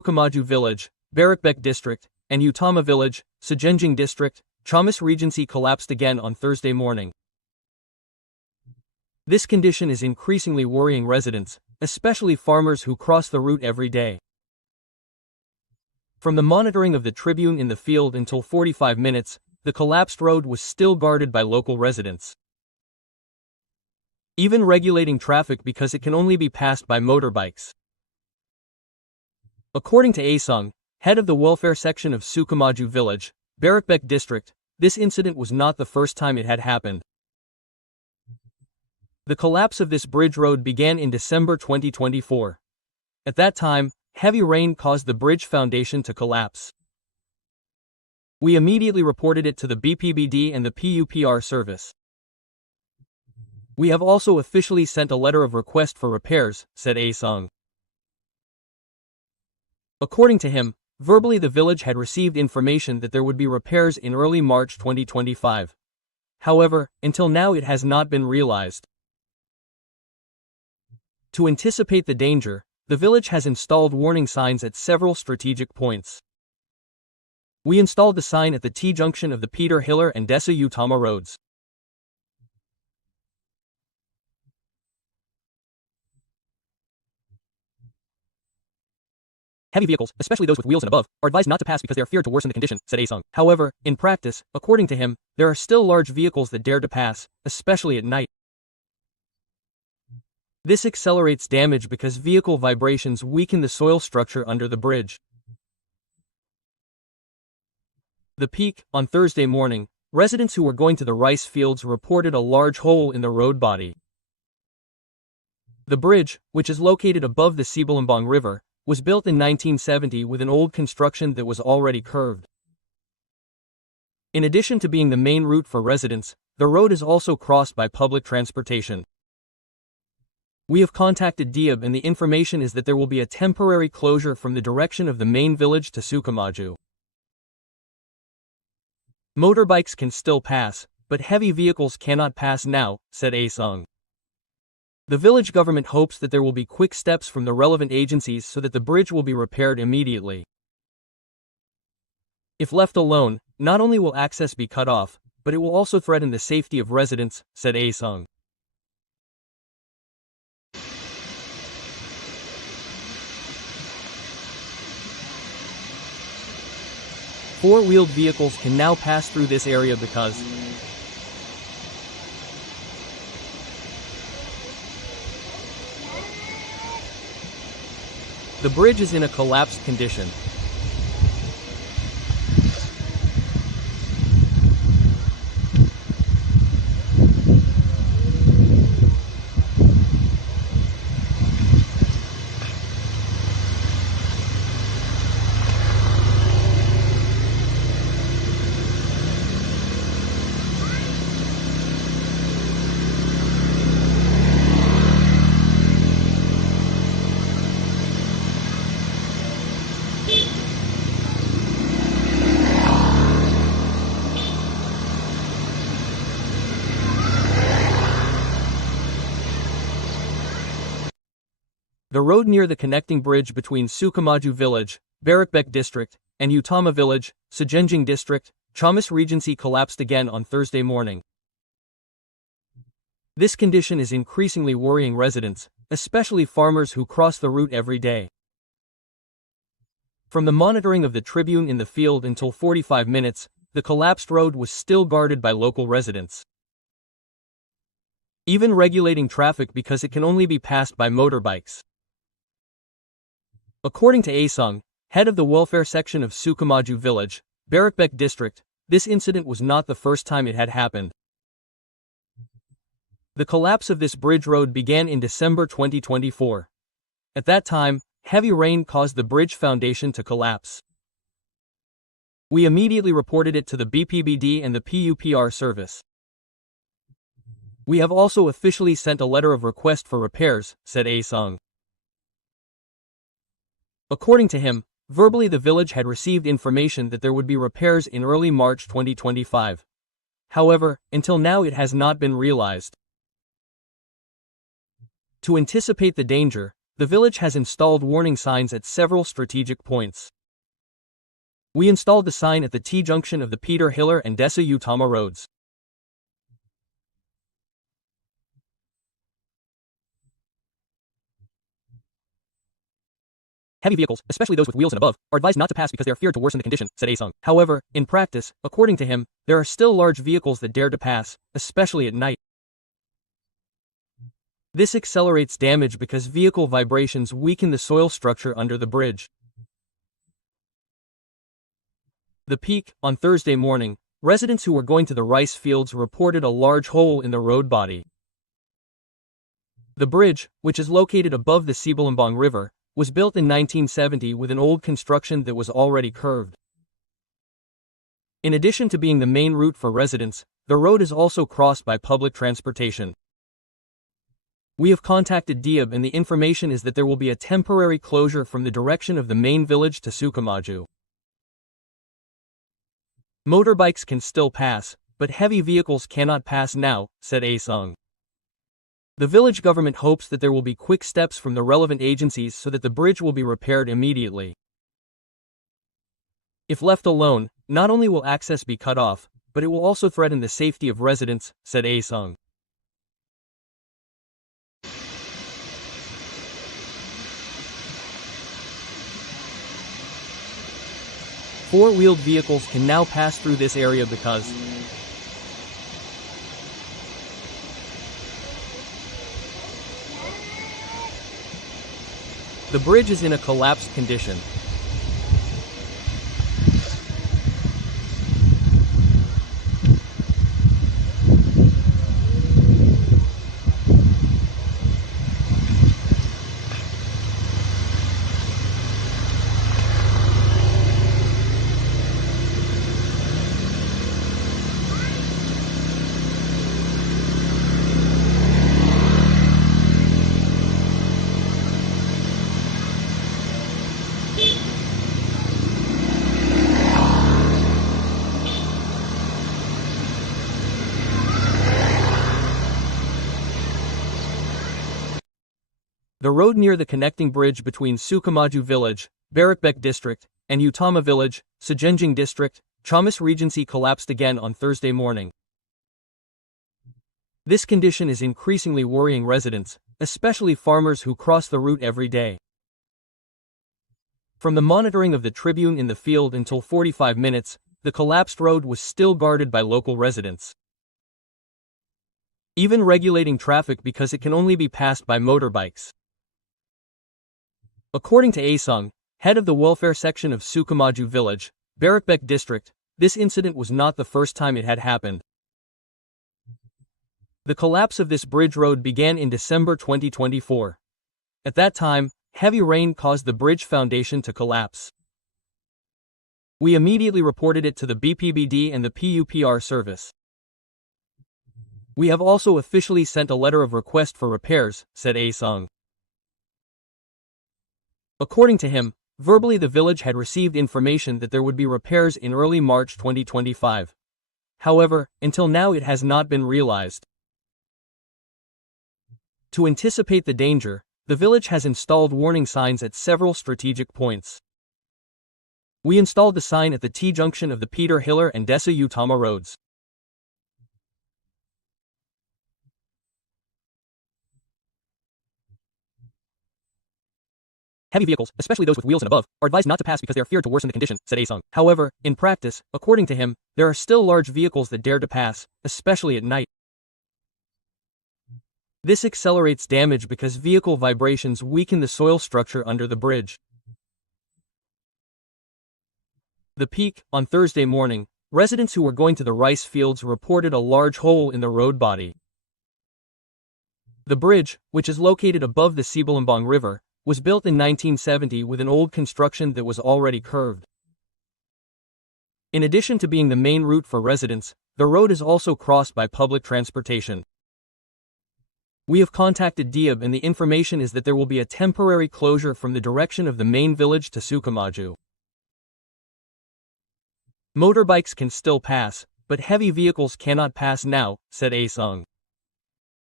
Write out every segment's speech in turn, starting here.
Sukamaju Village, Bahayakan District, and Utama Village, Sejenjing District, Ciamis Regency collapsed again on Thursday morning. This condition is increasingly worrying residents, especially farmers who cross the route every day. From the monitoring of the Tribune in the field until 45 minutes, the collapsed road was still guarded by local residents, even regulating traffic because it can only be passed by motorbikes. According to Asung, head of the welfare section of Sukamaju Village, Bahayakan District, this incident was not the first time it had happened. The collapse of this bridge road began in December 2024. At that time, heavy rain caused the bridge foundation to collapse. We immediately reported it to the BPBD and the PUPR service. We have also officially sent a letter of request for repairs, said Asung. According to him, verbally the village had received information that there would be repairs in early March 2025. However, until now it has not been realized. To anticipate the danger, the village has installed warning signs at several strategic points. We installed the sign at the T-junction of the Peter Hiller and Desa Utama roads. Heavy vehicles, especially those with wheels and above, are advised not to pass because they are feared to worsen the condition, said Asung. However, in practice, according to him, there are still large vehicles that dare to pass, especially at night. This accelerates damage because vehicle vibrations weaken the soil structure under the bridge. The peak, on Thursday morning, residents who were going to the rice fields reported a large hole in the road body. The bridge, which is located above the Sibalambang River, was built in 1970 with an old construction that was already curved. In addition to being the main route for residents, the road is also crossed by public transportation. We have contacted Diab and the information is that there will be a temporary closure from the direction of the main village to Sukamaju. Motorbikes can still pass, but heavy vehicles cannot pass now, said Asung. The village government hopes that there will be quick steps from the relevant agencies so that the bridge will be repaired immediately. If left alone, not only will access be cut off, but it will also threaten the safety of residents, said Asung. Four-wheeled vehicles can now pass through this area because the bridge is in a collapsed condition. The road near the connecting bridge between Sukamaju Village, Bahayakan District, and Utama Village, Sejenjing District, Ciamis Regency collapsed again on Thursday morning. This condition is increasingly worrying residents, especially farmers who cross the route every day. From the monitoring of the Tribune in the field until 45 minutes, the collapsed road was still guarded by local residents, even regulating traffic because it can only be passed by motorbikes. According to Asung, head of the welfare section of Sukamaju Village, Bahayakan District, this incident was not the first time it had happened. The collapse of this bridge road began in December 2024. At that time, heavy rain caused the bridge foundation to collapse. We immediately reported it to the BPBD and the PUPR service. We have also officially sent a letter of request for repairs, said Asung. According to him, verbally the village had received information that there would be repairs in early March 2025. However, until now it has not been realized. To anticipate the danger, the village has installed warning signs at several strategic points. We installed the sign at the T-junction of the Peter Hiller and Desa Utama roads. Heavy vehicles, especially those with wheels and above, are advised not to pass because they are feared to worsen the condition, said Asung. However, in practice, according to him, there are still large vehicles that dare to pass, especially at night. This accelerates damage because vehicle vibrations weaken the soil structure under the bridge. The peak, on Thursday morning, residents who were going to the rice fields reported a large hole in the road body. The bridge, which is located above the Sibalambang River, was built in 1970 with an old construction that was already curved. In addition to being the main route for residents, the road is also crossed by public transportation. We have contacted Diab and the information is that there will be a temporary closure from the direction of the main village to Sukamaju. Motorbikes can still pass, but heavy vehicles cannot pass now, said Asung. The village government hopes that there will be quick steps from the relevant agencies so that the bridge will be repaired immediately. If left alone, not only will access be cut off, but it will also threaten the safety of residents, said Asung. Four-wheeled vehicles can now pass through this area because the bridge is in a collapsed condition. The road near the connecting bridge between Sukamaju village, Barakbek district, and Utama village, Sejenjing district, Ciamis Regency collapsed again on Thursday morning. This condition is increasingly worrying residents, especially farmers who cross the route every day. From the monitoring of the Tribun in the field until 45 minutes, the collapsed road was still guarded by local residents. Even regulating traffic because it can only be passed by motorbikes. According to Asung, head of the welfare section of Sukamaju village, Barakbek district, this incident was not the first time it had happened. The collapse of this bridge road began in December 2024. At that time, heavy rain caused the bridge foundation to collapse. We immediately reported it to the BPBD and the PUPR service. We have also officially sent a letter of request for repairs, said Asung. According to him, verbally the village had received information that there would be repairs in early March 2025. However, until now it has not been realized. To anticipate the danger, the village has installed warning signs at several strategic points. We installed the sign at the T-junction of the Peter Hiller and Desa Utama roads. Heavy vehicles, especially those with wheels and above, are advised not to pass because they are feared to worsen the condition, said Asung. However, in practice, according to him, there are still large vehicles that dare to pass, especially at night. This accelerates damage because vehicle vibrations weaken the soil structure under the bridge. The peak, on Thursday morning, residents who were going to the rice fields reported a large hole in the road body. The bridge, which is located above the Sibalambang River, was built in 1970 with an old construction that was already curved. In addition to being the main route for residents, the road is also crossed by public transportation. We have contacted Diab and the information is that there will be a temporary closure from the direction of the main village to Sukamaju. Motorbikes can still pass, but heavy vehicles cannot pass now, said Asung.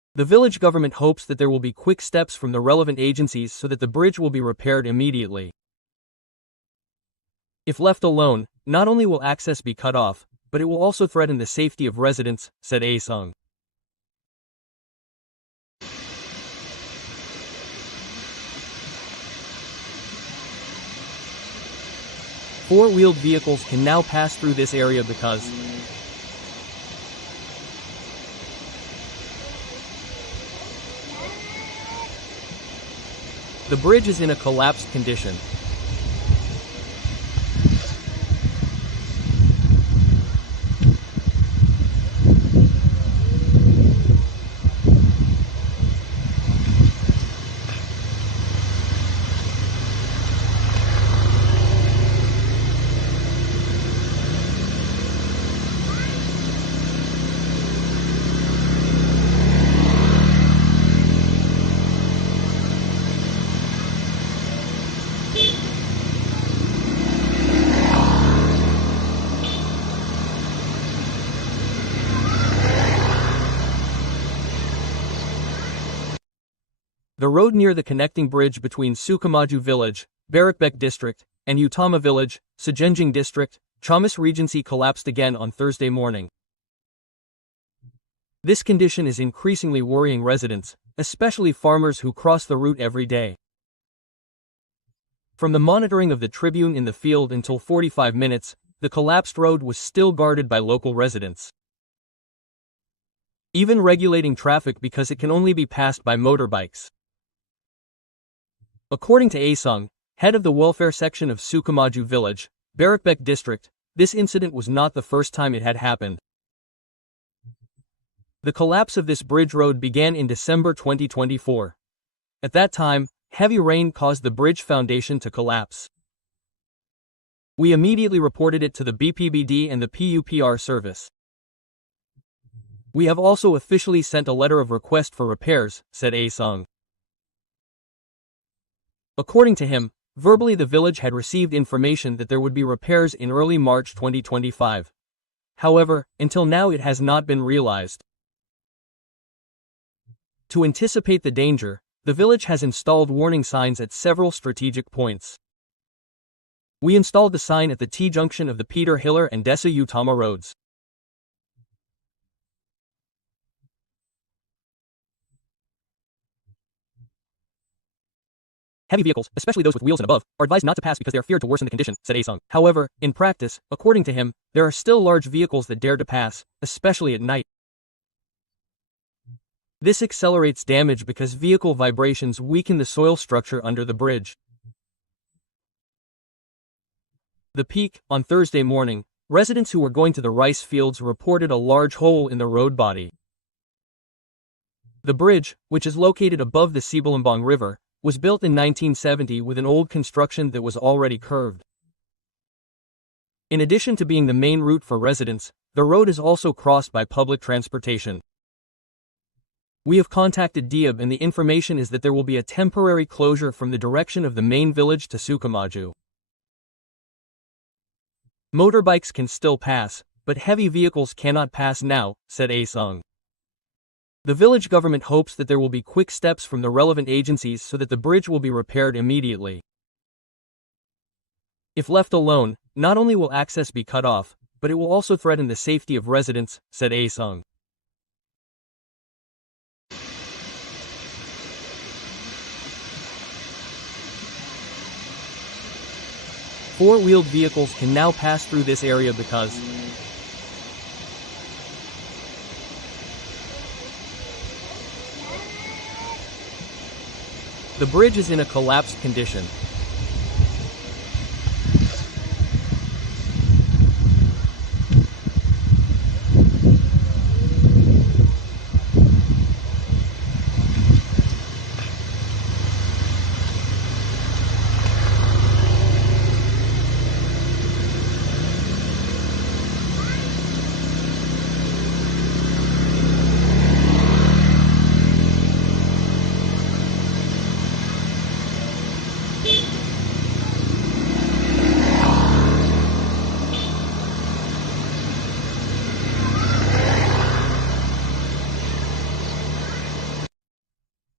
The village government hopes that there will be quick steps from the relevant agencies so that the bridge will be repaired immediately. If left alone, not only will access be cut off, but it will also threaten the safety of residents, said Aesung. Four-wheeled vehicles can now pass through this area because the bridge is in a collapsed condition. The road near the connecting bridge between Sukamaju village, Barakbek district, and Utama village, Sejenjing district, Ciamis Regency collapsed again on Thursday morning. This condition is increasingly worrying residents, especially farmers who cross the route every day. From the monitoring of the Tribune in the field until 45 minutes, the collapsed road was still guarded by local residents, even regulating traffic because it can only be passed by motorbikes. According to Aesung, head of the welfare section of Sukamaju village, Barakbek district, this incident was not the first time it had happened. The collapse of this bridge road began in December 2024. At that time, heavy rain caused the bridge foundation to collapse. We immediately reported it to the BPBD and the PUPR service. We have also officially sent a letter of request for repairs, said Aesung. According to him, verbally the village had received information that there would be repairs in early March 2025. However, until now it has not been realized. To anticipate the danger, the village has installed warning signs at several strategic points. We installed the sign at the T-junction of the Peter Hiller and Desa Utama roads. Heavy vehicles, especially those with wheels and above, are advised not to pass because they are feared to worsen the condition, said Aesung. However, in practice, according to him, there are still large vehicles that dare to pass, especially at night. This accelerates damage because vehicle vibrations weaken the soil structure under the bridge. The peak, on Thursday morning, residents who were going to the rice fields reported a large hole in the road body. The bridge, which is located above the Sibalambang River, was built in 1970 with an old construction that was already curved. In addition to being the main route for residents, the road is also crossed by public transportation. We have contacted Diab and the information is that there will be a temporary closure from the direction of the main village to Sukamaju. Motorbikes can still pass, but heavy vehicles cannot pass now, said Aesung. The village government hopes that there will be quick steps from the relevant agencies so that the bridge will be repaired immediately. If left alone, not only will access be cut off, but it will also threaten the safety of residents, said Aesung. Four-wheeled vehicles can now pass through this area because the bridge is in a collapsed condition.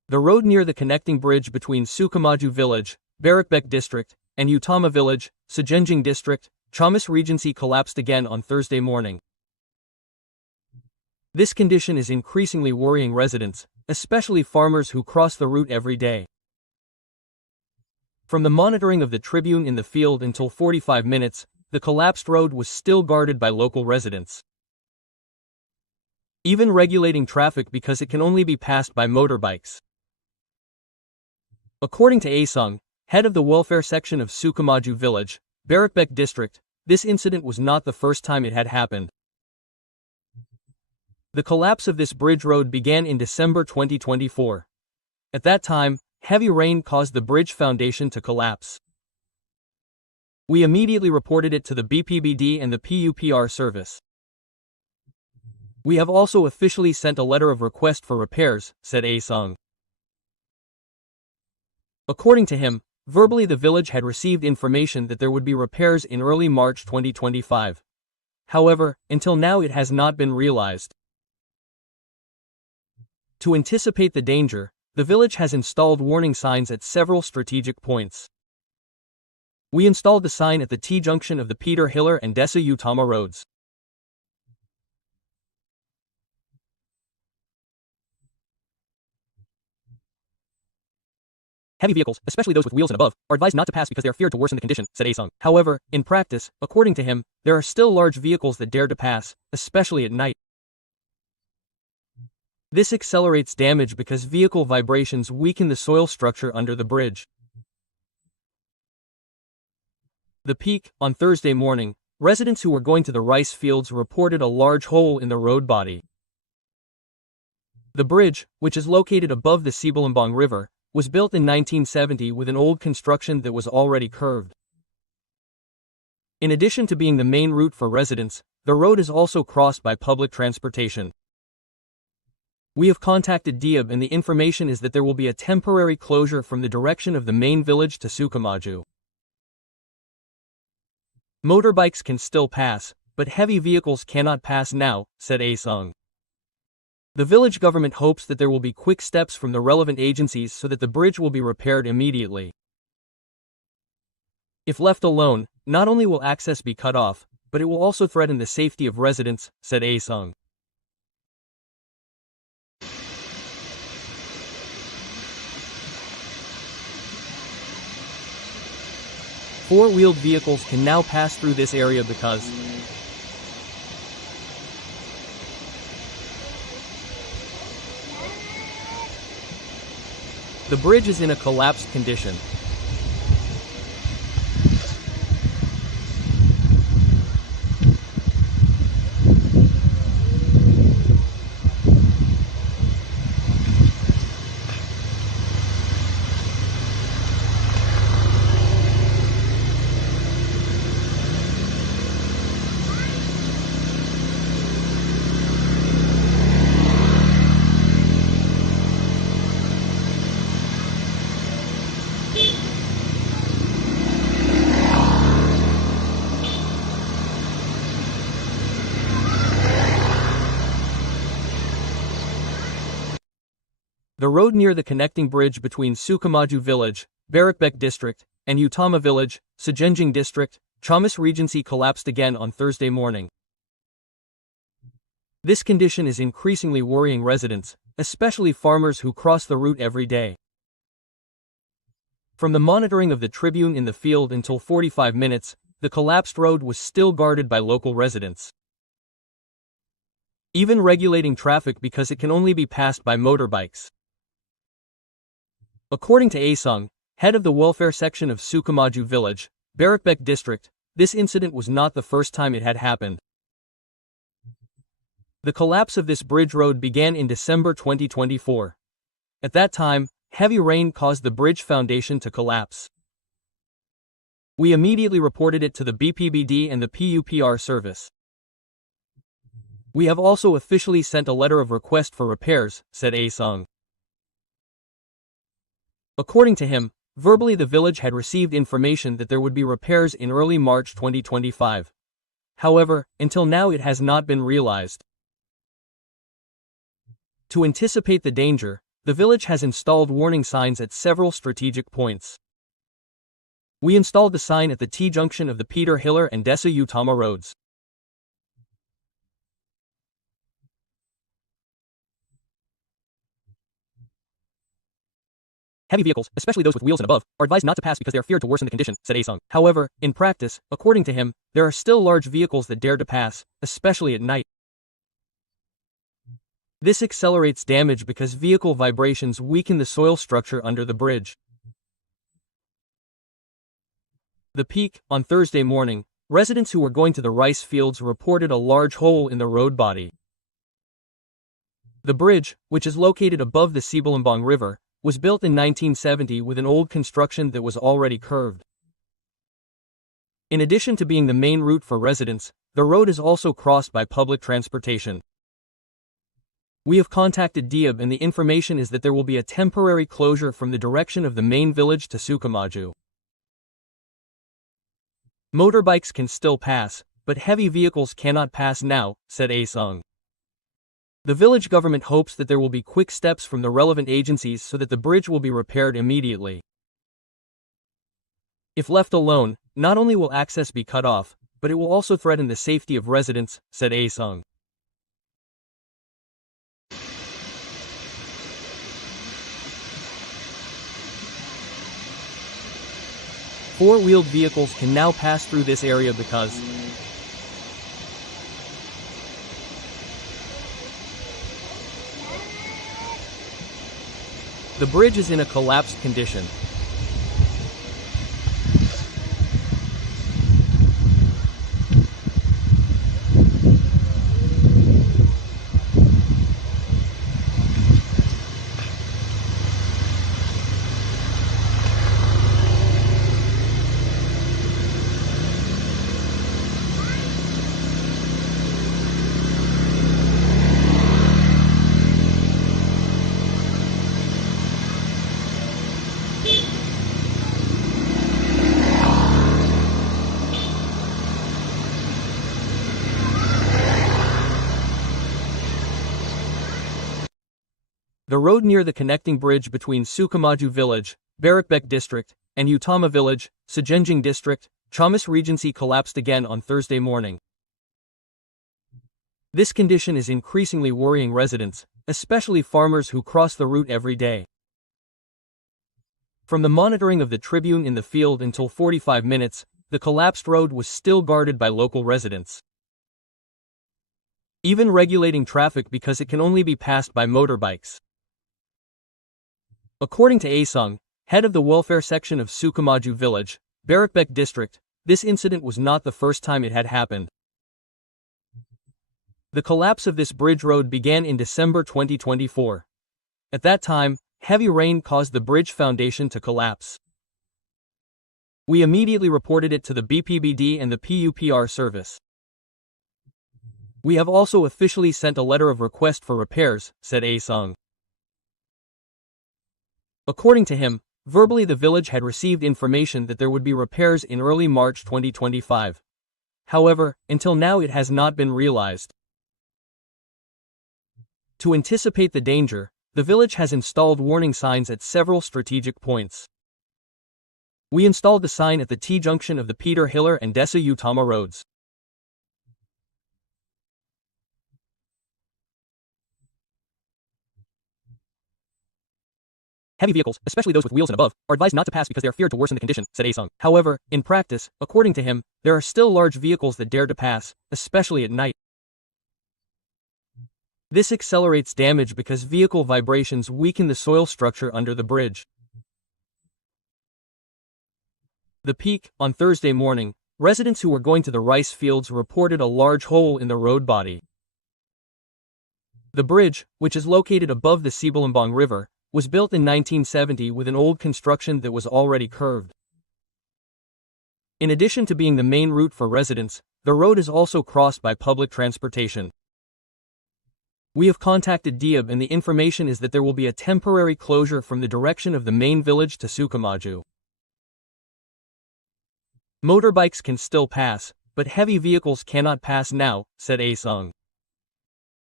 The road near the connecting bridge between Sukamaju village, Bahayakan district, and Utama village, Sejenjing district, Ciamis Regency collapsed again on Thursday morning. This condition is increasingly worrying residents, especially farmers who cross the route every day. From the monitoring of the Tribune in the field until 45 minutes, the collapsed road was still guarded by local residents, even regulating traffic because it can only be passed by motorbikes. According to Asung, head of the welfare section of Sukamaju village, Bahayakan district, this incident was not the first time it had happened. The collapse of this bridge road began in December 2024. At that time, heavy rain caused the bridge foundation to collapse. We immediately reported it to the BPBD and the PUPR service. We have also officially sent a letter of request for repairs, said Asung. According to him, verbally the village had received information that there would be repairs in early March 2025. However, until now it has not been realized. To anticipate the danger, the village has installed warning signs at several strategic points. We installed the sign at the T-junction of the Peter Hiller and Desa Utama roads. Heavy vehicles, especially those with wheels and above, are advised not to pass because they are feared to worsen the condition, said Asung. However, in practice, according to him, there are still large vehicles that dare to pass, especially at night. This accelerates damage because vehicle vibrations weaken the soil structure under the bridge. The peak, on Thursday morning, residents who were going to the rice fields reported a large hole in the road body. The bridge, which is located above the Ciamis River, was built in 1970 with an old construction that was already curved. In addition to being the main route for residents, the road is also crossed by public transportation. We have contacted Diab and the information is that there will be a temporary closure from the direction of the main village to Sukamaju. Motorbikes can still pass, but heavy vehicles cannot pass now, said Asung. The village government hopes that there will be quick steps from the relevant agencies so that the bridge will be repaired immediately. If left alone, not only will access be cut off, but it will also threaten the safety of residents, said Asung. Four-wheeled vehicles can now pass through this area because the bridge is in a collapsed condition. The road near the connecting bridge between Sukamaju village, Bahayakan district, and Utama village, Sejenjing district, Ciamis Regency collapsed again on Thursday morning. This condition is increasingly worrying residents, especially farmers who cross the route every day. From the monitoring of the Tribune in the field until 45 minutes, the collapsed road was still guarded by local residents, even regulating traffic because it can only be passed by motorbikes. According to Asung, head of the welfare section of Sukamaju village, Bahayakan district, this incident was not the first time it had happened. The collapse of this bridge road began in December 2024. At that time, heavy rain caused the bridge foundation to collapse. We immediately reported it to the BPBD and the PUPR service. We have also officially sent a letter of request for repairs, said Asung. According to him, verbally the village had received information that there would be repairs in early March 2025. However, until now it has not been realized. To anticipate the danger, the village has installed warning signs at several strategic points. We installed the sign at the T-junction of the Peter Hiller and Desa Utama roads. Heavy vehicles, especially those with wheels and above, are advised not to pass because they are feared to worsen the condition, said Asung. However, in practice, according to him, there are still large vehicles that dare to pass, especially at night. This accelerates damage because vehicle vibrations weaken the soil structure under the bridge. The peak, on Thursday morning, residents who were going to the rice fields reported a large hole in the road body. The bridge, which is located above the Sibalambang River, was built in 1970 with an old construction that was already curved. In addition to being the main route for residents, the road is also crossed by public transportation. We have contacted Diab and the information is that there will be a temporary closure from the direction of the main village to Sukamaju. Motorbikes can still pass, but heavy vehicles cannot pass now, said Asung. The village government hopes that there will be quick steps from the relevant agencies so that the bridge will be repaired immediately. If left alone, not only will access be cut off, but it will also threaten the safety of residents, said Asung. Four-wheeled vehicles can now pass through this area because the bridge is in a collapsed condition. The road near the connecting bridge between Sukamaju Village, Barakbek District, and Utama Village, Sejenjing District, Ciamis Regency collapsed again on Thursday morning. This condition is increasingly worrying residents, especially farmers who cross the route every day. From the monitoring of the Tribun in the field until 45 minutes, the collapsed road was still guarded by local residents. Even regulating traffic because it can only be passed by motorbikes. According to Asung, head of the welfare section of Sukamaju Village, Barakbek District, this incident was not the first time it had happened. The collapse of this bridge road began in December 2024. At that time, heavy rain caused the bridge foundation to collapse. We immediately reported it to the BPBD and the PUPR service. We have also officially sent a letter of request for repairs, said Asung. According to him, verbally the village had received information that there would be repairs in early March 2025. However, until now it has not been realized. To anticipate the danger, the village has installed warning signs at several strategic points. We installed the sign at the T-junction of the Peter Hiller and Desa Utama roads. Heavy vehicles, especially those with wheels and above, are advised not to pass because they are feared to worsen the condition, said Asung. However, in practice, according to him, there are still large vehicles that dare to pass, especially at night. This accelerates damage because vehicle vibrations weaken the soil structure under the bridge. The peak, on Thursday morning, residents who were going to the rice fields reported a large hole in the road body. The bridge, which is located above the Sibalambang River, was built in 1970 with an old construction that was already curved. In addition to being the main route for residents, the road is also crossed by public transportation. We have contacted Diab and the information is that there will be a temporary closure from the direction of the main village to Sukamaju. Motorbikes can still pass, but heavy vehicles cannot pass now, said Asung.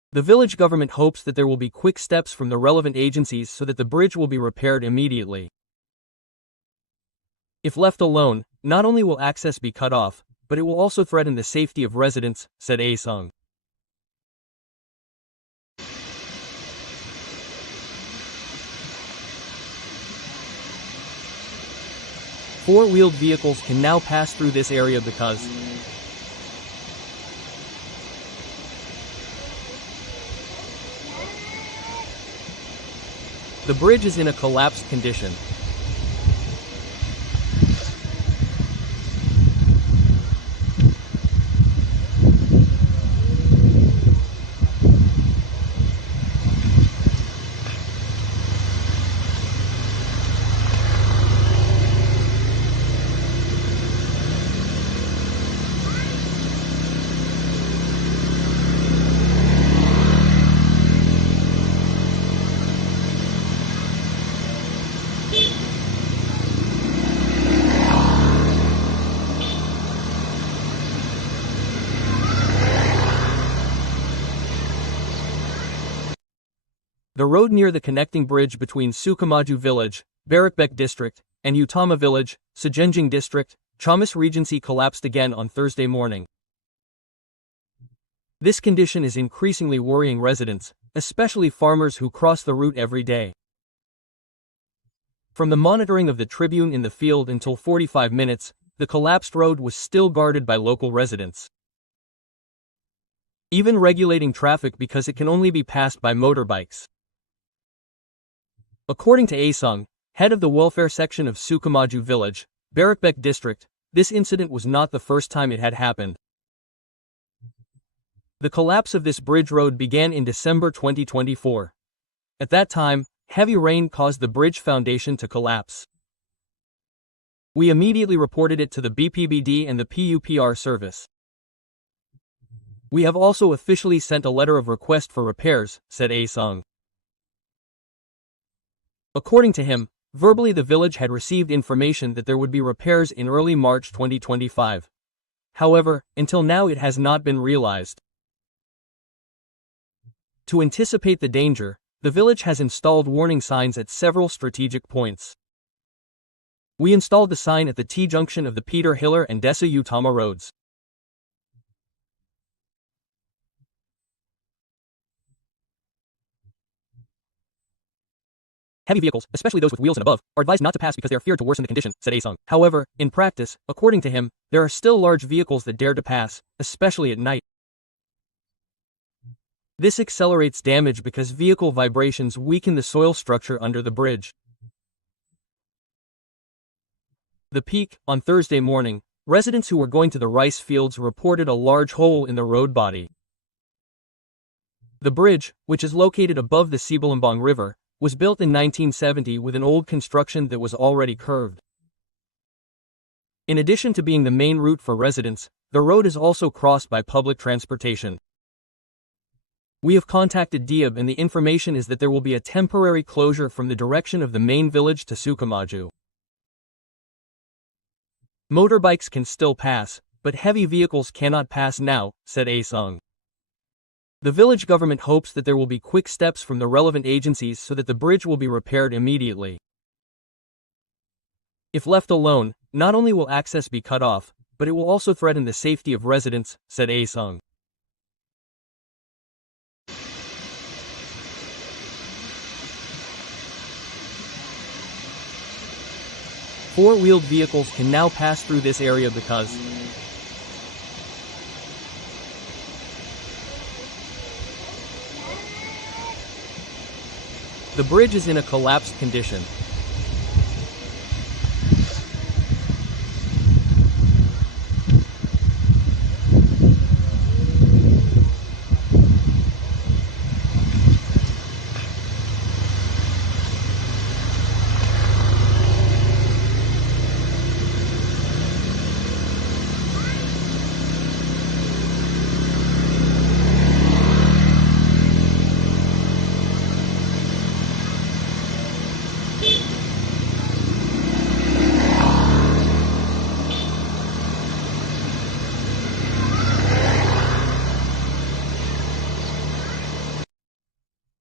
The village government hopes that there will be quick steps from the relevant agencies so that the bridge will be repaired immediately. If left alone, not only will access be cut off, but it will also threaten the safety of residents, said Asung. Four-wheeled vehicles can now pass through this area because the bridge is in a collapsed condition. The road near the connecting bridge between Sukamaju Village, Barakbek District, and Utama Village, Sejenjing District, Ciamis Regency collapsed again on Thursday morning. This condition is increasingly worrying residents, especially farmers who cross the route every day. From the monitoring of the Tribune in the field until 45 minutes, the collapsed road was still guarded by local residents, even regulating traffic because it can only be passed by motorbikes. According to Asung, head of the welfare section of Sukamaju Village, Barakbek District, this incident was not the first time it had happened. The collapse of this bridge road began in December 2024. At that time, heavy rain caused the bridge foundation to collapse. We immediately reported it to the BPBD and the PUPR service. We have also officially sent a letter of request for repairs, said Asung. According to him, verbally the village had received information that there would be repairs in early March 2025. However, until now it has not been realized. To anticipate the danger, the village has installed warning signs at several strategic points. We installed the sign at the T-junction of the Peter Hiller and Desa Utama roads. Heavy vehicles, especially those with wheels and above, are advised not to pass because they are feared to worsen the condition, said Asung. However, in practice, according to him, there are still large vehicles that dare to pass, especially at night. This accelerates damage because vehicle vibrations weaken the soil structure under the bridge. The peak, on Thursday morning, residents who were going to the rice fields reported a large hole in the road body. The bridge, which is located above the Sibalambang River, was built in 1970 with an old construction that was already curved. In addition to being the main route for residents, the road is also crossed by public transportation. We have contacted Diab and the information is that there will be a temporary closure from the direction of the main village to Sukamaju. Motorbikes can still pass, but heavy vehicles cannot pass now, said Asung. The village government hopes that there will be quick steps from the relevant agencies so that the bridge will be repaired immediately. If left alone, not only will access be cut off, but it will also threaten the safety of residents, said Asung. Four-wheeled vehicles can now pass through this area because the bridge is in a collapsed condition.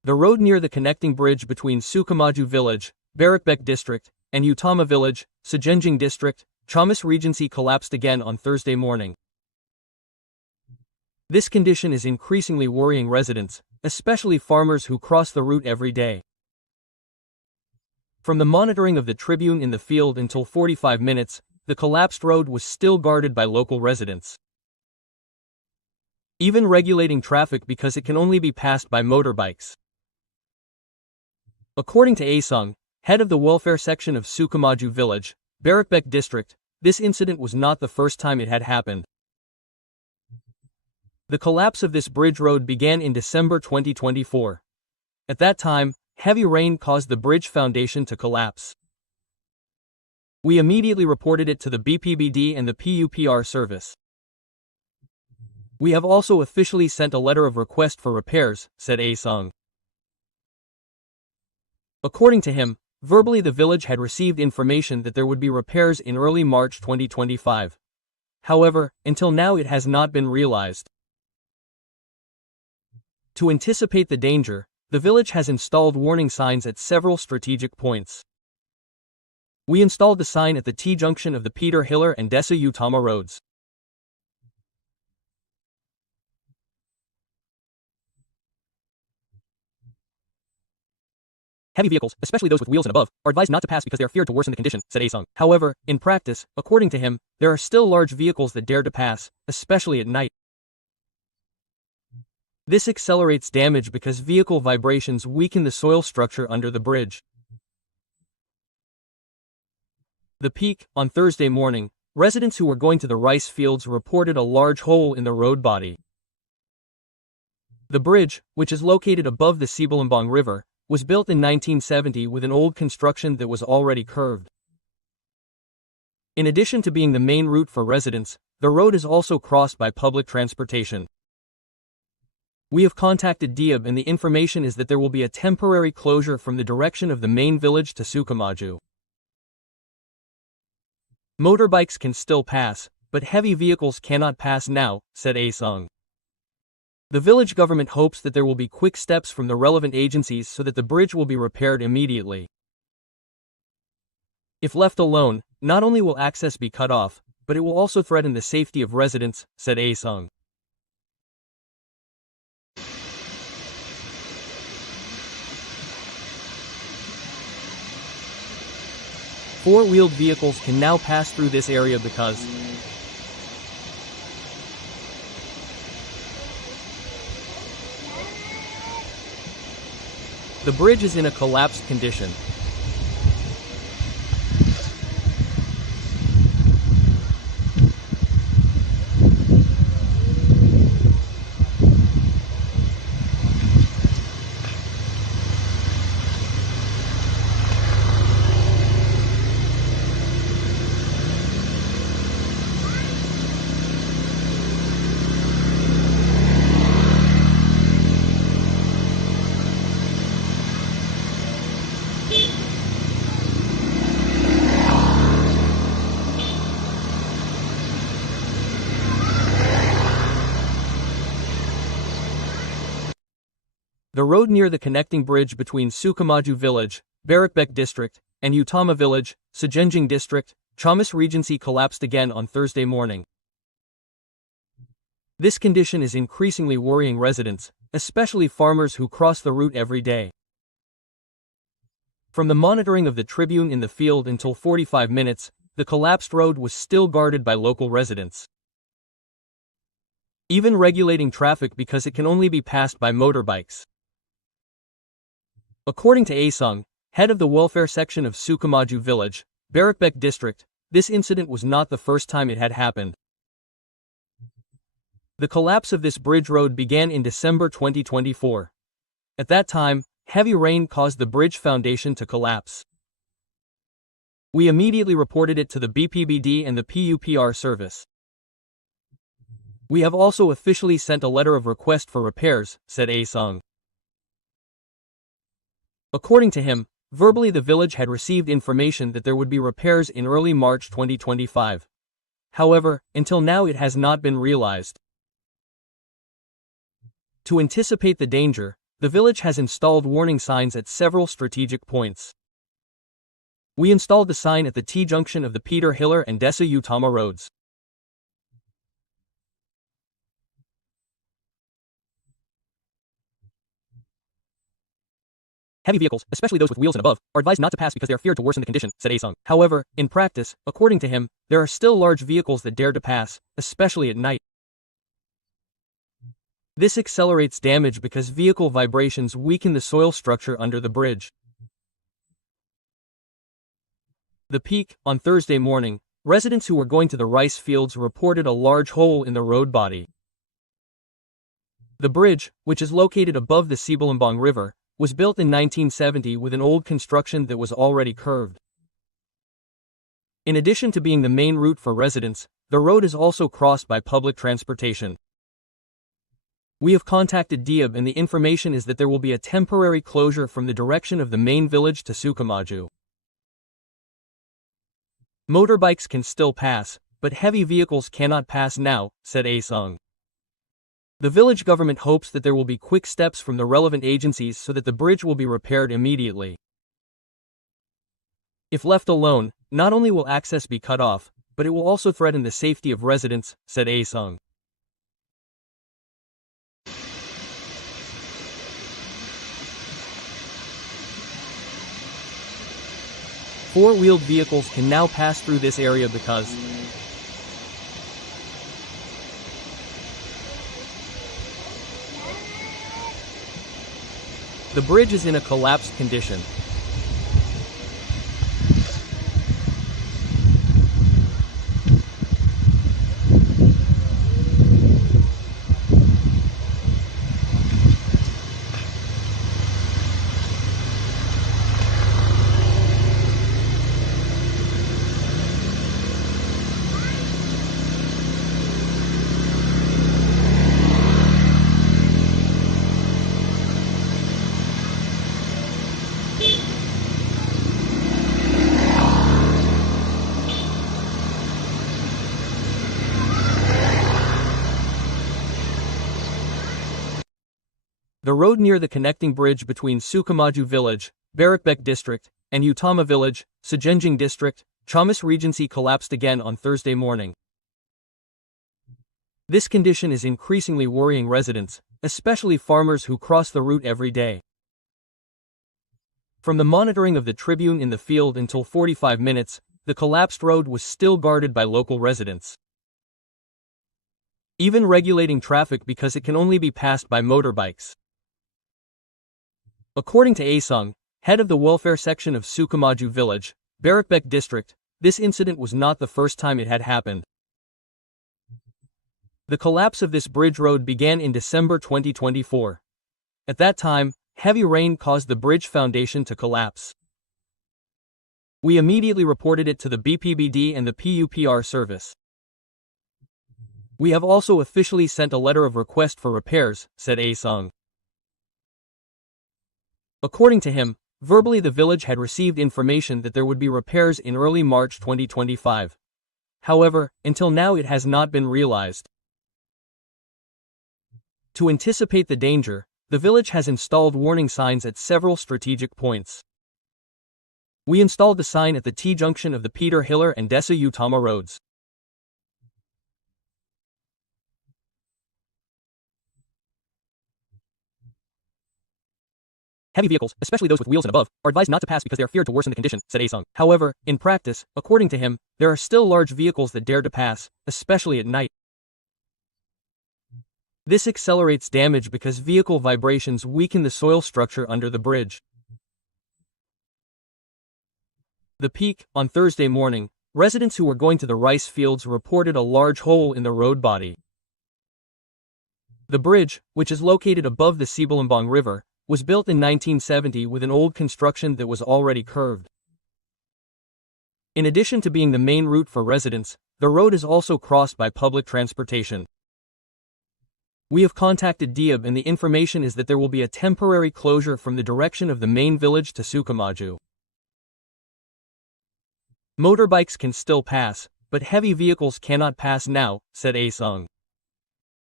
The road near the connecting bridge between Sukamaju village, Bahayakan district, and Utama village, Sejenjing district, Ciamis Regency collapsed again on Thursday morning. This condition is increasingly worrying residents, especially farmers who cross the route every day. From the monitoring of the Tribune in the field until 45 minutes, the collapsed road was still guarded by local residents, even regulating traffic because it can only be passed by motorbikes. According to Asung, head of the welfare section of Sukamaju village, Bahayakan district, this incident was not the first time it had happened. The collapse of this bridge road began in December 2024. At that time, heavy rain caused the bridge foundation to collapse. We immediately reported it to the BPBD and the PUPR service. We have also officially sent a letter of request for repairs, said Asung. According to him, verbally the village had received information that there would be repairs in early March 2025. However, until now it has not been realized. To anticipate the danger, the village has installed warning signs at several strategic points. We installed the sign at the T-junction of the Peter Hiller and Desa Utama roads. Heavy vehicles, especially those with wheels and above, are advised not to pass because they are feared to worsen the condition, said Asung. However, in practice, according to him, there are still large vehicles that dare to pass, especially at night. This accelerates damage because vehicle vibrations weaken the soil structure under the bridge. The peak, on Thursday morning, residents who were going to the rice fields reported a large hole in the road body. The bridge, which is located above the Sibalambang River, was built in 1970 with an old construction that was already curved. In addition to being the main route for residents, the road is also crossed by public transportation. We have contacted Diab and the information is that there will be a temporary closure from the direction of the main village to Sukamaju. Motorbikes can still pass, but heavy vehicles cannot pass now, said Asung. The village government hopes that there will be quick steps from the relevant agencies so that the bridge will be repaired immediately. If left alone, not only will access be cut off, but it will also threaten the safety of residents, said Asung. Four-wheeled vehicles can now pass through this area because the bridge is in a collapsed condition. The road near the connecting bridge between Sukamaju village, Bahayakan district, and Utama village, Sejenjing district, Ciamis Regency collapsed again on Thursday morning. This condition is increasingly worrying residents, especially farmers who cross the route every day. From the monitoring of the Tribune in the field until 45 minutes, the collapsed road was still guarded by local residents, even regulating traffic because it can only be passed by motorbikes. According to Asung, head of the welfare section of Sukamaju village, Bahayakan district, this incident was not the first time it had happened. The collapse of this bridge road began in December 2024. At that time, heavy rain caused the bridge foundation to collapse. We immediately reported it to the BPBD and the PUPR service. We have also officially sent a letter of request for repairs, said Asung. According to him, verbally the village had received information that there would be repairs in early March 2025. However, until now it has not been realized. To anticipate the danger, the village has installed warning signs at several strategic points. We installed the sign at the T-junction of the Peter Hiller and Desa Utama roads. Heavy vehicles, especially those with wheels and above, are advised not to pass because they are feared to worsen the condition, said Asung. However, in practice, according to him, there are still large vehicles that dare to pass, especially at night. This accelerates damage because vehicle vibrations weaken the soil structure under the bridge. The peak, on Thursday morning, residents who were going to the rice fields reported a large hole in the road body. The bridge, which is located above the Sibalambang River, was built in 1970 with an old construction that was already curved. In addition to being the main route for residents, the road is also crossed by public transportation. We have contacted Diab and the information is that there will be a temporary closure from the direction of the main village to Sukamaju. Motorbikes can still pass, but heavy vehicles cannot pass now, said Asung. The village government hopes that there will be quick steps from the relevant agencies so that the bridge will be repaired immediately. If left alone, not only will access be cut off, but it will also threaten the safety of residents, said Asung. Four-wheeled vehicles can now pass through this area because the bridge is in a collapsed condition. The road near the connecting bridge between Sukamaju Village, Barakbek District, and Utama Village, Sejenjing District, Ciamis Regency collapsed again on Thursday morning. This condition is increasingly worrying residents, especially farmers who cross the route every day. From the monitoring of the Tribun in the field until 45 minutes, the collapsed road was still guarded by local residents. Even regulating traffic because it can only be passed by motorbikes. According to Asung, head of the welfare section of Sukamaju Village, Barakbek District, this incident was not the first time it had happened. The collapse of this bridge road began in December 2024. At that time, heavy rain caused the bridge foundation to collapse. We immediately reported it to the BPBD and the PUPR service. We have also officially sent a letter of request for repairs, said Asung. According to him, verbally the village had received information that there would be repairs in early March 2025. However, until now it has not been realized. To anticipate the danger, the village has installed warning signs at several strategic points. We installed the sign at the T-junction of the Peter Hiller and Desa Utama roads. Heavy vehicles, especially those with wheels and above, are advised not to pass because they are feared to worsen the condition, said Asung. However, in practice, according to him, there are still large vehicles that dare to pass, especially at night. This accelerates damage because vehicle vibrations weaken the soil structure under the bridge. The peak, on Thursday morning, residents who were going to the rice fields reported a large hole in the road body. The bridge, which is located above the Sibalambang River, was built in 1970 with an old construction that was already curved. In addition to being the main route for residents, the road is also crossed by public transportation. We have contacted Diab and the information is that there will be a temporary closure from the direction of the main village to Sukamaju. Motorbikes can still pass, but heavy vehicles cannot pass now, said Asung.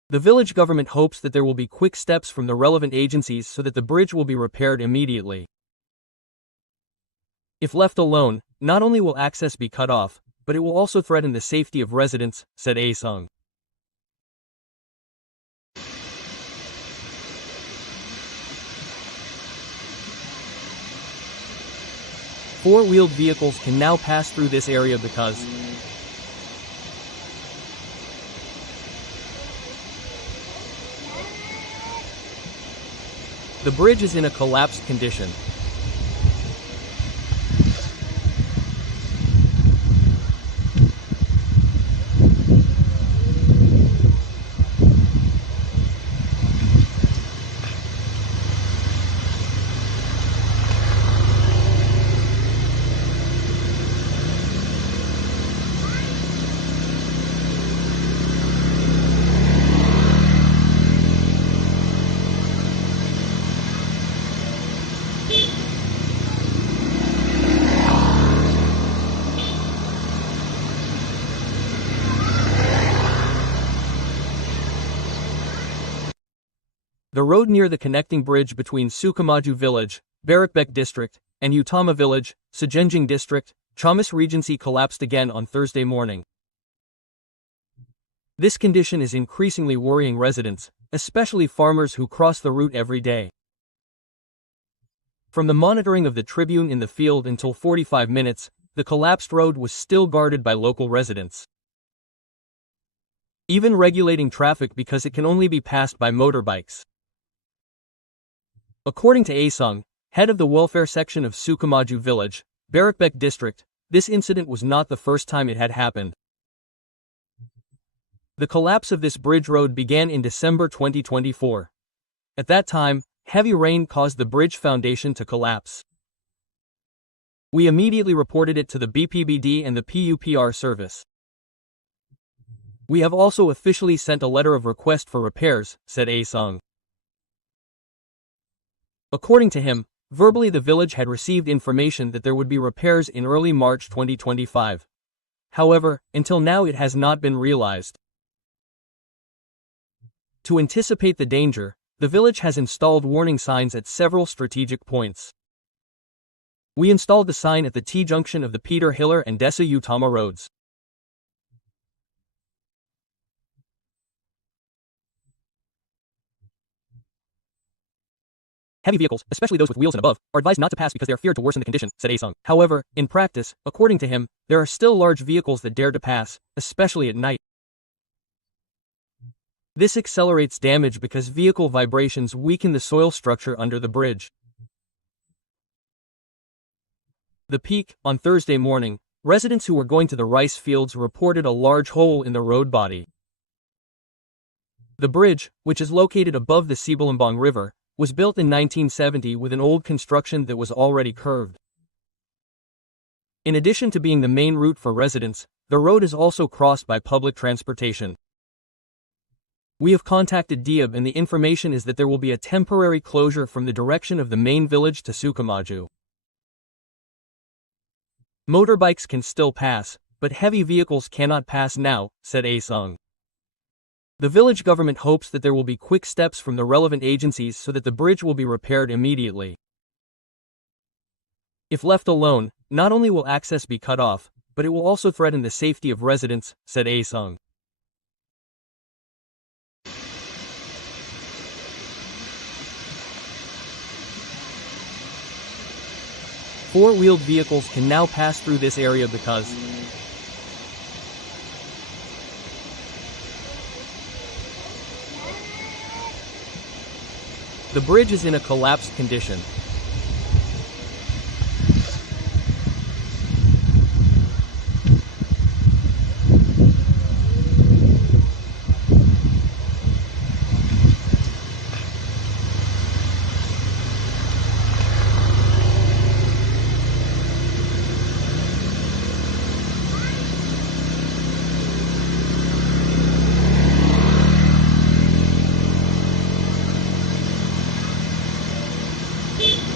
The village government hopes that there will be quick steps from the relevant agencies so that the bridge will be repaired immediately. If left alone, not only will access be cut off, but it will also threaten the safety of residents, said Asung. Four-wheeled vehicles can now pass through this area because the bridge is in a collapsed condition. The road near the connecting bridge between Sukamaju village, Barakbek district, and Utama village, Sejenjing district, Ciamis Regency collapsed again on Thursday morning. This condition is increasingly worrying residents, especially farmers who cross the route every day. From the monitoring of the Tribune in the field until 45 minutes, the collapsed road was still guarded by local residents, even regulating traffic because it can only be passed by motorbikes. According to Asung, head of the welfare section of Sukamaju village, Barakbek district, this incident was not the first time it had happened. The collapse of this bridge road began in December 2024. At that time, heavy rain caused the bridge foundation to collapse. We immediately reported it to the BPBD and the PUPR service. We have also officially sent a letter of request for repairs, said Asung. According to him, verbally the village had received information that there would be repairs in early March 2025. However, until now it has not been realized. To anticipate the danger, the village has installed warning signs at several strategic points. We installed the sign at the T-junction of the Peter Hiller and Desa Utama roads. Heavy vehicles, especially those with wheels and above, are advised not to pass because they are feared to worsen the condition, said Asung. However, in practice, according to him, there are still large vehicles that dare to pass, especially at night. This accelerates damage because vehicle vibrations weaken the soil structure under the bridge. The peak, on Thursday morning, residents who were going to the rice fields reported a large hole in the road body. The bridge, which is located above the Sibalambang River, was built in 1970 with an old construction that was already curved. In addition to being the main route for residents, the road is also crossed by public transportation. We have contacted Diab and the information is that there will be a temporary closure from the direction of the main village to Sukamaju. Motorbikes can still pass, but heavy vehicles cannot pass now, said Asung. The village government hopes that there will be quick steps from the relevant agencies so that the bridge will be repaired immediately. If left alone, not only will access be cut off, but it will also threaten the safety of residents, said Asung. Four-wheeled vehicles can now pass through this area because the bridge is in a collapsed condition.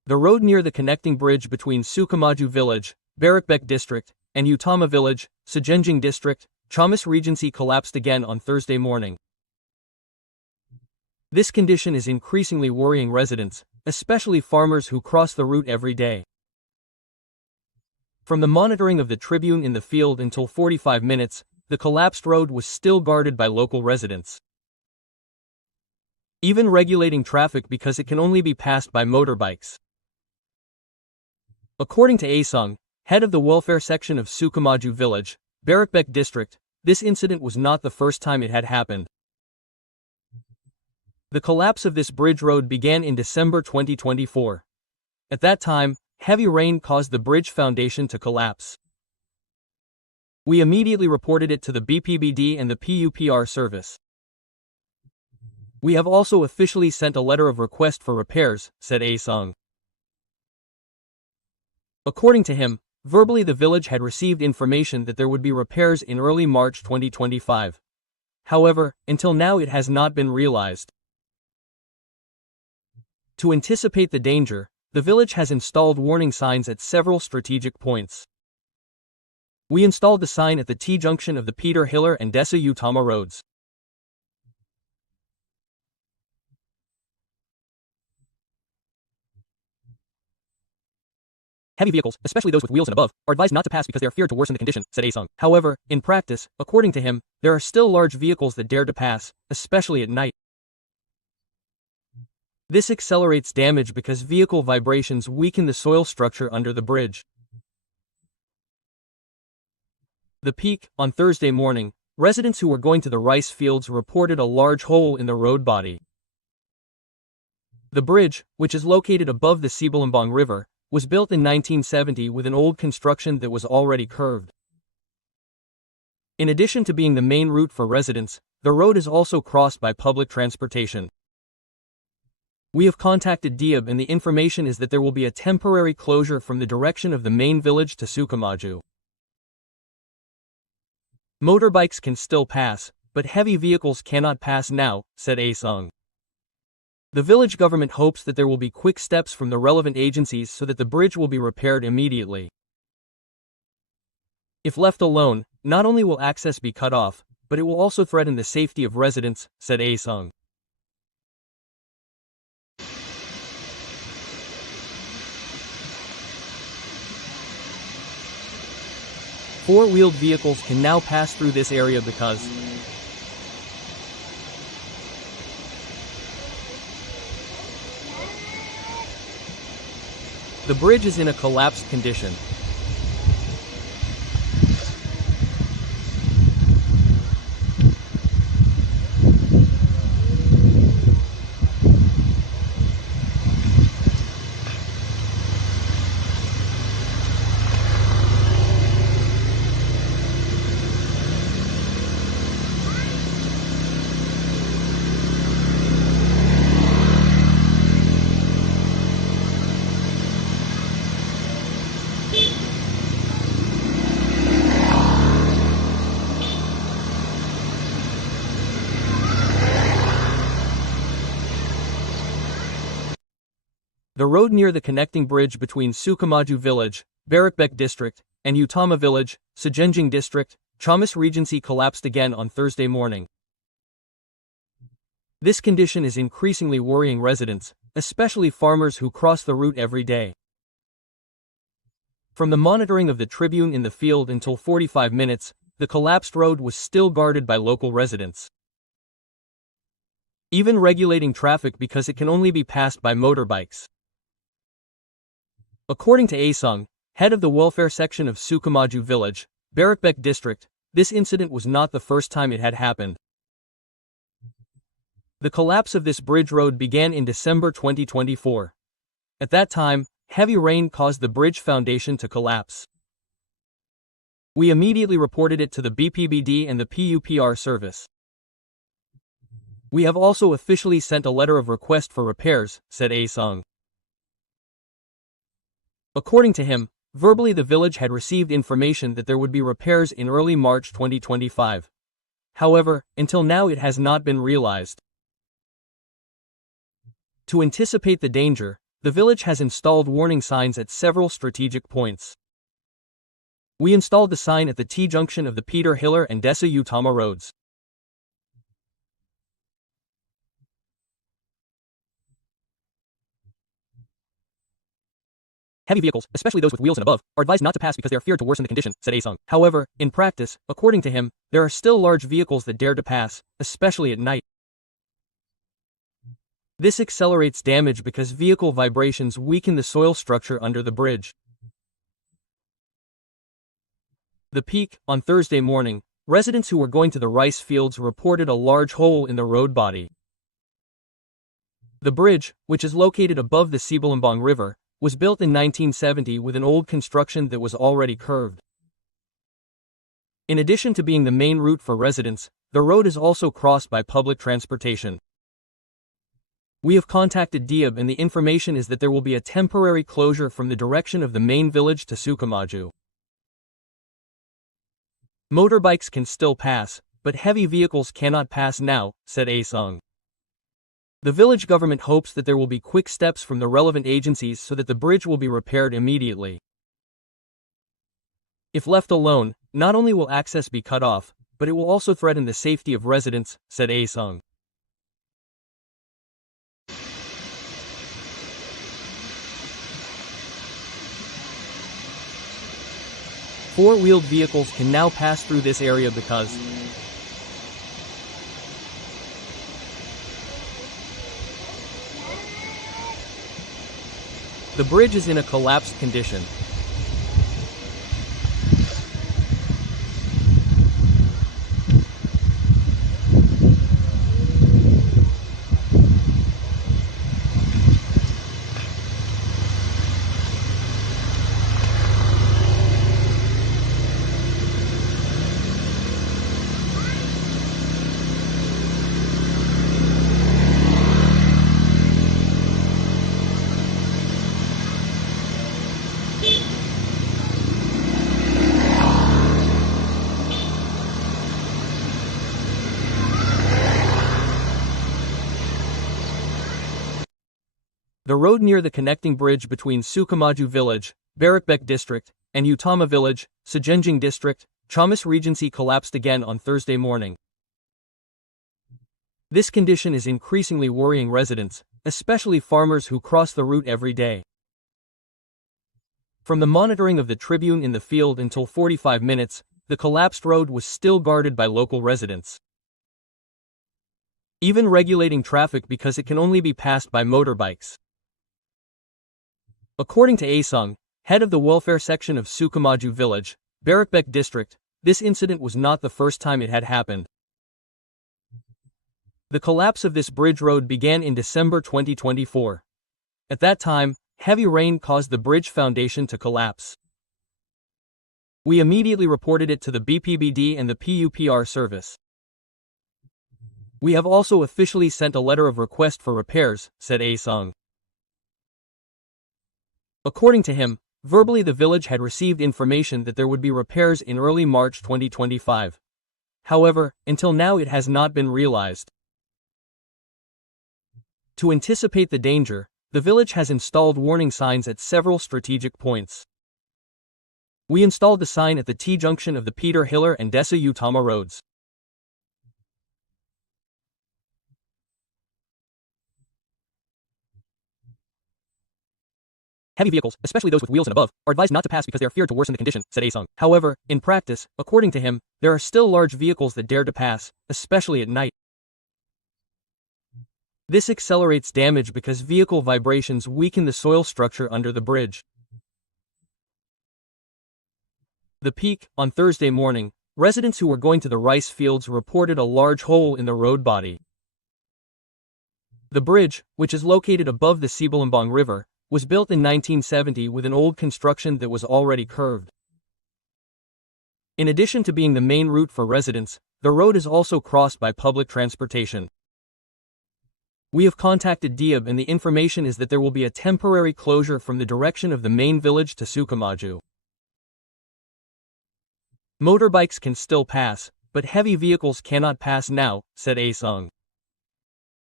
The road near the connecting bridge between Sukamaju village, Bahayakan district, and Utama village, Sajenjing district, Ciamis Regency collapsed again on Thursday morning. This condition is increasingly worrying residents, especially farmers who cross the route every day. From the monitoring of the Tribune in the field until 45 minutes, the collapsed road was still guarded by local residents, even regulating traffic because it can only be passed by motorbikes. According to Asung, head of the welfare section of Sukamaju village, Bahayakan district, this incident was not the first time it had happened. The collapse of this bridge road began in December 2024. At that time, heavy rain caused the bridge foundation to collapse. We immediately reported it to the BPBD and the PUPR service. We have also officially sent a letter of request for repairs, said Asung. According to him, verbally the village had received information that there would be repairs in early March 2025. However, until now it has not been realized. To anticipate the danger, the village has installed warning signs at several strategic points. We installed the sign at the T-junction of the Peter Hiller and Desa Utama roads. Heavy vehicles, especially those with wheels and above, are advised not to pass because they are feared to worsen the condition, said Asung. However, in practice, according to him, there are still large vehicles that dare to pass, especially at night. This accelerates damage because vehicle vibrations weaken the soil structure under the bridge. The peak, on Thursday morning, residents who were going to the rice fields reported a large hole in the road body. The bridge, which is located above the Ciamis River, was built in 1970 with an old construction that was already curved. In addition to being the main route for residents, the road is also crossed by public transportation. We have contacted Diab and the information is that there will be a temporary closure from the direction of the main village to Sukamaju. Motorbikes can still pass, but heavy vehicles cannot pass now, said Asung. The village government hopes that there will be quick steps from the relevant agencies so that the bridge will be repaired immediately. If left alone, not only will access be cut off, but it will also threaten the safety of residents, said Asung. Four-wheeled vehicles can now pass through this area because the bridge is in a collapsed condition. The road near the connecting bridge between Sukamaju village, Bahayakan district, and Utama village, Sajenjing district, Ciamis Regency collapsed again on Thursday morning. This condition is increasingly worrying residents, especially farmers who cross the route every day. From the monitoring of the Tribune in the field until 45 minutes, the collapsed road was still guarded by local residents, even regulating traffic because it can only be passed by motorbikes. According to Asung, head of the welfare section of Sukamaju village, Bahayakan district, this incident was not the first time it had happened. The collapse of this bridge road began in December 2024. At that time, heavy rain caused the bridge foundation to collapse. We immediately reported it to the BPBD and the PUPR service. We have also officially sent a letter of request for repairs, said Asung. According to him, verbally the village had received information that there would be repairs in early March 2025. However, until now it has not been realized. To anticipate the danger, the village has installed warning signs at several strategic points. We installed the sign at the T-junction of the Peter Hiller and Desa Utama roads. Heavy vehicles, especially those with wheels and above, are advised not to pass because they are feared to worsen the condition, said Asung. However, in practice, according to him, there are still large vehicles that dare to pass, especially at night. This accelerates damage because vehicle vibrations weaken the soil structure under the bridge. The peak, on Thursday morning, residents who were going to the rice fields reported a large hole in the road body. The bridge, which is located above the Sibalambang River, was built in 1970 with an old construction that was already curved. In addition to being the main route for residents, the road is also crossed by public transportation. We have contacted Diab and the information is that there will be a temporary closure from the direction of the main village to Sukamaju. Motorbikes can still pass, but heavy vehicles cannot pass now, said Asung. The village government hopes that there will be quick steps from the relevant agencies so that the bridge will be repaired immediately. If left alone, not only will access be cut off, but it will also threaten the safety of residents, said Asung. Four-wheeled vehicles can now pass through this area because the bridge is in a collapsed condition. The road near the connecting bridge between Sukamaju village, Barakbek district, and Utama village, Sejenjing district, Ciamis Regency collapsed again on Thursday morning. This condition is increasingly worrying residents, especially farmers who cross the route every day. From the monitoring of the Tribun in the field until 45 minutes, the collapsed road was still guarded by local residents, even regulating traffic because it can only be passed by motorbikes. According to Asung, head of the welfare section of Sukamaju village, Barakbek district, this incident was not the first time it had happened. The collapse of this bridge road began in December 2024. At that time, heavy rain caused the bridge foundation to collapse. We immediately reported it to the BPBD and the PUPR service. We have also officially sent a letter of request for repairs, said Asung. According to him, verbally the village had received information that there would be repairs in early March 2025. However, until now it has not been realized. To anticipate the danger, the village has installed warning signs at several strategic points. We installed the sign at the T-junction of the Peter Hiller and Desa Utama roads. Heavy vehicles, especially those with wheels and above, are advised not to pass because they are feared to worsen the condition, said Asung. However, in practice, according to him, there are still large vehicles that dare to pass, especially at night. This accelerates damage because vehicle vibrations weaken the soil structure under the bridge. The peak, on Thursday morning, residents who were going to the rice fields reported a large hole in the road body. The bridge, which is located above the Sibalambang River, was built in 1970 with an old construction that was already curved. In addition to being the main route for residents, the road is also crossed by public transportation. We have contacted Diab and the information is that there will be a temporary closure from the direction of the main village to Sukamaju. Motorbikes can still pass, but heavy vehicles cannot pass now, said Asung.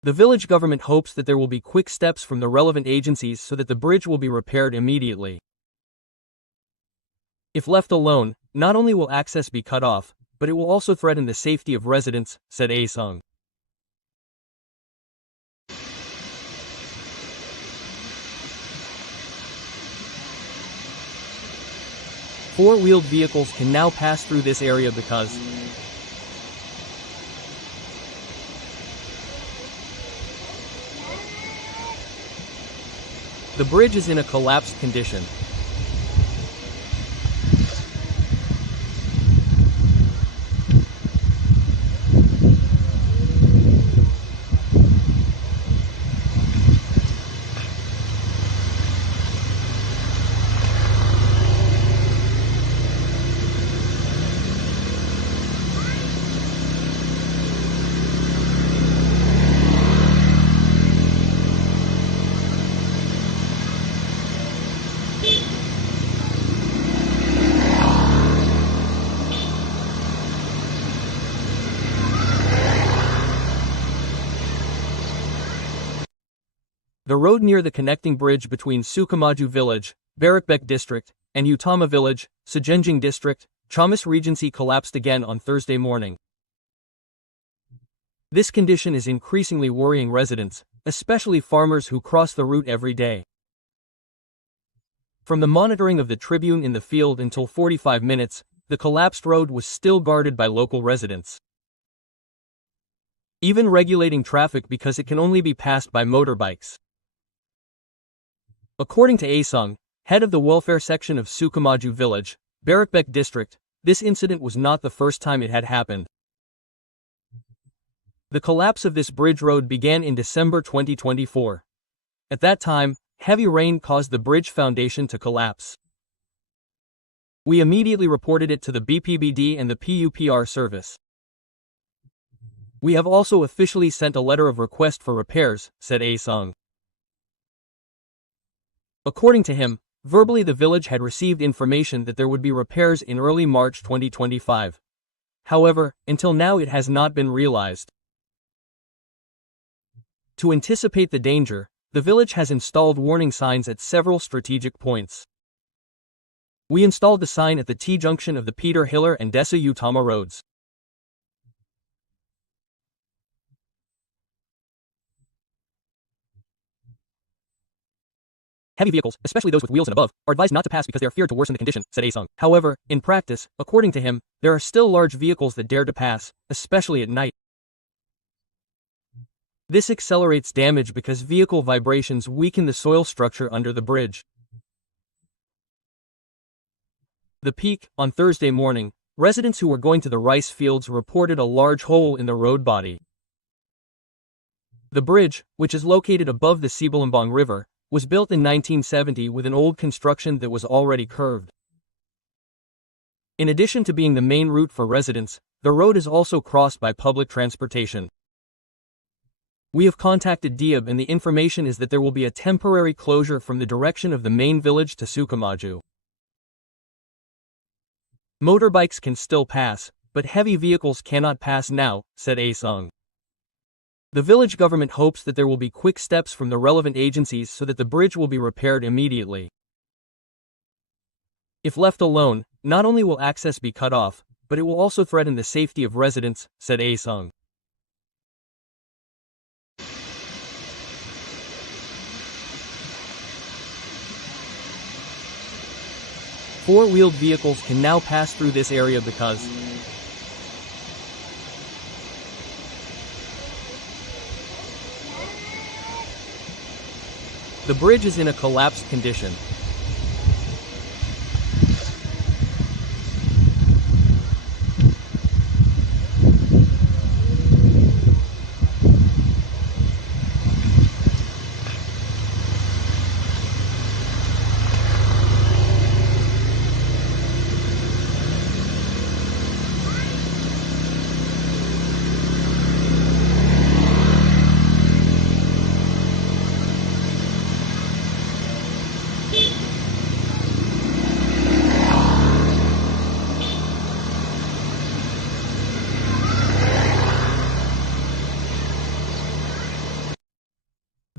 The village government hopes that there will be quick steps from the relevant agencies so that the bridge will be repaired immediately. If left alone, not only will access be cut off, but it will also threaten the safety of residents, said Aesung. Four-wheeled vehicles can now pass through this area because the bridge is in a collapsed condition. The road near the connecting bridge between Sukamaju village, Barakbek district, and Utama village, Sejenjing district, Ciamis Regency collapsed again on Thursday morning. This condition is increasingly worrying residents, especially farmers who cross the route every day. From the monitoring of the Tribune in the field until 45 minutes, the collapsed road was still guarded by local residents, even regulating traffic because it can only be passed by motorbikes. According to Aesung, head of the welfare section of Sukamaju village, Barakbek district, this incident was not the first time it had happened. The collapse of this bridge road began in December 2024. At that time, heavy rain caused the bridge foundation to collapse. We immediately reported it to the BPBD and the PUPR service. We have also officially sent a letter of request for repairs, said Aesung. According to him, verbally the village had received information that there would be repairs in early March 2025. However, until now it has not been realized. To anticipate the danger, the village has installed warning signs at several strategic points. We installed the sign at the T-junction of the Peter Hiller and Desa Utama roads. Heavy vehicles, especially those with wheels and above, are advised not to pass because they are feared to worsen the condition, said Aesung. However, in practice, according to him, there are still large vehicles that dare to pass, especially at night. This accelerates damage because vehicle vibrations weaken the soil structure under the bridge. The peak, on Thursday morning, residents who were going to the rice fields reported a large hole in the road body. The bridge, which is located above the Sibalambang River, was built in 1970 with an old construction that was already curved. In addition to being the main route for residents, the road is also crossed by public transportation. We have contacted Diab and the information is that there will be a temporary closure from the direction of the main village to Sukamaju. Motorbikes can still pass, but heavy vehicles cannot pass now, said Aesung. The village government hopes that there will be quick steps from the relevant agencies so that the bridge will be repaired immediately. If left alone, not only will access be cut off, but it will also threaten the safety of residents, said Aesung. Four-wheeled vehicles can now pass through this area because the bridge is in a collapsed condition.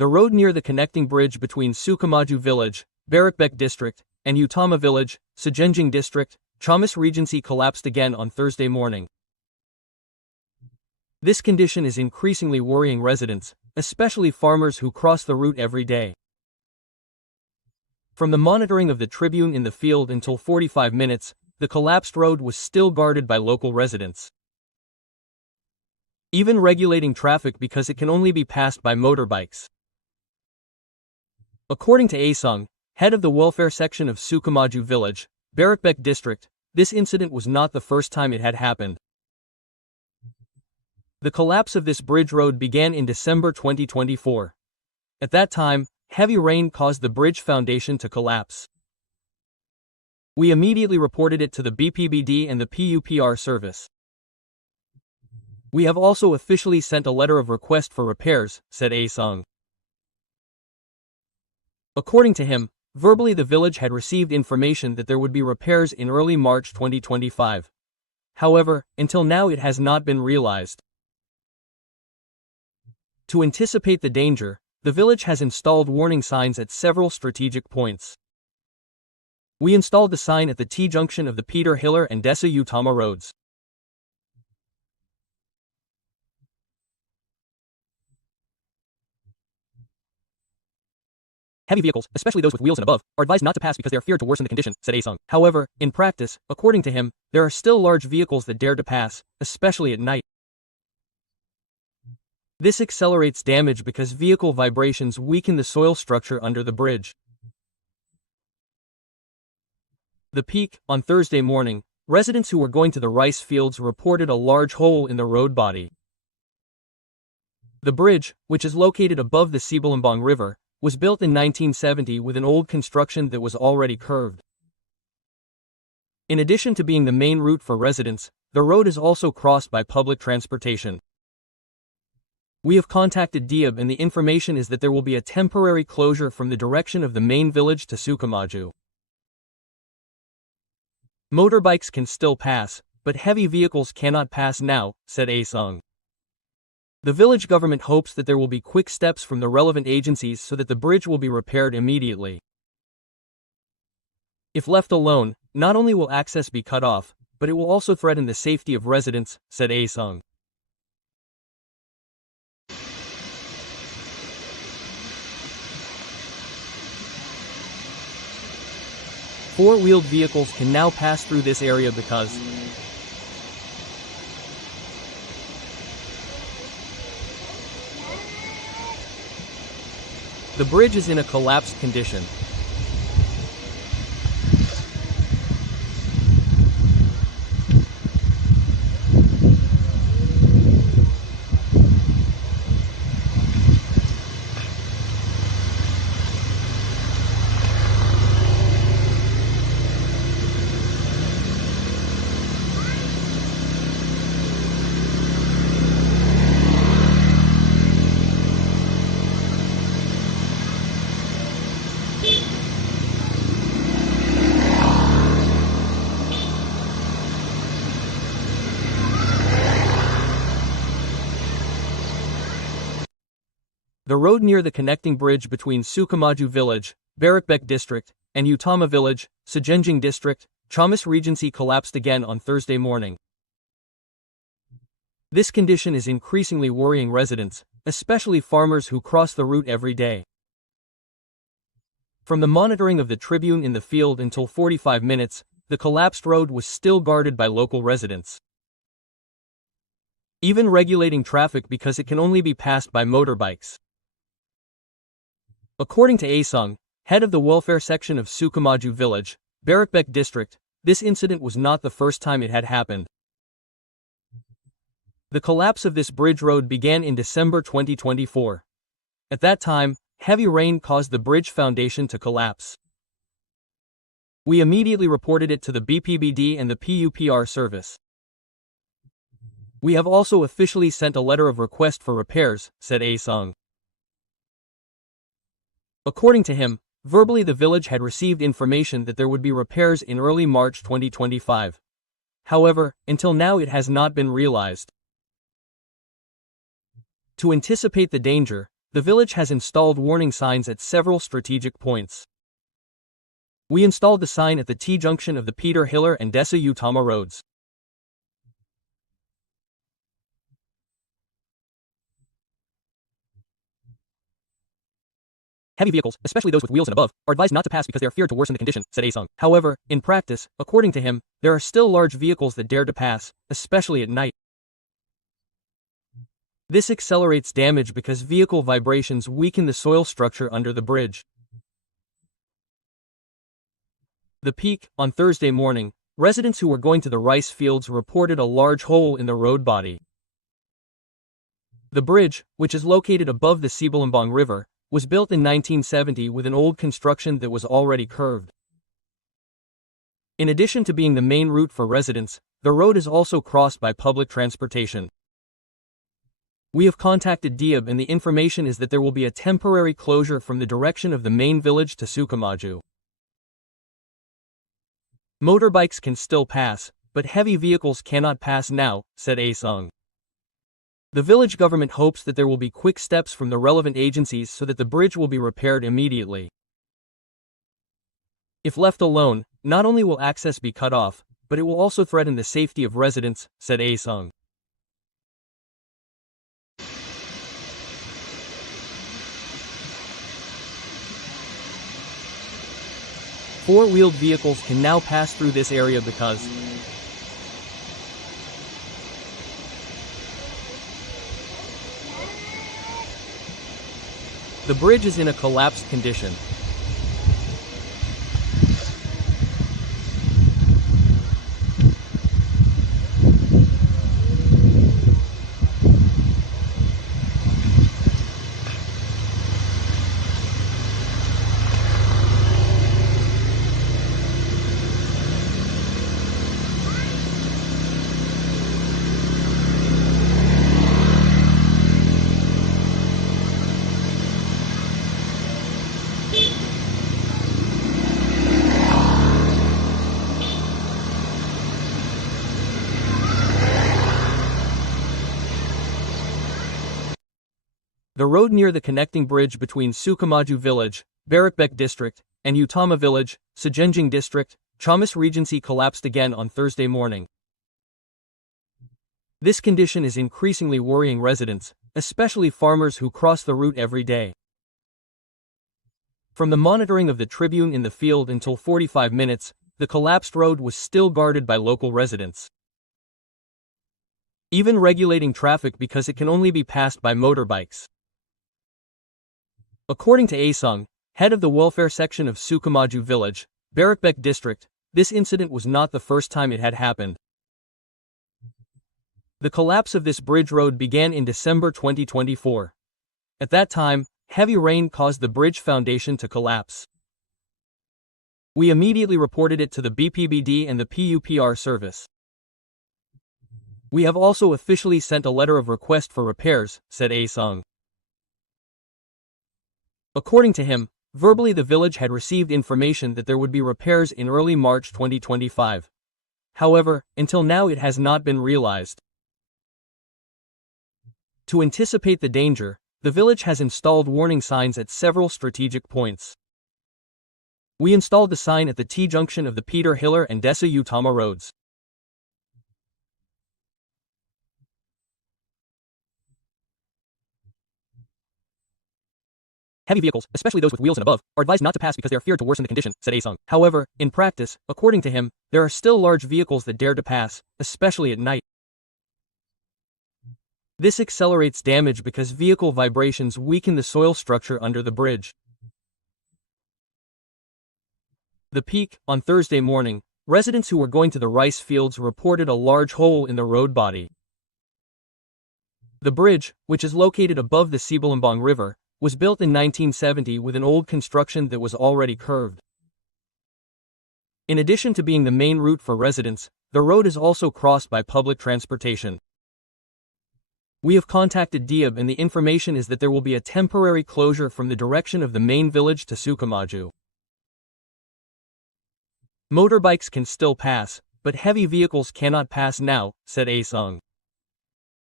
The road near the connecting bridge between Sukamaju village, Bahayakan district, and Utama village, Sajenjing district, Ciamis Regency collapsed again on Thursday morning. This condition is increasingly worrying residents, especially farmers who cross the route every day. From the monitoring of the Tribune in the field until 45 minutes, the collapsed road was still guarded by local residents, even regulating traffic because it can only be passed by motorbikes. According to Asung, head of the welfare section of Sukamaju village, Bahayakan district, this incident was not the first time it had happened. The collapse of this bridge road began in December 2024. At that time, heavy rain caused the bridge foundation to collapse. We immediately reported it to the BPBD and the PUPR service. We have also officially sent a letter of request for repairs, said Asung. According to him, verbally the village had received information that there would be repairs in early March 2025. However, until now it has not been realized. To anticipate the danger, the village has installed warning signs at several strategic points. We installed the sign at the T-junction of the Peter Hiller and Desa Utama roads. Heavy vehicles, especially those with wheels and above, are advised not to pass because they are feared to worsen the condition, said Asung. However, in practice, according to him, there are still large vehicles that dare to pass, especially at night. This accelerates damage because vehicle vibrations weaken the soil structure under the bridge. The peak, on Thursday morning, residents who were going to the rice fields reported a large hole in the road body. The bridge, which is located above the Ciamis River, was built in 1970 with an old construction that was already curved. In addition to being the main route for residents, the road is also crossed by public transportation. We have contacted Diab and the information is that there will be a temporary closure from the direction of the main village to Sukamaju. Motorbikes can still pass, but heavy vehicles cannot pass now, said Asung. The village government hopes that there will be quick steps from the relevant agencies so that the bridge will be repaired immediately. If left alone, not only will access be cut off, but it will also threaten the safety of residents, said Asung. Four-wheeled vehicles can now pass through this area because the bridge is in a collapsed condition. The road near the connecting bridge between Sukamaju village, Bahayakan district, and Utama village, Sajenjing district, Ciamis Regency collapsed again on Thursday morning. This condition is increasingly worrying residents, especially farmers who cross the route every day. From the monitoring of the Tribune in the field until 45 minutes, the collapsed road was still guarded by local residents, even regulating traffic because it can only be passed by motorbikes. According to Asung, head of the welfare section of Sukamaju village, Bahayakan district, this incident was not the first time it had happened. The collapse of this bridge road began in December 2024. At that time, heavy rain caused the bridge foundation to collapse. We immediately reported it to the BPBD and the PUPR service. We have also officially sent a letter of request for repairs, said Asung. According to him, verbally the village had received information that there would be repairs in early March 2025. However, until now it has not been realized. To anticipate the danger, the village has installed warning signs at several strategic points. We installed the sign at the T-junction of the Peter Hiller and Dessa Utama roads. Heavy vehicles, especially those with wheels and above, are advised not to pass because they are feared to worsen the condition, said Asung. However, in practice, according to him, there are still large vehicles that dare to pass, especially at night. This accelerates damage because vehicle vibrations weaken the soil structure under the bridge. The peak, on Thursday morning, residents who were going to the rice fields reported a large hole in the road body. The bridge, which is located above the Sibalambang River, was built in 1970 with an old construction that was already curved. In addition to being the main route for residents, the road is also crossed by public transportation. We have contacted Diab and the information is that there will be a temporary closure from the direction of the main village to Sukamaju. Motorbikes can still pass, but heavy vehicles cannot pass now, said Asung. The village government hopes that there will be quick steps from the relevant agencies so that the bridge will be repaired immediately. If left alone, not only will access be cut off, but it will also threaten the safety of residents, said Asung. Four-wheeled vehicles can now pass through this area because the bridge is in a collapsed condition. The road near the connecting bridge between Sukamaju village, Barakbek district, and Utama village, Sejenjing district, Ciamis Regency collapsed again on Thursday morning. This condition is increasingly worrying residents, especially farmers who cross the route every day. From the monitoring of the Tribun in the field until 45 minutes, the collapsed road was still guarded by local residents. Even regulating traffic because it can only be passed by motorbikes. According to Asung, head of the welfare section of Sukamaju village, Barakbek district, this incident was not the first time it had happened. The collapse of this bridge road began in December 2024. At that time, heavy rain caused the bridge foundation to collapse. We immediately reported it to the BPBD and the PUPR service. We have also officially sent a letter of request for repairs, said Asung. According to him, verbally the village had received information that there would be repairs in early March 2025. However, until now it has not been realized. To anticipate the danger, the village has installed warning signs at several strategic points. We installed the sign at the T-junction of the Peter Hiller and Dessa Utama roads. Heavy vehicles, especially those with wheels and above, are advised not to pass because they are feared to worsen the condition, said Asung. However, in practice, according to him, there are still large vehicles that dare to pass, especially at night. This accelerates damage because vehicle vibrations weaken the soil structure under the bridge. The peak, on Thursday morning, residents who were going to the rice fields reported a large hole in the road body. The bridge, which is located above the Sibalambang River, was built in 1970 with an old construction that was already curved. In addition to being the main route for residents, the road is also crossed by public transportation. We have contacted Diab and the information is that there will be a temporary closure from the direction of the main village to Sukamaju. Motorbikes can still pass, but heavy vehicles cannot pass now, said Asung.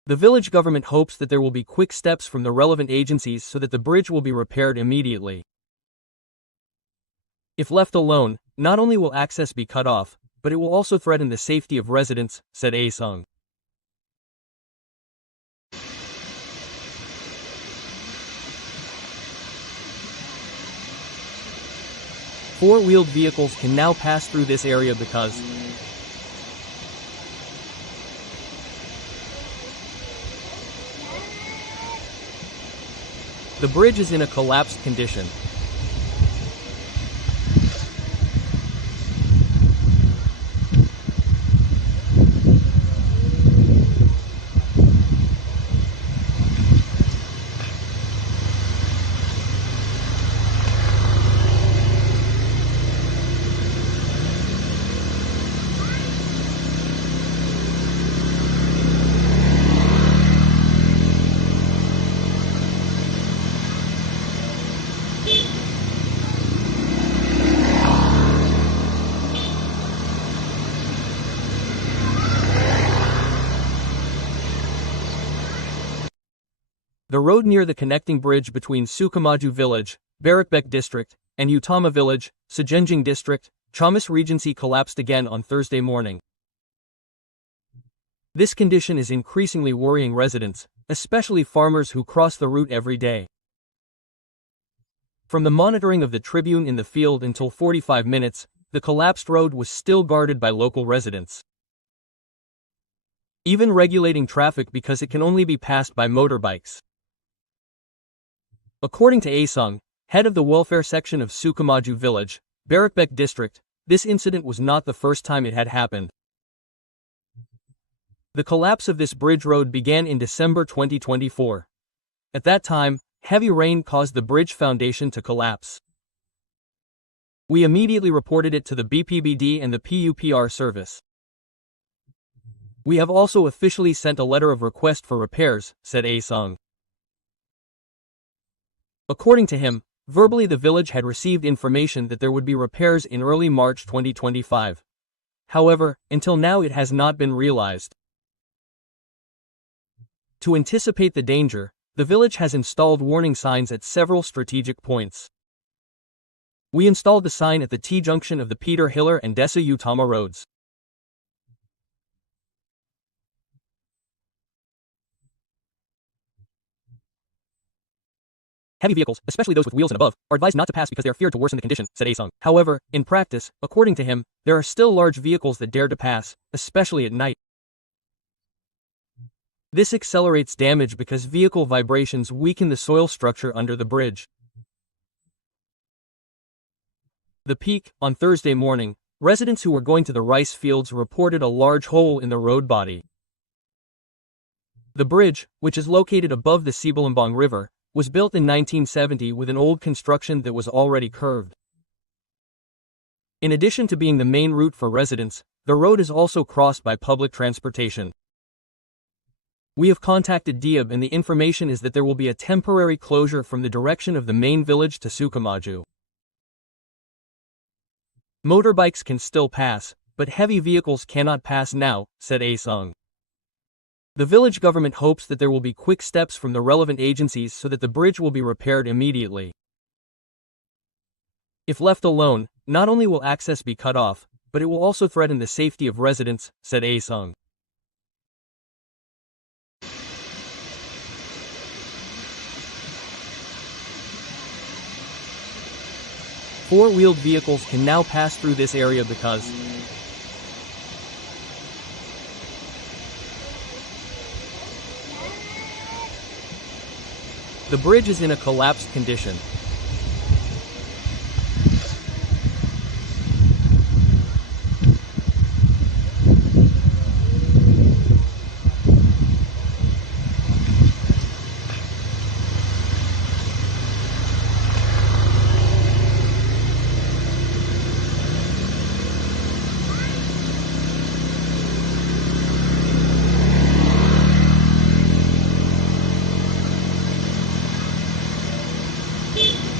The village government hopes that there will be quick steps from the relevant agencies so that the bridge will be repaired immediately. If left alone, not only will access be cut off, but it will also threaten the safety of residents, said Aesung. Four-wheeled vehicles can now pass through this area because the bridge is in a collapsed condition. The road near the connecting bridge between Sukamaju village, Barakbek district, and Utama village, Sejenjing district, Ciamis Regency collapsed again on Thursday morning. This condition is increasingly worrying residents, especially farmers who cross the route every day. From the monitoring of the Tribun in the field until 45 minutes, the collapsed road was still guarded by local residents, even regulating traffic because it can only be passed by motorbikes. According to Aesung, head of the welfare section of Sukamaju village, Barakbek district, this incident was not the first time it had happened. The collapse of this bridge road began in December 2024. At that time, heavy rain caused the bridge foundation to collapse. We immediately reported it to the BPBD and the PUPR service. We have also officially sent a letter of request for repairs, said Aesung. According to him, verbally the village had received information that there would be repairs in early March 2025. However, until now it has not been realized. To anticipate the danger, the village has installed warning signs at several strategic points. We installed the sign at the T-junction of the Peter Hiller and Desa Utama roads. Heavy vehicles, especially those with wheels and above, are advised not to pass because they are feared to worsen the condition, said Aesung. However, in practice, according to him, there are still large vehicles that dare to pass, especially at night. This accelerates damage because vehicle vibrations weaken the soil structure under the bridge. The peak, on Thursday morning, residents who were going to the rice fields reported a large hole in the road body. The bridge, which is located above the Sibalambang River, was built in 1970 with an old construction that was already curved. In addition to being the main route for residents, the road is also crossed by public transportation. We have contacted Diab and the information is that there will be a temporary closure from the direction of the main village to Sukamaju. Motorbikes can still pass, but heavy vehicles cannot pass now, said Aesung. The village government hopes that there will be quick steps from the relevant agencies so that the bridge will be repaired immediately. If left alone, not only will access be cut off, but it will also threaten the safety of residents, said Aesung. Four-wheeled vehicles can now pass through this area because the bridge is in a collapsed condition.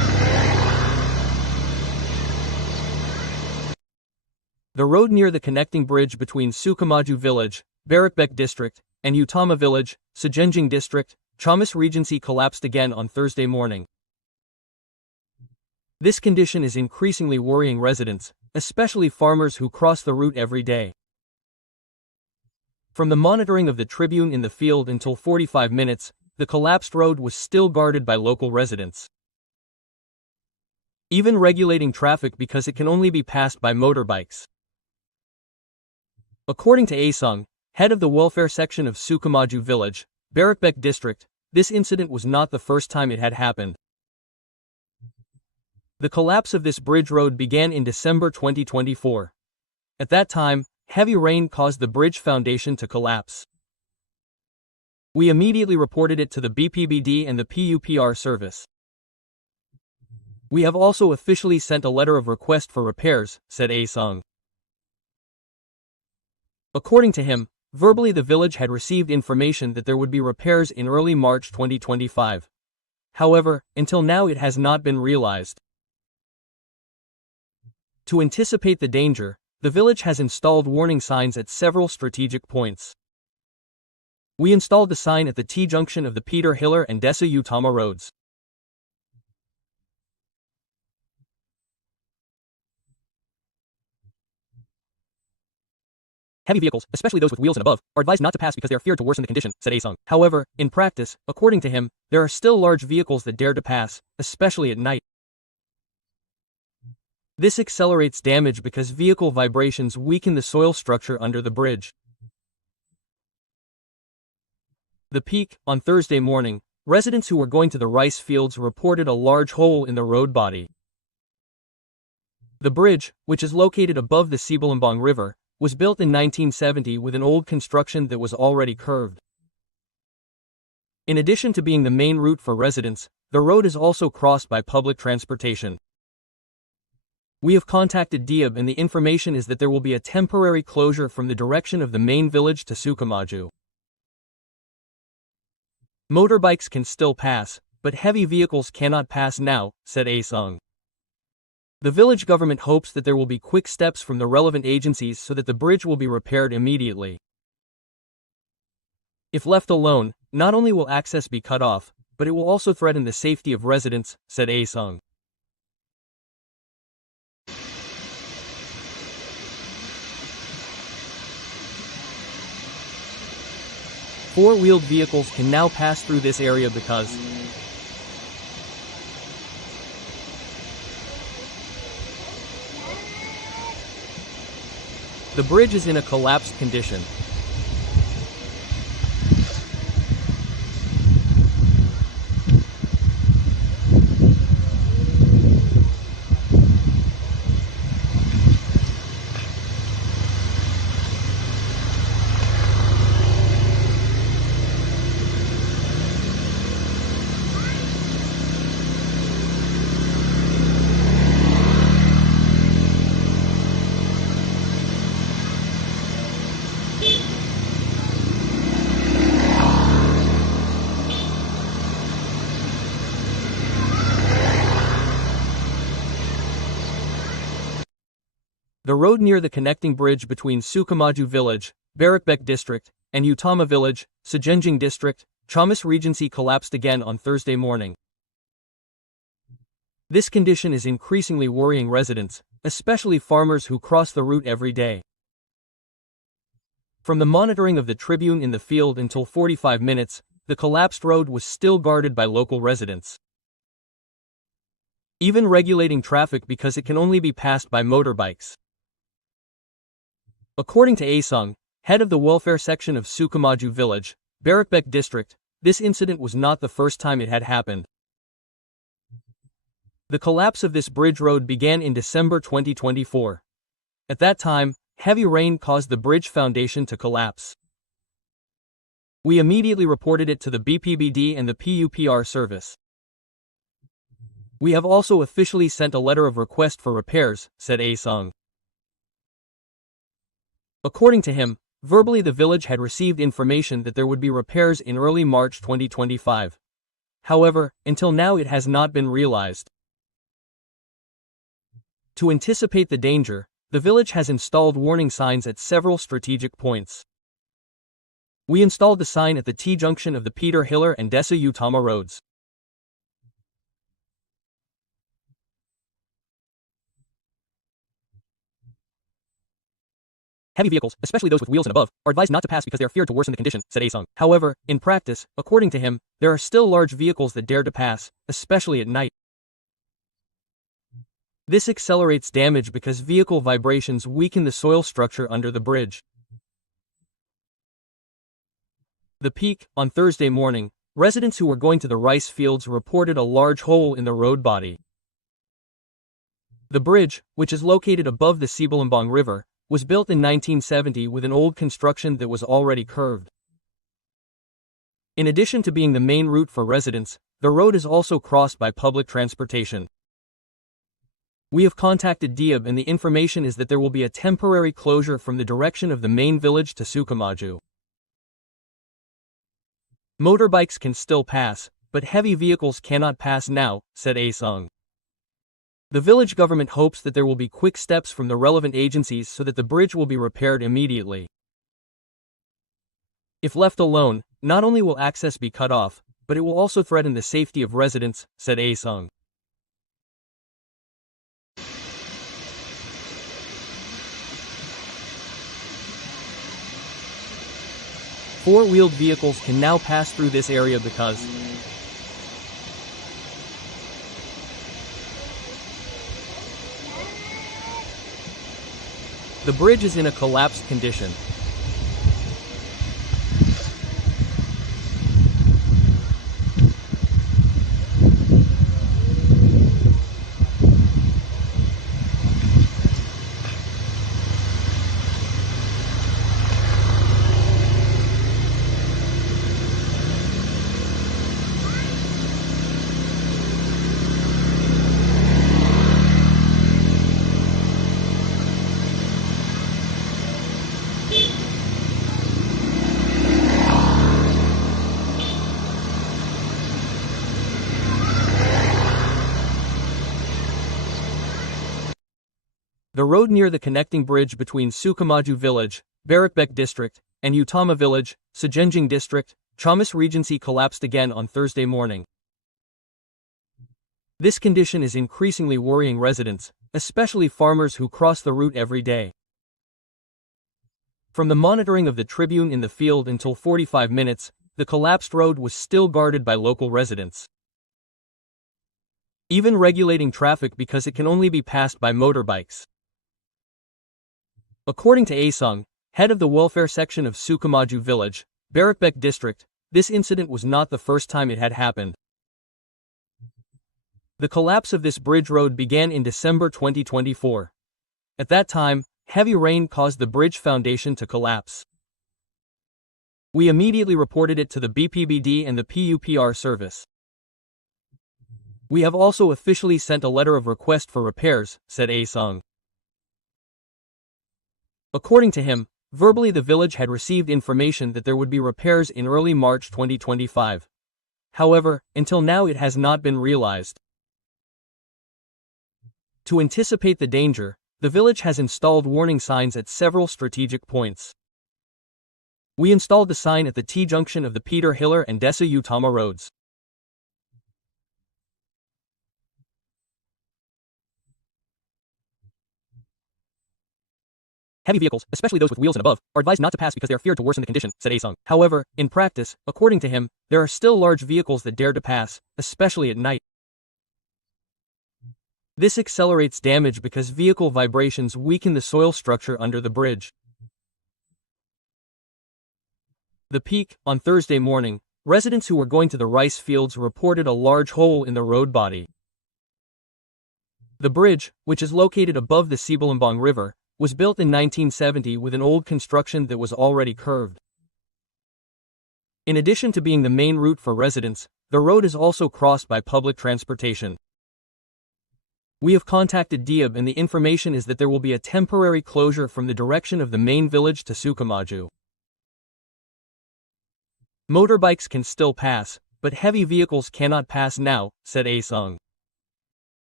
The road near the connecting bridge between Sukamaju village, Bahayakan district, and Utama village, Sejenjing district, Ciamis Regency collapsed again on Thursday morning. This condition is increasingly worrying residents, especially farmers who cross the route every day. From the monitoring of the Tribun in the field until 45 minutes, the collapsed road was still guarded by local residents, even regulating traffic because it can only be passed by motorbikes. According to Asung, head of the welfare section of Sukamaju village, Bahayakan district, this incident was not the first time it had happened. The collapse of this bridge road began in December 2024. At that time, heavy rain caused the bridge foundation to collapse. We immediately reported it to the BPBD and the PUPR service. We have also officially sent a letter of request for repairs, said Asung. According to him, verbally the village had received information that there would be repairs in early March 2025. However, until now it has not been realized. To anticipate the danger, the village has installed warning signs at several strategic points. We installed the sign at the T-junction of the Peter Hiller and Desa Utama roads. Heavy vehicles, especially those with wheels and above, are advised not to pass because they are feared to worsen the condition, said Asung. However, in practice, according to him, there are still large vehicles that dare to pass, especially at night. This accelerates damage because vehicle vibrations weaken the soil structure under the bridge. The peak, on Thursday morning, residents who were going to the rice fields reported a large hole in the road body. The bridge, which is located above the Ciamis River, was built in 1970 with an old construction that was already curved. In addition to being the main route for residents, the road is also crossed by public transportation. We have contacted Diab and the information is that there will be a temporary closure from the direction of the main village to Sukamaju. Motorbikes can still pass, but heavy vehicles cannot pass now, said Asung. The village government hopes that there will be quick steps from the relevant agencies so that the bridge will be repaired immediately. If left alone, not only will access be cut off, but it will also threaten the safety of residents, said Asung. Four-wheeled vehicles can now pass through this area because the bridge is in a collapsed condition. The road near the connecting bridge between Sukamaju village, Bahayakan district, and Utama village, Sejenjing district, Ciamis Regency collapsed again on Thursday morning. This condition is increasingly worrying residents, especially farmers who cross the route every day. From the monitoring of the Tribun in the field until 45 minutes, the collapsed road was still guarded by local residents, even regulating traffic because it can only be passed by motorbikes. According to Asung, head of the welfare section of Sukamaju village, Bahayakan district, this incident was not the first time it had happened. The collapse of this bridge road began in December 2024. At that time, heavy rain caused the bridge foundation to collapse. We immediately reported it to the BPBD and the PUPR service. We have also officially sent a letter of request for repairs, said Asung. According to him, verbally the village had received information that there would be repairs in early March 2025. However, until now it has not been realized. To anticipate the danger, the village has installed warning signs at several strategic points. We installed the sign at the T-junction of the Peter Hiller and Desa Utama roads. Heavy vehicles, especially those with wheels and above, are advised not to pass because they are feared to worsen the condition, said Asung. However, in practice, according to him, there are still large vehicles that dare to pass, especially at night. This accelerates damage because vehicle vibrations weaken the soil structure under the bridge. The peak, on Thursday morning, residents who were going to the rice fields reported a large hole in the road body. The bridge, which is located above the Sibalambang River, was built in 1970 with an old construction that was already curved. In addition to being the main route for residents, the road is also crossed by public transportation. We have contacted Diab and the information is that there will be a temporary closure from the direction of the main village to Sukamaju. Motorbikes can still pass, but heavy vehicles cannot pass now, said Asung. The village government hopes that there will be quick steps from the relevant agencies so that the bridge will be repaired immediately. If left alone, not only will access be cut off, but it will also threaten the safety of residents, said Asung. Four-wheeled vehicles can now pass through this area because the bridge is in a collapsed condition. The road near the connecting bridge between Sukamaju village, Barakbek district, and Utama village, Sejenjing district, Ciamis Regency collapsed again on Thursday morning. This condition is increasingly worrying residents, especially farmers who cross the route every day. From the monitoring of the Tribun in the field until 45 minutes, the collapsed road was still guarded by local residents. Even regulating traffic because it can only be passed by motorbikes. According to Asung, head of the welfare section of Sukamaju village, Barakbek district, this incident was not the first time it had happened. The collapse of this bridge road began in December 2024. At that time, heavy rain caused the bridge foundation to collapse. We immediately reported it to the BPBD and the PUPR service. We have also officially sent a letter of request for repairs, said Asung. According to him, verbally the village had received information that there would be repairs in early March 2025. However, until now it has not been realized. To anticipate the danger, the village has installed warning signs at several strategic points. We installed the sign at the T-junction of the Peter Hiller and Desa Utama roads. Heavy vehicles, especially those with wheels and above, are advised not to pass because they are feared to worsen the condition, said Asung. However, in practice, according to him, there are still large vehicles that dare to pass, especially at night. This accelerates damage because vehicle vibrations weaken the soil structure under the bridge. The peak, on Thursday morning, residents who were going to the rice fields reported a large hole in the road body. The bridge, which is located above the Sibalambang River, was built in 1970 with an old construction that was already curved. In addition to being the main route for residents, the road is also crossed by public transportation. We have contacted Diab and the information is that there will be a temporary closure from the direction of the main village to Sukamaju. Motorbikes can still pass, but heavy vehicles cannot pass now, said Asung.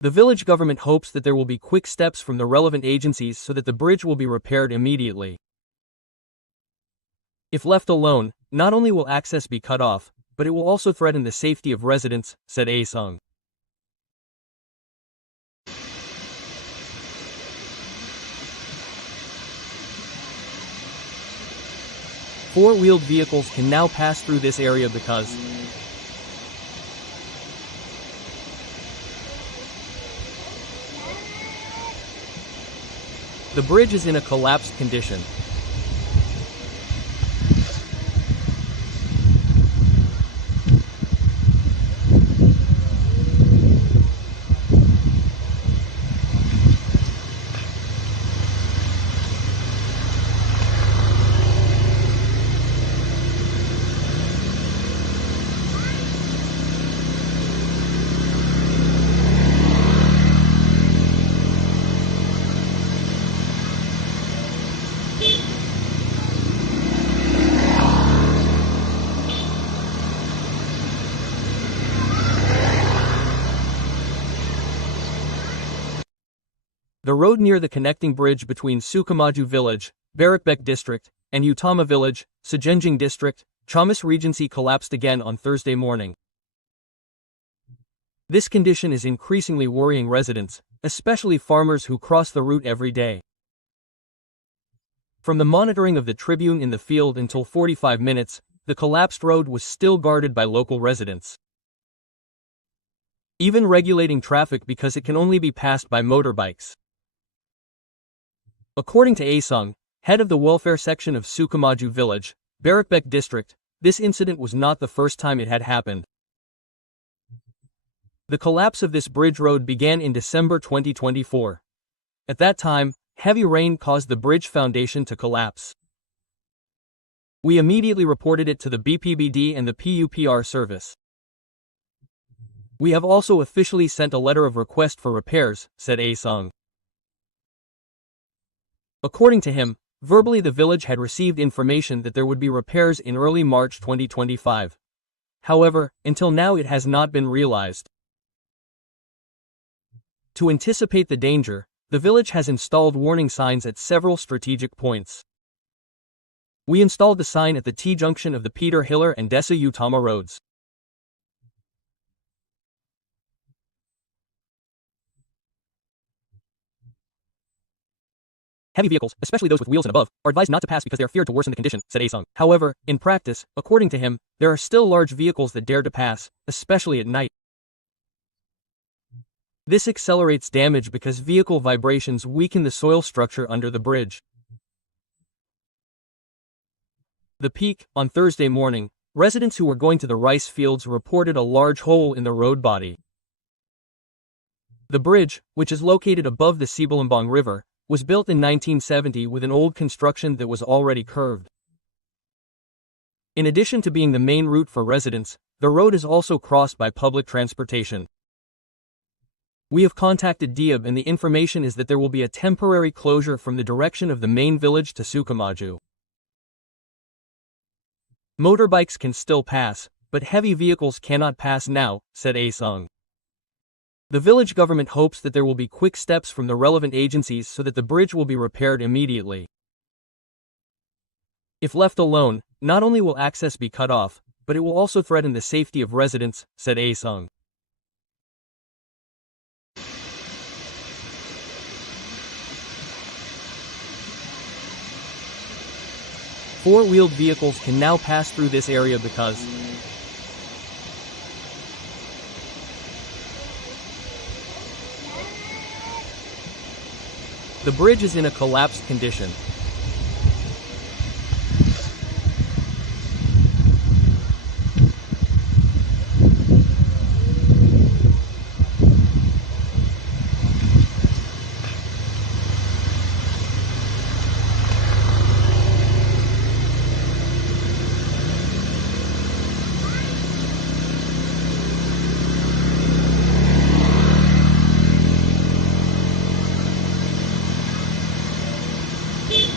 The village government hopes that there will be quick steps from the relevant agencies so that the bridge will be repaired immediately. If left alone, not only will access be cut off, but it will also threaten the safety of residents, said Asung. Four-wheeled vehicles can now pass through this area because the bridge is in a collapsed condition. The road near the connecting bridge between Sukamaju village, Barakbek district, and Utama village, Sejenjing district, Ciamis Regency collapsed again on Thursday morning. This condition is increasingly worrying residents, especially farmers who cross the route every day. From the monitoring of the Tribune in the field until 45 minutes, the collapsed road was still guarded by local residents, even regulating traffic because it can only be passed by motorbikes. According to Asung, head of the welfare section of Sukamaju village, Barakbek district, this incident was not the first time it had happened. The collapse of this bridge road began in December 2024. At that time, heavy rain caused the bridge foundation to collapse. We immediately reported it to the BPBD and the PUPR service. We have also officially sent a letter of request for repairs, said Asung. According to him, verbally the village had received information that there would be repairs in early March 2025. However, until now it has not been realized. To anticipate the danger, the village has installed warning signs at several strategic points. We installed the sign at the T-junction of the Peter Hiller and Desa Utama roads. Heavy vehicles, especially those with wheels and above, are advised not to pass because they are feared to worsen the condition, said Asung. However, in practice, according to him, there are still large vehicles that dare to pass, especially at night. This accelerates damage because vehicle vibrations weaken the soil structure under the bridge. The peak, on Thursday morning, residents who were going to the rice fields reported a large hole in the road body. The bridge, which is located above the Sibalambang River, was built in 1970 with an old construction that was already curved. In addition to being the main route for residents, the road is also crossed by public transportation. We have contacted Diab and the information is that there will be a temporary closure from the direction of the main village to Sukamaju. Motorbikes can still pass, but heavy vehicles cannot pass now, said Asung. The village government hopes that there will be quick steps from the relevant agencies so that the bridge will be repaired immediately. If left alone, not only will access be cut off, but it will also threaten the safety of residents, said Asung. Four-wheeled vehicles can now pass through this area because the bridge is in a collapsed condition.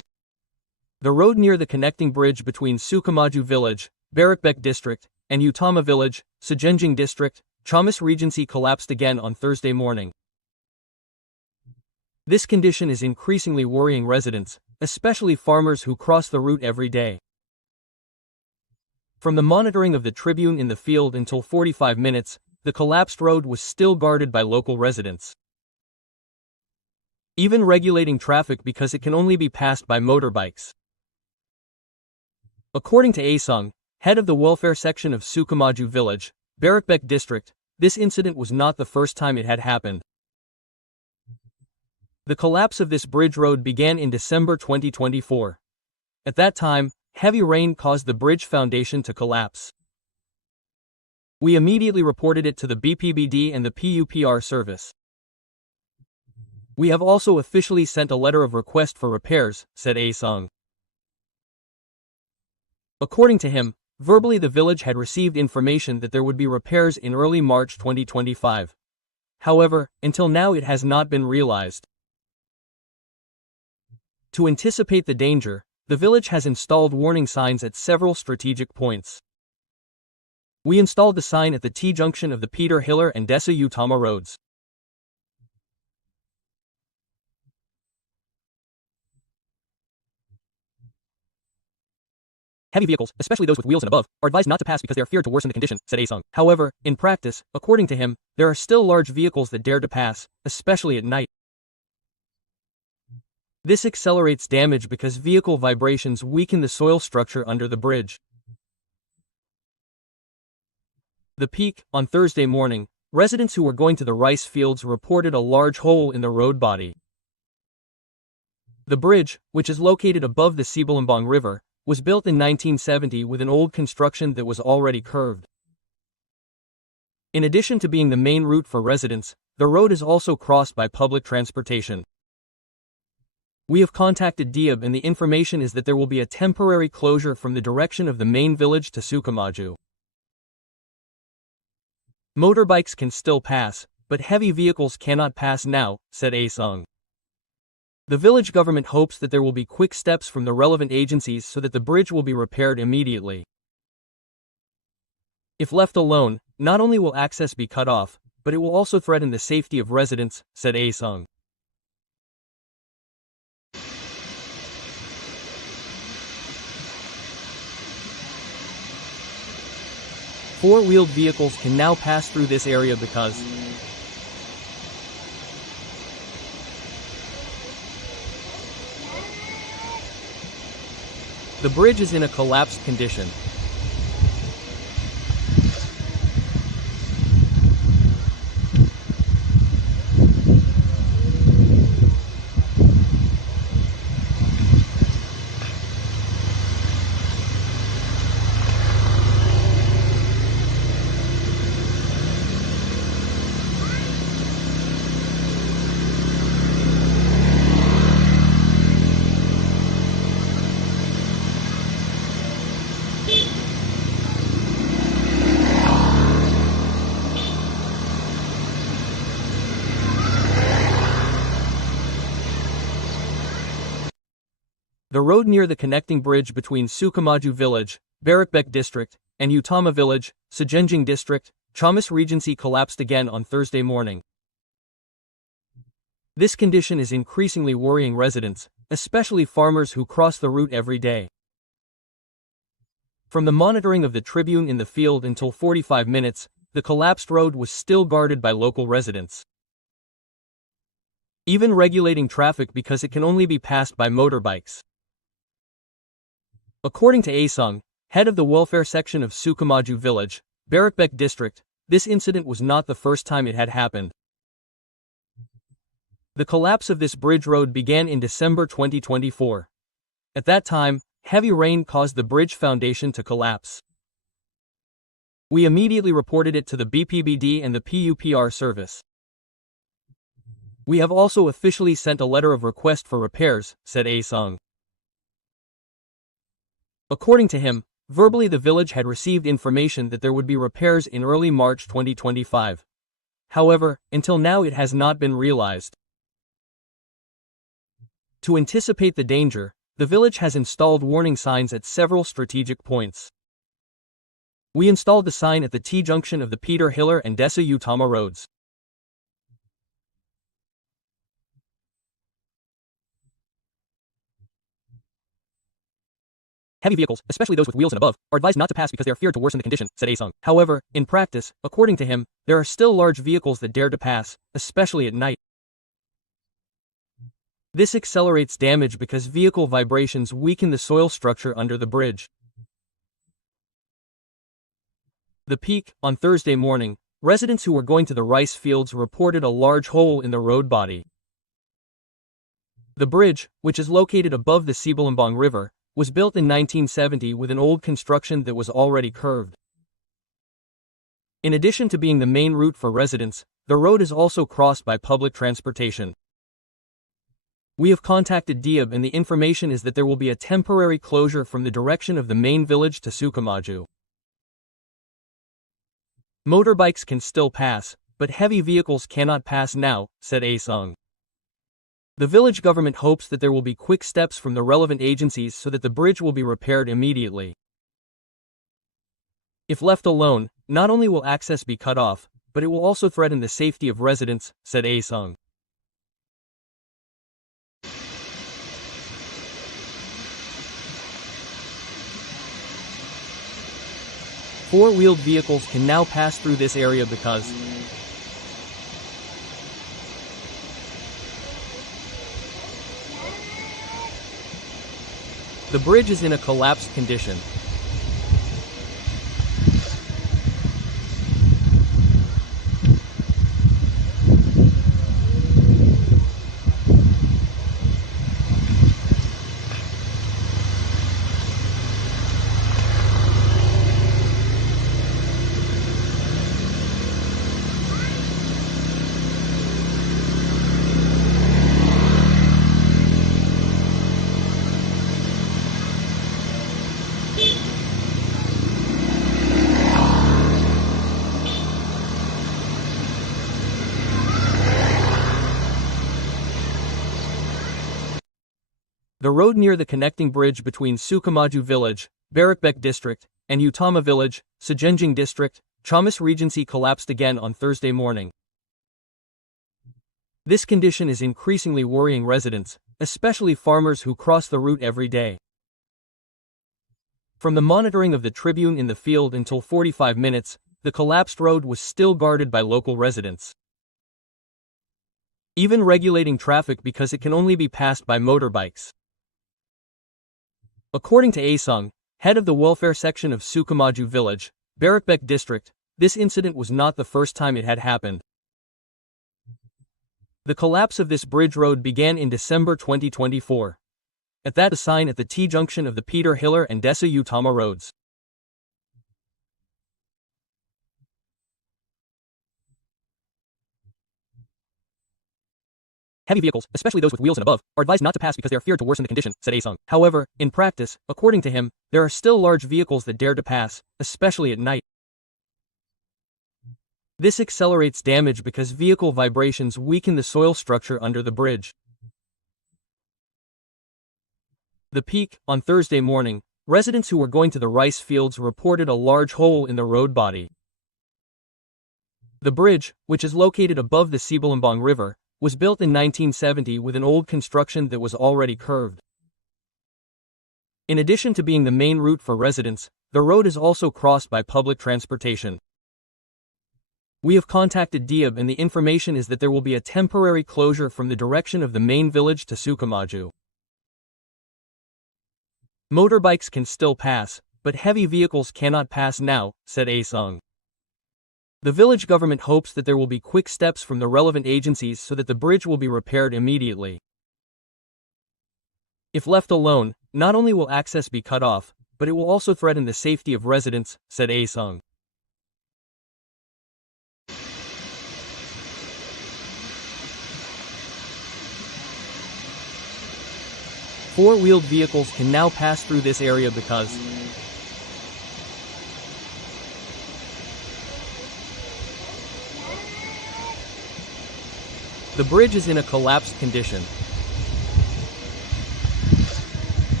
The road near the connecting bridge between Sukamaju village, Bahayakan district, and Utama village, Sejenjing district, Ciamis Regency collapsed again on Thursday morning. This condition is increasingly worrying residents, especially farmers who cross the route every day. From the monitoring of the Tribune in the field until 45 minutes, the collapsed road was still guarded by local residents, even regulating traffic because it can only be passed by motorbikes. According to Asung, head of the welfare section of Sukamaju village, Bahayakan district, this incident was not the first time it had happened. The collapse of this bridge road began in December 2024. At that time, heavy rain caused the bridge foundation to collapse. We immediately reported it to the BPBD and the PUPR service. We have also officially sent a letter of request for repairs, said Asung. According to him, verbally the village had received information that there would be repairs in early March 2025. However, until now it has not been realized. To anticipate the danger, the village has installed warning signs at several strategic points. We installed the sign at the T-junction of the Peter Hiller and Desa Utama roads. Heavy vehicles, especially those with wheels and above, are advised not to pass because they are feared to worsen the condition, said Asung. However, in practice, according to him, there are still large vehicles that dare to pass, especially at night. This accelerates damage because vehicle vibrations weaken the soil structure under the bridge. The peak, on Thursday morning, residents who were going to the rice fields reported a large hole in the road body. The bridge, which is located above the Sibalambang River, was built in 1970 with an old construction that was already curved. In addition to being the main route for residents, the road is also crossed by public transportation. We have contacted Diab and the information is that there will be a temporary closure from the direction of the main village to Sukamaju. Motorbikes can still pass, but heavy vehicles cannot pass now, said Asung. The village government hopes that there will be quick steps from the relevant agencies so that the bridge will be repaired immediately. If left alone, not only will access be cut off, but it will also threaten the safety of residents, said Asung. Four-wheeled vehicles can now pass through this area because the bridge is in a collapsed condition. The road near the connecting bridge between Sukamaju village, Bahayakan district, and Utama village, Sejenjing district, Ciamis Regency collapsed again on Thursday morning. This condition is increasingly worrying residents, especially farmers who cross the route every day. From the monitoring of the Tribune in the field until 45 minutes, the collapsed road was still guarded by local residents, even regulating traffic because it can only be passed by motorbikes. According to Asung, head of the welfare section of Sukamaju village, Bahayakan district, this incident was not the first time it had happened. The collapse of this bridge road began in December 2024. At that time, heavy rain caused the bridge foundation to collapse. We immediately reported it to the BPBD and the PUPR service. We have also officially sent a letter of request for repairs, said Asung. According to him, verbally the village had received information that there would be repairs in early March 2025. However, until now it has not been realized. To anticipate the danger, The village has installed warning signs at several strategic points. We installed the sign at the T-junction of the Peter Hiller and Desa Utama roads. Heavy vehicles, especially those with wheels and above, are advised not to pass because they are feared to worsen the condition, said Asung. However, in practice, according to him, there are still large vehicles that dare to pass, especially at night. This accelerates damage because vehicle vibrations weaken the soil structure under the bridge. The peak, on Thursday morning, residents who were going to the rice fields reported a large hole in the road body. The bridge, which is located above the Sibalambang River, was built in 1970 with an old construction that was already curved. In addition to being the main route for residents, the road is also crossed by public transportation. We have contacted Diab and the information is that there will be a temporary closure from the direction of the main village to Sukamaju. Motorbikes can still pass, but heavy vehicles cannot pass now, said Asung. The village government hopes that there will be quick steps from the relevant agencies so that the bridge will be repaired immediately. If left alone, not only will access be cut off, but it will also threaten the safety of residents, said Asung. Four-wheeled vehicles can now pass through this area because the bridge is in a collapsed condition. The road near the connecting bridge between Sukamaju village, Barakbek district, and Utama village, Sejenjing district, Ciamis Regency collapsed again on Thursday morning. This condition is increasingly worrying residents, especially farmers who cross the route every day. From the monitoring of the Tribun in the field until 45 minutes, the collapsed road was still guarded by local residents. Even regulating traffic because it can only be passed by motorbikes. According to Asung, head of the welfare section of Sukamaju village, Barakbek district, this incident was not the first time it had happened. The collapse of this bridge road began in December 2024. At that, a sign at the T-junction of the Peter Hiller and Desa Utama roads. Heavy vehicles, especially those with wheels and above, are advised not to pass because they are feared to worsen the condition, said Asung. However, in practice, according to him, there are still large vehicles that dare to pass, especially at night. This accelerates damage because vehicle vibrations weaken the soil structure under the bridge. The peak, on Thursday morning, residents who were going to the rice fields reported a large hole in the road body. The bridge, which is located above the Sibalambang River, was built in 1970 with an old construction that was already curved. In addition to being the main route for residents, the road is also crossed by public transportation. We have contacted Diab and the information is that there will be a temporary closure from the direction of the main village to Sukamaju. Motorbikes can still pass, but heavy vehicles cannot pass now, said Asung. The village government hopes that there will be quick steps from the relevant agencies so that the bridge will be repaired immediately. If left alone, not only will access be cut off, but it will also threaten the safety of residents, said Asung. Four-wheeled vehicles can now pass through this area because the bridge is in a collapsed condition.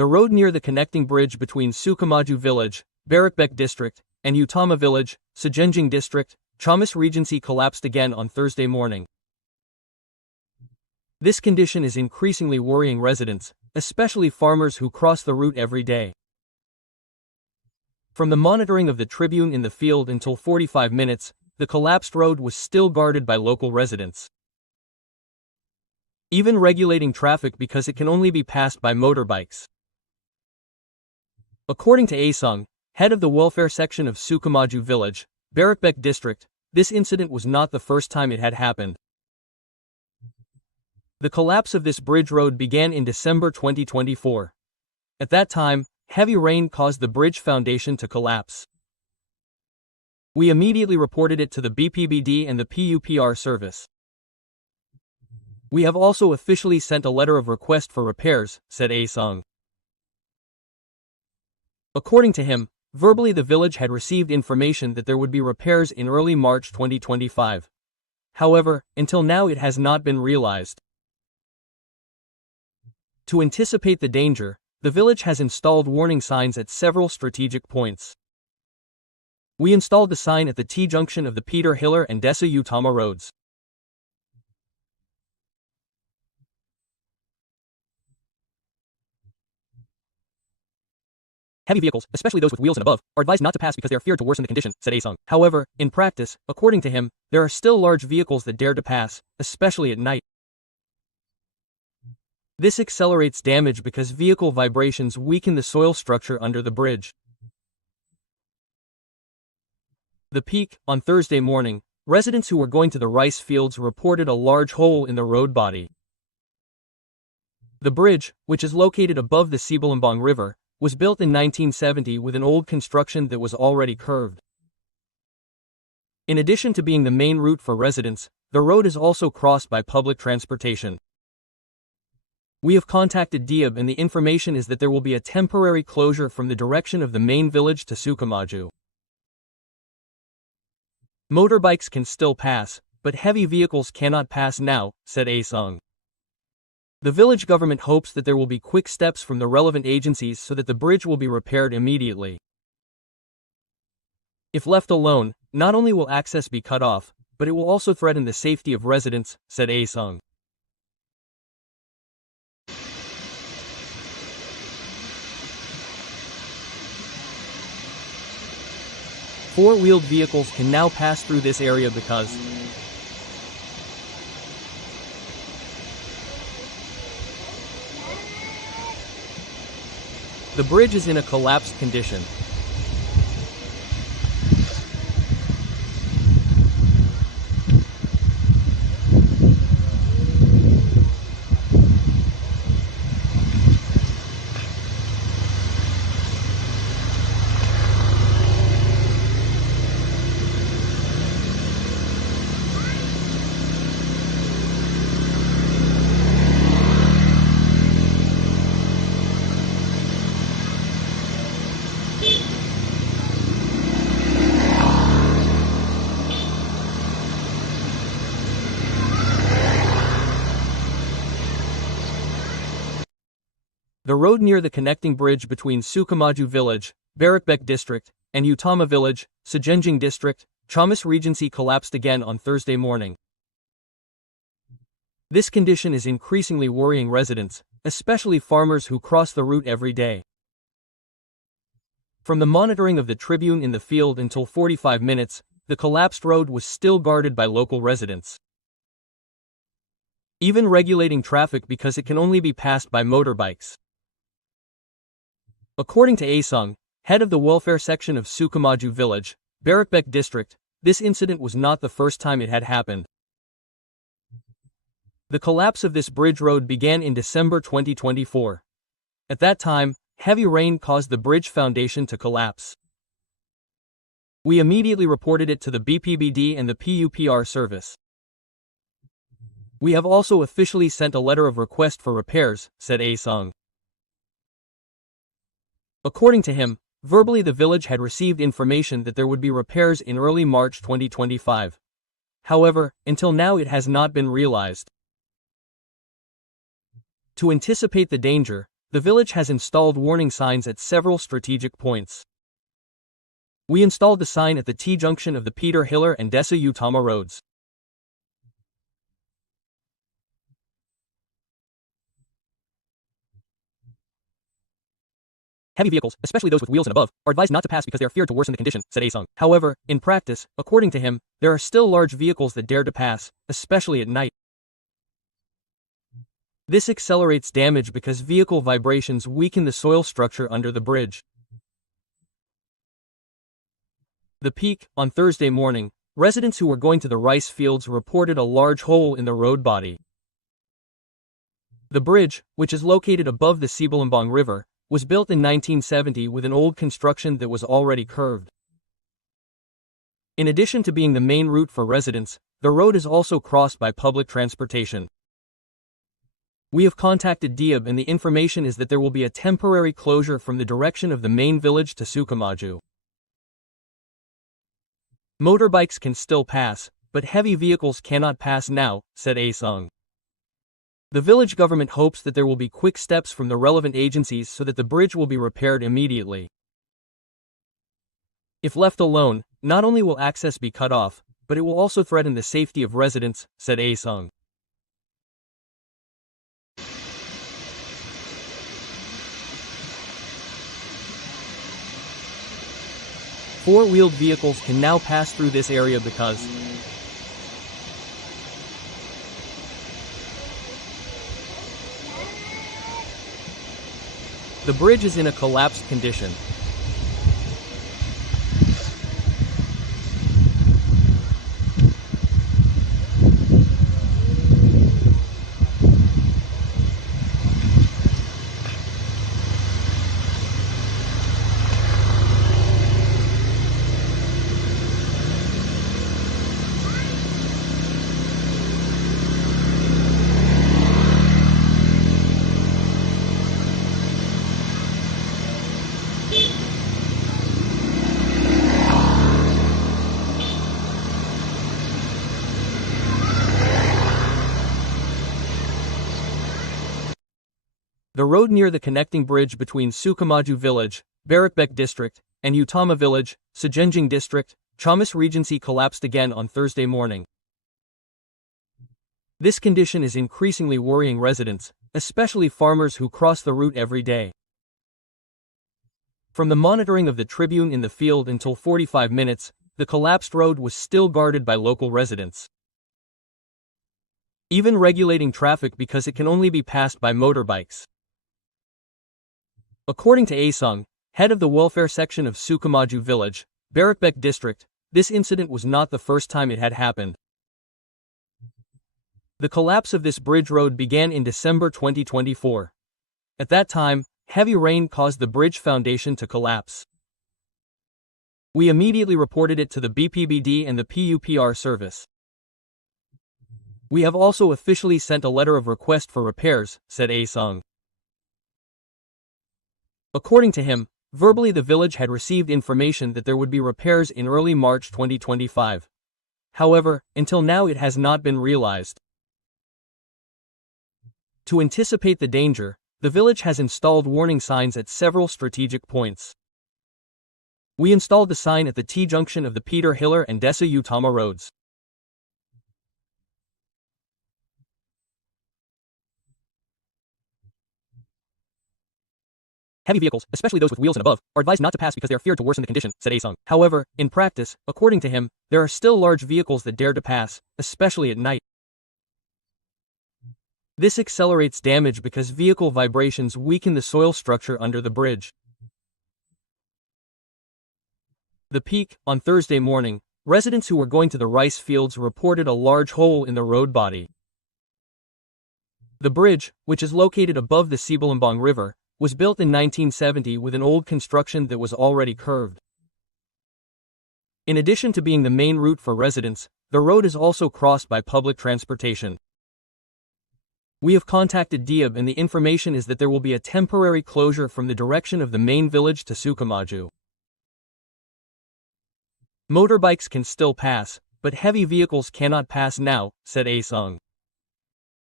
The road near the connecting bridge between Sukamaju village, Bahayakan district, and Utama village, Sajenjing district, Ciamis Regency collapsed again on Thursday morning. This condition is increasingly worrying residents, especially farmers who cross the route every day. From the monitoring of the Tribune in the field until 45 minutes, the collapsed road was still guarded by local residents, even regulating traffic because it can only be passed by motorbikes. According to Asung, head of the welfare section of Sukamaju village, Bahayakan district, this incident was not the first time it had happened. The collapse of this bridge road began in December 2024. At that time, heavy rain caused the bridge foundation to collapse. We immediately reported it to the BPBD and the PUPR service. We have also officially sent a letter of request for repairs, said Asung. According to him, verbally the village had received information that there would be repairs in early March 2025. However, until now it has not been realized. To anticipate the danger, the village has installed warning signs at several strategic points. We installed the sign at the T-junction of the Peter Hiller and Desa Utama roads. Heavy vehicles, especially those with wheels and above, are advised not to pass because they are feared to worsen the condition, said Asung. However, in practice, according to him, there are still large vehicles that dare to pass, especially at night. This accelerates damage because vehicle vibrations weaken the soil structure under the bridge. The peak, on Thursday morning, residents who were going to the rice fields reported a large hole in the road body. The bridge, which is located above the Ciamis River, was built in 1970 with an old construction that was already curved. In addition to being the main route for residents, the road is also crossed by public transportation. We have contacted Diab and the information is that there will be a temporary closure from the direction of the main village to Sukamaju. Motorbikes can still pass, but heavy vehicles cannot pass now, said Asung. The village government hopes that there will be quick steps from the relevant agencies so that the bridge will be repaired immediately. If left alone, not only will access be cut off, but it will also threaten the safety of residents, said Asung. Four-wheeled vehicles can now pass through this area because the bridge is in a collapsed condition. The road near the connecting bridge between Sukamaju village, Bahayakan district, and Utama village, Sajenjing district, Ciamis Regency collapsed again on Thursday morning. This condition is increasingly worrying residents, especially farmers who cross the route every day. From the monitoring of the Tribune in the field until 45 minutes, the collapsed road was still guarded by local residents, even regulating traffic because it can only be passed by motorbikes. According to Asung, head of the welfare section of Sukamaju village, Bahayakan district, this incident was not the first time it had happened. The collapse of this bridge road began in December 2024. At that time, heavy rain caused the bridge foundation to collapse. We immediately reported it to the BPBD and the PUPR service. We have also officially sent a letter of request for repairs, said Asung. According to him, verbally the village had received information that there would be repairs in early March 2025. However, until now it has not been realized. To anticipate the danger, the village has installed warning signs at several strategic points. We installed the sign at the T-junction of the Peter Hiller and Dessa Utama roads. Heavy vehicles, especially those with wheels and above, are advised not to pass because they are feared to worsen the condition, said Asung. However, in practice, according to him, there are still large vehicles that dare to pass, especially at night. This accelerates damage because vehicle vibrations weaken the soil structure under the bridge. The peak, on Thursday morning, residents who were going to the rice fields reported a large hole in the road body. The bridge, which is located above the Sibalambang River, was built in 1970 with an old construction that was already curved. In addition to being the main route for residents, the road is also crossed by public transportation. We have contacted Diab and the information is that there will be a temporary closure from the direction of the main village to Sukamaju. Motorbikes can still pass, but heavy vehicles cannot pass now, said Asung. The village government hopes that there will be quick steps from the relevant agencies so that the bridge will be repaired immediately. If left alone, not only will access be cut off, but it will also threaten the safety of residents, said Asung. Four-wheeled vehicles can now pass through this area because the bridge is in a collapsed condition. The road near the connecting bridge between Sukamaju village, Barakbek district, and Utama village, Sejenjing district, Ciamis Regency collapsed again on Thursday morning. This condition is increasingly worrying residents, especially farmers who cross the route every day. From the monitoring of the Tribun in the field until 45 minutes, the collapsed road was still guarded by local residents. Even regulating traffic because it can only be passed by motorbikes. According to Asung, head of the welfare section of Sukamaju village, Barakbek district, this incident was not the first time it had happened. The collapse of this bridge road began in December 2024. At that time, heavy rain caused the bridge foundation to collapse. We immediately reported it to the BPBD and the PUPR service. We have also officially sent a letter of request for repairs, said Asung. According to him, verbally the village had received information that there would be repairs in early March 2025. However, until now it has not been realized. To anticipate the danger, the village has installed warning signs at several strategic points. We installed the sign at the T-junction of the Peter Hiller and Dessa Utama roads. Heavy vehicles, especially those with wheels and above, are advised not to pass because they are feared to worsen the condition, said Asung. However, in practice, according to him, there are still large vehicles that dare to pass, especially at night. This accelerates damage because vehicle vibrations weaken the soil structure under the bridge. The peak, on Thursday morning, residents who were going to the rice fields reported a large hole in the road body. The bridge, which is located above the Sibalambang River, was built in 1970 with an old construction that was already curved. In addition to being the main route for residents, the road is also crossed by public transportation. We have contacted Diab and the information is that there will be a temporary closure from the direction of the main village to Sukamaju. Motorbikes can still pass, but heavy vehicles cannot pass now, said Asung.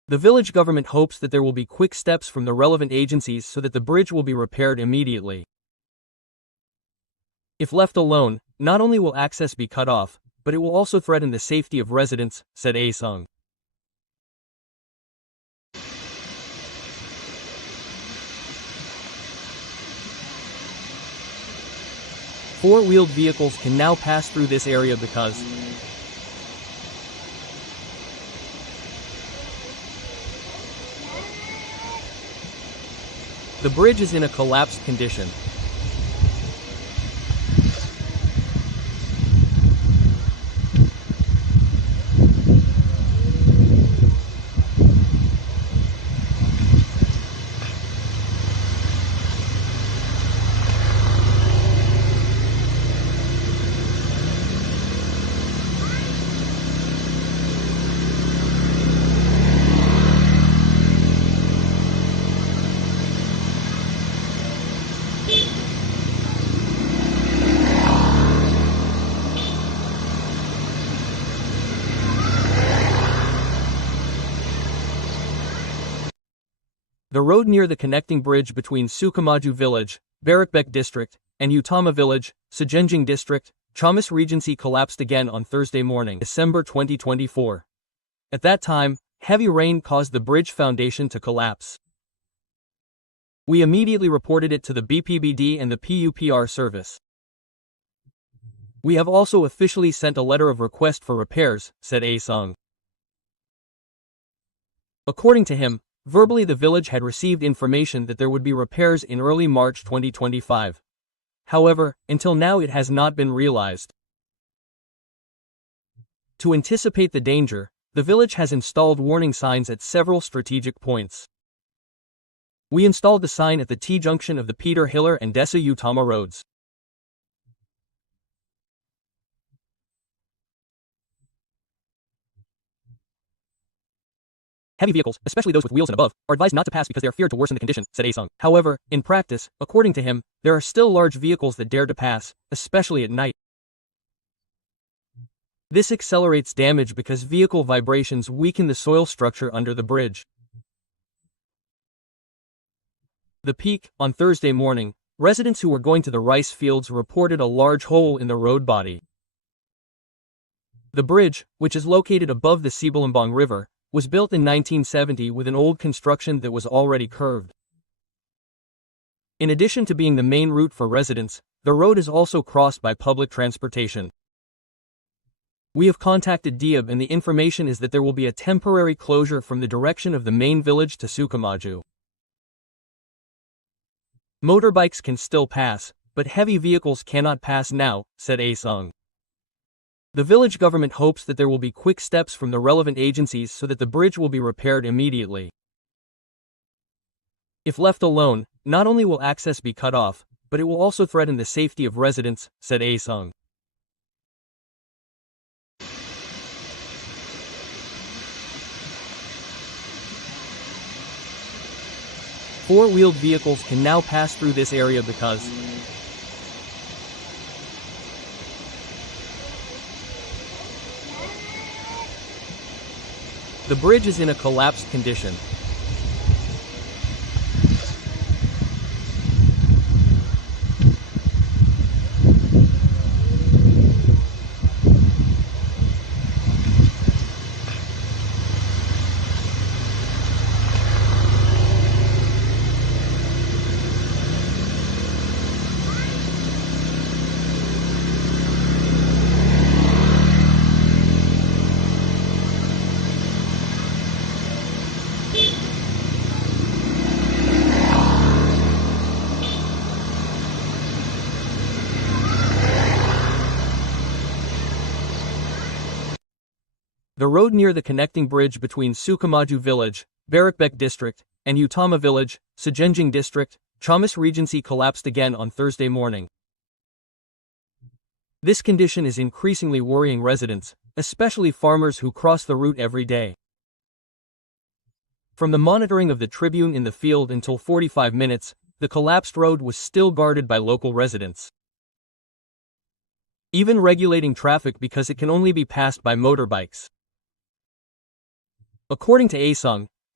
The village government hopes that there will be quick steps from the relevant agencies so that the bridge will be repaired immediately. If left alone, not only will access be cut off, but it will also threaten the safety of residents, said Asung. Four-wheeled vehicles can now pass through this area because the bridge is in a collapsed condition. The road near the connecting bridge between Sukamaju village, Barakbek district, and Utama village, Sejenjing district, Ciamis Regency collapsed again on Thursday morning, December 2024. At that time, heavy rain caused the bridge foundation to collapse. We immediately reported it to the BPBD and the PUPR service. We have also officially sent a letter of request for repairs, said Asung. According to him, verbally the village had received information that there would be repairs in early March 2025. However, until now it has not been realized. To anticipate the danger, the village has installed warning signs at several strategic points. We installed the sign at the T-junction of the Peter Hiller and Desa Utama roads. Heavy vehicles, especially those with wheels and above, are advised not to pass because they are feared to worsen the condition, said Asung. However, in practice, according to him, there are still large vehicles that dare to pass, especially at night. This accelerates damage because vehicle vibrations weaken the soil structure under the bridge. The peak, on Thursday morning, residents who were going to the rice fields reported a large hole in the road body. The bridge, which is located above the Sibalambang River, was built in 1970 with an old construction that was already curved. In addition to being the main route for residents, the road is also crossed by public transportation. We have contacted Diab and the information is that there will be a temporary closure from the direction of the main village to Sukamaju. Motorbikes can still pass, but heavy vehicles cannot pass now, said Asung. The village government hopes that there will be quick steps from the relevant agencies so that the bridge will be repaired immediately. If left alone, not only will access be cut off, but it will also threaten the safety of residents, said Asung. Four-wheeled vehicles can now pass through this area because the bridge is in a collapsed condition. The road near the connecting bridge between Sukamaju village, Barakbek district, and Utama village, Sejenjing district, Ciamis Regency collapsed again on Thursday morning. This condition is increasingly worrying residents, especially farmers who cross the route every day. From the monitoring of the Tribune in the field until 45 minutes, the collapsed road was still guarded by local residents. Even regulating traffic because it can only be passed by motorbikes. According to Asung,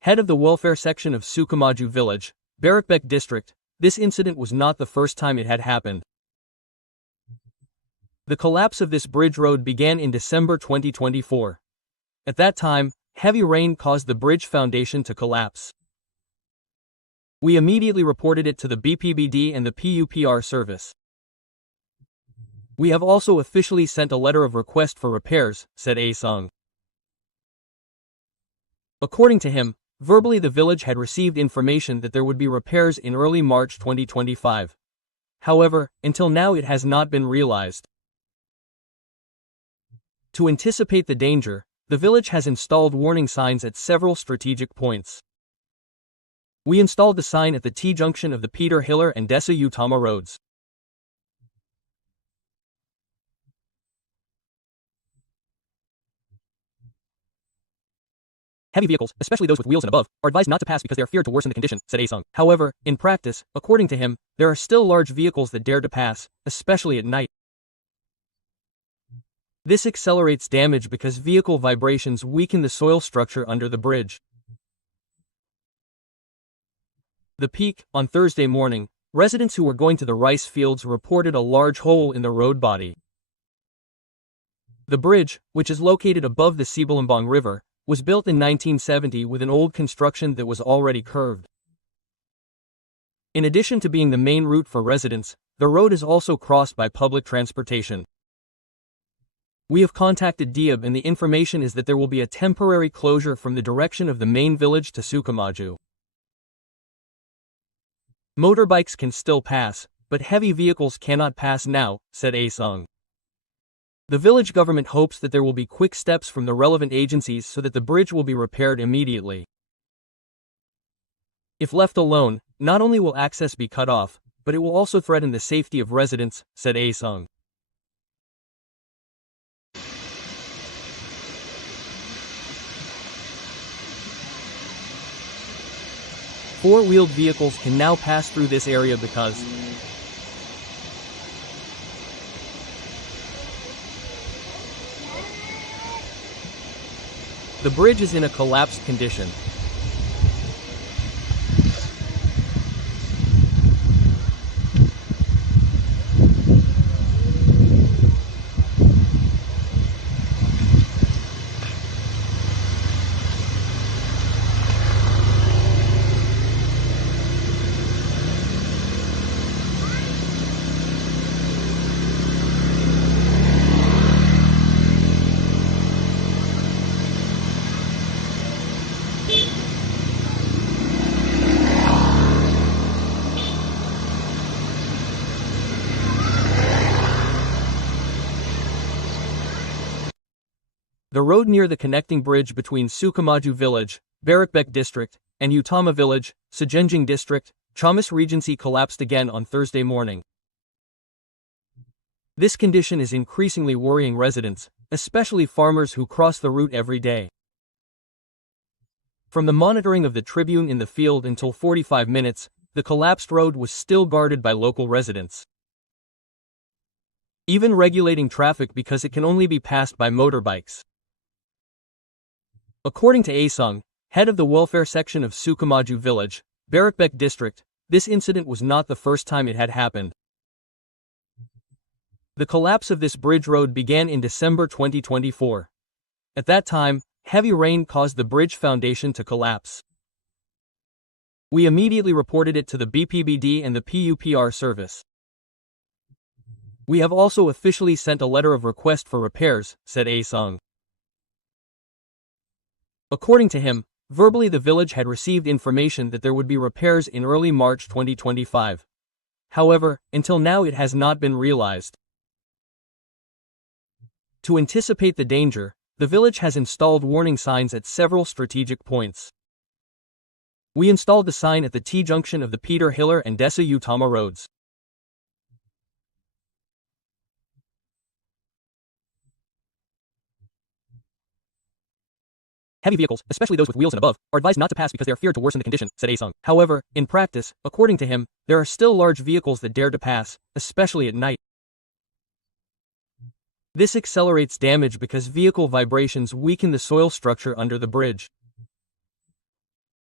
head of the welfare section of Sukamaju village, Bahayakan district, this incident was not the first time it had happened. The collapse of this bridge road began in December 2024. At that time, heavy rain caused the bridge foundation to collapse. We immediately reported it to the BPBD and the PUPR service. We have also officially sent a letter of request for repairs, said Asung. According to him, verbally the village had received information that there would be repairs in early March 2025. However, until now it has not been realized. To anticipate the danger, the village has installed warning signs at several strategic points. We installed the sign at the T-junction of the Peter Hiller and Desa Utama roads. Heavy vehicles, especially those with wheels and above, are advised not to pass because they are feared to worsen the condition, said Asung. However, in practice, according to him, there are still large vehicles that dare to pass, especially at night. This accelerates damage because vehicle vibrations weaken the soil structure under the bridge. The peak, on Thursday morning, residents who were going to the rice fields reported a large hole in the road body. The bridge, which is located above the Sibalambang River, was built in 1970 with an old construction that was already curved. In addition to being the main route for residents, the road is also crossed by public transportation. We have contacted Diab and the information is that there will be a temporary closure from the direction of the main village to Sukamaju. Motorbikes can still pass, but heavy vehicles cannot pass now, said Asung. The village government hopes that there will be quick steps from the relevant agencies so that the bridge will be repaired immediately. If left alone, not only will access be cut off, but it will also threaten the safety of residents, said Asung. Four-wheeled vehicles can now pass through this area because the bridge is in a collapsed condition. The road near the connecting bridge between Sukamaju village, Bahayakan district, and Utama village, Sejenjing district, Ciamis Regency collapsed again on Thursday morning. This condition is increasingly worrying residents, especially farmers who cross the route every day. From the monitoring of the Tribun in the field until 45 minutes, the collapsed road was still guarded by local residents. Even regulating traffic because it can only be passed by motorbikes. According to Asung, head of the welfare section of Sukamaju village, Bahayakan district, this incident was not the first time it had happened. The collapse of this bridge road began in December 2024. At that time, heavy rain caused the bridge foundation to collapse. We immediately reported it to the BPBD and the PUPR service. We have also officially sent a letter of request for repairs, said Asung. According to him, verbally the village had received information that there would be repairs in early March 2025. However, until now it has not been realized. To anticipate the danger, the village has installed warning signs at several strategic points. We installed the sign at the T-junction of the Peter Hiller and Desa Utama roads. Heavy vehicles, especially those with wheels and above, are advised not to pass because they are feared to worsen the condition, said Asung. However, in practice, according to him, there are still large vehicles that dare to pass, especially at night. This accelerates damage because vehicle vibrations weaken the soil structure under the bridge.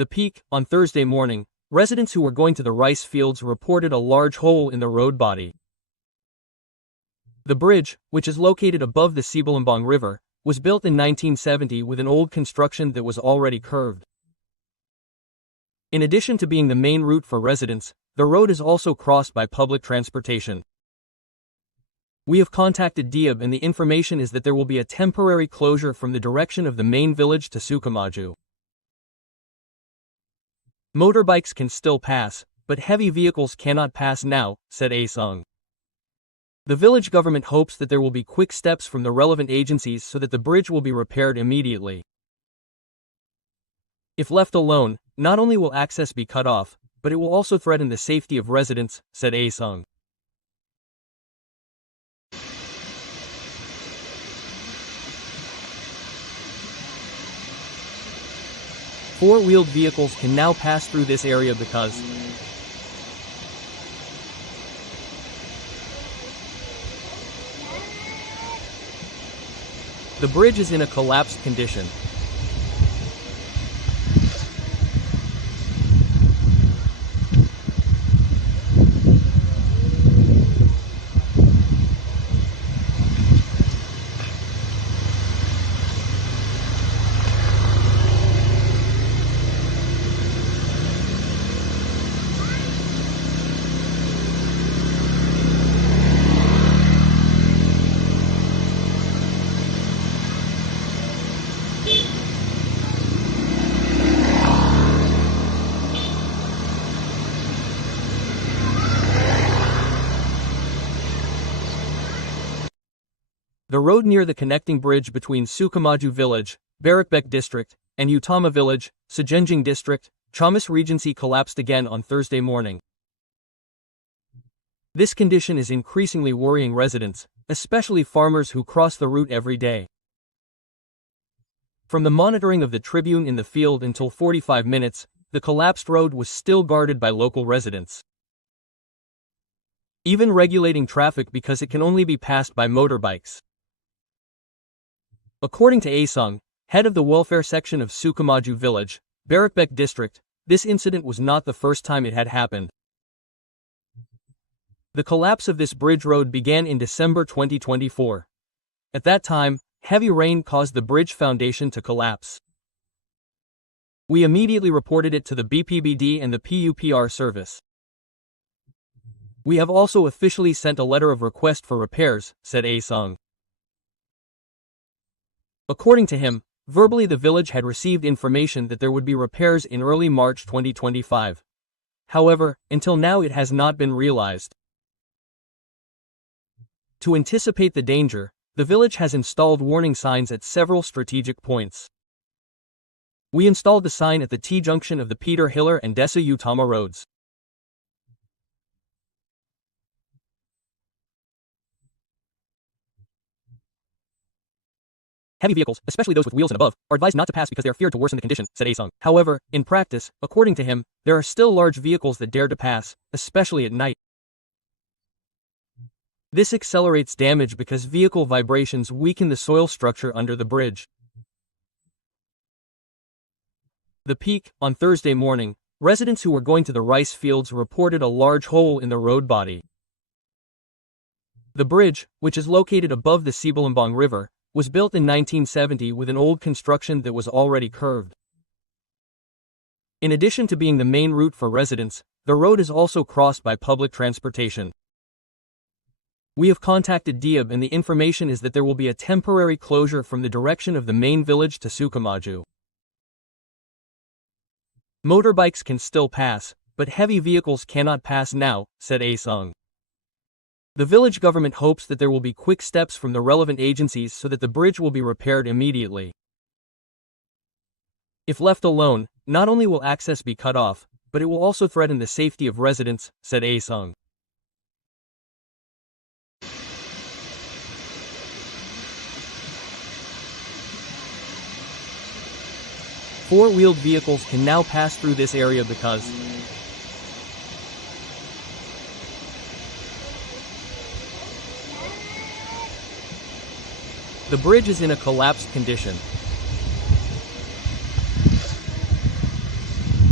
The Peak, on Thursday morning, residents who were going to the rice fields reported a large hole in the road body. The bridge, which is located above the Ciamis River, was built in 1970 with an old construction that was already curved. In addition to being the main route for residents, the road is also crossed by public transportation. We have contacted Diab and the information is that there will be a temporary closure from the direction of the main village to Sukamaju. Motorbikes can still pass, but heavy vehicles cannot pass now, said Asung. The village government hopes that there will be quick steps from the relevant agencies so that the bridge will be repaired immediately. If left alone, not only will access be cut off, but it will also threaten the safety of residents, said Asung. Four-wheeled vehicles can now pass through this area because the bridge is in a collapsed condition. The road near the connecting bridge between Sukamaju Village, Barakbek District, and Utama Village, Sajenjing District, Ciamis Regency collapsed again on Thursday morning. This condition is increasingly worrying residents, especially farmers who cross the route every day. From the monitoring of the Tribune in the field until 45 minutes, the collapsed road was still guarded by local residents. Even regulating traffic because it can only be passed by motorbikes. According to Asung, head of the welfare section of Sukamaju Village, Barakbek District, this incident was not the first time it had happened. The collapse of this bridge road began in December 2024. At that time, heavy rain caused the bridge foundation to collapse. We immediately reported it to the BPBD and the PUPR service. We have also officially sent a letter of request for repairs, said Asung. According to him, verbally the village had received information that there would be repairs in early March 2025. However, until now it has not been realized. To anticipate the danger, the village has installed warning signs at several strategic points. We installed the sign at the T-junction of the Peter Hiller and Desa Utama roads. Heavy vehicles, especially those with wheels and above, are advised not to pass because they are feared to worsen the condition, said Asung. However, in practice, according to him, there are still large vehicles that dare to pass, especially at night. This accelerates damage because vehicle vibrations weaken the soil structure under the bridge. The Peak, on Thursday morning, residents who were going to the rice fields reported a large hole in the road body. The bridge, which is located above the Ciamis River, was built in 1970 with an old construction that was already curved. In addition to being the main route for residents, the road is also crossed by public transportation. We have contacted Diab and the information is that there will be a temporary closure from the direction of the main village to Sukamaju. Motorbikes can still pass, but heavy vehicles cannot pass now, said Asung. The village government hopes that there will be quick steps from the relevant agencies so that the bridge will be repaired immediately. If left alone, not only will access be cut off, but it will also threaten the safety of residents, said Asung. Four-wheeled vehicles can now pass through this area because the bridge is in a collapsed condition.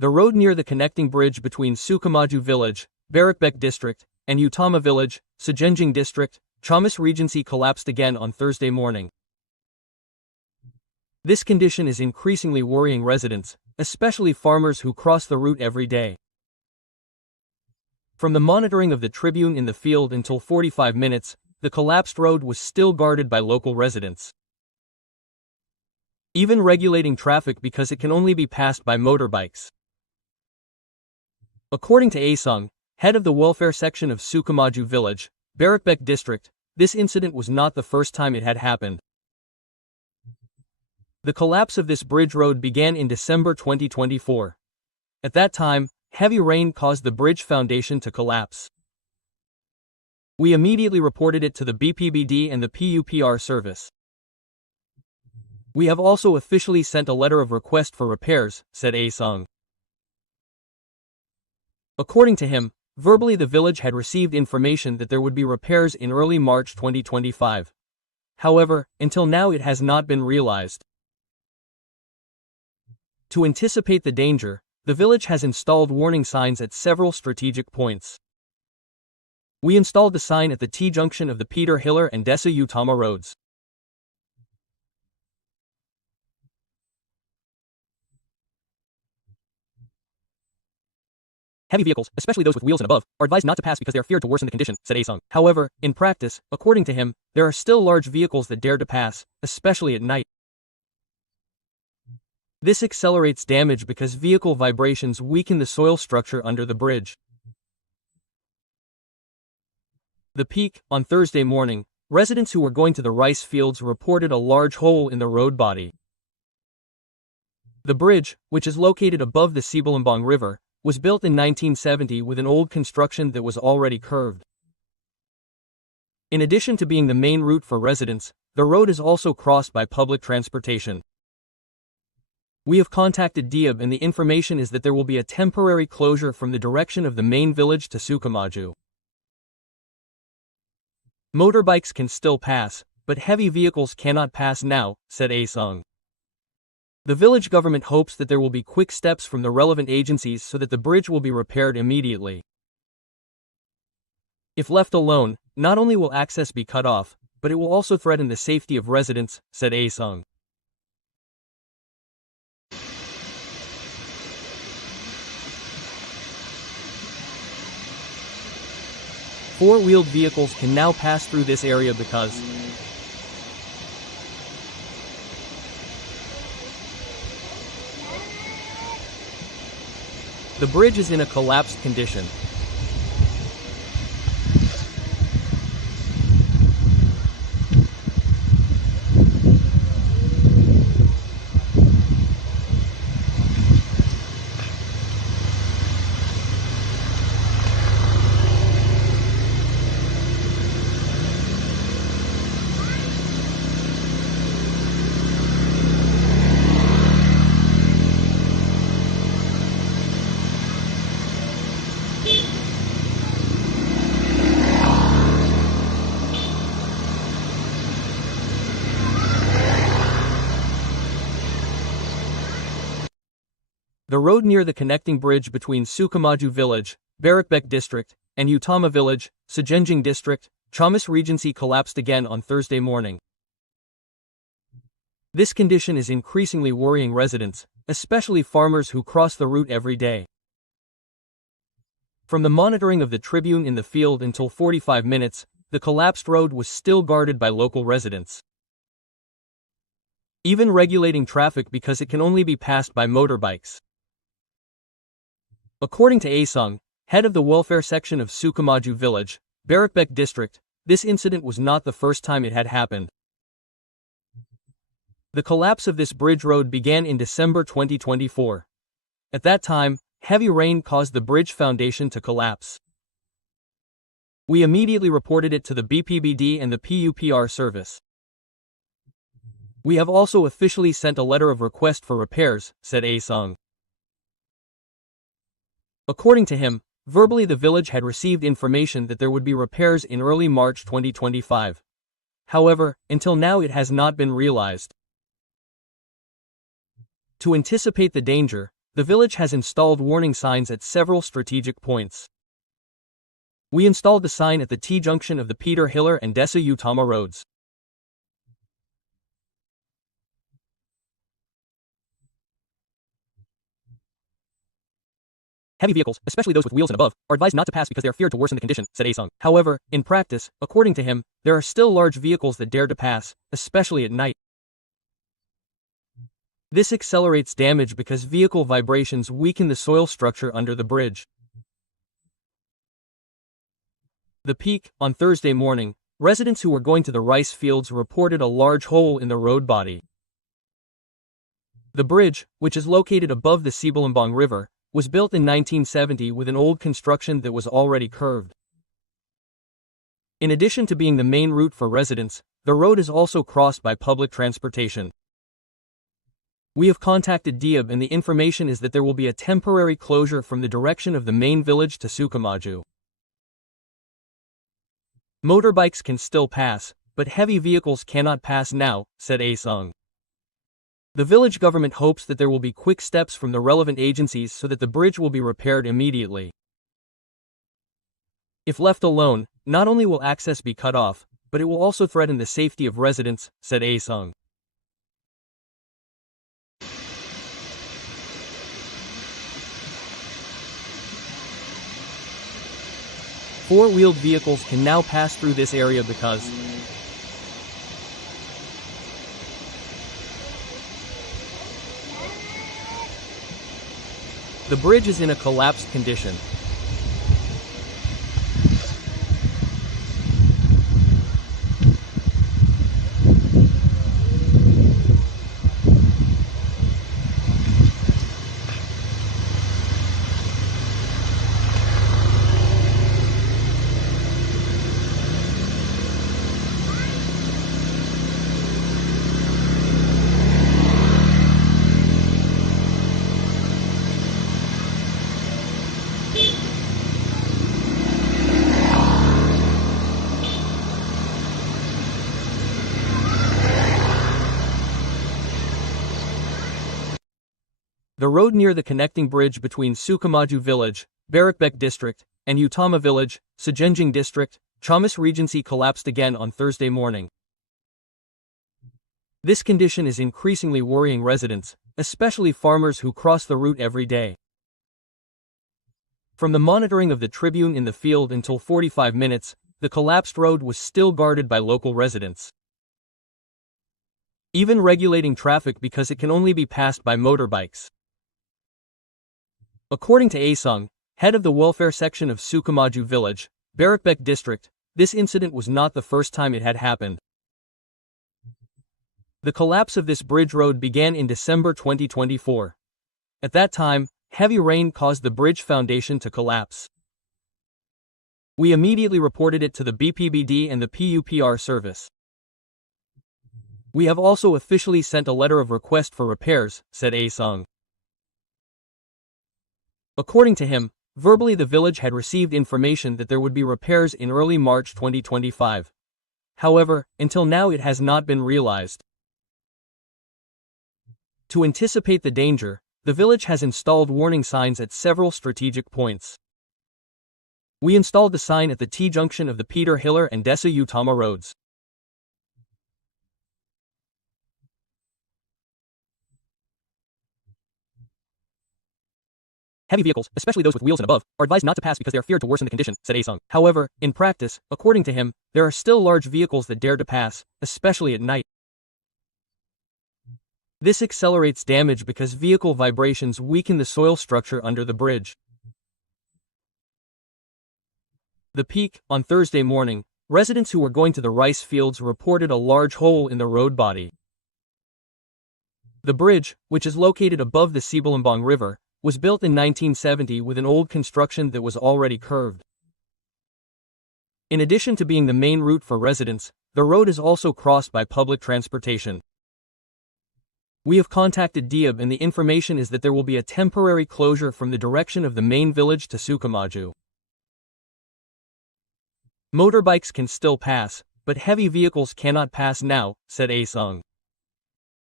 The road near the connecting bridge between Sukamaju village, Bahayakan district, and Utama village, Sejenjing district, Ciamis Regency collapsed again on Thursday morning. This condition is increasingly worrying residents, especially farmers who cross the route every day. From the monitoring of the Tribune in the field until 45 minutes, the collapsed road was still guarded by local residents, even regulating traffic because it can only be passed by motorbikes. According to Asung, head of the welfare section of Sukamaju village, Bahayakan district, this incident was not the first time it had happened. The collapse of this bridge road began in December 2024. At that time, heavy rain caused the bridge foundation to collapse. We immediately reported it to the BPBD and the PUPR service. We have also officially sent a letter of request for repairs, said Asung. According to him, verbally the village had received information that there would be repairs in early March 2025. However, until now it has not been realized. To anticipate the danger, the village has installed warning signs at several strategic points. We installed the sign at the T-junction of the Peter Hiller and Desa Utama roads. Heavy vehicles, especially those with wheels and above, are advised not to pass because they are feared to worsen the condition, said Asung. However, in practice, according to him, there are still large vehicles that dare to pass, especially at night. This accelerates damage because vehicle vibrations weaken the soil structure under the bridge. The peak, on Thursday morning, residents who were going to the rice fields reported a large hole in the road body. The bridge, which is located above the Ciamis River, was built in 1970 with an old construction that was already curved. In addition to being the main route for residents, the road is also crossed by public transportation. We have contacted Diab and the information is that there will be a temporary closure from the direction of the main village to Sukamaju. Motorbikes can still pass, but heavy vehicles cannot pass now, said Asung. The village government hopes that there will be quick steps from the relevant agencies so that the bridge will be repaired immediately. If left alone, not only will access be cut off, but it will also threaten the safety of residents, said Asung. Four-wheeled vehicles can now pass through this area because the bridge is in a collapsed condition. The road near the connecting bridge between Sukamaju village, Bahayakan district, and Utama village, Sejenjing district, Ciamis Regency collapsed again on Thursday morning. This condition is increasingly worrying residents, especially farmers who cross the route every day. From the monitoring of the Tribune in the field until 45 minutes, the collapsed road was still guarded by local residents, even regulating traffic because it can only be passed by motorbikes. According to Asung, head of the welfare section of Sukamaju village, Bahayakan district, this incident was not the first time it had happened. The collapse of this bridge road began in December 2024. At that time, heavy rain caused the bridge foundation to collapse. We immediately reported it to the BPBD and the PUPR service. We have also officially sent a letter of request for repairs, said Asung. According to him, verbally the village had received information that there would be repairs in early March 2025. However, until now it has not been realized. To anticipate the danger, the village has installed warning signs at several strategic points. We installed the sign at the T-junction of the Peter Hiller and Desa Utama roads. Heavy vehicles, especially those with wheels and above, are advised not to pass because they are feared to worsen the condition, said Asung. However, in practice, according to him, there are still large vehicles that dare to pass, especially at night. This accelerates damage because vehicle vibrations weaken the soil structure under the bridge. The peak, on Thursday morning, residents who were going to the rice fields reported a large hole in the road body. The bridge, which is located above the Sibalambang River, was built in 1970 with an old construction that was already curved. In addition to being the main route for residents, the road is also crossed by public transportation. We have contacted Diab and the information is that there will be a temporary closure from the direction of the main village to Sukamaju. Motorbikes can still pass, but heavy vehicles cannot pass now, said Asung. The village government hopes that there will be quick steps from the relevant agencies so that the bridge will be repaired immediately. If left alone, not only will access be cut off, but it will also threaten the safety of residents, said Asung. Four-wheeled vehicles can now pass through this area because the bridge is in a collapsed condition. The road near the connecting bridge between Sukamaju Village, Barakbek District, and Utama Village, Sejenjing District, Ciamis Regency collapsed again on Thursday morning. This condition is increasingly worrying residents, especially farmers who cross the route every day. From the monitoring of the Tribun in the field until 45 minutes, the collapsed road was still guarded by local residents. Even regulating traffic because it can only be passed by motorbikes. According to Asung, head of the welfare section of Sukamaju Village, Barakbek District, this incident was not the first time it had happened. The collapse of this bridge road began in December 2024. At that time, heavy rain caused the bridge foundation to collapse. We immediately reported it to the BPBD and the PUPR service. We have also officially sent a letter of request for repairs, said Asung. According to him, verbally the village had received information that there would be repairs in early March 2025. However, until now it has not been realized. To anticipate the danger, the village has installed warning signs at several strategic points. We installed the sign at the T-junction of the Peter Hiller and Desa Utama roads. Heavy vehicles, especially those with wheels and above, are advised not to pass because they are feared to worsen the condition, said Asung. However, in practice, according to him, there are still large vehicles that dare to pass, especially at night. This accelerates damage because vehicle vibrations weaken the soil structure under the bridge. The peak, on Thursday morning, residents who were going to the rice fields reported a large hole in the road body. The bridge, which is located above the Sibalambang River, was built in 1970 with an old construction that was already curved. In addition to being the main route for residents, the road is also crossed by public transportation. We have contacted Diab and the information is that there will be a temporary closure from the direction of the main village to Sukamaju. Motorbikes can still pass, but heavy vehicles cannot pass now, said Asung.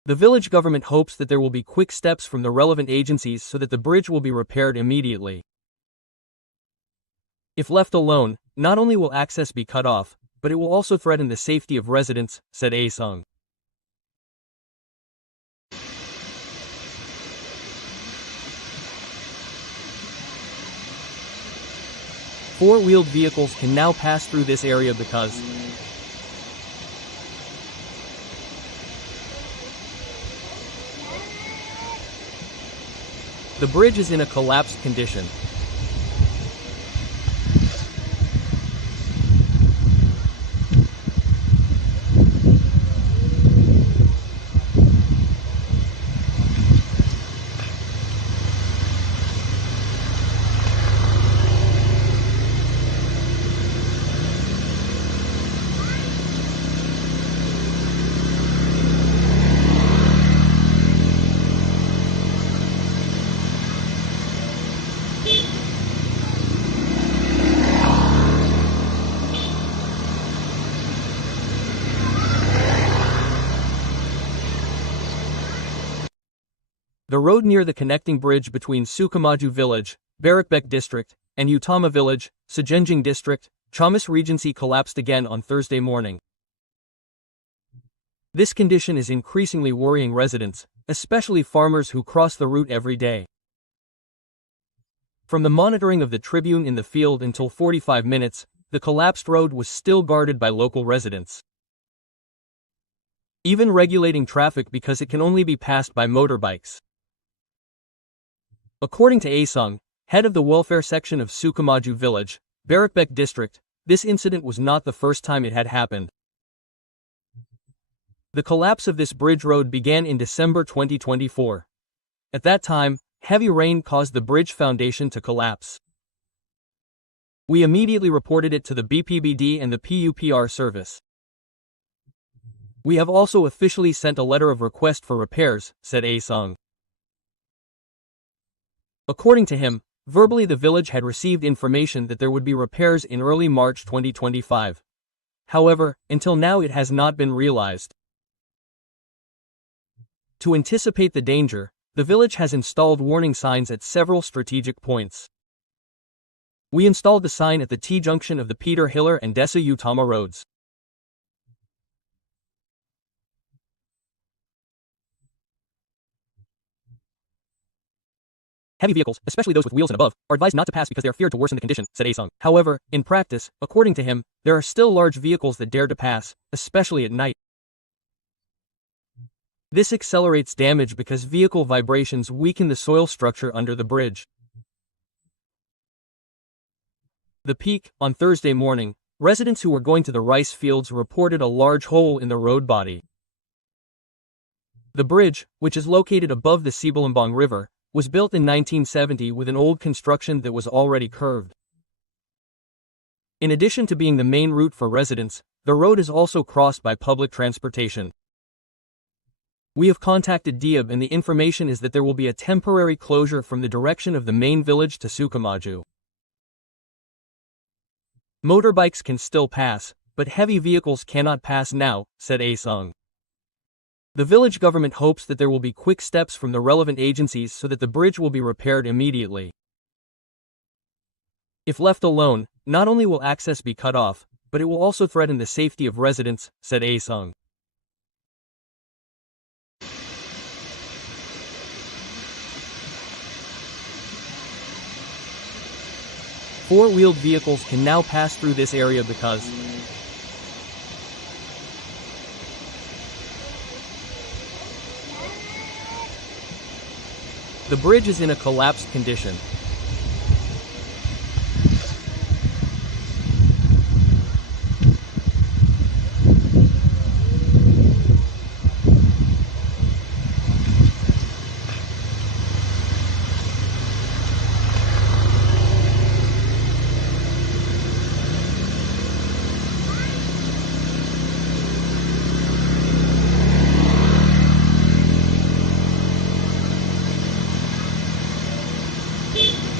The village government hopes that there will be quick steps from the relevant agencies so that the bridge will be repaired immediately. If left alone, not only will access be cut off, but it will also threaten the safety of residents, said Asung. Four-wheeled vehicles can now pass through this area because the bridge is in a collapsed condition. The road near the connecting bridge between Sukamaju village, Barakbek district, and Utama village, Sejenjing district, Ciamis Regency collapsed again on Thursday morning. This condition is increasingly worrying residents, especially farmers who cross the route every day. From the monitoring of the Tribune in the field until 45 minutes, the collapsed road was still guarded by local residents, even regulating traffic because it can only be passed by motorbikes. According to Asung, head of the welfare section of Sukamaju village, Barakbek district, this incident was not the first time it had happened. The collapse of this bridge road began in December 2024. At that time, heavy rain caused the bridge foundation to collapse. We immediately reported it to the BPBD and the PUPR service. We have also officially sent a letter of request for repairs, said Asung. According to him, verbally the village had received information that there would be repairs in early March 2025. However, until now it has not been realized. To anticipate the danger, the village has installed warning signs at several strategic points. We installed the sign at the T-junction of the Peter Hiller and Desa Utama roads. Heavy vehicles, especially those with wheels and above, are advised not to pass because they are feared to worsen the condition, said Asung. However, in practice, according to him, there are still large vehicles that dare to pass, especially at night. This accelerates damage because vehicle vibrations weaken the soil structure under the bridge. The peak, on Thursday morning, residents who were going to the rice fields reported a large hole in the road body. The bridge, which is located above the Sibalambang River, was built in 1970 with an old construction that was already curved. In addition to being the main route for residents, the road is also crossed by public transportation. We have contacted Diab and the information is that there will be a temporary closure from the direction of the main village to Sukamaju. Motorbikes can still pass, but heavy vehicles cannot pass now, said Asung. The village government hopes that there will be quick steps from the relevant agencies so that the bridge will be repaired immediately. If left alone, not only will access be cut off, but it will also threaten the safety of residents, said Asung. Four-wheeled vehicles can now pass through this area because the bridge is in a collapsed condition.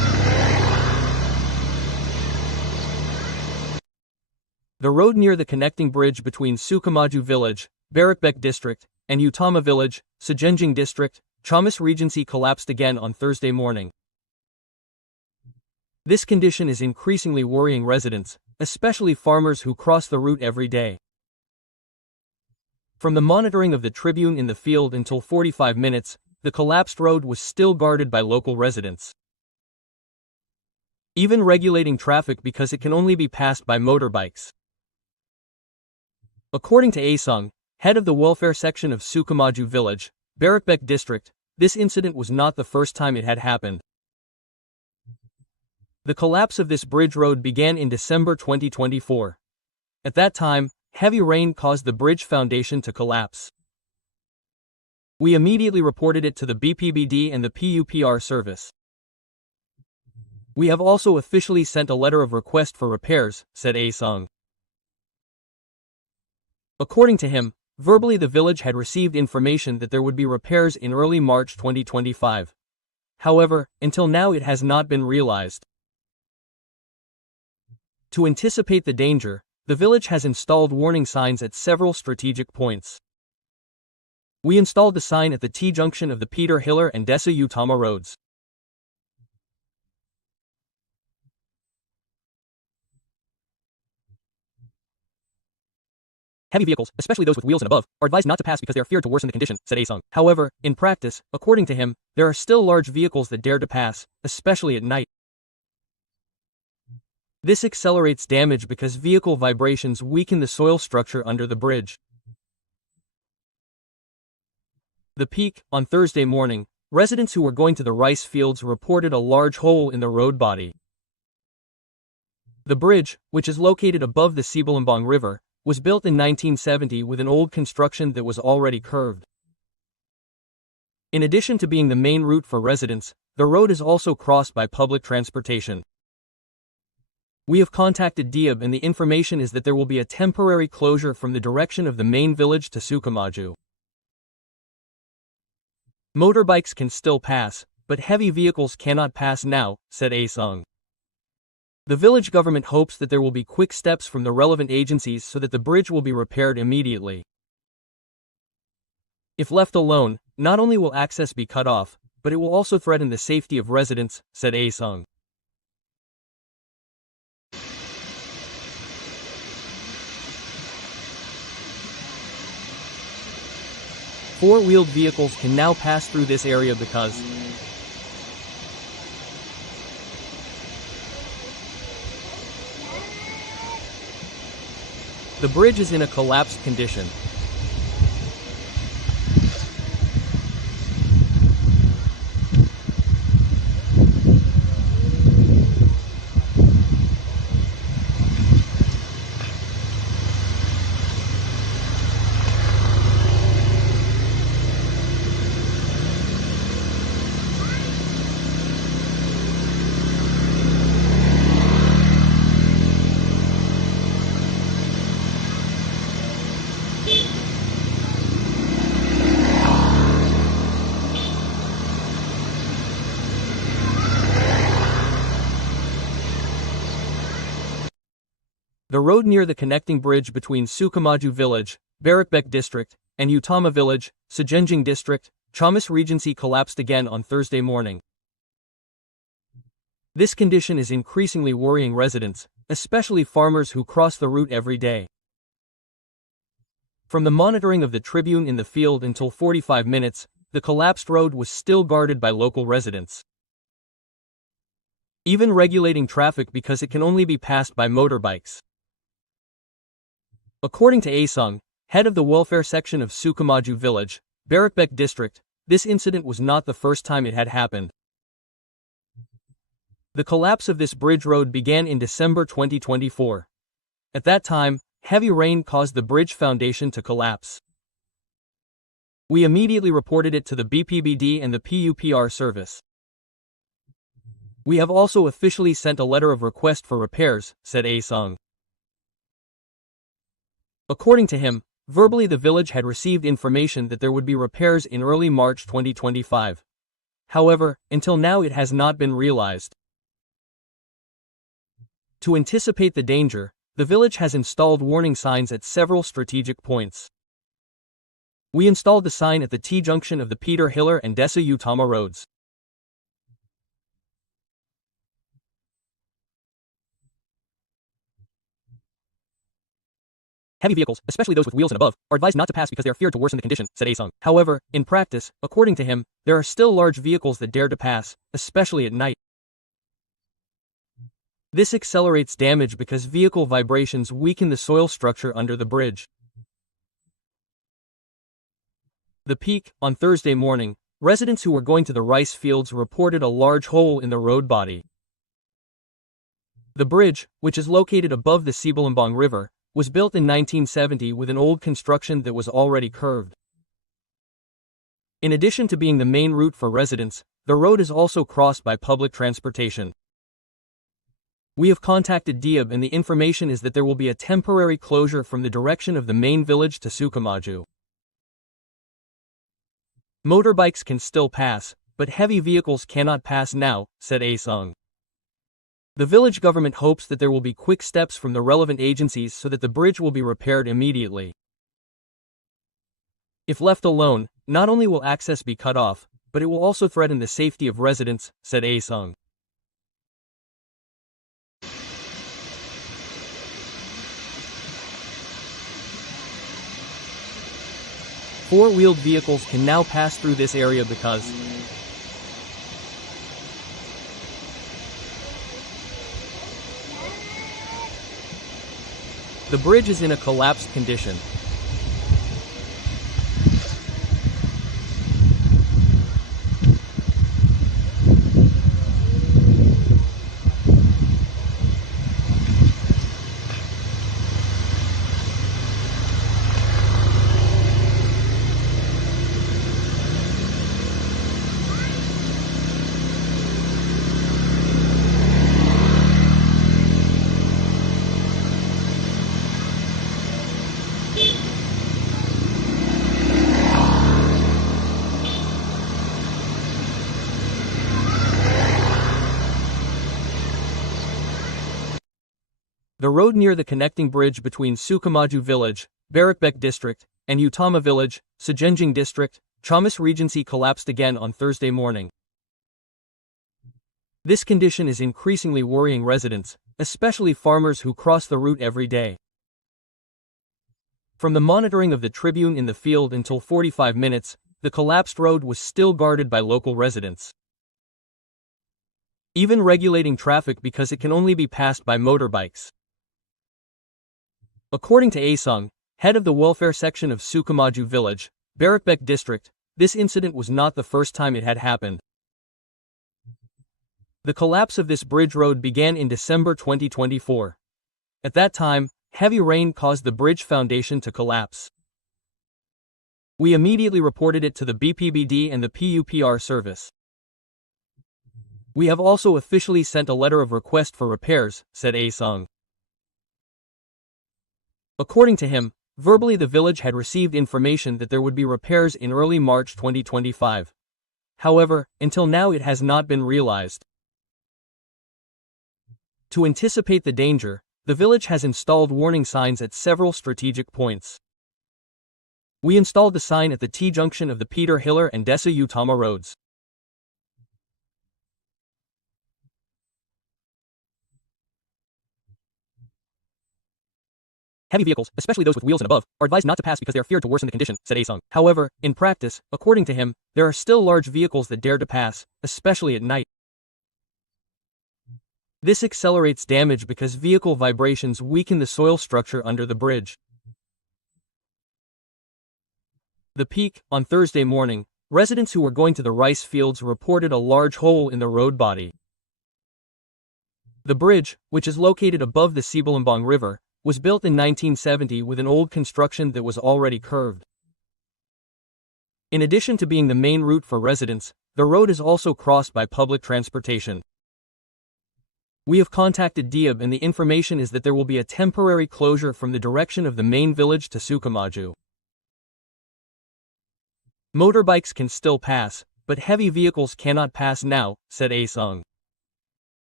The road near the connecting bridge between Sukamaju village, Bahayakan district, and Utama village, Sejenjing district, Ciamis Regency collapsed again on Thursday morning. This condition is increasingly worrying residents, especially farmers who cross the route every day. From the monitoring of the Tribune in the field until 45 minutes, the collapsed road was still guarded by local residents, even regulating traffic because it can only be passed by motorbikes. According to Asung, head of the welfare section of Sukamaju village, Bahayakan district, this incident was not the first time it had happened. The collapse of this bridge road began in December 2024. At that time, heavy rain caused the bridge foundation to collapse. We immediately reported it to the BPBD and the PUPR service. We have also officially sent a letter of request for repairs, said Asung. According to him, verbally the village had received information that there would be repairs in early March 2025. However, until now it has not been realized. To anticipate the danger, the village has installed warning signs at several strategic points. We installed the sign at the T-junction of the Peter Hiller and Desa Utama roads. Heavy vehicles, especially those with wheels and above, are advised not to pass because they are feared to worsen the condition, said Asung. However, in practice, according to him, there are still large vehicles that dare to pass, especially at night. This accelerates damage because vehicle vibrations weaken the soil structure under the bridge. The peak, on Thursday morning, residents who were going to the rice fields reported a large hole in the road body. The bridge, which is located above the Ciamis River, was built in 1970 with an old construction that was already curved. In addition to being the main route for residents, the road is also crossed by public transportation. We have contacted Diab and the information is that there will be a temporary closure from the direction of the main village to Sukamaju. Motorbikes can still pass, but heavy vehicles cannot pass now, said Asung. The village government hopes that there will be quick steps from the relevant agencies so that the bridge will be repaired immediately. If left alone, not only will access be cut off, but it will also threaten the safety of residents, said Asung. Four-wheeled vehicles can now pass through this area because the bridge is in a collapsed condition. The road near the connecting bridge between Sukamaju village, Bahayakan district, and Utama village, Sejenjing district, Ciamis Regency collapsed again on Thursday morning. This condition is increasingly worrying residents, especially farmers who cross the route every day. From the monitoring of the Tribune in the field until 45 minutes, the collapsed road was still guarded by local residents, even regulating traffic because it can only be passed by motorbikes. According to Asung, head of the welfare section of Sukamaju village, Bahayakan district, this incident was not the first time it had happened. The collapse of this bridge road began in December 2024. At that time, heavy rain caused the bridge foundation to collapse. We immediately reported it to the BPBD and the PUPR service. We have also officially sent a letter of request for repairs, said Asung. According to him, verbally the village had received information that there would be repairs in early March 2025. However, until now it has not been realized. To anticipate the danger, the village has installed warning signs at several strategic points. We installed the sign at the T-junction of the Peter Hiller and Desa Utama roads. Heavy vehicles, especially those with wheels and above, are advised not to pass because they are feared to worsen the condition, said Asung. However, in practice, according to him, there are still large vehicles that dare to pass, especially at night. This accelerates damage because vehicle vibrations weaken the soil structure under the bridge. The peak, on Thursday morning, residents who were going to the rice fields reported a large hole in the road body. The bridge, which is located above the Sibalambang River, was built in 1970 with an old construction that was already curved. In addition to being the main route for residents, the road is also crossed by public transportation. We have contacted Diab and the information is that there will be a temporary closure from the direction of the main village to Sukamaju. Motorbikes can still pass, but heavy vehicles cannot pass now, said Asung. The village government hopes that there will be quick steps from the relevant agencies so that the bridge will be repaired immediately. If left alone, not only will access be cut off, but it will also threaten the safety of residents, said Asung. Four-wheeled vehicles can now pass through this area because the bridge is in a collapsed condition. The road near the connecting bridge between Sukamaju Village, Barakbek District, and Utama Village, Sejenjing District, Ciamis Regency collapsed again on Thursday morning. This condition is increasingly worrying residents, especially farmers who cross the route every day. From the monitoring of the Tribun in the field until 45 minutes, the collapsed road was still guarded by local residents. Even regulating traffic because it can only be passed by motorbikes. According to Asung, head of the welfare section of Sukamaju Village, Barakbek District, this incident was not the first time it had happened. The collapse of this bridge road began in December 2024. At that time, heavy rain caused the bridge foundation to collapse. We immediately reported it to the BPBD and the PUPR service. We have also officially sent a letter of request for repairs, said Asung. According to him, verbally the village had received information that there would be repairs in early March 2025. However, until now it has not been realized. To anticipate the danger, the village has installed warning signs at several strategic points. We installed the sign at the T-junction of the Peter Hiller and Desa Utama roads. Heavy vehicles, especially those with wheels and above, are advised not to pass because they are feared to worsen the condition, said Asung. However, in practice, according to him, there are still large vehicles that dare to pass, especially at night. This accelerates damage because vehicle vibrations weaken the soil structure under the bridge. The peak, on Thursday morning, residents who were going to the rice fields reported a large hole in the road body. The bridge, which is located above the Sibalambang River, was built in 1970 with an old construction that was already curved. In addition to being the main route for residents, the road is also crossed by public transportation. We have contacted Diab and the information is that there will be a temporary closure from the direction of the main village to Sukamaju. Motorbikes can still pass, but heavy vehicles cannot pass now, said Asung.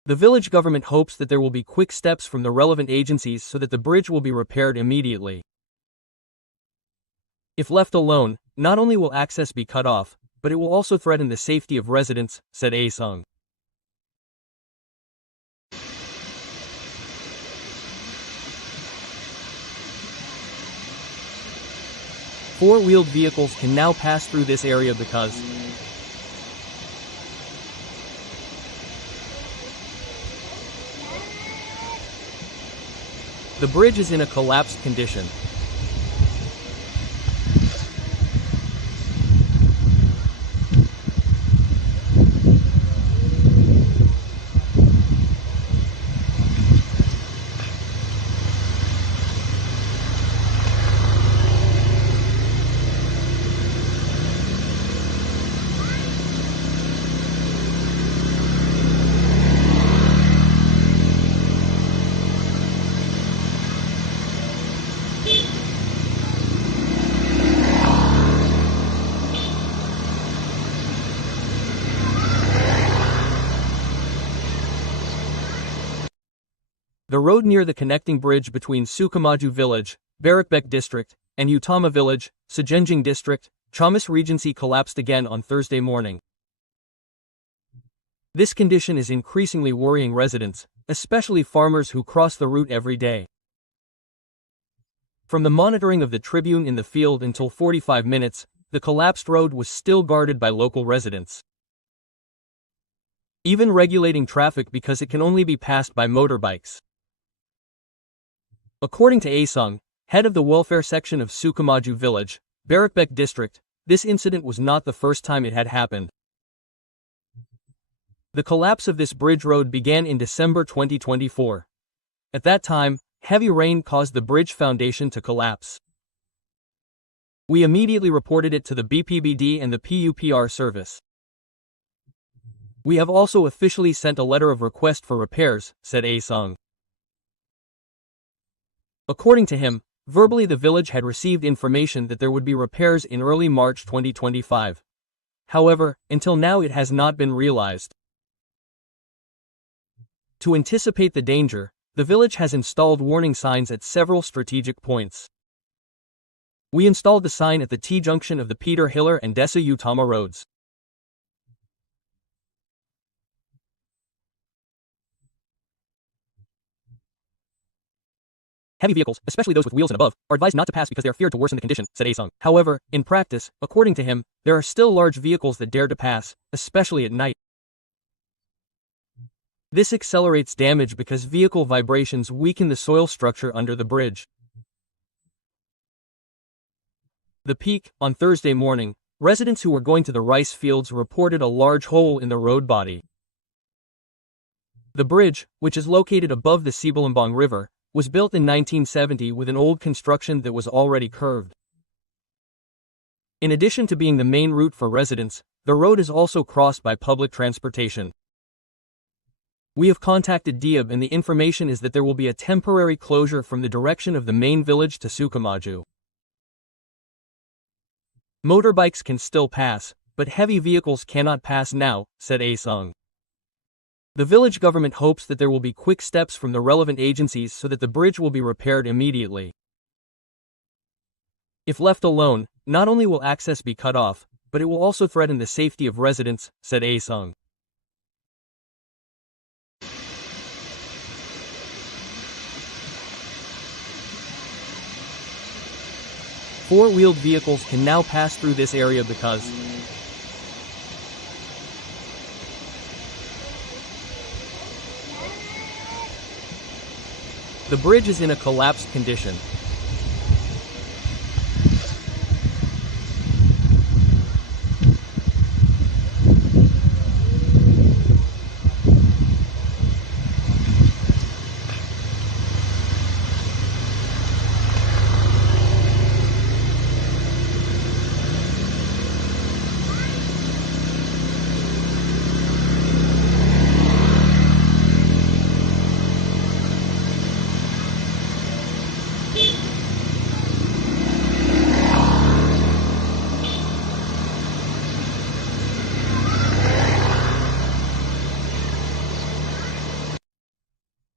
The village government hopes that there will be quick steps from the relevant agencies so that the bridge will be repaired immediately. If left alone, not only will access be cut off, but it will also threaten the safety of residents, said Aesung. Four-wheeled vehicles can now pass through this area because the bridge is in a collapsed condition. The road near the connecting bridge between Sukamaju village, Barakbek district, and Utama village, Sejenjing district, Ciamis Regency collapsed again on Thursday morning. This condition is increasingly worrying residents, especially farmers who cross the route every day. From the monitoring of the Tribune in the field until 45 minutes, the collapsed road was still guarded by local residents, even regulating traffic because it can only be passed by motorbikes. According to Aesung, head of the welfare section of Sukamaju village, Barakbek district, this incident was not the first time it had happened. The collapse of this bridge road began in December 2024. At that time, heavy rain caused the bridge foundation to collapse. We immediately reported it to the BPBD and the PUPR service. We have also officially sent a letter of request for repairs, said Aesung. According to him, verbally the village had received information that there would be repairs in early March 2025. However, until now it has not been realized. To anticipate the danger, the village has installed warning signs at several strategic points. We installed the sign at the T-junction of the Peter Hiller and Desa Utama roads. Heavy vehicles, especially those with wheels and above, are advised not to pass because they are feared to worsen the condition, said Aesung. However, in practice, according to him, there are still large vehicles that dare to pass, especially at night. This accelerates damage because vehicle vibrations weaken the soil structure under the bridge. The peak, on Thursday morning, residents who were going to the rice fields reported a large hole in the road body. The bridge, which is located above the Sibalambang River, was built in 1970 with an old construction that was already curved. In addition to being the main route for residents, the road is also crossed by public transportation. We have contacted Diab and the information is that there will be a temporary closure from the direction of the main village to Sukamaju. Motorbikes can still pass, but heavy vehicles cannot pass now, said Aesung. The village government hopes that there will be quick steps from the relevant agencies so that the bridge will be repaired immediately. If left alone, not only will access be cut off, but it will also threaten the safety of residents, said Aesung. Four-wheeled vehicles can now pass through this area because the bridge is in a collapsed condition.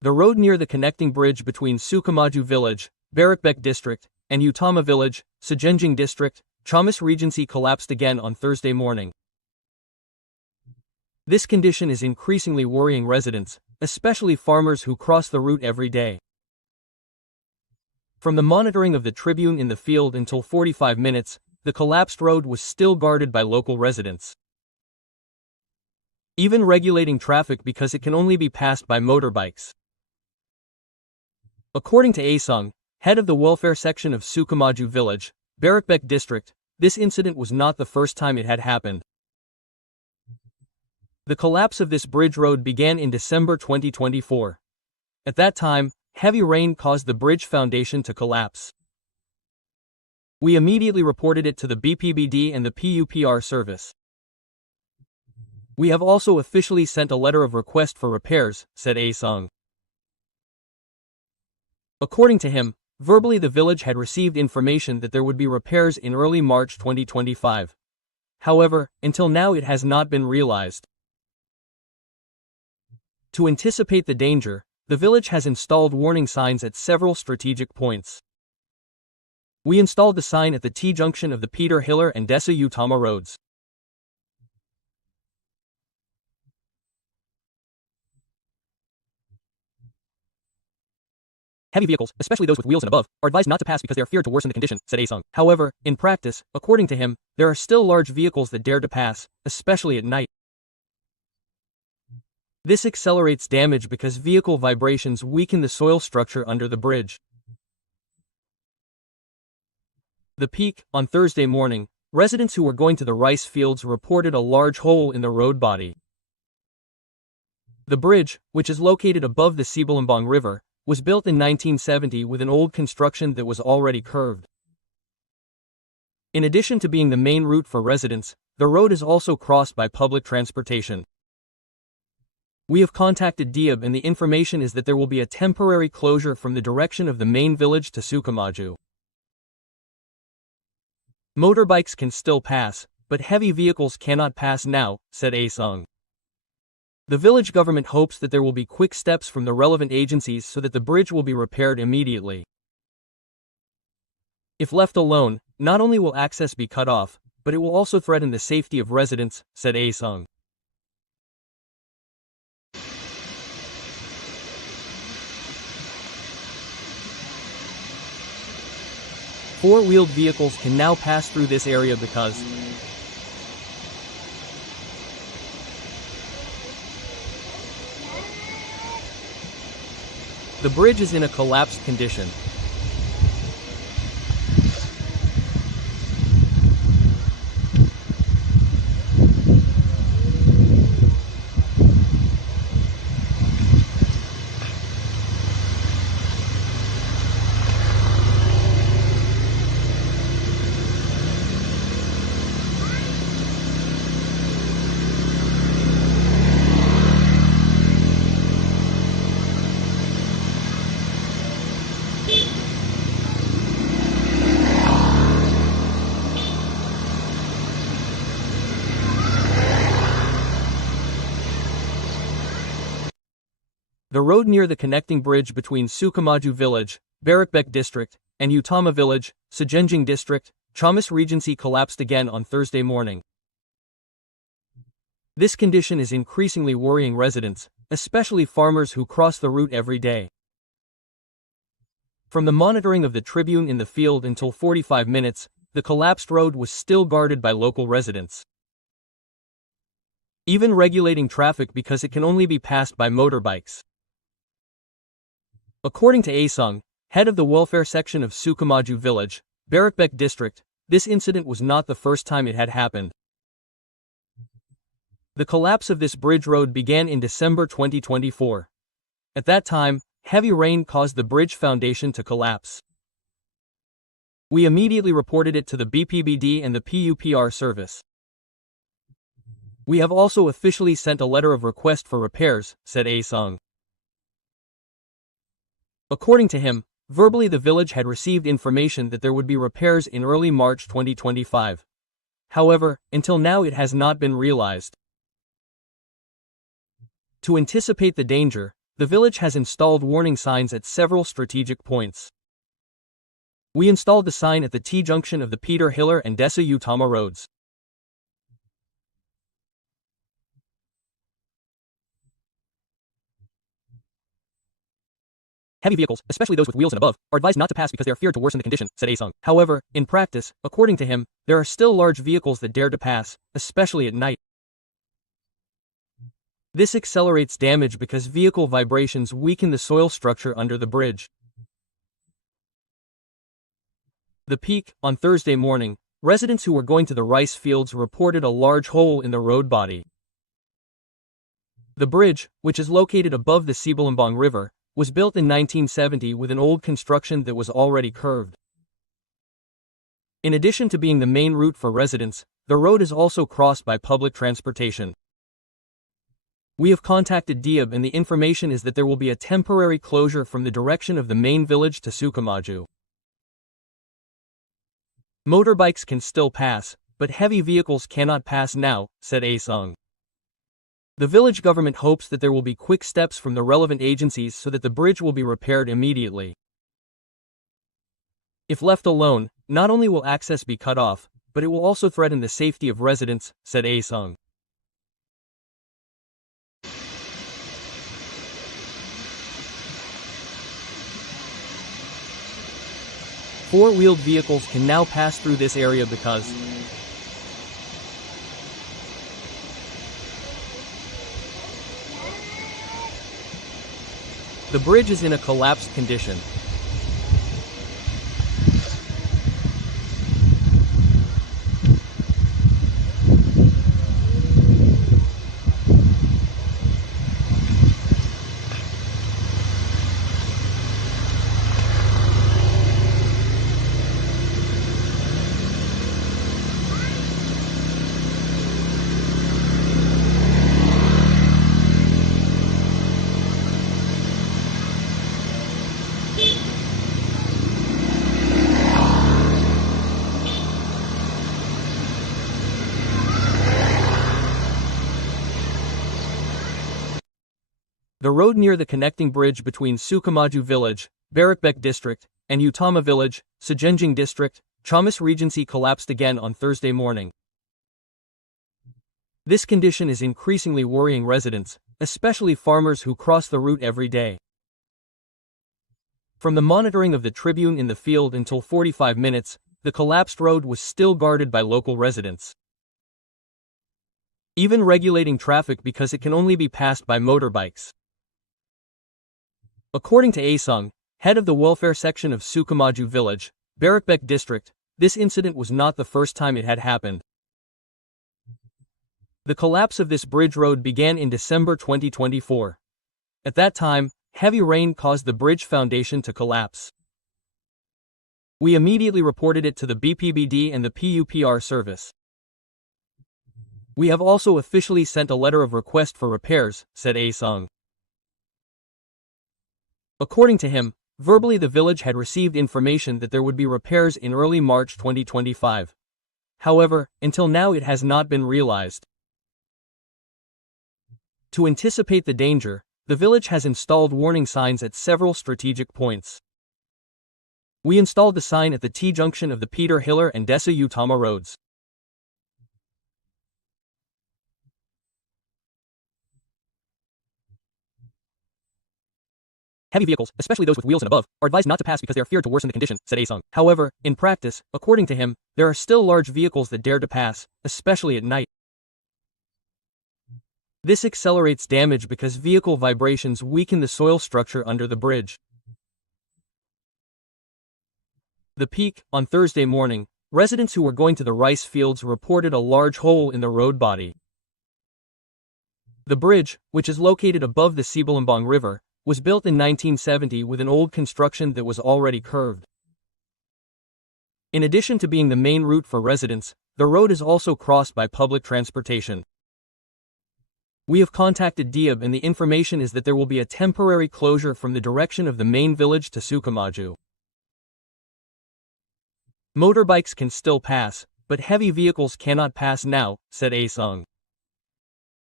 The road near the connecting bridge between Sukamaju village, Bahayakan district, and Utama village, Sajenjing district, Ciamis Regency collapsed again on Thursday morning. This condition is increasingly worrying residents, especially farmers who cross the route every day. From the monitoring of the Tribune in the field until 45 minutes, the collapsed road was still guarded by local residents, even regulating traffic because it can only be passed by motorbikes. According to Asung, head of the welfare section of Sukamaju village, Bahayakan district, this incident was not the first time it had happened. The collapse of this bridge road began in December 2024. At that time, heavy rain caused the bridge foundation to collapse. We immediately reported it to the BPBD and the PUPR service. We have also officially sent a letter of request for repairs, said Asung. According to him, verbally the village had received information that there would be repairs in early March 2025. However, until now it has not been realized. To anticipate the danger, the village has installed warning signs at several strategic points. We installed the sign at the T-junction of the Peter Hiller and Desa Utama roads. Heavy vehicles, especially those with wheels and above, are advised not to pass because they are feared to worsen the condition, said Asung. However, in practice, according to him, there are still large vehicles that dare to pass, especially at night. This accelerates damage because vehicle vibrations weaken the soil structure under the bridge. The peak, on Thursday morning, residents who were going to the rice fields reported a large hole in the road body. The bridge, which is located above the Ciamis River, was built in 1970 with an old construction that was already curved. In addition to being the main route for residents, the road is also crossed by public transportation. We have contacted Diab and the information is that there will be a temporary closure from the direction of the main village to Sukamaju. Motorbikes can still pass, but heavy vehicles cannot pass now, said Asung. The village government hopes that there will be quick steps from the relevant agencies so that the bridge will be repaired immediately. If left alone, not only will access be cut off, but it will also threaten the safety of residents, said Asung. Four-wheeled vehicles can now pass through this area because the bridge is in a collapsed condition. The road near the connecting bridge between Sukamaju village, Bahayakan district, and Utama village, Sajenjing district, Ciamis Regency collapsed again on Thursday morning. This condition is increasingly worrying residents, especially farmers who cross the route every day. From the monitoring of the Tribune in the field until 45 minutes, the collapsed road was still guarded by local residents, even regulating traffic because it can only be passed by motorbikes. According to Asung, head of the welfare section of Sukamaju village, Bahayakan district, this incident was not the first time it had happened. The collapse of this bridge road began in December 2024. At that time, heavy rain caused the bridge foundation to collapse. We immediately reported it to the BPBD and the PUPR service. We have also officially sent a letter of request for repairs, said Asung. According to him, verbally the village had received information that there would be repairs in early March 2025. However, until now it has not been realized. To anticipate the danger, the village has installed warning signs at several strategic points. We installed the sign at the T-junction of the Peter Hiller and Dessa Utama roads. Heavy vehicles, especially those with wheels and above, are advised not to pass because they are feared to worsen the condition, said Asung. However, in practice, according to him, there are still large vehicles that dare to pass, especially at night. This accelerates damage because vehicle vibrations weaken the soil structure under the bridge. The peak, on Thursday morning, residents who were going to the rice fields reported a large hole in the road body. The bridge, which is located above the Sibalambang River, was built in 1970 with an old construction that was already curved. In addition to being the main route for residents, the road is also crossed by public transportation. We have contacted Diab and the information is that there will be a temporary closure from the direction of the main village to Sukamaju. Motorbikes can still pass, but heavy vehicles cannot pass now, said Asung. The village government hopes that there will be quick steps from the relevant agencies so that the bridge will be repaired immediately. If left alone, not only will access be cut off, but it will also threaten the safety of residents, said Asung. Four-wheeled vehicles can now pass through this area because the bridge is in a collapsed condition. The road near the connecting bridge between Sukamaju village, Barakbek district, and Utama village, Sejenjing district, Ciamis Regency collapsed again on Thursday morning. This condition is increasingly worrying residents, especially farmers who cross the route every day. From the monitoring of the Tribun in the field until 45 minutes, the collapsed road was still guarded by local residents, even regulating traffic because it can only be passed by motorbikes. According to Asung, head of the welfare section of Sukamaju village, Barakbek district, this incident was not the first time it had happened. The collapse of this bridge road began in December 2024. At that time, heavy rain caused the bridge foundation to collapse. We immediately reported it to the BPBD and the PUPR service. We have also officially sent a letter of request for repairs, said Asung. According to him, verbally the village had received information that there would be repairs in early March 2025. However, until now it has not been realized. To anticipate the danger, the village has installed warning signs at several strategic points. We installed the sign at the T-junction of the Peter Hiller and Dessa Utama roads. Heavy vehicles, especially those with wheels and above, are advised not to pass because they are feared to worsen the condition, said Asung. However, in practice, according to him, there are still large vehicles that dare to pass, especially at night. This accelerates damage because vehicle vibrations weaken the soil structure under the bridge. The peak, on Thursday morning, residents who were going to the rice fields reported a large hole in the road body. The bridge, which is located above the Sibalambang River, was built in 1970 with an old construction that was already curved. In addition to being the main route for residents, the road is also crossed by public transportation. We have contacted Diab and the information is that there will be a temporary closure from the direction of the main village to Sukamaju. Motorbikes can still pass, but heavy vehicles cannot pass now, said Asung.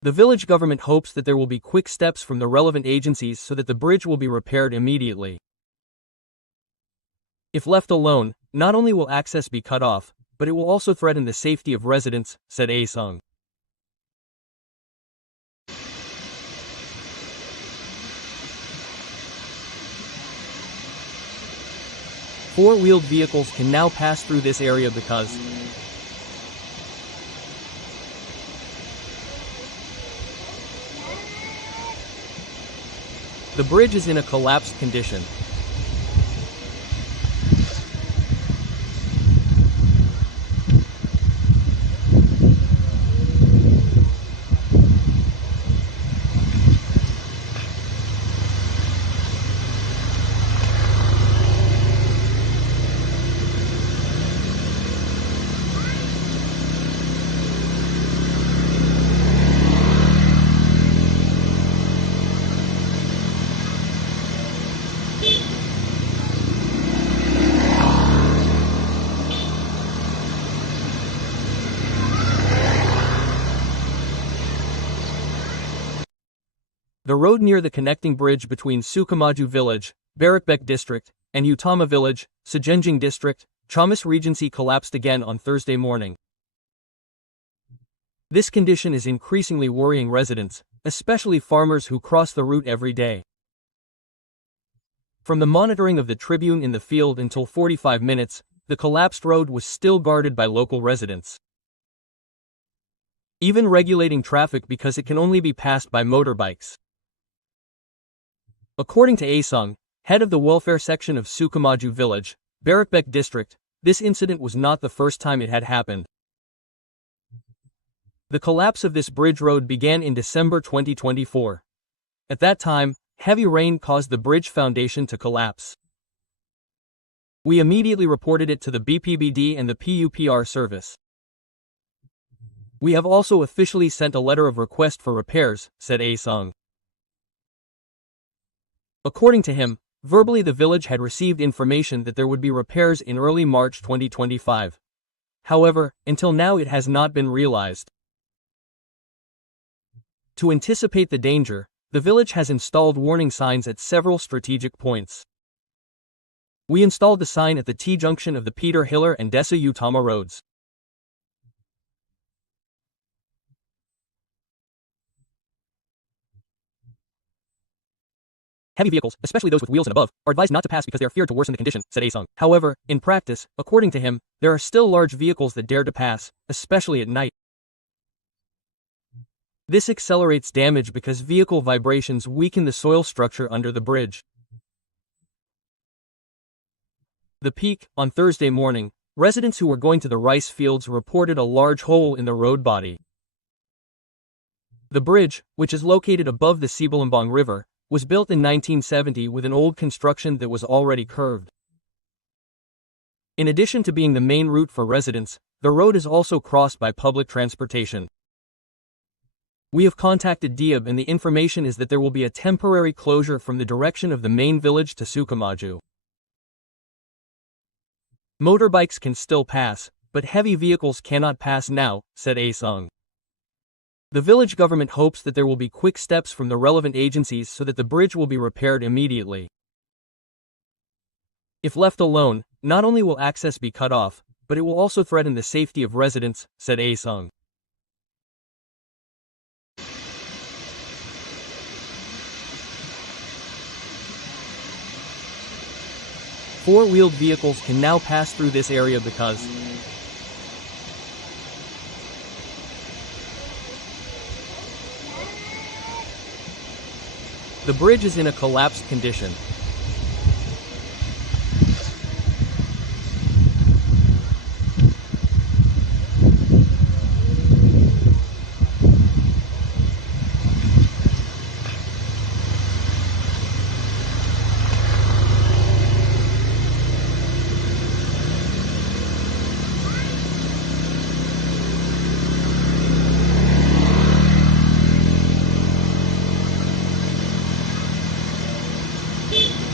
The village government hopes that there will be quick steps from the relevant agencies so that the bridge will be repaired immediately. If left alone, not only will access be cut off, but it will also threaten the safety of residents, said Asung. Four-wheeled vehicles can now pass through this area because the bridge is in a collapsed condition. The road near the connecting bridge between Sukamaju village, Barakbek district, and Utama village, Sejenjing district, Ciamis Regency collapsed again on Thursday morning. This condition is increasingly worrying residents, especially farmers who cross the route every day. From the monitoring of the Tribun in the field until 45 minutes, the collapsed road was still guarded by local residents, even regulating traffic because it can only be passed by motorbikes. According to Asung, head of the welfare section of Sukamaju village, Barakbek district, this incident was not the first time it had happened. The collapse of this bridge road began in December 2024. At that time, heavy rain caused the bridge foundation to collapse. We immediately reported it to the BPBD and the PUPR service. We have also officially sent a letter of request for repairs, said Asung. According to him, verbally the village had received information that there would be repairs in early March 2025. However, until now it has not been realized. To anticipate the danger, the village has installed warning signs at several strategic points. We installed the sign at the T-junction of the Peter Hiller and Desa Utama roads. Heavy vehicles, especially those with wheels and above, are advised not to pass because they are feared to worsen the condition, said Asung. However, in practice, according to him, there are still large vehicles that dare to pass, especially at night. This accelerates damage because vehicle vibrations weaken the soil structure under the bridge. The peak, on Thursday morning, residents who were going to the rice fields reported a large hole in the road body. The bridge, which is located above the Sibalambang River, was built in 1970 with an old construction that was already curved. In addition to being the main route for residents, the road is also crossed by public transportation. We have contacted Diab and the information is that there will be a temporary closure from the direction of the main village to Sukamaju. Motorbikes can still pass, but heavy vehicles cannot pass now, said Asung. The village government hopes that there will be quick steps from the relevant agencies so that the bridge will be repaired immediately. If left alone, not only will access be cut off, but it will also threaten the safety of residents, said Asung. Four-wheeled vehicles can now pass through this area because the bridge is in a collapsed condition.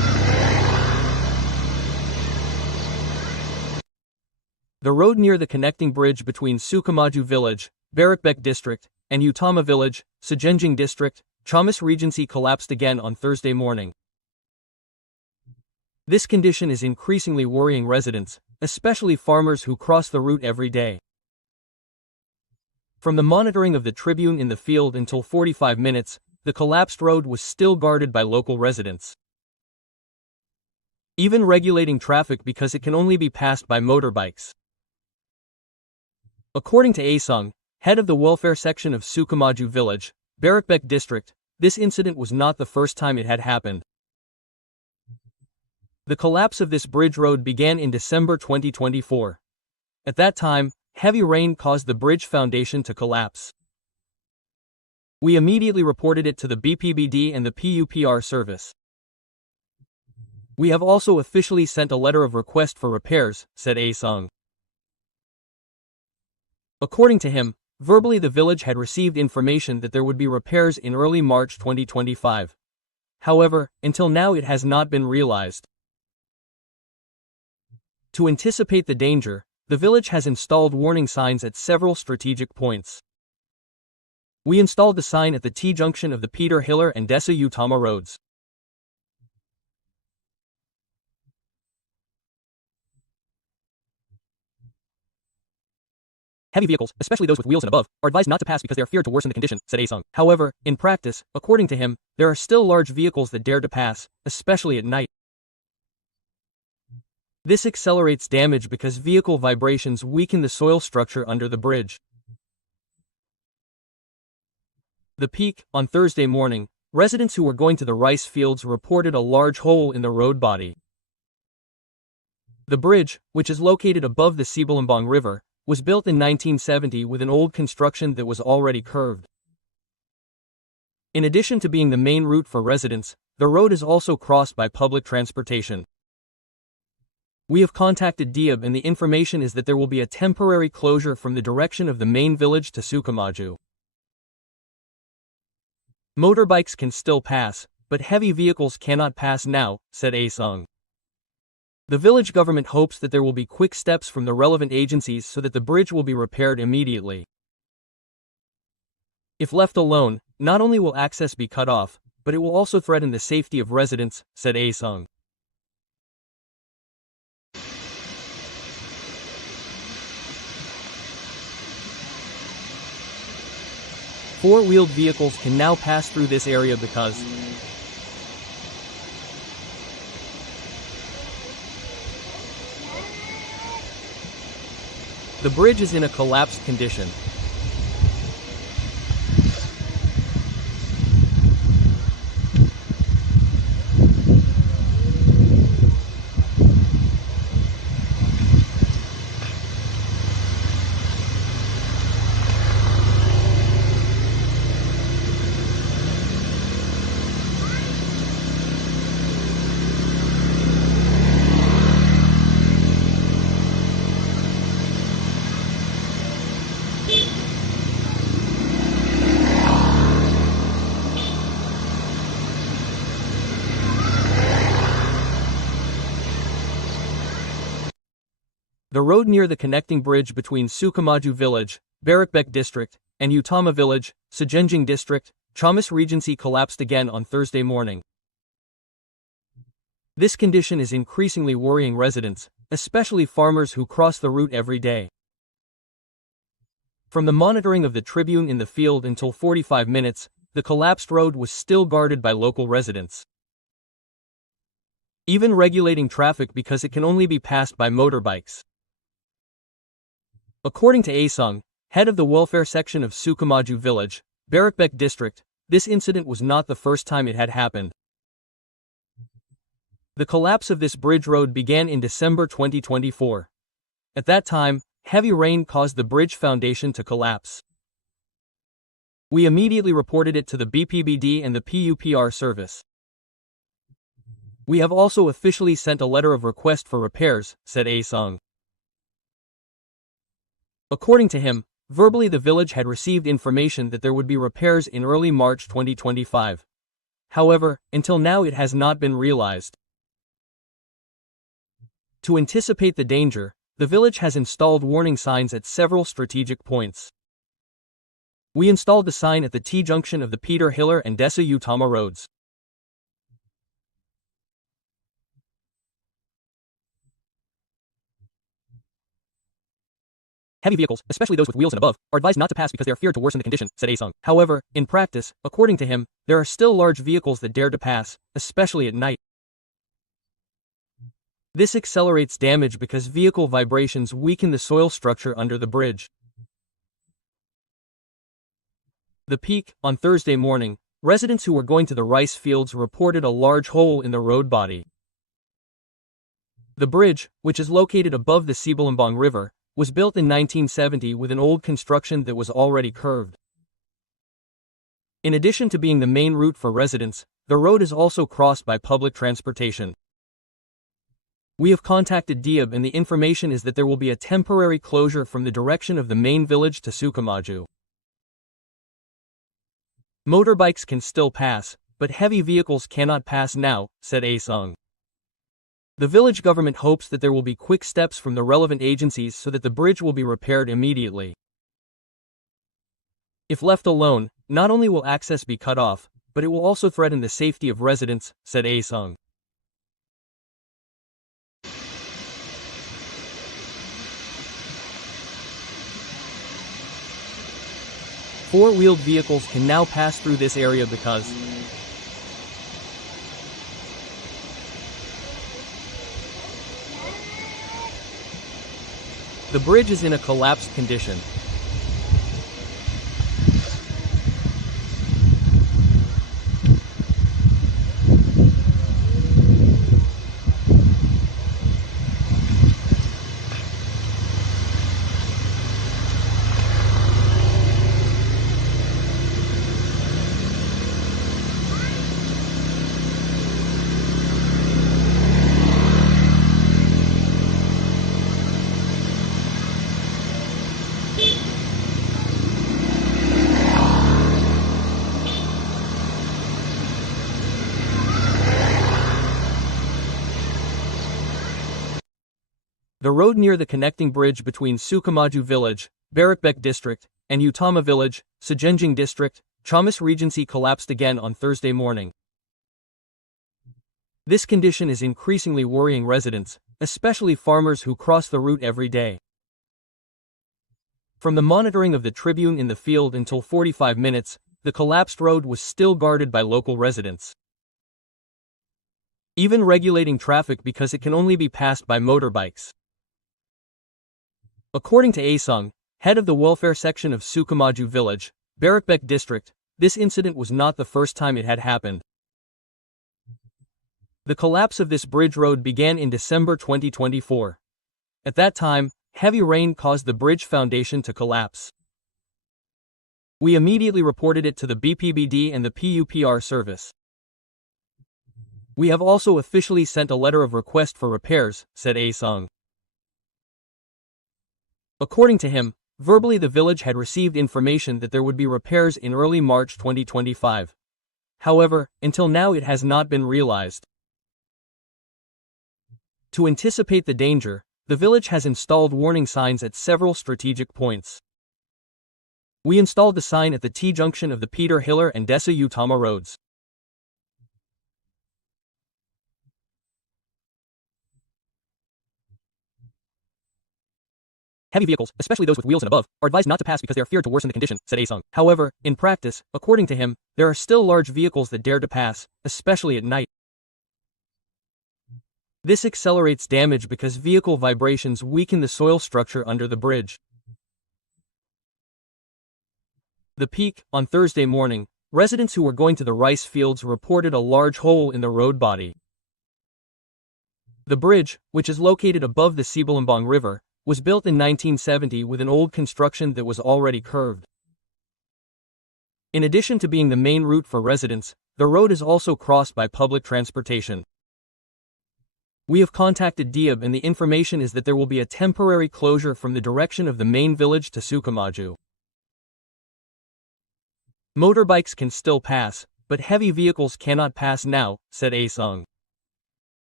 The road near the connecting bridge between Sukamaju village, Bahayakan district, and Utama village, Sajenjing district, Ciamis Regency collapsed again on Thursday morning. This condition is increasingly worrying residents, especially farmers who cross the route every day. From the monitoring of the Tribune in the field until 45 minutes, the collapsed road was still guarded by local residents, even regulating traffic because it can only be passed by motorbikes. According to Asung, head of the welfare section of Sukamaju village, Bahayakan district, this incident was not the first time it had happened. The collapse of this bridge road began in December 2024. At that time, heavy rain caused the bridge foundation to collapse. We immediately reported it to the BPBD and the PUPR service. We have also officially sent a letter of request for repairs, said Asung. According to him, verbally the village had received information that there would be repairs in early March 2025. However, until now it has not been realized. To anticipate the danger, the village has installed warning signs at several strategic points. We installed the sign at the T-junction of the Peter Hiller and Desa Utama roads. Heavy vehicles, especially those with wheels and above, are advised not to pass because they are feared to worsen the condition, said Asung. However, in practice, according to him, there are still large vehicles that dare to pass, especially at night. This accelerates damage because vehicle vibrations weaken the soil structure under the bridge. The peak, on Thursday morning, residents who were going to the rice fields reported a large hole in the road body. The bridge, which is located above the Ciamis River, was built in 1970 with an old construction that was already curved. In addition to being the main route for residents, the road is also crossed by public transportation. We have contacted Diab and the information is that there will be a temporary closure from the direction of the main village to Sukamaju. Motorbikes can still pass, but heavy vehicles cannot pass now, said Asung. The village government hopes that there will be quick steps from the relevant agencies so that the bridge will be repaired immediately. If left alone, not only will access be cut off, but it will also threaten the safety of residents, said Asung. Four-wheeled vehicles can now pass through this area because the bridge is in a collapsed condition. The road near the connecting bridge between Sukamaju village, Bahayakan district, and Utama village, Sajenjing district, Ciamis Regency collapsed again on Thursday morning. This condition is increasingly worrying residents, especially farmers who cross the route every day. From the monitoring of the Tribune in the field until 45 minutes, the collapsed road was still guarded by local residents, even regulating traffic because it can only be passed by motorbikes. According to Asung, head of the welfare section of Sukamaju village, Bahayakan district, this incident was not the first time it had happened. The collapse of this bridge road began in December 2024. At that time, heavy rain caused the bridge foundation to collapse. We immediately reported it to the BPBD and the PUPR service. We have also officially sent a letter of request for repairs, said Asung. According to him, verbally the village had received information that there would be repairs in early March 2025. However, until now it has not been realized. To anticipate the danger, the village has installed warning signs at several strategic points. We installed the sign at the T-junction of the Peter Hiller and Desa Utama roads. Heavy vehicles, especially those with wheels and above, are advised not to pass because they are feared to worsen the condition, said Asung. However, in practice, according to him, there are still large vehicles that dare to pass, especially at night. This accelerates damage because vehicle vibrations weaken the soil structure under the bridge. The peak, on Thursday morning, residents who were going to the rice fields reported a large hole in the road body. The bridge, which is located above the Sibalambang River, was built in 1970 with an old construction that was already curved. In addition to being the main route for residents, the road is also crossed by public transportation. We have contacted Diab and the information is that there will be a temporary closure from the direction of the main village to Sukamaju. Motorbikes can still pass, but heavy vehicles cannot pass now, said Asung. The village government hopes that there will be quick steps from the relevant agencies so that the bridge will be repaired immediately. If left alone, not only will access be cut off, but it will also threaten the safety of residents, said Asung. Four-wheeled vehicles can now pass through this area because the bridge is in a collapsed condition. The road near the connecting bridge between Sukamaju village, Barakbek district, and Utama village, Sejenjing district, Ciamis Regency collapsed again on Thursday morning. This condition is increasingly worrying residents, especially farmers who cross the route every day. From the monitoring of the Tribun in the field until 45 minutes, the collapsed road was still guarded by local residents. Even regulating traffic because it can only be passed by motorbikes. According to Asung, head of the welfare section of Sukamaju village, Barakbek district, this incident was not the first time it had happened. The collapse of this bridge road began in December 2024. At that time, heavy rain caused the bridge foundation to collapse. We immediately reported it to the BPBD and the PUPR service. We have also officially sent a letter of request for repairs, said Asung. According to him, verbally the village had received information that there would be repairs in early March 2025. However, until now it has not been realized. To anticipate the danger, the village has installed warning signs at several strategic points. We installed the sign at the T-junction of the Peter Hiller and Desa Utama roads. Heavy vehicles, especially those with wheels and above, are advised not to pass because they are feared to worsen the condition, said Asung. However, in practice, according to him, there are still large vehicles that dare to pass, especially at night. This accelerates damage because vehicle vibrations weaken the soil structure under the bridge. The peak, on Thursday morning, residents who were going to the rice fields reported a large hole in the road body. The bridge, which is located above the Sibalambang River, was built in 1970 with an old construction that was already curved. In addition to being the main route for residents, the road is also crossed by public transportation. We have contacted Diab and the information is that there will be a temporary closure from the direction of the main village to Sukamaju. Motorbikes can still pass, but heavy vehicles cannot pass now, said Asung.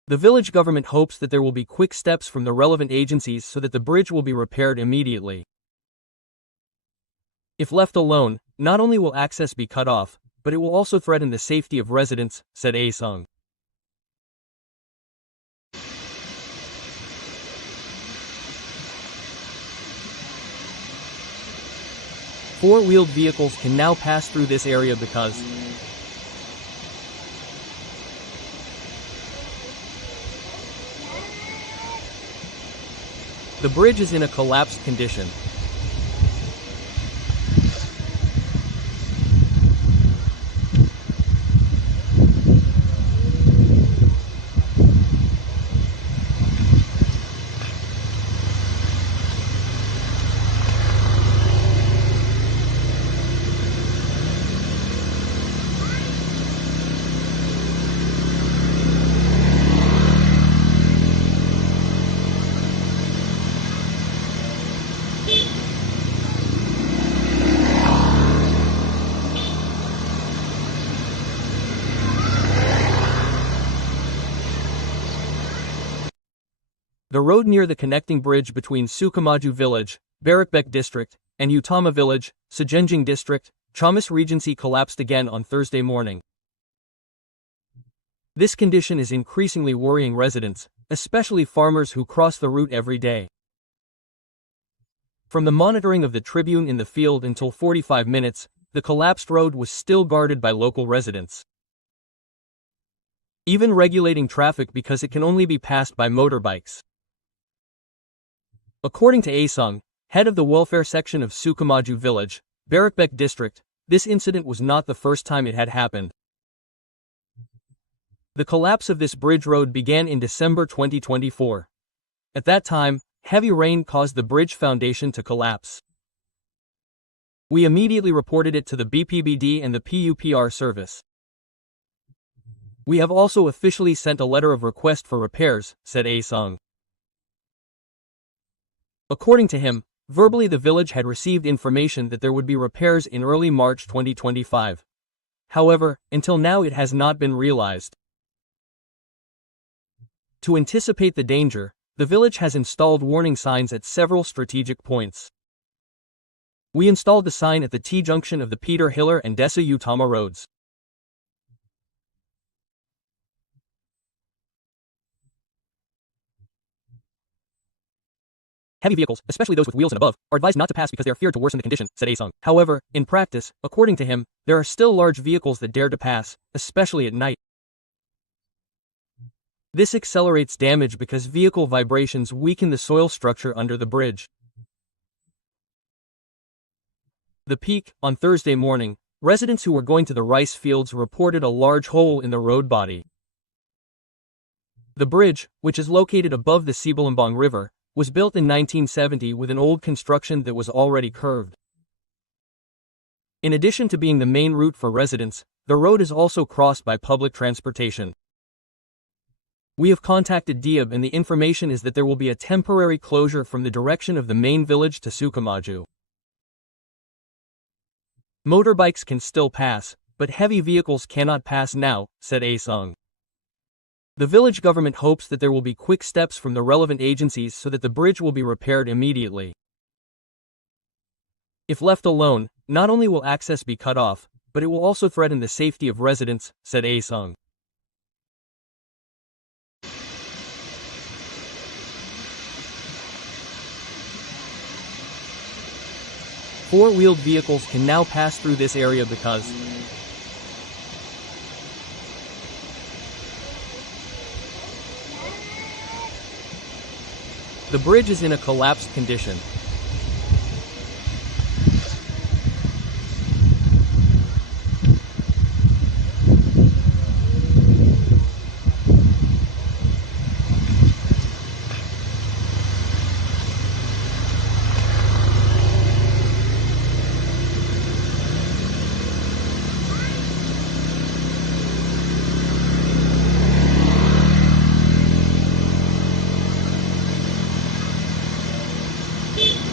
The village government hopes that there will be quick steps from the relevant agencies so that the bridge will be repaired immediately. If left alone, not only will access be cut off, but it will also threaten the safety of residents, said Asung. Four-wheeled vehicles can now pass through this area because the bridge is in a collapsed condition. The road near the connecting bridge between Sukamaju village, Barakbek district, and Utama village, Sejenjing district, Ciamis Regency collapsed again on Thursday morning. This condition is increasingly worrying residents, especially farmers who cross the route every day. From the monitoring of the Tribun in the field until 45 minutes, the collapsed road was still guarded by local residents, even regulating traffic because it can only be passed by motorbikes. According to Asung, head of the welfare section of Sukamaju village, Barakbek district, this incident was not the first time it had happened. The collapse of this bridge road began in December 2024. At that time, heavy rain caused the bridge foundation to collapse. We immediately reported it to the BPBD and the PUPR service. We have also officially sent a letter of request for repairs, said Asung. According to him, verbally the village had received information that there would be repairs in early March 2025. However, until now it has not been realized. To anticipate the danger, the village has installed warning signs at several strategic points. We installed the sign at the T-junction of the Peter Hiller and Desa Utama roads. Heavy vehicles, especially those with wheels and above, are advised not to pass because they are feared to worsen the condition, said Asung. However, in practice, according to him, there are still large vehicles that dare to pass, especially at night. This accelerates damage because vehicle vibrations weaken the soil structure under the bridge. The peak, on Thursday morning, residents who were going to the rice fields reported a large hole in the road body. The bridge, which is located above the Sibalambang River, was built in 1970 with an old construction that was already curved. In addition to being the main route for residents, the road is also crossed by public transportation. We have contacted Diab and the information is that there will be a temporary closure from the direction of the main village to Sukamaju. Motorbikes can still pass, but heavy vehicles cannot pass now, said Asung. The village government hopes that there will be quick steps from the relevant agencies so that the bridge will be repaired immediately. If left alone, not only will access be cut off, but it will also threaten the safety of residents, said Asung. Four-wheeled vehicles can now pass through this area because the bridge is in a collapsed condition.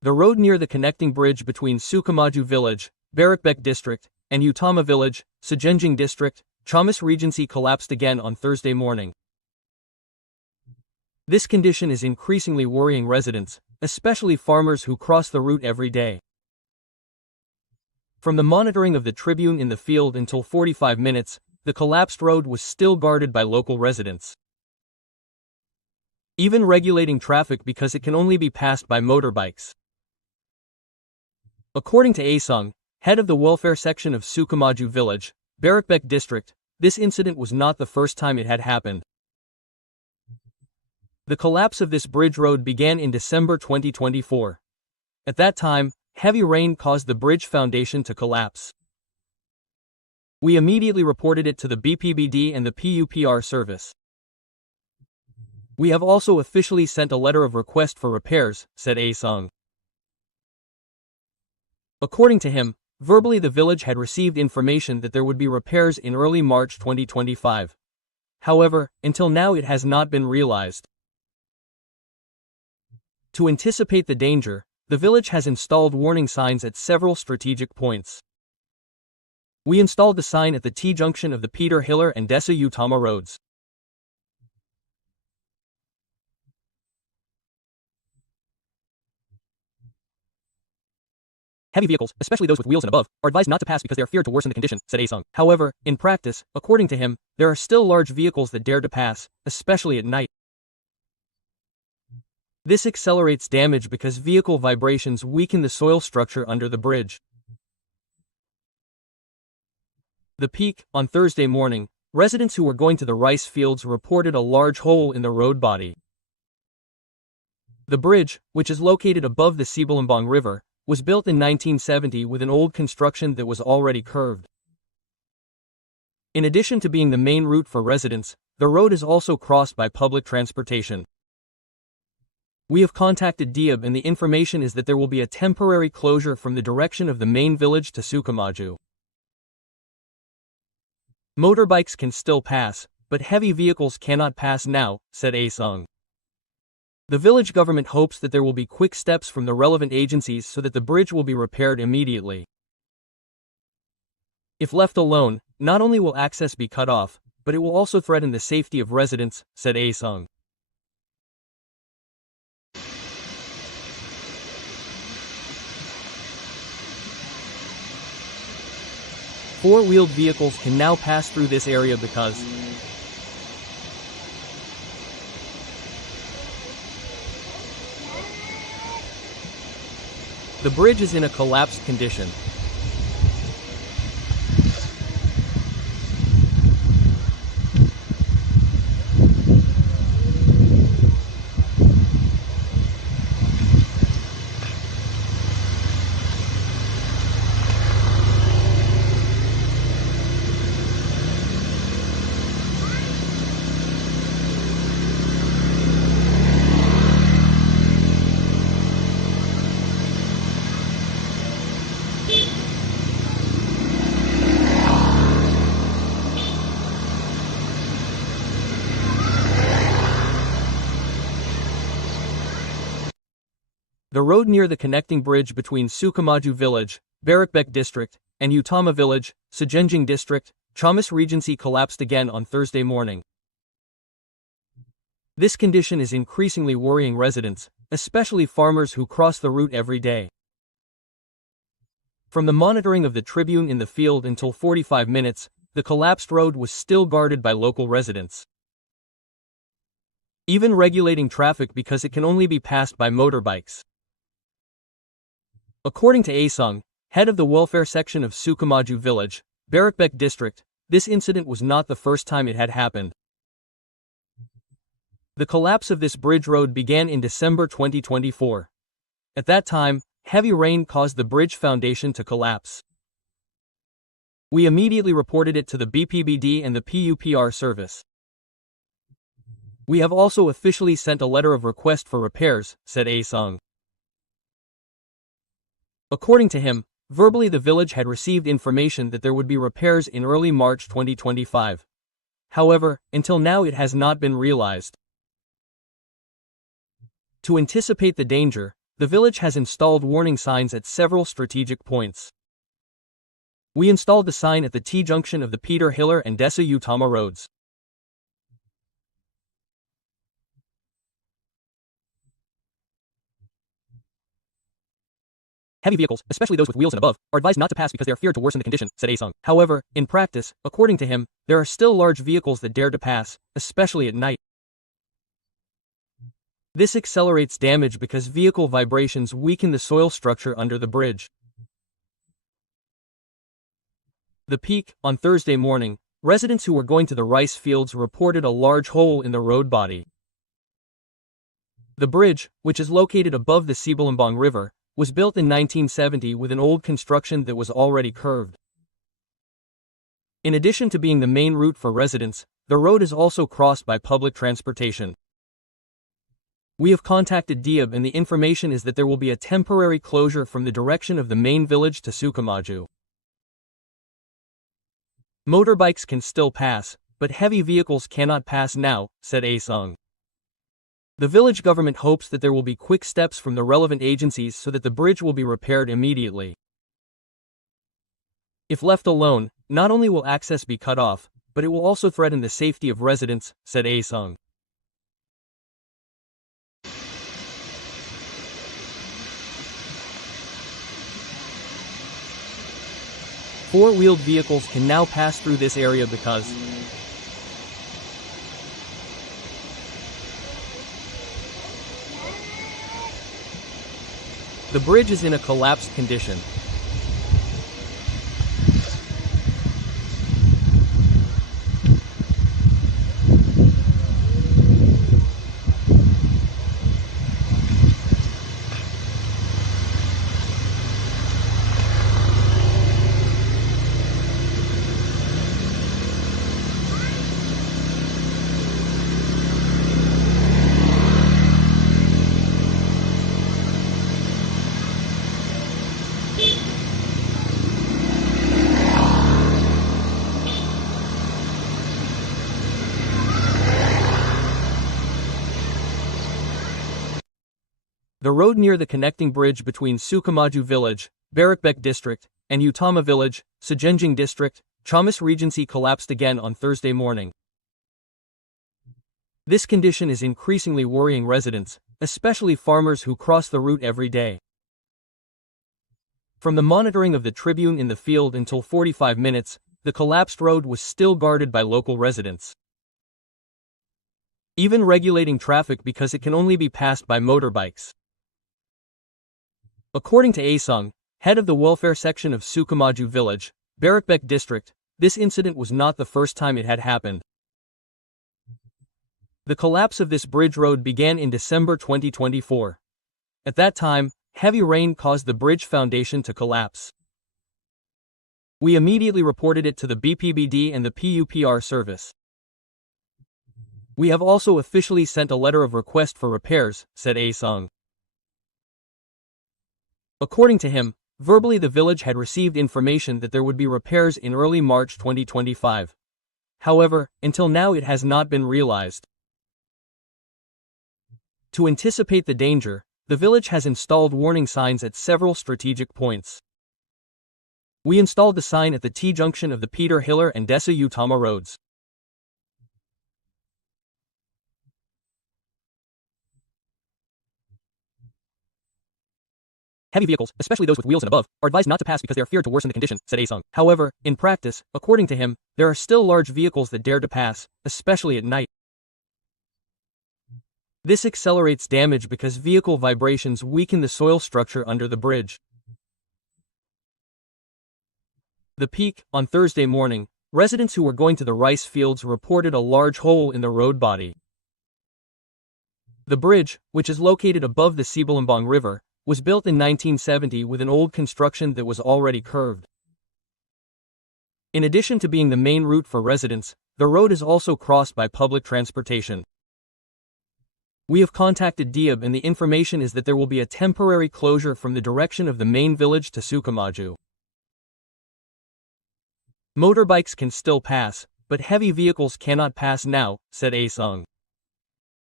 The road near the connecting bridge between Sukamaju village, Bahayakan district, and Utama village, Sejenjing district, Ciamis Regency collapsed again on Thursday morning. This condition is increasingly worrying residents, especially farmers who cross the route every day. From the monitoring of the Tribune in the field until 45 minutes, the collapsed road was still guarded by local residents, even regulating traffic because it can only be passed by motorbikes. According to Asung, head of the welfare section of Sukamaju village, Bahayakan district, this incident was not the first time it had happened. The collapse of this bridge road began in December 2024. At that time, heavy rain caused the bridge foundation to collapse. We immediately reported it to the BPBD and the PUPR service. We have also officially sent a letter of request for repairs, said Asung. According to him, verbally the village had received information that there would be repairs in early March 2025. However, until now it has not been realized. To anticipate the danger, the village has installed warning signs at several strategic points. We installed the sign at the T-junction of the Peter Hiller and Desa Utama roads. Heavy vehicles, especially those with wheels and above, are advised not to pass because they are feared to worsen the condition, said Asung. However, in practice, according to him, there are still large vehicles that dare to pass, especially at night. This accelerates damage because vehicle vibrations weaken the soil structure under the bridge. The peak, on Thursday morning, residents who were going to the rice fields reported a large hole in the road body. The bridge, which is located above the Ciamis River, was built in 1970 with an old construction that was already curved. In addition to being the main route for residents, the road is also crossed by public transportation. We have contacted Diab and the information is that there will be a temporary closure from the direction of the main village to Sukamaju. Motorbikes can still pass, but heavy vehicles cannot pass now, said Asung. The village government hopes that there will be quick steps from the relevant agencies so that the bridge will be repaired immediately. If left alone, not only will access be cut off, but it will also threaten the safety of residents, said Asung. Four-wheeled vehicles can now pass through this area because the bridge is in a collapsed condition. The road near the connecting bridge between Sukamaju village, Bahayakan district, and Utama village, Sejenjing district, Ciamis Regency collapsed again on Thursday morning. This condition is increasingly worrying residents, especially farmers who cross the route every day. From the monitoring of the Tribune in the field until 45 minutes, the collapsed road was still guarded by local residents, even regulating traffic because it can only be passed by motorbikes. According to Asung, head of the welfare section of Sukamaju village, Bahayakan district, this incident was not the first time it had happened. The collapse of this bridge road began in December 2024. At that time, heavy rain caused the bridge foundation to collapse. We immediately reported it to the BPBD and the PUPR service. We have also officially sent a letter of request for repairs, said Asung. According to him, verbally the village had received information that there would be repairs in early March 2025. However, until now it has not been realized. To anticipate the danger, the village has installed warning signs at several strategic points. We installed the sign at the T-junction of the Peter Hiller and Desa Utama roads. Heavy vehicles, especially those with wheels and above, are advised not to pass because they are feared to worsen the condition, said Asung. However, in practice, according to him, there are still large vehicles that dare to pass, especially at night. This accelerates damage because vehicle vibrations weaken the soil structure under the bridge. The peak, on Thursday morning, residents who were going to the rice fields reported a large hole in the road body. The bridge, which is located above the Sibalambang River, was built in 1970 with an old construction that was already curved. In addition to being the main route for residents, the road is also crossed by public transportation. We have contacted Diab and the information is that there will be a temporary closure from the direction of the main village to Sukamaju. Motorbikes can still pass, but heavy vehicles cannot pass now, said Asung. The village government hopes that there will be quick steps from the relevant agencies so that the bridge will be repaired immediately. If left alone, not only will access be cut off, but it will also threaten the safety of residents, said Asung. Four-wheeled vehicles can now pass through this area because the bridge is in a collapsed condition. The road near the connecting bridge between Sukamaju village, Barakbek district, and Utama village, Sejenjing district, Ciamis Regency collapsed again on Thursday morning. This condition is increasingly worrying residents, especially farmers who cross the route every day. From the monitoring of the Tribun in the field until 45 minutes, the collapsed road was still guarded by local residents. Even regulating traffic because it can only be passed by motorbikes. According to Asung, head of the welfare section of Sukamaju village, Barakbek district, this incident was not the first time it had happened. The collapse of this bridge road began in December 2024. At that time, heavy rain caused the bridge foundation to collapse. We immediately reported it to the BPBD and the PUPR service. We have also officially sent a letter of request for repairs, said Asung. According to him, verbally the village had received information that there would be repairs in early March 2025. However, until now it has not been realized. To anticipate the danger, the village has installed warning signs at several strategic points. We installed the sign at the T-junction of the Peter Hiller and Desa Utama roads. Heavy vehicles, especially those with wheels and above, are advised not to pass because they are feared to worsen the condition, said Asung. However, in practice, according to him, there are still large vehicles that dare to pass, especially at night. This accelerates damage because vehicle vibrations weaken the soil structure under the bridge. The peak, on Thursday morning, residents who were going to the rice fields reported a large hole in the road body. The bridge, which is located above the Sibalambang River, was built in 1970 with an old construction that was already curved. In addition to being the main route for residents, the road is also crossed by public transportation. We have contacted Diab and the information is that there will be a temporary closure from the direction of the main village to Sukamaju. Motorbikes can still pass, but heavy vehicles cannot pass now, said Asung.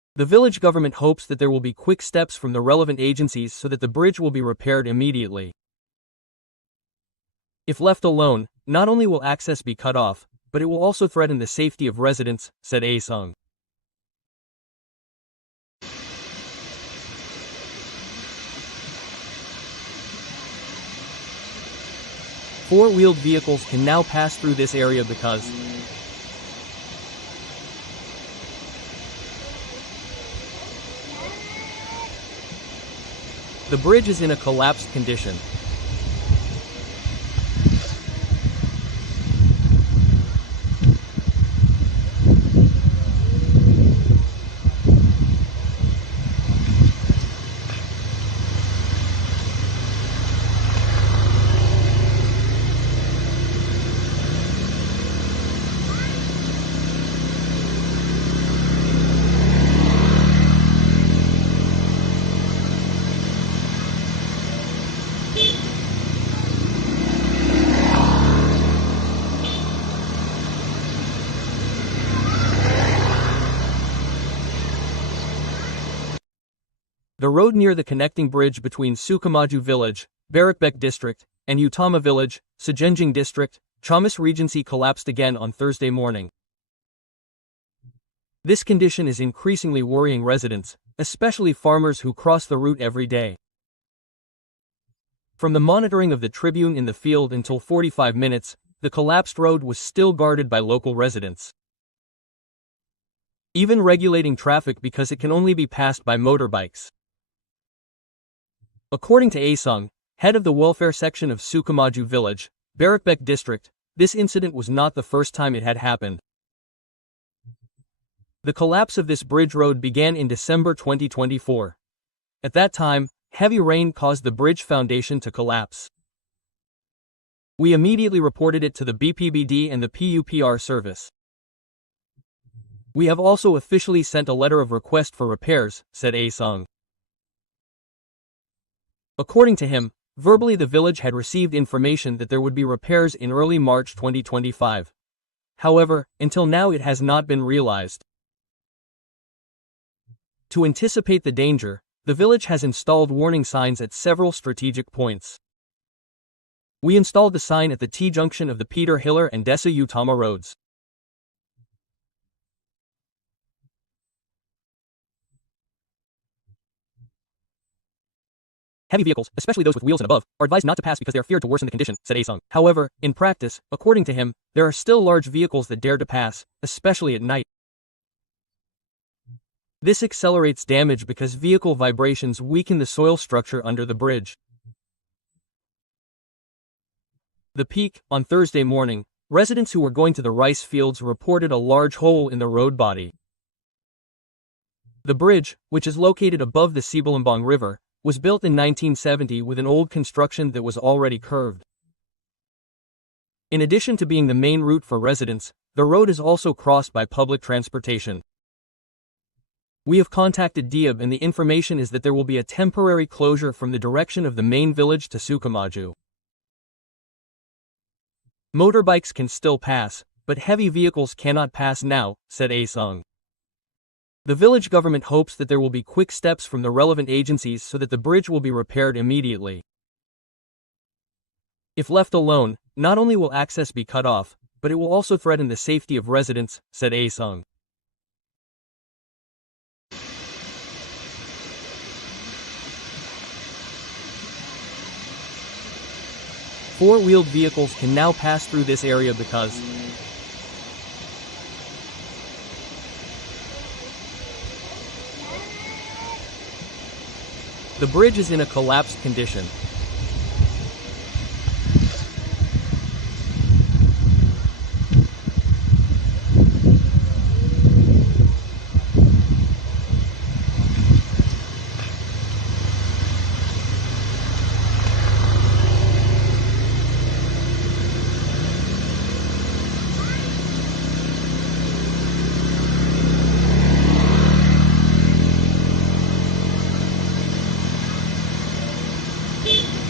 The village government hopes that there will be quick steps from the relevant agencies so that the bridge will be repaired immediately. If left alone, not only will access be cut off, but it will also threaten the safety of residents, said Aesung. Four-wheeled vehicles can now pass through this area because the bridge is in a collapsed condition. The road near the connecting bridge between Sukamaju village, Barakbek district, and Utama village, Sejenjing district, Ciamis Regency collapsed again on Thursday morning. This condition is increasingly worrying residents, especially farmers who cross the route every day. From the monitoring of the Tribune in the field until 45 minutes, the collapsed road was still guarded by local residents, even regulating traffic because it can only be passed by motorbikes. According to Aesung, head of the welfare section of Sukamaju village, Barakbek district, this incident was not the first time it had happened. The collapse of this bridge road began in December 2024. At that time, heavy rain caused the bridge foundation to collapse. We immediately reported it to the BPBD and the PUPR service. We have also officially sent a letter of request for repairs, said Aesung. According to him, verbally the village had received information that there would be repairs in early March 2025. However, until now it has not been realized. To anticipate the danger, the village has installed warning signs at several strategic points. We installed the sign at the T-junction of the Peter Hiller and Desa Utama roads. Heavy vehicles, especially those with wheels and above, are advised not to pass because they are feared to worsen the condition, said Aesung. However, in practice, according to him, there are still large vehicles that dare to pass, especially at night. This accelerates damage because vehicle vibrations weaken the soil structure under the bridge. The peak, on Thursday morning, residents who were going to the rice fields reported a large hole in the road body. The bridge, which is located above the Sibalambang River, was built in 1970 with an old construction that was already curved. In addition to being the main route for residents, the road is also crossed by public transportation. We have contacted Diab and the information is that there will be a temporary closure from the direction of the main village to Sukamaju. Motorbikes can still pass, but heavy vehicles cannot pass now, said Aesung. The village government hopes that there will be quick steps from the relevant agencies so that the bridge will be repaired immediately. If left alone, not only will access be cut off, but it will also threaten the safety of residents, said Aesung. Four-wheeled vehicles can now pass through this area because the bridge is in a collapsed condition.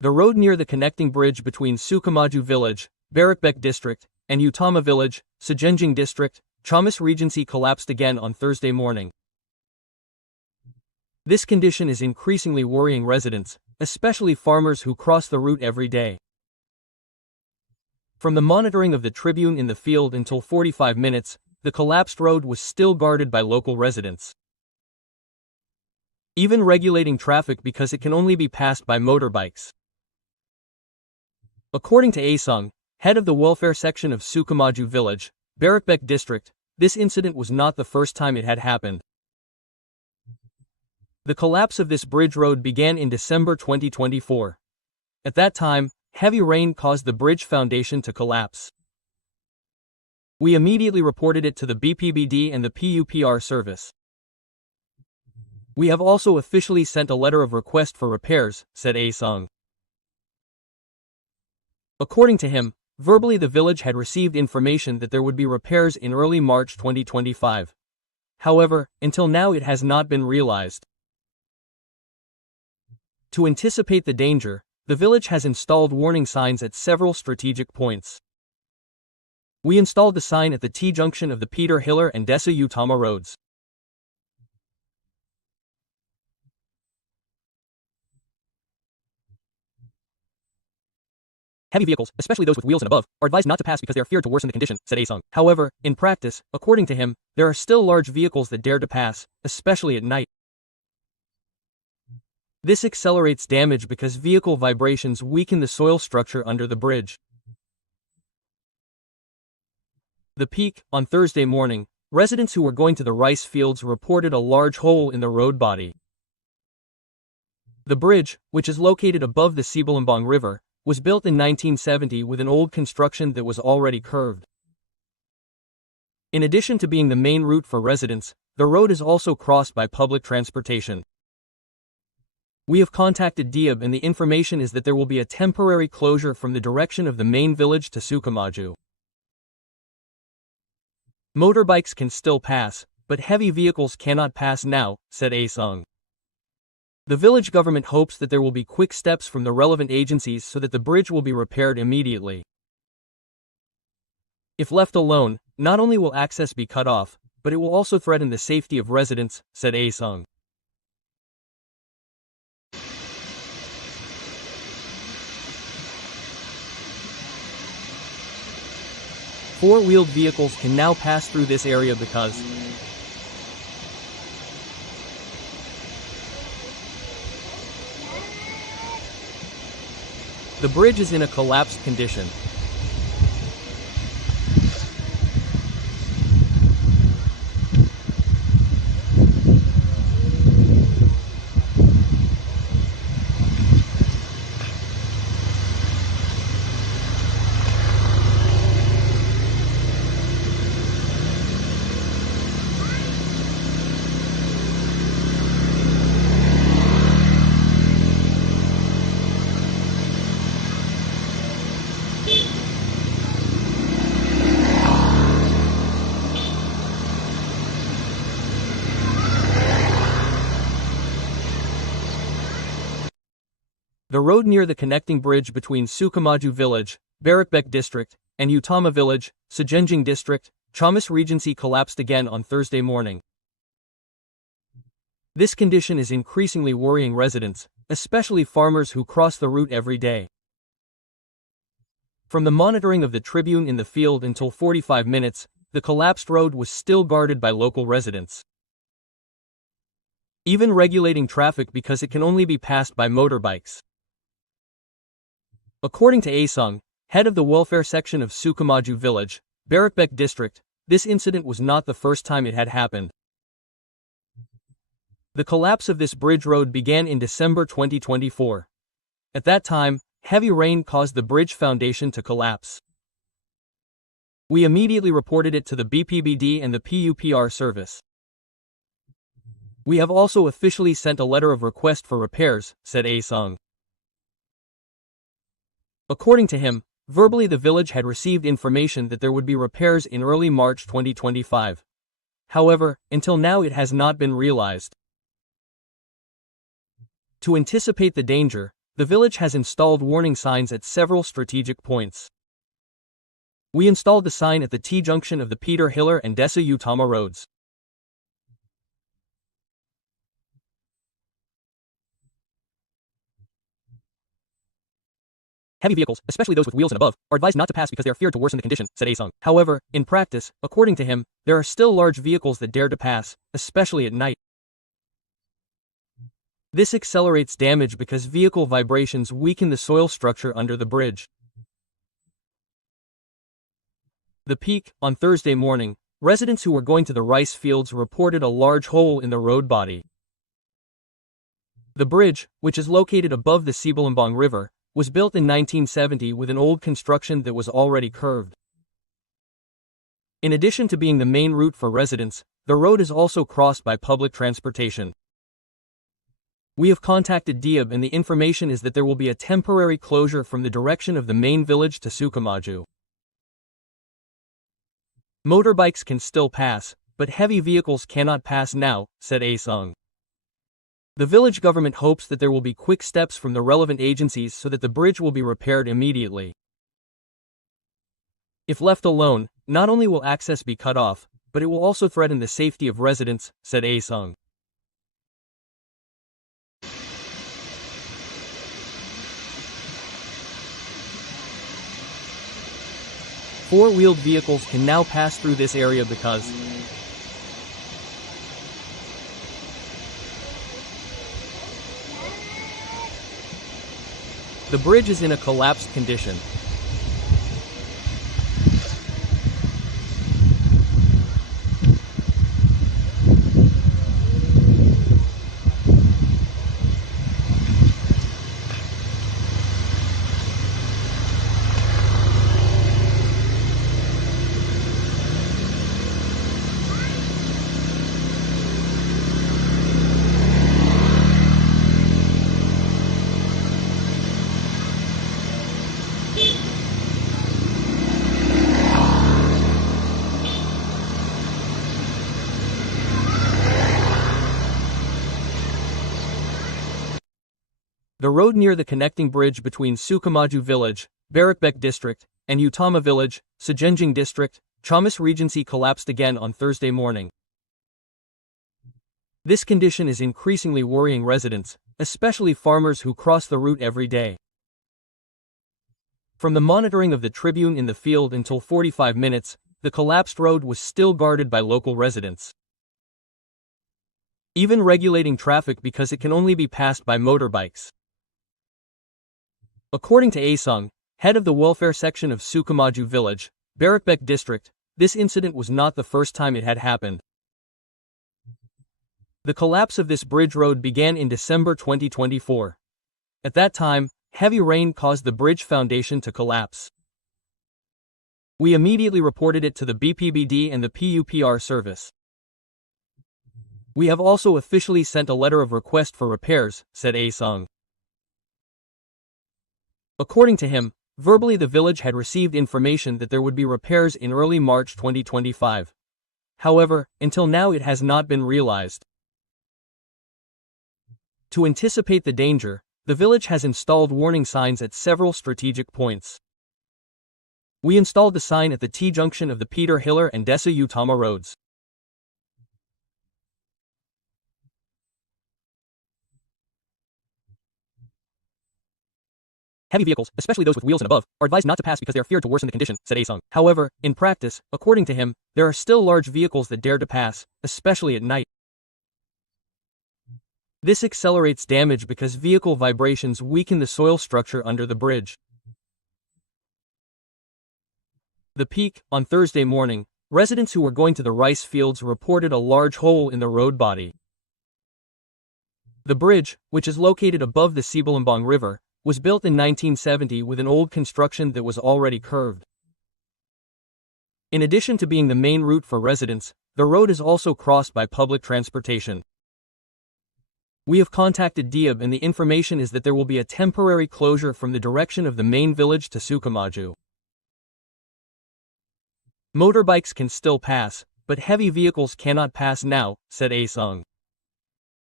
The road near the connecting bridge between Sukamaju village, Bahayakan district, and Utama village, Sejenjing district, Ciamis Regency collapsed again on Thursday morning. This condition is increasingly worrying residents, especially farmers who cross the route every day. From the monitoring of the Tribune in the field until 45 minutes, the collapsed road was still guarded by local residents, even regulating traffic because it can only be passed by motorbikes. According to Asung, head of the welfare section of Sukamaju village, Bahayakan district, this incident was not the first time it had happened. The collapse of this bridge road began in December 2024. At that time, heavy rain caused the bridge foundation to collapse. We immediately reported it to the BPBD and the PUPR service. We have also officially sent a letter of request for repairs, said Asung. According to him, verbally the village had received information that there would be repairs in early March 2025. However, until now it has not been realized. To anticipate the danger, the village has installed warning signs at several strategic points. We installed the sign at the T-junction of the Peter Hiller and Desa Utama roads. Heavy vehicles, especially those with wheels and above, are advised not to pass because they are feared to worsen the condition, said Asung. However, in practice, according to him, there are still large vehicles that dare to pass, especially at night. This accelerates damage because vehicle vibrations weaken the soil structure under the bridge. The peak, on Thursday morning, residents who were going to the rice fields reported a large hole in the road body. The bridge, which is located above the Sibalambang River, was built in 1970 with an old construction that was already curved. In addition to being the main route for residents, the road is also crossed by public transportation. We have contacted Diab and the information is that there will be a temporary closure from the direction of the main village to Sukamaju. Motorbikes can still pass, but heavy vehicles cannot pass now, said Asung. The village government hopes that there will be quick steps from the relevant agencies so that the bridge will be repaired immediately. If left alone, not only will access be cut off, but it will also threaten the safety of residents, said Asung. Four-wheeled vehicles can now pass through this area because the bridge is in a collapsed condition. The road near the connecting bridge between Sukamaju village, Bahayakan district, and Utama village, Sejenjing district, Ciamis Regency collapsed again on Thursday morning. This condition is increasingly worrying residents, especially farmers who cross the route every day. From the monitoring of the Tribune in the field until 45 minutes, the collapsed road was still guarded by local residents, even regulating traffic because it can only be passed by motorbikes. According to Asung, head of the welfare section of Sukamaju village, Bahayakan district, this incident was not the first time it had happened. The collapse of this bridge road began in December 2024. At that time, heavy rain caused the bridge foundation to collapse. We immediately reported it to the BPBD and the PUPR service. We have also officially sent a letter of request for repairs, said Asung. According to him, verbally the village had received information that there would be repairs in early March 2025. However, until now it has not been realized. To anticipate the danger, the village has installed warning signs at several strategic points. We installed the sign at the T-junction of the Peter Hiller and Desa Utama roads. Heavy vehicles, especially those with wheels and above, are advised not to pass because they are feared to worsen the condition, said Asung. However, in practice, according to him, there are still large vehicles that dare to pass, especially at night. This accelerates damage because vehicle vibrations weaken the soil structure under the bridge. The peak, on Thursday morning, residents who were going to the rice fields reported a large hole in the road body. The bridge, which is located above the Sibalambang River, was built in 1970 with an old construction that was already curved. In addition to being the main route for residents, the road is also crossed by public transportation. We have contacted Diab and the information is that there will be a temporary closure from the direction of the main village to Sukamaju. Motorbikes can still pass, but heavy vehicles cannot pass now, said Asung. The village government hopes that there will be quick steps from the relevant agencies so that the bridge will be repaired immediately. If left alone, not only will access be cut off, but it will also threaten the safety of residents, said Asung. Four-wheeled vehicles can now pass through this area because the bridge is in a collapsed condition. The road near the connecting bridge between Sukamaju Village, Barakbek District, and Utama Village, Sejenjing District, Ciamis Regency collapsed again on Thursday morning. This condition is increasingly worrying residents, especially farmers who cross the route every day. From the monitoring of the Tribune in the field until 45 minutes, the collapsed road was still guarded by local residents. Even regulating traffic because it can only be passed by motorbikes. According to Asung, head of the welfare section of Sukamaju Village, Barakbek District, this incident was not the first time it had happened. The collapse of this bridge road began in December 2024. At that time, heavy rain caused the bridge foundation to collapse. We immediately reported it to the BPBD and the PUPR service. We have also officially sent a letter of request for repairs, said Asung. According to him, verbally the village had received information that there would be repairs in early March 2025. However, until now it has not been realized. To anticipate the danger, the village has installed warning signs at several strategic points. We installed the sign at the T-junction of the Peter Hiller and Desa Utama roads. Heavy vehicles, especially those with wheels and above, are advised not to pass because they are feared to worsen the condition, said Asung. However, in practice, according to him, there are still large vehicles that dare to pass, especially at night. This accelerates damage because vehicle vibrations weaken the soil structure under the bridge. The peak, on Thursday morning, residents who were going to the rice fields reported a large hole in the road body. The bridge, which is located above the Sibalambang River, was built in 1970 with an old construction that was already curved. In addition to being the main route for residents, the road is also crossed by public transportation. We have contacted Diab and the information is that there will be a temporary closure from the direction of the main village to Sukamaju. Motorbikes can still pass, but heavy vehicles cannot pass now, said Asung.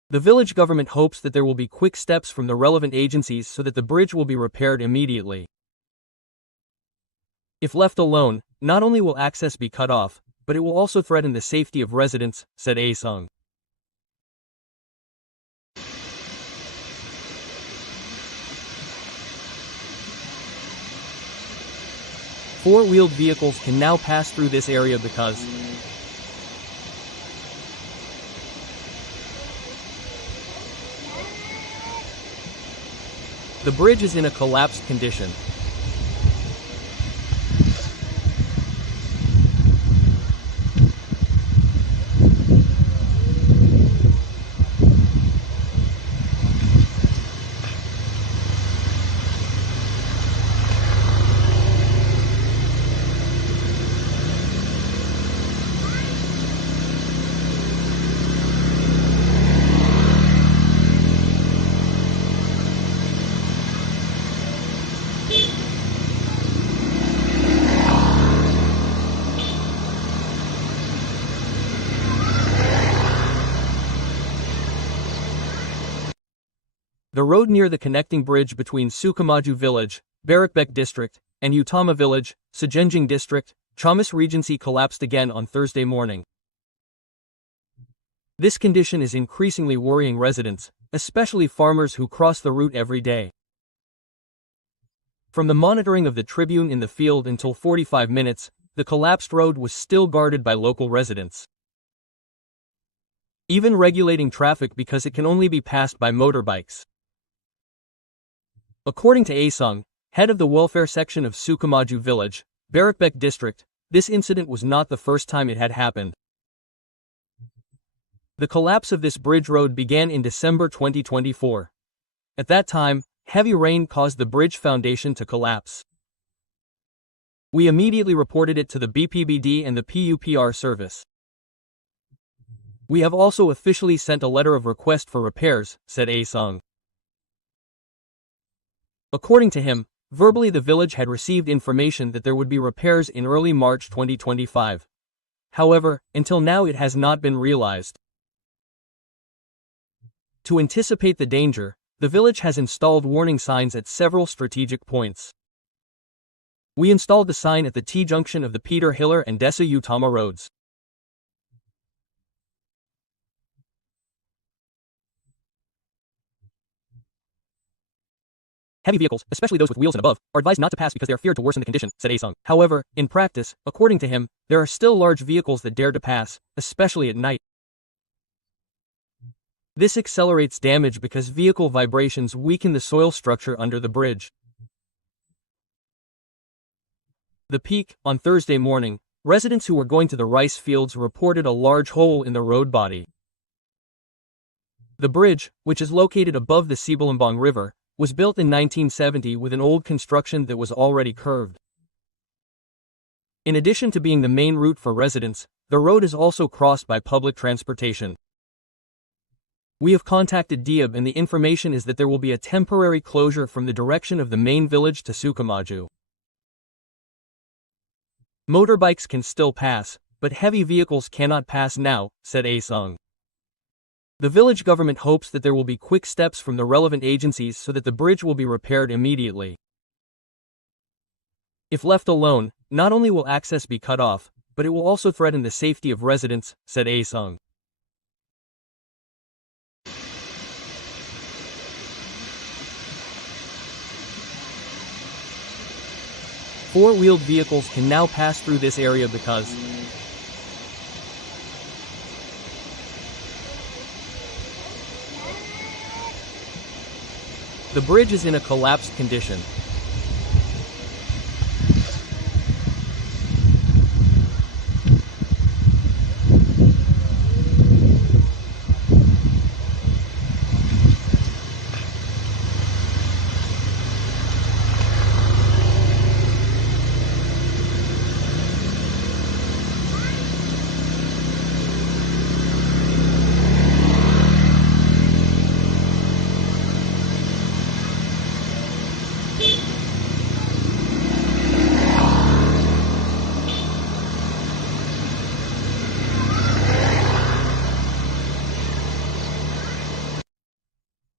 The village government hopes that there will be quick steps from the relevant agencies so that the bridge will be repaired immediately. If left alone, not only will access be cut off, but it will also threaten the safety of residents, said Asung. Four-wheeled vehicles can now pass through this area because the bridge is in a collapsed condition. The road near the connecting bridge between Sukamaju Village, Barakbek District, and Utama Village, Sejenjing District, Ciamis Regency collapsed again on Thursday morning. This condition is increasingly worrying residents, especially farmers who cross the route every day. From the monitoring of the Tribune in the field until 45 minutes, the collapsed road was still guarded by local residents, even regulating traffic because it can only be passed by motorbikes. According to Asung, head of the welfare section of Sukamaju Village, Barakbek District, this incident was not the first time it had happened. The collapse of this bridge road began in December 2024. At that time, heavy rain caused the bridge foundation to collapse. We immediately reported it to the BPBD and the PUPR service. We have also officially sent a letter of request for repairs, said Asung. According to him, verbally the village had received information that there would be repairs in early March 2025. However, until now it has not been realized. To anticipate the danger, the village has installed warning signs at several strategic points. We installed the sign at the T-junction of the Peter Hiller and Desa Utama roads. Heavy vehicles, especially those with wheels and above, are advised not to pass because they are feared to worsen the condition, said Asung. However, in practice, according to him, there are still large vehicles that dare to pass, especially at night. This accelerates damage because vehicle vibrations weaken the soil structure under the bridge. The peak, on Thursday morning, residents who were going to the rice fields reported a large hole in the road body. The bridge, which is located above the Sibalambang River, was built in 1970 with an old construction that was already curved. In addition to being the main route for residents, the road is also crossed by public transportation. We have contacted Diab and the information is that there will be a temporary closure from the direction of the main village to Sukamaju. Motorbikes can still pass, but heavy vehicles cannot pass now, said Asung. The village government hopes that there will be quick steps from the relevant agencies so that the bridge will be repaired immediately. If left alone, not only will access be cut off, but it will also threaten the safety of residents, said Asung. Four-wheeled vehicles can now pass through this area because the bridge is in a collapsed condition.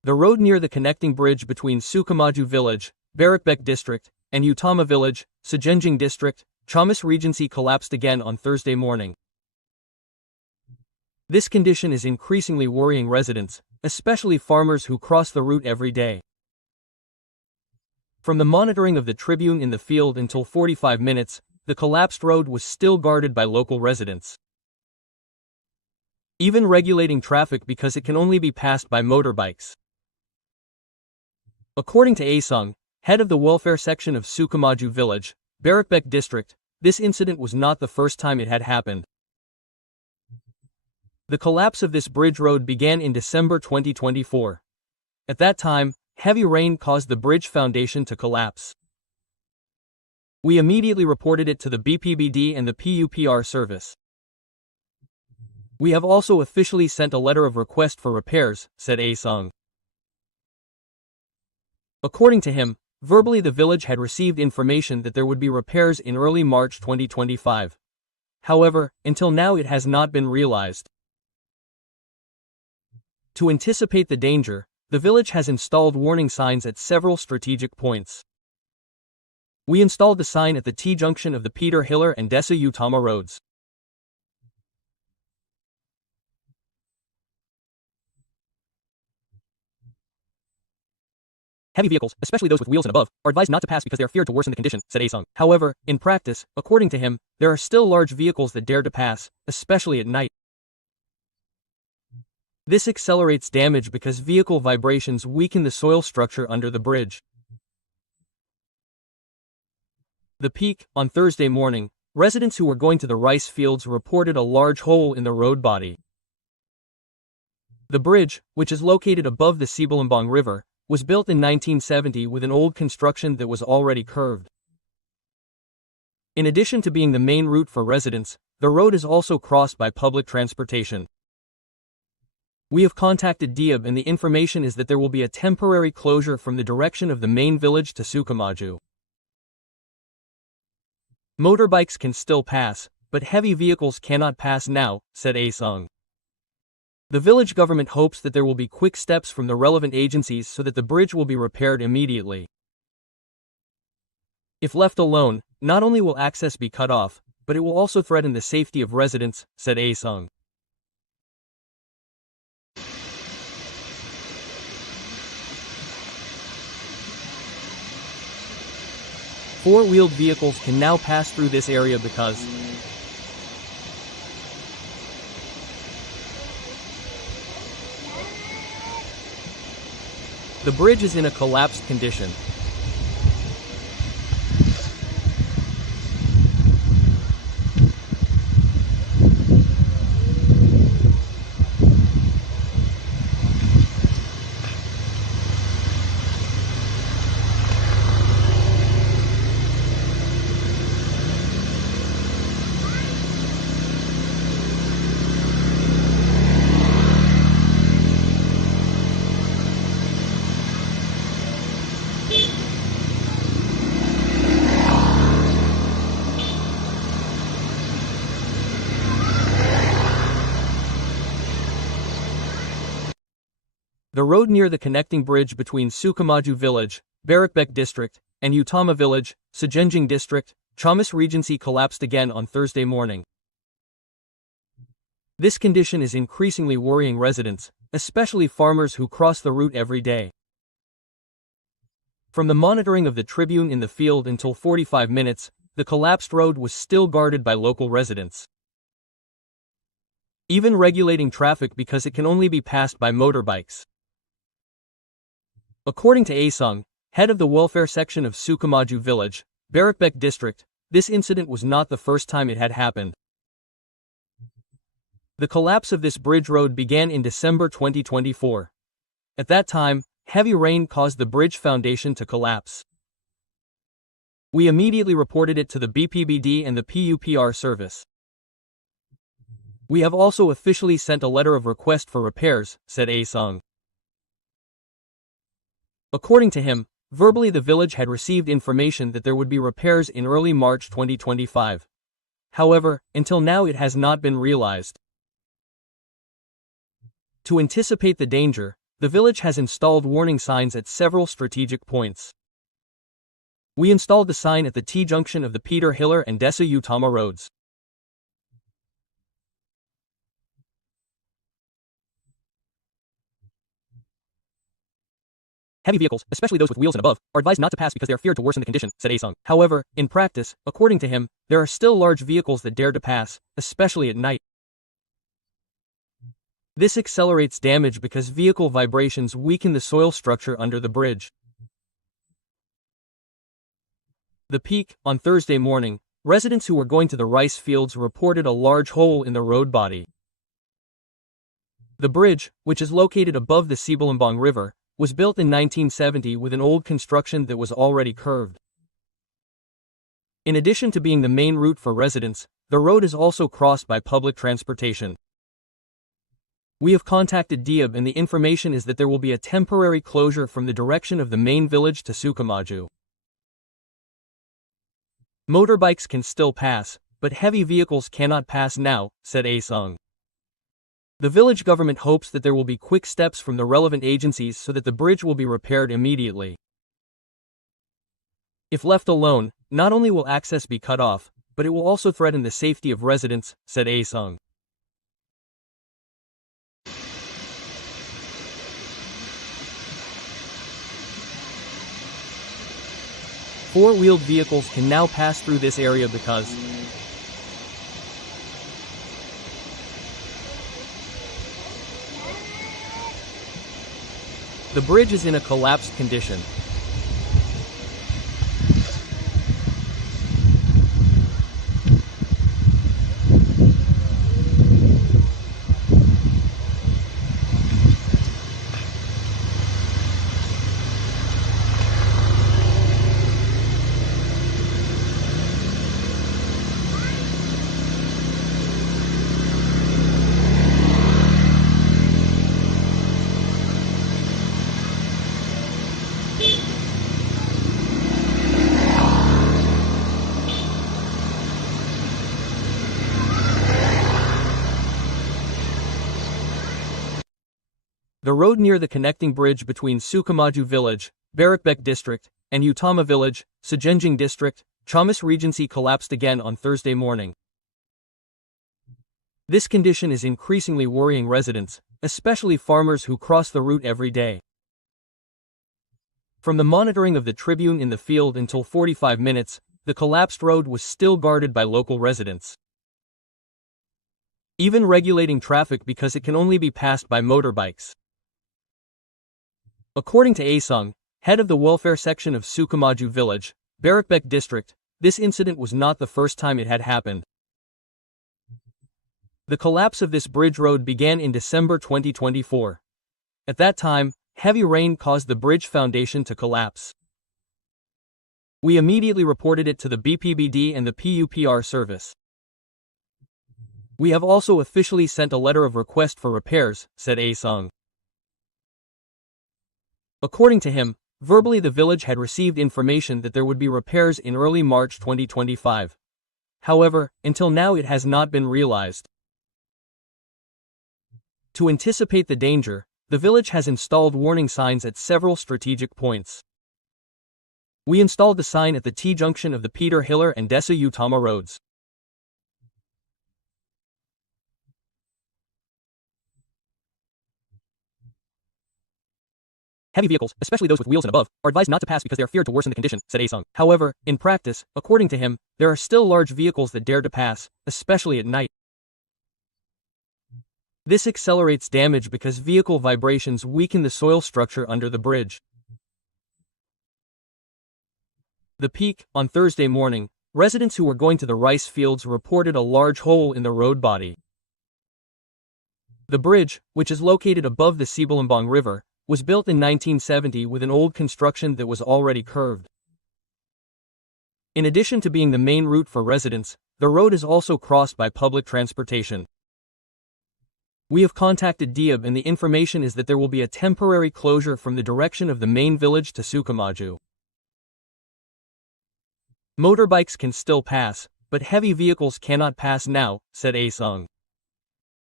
The road near the connecting bridge between Sukamaju village, Bahayakan district, and Utama village, Sejenjing district, Ciamis Regency collapsed again on Thursday morning. This condition is increasingly worrying residents, especially farmers who cross the route every day. From the monitoring of the Tribune in the field until 45 minutes, the collapsed road was still guarded by local residents, even regulating traffic because it can only be passed by motorbikes. According to Asung, head of the welfare section of Sukamaju village, Bahayakan district, this incident was not the first time it had happened. The collapse of this bridge road began in December 2024. At that time, heavy rain caused the bridge foundation to collapse. We immediately reported it to the BPBD and the PUPR service. We have also officially sent a letter of request for repairs, said Asung. According to him, verbally the village had received information that there would be repairs in early March 2025. However, until now it has not been realized. To anticipate the danger, the village has installed warning signs at several strategic points. We installed the sign at the T-junction of the Peter Hiller and Desa Utama roads. Heavy vehicles, especially those with wheels and above, are advised not to pass because they are feared to worsen the condition, said Asung. However, in practice, according to him, there are still large vehicles that dare to pass, especially at night. This accelerates damage because vehicle vibrations weaken the soil structure under the bridge. The peak, on Thursday morning, residents who were going to the rice fields reported a large hole in the road body. The bridge, which is located above the Ciamis River, was built in 1970 with an old construction that was already curved. In addition to being the main route for residents, the road is also crossed by public transportation. We have contacted Diab and the information is that there will be a temporary closure from the direction of the main village to Sukamaju. Motorbikes can still pass, but heavy vehicles cannot pass now, said Asung. The village government hopes that there will be quick steps from the relevant agencies so that the bridge will be repaired immediately. If left alone, not only will access be cut off, but it will also threaten the safety of residents, said Asung. Four-wheeled vehicles can now pass through this area because the bridge is in a collapsed condition. The road near the connecting bridge between Sukamaju village, Bahayakan district, and Utama village, Sejenjing district, Ciamis Regency collapsed again on Thursday morning. This condition is increasingly worrying residents, especially farmers who cross the route every day. From the monitoring of the Tribune in the field until 45 minutes, the collapsed road was still guarded by local residents, even regulating traffic because it can only be passed by motorbikes. According to Asung, head of the welfare section of Sukamaju village, Bahayakan district, this incident was not the first time it had happened. The collapse of this bridge road began in December 2024. At that time, heavy rain caused the bridge foundation to collapse. We immediately reported it to the BPBD and the PUPR service. We have also officially sent a letter of request for repairs, said Asung. According to him, verbally the village had received information that there would be repairs in early March 2025. However, until now it has not been realized. To anticipate the danger, the village has installed warning signs at several strategic points. We installed the sign at the T-junction of the Peter Hiller and Desa Utama roads. Heavy vehicles, especially those with wheels and above, are advised not to pass because they are feared to worsen the condition, said Asung. However, in practice, according to him, there are still large vehicles that dare to pass, especially at night. This accelerates damage because vehicle vibrations weaken the soil structure under the bridge. The peak, on Thursday morning, residents who were going to the rice fields reported a large hole in the road body. The bridge, which is located above the Sibalambang River, was built in 1970 with an old construction that was already curved. In addition to being the main route for residents, the road is also crossed by public transportation. We have contacted Diab and the information is that there will be a temporary closure from the direction of the main village to Sukamaju. Motorbikes can still pass, but heavy vehicles cannot pass now, said Asung. The village government hopes that there will be quick steps from the relevant agencies so that the bridge will be repaired immediately. If left alone, not only will access be cut off, but it will also threaten the safety of residents, said Asung. Four-wheeled vehicles can now pass through this area because the bridge is in a collapsed condition. The road near the connecting bridge between Sukamaju Village, Barakbek District, and Utama Village, Sejenjing District, Ciamis Regency collapsed again on Thursday morning. This condition is increasingly worrying residents, especially farmers who cross the route every day. From the monitoring of the Tribun in the field until 45 minutes, the collapsed road was still guarded by local residents. Even regulating traffic because it can only be passed by motorbikes. According to Asung, head of the welfare section of Sukamaju Village, Barakbek District, this incident was not the first time it had happened. The collapse of this bridge road began in December 2024. At that time, heavy rain caused the bridge foundation to collapse. We immediately reported it to the BPBD and the PUPR service. We have also officially sent a letter of request for repairs, said Asung. According to him, verbally the village had received information that there would be repairs in early March 2025. However, until now it has not been realized. To anticipate the danger, the village has installed warning signs at several strategic points. We installed the sign at the T-junction of the Peter Hiller and Desa Utama roads. Heavy vehicles, especially those with wheels and above, are advised not to pass because they are feared to worsen the condition, said Asung. However, in practice, according to him, there are still large vehicles that dare to pass, especially at night. This accelerates damage because vehicle vibrations weaken the soil structure under the bridge. The peak, on Thursday morning, residents who were going to the rice fields reported a large hole in the road body. The bridge, which is located above the Sibalambang River, was built in 1970 with an old construction that was already curved. In addition to being the main route for residents, the road is also crossed by public transportation. We have contacted Diab and the information is that there will be a temporary closure from the direction of the main village to Sukamaju. Motorbikes can still pass, but heavy vehicles cannot pass now, said Asung.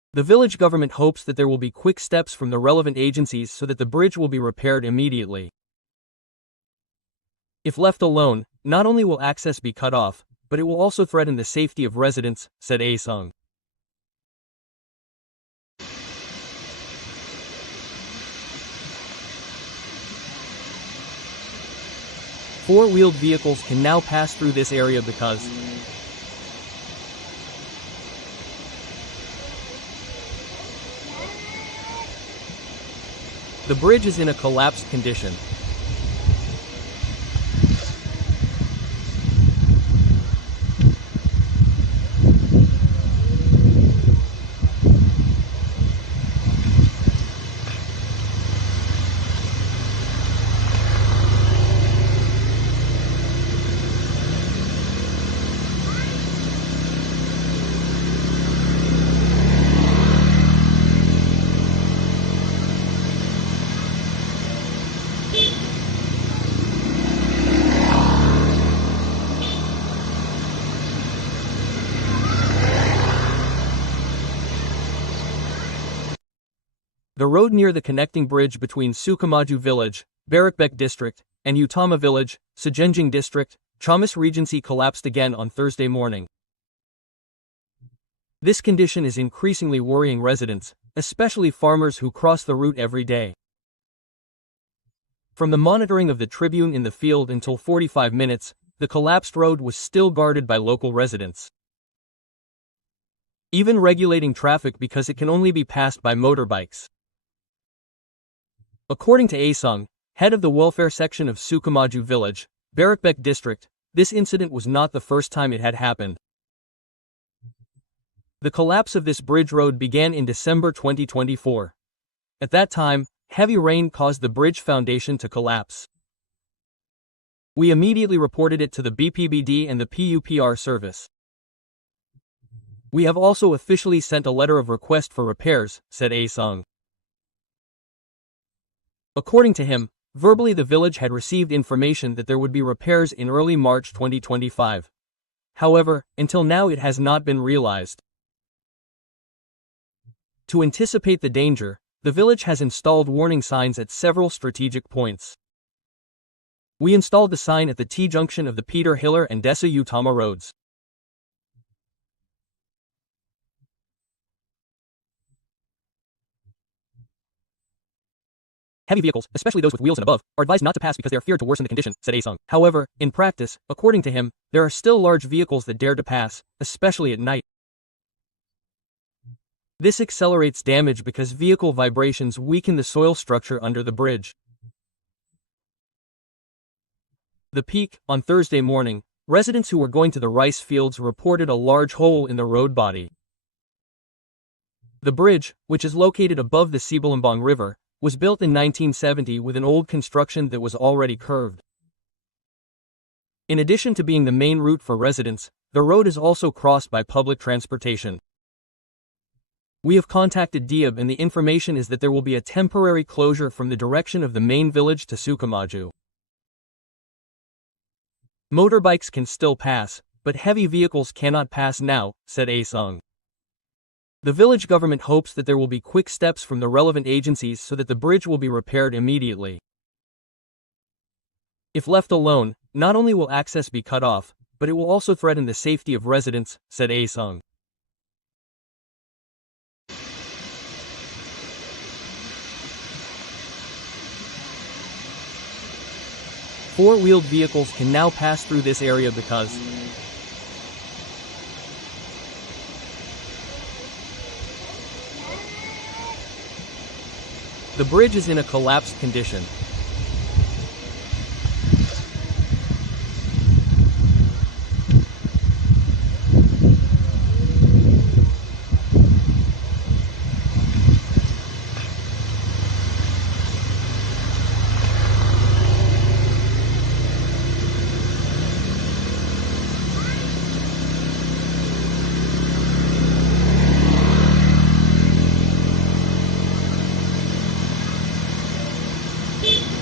The village government hopes that there will be quick steps from the relevant agencies so that the bridge will be repaired immediately. If left alone, not only will access be cut off, but it will also threaten the safety of residents, said Asung. Four-wheeled vehicles can now pass through this area because the bridge is in a collapsed condition. The road near the connecting bridge between Sukamaju village, Barakbek district, and Utama village, Sejenjing district, Ciamis Regency collapsed again on Thursday morning. This condition is increasingly worrying residents, especially farmers who cross the route every day. From the monitoring of the Tribune in the field until 45 minutes, the collapsed road was still guarded by local residents, even regulating traffic because it can only be passed by motorbikes. According to Asung, head of the welfare section of Sukamaju village, Barakbek district, this incident was not the first time it had happened. The collapse of this bridge road began in December 2024. At that time, heavy rain caused the bridge foundation to collapse. We immediately reported it to the BPBD and the PUPR service. We have also officially sent a letter of request for repairs, said Asung. According to him, verbally the village had received information that there would be repairs in early March 2025. However, until now it has not been realized. To anticipate the danger, the village has installed warning signs at several strategic points. We installed the sign at the T-junction of the Peter Hiller and Desa Utama roads. Heavy vehicles, especially those with wheels and above, are advised not to pass because they are feared to worsen the condition, said Asung. However, in practice, according to him, there are still large vehicles that dare to pass, especially at night. This accelerates damage because vehicle vibrations weaken the soil structure under the bridge. The peak, on Thursday morning, residents who were going to the rice fields reported a large hole in the road body. The bridge, which is located above the Sibalambang River, was built in 1970 with an old construction that was already curved. In addition to being the main route for residents, the road is also crossed by public transportation. We have contacted Diab and the information is that there will be a temporary closure from the direction of the main village to Sukamaju. Motorbikes can still pass, but heavy vehicles cannot pass now, said Asung. The village government hopes that there will be quick steps from the relevant agencies so that the bridge will be repaired immediately. If left alone, not only will access be cut off, but it will also threaten the safety of residents, said Asung. Four-wheeled vehicles can now pass through this area because the bridge is in a collapsed condition.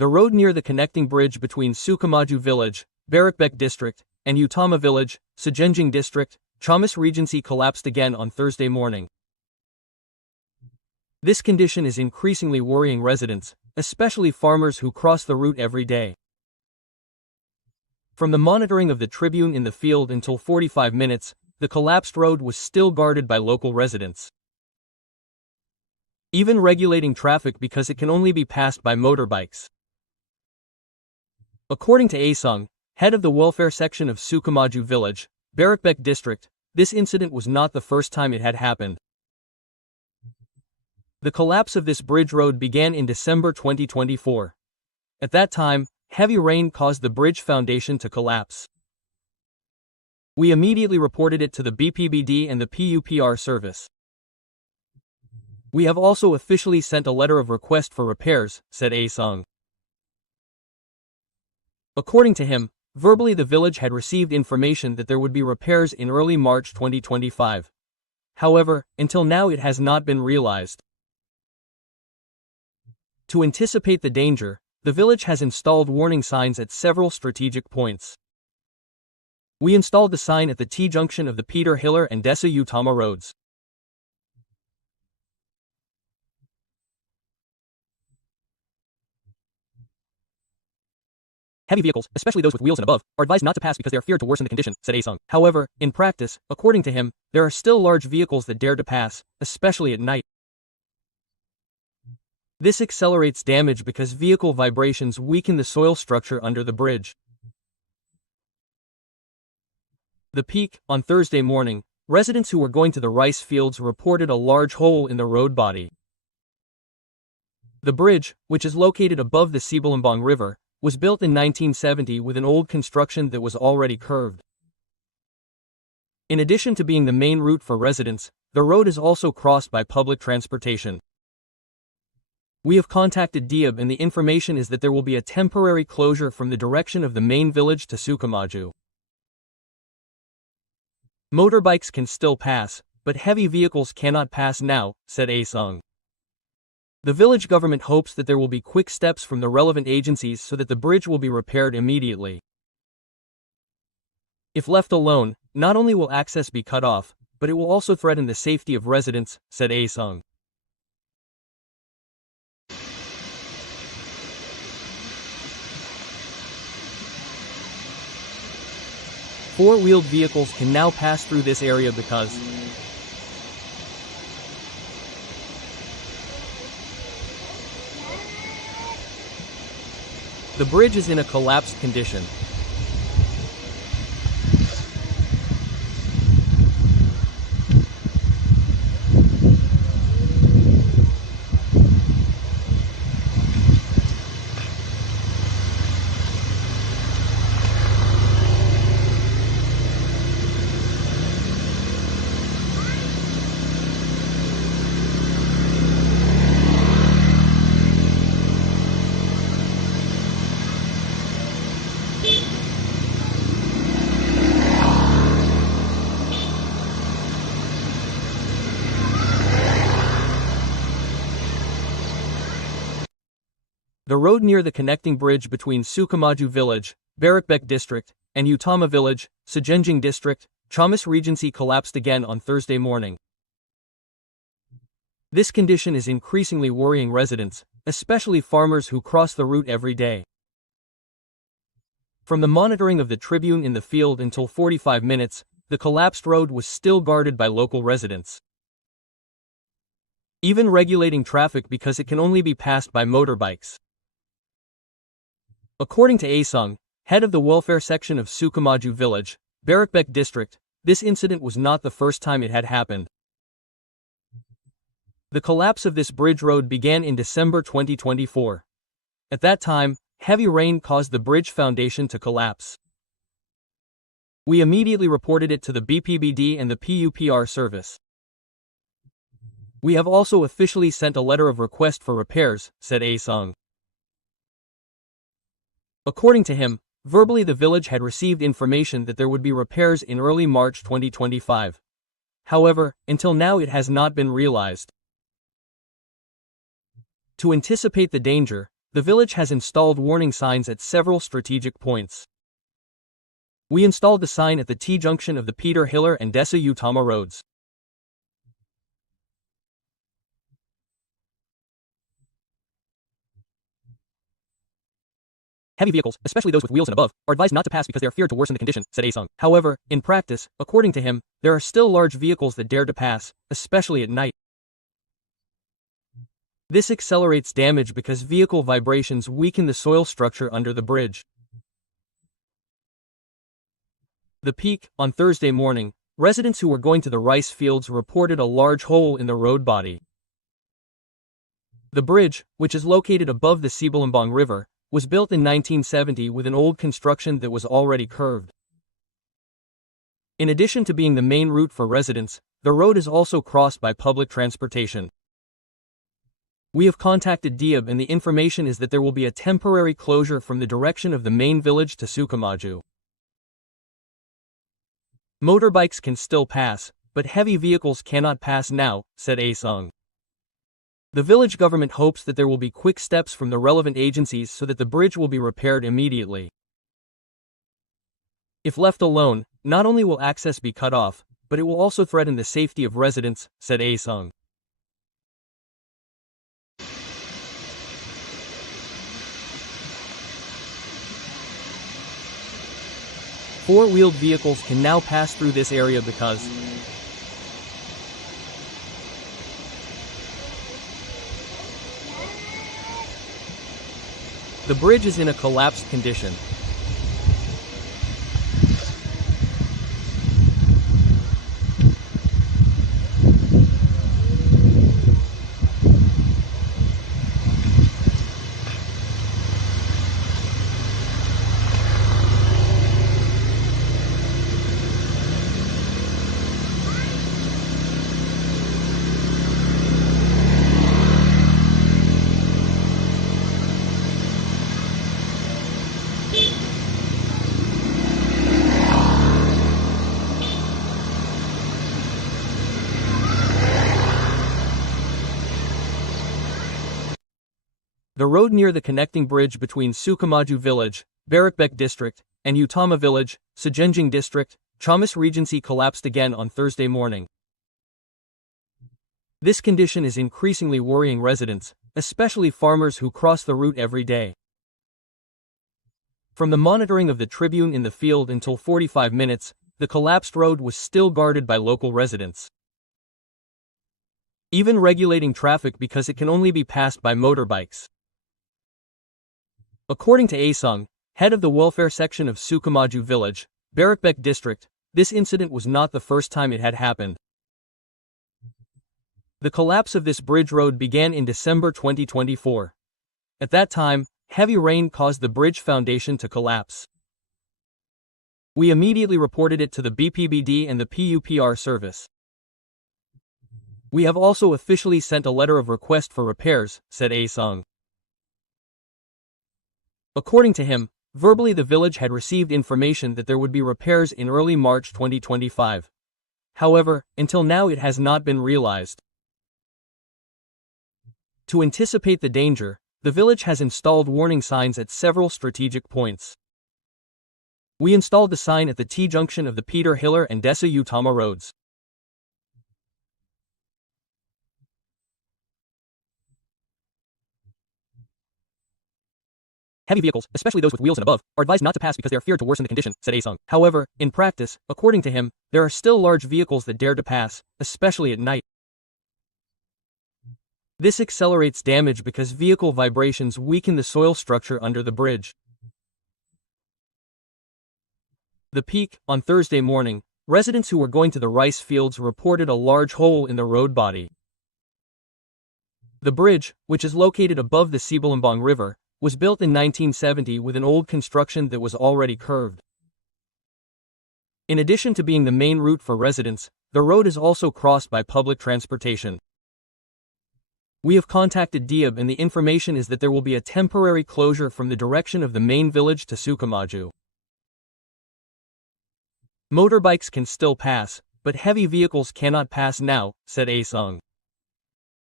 The road near the connecting bridge between Sukamaju village, Bahayakan district, and Utama village, Sejenjing district, Ciamis Regency collapsed again on Thursday morning. This condition is increasingly worrying residents, especially farmers who cross the route every day. From the monitoring of the Tribune in the field until 45 minutes, the collapsed road was still guarded by local residents, even regulating traffic because it can only be passed by motorbikes. According to Asung, head of the welfare section of Sukamaju village, Bahayakan district, this incident was not the first time it had happened. The collapse of this bridge road began in December 2024. At that time, heavy rain caused the bridge foundation to collapse. We immediately reported it to the BPBD and the PUPR service. We have also officially sent a letter of request for repairs, said Asung. According to him, verbally the village had received information that there would be repairs in early March 2025. However, until now it has not been realized. To anticipate the danger, the village has installed warning signs at several strategic points. We installed the sign at the T-junction of the Peter Hiller and Desa Utama roads. Heavy vehicles, especially those with wheels and above, are advised not to pass because they are feared to worsen the condition, said Asung. However, in practice, according to him, there are still large vehicles that dare to pass, especially at night. This accelerates damage because vehicle vibrations weaken the soil structure under the bridge. The peak, on Thursday morning, residents who were going to the rice fields reported a large hole in the road body. The bridge, which is located above the Ciamis River, was built in 1970 with an old construction that was already curved. In addition to being the main route for residents, the road is also crossed by public transportation. We have contacted Diab and the information is that there will be a temporary closure from the direction of the main village to Sukamaju. Motorbikes can still pass, but heavy vehicles cannot pass now, said Asung. The village government hopes that there will be quick steps from the relevant agencies so that the bridge will be repaired immediately. If left alone, not only will access be cut off, but it will also threaten the safety of residents, said Asung. Four-wheeled vehicles can now pass through this area because the bridge is in a collapsed condition. The road near the connecting bridge between Sukamaju village, Bahayakan district, and Utama village, Sejenjing district, Ciamis Regency collapsed again on Thursday morning. This condition is increasingly worrying residents, especially farmers who cross the route every day. From the monitoring of the Tribune in the field until 45 minutes, the collapsed road was still guarded by local residents, even regulating traffic because it can only be passed by motorbikes. According to Asung, head of the welfare section of Sukamaju village, Bahayakan district, this incident was not the first time it had happened. The collapse of this bridge road began in December 2024. At that time, heavy rain caused the bridge foundation to collapse. We immediately reported it to the BPBD and the PUPR service. We have also officially sent a letter of request for repairs, said Asung. According to him, verbally the village had received information that there would be repairs in early March 2025. However, until now it has not been realized. To anticipate the danger, the village has installed warning signs at several strategic points. We installed the sign at the T-junction of the Peter Hiller and Desa Utama roads. Heavy vehicles, especially those with wheels and above, are advised not to pass because they are feared to worsen the condition, said Asung. However, in practice, according to him, there are still large vehicles that dare to pass, especially at night. This accelerates damage because vehicle vibrations weaken the soil structure under the bridge. The peak, on Thursday morning, residents who were going to the rice fields reported a large hole in the road body. The bridge, which is located above the Sibalambang River, was built in 1970 with an old construction that was already curved. In addition to being the main route for residents, the road is also crossed by public transportation. We have contacted Diab and the information is that there will be a temporary closure from the direction of the main village to Sukamaju. Motorbikes can still pass, but heavy vehicles cannot pass now, said Asung. The village government hopes that there will be quick steps from the relevant agencies so that the bridge will be repaired immediately. If left alone, not only will access be cut off, but it will also threaten the safety of residents, said Asung. Four-wheeled vehicles can now pass through this area because the bridge is in a collapsed condition. The road near the connecting bridge between Sukamaju Village, Barakbek District, and Utama Village, Sejenjing District, Ciamis Regency collapsed again on Thursday morning. This condition is increasingly worrying residents, especially farmers who cross the route every day. From the monitoring of the Tribun in the field until 45 minutes, the collapsed road was still guarded by local residents. Even regulating traffic because it can only be passed by motorbikes. According to Asung, head of the welfare section of Sukamaju Village, Barakbek District, this incident was not the first time it had happened. The collapse of this bridge road began in December 2024. At that time, heavy rain caused the bridge foundation to collapse. We immediately reported it to the BPBD and the PUPR service. We have also officially sent a letter of request for repairs, said Asung. According to him, verbally the village had received information that there would be repairs in early March 2025. However, until now it has not been realized. To anticipate the danger, the village has installed warning signs at several strategic points. We installed the sign at the T-junction of the Peter Hiller and Desa Utama roads. Heavy vehicles, especially those with wheels and above, are advised not to pass because they are feared to worsen the condition, said Asung. However, in practice, according to him, there are still large vehicles that dare to pass, especially at night. This accelerates damage because vehicle vibrations weaken the soil structure under the bridge. The peak, on Thursday morning, residents who were going to the rice fields reported a large hole in the road body. The bridge, which is located above the Sibalambang River, was built in 1970 with an old construction that was already curved. In addition to being the main route for residents, the road is also crossed by public transportation. We have contacted Diab and the information is that there will be a temporary closure from the direction of the main village to Sukamaju. Motorbikes can still pass, but heavy vehicles cannot pass now, said Asung.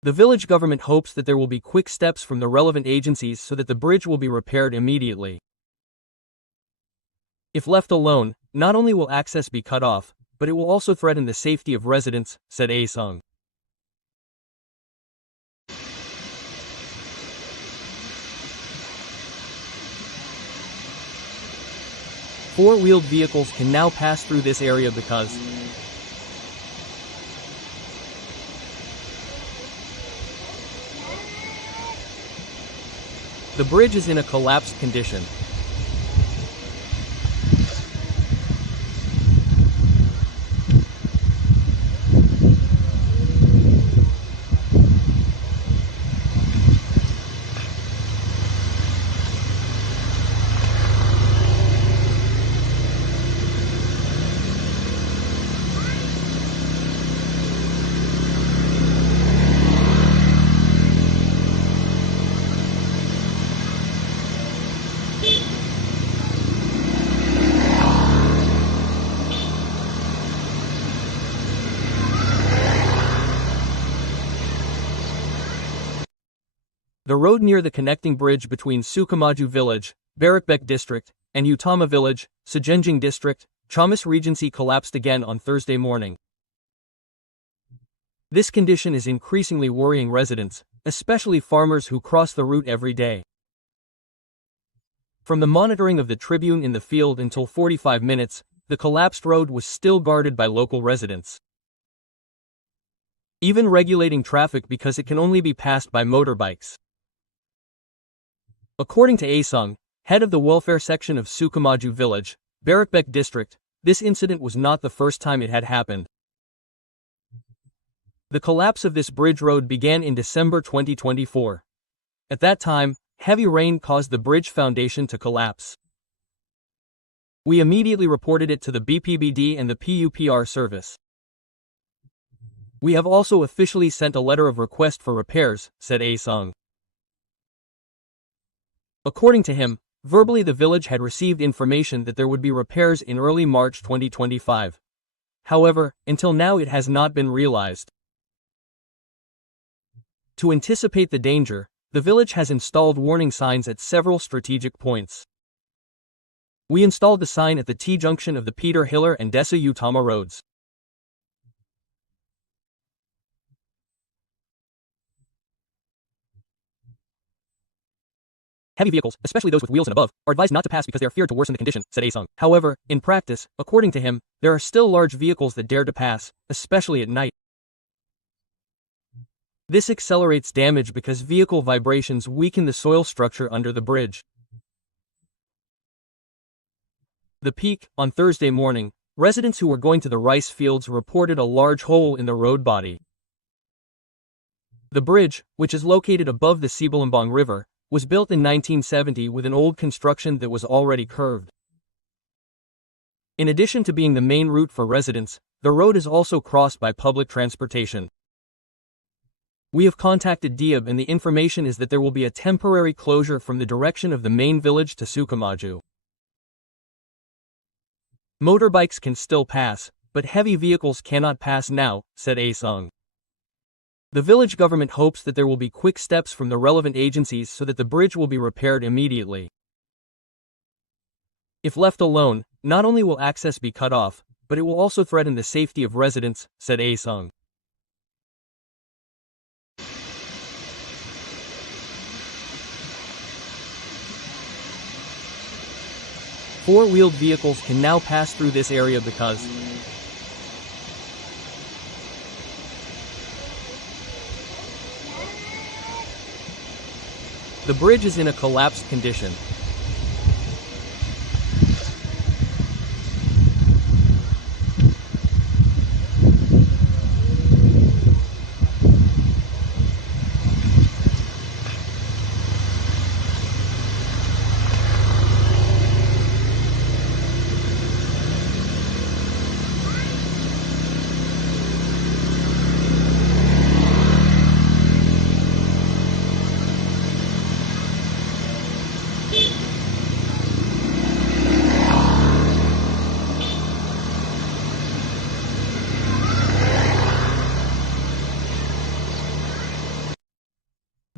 The village government hopes that there will be quick steps from the relevant agencies so that the bridge will be repaired immediately. If left alone, not only will access be cut off, but it will also threaten the safety of residents, said Asung. Four-wheeled vehicles can now pass through this area because the bridge is in a collapsed condition. The road near the connecting bridge between Sukamaju village, Barakbek district, and Utama village, Sejenjing district, Ciamis Regency collapsed again on Thursday morning. This condition is increasingly worrying residents, especially farmers who cross the route every day. From the monitoring of the Tribune in the field until 45 minutes, the collapsed road was still guarded by local residents, even regulating traffic because it can only be passed by motorbikes. According to Asung, head of the welfare section of Sukamaju village, Barakbek district, this incident was not the first time it had happened. The collapse of this bridge road began in December 2024. At that time, heavy rain caused the bridge foundation to collapse. We immediately reported it to the BPBD and the PUPR service. We have also officially sent a letter of request for repairs, said Asung. According to him, verbally the village had received information that there would be repairs in early March 2025. However, until now it has not been realized. To anticipate the danger, the village has installed warning signs at several strategic points. We installed the sign at the T-junction of the Peter Hiller and Desa Utama roads. Heavy vehicles, especially those with wheels and above, are advised not to pass because they are feared to worsen the condition, said Asung. However, in practice, according to him, there are still large vehicles that dare to pass, especially at night. This accelerates damage because vehicle vibrations weaken the soil structure under the bridge. The peak, on Thursday morning, residents who were going to the rice fields reported a large hole in the road body. The bridge, which is located above the Sibalambang River, was built in 1970 with an old construction that was already curved. In addition to being the main route for residents, the road is also crossed by public transportation. We have contacted Diab and the information is that there will be a temporary closure from the direction of the main village to Sukamaju. Motorbikes can still pass, but heavy vehicles cannot pass now, said Asung. The village government hopes that there will be quick steps from the relevant agencies so that the bridge will be repaired immediately. If left alone, not only will access be cut off, but it will also threaten the safety of residents, said Asung. Four-wheeled vehicles can now pass through this area because the bridge is in a collapsed condition.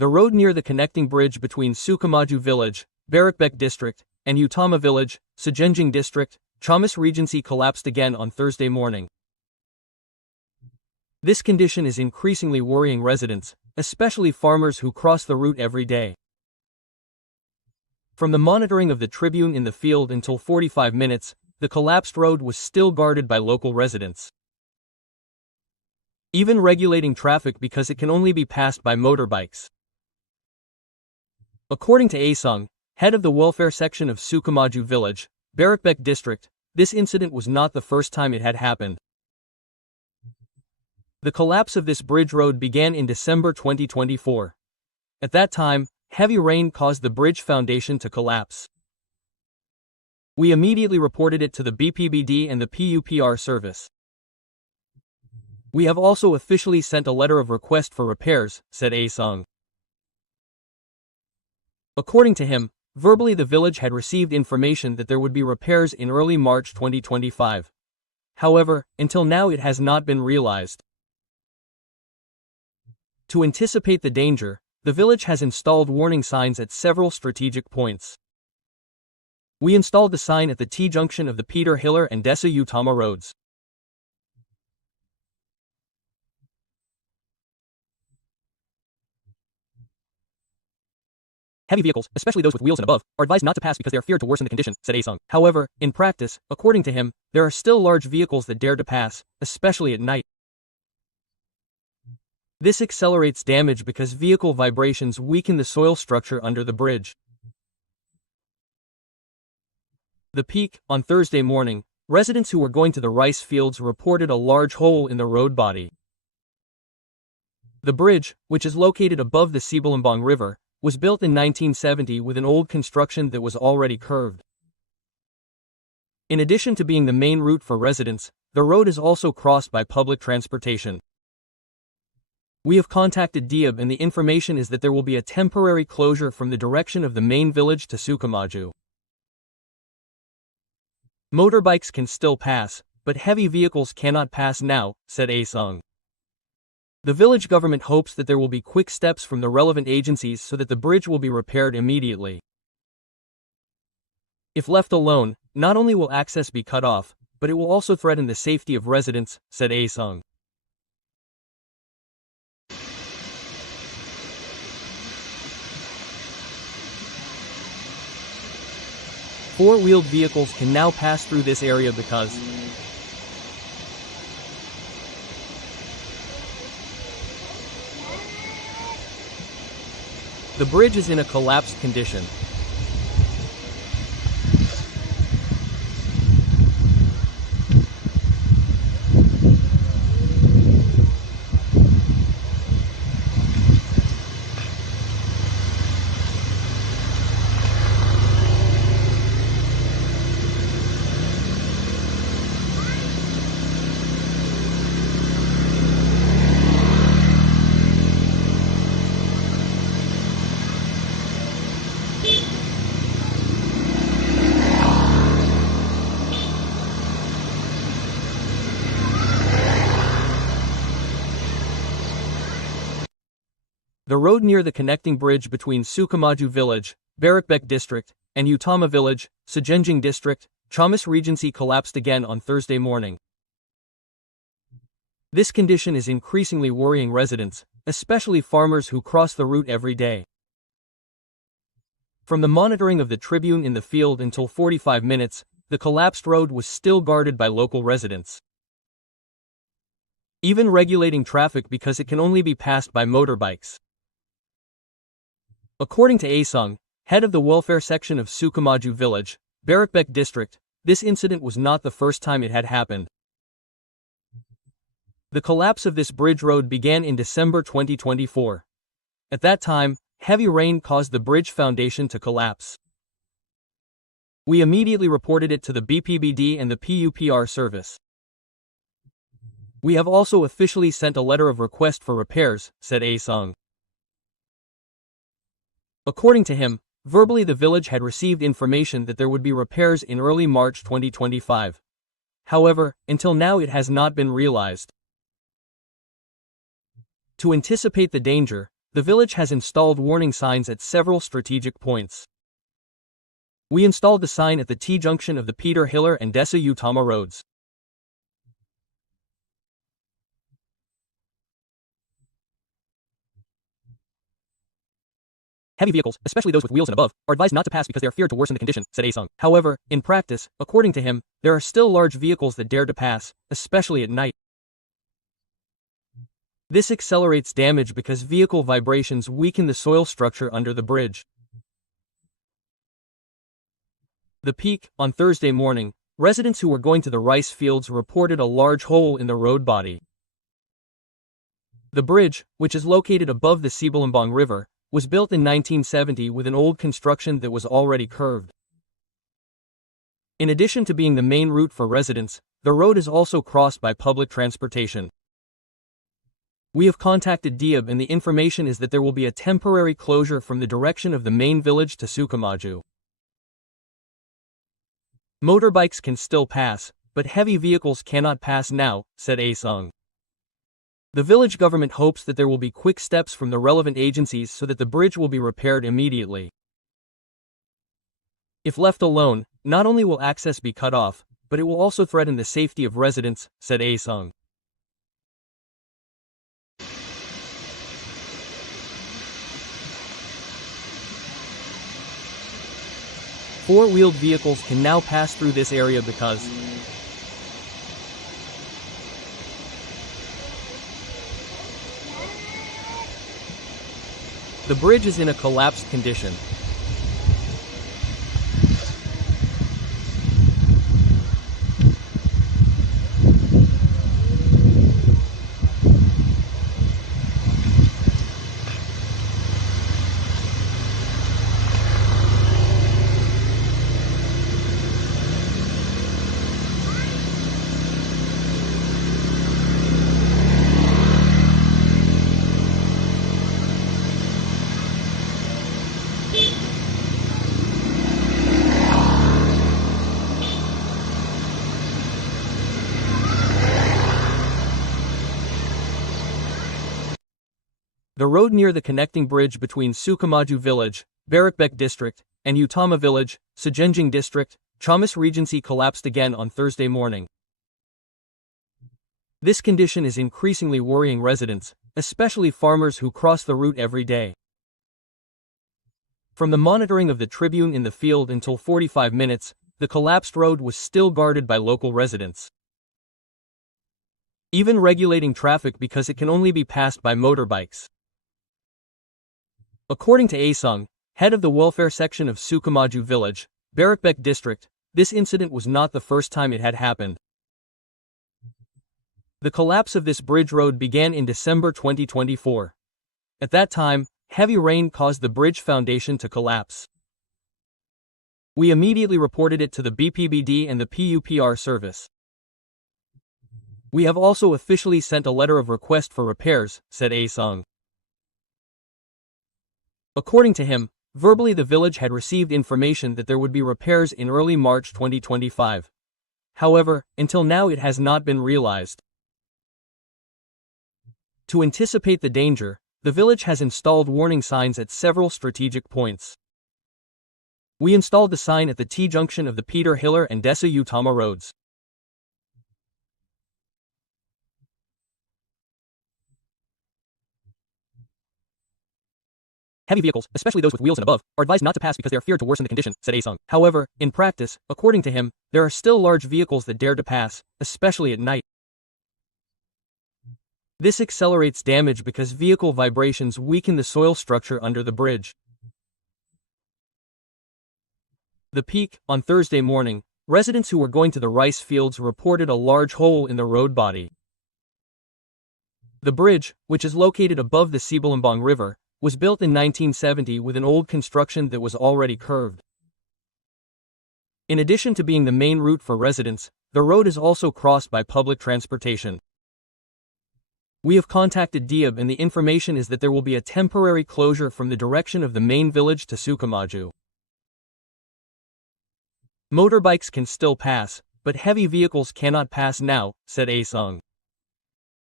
The road near the connecting bridge between Sukamaju village, Bahayakan district, and Utama village, Sajenjing district, Ciamis Regency collapsed again on Thursday morning. This condition is increasingly worrying residents, especially farmers who cross the route every day. From the monitoring of the Tribune in the field until 45 minutes, the collapsed road was still guarded by local residents, even regulating traffic because it can only be passed by motorbikes. According to Asung, head of the welfare section of Sukamaju village, Bahayakan district, this incident was not the first time it had happened. The collapse of this bridge road began in December 2024. At that time, heavy rain caused the bridge foundation to collapse. We immediately reported it to the BPBD and the PUPR service. We have also officially sent a letter of request for repairs, said Asung. According to him, verbally the village had received information that there would be repairs in early March 2025. However, until now it has not been realized. To anticipate the danger, the village has installed warning signs at several strategic points. We installed the sign at the T-junction of the Peter Hiller and Desa Utama roads. Heavy vehicles, especially those with wheels and above, are advised not to pass because they are feared to worsen the condition, said Asung. However, in practice, according to him, there are still large vehicles that dare to pass, especially at night. This accelerates damage because vehicle vibrations weaken the soil structure under the bridge. The peak, on Thursday morning, residents who were going to the rice fields reported a large hole in the road body. The bridge, which is located above the Ciamis River, was built in 1970 with an old construction that was already curved. In addition to being the main route for residents, the road is also crossed by public transportation. We have contacted Diab and the information is that there will be a temporary closure from the direction of the main village to Sukamaju. Motorbikes can still pass, but heavy vehicles cannot pass now, said Asung. The village government hopes that there will be quick steps from the relevant agencies so that the bridge will be repaired immediately. If left alone, not only will access be cut off, but it will also threaten the safety of residents, said Asung. Four-wheeled vehicles can now pass through this area because the bridge is in a collapsed condition. The road near the connecting bridge between Sukamaju village, Bahayakan district, and Utama village, Sajenjing district, Ciamis Regency collapsed again on Thursday morning. This condition is increasingly worrying residents, especially farmers who cross the route every day. From the monitoring of the Tribune in the field until 45 minutes, the collapsed road was still guarded by local residents, even regulating traffic because it can only be passed by motorbikes. According to Asung, head of the welfare section of Sukamaju village, Bahayakan district, this incident was not the first time it had happened. The collapse of this bridge road began in December 2024. At that time, heavy rain caused the bridge foundation to collapse. We immediately reported it to the BPBD and the PUPR service. We have also officially sent a letter of request for repairs, said Asung. According to him, verbally the village had received information that there would be repairs in early March 2025. However, until now it has not been realized. To anticipate the danger, the village has installed warning signs at several strategic points. We installed the sign at the T-junction of the Peter Hiller and Dessa Utama roads. Heavy vehicles, especially those with wheels and above, are advised not to pass because they are feared to worsen the condition, said Asung. However, in practice, according to him, there are still large vehicles that dare to pass, especially at night. This accelerates damage because vehicle vibrations weaken the soil structure under the bridge. The peak, on Thursday morning, residents who were going to the rice fields reported a large hole in the road body. The bridge, which is located above the Sibalambang River, was built in 1970 with an old construction that was already curved. In addition to being the main route for residents, the road is also crossed by public transportation. We have contacted Diab and the information is that there will be a temporary closure from the direction of the main village to Sukamaju. Motorbikes can still pass, but heavy vehicles cannot pass now, said Asung. The village government hopes that there will be quick steps from the relevant agencies so that the bridge will be repaired immediately. If left alone, not only will access be cut off, but it will also threaten the safety of residents, said Asung. Four-wheeled vehicles can now pass through this area because the bridge is in a collapsed condition. The road near the connecting bridge between Sukamaju village, Barakbek district, and Utama village, Sejenjing district, Ciamis Regency collapsed again on Thursday morning. This condition is increasingly worrying residents, especially farmers who cross the route every day. From the monitoring of the Tribun in the field until 45 minutes, the collapsed road was still guarded by local residents. Even regulating traffic because it can only be passed by motorbikes. According to Asung, head of the welfare section of Sukamaju village, Barakbek district, this incident was not the first time it had happened. The collapse of this bridge road began in December 2024. At that time, heavy rain caused the bridge foundation to collapse. We immediately reported it to the BPBD and the PUPR service. We have also officially sent a letter of request for repairs, said Asung. According to him, verbally the village had received information that there would be repairs in early March 2025. However, until now it has not been realized. To anticipate the danger, the village has installed warning signs at several strategic points. We installed the sign at the T-junction of the Peter Hiller and Dessa Utama roads. Heavy vehicles, especially those with wheels and above, are advised not to pass because they are feared to worsen the condition, said Asung. However, in practice, according to him, there are still large vehicles that dare to pass, especially at night. This accelerates damage because vehicle vibrations weaken the soil structure under the bridge. The peak, on Thursday morning, residents who were going to the rice fields reported a large hole in the road body. The bridge, which is located above the Sibalambang River, was built in 1970 with an old construction that was already curved. In addition to being the main route for residents, the road is also crossed by public transportation. We have contacted Diab and the information is that there will be a temporary closure from the direction of the main village to Sukamaju. Motorbikes can still pass, but heavy vehicles cannot pass now, said Asung.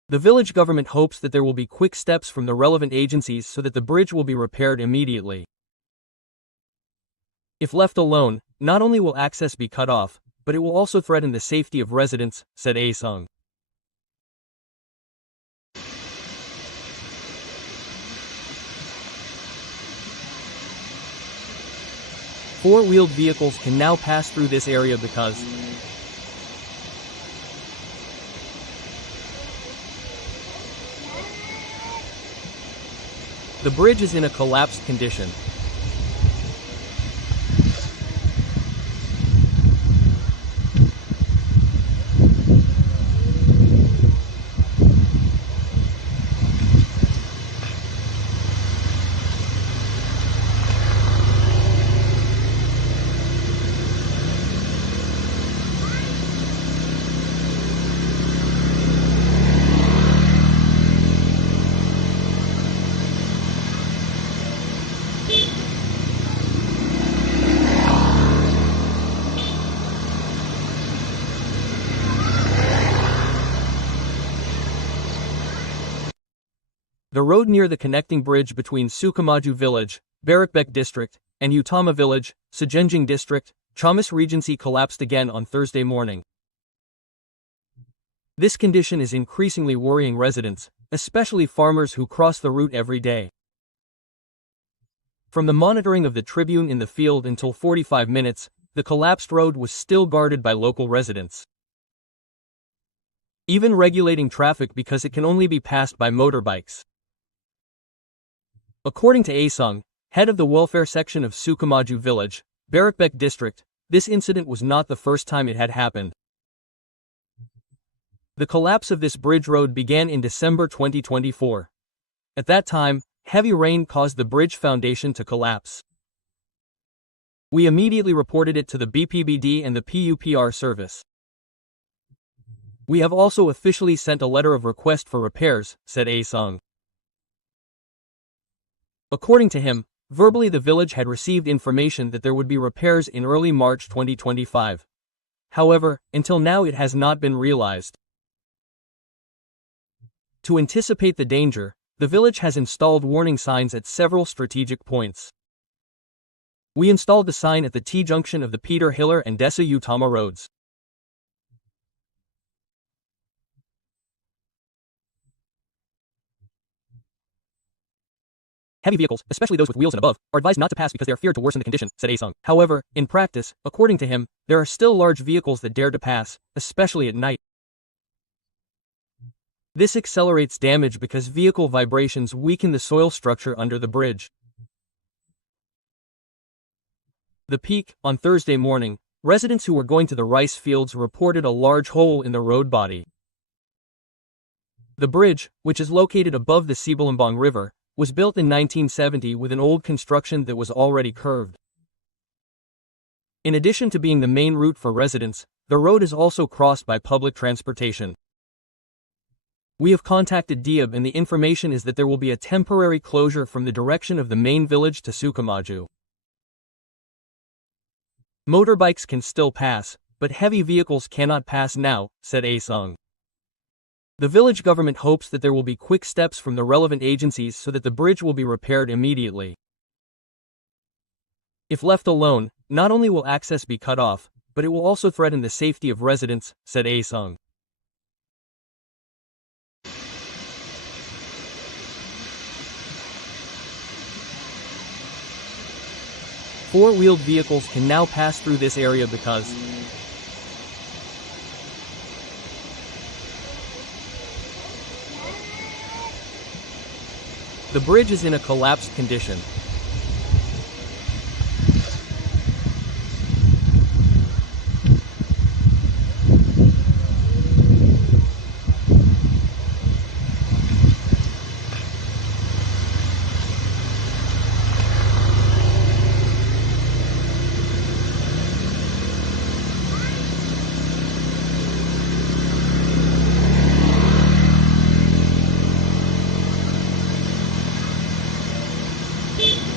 The village government hopes that there will be quick steps from the relevant agencies so that the bridge will be repaired immediately. If left alone, not only will access be cut off, but it will also threaten the safety of residents, said Aesung. Four-wheeled vehicles can now pass through this area because the bridge is in a collapsed condition. The road near the connecting bridge between Sukamaju village, Barakbek district, and Utama village, Sejenjing district, Ciamis Regency collapsed again on Thursday morning. This condition is increasingly worrying residents, especially farmers who cross the route every day. From the monitoring of the Tribun in the field until 45 minutes, the collapsed road was still guarded by local residents, even regulating traffic because it can only be passed by motorbikes. According to Aesung, head of the welfare section of Sukamaju village, Barakbek district, this incident was not the first time it had happened. The collapse of this bridge road began in December 2024. At that time, heavy rain caused the bridge foundation to collapse. We immediately reported it to the BPBD and the PUPR service. We have also officially sent a letter of request for repairs, said Aesung. According to him, verbally the village had received information that there would be repairs in early March 2025. However, until now it has not been realized. To anticipate the danger, the village has installed warning signs at several strategic points. We installed the sign at the T-junction of the Peter Hiller and Desa Utama roads. Heavy vehicles, especially those with wheels and above, are advised not to pass because they are feared to worsen the condition, said Aesung. However, in practice, according to him, there are still large vehicles that dare to pass, especially at night. This accelerates damage because vehicle vibrations weaken the soil structure under the bridge. The peak, on Thursday morning, residents who were going to the rice fields reported a large hole in the road body. The bridge, which is located above the Sibalambang River, was built in 1970 with an old construction that was already curved. In addition to being the main route for residents, the road is also crossed by public transportation. We have contacted Diab and the information is that there will be a temporary closure from the direction of the main village to Sukamaju. Motorbikes can still pass, but heavy vehicles cannot pass now, said Aesung. The village government hopes that there will be quick steps from the relevant agencies so that the bridge will be repaired immediately. If left alone, not only will access be cut off, but it will also threaten the safety of residents, said Aesung. Four-wheeled vehicles can now pass through this area because the bridge is in a collapsed condition.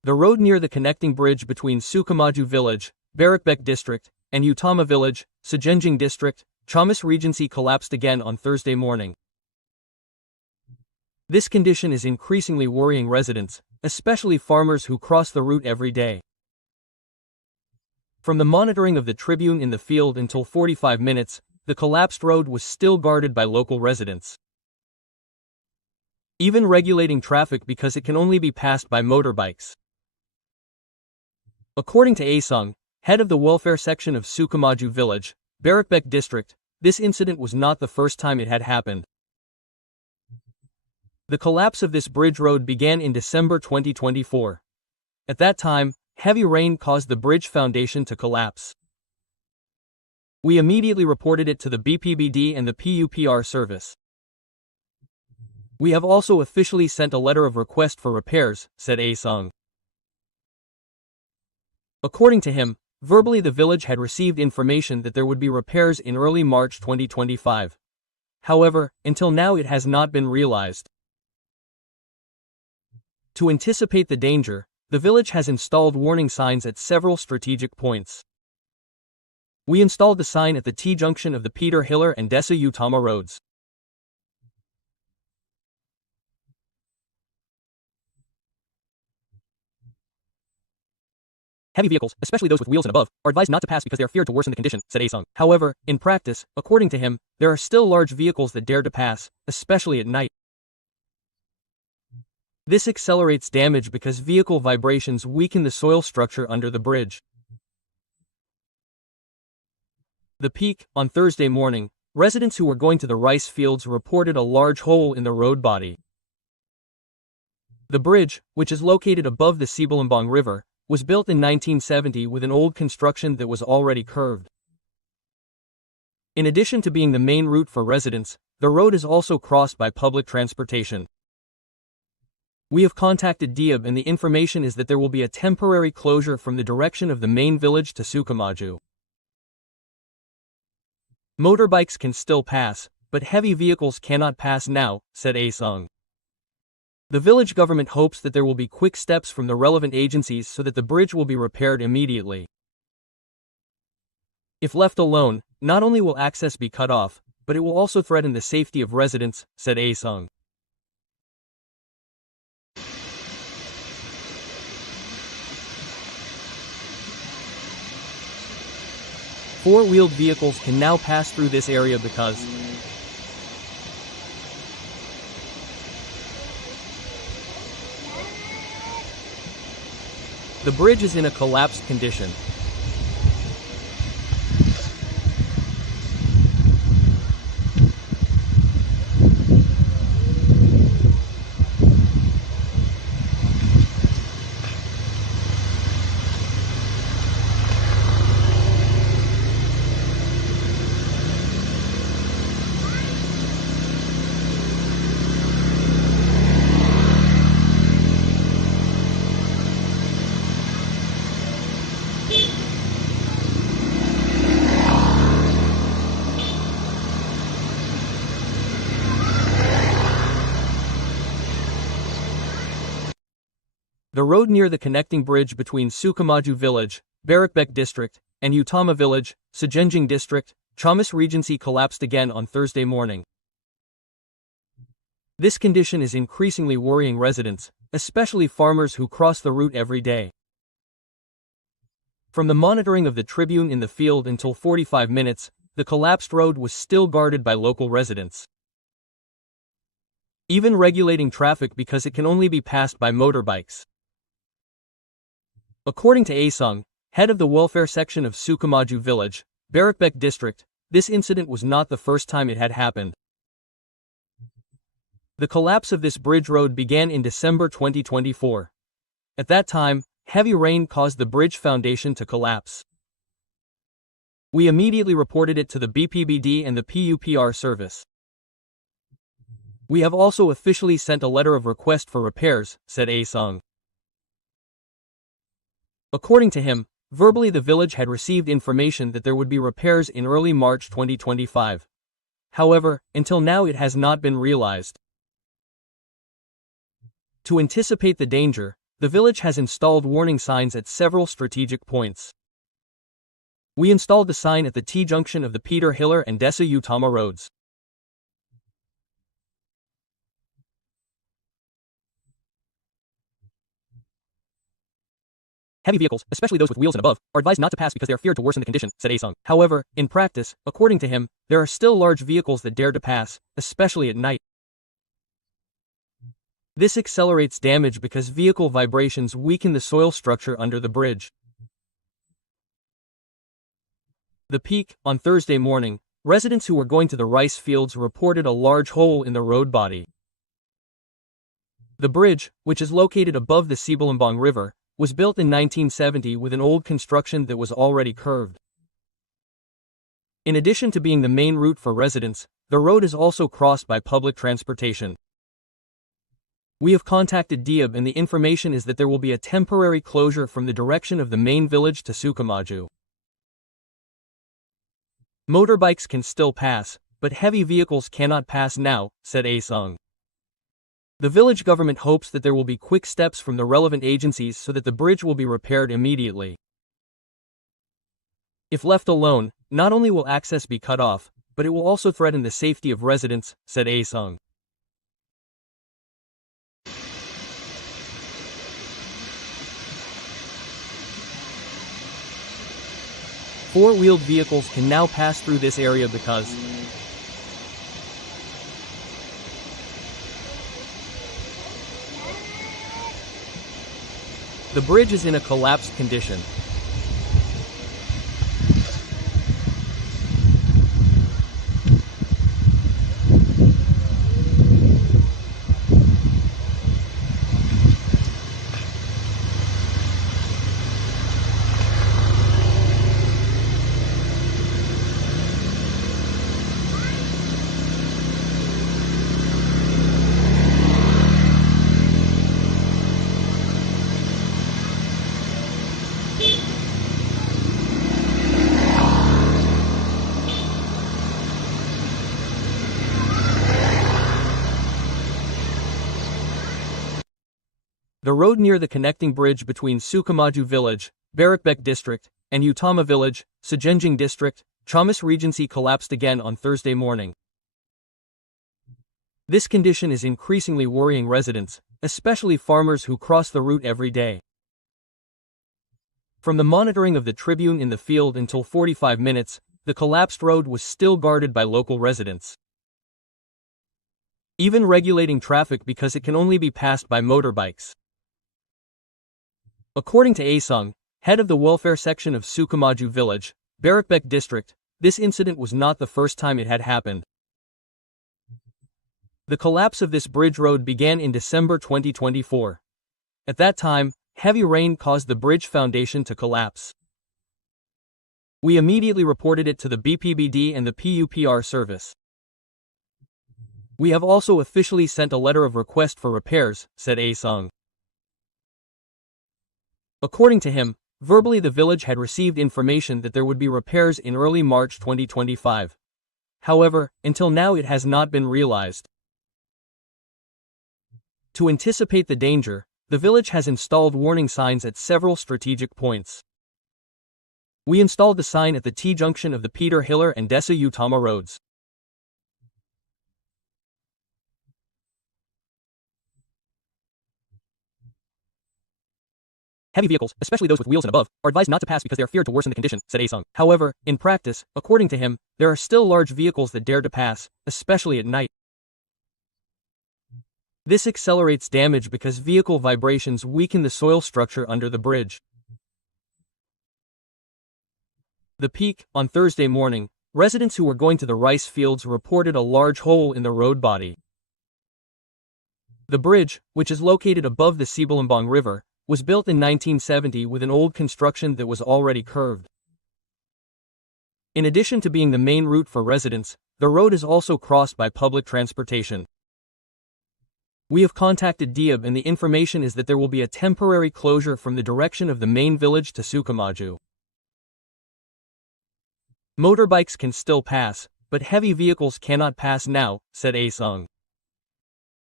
The road near the connecting bridge between Sukamaju village, Bahayakan district, and Utama village, Sajenjing district, Ciamis Regency collapsed again on Thursday morning. This condition is increasingly worrying residents, especially farmers who cross the route every day. From the monitoring of the Tribune in the field until 45 minutes, the collapsed road was still guarded by local residents, even regulating traffic because it can only be passed by motorbikes. According to Asung, head of the welfare section of Sukamaju village, Bahayakan district, this incident was not the first time it had happened. The collapse of this bridge road began in December 2024. At that time, heavy rain caused the bridge foundation to collapse. We immediately reported it to the BPBD and the PUPR service. We have also officially sent a letter of request for repairs, said Asung. According to him, verbally the village had received information that there would be repairs in early March 2025. However, until now it has not been realized. To anticipate the danger, the village has installed warning signs at several strategic points. We installed the sign at the T-junction of the Peter Hiller and Desa Utama roads. Heavy vehicles, especially those with wheels and above, are advised not to pass because they are feared to worsen the condition, said Asung. However, in practice, according to him, there are still large vehicles that dare to pass, especially at night. This accelerates damage because vehicle vibrations weaken the soil structure under the bridge. The peak, on Thursday morning, residents who were going to the rice fields reported a large hole in the road body. The bridge, which is located above the Ciamis River, was built in 1970 with an old construction that was already curved. In addition to being the main route for residents, the road is also crossed by public transportation. We have contacted Diab and the information is that there will be a temporary closure from the direction of the main village to Sukamaju. Motorbikes can still pass, but heavy vehicles cannot pass now, said Asung. The village government hopes that there will be quick steps from the relevant agencies so that the bridge will be repaired immediately. If left alone, not only will access be cut off, but it will also threaten the safety of residents, said Asung. Four-wheeled vehicles can now pass through this area because the bridge is in a collapsed condition. The road near the connecting bridge between Sukamaju village, Bahayakan district, and Utama village, Sajenjing district, Ciamis Regency collapsed again on Thursday morning. This condition is increasingly worrying residents, especially farmers who cross the route every day. From the monitoring of the Tribune in the field until 45 minutes, the collapsed road was still guarded by local residents, even regulating traffic because it can only be passed by motorbikes. According to Asung, head of the welfare section of Sukamaju village, Bahayakan district, this incident was not the first time it had happened. The collapse of this bridge road began in December 2024. At that time, heavy rain caused the bridge foundation to collapse. We immediately reported it to the BPBD and the PUPR service. We have also officially sent a letter of request for repairs, said Asung. According to him, verbally the village had received information that there would be repairs in early March 2025. However, until now it has not been realized. To anticipate the danger, the village has installed warning signs at several strategic points. We installed the sign at the T-junction of the Peter Hiller and Desa Utama roads. Heavy vehicles, especially those with wheels and above, are advised not to pass because they are feared to worsen the condition, said Asung. However, in practice, according to him, there are still large vehicles that dare to pass, especially at night. This accelerates damage because vehicle vibrations weaken the soil structure under the bridge. The peak, on Thursday morning, residents who were going to the rice fields reported a large hole in the road body. The bridge, which is located above the Sibalambang River, was built in 1970 with an old construction that was already curved. In addition to being the main route for residents, the road is also crossed by public transportation. We have contacted Diab and the information is that there will be a temporary closure from the direction of the main village to Sukamaju. Motorbikes can still pass, but heavy vehicles cannot pass now, said Asung. The village government hopes that there will be quick steps from the relevant agencies so that the bridge will be repaired immediately. If left alone, not only will access be cut off, but it will also threaten the safety of residents, said Asung. Four-wheeled vehicles can now pass through this area because the bridge is in a collapsed condition. The road near the connecting bridge between Sukamaju village, Barakbek district, and Utama village, Sejenjing district, Ciamis Regency collapsed again on Thursday morning. This condition is increasingly worrying residents, especially farmers who cross the route every day. From the monitoring of the Tribun in the field until 45 minutes, the collapsed road was still guarded by local residents. Even regulating traffic because it can only be passed by motorbikes. According to Asung, head of the welfare section of Sukamaju village, Barakbek district, this incident was not the first time it had happened. The collapse of this bridge road began in December 2024. At that time, heavy rain caused the bridge foundation to collapse. We immediately reported it to the BPBD and the PUPR service. We have also officially sent a letter of request for repairs, said Asung. According to him, verbally the village had received information that there would be repairs in early March 2025. However, until now it has not been realized. To anticipate the danger, the village has installed warning signs at several strategic points. We installed the sign at the T-junction of the Peter Hiller and Desa Utama roads. Heavy vehicles, especially those with wheels and above, are advised not to pass because they are feared to worsen the condition, said Asung. However, in practice, according to him, there are still large vehicles that dare to pass, especially at night. This accelerates damage because vehicle vibrations weaken the soil structure under the bridge. The peak, on Thursday morning, residents who were going to the rice fields reported a large hole in the road body. The bridge, which is located above the Sibalambang River, was built in 1970 with an old construction that was already curved. In addition to being the main route for residents, the road is also crossed by public transportation. We have contacted Diab and the information is that there will be a temporary closure from the direction of the main village to Sukamaju. Motorbikes can still pass, but heavy vehicles cannot pass now, said Asung.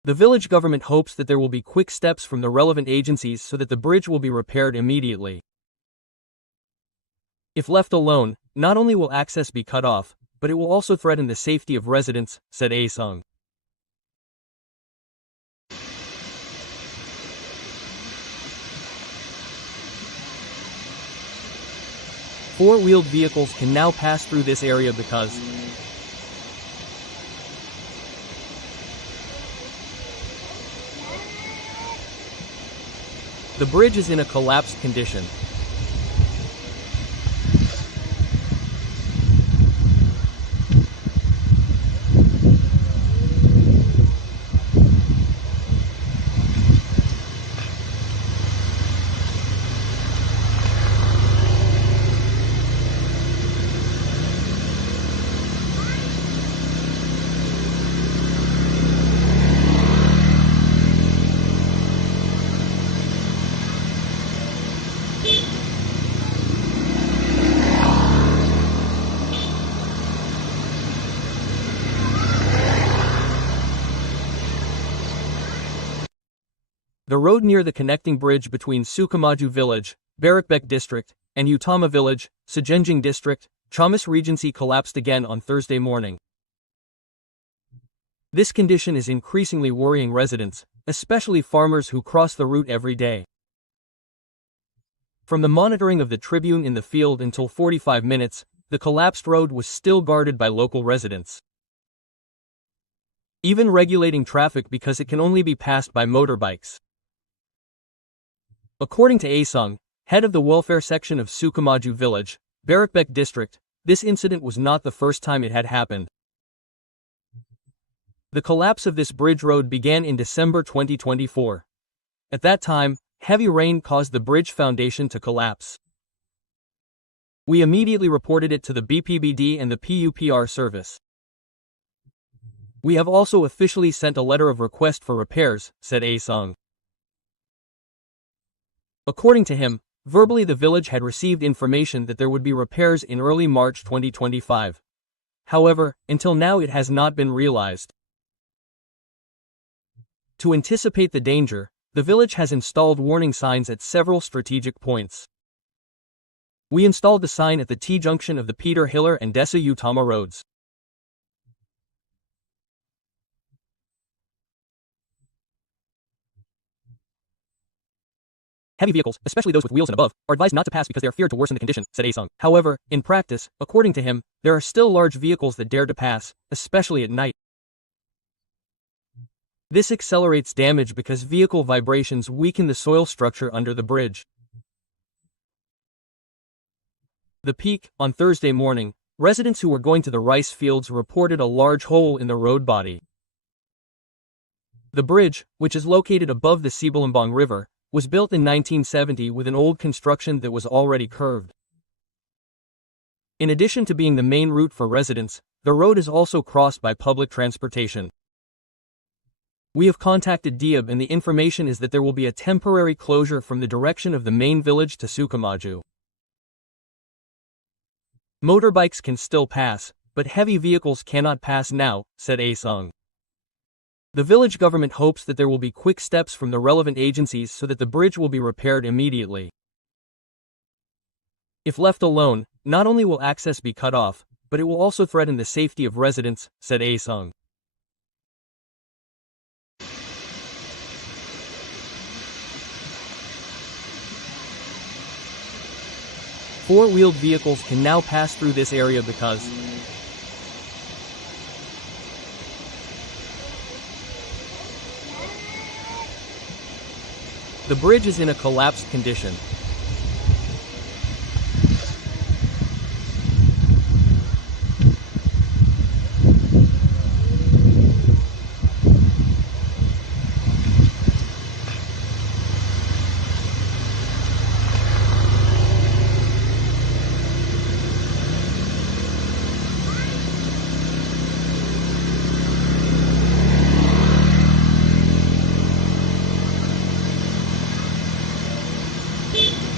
The village government hopes that there will be quick steps from the relevant agencies so that the bridge will be repaired immediately. If left alone, not only will access be cut off, but it will also threaten the safety of residents, said Asung. Four-wheeled vehicles can now pass through this area because the bridge is in a collapsed condition. The road near the connecting bridge between Sukamaju village, Barakbek district, and Utama village, Sejenjing district, Ciamis Regency collapsed again on Thursday morning. This condition is increasingly worrying residents, especially farmers who cross the route every day. From the monitoring of the Tribun in the field until 45 minutes, the collapsed road was still guarded by local residents, even regulating traffic because it can only be passed by motorbikes. According to Asung, head of the welfare section of Sukamaju village, Barakbek district, this incident was not the first time it had happened. The collapse of this bridge road began in December 2024. At that time, heavy rain caused the bridge foundation to collapse. We immediately reported it to the BPBD and the PUPR service. We have also officially sent a letter of request for repairs, said Asung. According to him, verbally the village had received information that there would be repairs in early March 2025. However, until now it has not been realized. To anticipate the danger, the village has installed warning signs at several strategic points. We installed the sign at the T-junction of the Peter Hiller and Desa Utama roads. Heavy vehicles, especially those with wheels and above, are advised not to pass because they are feared to worsen the condition, said Asung. However, in practice, according to him, there are still large vehicles that dare to pass, especially at night. This accelerates damage because vehicle vibrations weaken the soil structure under the bridge. The peak, on Thursday morning, residents who were going to the rice fields reported a large hole in the road body. The bridge, which is located above the Sibalambang River, was built in 1970 with an old construction that was already curved. In addition to being the main route for residents, the road is also crossed by public transportation. We have contacted Diab and the information is that there will be a temporary closure from the direction of the main village to Sukamaju. Motorbikes can still pass, but heavy vehicles cannot pass now, said Asung. The village government hopes that there will be quick steps from the relevant agencies so that the bridge will be repaired immediately. If left alone, not only will access be cut off, but it will also threaten the safety of residents, said Asung. Four-wheeled vehicles can now pass through this area because the bridge is in a collapsed condition.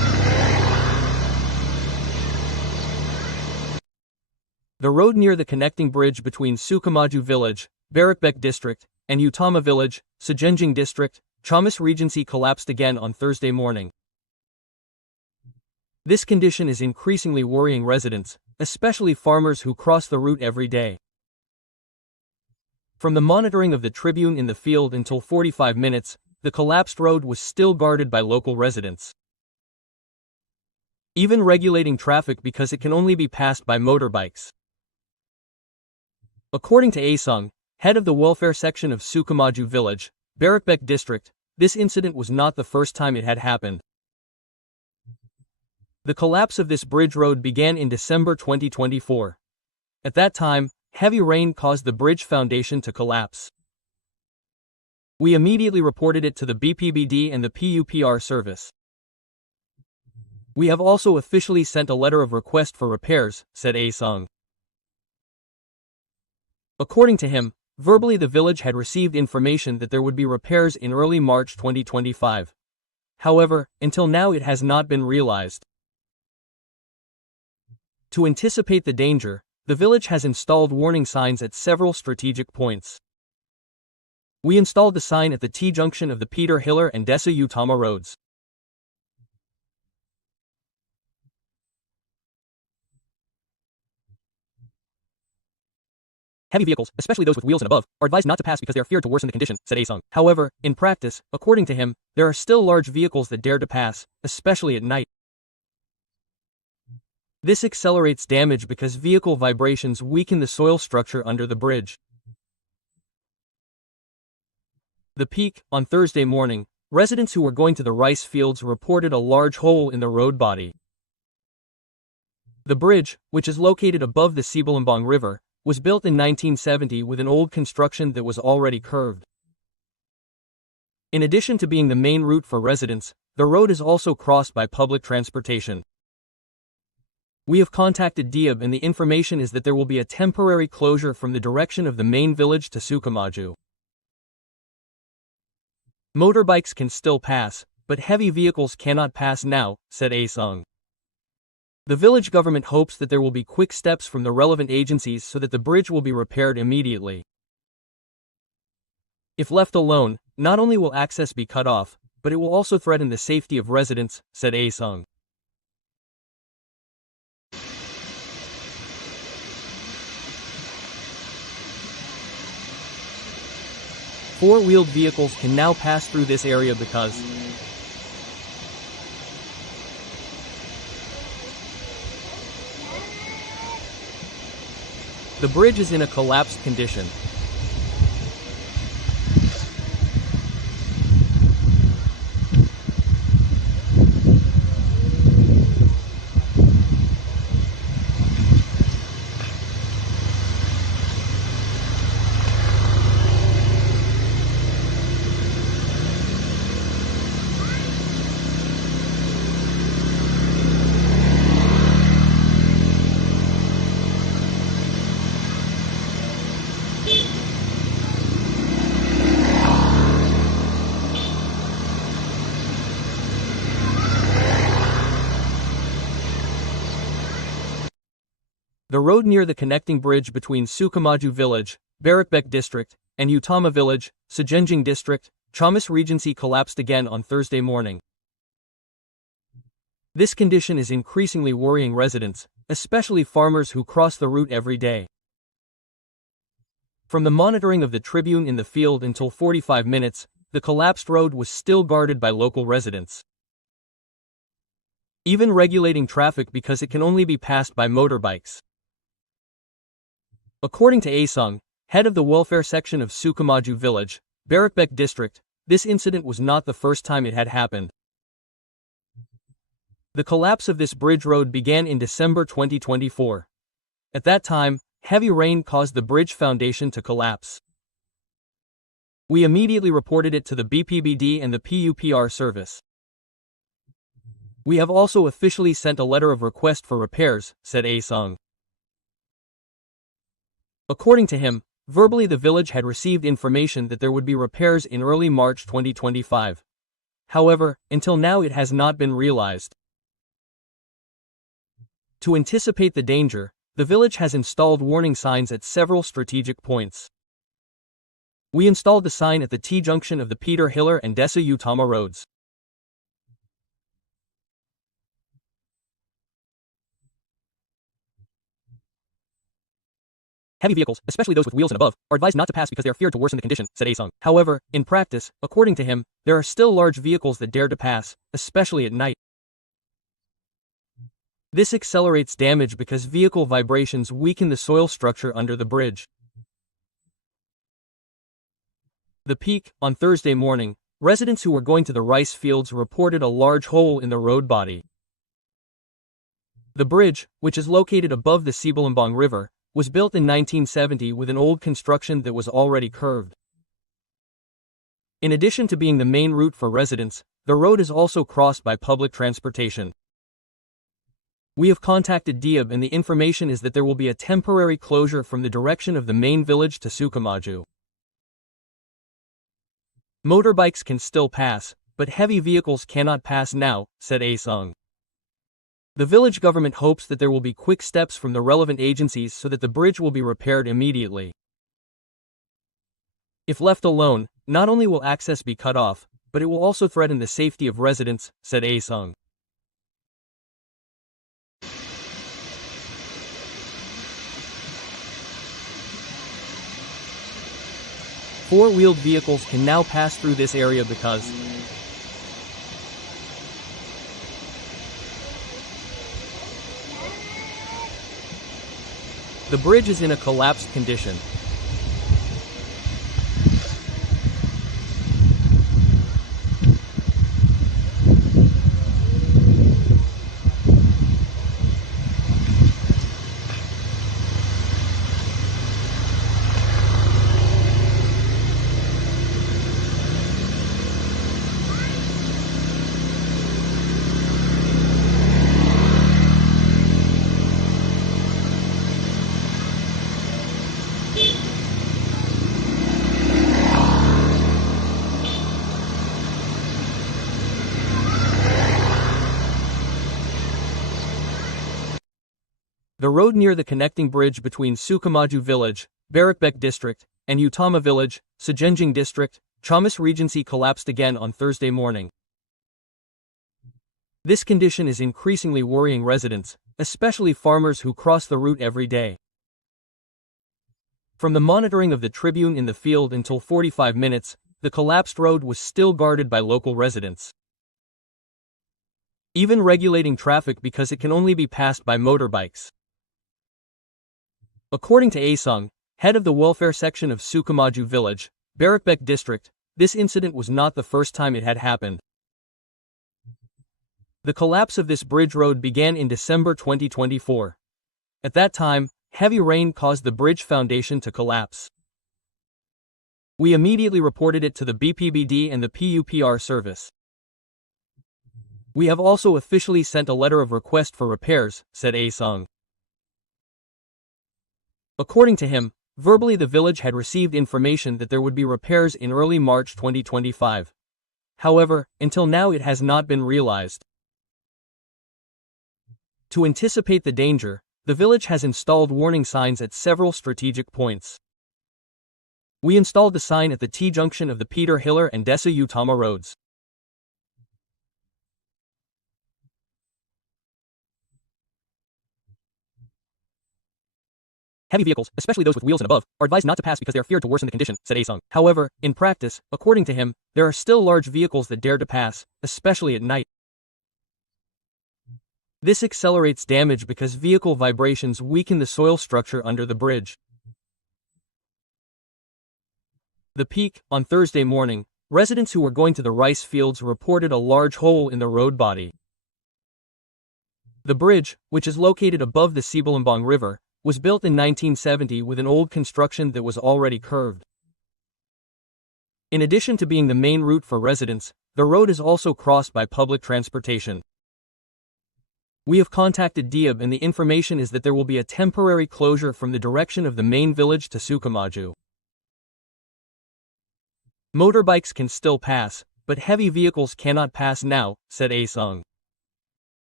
The road near the connecting bridge between Sukamaju village, Bahayakan district, and Utama village, Sejenjing district, Ciamis Regency collapsed again on Thursday morning. This condition is increasingly worrying residents, especially farmers who cross the route every day. From the monitoring of the Tribune in the field until 45 minutes, the collapsed road was still guarded by local residents, even regulating traffic because it can only be passed by motorbikes. According to Asung, head of the welfare section of Sukamaju village, Bahayakan district, this incident was not the first time it had happened. The collapse of this bridge road began in December 2024. At that time, heavy rain caused the bridge foundation to collapse. We immediately reported it to the BPBD and the PUPR service. We have also officially sent a letter of request for repairs, said Asung. According to him, verbally the village had received information that there would be repairs in early March 2025. However, until now it has not been realized. To anticipate the danger, the village has installed warning signs at several strategic points. We installed the sign at the T-junction of the Peter Hiller and Desa Utama roads. Heavy vehicles, especially those with wheels and above, are advised not to pass because they are feared to worsen the condition, said Asung. However, in practice, according to him, there are still large vehicles that dare to pass, especially at night. This accelerates damage because vehicle vibrations weaken the soil structure under the bridge. The peak, on Thursday morning, residents who were going to the rice fields reported a large hole in the road body. The bridge, which is located above the Ciamis River, was built in 1970 with an old construction that was already curved. In addition to being the main route for residents, the road is also crossed by public transportation. We have contacted Diab and the information is that there will be a temporary closure from the direction of the main village to Sukamaju. Motorbikes can still pass, but heavy vehicles cannot pass now, said Asung. The village government hopes that there will be quick steps from the relevant agencies so that the bridge will be repaired immediately. If left alone, not only will access be cut off, but it will also threaten the safety of residents, said Asung. Four-wheeled vehicles can now pass through this area because the bridge is in a collapsed condition. The road near the connecting bridge between Sukamaju village, Bahayakan district, and Utama village, Sejenjing district, Ciamis Regency collapsed again on Thursday morning. This condition is increasingly worrying residents, especially farmers who cross the route every day. From the monitoring of the Tribune in the field until 45 minutes, the collapsed road was still guarded by local residents, even regulating traffic because it can only be passed by motorbikes. According to Asung, head of the welfare section of Sukamaju village, Bahayakan district, this incident was not the first time it had happened. The collapse of this bridge road began in December 2024. At that time, heavy rain caused the bridge foundation to collapse. We immediately reported it to the BPBD and the PUPR service. We have also officially sent a letter of request for repairs, said Asung. According to him, verbally the village had received information that there would be repairs in early March 2025. However, until now it has not been realized. To anticipate the danger, the village has installed warning signs at several strategic points. We installed the sign at the T-junction of the Peter Hiller and Desa Utama roads. Heavy vehicles, especially those with wheels and above, are advised not to pass because they are feared to worsen the condition, said Asung. However, in practice, according to him, there are still large vehicles that dare to pass, especially at night. This accelerates damage because vehicle vibrations weaken the soil structure under the bridge. The peak, on Thursday morning, residents who were going to the rice fields reported a large hole in the road body. The bridge, which is located above the Sibalambang River, was built in 1970 with an old construction that was already curved. In addition to being the main route for residents, the road is also crossed by public transportation. We have contacted Diab and the information is that there will be a temporary closure from the direction of the main village to Sukamaju. Motorbikes can still pass, but heavy vehicles cannot pass now, said Asung. The village government hopes that there will be quick steps from the relevant agencies so that the bridge will be repaired immediately. If left alone, not only will access be cut off, but it will also threaten the safety of residents, said Asung. Four-wheeled vehicles can now pass through this area because the bridge is in a collapsed condition. The road near the connecting bridge between Sukamaju village, Barakbek district, and Utama village, Sejenjing district, Ciamis Regency collapsed again on Thursday morning. This condition is increasingly worrying residents, especially farmers who cross the route every day. From the monitoring of the Tribun in the field until 45 minutes, the collapsed road was still guarded by local residents. Even regulating traffic because it can only be passed by motorbikes. According to Asung, head of the welfare section of Sukamaju village, Barakbek district, this incident was not the first time it had happened. The collapse of this bridge road began in December 2024. At that time, heavy rain caused the bridge foundation to collapse. We immediately reported it to the BPBD and the PUPR service. We have also officially sent a letter of request for repairs, said Asung. According to him, verbally the village had received information that there would be repairs in early March 2025. However, until now it has not been realized. To anticipate the danger, the village has installed warning signs at several strategic points. We installed the sign at the T-junction of the Peter Hiller and Desa Utama roads. Heavy vehicles, especially those with wheels and above, are advised not to pass because they are feared to worsen the condition, said Asung. However, in practice, according to him, there are still large vehicles that dare to pass, especially at night. This accelerates damage because vehicle vibrations weaken the soil structure under the bridge. The peak, on Thursday morning, residents who were going to the rice fields reported a large hole in the road body. The bridge, which is located above the Sibalambang River, was built in 1970 with an old construction that was already curved. In addition to being the main route for residents, the road is also crossed by public transportation. We have contacted Diab and the information is that there will be a temporary closure from the direction of the main village to Sukamaju. Motorbikes can still pass, but heavy vehicles cannot pass now, said Asung.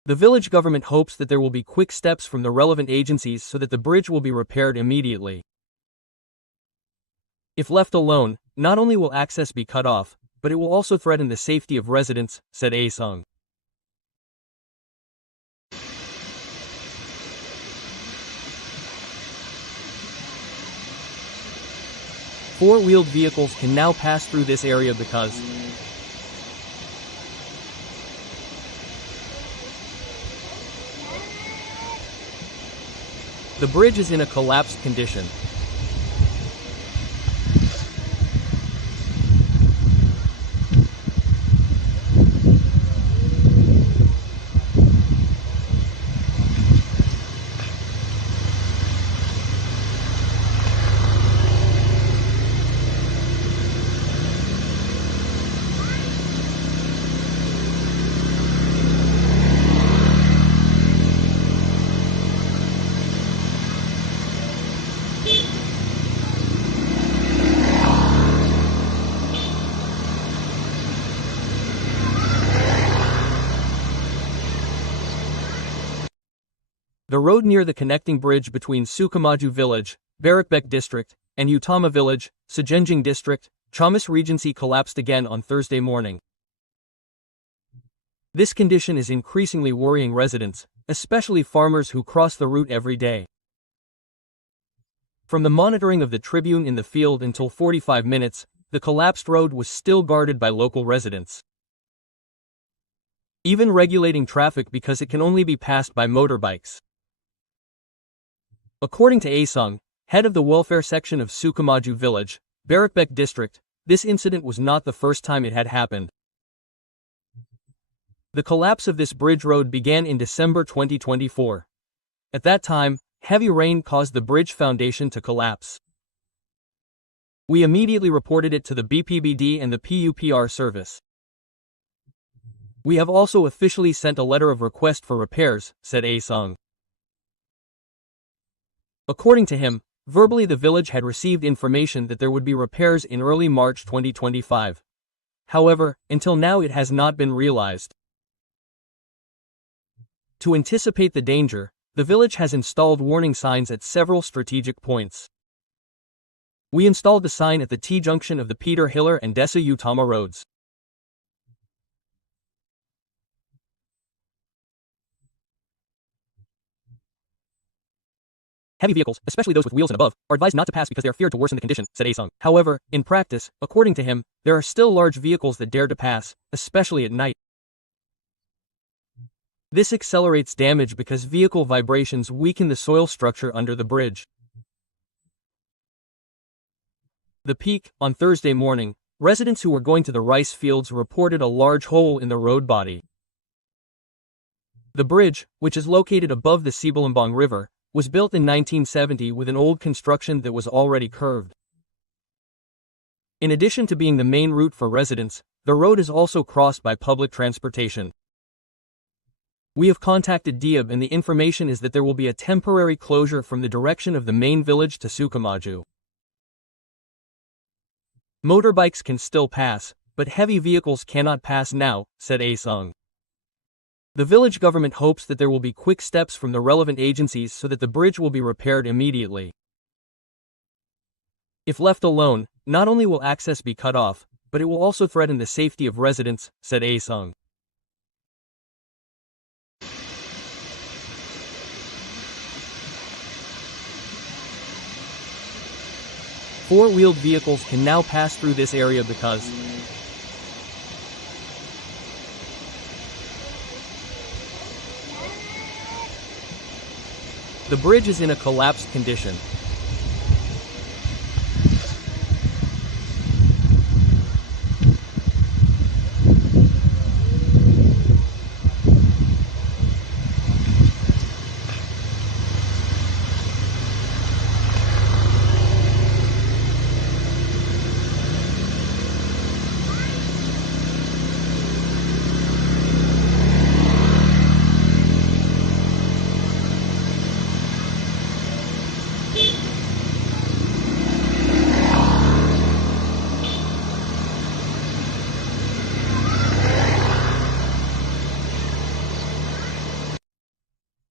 The village government hopes that there will be quick steps from the relevant agencies so that the bridge will be repaired immediately. If left alone, not only will access be cut off, but it will also threaten the safety of residents, said Aesung. Four-wheeled vehicles can now pass through this area because the bridge is in a collapsed condition. The road near the connecting bridge between Sukamaju village, Barakbek district, and Utama village, Sejenjing district, Ciamis Regency collapsed again on Thursday morning. This condition is increasingly worrying residents, especially farmers who cross the route every day. From the monitoring of the Tribune in the field until 45 minutes, the collapsed road was still guarded by local residents, even regulating traffic because it can only be passed by motorbikes. According to Aesung, head of the welfare section of Sukamaju village, Barakbek district, this incident was not the first time it had happened. The collapse of this bridge road began in December 2024. At that time, heavy rain caused the bridge foundation to collapse. We immediately reported it to the BPBD and the PUPR service. We have also officially sent a letter of request for repairs, said Aesung. According to him, verbally the village had received information that there would be repairs in early March 2025. However, until now it has not been realized. To anticipate the danger, the village has installed warning signs at several strategic points. We installed the sign at the T-junction of the Peter Hiller and Desa Utama roads. Heavy vehicles, especially those with wheels and above, are advised not to pass because they are feared to worsen the condition, said Aesung. However, in practice, according to him, there are still large vehicles that dare to pass, especially at night. This accelerates damage because vehicle vibrations weaken the soil structure under the bridge. The peak, on Thursday morning, residents who were going to the rice fields reported a large hole in the road body. The bridge, which is located above the Sibalambang River, was built in 1970 with an old construction that was already curved. In addition to being the main route for residents, the road is also crossed by public transportation. We have contacted Diab and the information is that there will be a temporary closure from the direction of the main village to Sukamaju. Motorbikes can still pass, but heavy vehicles cannot pass now, said Aesung. The village government hopes that there will be quick steps from the relevant agencies so that the bridge will be repaired immediately. If left alone, not only will access be cut off, but it will also threaten the safety of residents, said Aesung. Four-wheeled vehicles can now pass through this area because the bridge is in a collapsed condition.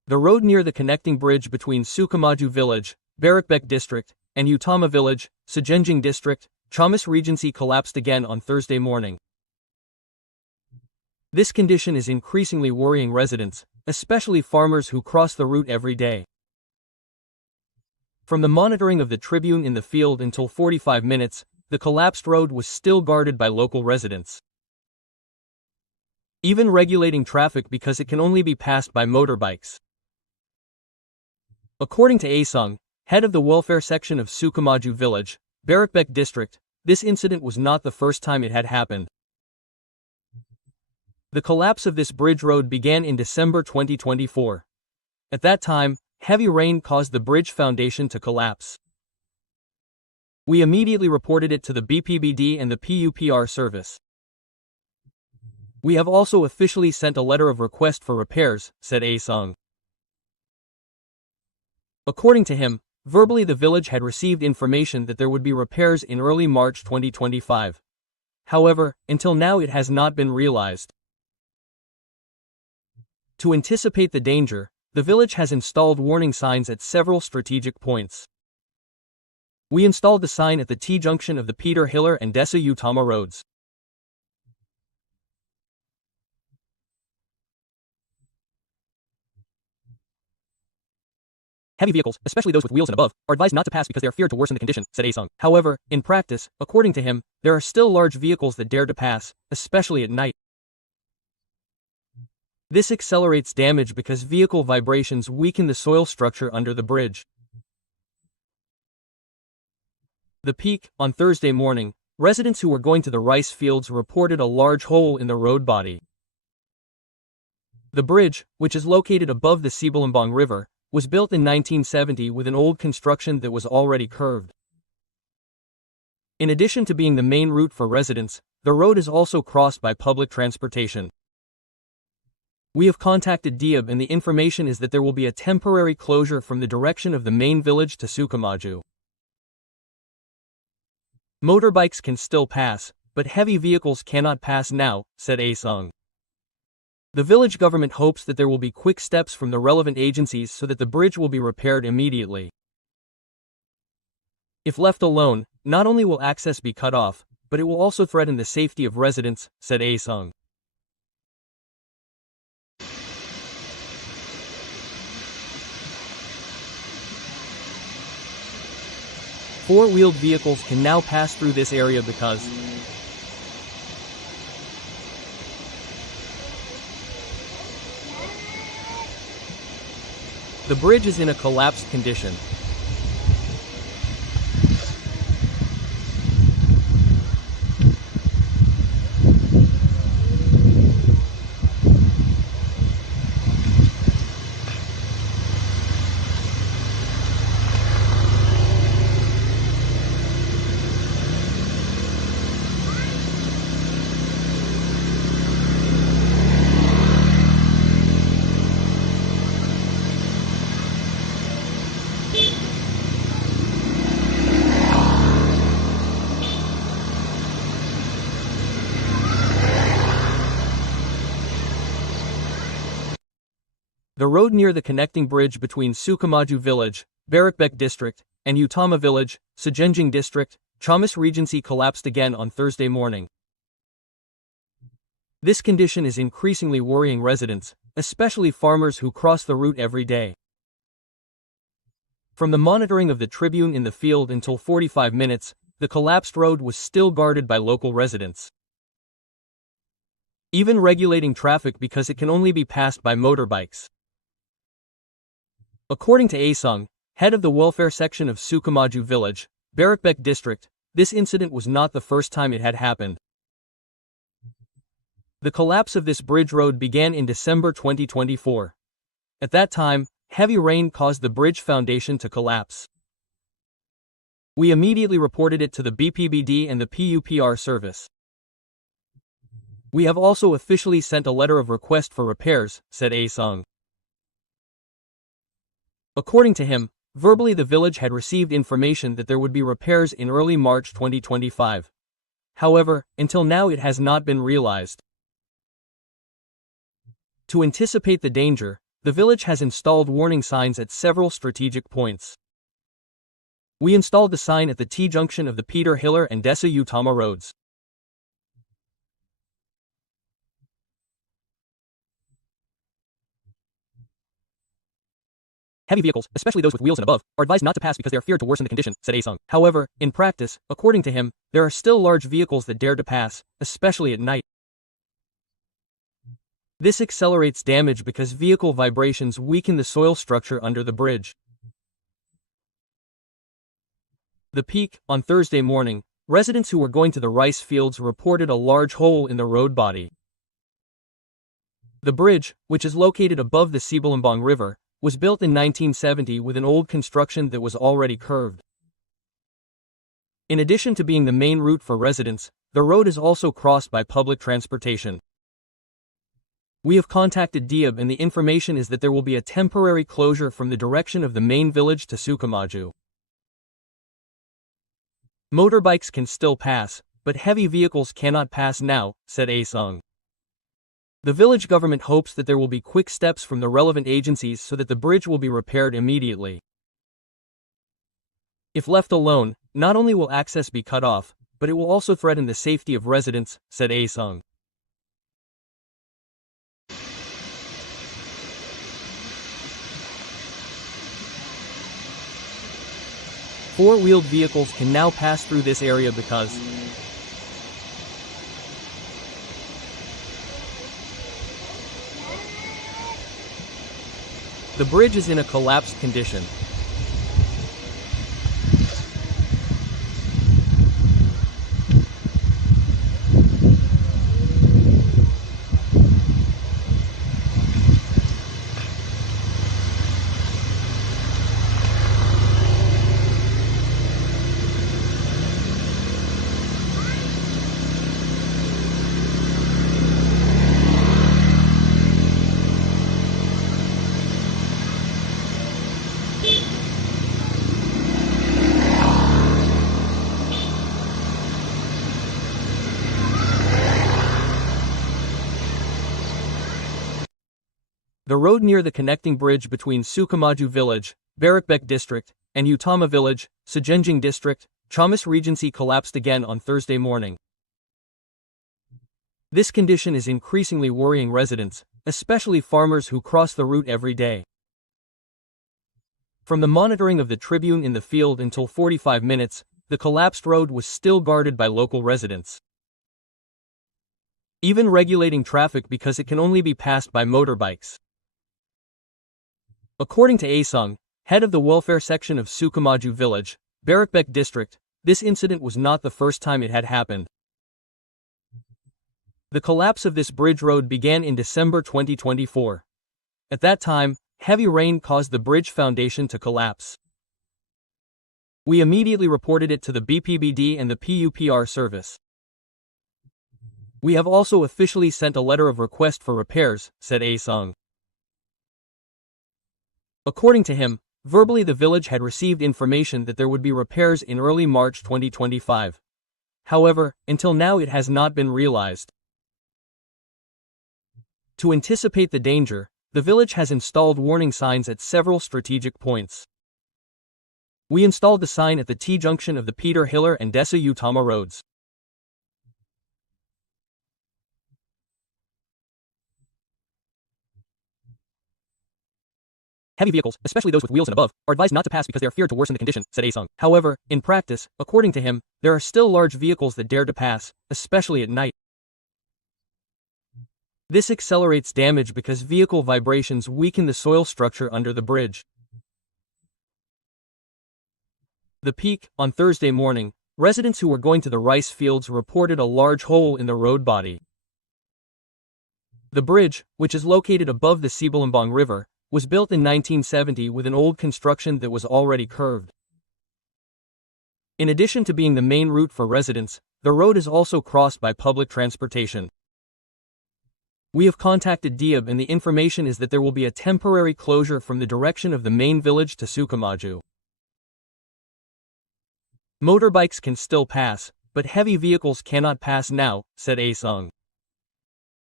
The road near the connecting bridge between Sukamaju village, Bahayakan district, and Utama village, Sejenjing district, Ciamis Regency collapsed again on Thursday morning. This condition is increasingly worrying residents, especially farmers who cross the route every day. From the monitoring of the Tribune in the field until 45 minutes, the collapsed road was still guarded by local residents, even regulating traffic because it can only be passed by motorbikes. According to Asung, head of the welfare section of Sukamaju village, Bahayakan district, this incident was not the first time it had happened. The collapse of this bridge road began in December 2024. At that time, heavy rain caused the bridge foundation to collapse. We immediately reported it to the BPBD and the PUPR service. We have also officially sent a letter of request for repairs, said Asung. According to him, verbally the village had received information that there would be repairs in early March 2025. However, until now it has not been realized. To anticipate the danger, the village has installed warning signs at several strategic points. We installed the sign at the T-junction of the Peter Hiller and Desa Utama roads. Heavy vehicles, especially those with wheels and above, are advised not to pass because they are feared to worsen the condition, said Asung. However, in practice, according to him, there are still large vehicles that dare to pass, especially at night. This accelerates damage because vehicle vibrations weaken the soil structure under the bridge. The peak, on Thursday morning, residents who were going to the rice fields reported a large hole in the road body. The bridge, which is located above the Sibalambang River, was built in 1970 with an old construction that was already curved. In addition to being the main route for residents, the road is also crossed by public transportation. We have contacted Diab and the information is that there will be a temporary closure from the direction of the main village to Sukamaju. Motorbikes can still pass, but heavy vehicles cannot pass now, said Asung. The village government hopes that there will be quick steps from the relevant agencies so that the bridge will be repaired immediately. If left alone, not only will access be cut off, but it will also threaten the safety of residents, said Asung. Four-wheeled vehicles can now pass through this area because the bridge is in a collapsed condition. The road near the connecting bridge between Sukamaju village, Bahayakan district, and Utama village, Sejenjing district, Ciamis Regency collapsed again on Thursday morning. This condition is increasingly worrying residents, especially farmers who cross the route every day. From the monitoring of the Tribune in the field until 45 minutes, the collapsed road was still guarded by local residents, even regulating traffic because it can only be passed by motorbikes. According to Asung, head of the welfare section of Sukamaju village, Bahayakan district, this incident was not the first time it had happened. The collapse of this bridge road began in December 2024. At that time, heavy rain caused the bridge foundation to collapse. We immediately reported it to the BPBD and the PUPR service. We have also officially sent a letter of request for repairs, said Asung. According to him, verbally the village had received information that there would be repairs in early March 2025. However, until now it has not been realized. To anticipate the danger, the village has installed warning signs at several strategic points. We installed the sign at the T-junction of the Peter Hiller and Desa Utama roads. Heavy vehicles, especially those with wheels and above, are advised not to pass because they are feared to worsen the condition, said Asung. However, in practice, according to him, there are still large vehicles that dare to pass, especially at night. This accelerates damage because vehicle vibrations weaken the soil structure under the bridge. The peak, on Thursday morning, residents who were going to the rice fields reported a large hole in the road body. The bridge, which is located above the Sibalambang River, was built in 1970 with an old construction that was already curved. In addition to being the main route for residents, the road is also crossed by public transportation. We have contacted Diab and the information is that there will be a temporary closure from the direction of the main village to Sukamaju. Motorbikes can still pass, but heavy vehicles cannot pass now, said Asung. The village government hopes that there will be quick steps from the relevant agencies so that the bridge will be repaired immediately. If left alone, not only will access be cut off, but it will also threaten the safety of residents, said Asung. Four-wheeled vehicles can now pass through this area because the bridge is in a collapsed condition. The road near the connecting bridge between Sukamaju village, Barakbek district, and Utama village, Sejenjing district, Ciamis Regency collapsed again on Thursday morning. This condition is increasingly worrying residents, especially farmers who cross the route every day. From the monitoring of the Tribun in the field until 45 minutes, the collapsed road was still guarded by local residents. Even regulating traffic because it can only be passed by motorbikes. According to Asung, head of the welfare section of Sukamaju village, Barakbek district, this incident was not the first time it had happened. The collapse of this bridge road began in December 2024. At that time, heavy rain caused the bridge foundation to collapse. We immediately reported it to the BPBD and the PUPR service. We have also officially sent a letter of request for repairs, said Asung. According to him, verbally the village had received information that there would be repairs in early March 2025. However, until now it has not been realized. To anticipate the danger, the village has installed warning signs at several strategic points. We installed the sign at the T-junction of the Peter Hiller and Desa Utama roads. Heavy vehicles, especially those with wheels and above, are advised not to pass because they are feared to worsen the condition, said Asung. However, in practice, according to him, there are still large vehicles that dare to pass, especially at night. This accelerates damage because vehicle vibrations weaken the soil structure under the bridge. The peak, on Thursday morning, residents who were going to the rice fields reported a large hole in the road body. The bridge, which is located above the Sibalambang River, was built in 1970 with an old construction that was already curved. In addition to being the main route for residents, the road is also crossed by public transportation. We have contacted Diab and the information is that there will be a temporary closure from the direction of the main village to Sukamaju. Motorbikes can still pass, but heavy vehicles cannot pass now, said Asung.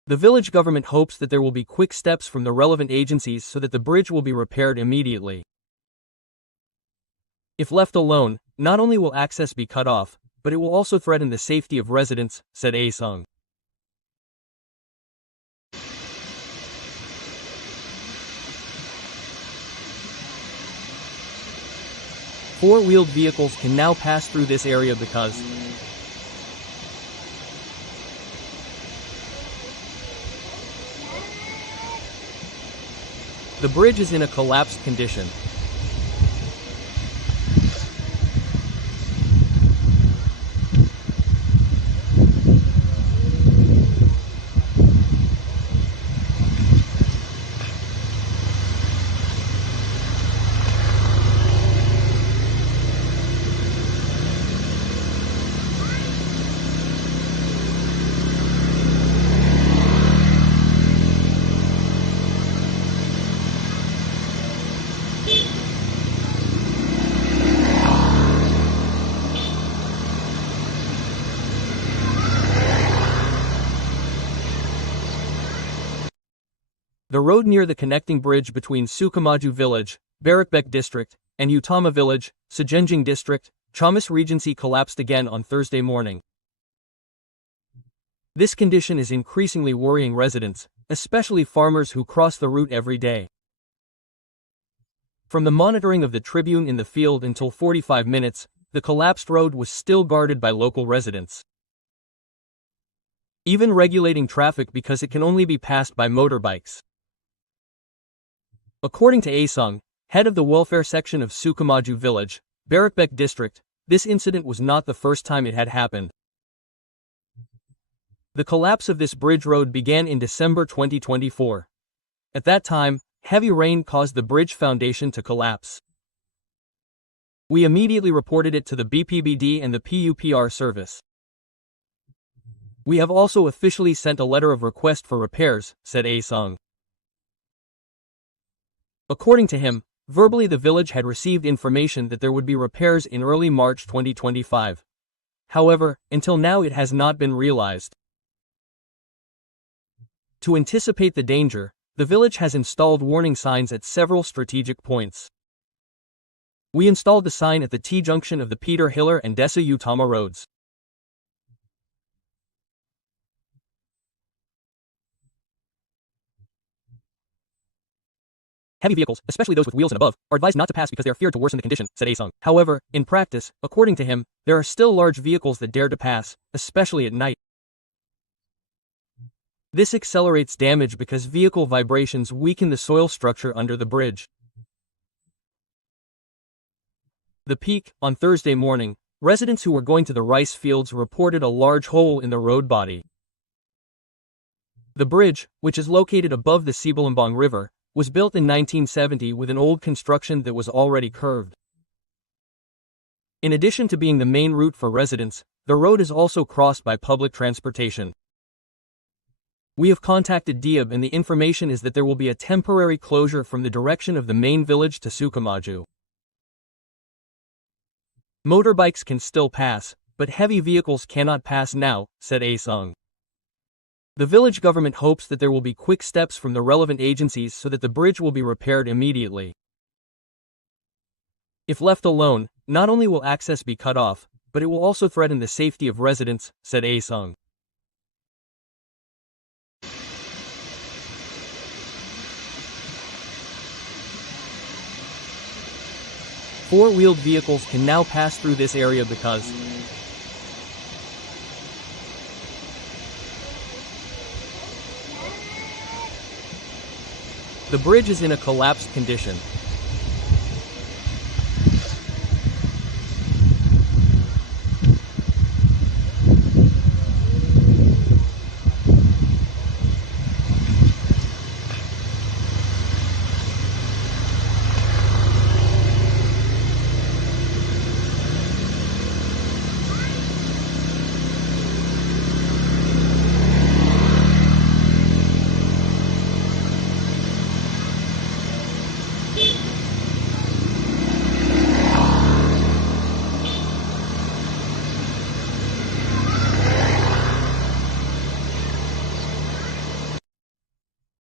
The village government hopes that there will be quick steps from the relevant agencies so that the bridge will be repaired immediately. If left alone, not only will access be cut off, but it will also threaten the safety of residents, said Asung. Four-wheeled vehicles can now pass through this area because the bridge is in a collapsed condition. The road near the connecting bridge between Sukamaju village, Barakbek district, and Utama village, Sejenjing district, Ciamis Regency collapsed again on Thursday morning. This condition is increasingly worrying residents, especially farmers who cross the route every day. From the monitoring of the Tribune in the field until 45 minutes, the collapsed road was still guarded by local residents, even regulating traffic because it can only be passed by motorbikes. According to Asung, head of the welfare section of Sukamaju village, Barakbek district, this incident was not the first time it had happened. The collapse of this bridge road began in December 2024. At that time, heavy rain caused the bridge foundation to collapse. We immediately reported it to the BPBD and the PUPR service. We have also officially sent a letter of request for repairs, said Asung. According to him, verbally the village had received information that there would be repairs in early March 2025. However, until now it has not been realized. To anticipate the danger, the village has installed warning signs at several strategic points. We installed the sign at the T-junction of the Peter Hiller and Desa Utama roads. Heavy vehicles, especially those with wheels and above, are advised not to pass because they are feared to worsen the condition, said Asung. However, in practice, according to him, there are still large vehicles that dare to pass, especially at night. This accelerates damage because vehicle vibrations weaken the soil structure under the bridge. The peak, on Thursday morning, residents who were going to the rice fields reported a large hole in the road body. The bridge, which is located above the Sibalambang River, was built in 1970 with an old construction that was already curved. In addition to being the main route for residents, the road is also crossed by public transportation. We have contacted Diab and the information is that there will be a temporary closure from the direction of the main village to Sukamaju. Motorbikes can still pass, but heavy vehicles cannot pass now, said Asung. The village government hopes that there will be quick steps from the relevant agencies so that the bridge will be repaired immediately. If left alone, not only will access be cut off, but it will also threaten the safety of residents, said Asung. Four-wheeled vehicles can now pass through this area because the bridge is in a collapsed condition.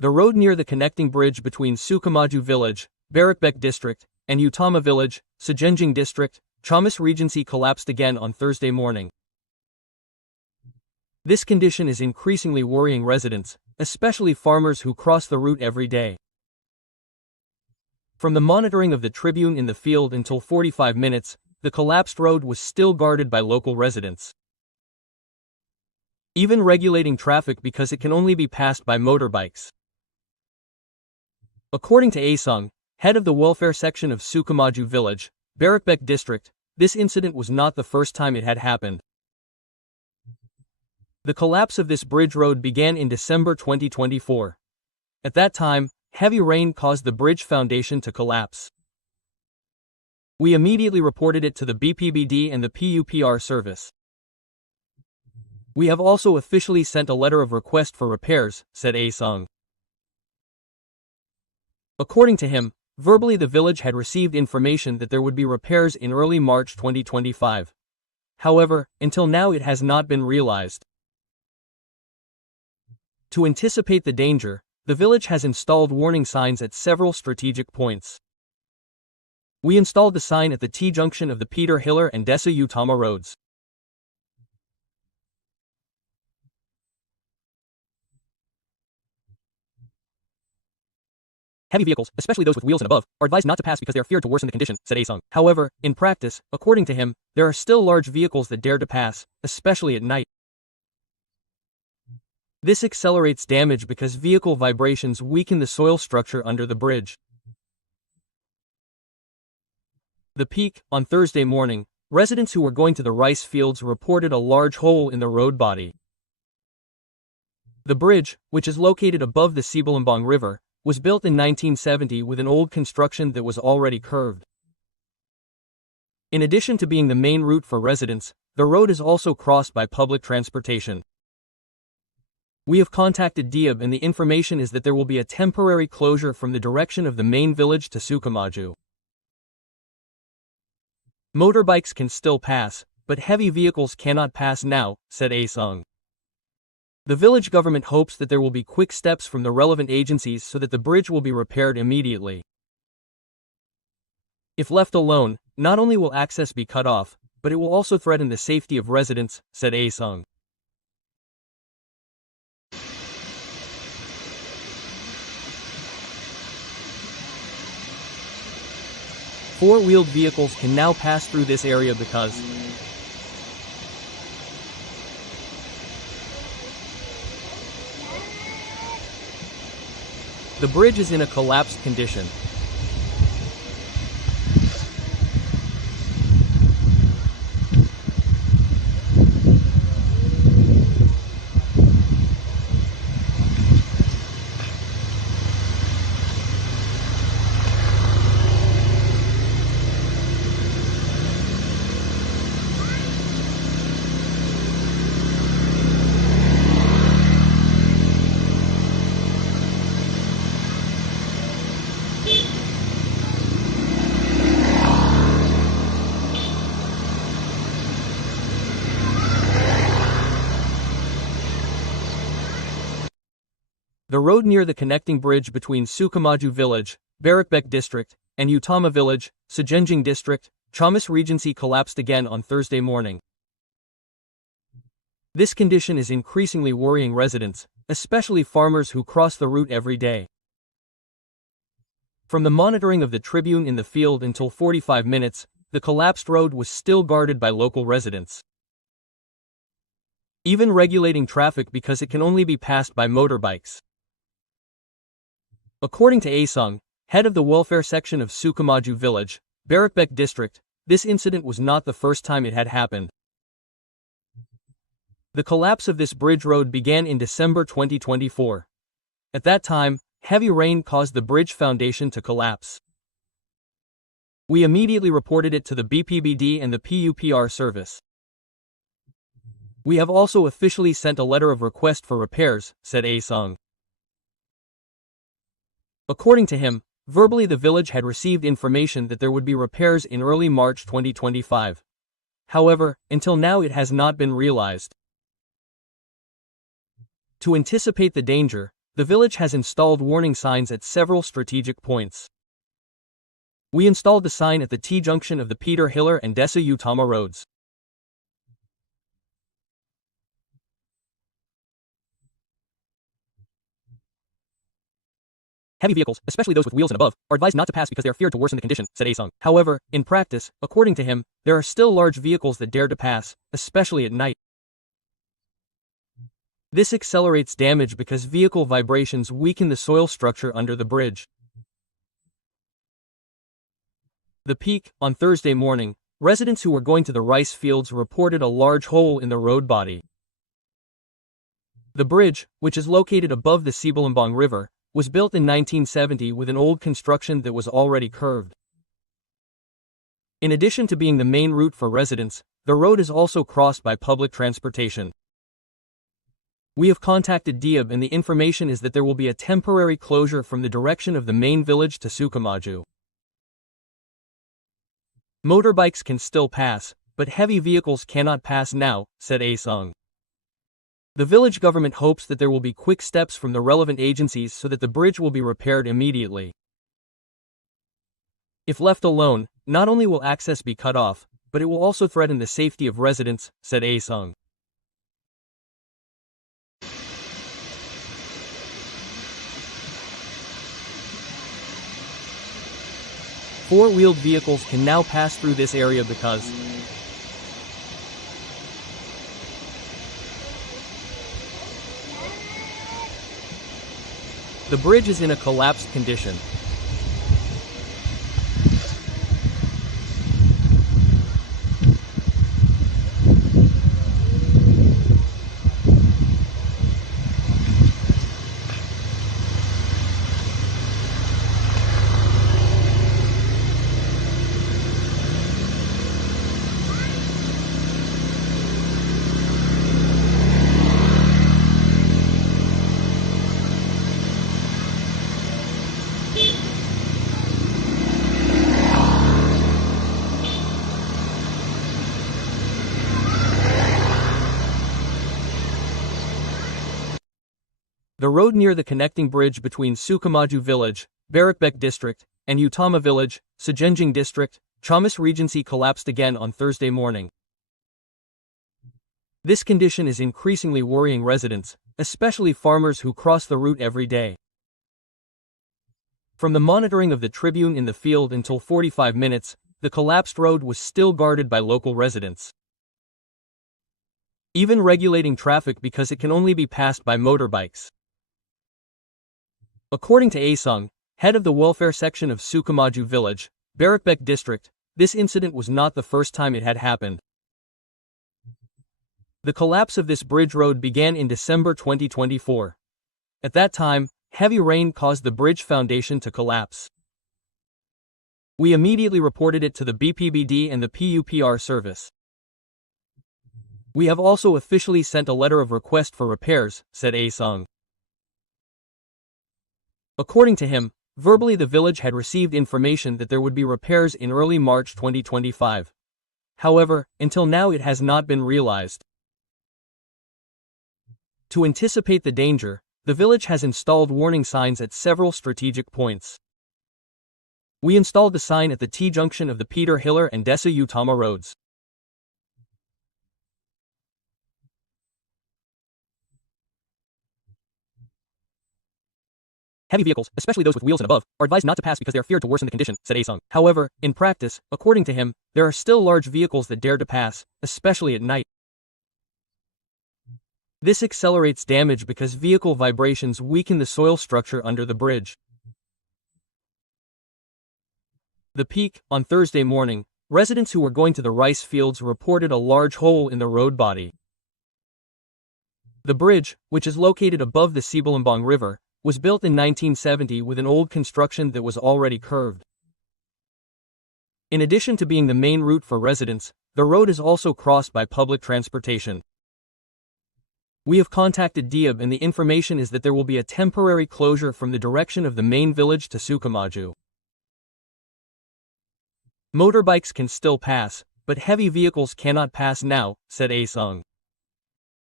The road near the connecting bridge between Sukamaju village, Bahayakan district, and Utama village, Sejenjing district, Ciamis Regency collapsed again on Thursday morning. This condition is increasingly worrying residents, especially farmers who cross the route every day. From the monitoring of the Tribune in the field until 45 minutes, the collapsed road was still guarded by local residents, even regulating traffic because it can only be passed by motorbikes. According to Asung, head of the welfare section of Sukamaju village, Bahayakan district, this incident was not the first time it had happened. The collapse of this bridge road began in December 2024. At that time, heavy rain caused the bridge foundation to collapse. We immediately reported it to the BPBD and the PUPR service. We have also officially sent a letter of request for repairs, said Asung. According to him, verbally the village had received information that there would be repairs in early March 2025. However, until now it has not been realized. To anticipate the danger, the village has installed warning signs at several strategic points. We installed the sign at the T-junction of the Peter Hiller and Desa Utama roads. Heavy vehicles, especially those with wheels and above, are advised not to pass because they are feared to worsen the condition, said Asung. However, in practice, according to him, there are still large vehicles that dare to pass, especially at night. This accelerates damage because vehicle vibrations weaken the soil structure under the bridge. The peak, on Thursday morning, residents who were going to the rice fields reported a large hole in the road body. The bridge, which is located above the Sibalambang River, was built in 1970 with an old construction that was already curved. In addition to being the main route for residents, the road is also crossed by public transportation. We have contacted Diab and the information is that there will be a temporary closure from the direction of the main village to Sukamaju. Motorbikes can still pass, but heavy vehicles cannot pass now, said Asung. The village government hopes that there will be quick steps from the relevant agencies so that the bridge will be repaired immediately. If left alone, not only will access be cut off, but it will also threaten the safety of residents, said Asung. Four-wheeled vehicles can now pass through this area because the bridge is in a collapsed condition. The road near the connecting bridge between Sukamaju village, Bahayakan district, and Utama village, Sejenjing district, Ciamis Regency collapsed again on Thursday morning. This condition is increasingly worrying residents, especially farmers who cross the route every day. From the monitoring of the Tribune in the field until 45 minutes, the collapsed road was still guarded by local residents, even regulating traffic because it can only be passed by motorbikes. According to Asung, head of the welfare section of Sukamaju village, Bahayakan district, this incident was not the first time it had happened. The collapse of this bridge road began in December 2024. At that time, heavy rain caused the bridge foundation to collapse. We immediately reported it to the BPBD and the PUPR service. We have also officially sent a letter of request for repairs, said Asung. According to him, verbally the village had received information that there would be repairs in early March 2025. However, until now it has not been realized. To anticipate the danger, the village has installed warning signs at several strategic points. We installed the sign at the T-junction of the Peter Hiller and Desa Utama roads. Heavy vehicles, especially those with wheels and above, are advised not to pass because they are feared to worsen the condition, said Asung. However, in practice, according to him, there are still large vehicles that dare to pass, especially at night. This accelerates damage because vehicle vibrations weaken the soil structure under the bridge. The peak, on Thursday morning, residents who were going to the rice fields reported a large hole in the road body. The bridge, which is located above the Sibalambang River, was built in 1970 with an old construction that was already curved. In addition to being the main route for residents, the road is also crossed by public transportation. We have contacted Diab and the information is that there will be a temporary closure from the direction of the main village to Sukamaju. Motorbikes can still pass, but heavy vehicles cannot pass now, said Asung. The village government hopes that there will be quick steps from the relevant agencies so that the bridge will be repaired immediately. If left alone, not only will access be cut off, but it will also threaten the safety of residents, said Asung. Four-wheeled vehicles can now pass through this area because the bridge is in a collapsed condition. The road near the connecting bridge between Sukamaju Village, Barakbek District, and Utama Village, Sejenjing District, Ciamis Regency collapsed again on Thursday morning. This condition is increasingly worrying residents, especially farmers who cross the route every day. From the monitoring of the Tribun in the field until 45 minutes, the collapsed road was still guarded by local residents. Even regulating traffic because it can only be passed by motorbikes. According to Asung, head of the welfare section of Sukamaju Village, Barakbek District, this incident was not the first time it had happened. The collapse of this bridge road began in December 2024. At that time, heavy rain caused the bridge foundation to collapse. We immediately reported it to the BPBD and the PUPR service. We have also officially sent a letter of request for repairs, said Asung. According to him, verbally the village had received information that there would be repairs in early March 2025. However, until now it has not been realized. To anticipate the danger, the village has installed warning signs at several strategic points. We installed the sign at the T-junction of the Peter Hiller and Desa Utama roads. Heavy vehicles, especially those with wheels and above, are advised not to pass because they are feared to worsen the condition, said Asung. However, in practice, according to him, there are still large vehicles that dare to pass, especially at night. This accelerates damage because vehicle vibrations weaken the soil structure under the bridge. The peak, on Thursday morning, residents who were going to the rice fields reported a large hole in the road body. The bridge, which is located above the Sibalambang River, was built in 1970 with an old construction that was already curved. In addition to being the main route for residents, the road is also crossed by public transportation. We have contacted Diab and the information is that there will be a temporary closure from the direction of the main village to Sukamaju. Motorbikes can still pass, but heavy vehicles cannot pass now, said Asung.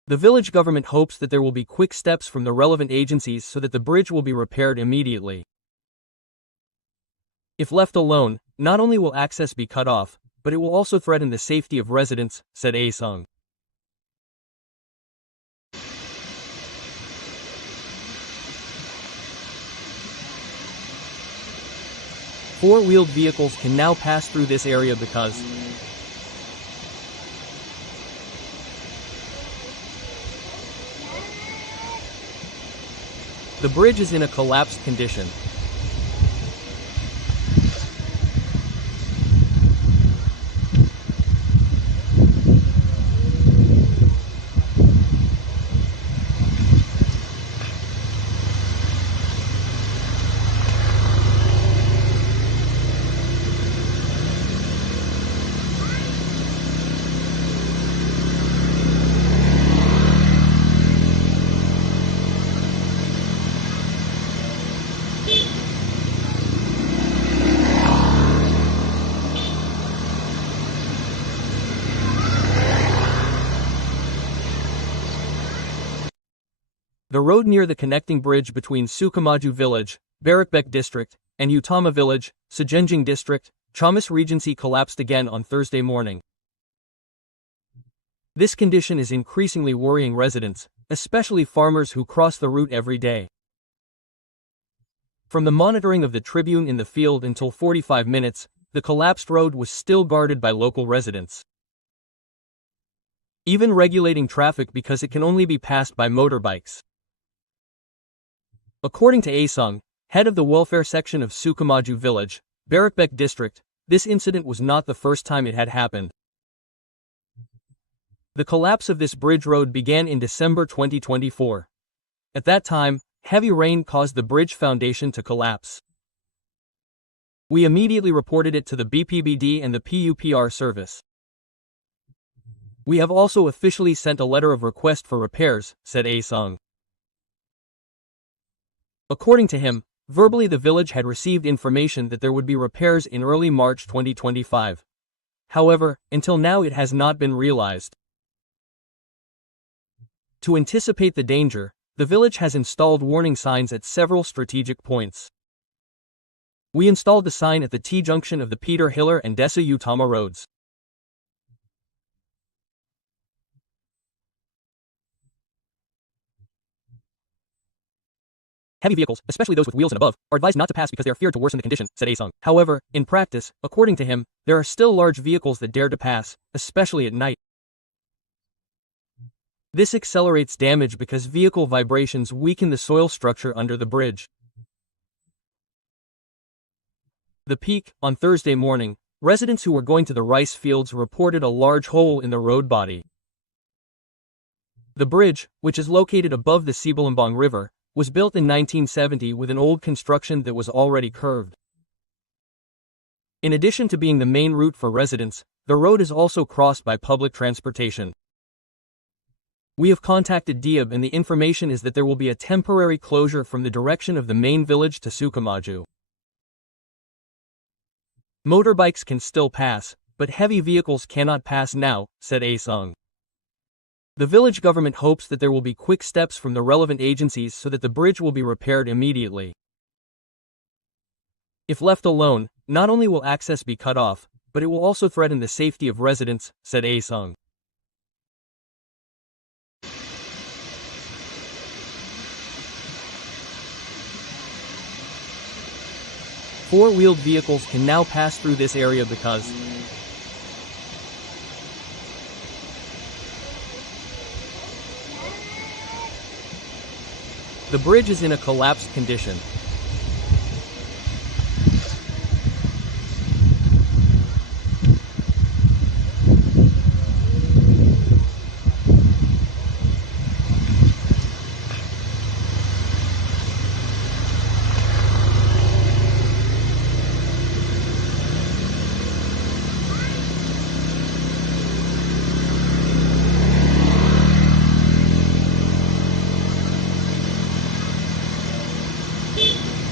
The village government hopes that there will be quick steps from the relevant agencies so that the bridge will be repaired immediately. If left alone, not only will access be cut off, but it will also threaten the safety of residents, said Asung. Four-wheeled vehicles can now pass through this area because the bridge is in a collapsed condition. The road near the connecting bridge between Sukamaju village, Barakbek district, and Utama village, Sejenjing district, Ciamis Regency collapsed again on Thursday morning. This condition is increasingly worrying residents, especially farmers who cross the route every day. From the monitoring of the Tribune in the field until 45 minutes, the collapsed road was still guarded by local residents, even regulating traffic because it can only be passed by motorbikes. According to Asung, head of the welfare section of Sukamaju village, Barakbek district, this incident was not the first time it had happened. The collapse of this bridge road began in December 2024. At that time, heavy rain caused the bridge foundation to collapse. We immediately reported it to the BPBD and the PUPR service. We have also officially sent a letter of request for repairs, said Asung. According to him, verbally the village had received information that there would be repairs in early March 2025. However, until now it has not been realized. To anticipate the danger, the village has installed warning signs at several strategic points. We installed the sign at the T-junction of the Peter Hiller and Desa Utama roads. Heavy vehicles, especially those with wheels and above, are advised not to pass because they are feared to worsen the condition, said Asung. However, in practice, according to him, there are still large vehicles that dare to pass, especially at night. This accelerates damage because vehicle vibrations weaken the soil structure under the bridge. The peak, on Thursday morning, residents who were going to the rice fields reported a large hole in the road body. The bridge, which is located above the Sibalambang River, was built in 1970 with an old construction that was already curved. In addition to being the main route for residents, the road is also crossed by public transportation. We have contacted Diab and the information is that there will be a temporary closure from the direction of the main village to Sukamaju. Motorbikes can still pass, but heavy vehicles cannot pass now, said Asung. The village government hopes that there will be quick steps from the relevant agencies so that the bridge will be repaired immediately. If left alone, not only will access be cut off, but it will also threaten the safety of residents, said Asung. Four-wheeled vehicles can now pass through this area because the bridge is in a collapsed condition.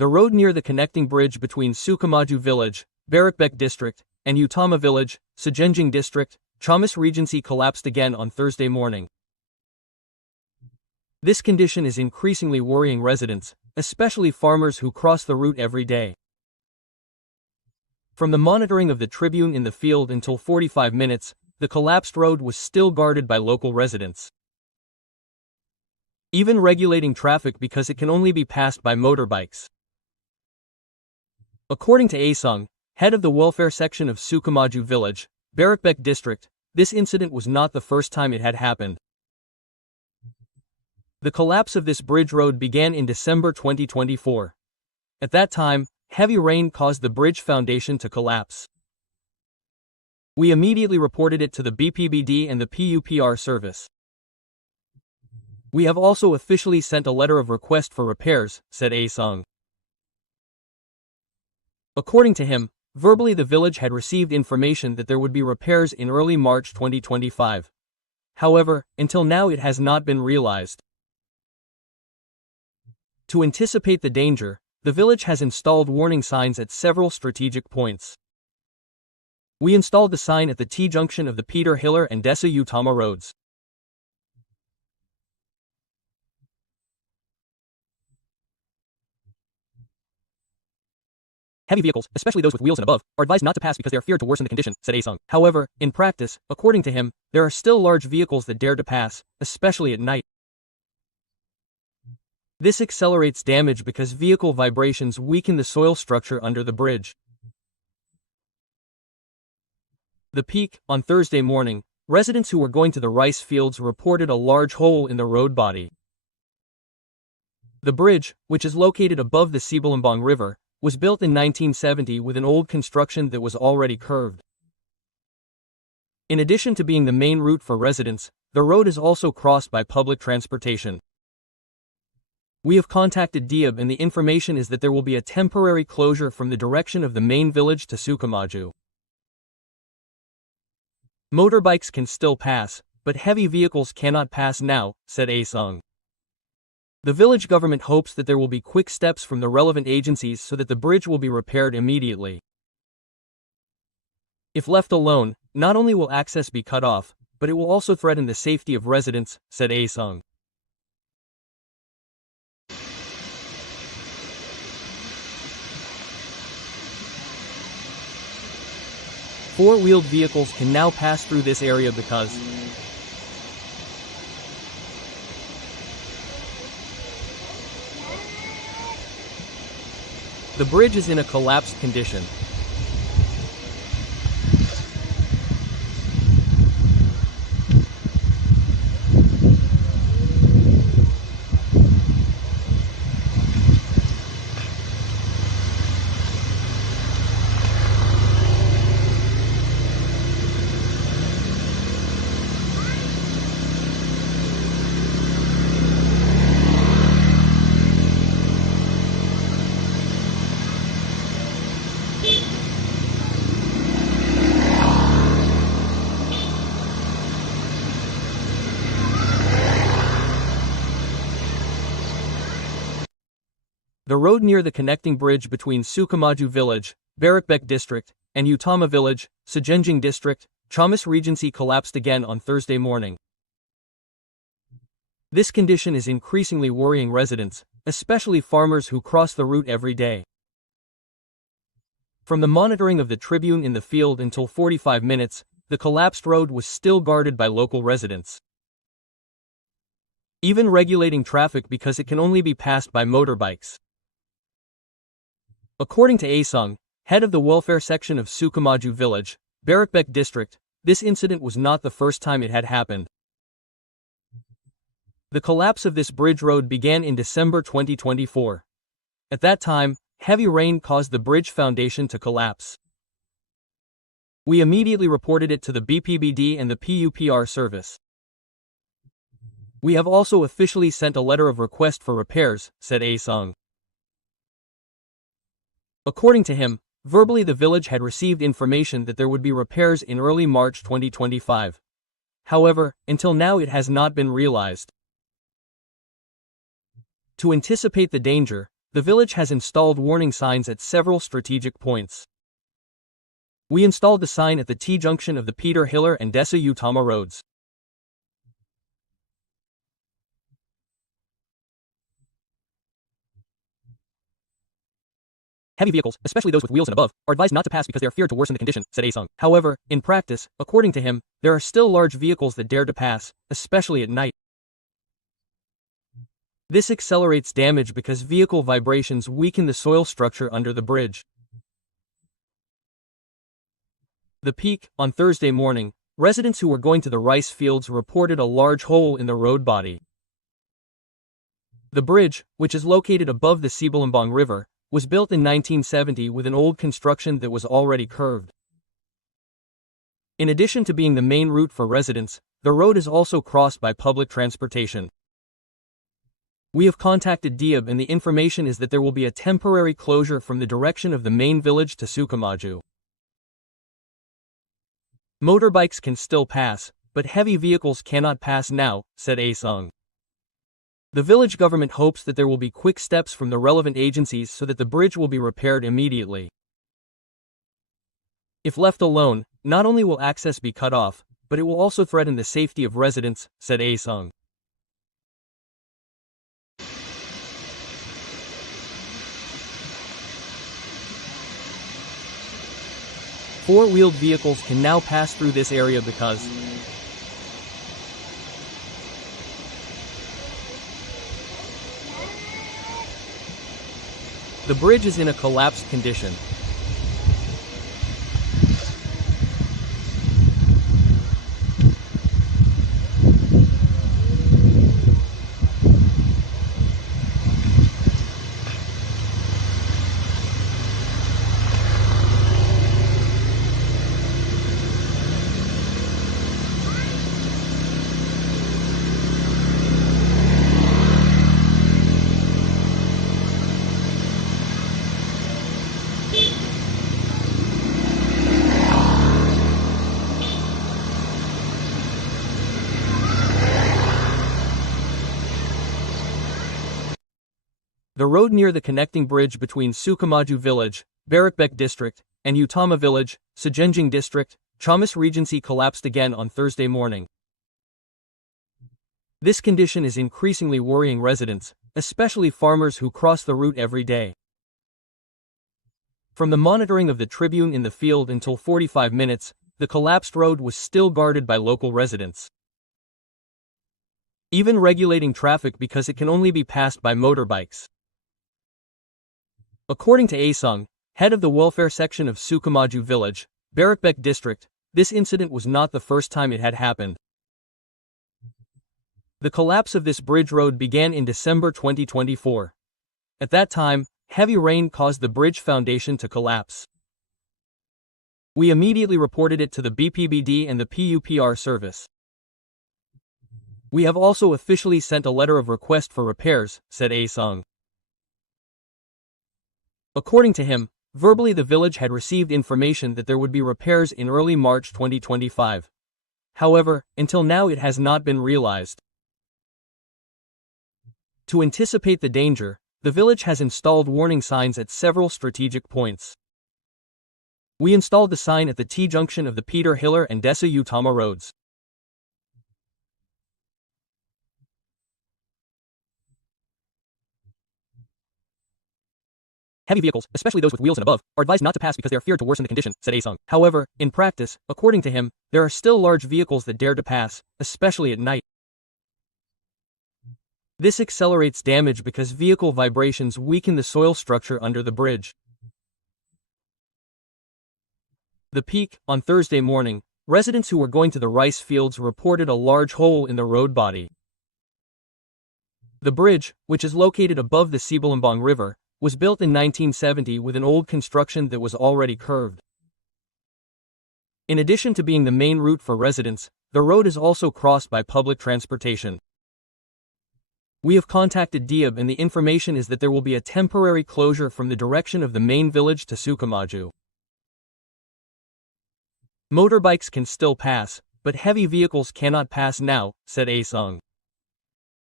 The road near the connecting bridge between Sukamaju village, Bahayakan district, and Utama village, Sejenjing district, Ciamis Regency collapsed again on Thursday morning. This condition is increasingly worrying residents, especially farmers who cross the route every day. From the monitoring of the Tribune in the field until 45 minutes, the collapsed road was still guarded by local residents, even regulating traffic because it can only be passed by motorbikes. According to Asung, head of the welfare section of Sukamaju village, Bahayakan district, this incident was not the first time it had happened. The collapse of this bridge road began in December 2024. At that time, heavy rain caused the bridge foundation to collapse. We immediately reported it to the BPBD and the PUPR service. We have also officially sent a letter of request for repairs, said Asung. According to him, verbally the village had received information that there would be repairs in early March 2025. However, until now it has not been realized. To anticipate the danger, the village has installed warning signs at several strategic points. We installed the sign at the T-junction of the Peter Hiller and Desa Utama roads. Heavy vehicles, especially those with wheels and above, are advised not to pass because they are feared to worsen the condition, said Asung. However, in practice, according to him, there are still large vehicles that dare to pass, especially at night. This accelerates damage because vehicle vibrations weaken the soil structure under the bridge. The peak, on Thursday morning, residents who were going to the rice fields reported a large hole in the road body. The bridge, which is located above the Ciamis River, was built in 1970 with an old construction that was already curved. In addition to being the main route for residents, the road is also crossed by public transportation. We have contacted Diab and the information is that there will be a temporary closure from the direction of the main village to Sukamaju. Motorbikes can still pass, but heavy vehicles cannot pass now, said Asung. The village government hopes that there will be quick steps from the relevant agencies so that the bridge will be repaired immediately. If left alone, not only will access be cut off, but it will also threaten the safety of residents, said Asung. Four-wheeled vehicles can now pass through this area because the bridge is in a collapsed condition. The road near the connecting bridge between Sukamaju village, Bahayakan district, and Utama village, Sejenjing district, Ciamis Regency collapsed again on Thursday morning. This condition is increasingly worrying residents, especially farmers who cross the route every day. From the monitoring of the Tribune in the field until 45 minutes, the collapsed road was still guarded by local residents, even regulating traffic because it can only be passed by motorbikes. According to Asung, head of the welfare section of Sukamaju village, Bahayakan district, this incident was not the first time it had happened. The collapse of this bridge road began in December 2024. At that time, heavy rain caused the bridge foundation to collapse. We immediately reported it to the BPBD and the PUPR service. We have also officially sent a letter of request for repairs, said Asung. According to him, verbally the village had received information that there would be repairs in early March 2025. However, until now it has not been realized. To anticipate the danger, the village has installed warning signs at several strategic points. We installed the sign at the T-junction of the Peter Hiller and Desa Utama roads. Heavy vehicles, especially those with wheels and above, are advised not to pass because they are feared to worsen the condition, said Asung. However, in practice, according to him, there are still large vehicles that dare to pass, especially at night. This accelerates damage because vehicle vibrations weaken the soil structure under the bridge. The peak, on Thursday morning, residents who were going to the rice fields reported a large hole in the road body. The bridge, which is located above the Sibalambang River, was built in 1970 with an old construction that was already curved. In addition to being the main route for residents, the road is also crossed by public transportation. We have contacted Diab and the information is that there will be a temporary closure from the direction of the main village to Sukamaju. Motorbikes can still pass, but heavy vehicles cannot pass now, said Asung. The village government hopes that there will be quick steps from the relevant agencies so that the bridge will be repaired immediately. If left alone, not only will access be cut off, but it will also threaten the safety of residents, said Asung. Four-wheeled vehicles can now pass through this area because the bridge is in a collapsed condition. The road near the connecting bridge between Sukamaju village, Barakbek district, and Utama village, Sejenjing district, Ciamis Regency collapsed again on Thursday morning. This condition is increasingly worrying residents, especially farmers who cross the route every day. From the monitoring of the Tribun in the field until 45 minutes, the collapsed road was still guarded by local residents, even regulating traffic because it can only be passed by motorbikes. According to Asung, head of the welfare section of Sukamaju village, Barakbek district, this incident was not the first time it had happened. The collapse of this bridge road began in December 2024. At that time, heavy rain caused the bridge foundation to collapse. We immediately reported it to the BPBD and the PUPR service. We have also officially sent a letter of request for repairs, said Asung. According to him, verbally the village had received information that there would be repairs in early March 2025. However, until now it has not been realized. To anticipate the danger, the village has installed warning signs at several strategic points. We installed the sign at the T-junction of the Peter Hiller and Desa Utama roads. Heavy vehicles, especially those with wheels and above, are advised not to pass because they are feared to worsen the condition, said Asung. However, in practice, according to him, there are still large vehicles that dare to pass, especially at night. This accelerates damage because vehicle vibrations weaken the soil structure under the bridge. The peak, on Thursday morning, residents who were going to the rice fields reported a large hole in the road body. The bridge, which is located above the Sibalambang River, was built in 1970 with an old construction that was already curved. In addition to being the main route for residents, the road is also crossed by public transportation. We have contacted Diab and the information is that there will be a temporary closure from the direction of the main village to Sukamaju. Motorbikes can still pass, but heavy vehicles cannot pass now, said Asung.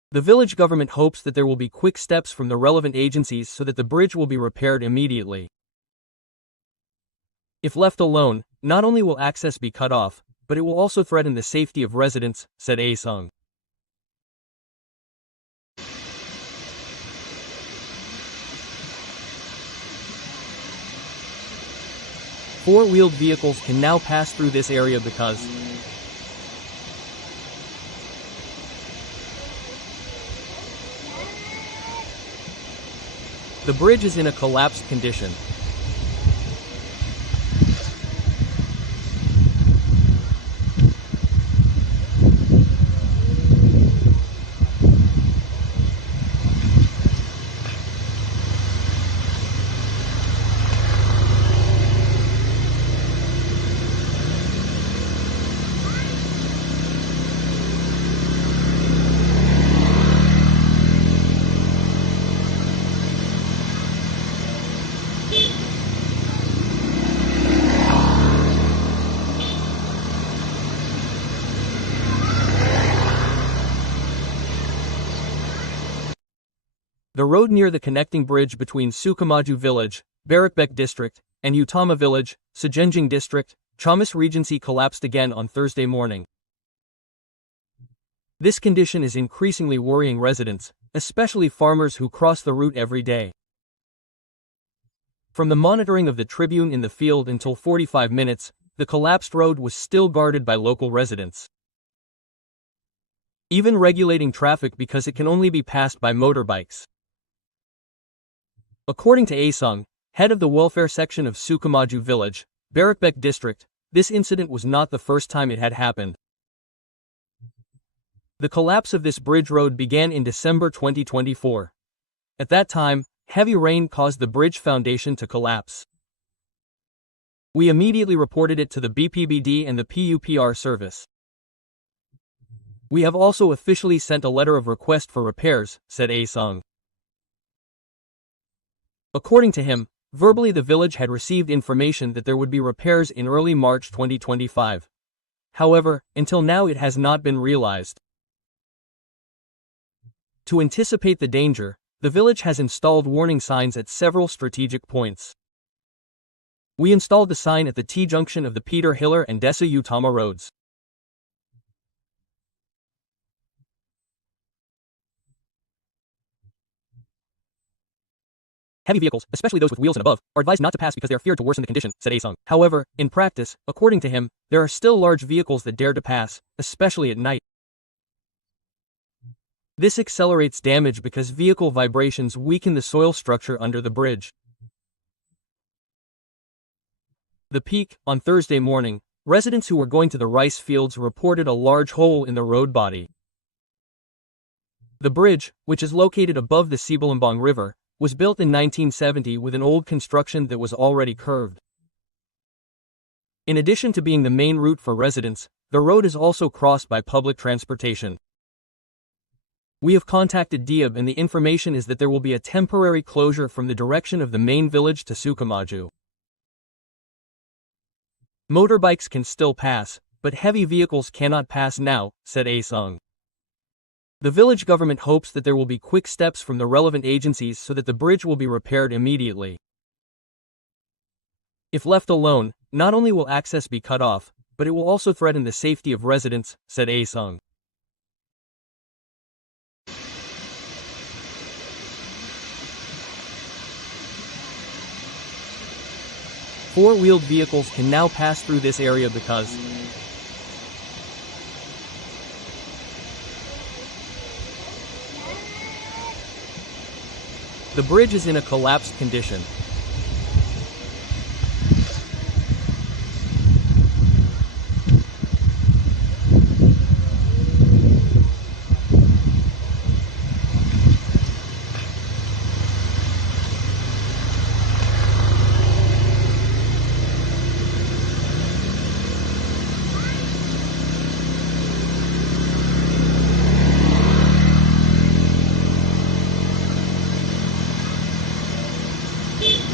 The village government hopes that there will be quick steps from the relevant agencies so that the bridge will be repaired immediately. If left alone, not only will access be cut off, but it will also threaten the safety of residents, said Asung. Four-wheeled vehicles can now pass through this area because the bridge is in a collapsed condition. The road near the connecting bridge between Sukamaju village, Barakbek district, and Utama village, Sejenjing district, Ciamis Regency collapsed again on Thursday morning. This condition is increasingly worrying residents, especially farmers who cross the route every day. From the monitoring of the Tribune in the field until 45 minutes, the collapsed road was still guarded by local residents, even regulating traffic because it can only be passed by motorbikes. According to Asung, head of the welfare section of Sukamaju village, Barakbek district, this incident was not the first time it had happened. The collapse of this bridge road began in December 2024. At that time, heavy rain caused the bridge foundation to collapse. We immediately reported it to the BPBD and the PUPR service. We have also officially sent a letter of request for repairs, said Asung. According to him, verbally the village had received information that there would be repairs in early March 2025. However, until now it has not been realized. To anticipate the danger, the village has installed warning signs at several strategic points. We installed the sign at the T-junction of the Peter Hiller and Desa Utama roads. Heavy vehicles, especially those with wheels and above, are advised not to pass because they are feared to worsen the condition, said Asung. However, in practice, according to him, there are still large vehicles that dare to pass, especially at night. This accelerates damage because vehicle vibrations weaken the soil structure under the bridge. The peak, on Thursday morning, residents who were going to the rice fields reported a large hole in the road body. The bridge, which is located above the Sibalambang River, was built in 1970 with an old construction that was already curved. In addition to being the main route for residents, the road is also crossed by public transportation. We have contacted Diab and the information is that there will be a temporary closure from the direction of the main village to Sukamaju. Motorbikes can still pass, but heavy vehicles cannot pass now, said Asung. The village government hopes that there will be quick steps from the relevant agencies so that the bridge will be repaired immediately. If left alone, not only will access be cut off, but it will also threaten the safety of residents, said Asung. Four-wheeled vehicles can now pass through this area because the bridge is in a collapsed condition.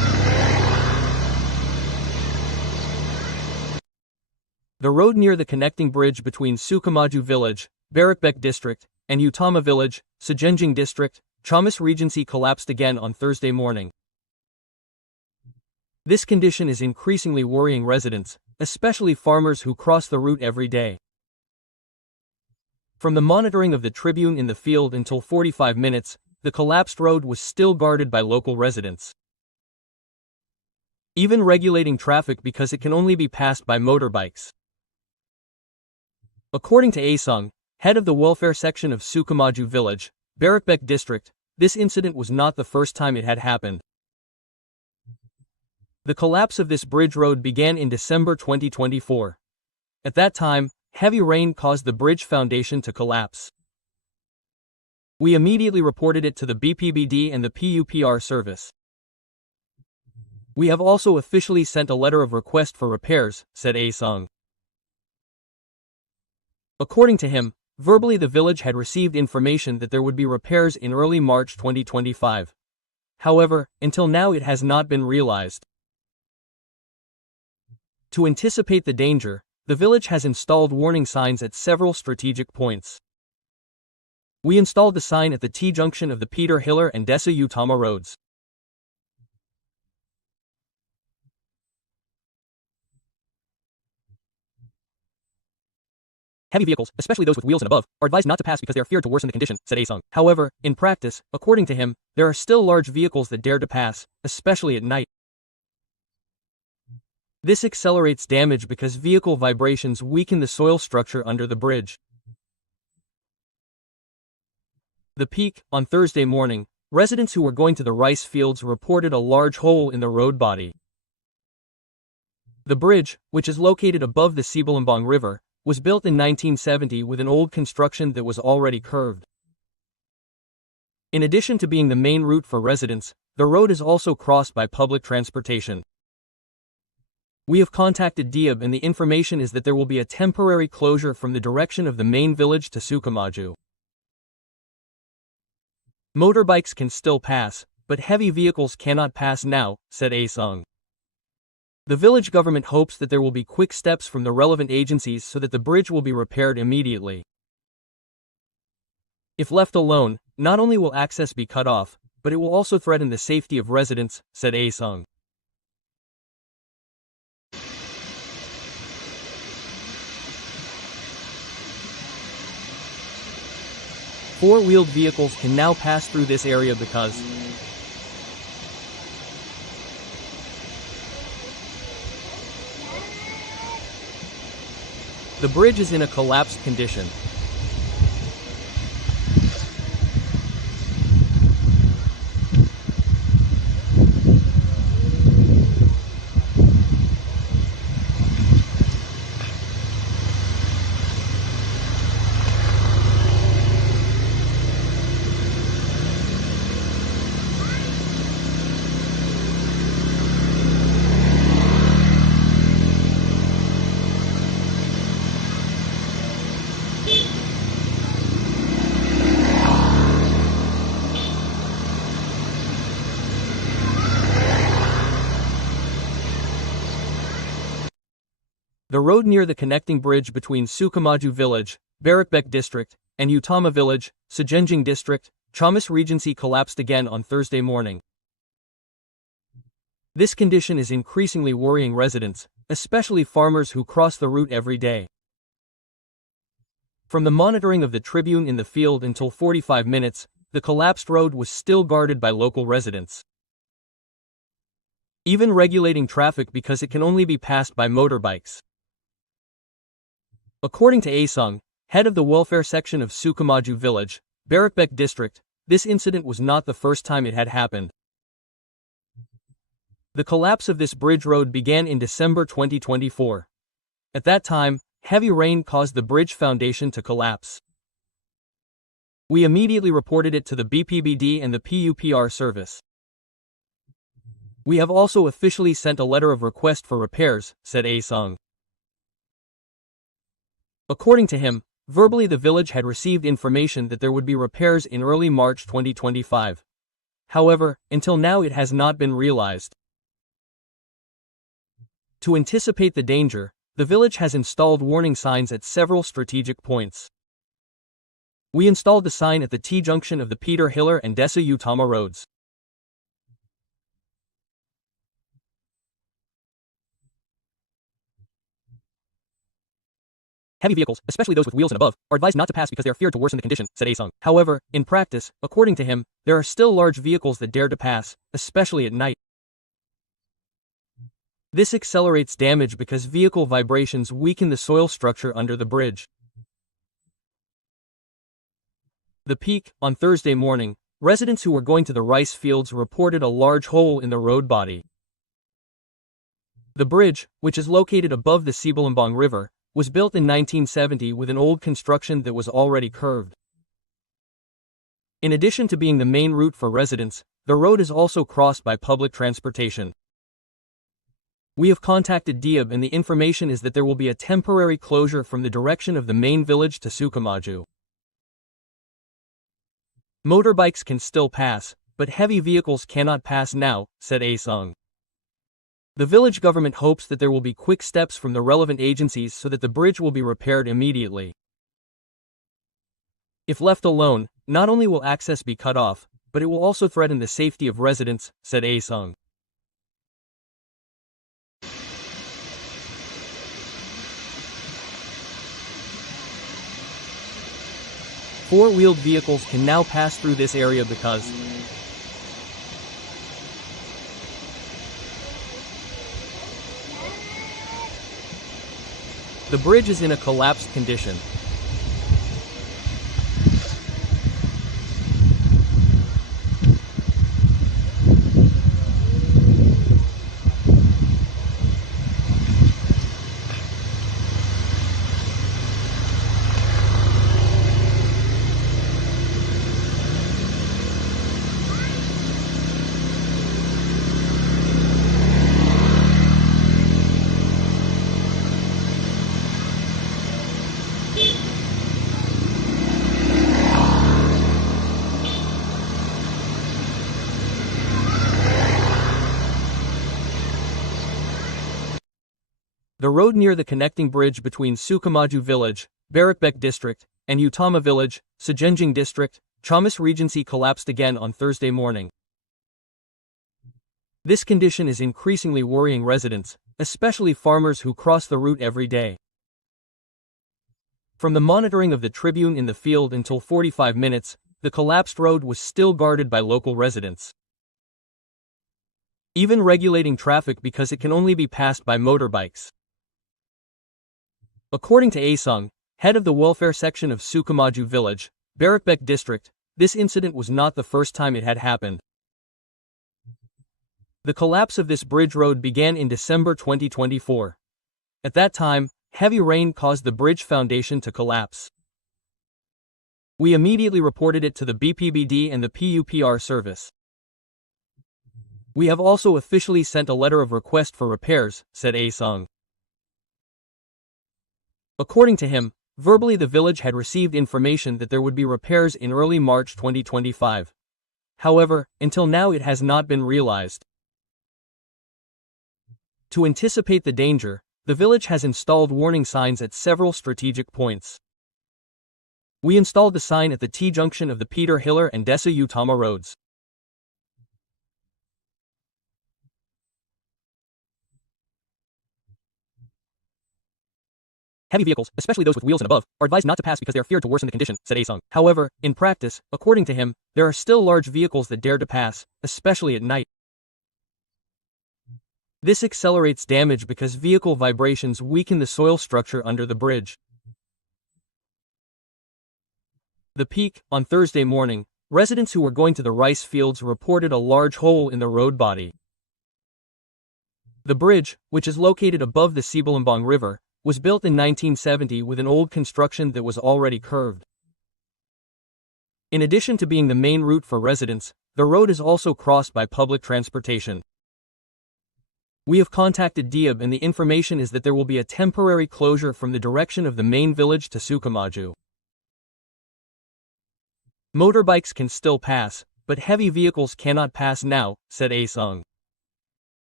The road near the connecting bridge between Sukamaju village, Bahayakan district, and Utama village, Sajenjing district, Ciamis Regency collapsed again on Thursday morning. This condition is increasingly worrying residents, especially farmers who cross the route every day. From the monitoring of the Tribune in the field until 45 minutes, the collapsed road was still guarded by local residents, even regulating traffic because it can only be passed by motorbikes. According to Asung, head of the welfare section of Sukamaju village, Bahayakan district, this incident was not the first time it had happened. The collapse of this bridge road began in December 2024. At that time, heavy rain caused the bridge foundation to collapse. We immediately reported it to the BPBD and the PUPR service. We have also officially sent a letter of request for repairs, said Asung. According to him, verbally the village had received information that there would be repairs in early March 2025. However, until now it has not been realized. To anticipate the danger, the village has installed warning signs at several strategic points. We installed the sign at the T-junction of the Peter Hiller and Desa Utama roads. Heavy vehicles, especially those with wheels and above, are advised not to pass because they are feared to worsen the condition, said Asung. However, in practice, according to him, there are still large vehicles that dare to pass, especially at night. This accelerates damage because vehicle vibrations weaken the soil structure under the bridge. The peak, on Thursday morning, residents who were going to the rice fields reported a large hole in the road body. The bridge, which is located above the Ciamis River, was built in 1970 with an old construction that was already curved. In addition to being the main route for residents, the road is also crossed by public transportation. We have contacted Diab and the information is that there will be a temporary closure from the direction of the main village to Sukamaju. Motorbikes can still pass, but heavy vehicles cannot pass now, said Asung. The village government hopes that there will be quick steps from the relevant agencies so that the bridge will be repaired immediately. If left alone, not only will access be cut off, but it will also threaten the safety of residents, said Asung. Four-wheeled vehicles can now pass through this area because the bridge is in a collapsed condition. The road near the connecting bridge between Sukamaju village, Bahayakan district, and Utama village, Sajenjing district, Ciamis Regency collapsed again on Thursday morning. This condition is increasingly worrying residents, especially farmers who cross the route every day. From the monitoring of the Tribune in the field until 45 minutes, the collapsed road was still guarded by local residents, even regulating traffic because it can only be passed by motorbikes. According to Asung, head of the welfare section of Sukamaju village, Bahayakan district, this incident was not the first time it had happened. The collapse of this bridge road began in December 2024. At that time, heavy rain caused the bridge foundation to collapse. We immediately reported it to the BPBD and the PUPR service. We have also officially sent a letter of request for repairs, said Asung. According to him, verbally the village had received information that there would be repairs in early March 2025. However, until now it has not been realized. To anticipate the danger, the village has installed warning signs at several strategic points. We installed the sign at the T-junction of the Peter Hiller and Dessa Utama roads. Heavy vehicles, especially those with wheels and above, are advised not to pass because they are feared to worsen the condition, said Asung. However, in practice, according to him, there are still large vehicles that dare to pass, especially at night. This accelerates damage because vehicle vibrations weaken the soil structure under the bridge. The peak, on Thursday morning, residents who were going to the rice fields reported a large hole in the road body. The bridge, which is located above the Sibalambang River, was built in 1970 with an old construction that was already curved. In addition to being the main route for residents, the road is also crossed by public transportation. We have contacted Diab and the information is that there will be a temporary closure from the direction of the main village to Sukamaju. Motorbikes can still pass, but heavy vehicles cannot pass now, said Asung. The village government hopes that there will be quick steps from the relevant agencies so that the bridge will be repaired immediately. If left alone, not only will access be cut off, but it will also threaten the safety of residents, said Asung. Four-wheeled vehicles can now pass through this area because the bridge is in a collapsed condition. The road near the connecting bridge between Sukamaju village, Barakbek district, and Utama village, Sejenjing district, Ciamis Regency collapsed again on Thursday morning. This condition is increasingly worrying residents, especially farmers who cross the route every day. From the monitoring of the Tribun in the field until 45 minutes, the collapsed road was still guarded by local residents. Even regulating traffic because it can only be passed by motorbikes. According to Asung, head of the welfare section of Sukamaju village, Barakbek district, this incident was not the first time it had happened. The collapse of this bridge road began in December 2024. At that time, heavy rain caused the bridge foundation to collapse. We immediately reported it to the BPBD and the PUPR service. We have also officially sent a letter of request for repairs, said Asung. According to him, verbally the village had received information that there would be repairs in early March 2025. However, until now it has not been realized. To anticipate the danger, the village has installed warning signs at several strategic points. We installed the sign at the T-junction of the Peter Hiller and Dessa Utama roads. Heavy vehicles, especially those with wheels and above, are advised not to pass because they are feared to worsen the condition, said Asung. However, in practice, according to him, there are still large vehicles that dare to pass, especially at night. This accelerates damage because vehicle vibrations weaken the soil structure under the bridge. The peak, on Thursday morning, residents who were going to the rice fields reported a large hole in the road body. The bridge, which is located above the Sibalambang River, was built in 1970 with an old construction that was already curved. In addition to being the main route for residents, the road is also crossed by public transportation. We have contacted Diab and the information is that there will be a temporary closure from the direction of the main village to Sukamaju. Motorbikes can still pass, but heavy vehicles cannot pass now, said Asung.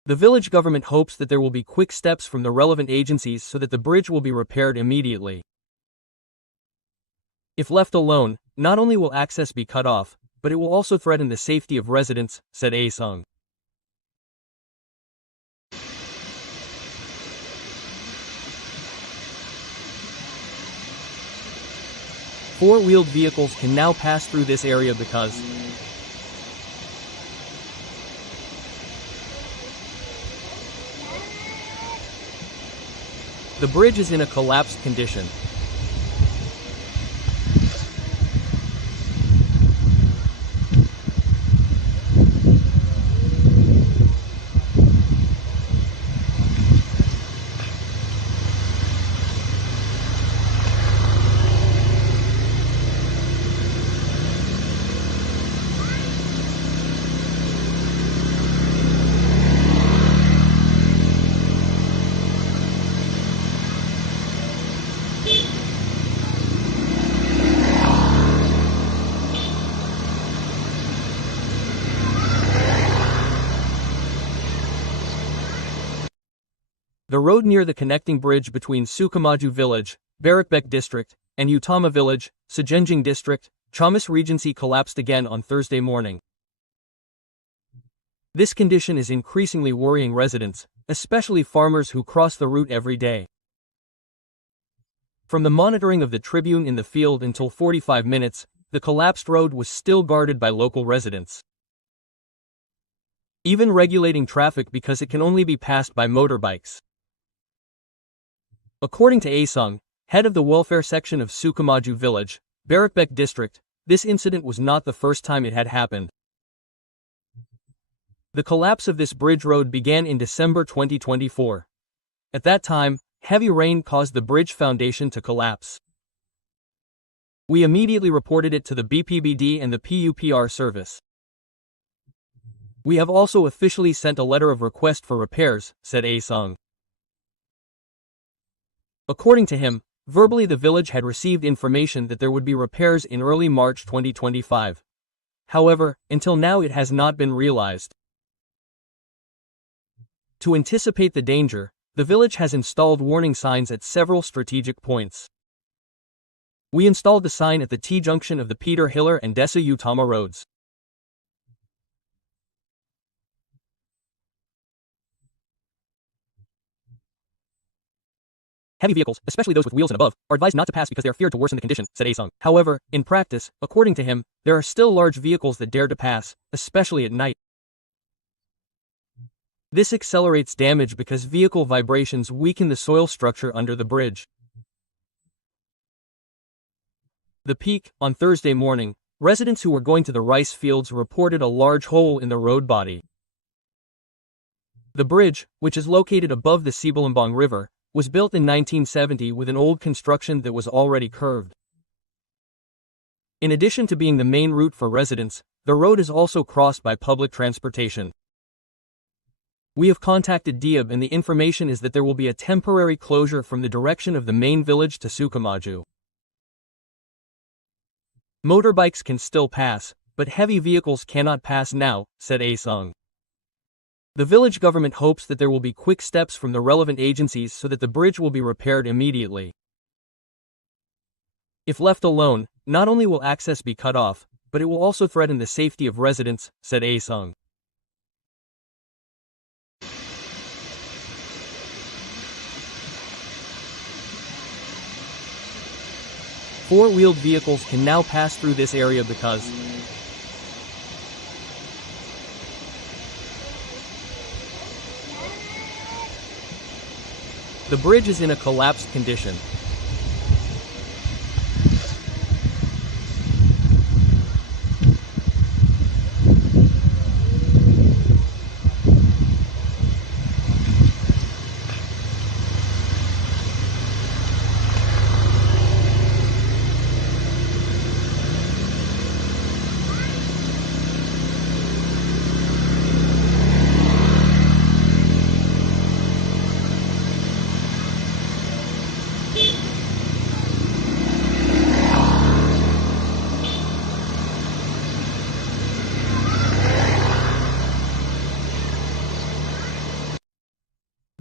The village government hopes that there will be quick steps from the relevant agencies so that the bridge will be repaired immediately. If left alone, not only will access be cut off, but it will also threaten the safety of residents, said Aesung. Four-wheeled vehicles can now pass through this area because the bridge is in a collapsed condition. The road near the connecting bridge between Sukamaju village, Barakbek district, and Utama village, Sejenjing district, Ciamis Regency collapsed again on Thursday morning. This condition is increasingly worrying residents, especially farmers who cross the route every day. From the monitoring of the Tribun in the field until 45 minutes, the collapsed road was still guarded by local residents, even regulating traffic because it can only be passed by motorbikes. According to Aesung, head of the welfare section of Sukamaju village, Barakbek district, this incident was not the first time it had happened. The collapse of this bridge road began in December 2024. At that time, heavy rain caused the bridge foundation to collapse. We immediately reported it to the BPBD and the PUPR service. We have also officially sent a letter of request for repairs, said Aesung. According to him, verbally the village had received information that there would be repairs in early March 2025. However, until now it has not been realized. To anticipate the danger, the village has installed warning signs at several strategic points. We installed the sign at the T-junction of the Peter Hiller and Desa Utama roads. Heavy vehicles, especially those with wheels and above, are advised not to pass because they are feared to worsen the condition, said Aesung. However, in practice, according to him, there are still large vehicles that dare to pass, especially at night. This accelerates damage because vehicle vibrations weaken the soil structure under the bridge. The peak, on Thursday morning, residents who were going to the rice fields reported a large hole in the road body. The bridge, which is located above the Sibalambang River, was built in 1970 with an old construction that was already curved. In addition to being the main route for residents, the road is also crossed by public transportation. We have contacted Diab and the information is that there will be a temporary closure from the direction of the main village to Sukamaju. Motorbikes can still pass, but heavy vehicles cannot pass now, said Aesung. The village government hopes that there will be quick steps from the relevant agencies so that the bridge will be repaired immediately. If left alone, not only will access be cut off, but it will also threaten the safety of residents, said Aesung. Four-wheeled vehicles can now pass through this area because the bridge is in a collapsed condition.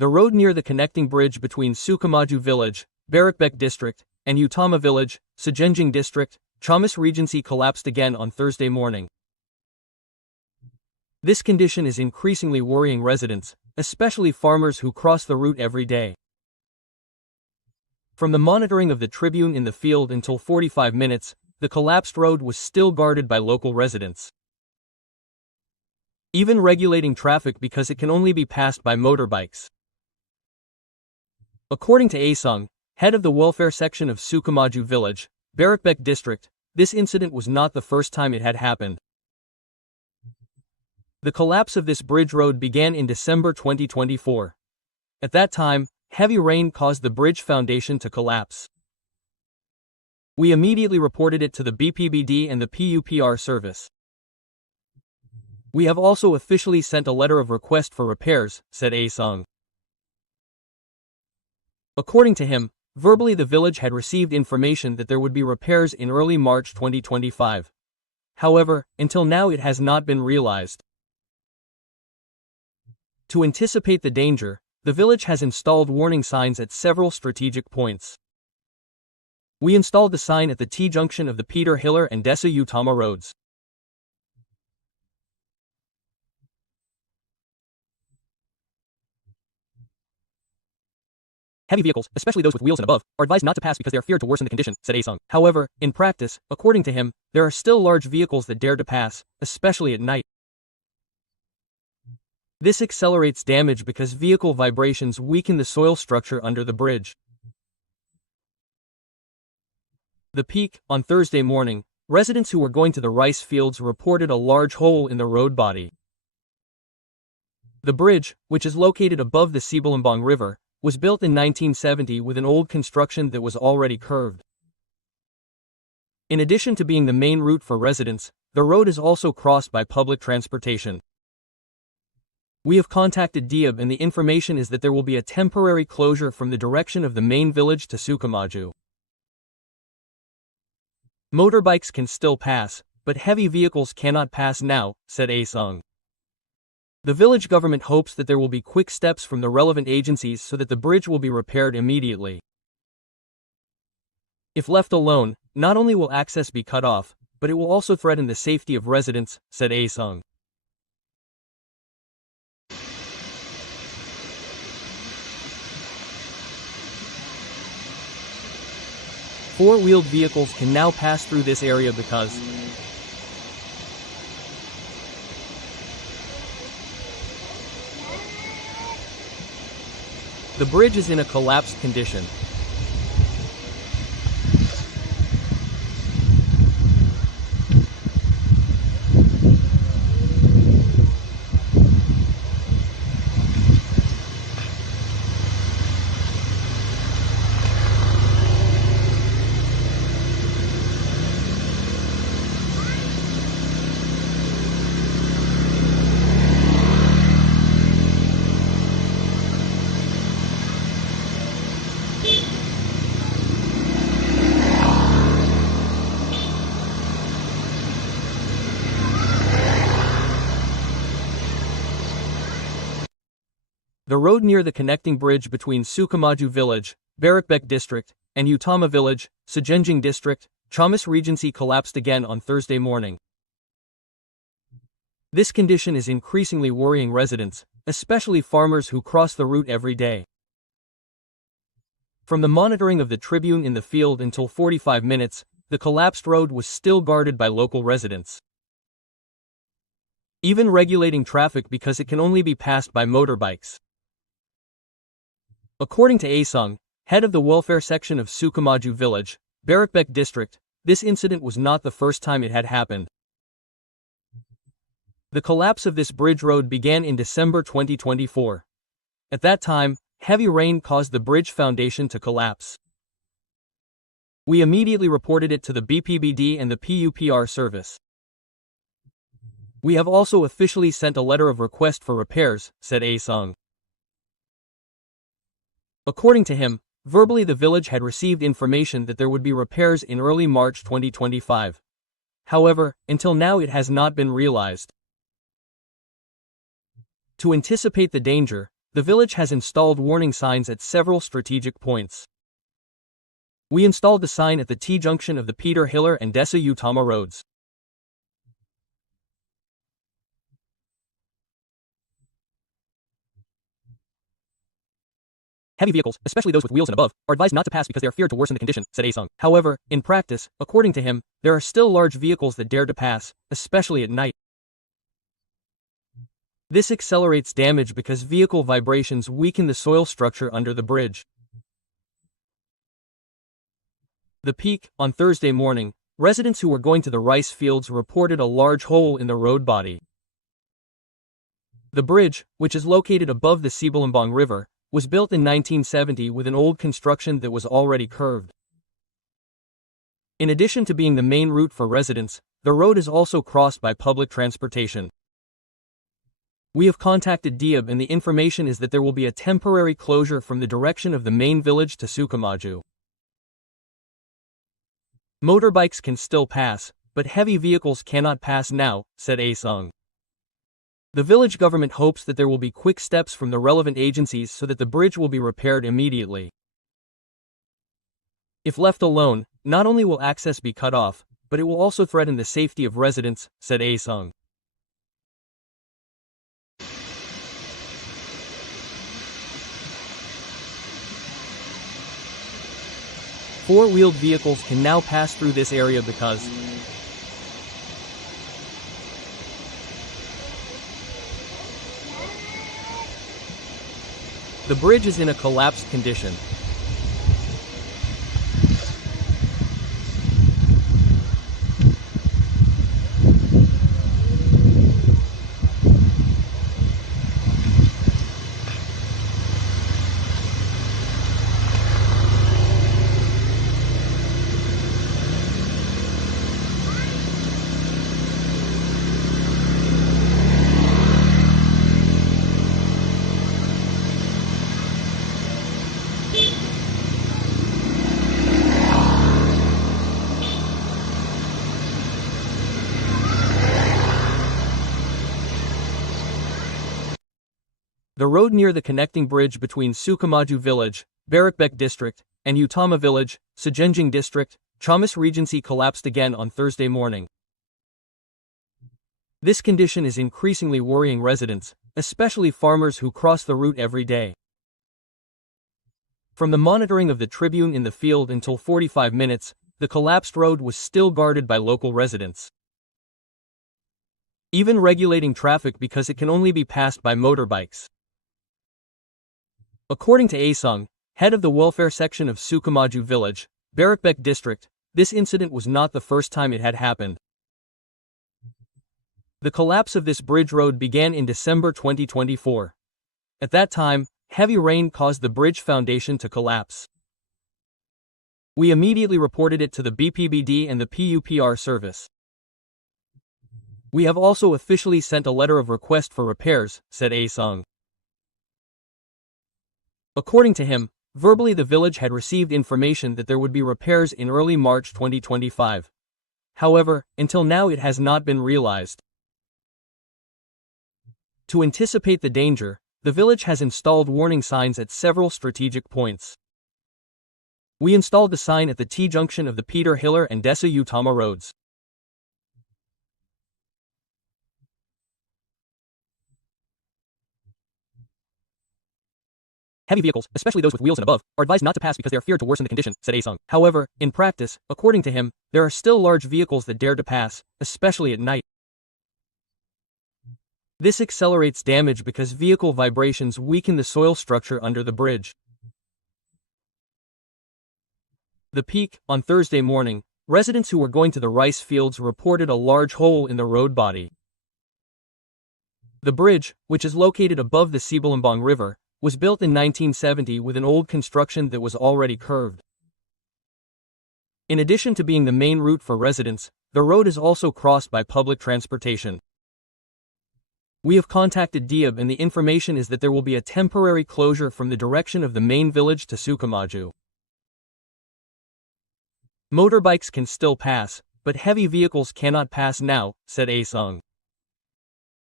The road near the connecting bridge between Sukamaju village, Bahayakan district, and Utama village, Sajenjing district, Ciamis Regency collapsed again on Thursday morning. This condition is increasingly worrying residents, especially farmers who cross the route every day. From the monitoring of the Tribune in the field until 45 minutes, the collapsed road was still guarded by local residents, even regulating traffic because it can only be passed by motorbikes. According to Asung, head of the welfare section of Sukamaju village, Bahayakan district, this incident was not the first time it had happened. The collapse of this bridge road began in December 2024. At that time, heavy rain caused the bridge foundation to collapse. We immediately reported it to the BPBD and the PUPR service. We have also officially sent a letter of request for repairs, said Asung. According to him, verbally the village had received information that there would be repairs in early March 2025. However, until now it has not been realized. To anticipate the danger, the village has installed warning signs at several strategic points. We installed the sign at the T-junction of the Peter Hiller and Desa Utama roads. Heavy vehicles, especially those with wheels and above, are advised not to pass because they are feared to worsen the condition, said Asung. However, in practice, according to him, there are still large vehicles that dare to pass, especially at night. This accelerates damage because vehicle vibrations weaken the soil structure under the bridge. The peak, on Thursday morning, residents who were going to the rice fields reported a large hole in the road body. The bridge, which is located above the Ciamis River, was built in 1970 with an old construction that was already curved. In addition to being the main route for residents, the road is also crossed by public transportation. We have contacted Diab and the information is that there will be a temporary closure from the direction of the main village to Sukamaju. Motorbikes can still pass, but heavy vehicles cannot pass now, said Asung. The village government hopes that there will be quick steps from the relevant agencies so that the bridge will be repaired immediately. If left alone, not only will access be cut off, but it will also threaten the safety of residents, said Asung. Four-wheeled vehicles can now pass through this area because the bridge is in a collapsed condition. The road near the connecting bridge between Sukamaju village, Bahayakan district, and Utama village, Sajenjing district, Ciamis Regency collapsed again on Thursday morning. This condition is increasingly worrying residents, especially farmers who cross the route every day. From the monitoring of the Tribune in the field until 45 minutes, the collapsed road was still guarded by local residents, even regulating traffic because it can only be passed by motorbikes. According to Asung, head of the welfare section of Sukamaju village, Bahayakan district, this incident was not the first time it had happened. The collapse of this bridge road began in December 2024. At that time, heavy rain caused the bridge foundation to collapse. We immediately reported it to the BPBD and the PUPR service. We have also officially sent a letter of request for repairs, said Asung. According to him, verbally the village had received information that there would be repairs in early March 2025. However, until now it has not been realized. To anticipate the danger, the village has installed warning signs at several strategic points. We installed the sign at the T-junction of the Peter Hiller and Desa Utama roads. Heavy vehicles, especially those with wheels and above, are advised not to pass because they are feared to worsen the condition, said Asung. However, in practice, according to him, there are still large vehicles that dare to pass, especially at night. This accelerates damage because vehicle vibrations weaken the soil structure under the bridge. The peak, on Thursday morning, residents who were going to the rice fields reported a large hole in the road body. The bridge, which is located above the Sibalambang River, was built in 1970 with an old construction that was already curved. In addition to being the main route for residents, the road is also crossed by public transportation. We have contacted Diab and the information is that there will be a temporary closure from the direction of the main village to Sukamaju. Motorbikes can still pass, but heavy vehicles cannot pass now, said Asung. The village government hopes that there will be quick steps from the relevant agencies so that the bridge will be repaired immediately. If left alone, not only will access be cut off, but it will also threaten the safety of residents, said Asung. Four-wheeled vehicles can now pass through this area because the bridge is in a collapsed condition. The road near the connecting bridge between Sukamaju village, Barakbek district, and Utama village, Sejenjing district, Ciamis Regency collapsed again on Thursday morning. This condition is increasingly worrying residents, especially farmers who cross the route every day. From the monitoring of the Tribun in the field until 45 minutes, the collapsed road was still guarded by local residents. Even regulating traffic because it can only be passed by motorbikes. According to Asung, head of the welfare section of Sukamaju village, Barakbek district, this incident was not the first time it had happened. The collapse of this bridge road began in December 2024. At that time, heavy rain caused the bridge foundation to collapse. We immediately reported it to the BPBD and the PUPR service. We have also officially sent a letter of request for repairs, said Asung. According to him, verbally the village had received information that there would be repairs in early March 2025. However, until now it has not been realized. To anticipate the danger, the village has installed warning signs at several strategic points. We installed the sign at the T-junction of the Peter Hiller and Desa Utama roads. Heavy vehicles, especially those with wheels and above, are advised not to pass because they are feared to worsen the condition, said Asung. However, in practice, according to him, there are still large vehicles that dare to pass, especially at night. This accelerates damage because vehicle vibrations weaken the soil structure under the bridge. The peak, on Thursday morning, residents who were going to the rice fields reported a large hole in the road body. The bridge, which is located above the Sibalambang River, was built in 1970 with an old construction that was already curved. In addition to being the main route for residents, the road is also crossed by public transportation. We have contacted Diab and the information is that there will be a temporary closure from the direction of the main village to Sukamaju. Motorbikes can still pass, but heavy vehicles cannot pass now, said Asung.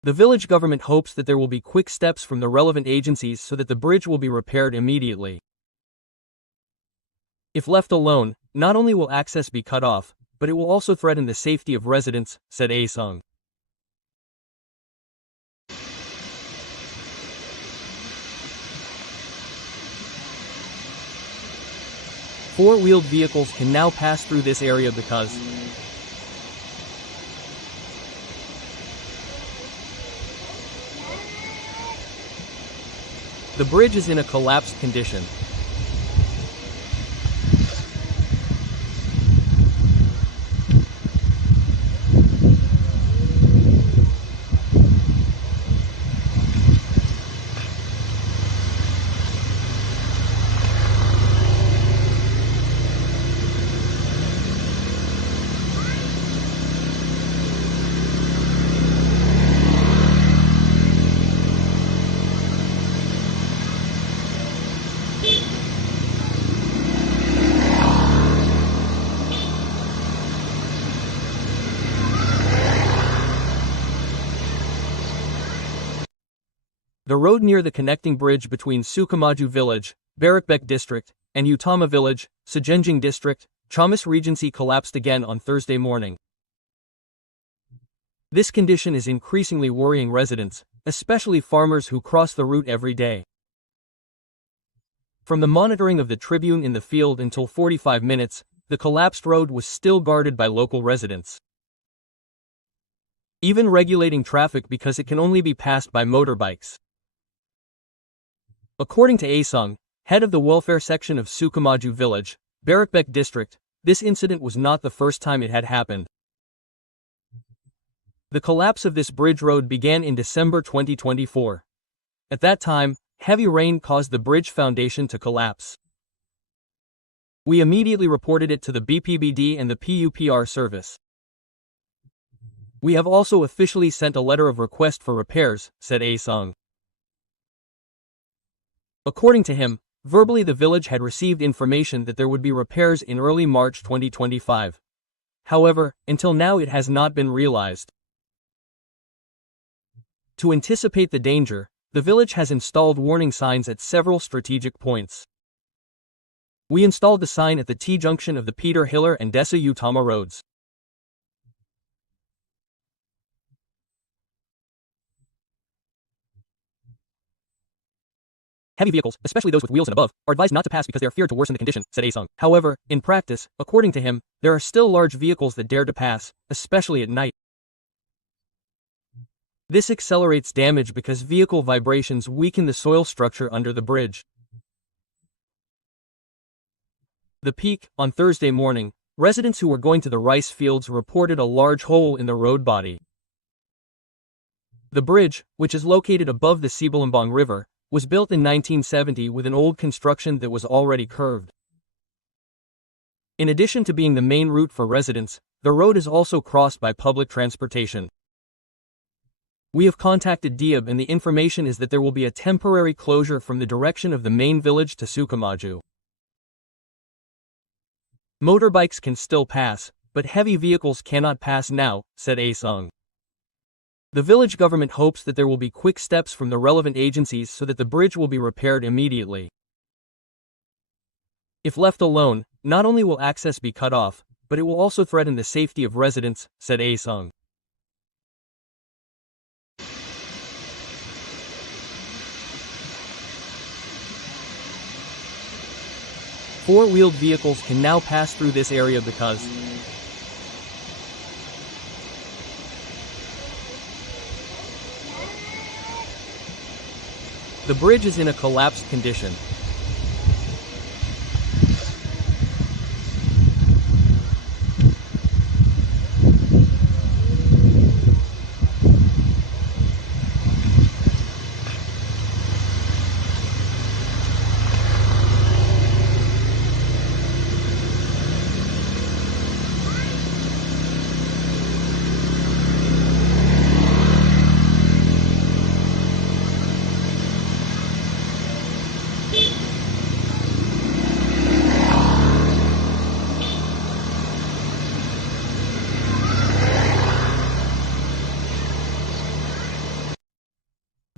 The village government hopes that there will be quick steps from the relevant agencies so that the bridge will be repaired immediately. If left alone, not only will access be cut off, but it will also threaten the safety of residents, said Asung. Four-wheeled vehicles can now pass through this area because the bridge is in a collapsed condition. The road near the connecting bridge between Sukamaju village, Barakbek district, and Utama village, Sejenjing district, Ciamis Regency collapsed again on Thursday morning. This condition is increasingly worrying residents, especially farmers who cross the route every day. From the monitoring of the Tribun in the field until 45 minutes, the collapsed road was still guarded by local residents, even regulating traffic because it can only be passed by motorbikes. According to Asung, head of the welfare section of Sukamaju village, Barakbek district, this incident was not the first time it had happened. The collapse of this bridge road began in December 2024. At that time, heavy rain caused the bridge foundation to collapse. We immediately reported it to the BPBD and the PUPR service. We have also officially sent a letter of request for repairs, said Asung. According to him, verbally the village had received information that there would be repairs in early March 2025. However, until now it has not been realized. To anticipate the danger, the village has installed warning signs at several strategic points. We installed the sign at the T-junction of the Peter Hiller and Desa Utama roads. Heavy vehicles, especially those with wheels and above, are advised not to pass because they are feared to worsen the condition, said Asung. However, in practice, according to him, there are still large vehicles that dare to pass, especially at night. This accelerates damage because vehicle vibrations weaken the soil structure under the bridge. The peak, on Thursday morning, residents who were going to the rice fields reported a large hole in the road body. The bridge, which is located above the Sibalambang River, was built in 1970 with an old construction that was already curved. In addition to being the main route for residents, the road is also crossed by public transportation. We have contacted Diab and the information is that there will be a temporary closure from the direction of the main village to Sukamaju. Motorbikes can still pass, but heavy vehicles cannot pass now, said Asung. The village government hopes that there will be quick steps from the relevant agencies so that the bridge will be repaired immediately. If left alone, not only will access be cut off, but it will also threaten the safety of residents, said Asung. Four-wheeled vehicles can now pass through this area because the bridge is in a collapsed condition.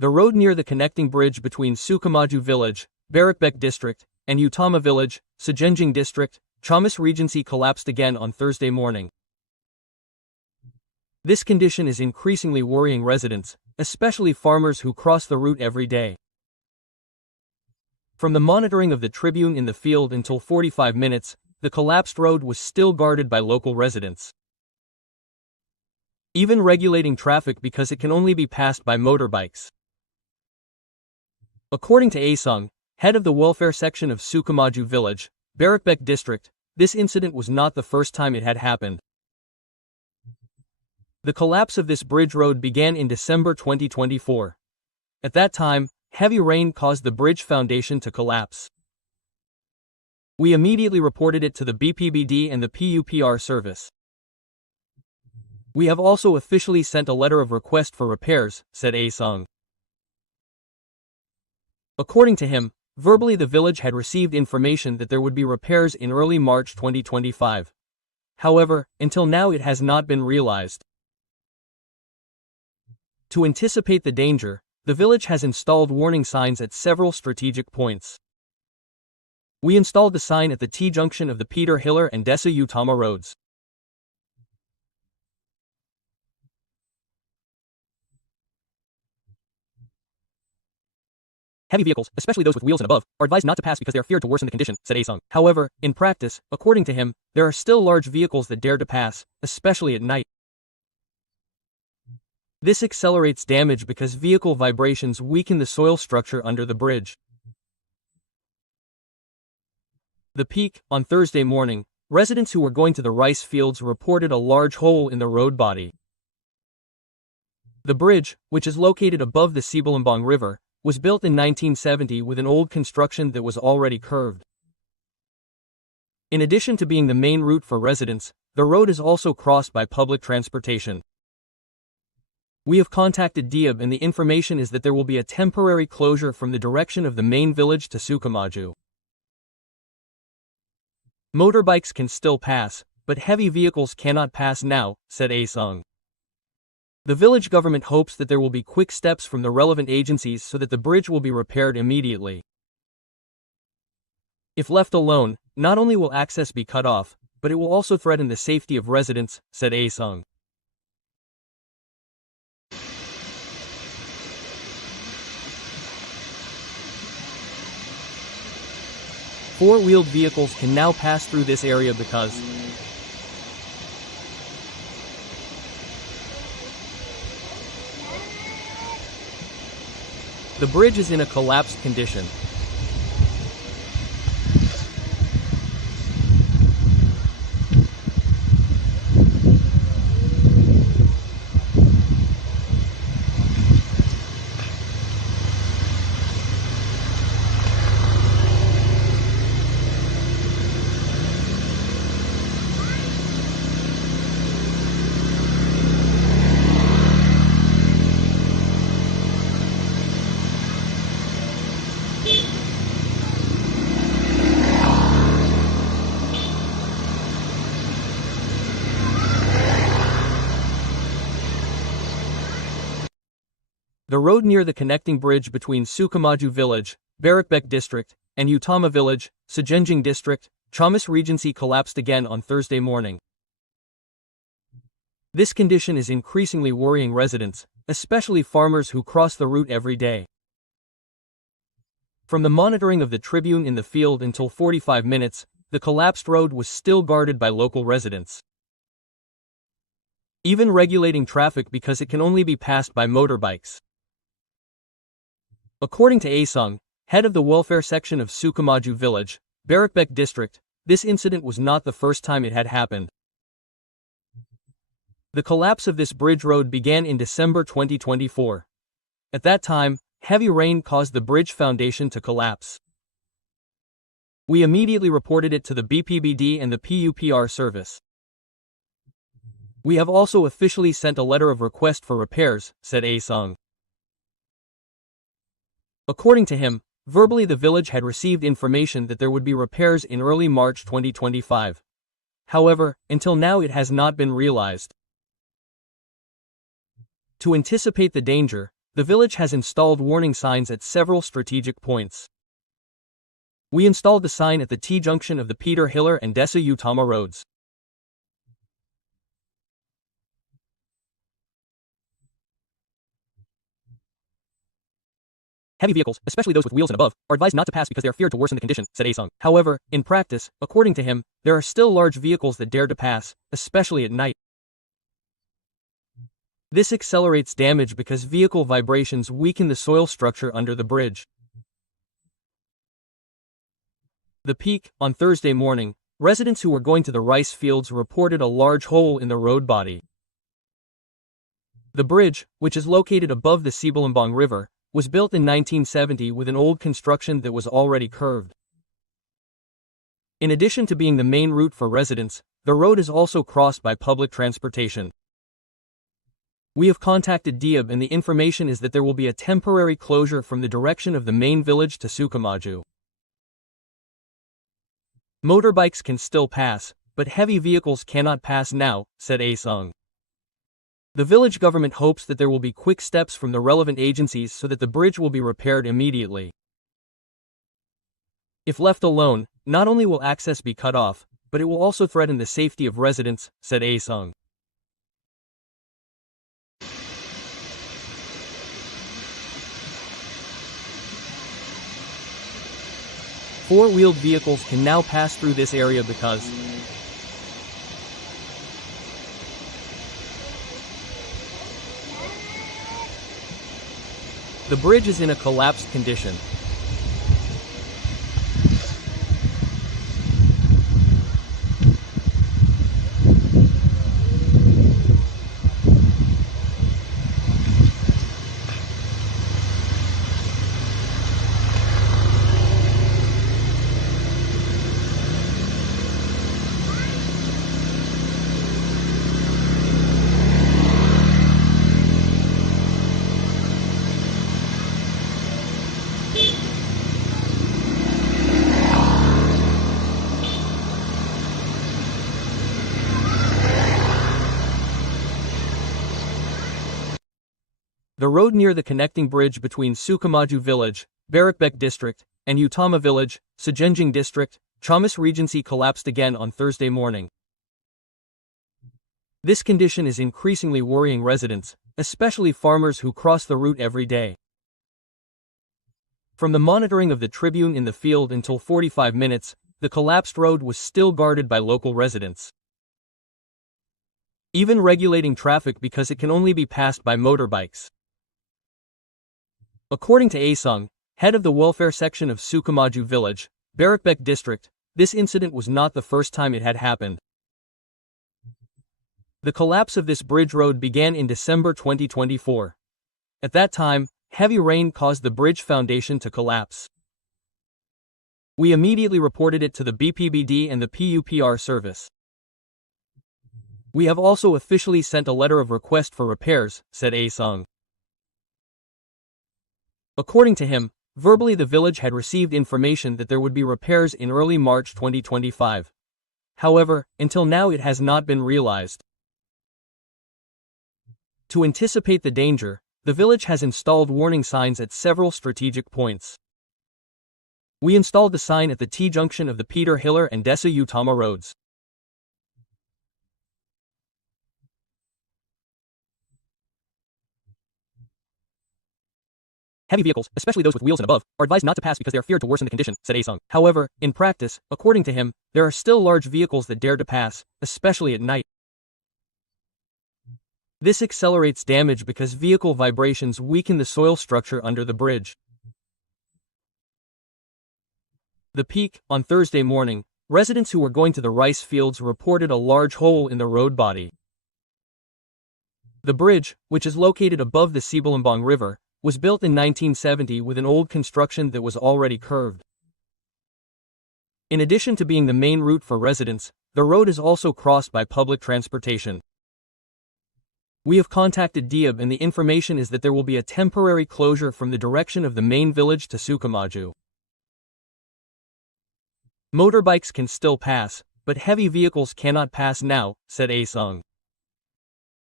The road near the connecting bridge between Sukamaju village, Bahayakan district, and Utama village, Sejenjing district, Ciamis Regency collapsed again on Thursday morning. This condition is increasingly worrying residents, especially farmers who cross the route every day. From the monitoring of the Tribune in the field until 45 minutes, the collapsed road was still guarded by local residents, even regulating traffic because it can only be passed by motorbikes. According to Asung, head of the welfare section of Sukamaju village, Bahayakan district, this incident was not the first time it had happened. The collapse of this bridge road began in December 2024. At that time, heavy rain caused the bridge foundation to collapse. We immediately reported it to the BPBD and the PUPR service. We have also officially sent a letter of request for repairs, said Asung. According to him, verbally the village had received information that there would be repairs in early March 2025. However, until now it has not been realized. To anticipate the danger, the village has installed warning signs at several strategic points. We installed the sign at the T-junction of the Peter Hiller and Desa Utama roads. Heavy vehicles, especially those with wheels and above, are advised not to pass because they are feared to worsen the condition, said Asung. However, in practice, according to him, there are still large vehicles that dare to pass, especially at night. This accelerates damage because vehicle vibrations weaken the soil structure under the bridge. The peak, on Thursday morning, residents who were going to the rice fields reported a large hole in the road body. The bridge, which is located above the Ciamis River, was built in 1970 with an old construction that was already curved. In addition to being the main route for residents, the road is also crossed by public transportation. We have contacted Diab and the information is that there will be a temporary closure from the direction of the main village to Sukamaju. Motorbikes can still pass, but heavy vehicles cannot pass now, said Asung. The village government hopes that there will be quick steps from the relevant agencies so that the bridge will be repaired immediately. If left alone, not only will access be cut off, but it will also threaten the safety of residents, said Asung. Four-wheeled vehicles can now pass through this area because the bridge is in a collapsed condition. The road near the connecting bridge between Sukamaju village, Bahayakan district, and Utama village, Sejenjing district, Ciamis Regency collapsed again on Thursday morning. This condition is increasingly worrying residents, especially farmers who cross the route every day. From the monitoring of the Tribune in the field until 45 minutes, the collapsed road was still guarded by local residents, even regulating traffic because it can only be passed by motorbikes. According to Asung, head of the welfare section of Sukamaju village, Bahayakan district, this incident was not the first time it had happened. The collapse of this bridge road began in December 2024. At that time, heavy rain caused the bridge foundation to collapse. We immediately reported it to the BPBD and the PUPR service. We have also officially sent a letter of request for repairs, said Asung. According to him, verbally the village had received information that there would be repairs in early March 2025. However, until now it has not been realized. To anticipate the danger, the village has installed warning signs at several strategic points. We installed the sign at the T-junction of the Peter Hiller and Desa Utama roads. Heavy vehicles, especially those with wheels and above, are advised not to pass because they are feared to worsen the condition, said Asung. However, in practice, according to him, there are still large vehicles that dare to pass, especially at night. This accelerates damage because vehicle vibrations weaken the soil structure under the bridge. The peak, on Thursday morning, residents who were going to the rice fields reported a large hole in the road body. The bridge, which is located above the Sibalambang River, was built in 1970 with an old construction that was already curved. In addition to being the main route for residents, the road is also crossed by public transportation. We have contacted Diab and the information is that there will be a temporary closure from the direction of the main village to Sukamaju. Motorbikes can still pass, but heavy vehicles cannot pass now, said Asung. The village government hopes that there will be quick steps from the relevant agencies so that the bridge will be repaired immediately. If left alone, not only will access be cut off, but it will also threaten the safety of residents, said Asung. Four-wheeled vehicles can now pass through this area because the bridge is in a collapsed condition. The road near the connecting bridge between Sukamaju Village, Barakbek District, and Utama Village, Sejenjing District, Ciamis Regency collapsed again on Thursday morning. This condition is increasingly worrying residents, especially farmers who cross the route every day. From the monitoring of the Tribun in the field until 45 minutes, the collapsed road was still guarded by local residents. Even regulating traffic because it can only be passed by motorbikes. According to Asung, head of the welfare section of Sukamaju Village, Barakbek District, this incident was not the first time it had happened. The collapse of this bridge road began in December 2024. At that time, heavy rain caused the bridge foundation to collapse. We immediately reported it to the BPBD and the PUPR service. We have also officially sent a letter of request for repairs, said Asung. According to him, verbally the village had received information that there would be repairs in early March 2025. However, until now it has not been realized. To anticipate the danger, the village has installed warning signs at several strategic points. We installed the sign at the T-junction of the Peter Hiller and Desa Utama roads. Heavy vehicles, especially those with wheels and above, are advised not to pass because they are feared to worsen the condition, said Asung. However, in practice, according to him, there are still large vehicles that dare to pass, especially at night. This accelerates damage because vehicle vibrations weaken the soil structure under the bridge. The peak, on Thursday morning, residents who were going to the rice fields reported a large hole in the road body. The bridge, which is located above the Sibalambang River, was built in 1970 with an old construction that was already curved. In addition to being the main route for residents, the road is also crossed by public transportation. We have contacted Diab and the information is that there will be a temporary closure from the direction of the main village to Sukamaju. Motorbikes can still pass, but heavy vehicles cannot pass now, said Asung.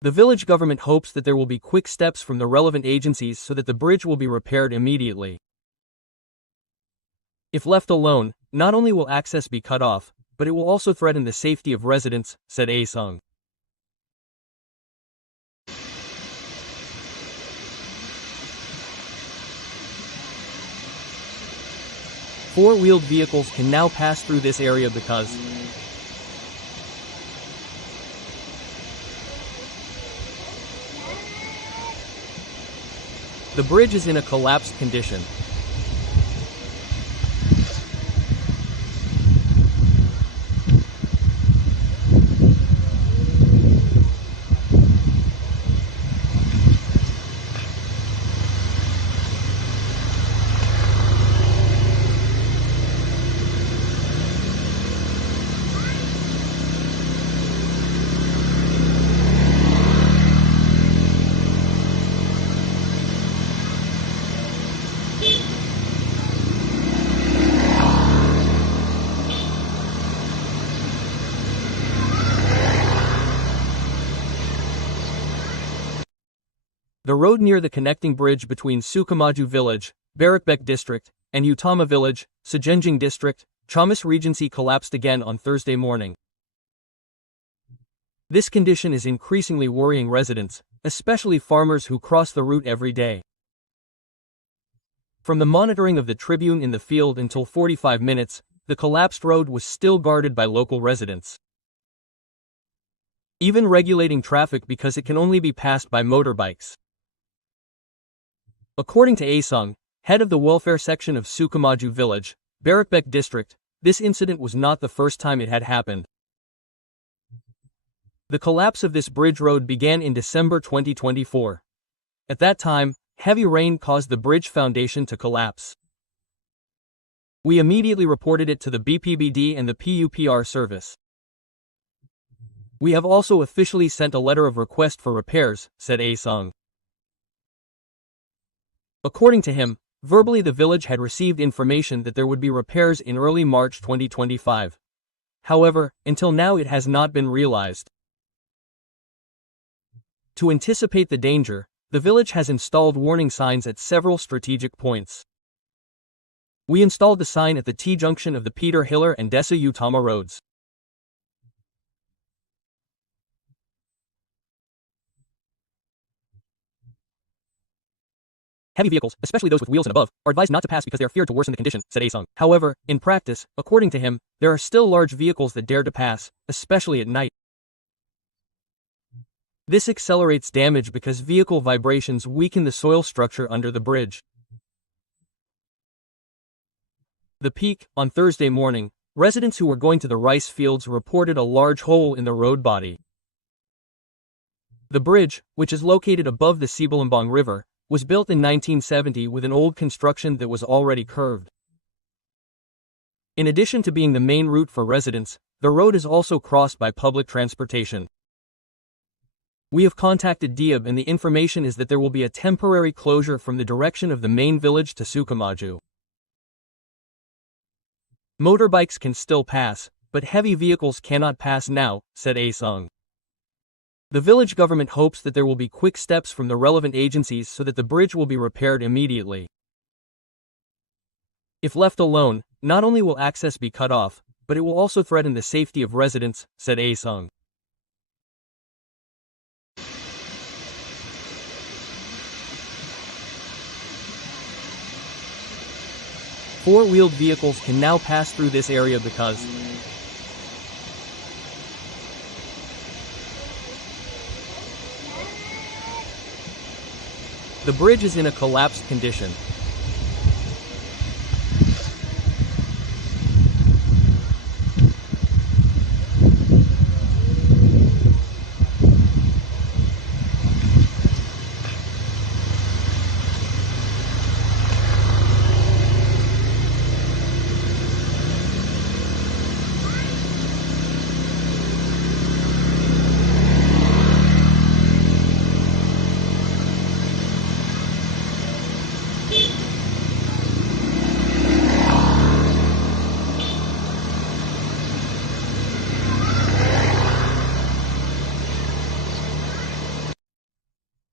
The village government hopes that there will be quick steps from the relevant agencies so that the bridge will be repaired immediately. If left alone, not only will access be cut off, but it will also threaten the safety of residents, said Asung. Four-wheeled vehicles can now pass through this area because the bridge is in a collapsed condition. The road near the connecting bridge between Sukamaju village, Barakbek district, and Utama village, Sejenjing district, Ciamis Regency collapsed again on Thursday morning. This condition is increasingly worrying residents, especially farmers who cross the route every day. From the monitoring of the Tribune in the field until 45 minutes, the collapsed road was still guarded by local residents, even regulating traffic because it can only be passed by motorbikes. According to Asung, head of the welfare section of Sukamaju village, Barakbek district, this incident was not the first time it had happened. The collapse of this bridge road began in December 2024. At that time, heavy rain caused the bridge foundation to collapse. We immediately reported it to the BPBD and the PUPR service. We have also officially sent a letter of request for repairs, said Asung. According to him, verbally the village had received information that there would be repairs in early March 2025. However, until now it has not been realized. To anticipate the danger, the village has installed warning signs at several strategic points. We installed the sign at the T-junction of the Peter Hiller and Desa Utama roads. Heavy vehicles, especially those with wheels and above, are advised not to pass because they are feared to worsen the condition, said Asung. However, in practice, according to him, there are still large vehicles that dare to pass, especially at night. This accelerates damage because vehicle vibrations weaken the soil structure under the bridge. The peak, on Thursday morning, residents who were going to the rice fields reported a large hole in the road body. The bridge, which is located above the Sibalambang River, was built in 1970 with an old construction that was already curved. In addition to being the main route for residents, the road is also crossed by public transportation. We have contacted Diab and the information is that there will be a temporary closure from the direction of the main village to Sukamaju. Motorbikes can still pass, but heavy vehicles cannot pass now, said Asung. The village government hopes that there will be quick steps from the relevant agencies so that the bridge will be repaired immediately. If left alone, not only will access be cut off, but it will also threaten the safety of residents, said Asung. Four-wheeled vehicles can now pass through this area because the bridge is in a collapsed condition.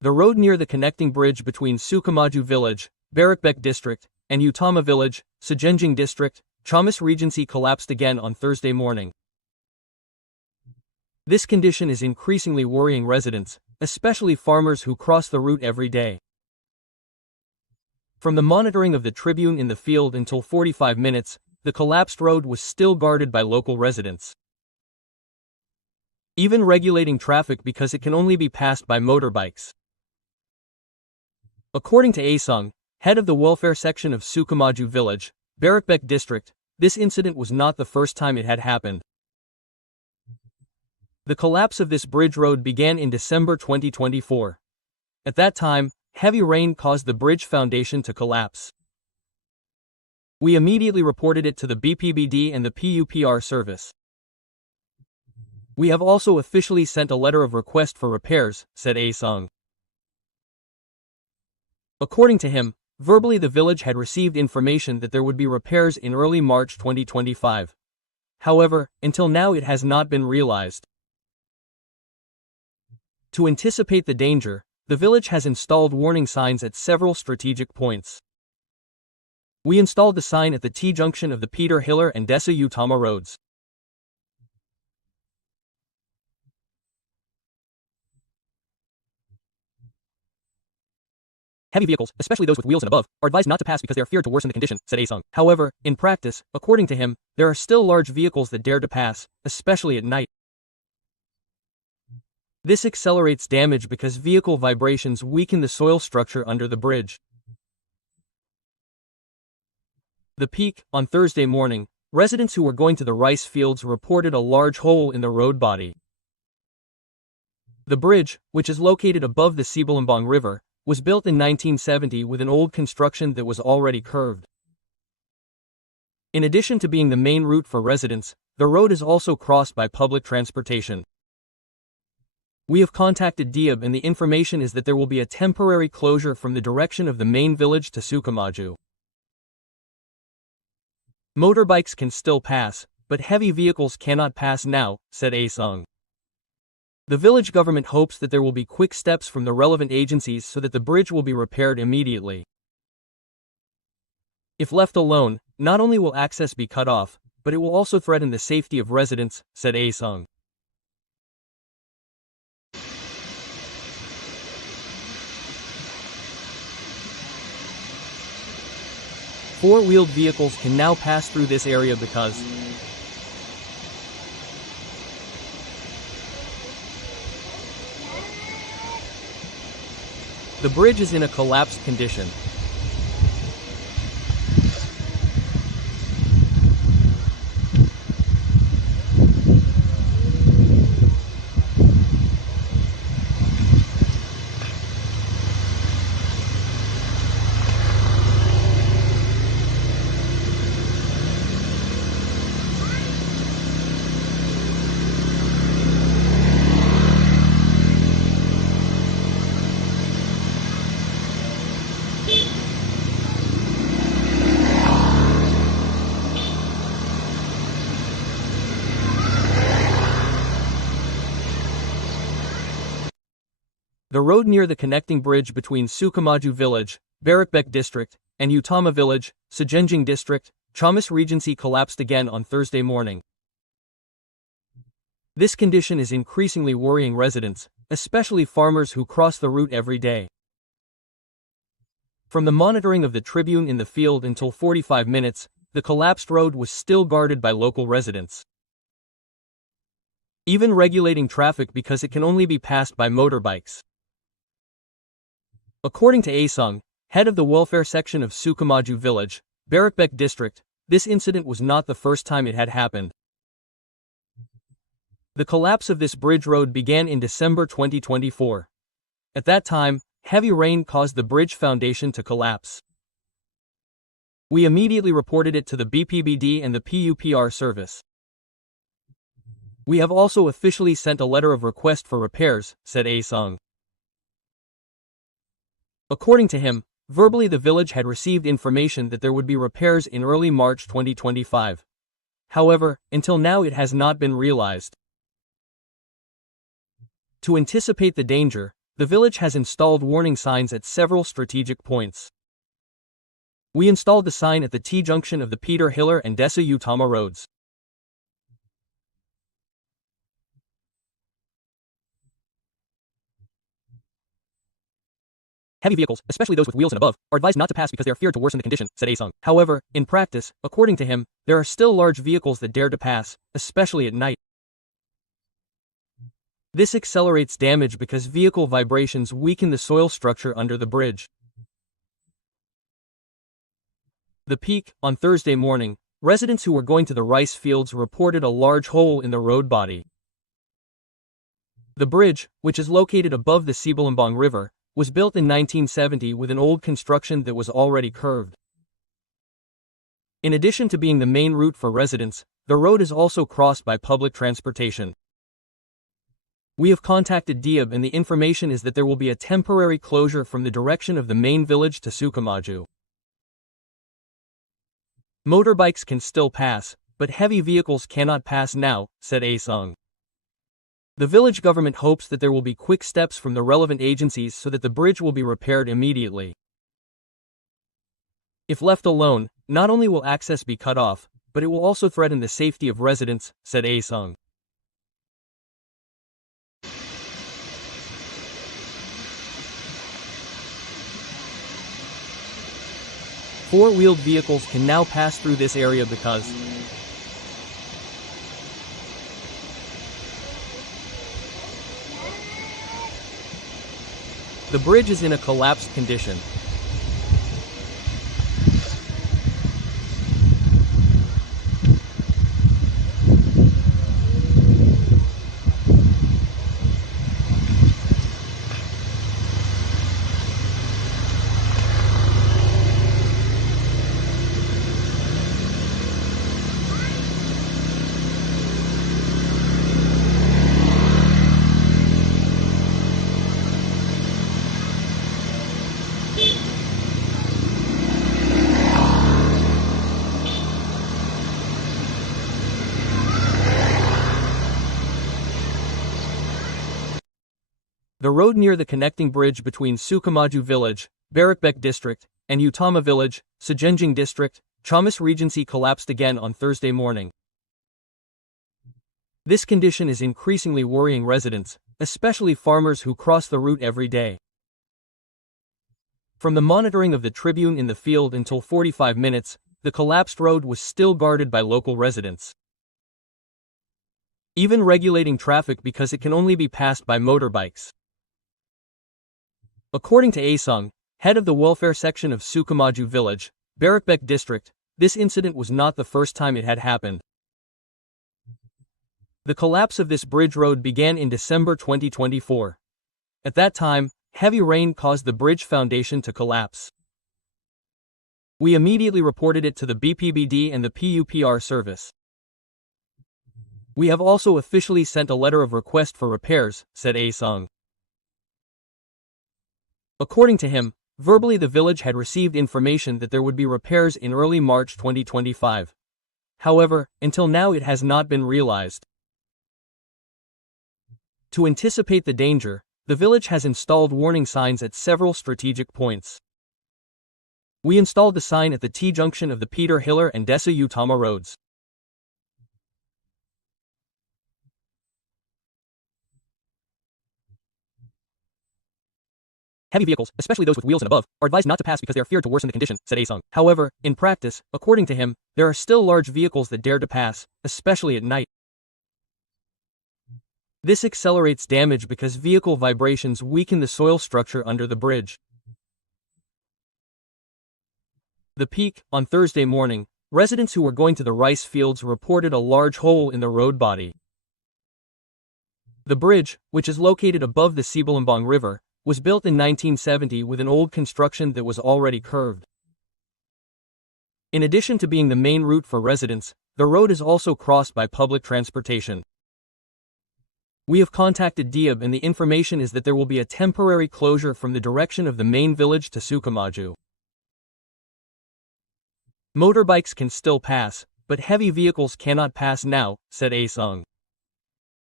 The road near the connecting bridge between Sukamaju village, Bahayakan district, and Utama village, Sejenjing district, Ciamis Regency collapsed again on Thursday morning. This condition is increasingly worrying residents, especially farmers who cross the route every day. From the monitoring of the Tribune in the field until 45 minutes, the collapsed road was still guarded by local residents, even regulating traffic because it can only be passed by motorbikes. According to Asung, head of the welfare section of Sukamaju village, Bahayakan district, this incident was not the first time it had happened. The collapse of this bridge road began in December 2024. At that time, heavy rain caused the bridge foundation to collapse. We immediately reported it to the BPBD and the PUPR service. We have also officially sent a letter of request for repairs, said Asung. According to him, verbally the village had received information that there would be repairs in early March 2025. However, until now it has not been realized. To anticipate the danger, the village has installed warning signs at several strategic points. We installed the sign at the T-junction of the Peter Hiller and Desa Utama roads. Heavy vehicles, especially those with wheels and above, are advised not to pass because they are feared to worsen the condition, said Asung. However, in practice, according to him, there are still large vehicles that dare to pass, especially at night. This accelerates damage because vehicle vibrations weaken the soil structure under the bridge. The peak, on Thursday morning, residents who were going to the rice fields reported a large hole in the road body. The bridge, which is located above the Ciamis River, was built in 1970 with an old construction that was already curved. In addition to being the main route for residents, the road is also crossed by public transportation. We have contacted Diab and the information is that there will be a temporary closure from the direction of the main village to Sukamaju. Motorbikes can still pass, but heavy vehicles cannot pass now, said Asung. The village government hopes that there will be quick steps from the relevant agencies so that the bridge will be repaired immediately. If left alone, not only will access be cut off, but it will also threaten the safety of residents, said Asung. Four-wheeled vehicles can now pass through this area because the bridge is in a collapsed condition. The road near the connecting bridge between Sukamaju village, Bahayakan district, and Utama village, Sejenjing district, Ciamis Regency collapsed again on Thursday morning. This condition is increasingly worrying residents, especially farmers who cross the route every day. From the monitoring of the Tribune in the field until 45 minutes, the collapsed road was still guarded by local residents, even regulating traffic because it can only be passed by motorbikes. According to Asung, head of the welfare section of Sukamaju village, Bahayakan district, this incident was not the first time it had happened. The collapse of this bridge road began in December 2024. At that time, heavy rain caused the bridge foundation to collapse. We immediately reported it to the BPBD and the PUPR service. We have also officially sent a letter of request for repairs, said Asung. According to him, verbally the village had received information that there would be repairs in early March 2025. However, until now it has not been realized. To anticipate the danger, the village has installed warning signs at several strategic points. We installed the sign at the T-junction of the Peter Hiller and Desa Utama roads. Heavy vehicles, especially those with wheels and above, are advised not to pass because they are feared to worsen the condition, said Asung. However, in practice, according to him, there are still large vehicles that dare to pass, especially at night. This accelerates damage because vehicle vibrations weaken the soil structure under the bridge. The peak, on Thursday morning, residents who were going to the rice fields reported a large hole in the road body. The bridge, which is located above the Sibalambang River, was built in 1970 with an old construction that was already curved. In addition to being the main route for residents, the road is also crossed by public transportation. We have contacted Diab and the information is that there will be a temporary closure from the direction of the main village to Sukamaju. Motorbikes can still pass, but heavy vehicles cannot pass now, said Asung. The village government hopes that there will be quick steps from the relevant agencies so that the bridge will be repaired immediately. If left alone, not only will access be cut off, but it will also threaten the safety of residents, said Asung. Four-wheeled vehicles can now pass through this area because the bridge is in a collapsed condition. The road near the connecting bridge between Sukamaju village, Barakbek district, and Utama village, Sejenjing district, Ciamis Regency collapsed again on Thursday morning. This condition is increasingly worrying residents, especially farmers who cross the route every day. From the monitoring of the Tribun in the field until 45 minutes, the collapsed road was still guarded by local residents. Even regulating traffic because it can only be passed by motorbikes. According to Asung, head of the welfare section of Sukamaju village, Barakbek district, this incident was not the first time it had happened. The collapse of this bridge road began in December 2024. At that time, heavy rain caused the bridge foundation to collapse. We immediately reported it to the BPBD and the PUPR service. We have also officially sent a letter of request for repairs, said Asung. According to him, verbally the village had received information that there would be repairs in early March 2025. However, until now it has not been realized. To anticipate the danger, the village has installed warning signs at several strategic points. We installed the sign at the T-junction of the Peter Hiller and Desa Utama roads. Heavy vehicles, especially those with wheels and above, are advised not to pass because they are feared to worsen the condition, said Asung. However, in practice, according to him, there are still large vehicles that dare to pass, especially at night. This accelerates damage because vehicle vibrations weaken the soil structure under the bridge. The peak, on Thursday morning, residents who were going to the rice fields reported a large hole in the road body. The bridge, which is located above the Sibalambang River, was built in 1970 with an old construction that was already curved. In addition to being the main route for residents, the road is also crossed by public transportation. We have contacted Diab and the information is that there will be a temporary closure from the direction of the main village to Sukamaju. Motorbikes can still pass, but heavy vehicles cannot pass now, said Asung.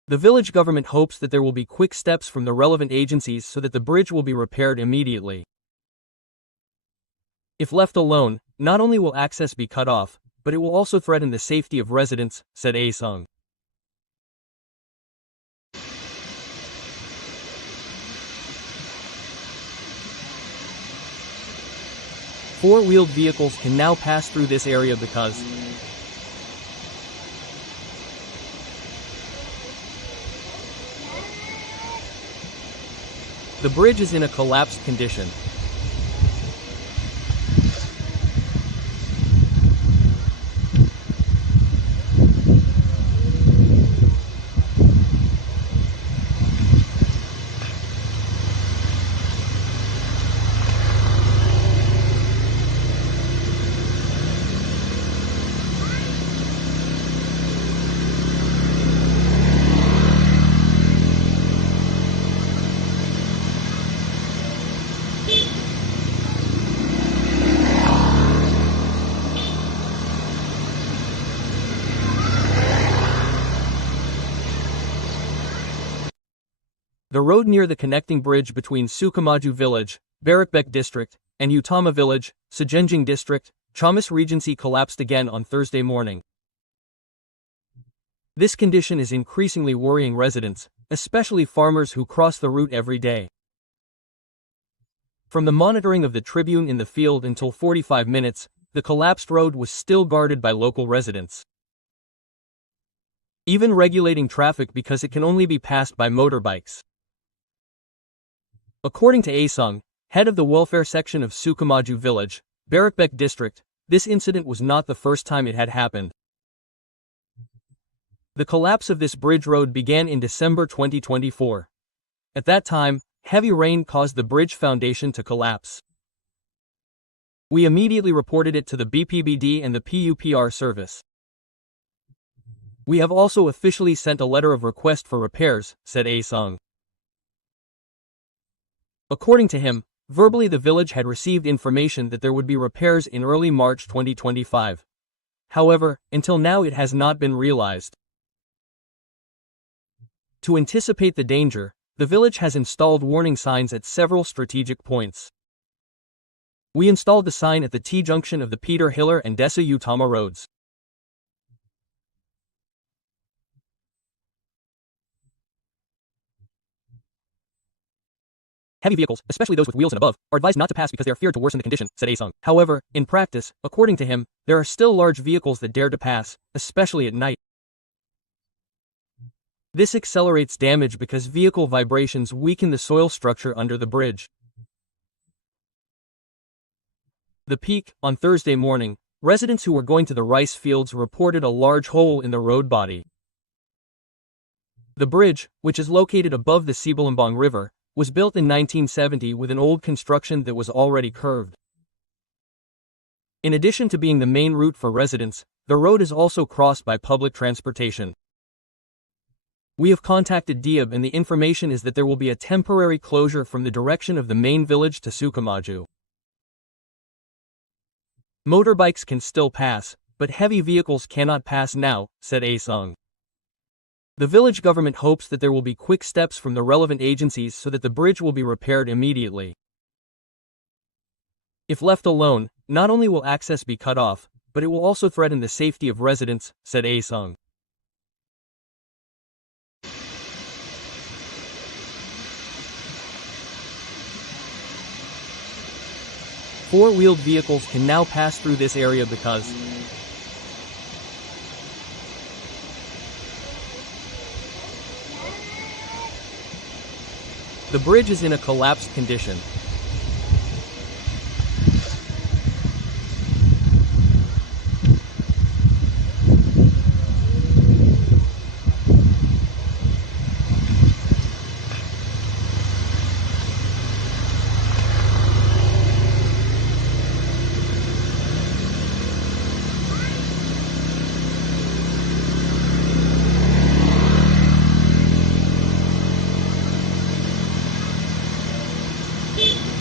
The village government hopes that there will be quick steps from the relevant agencies so that the bridge will be repaired immediately. If left alone, not only will access be cut off, but it will also threaten the safety of residents, said Asung. Four-wheeled vehicles can now pass through this area because the bridge is in a collapsed condition. The road near the connecting bridge between Sukamaju Village, Barakbek District, and Utama Village, Sejenjing District, Ciamis Regency collapsed again on Thursday morning. This condition is increasingly worrying residents, especially farmers who cross the route every day. From the monitoring of the Tribune in the field until 45 minutes, the collapsed road was still guarded by local residents, even regulating traffic because it can only be passed by motorbikes. According to Asung, head of the welfare section of Sukamaju Village, Barakbek District, this incident was not the first time it had happened. The collapse of this bridge road began in December 2024. At that time, heavy rain caused the bridge foundation to collapse. We immediately reported it to the BPBD and the PUPR service. We have also officially sent a letter of request for repairs, said Asung. According to him, verbally the village had received information that there would be repairs in early March 2025. However, until now it has not been realized. To anticipate the danger, the village has installed warning signs at several strategic points. We installed the sign at the T-junction of the Peter Hiller and Desa Utama roads. Heavy vehicles, especially those with wheels and above, are advised not to pass because they are feared to worsen the condition, said Asung. However, in practice, according to him, there are still large vehicles that dare to pass, especially at night. This accelerates damage because vehicle vibrations weaken the soil structure under the bridge. The peak, on Thursday morning, residents who were going to the rice fields reported a large hole in the road body. The bridge, which is located above the Sibalambang River, was built in 1970 with an old construction that was already curved. In addition to being the main route for residents, the road is also crossed by public transportation. We have contacted Diab and the information is that there will be a temporary closure from the direction of the main village to Sukamaju. Motorbikes can still pass, but heavy vehicles cannot pass now, said Asung. The village government hopes that there will be quick steps from the relevant agencies so that the bridge will be repaired immediately. If left alone, not only will access be cut off, but it will also threaten the safety of residents, said Asung. Four-wheeled vehicles can now pass through this area because the bridge is in a collapsed condition.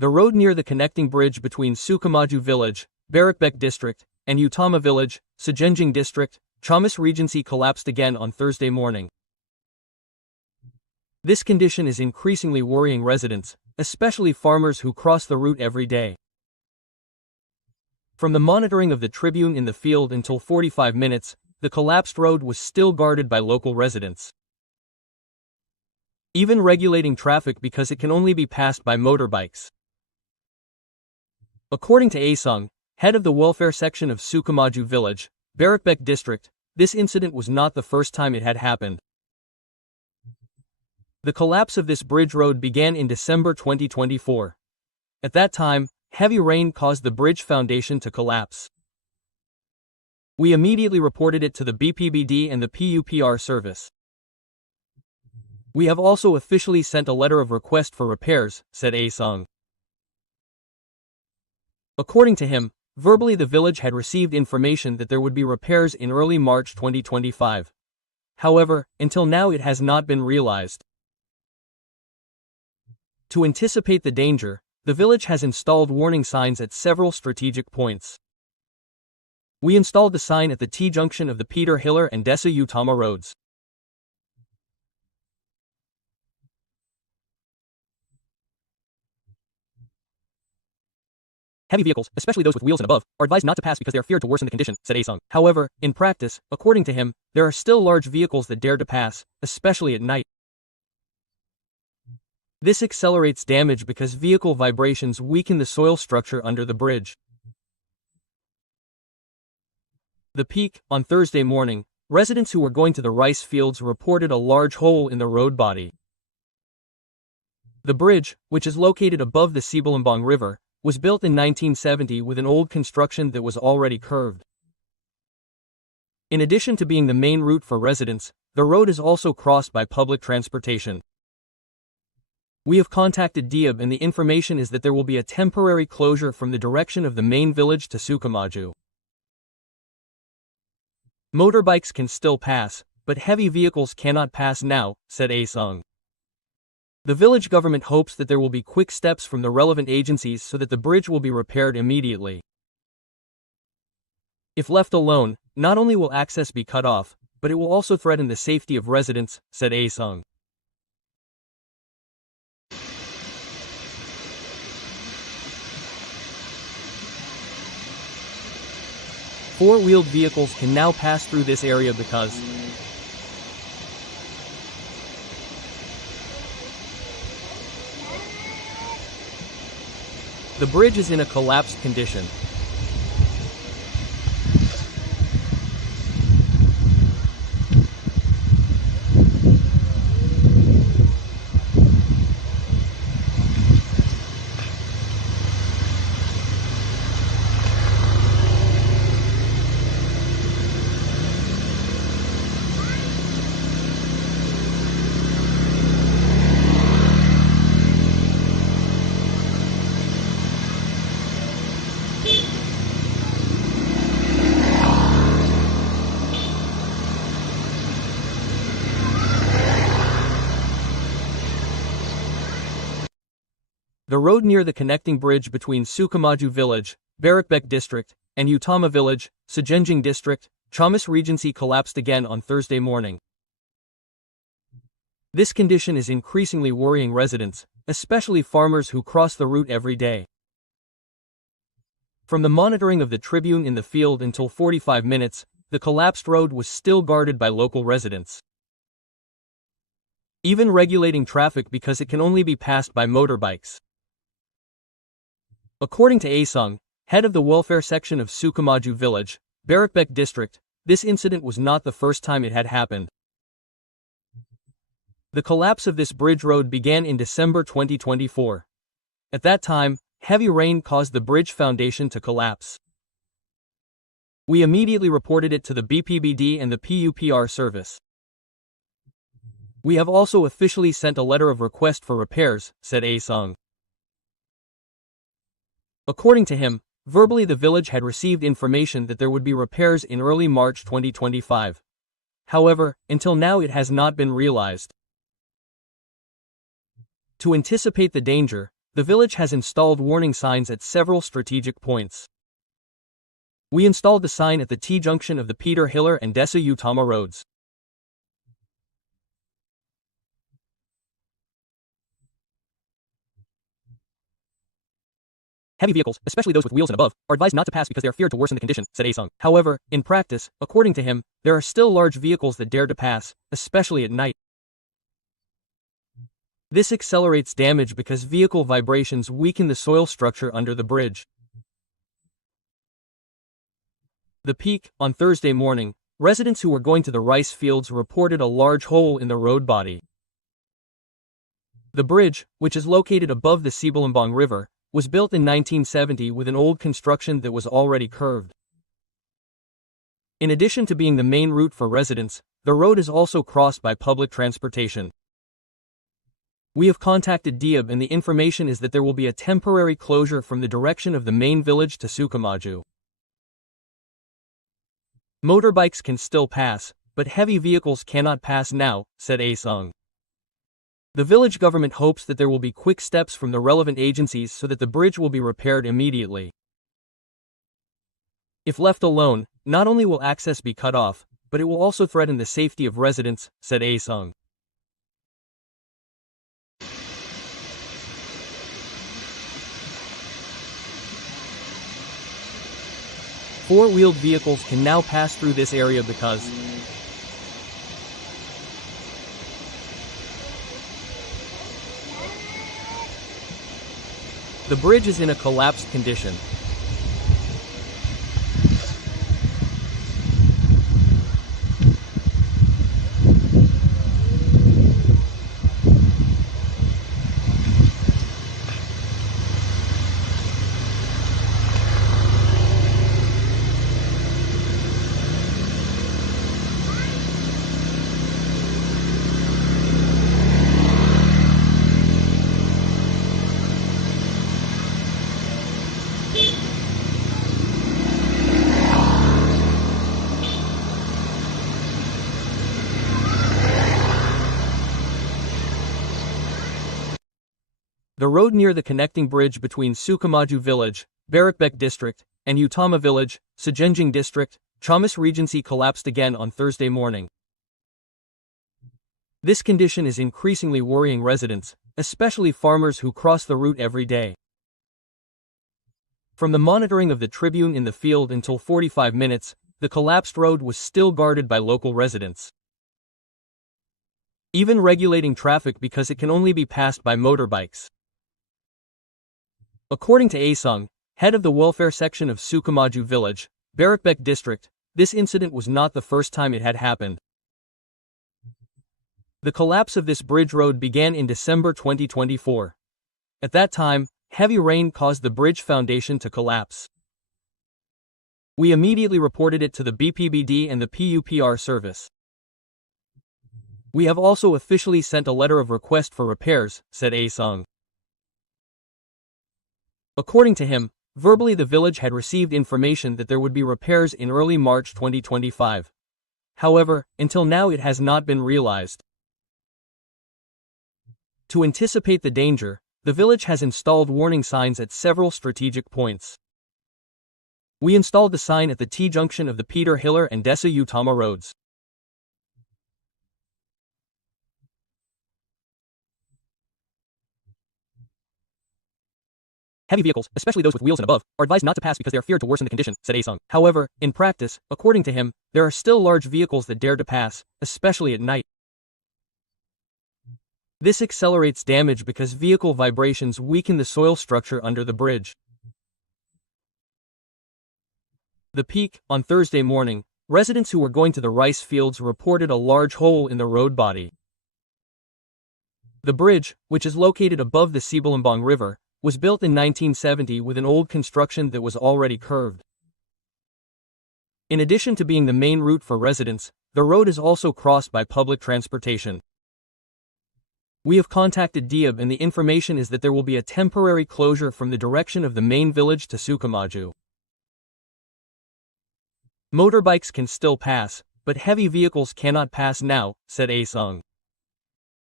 The road near the connecting bridge between Sukamaju village, Bahayakan district, and Utama village, Sejenjing district, Ciamis Regency collapsed again on Thursday morning. This condition is increasingly worrying residents, especially farmers who cross the route every day. From the monitoring of the Tribune in the field until 45 minutes, the collapsed road was still guarded by local residents, even regulating traffic because it can only be passed by motorbikes. According to Asung, head of the welfare section of Sukamaju village, Bahayakan district, this incident was not the first time it had happened. The collapse of this bridge road began in December 2024. At that time, heavy rain caused the bridge foundation to collapse. We immediately reported it to the BPBD and the PUPR service. We have also officially sent a letter of request for repairs, said Asung. According to him, verbally the village had received information that there would be repairs in early March 2025. However, until now it has not been realized. To anticipate the danger, the village has installed warning signs at several strategic points. We installed the sign at the T-junction of the Peter Hiller and Desa Utama roads. Heavy vehicles, especially those with wheels and above, are advised not to pass because they are feared to worsen the condition, said Asung. However, in practice, according to him, there are still large vehicles that dare to pass, especially at night. This accelerates damage because vehicle vibrations weaken the soil structure under the bridge. The peak, on Thursday morning, residents who were going to the rice fields reported a large hole in the road body. The bridge, which is located above the Sibalambang River, was built in 1970 with an old construction that was already curved. In addition to being the main route for residents, the road is also crossed by public transportation. We have contacted Diab and the information is that there will be a temporary closure from the direction of the main village to Sukamaju. Motorbikes can still pass, but heavy vehicles cannot pass now, said Asung. The village government hopes that there will be quick steps from the relevant agencies so that the bridge will be repaired immediately. If left alone, not only will access be cut off, but it will also threaten the safety of residents, said Asung. Four-wheeled vehicles can now pass through this area because the bridge is in a collapsed condition. The road near the connecting bridge between Sukamaju village, Bahayakan district, and Utama village, Sejenjing district, Ciamis Regency collapsed again on Thursday morning. This condition is increasingly worrying residents, especially farmers who cross the route every day. From the monitoring of the Tribune in the field until 45 minutes, the collapsed road was still guarded by local residents, even regulating traffic because it can only be passed by motorbikes. According to Asung, head of the welfare section of Sukamaju village, Bahayakan district, this incident was not the first time it had happened. The collapse of this bridge road began in December 2024. At that time, heavy rain caused the bridge foundation to collapse. We immediately reported it to the BPBD and the PUPR service. We have also officially sent a letter of request for repairs, said Asung. According to him, verbally the village had received information that there would be repairs in early March 2025. However, until now it has not been realized. To anticipate the danger, the village has installed warning signs at several strategic points. We installed the sign at the T-junction of the Peter Hiller and Desa Utama roads. Heavy vehicles, especially those with wheels and above, are advised not to pass because they are feared to worsen the condition, said Asung. However, in practice, according to him, there are still large vehicles that dare to pass, especially at night. This accelerates damage because vehicle vibrations weaken the soil structure under the bridge. The peak, on Thursday morning, residents who were going to the rice fields reported a large hole in the road body. The bridge, which is located above the Sibalambang River, was built in 1970 with an old construction that was already curved. In addition to being the main route for residents, the road is also crossed by public transportation. We have contacted Diab and the information is that there will be a temporary closure from the direction of the main village to Sukamaju. Motorbikes can still pass, but heavy vehicles cannot pass now, said Asung. The village government hopes that there will be quick steps from the relevant agencies so that the bridge will be repaired immediately. If left alone, not only will access be cut off, but it will also threaten the safety of residents, said Asung. Four-wheeled vehicles can now pass through this area because the bridge is in a collapsed condition. The road near the connecting bridge between Sukamaju Village, Barakbek District, and Utama Village, Sejenjing District, Ciamis Regency collapsed again on Thursday morning. This condition is increasingly worrying residents, especially farmers who cross the route every day. From the monitoring of the Tribun in the field until 45 minutes, the collapsed road was still guarded by local residents. Even regulating traffic because it can only be passed by motorbikes. According to Asung, head of the welfare section of Sukamaju Village, Barakbek District, this incident was not the first time it had happened. The collapse of this bridge road began in December 2024. At that time, heavy rain caused the bridge foundation to collapse. We immediately reported it to the BPBD and the PUPR service. We have also officially sent a letter of request for repairs, said Asung. According to him, verbally the village had received information that there would be repairs in early March 2025. However, until now it has not been realized. To anticipate the danger, the village has installed warning signs at several strategic points. We installed the sign at the T-junction of the Peter Hiller and Desa Utama roads. Heavy vehicles, especially those with wheels and above, are advised not to pass because they are feared to worsen the condition, said Asung. However, in practice, according to him, there are still large vehicles that dare to pass, especially at night. This accelerates damage because vehicle vibrations weaken the soil structure under the bridge. The peak, on Thursday morning, residents who were going to the rice fields reported a large hole in the road body. The bridge, which is located above the Sibalambang River, was built in 1970 with an old construction that was already curved. In addition to being the main route for residents, the road is also crossed by public transportation. We have contacted Diab and the information is that there will be a temporary closure from the direction of the main village to Sukamaju. Motorbikes can still pass, but heavy vehicles cannot pass now, said Asung.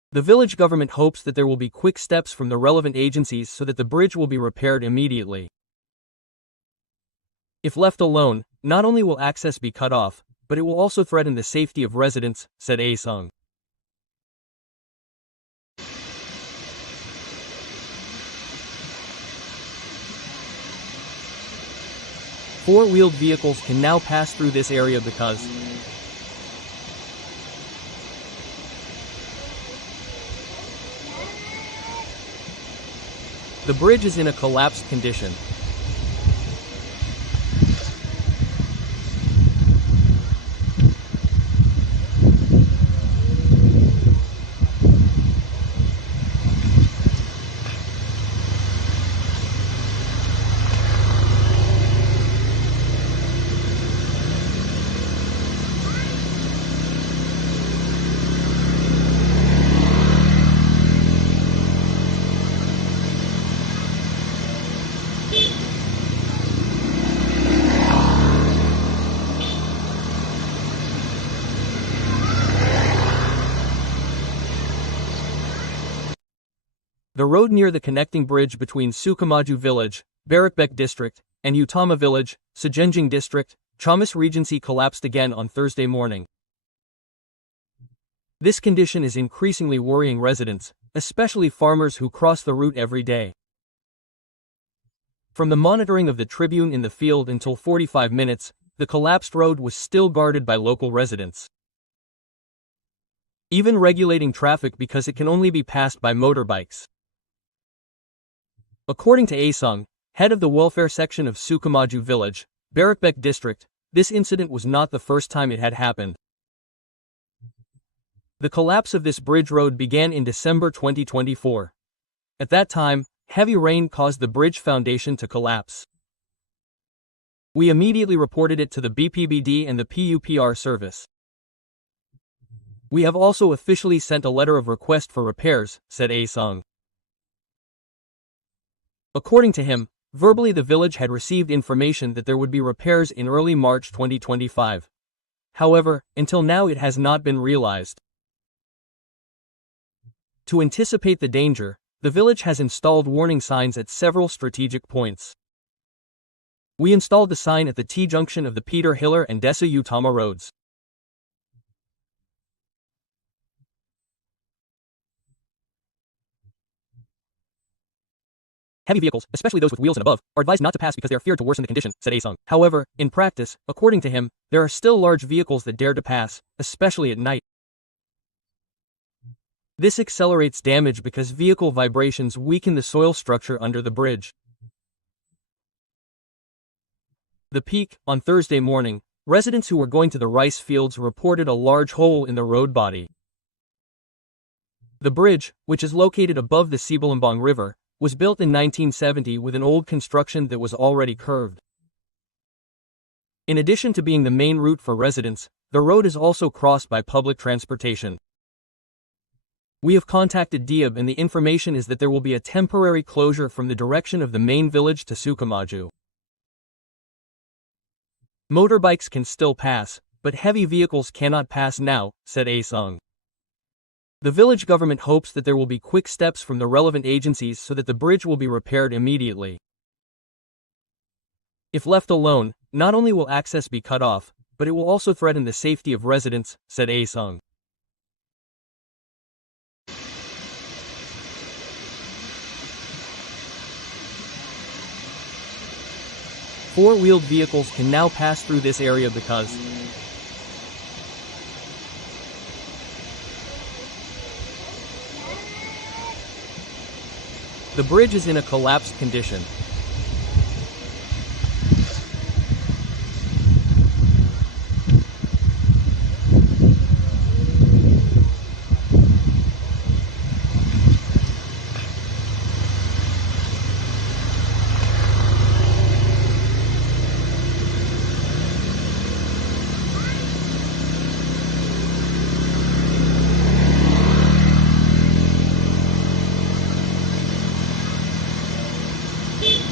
The village government hopes that there will be quick steps from the relevant agencies so that the bridge will be repaired immediately. If left alone, not only will access be cut off, but it will also threaten the safety of residents, said Asung. Four-wheeled vehicles can now pass through this area because the bridge is in a collapsed condition. The road near the connecting bridge between Sukamaju village, Barakbek district, and Utama village, Sejenjing district, Ciamis Regency collapsed again on Thursday morning. This condition is increasingly worrying residents, especially farmers who cross the route every day. From the monitoring of the Tribune in the field until 45 minutes, the collapsed road was still guarded by local residents, even regulating traffic because it can only be passed by motorbikes. According to Asung, head of the welfare section of Sukamaju village, Barakbek district, this incident was not the first time it had happened. The collapse of this bridge road began in December 2024. At that time, heavy rain caused the bridge foundation to collapse. We immediately reported it to the BPBD and the PUPR service. We have also officially sent a letter of request for repairs, said Asung. According to him, verbally the village had received information that there would be repairs in early March 2025. However, until now it has not been realized. To anticipate the danger, the village has installed warning signs at several strategic points. We installed the sign at the T-junction of the Peter Hiller and Desa Utama roads. Heavy vehicles, especially those with wheels and above, are advised not to pass because they are feared to worsen the condition, said Asung. However, in practice, according to him, there are still large vehicles that dare to pass, especially at night. This accelerates damage because vehicle vibrations weaken the soil structure under the bridge. The peak, on Thursday morning, residents who were going to the rice fields reported a large hole in the road body. The bridge, which is located above the Sibalambang River, was built in 1970 with an old construction that was already curved. In addition to being the main route for residents, the road is also crossed by public transportation. We have contacted Diab and the information is that there will be a temporary closure from the direction of the main village to Sukamaju. Motorbikes can still pass, but heavy vehicles cannot pass now, said Asung. The village government hopes that there will be quick steps from the relevant agencies so that the bridge will be repaired immediately. If left alone, not only will access be cut off, but it will also threaten the safety of residents, said Asung. Four-wheeled vehicles can now pass through this area because the bridge is in a collapsed condition.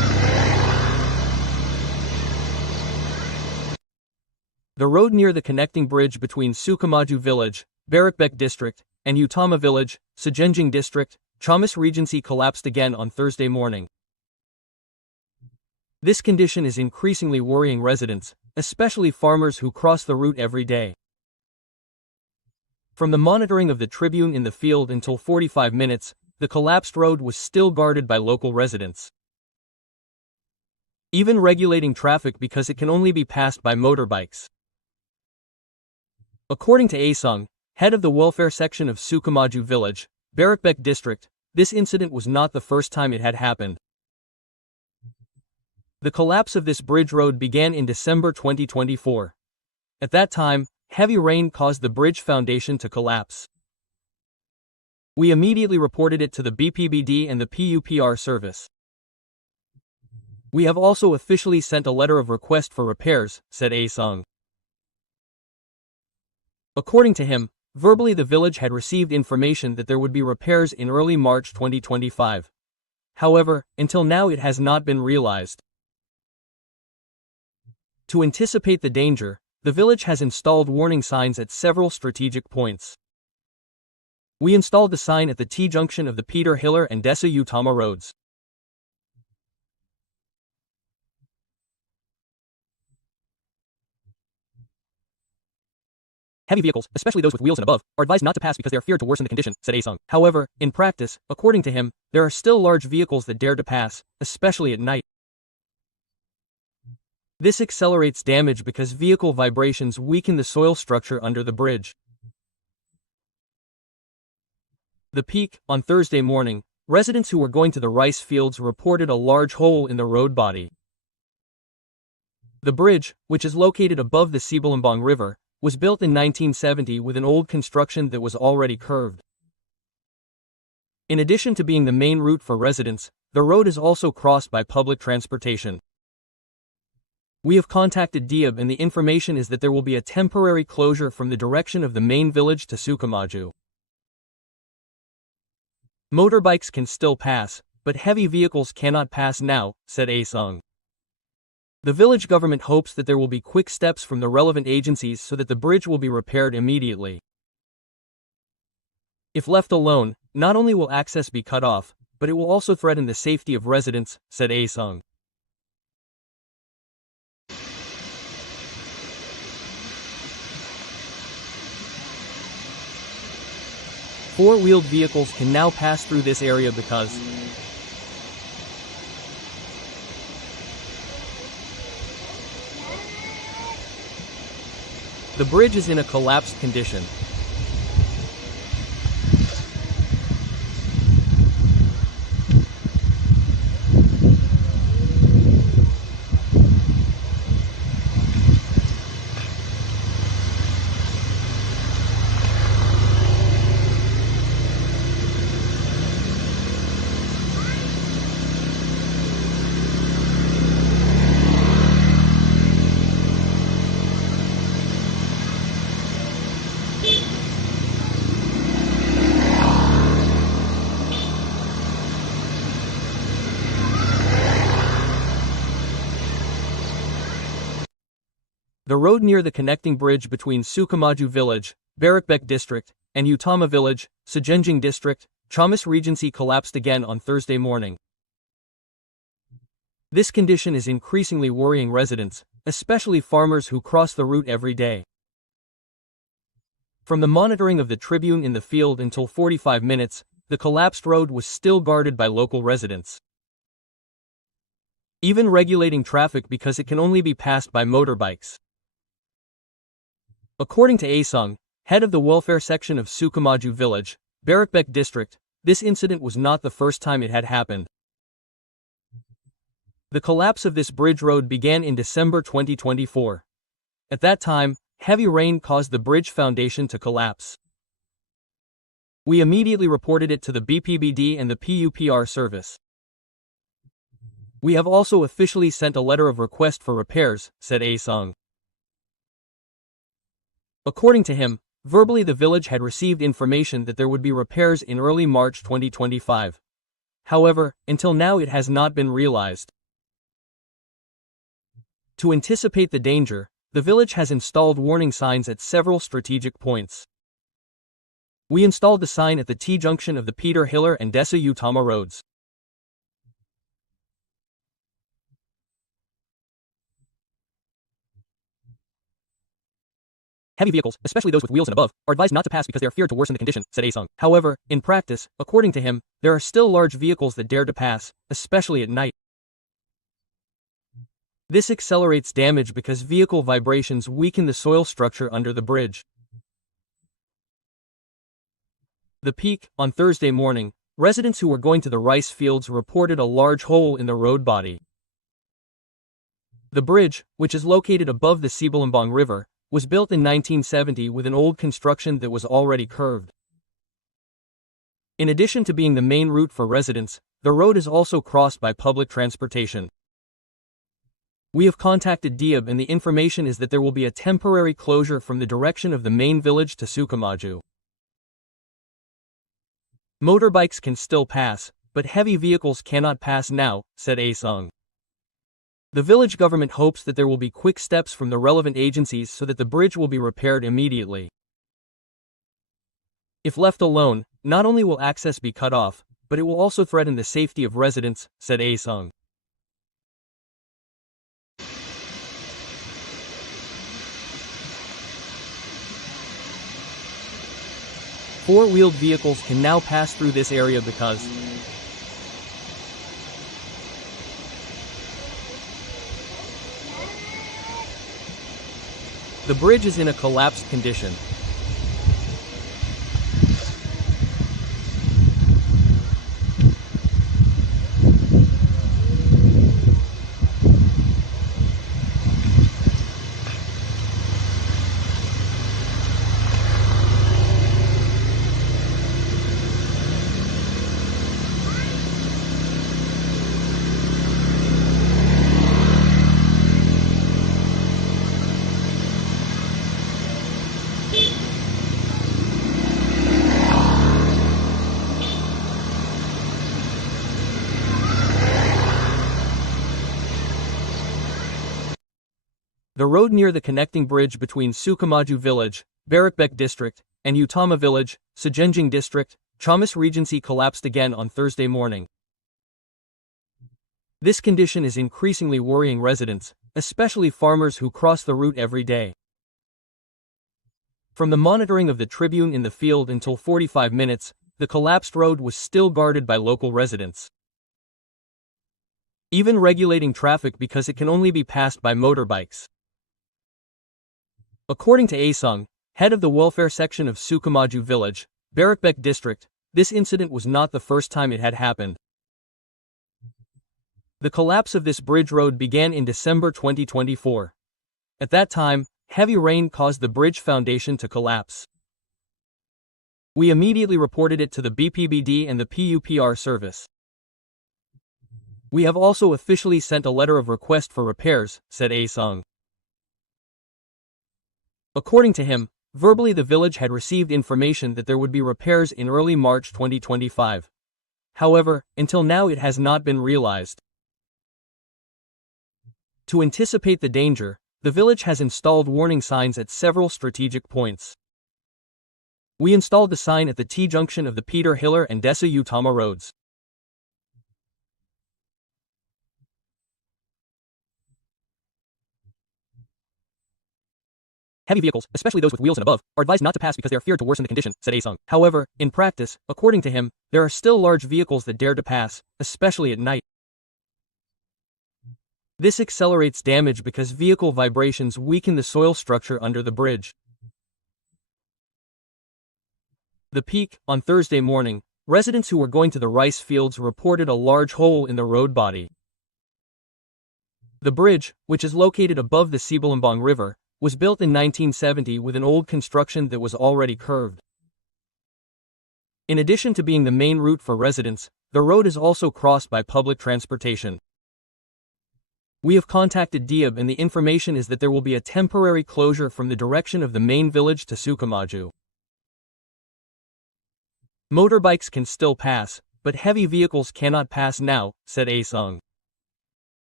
The road near the connecting bridge between Sukamaju village, Bahayakan district, and Utama village, Sejenjing district, Ciamis Regency collapsed again on Thursday morning. This condition is increasingly worrying residents, especially farmers who cross the route every day. From the monitoring of the Tribune in the field until 45 minutes, the collapsed road was still guarded by local residents, even regulating traffic because it can only be passed by motorbikes. According to Asung, head of the welfare section of Sukamaju village, Bahayakan district, this incident was not the first time it had happened. The collapse of this bridge road began in December 2024. At that time, heavy rain caused the bridge foundation to collapse. We immediately reported it to the BPBD and the PUPR service. We have also officially sent a letter of request for repairs, said Asung. According to him, verbally the village had received information that there would be repairs in early March 2025. However, until now it has not been realized. To anticipate the danger, the village has installed warning signs at several strategic points. We installed the sign at the T-junction of the Peter Hiller and Desa Utama roads. Heavy vehicles, especially those with wheels and above, are advised not to pass because they are feared to worsen the condition, said Asung. However, in practice, according to him, there are still large vehicles that dare to pass, especially at night. This accelerates damage because vehicle vibrations weaken the soil structure under the bridge. The peak, on Thursday morning, residents who were going to the rice fields reported a large hole in the road body. The bridge, which is located above the Ciamis River, was built in 1970 with an old construction that was already curved. In addition to being the main route for residents, the road is also crossed by public transportation. We have contacted Diab and the information is that there will be a temporary closure from the direction of the main village to Sukamaju. Motorbikes can still pass, but heavy vehicles cannot pass now, said Asung. The village government hopes that there will be quick steps from the relevant agencies so that the bridge will be repaired immediately. If left alone, not only will access be cut off, but it will also threaten the safety of residents, said Asung. Four-wheeled vehicles can now pass through this area because the bridge is in a collapsed condition. The road near the connecting bridge between Sukamaju village, Bahayakan district, and Utama village, Sejenjing district, Ciamis Regency collapsed again on Thursday morning. This condition is increasingly worrying residents, especially farmers who cross the route every day. From the monitoring of the Tribune in the field until 45 minutes, the collapsed road was still guarded by local residents, even regulating traffic because it can only be passed by motorbikes. According to Asung, head of the welfare section of Sukamaju village, Bahayakan district, this incident was not the first time it had happened. The collapse of this bridge road began in December 2024. At that time, heavy rain caused the bridge foundation to collapse. We immediately reported it to the BPBD and the PUPR service. We have also officially sent a letter of request for repairs, said Asung. According to him, verbally the village had received information that there would be repairs in early March 2025. However, until now it has not been realized. To anticipate the danger, the village has installed warning signs at several strategic points. We installed the sign at the T-junction of the Peter Hiller and Desa Utama roads. Heavy vehicles, especially those with wheels and above, are advised not to pass because they are feared to worsen the condition, said Asung. However, in practice, according to him, there are still large vehicles that dare to pass, especially at night. This accelerates damage because vehicle vibrations weaken the soil structure under the bridge. The peak, on Thursday morning, residents who were going to the rice fields reported a large hole in the road body. The bridge, which is located above the Sibalambang River, was built in 1970 with an old construction that was already curved. In addition to being the main route for residents, the road is also crossed by public transportation. We have contacted Diab and the information is that there will be a temporary closure from the direction of the main village to Sukamaju. Motorbikes can still pass, but heavy vehicles cannot pass now, said Asung. The village government hopes that there will be quick steps from the relevant agencies so that the bridge will be repaired immediately. If left alone, not only will access be cut off, but it will also threaten the safety of residents, said Asung. Four-wheeled vehicles can now pass through this area because the bridge is in a collapsed condition. The road near the connecting bridge between Sukamaju Village, Barakbek District, and Utama Village, Sejenjing District, Ciamis Regency collapsed again on Thursday morning. This condition is increasingly worrying residents, especially farmers who cross the route every day. From the monitoring of the Tribun in the field until 45 minutes, the collapsed road was still guarded by local residents, even regulating traffic because it can only be passed by motorbikes. According to Asung, head of the welfare section of Sukamaju Village, Barakbek District, this incident was not the first time it had happened. The collapse of this bridge road began in December 2024. At that time, heavy rain caused the bridge foundation to collapse. We immediately reported it to the BPBD and the PUPR service. We have also officially sent a letter of request for repairs, said Asung. According to him, verbally the village had received information that there would be repairs in early March 2025. However, until now it has not been realized. To anticipate the danger, the village has installed warning signs at several strategic points. We installed the sign at the T-junction of the Peter Hiller and Desa Utama roads. Heavy vehicles, especially those with wheels and above, are advised not to pass because they are feared to worsen the condition, said Asung. However, in practice, according to him, there are still large vehicles that dare to pass, especially at night. This accelerates damage because vehicle vibrations weaken the soil structure under the bridge. The peak, on Thursday morning, residents who were going to the rice fields reported a large hole in the road body. The bridge, which is located above the Sibalambang River, was built in 1970 with an old construction that was already curved. In addition to being the main route for residents, the road is also crossed by public transportation. We have contacted Diab and the information is that there will be a temporary closure from the direction of the main village to Sukamaju. Motorbikes can still pass, but heavy vehicles cannot pass now, said Asung.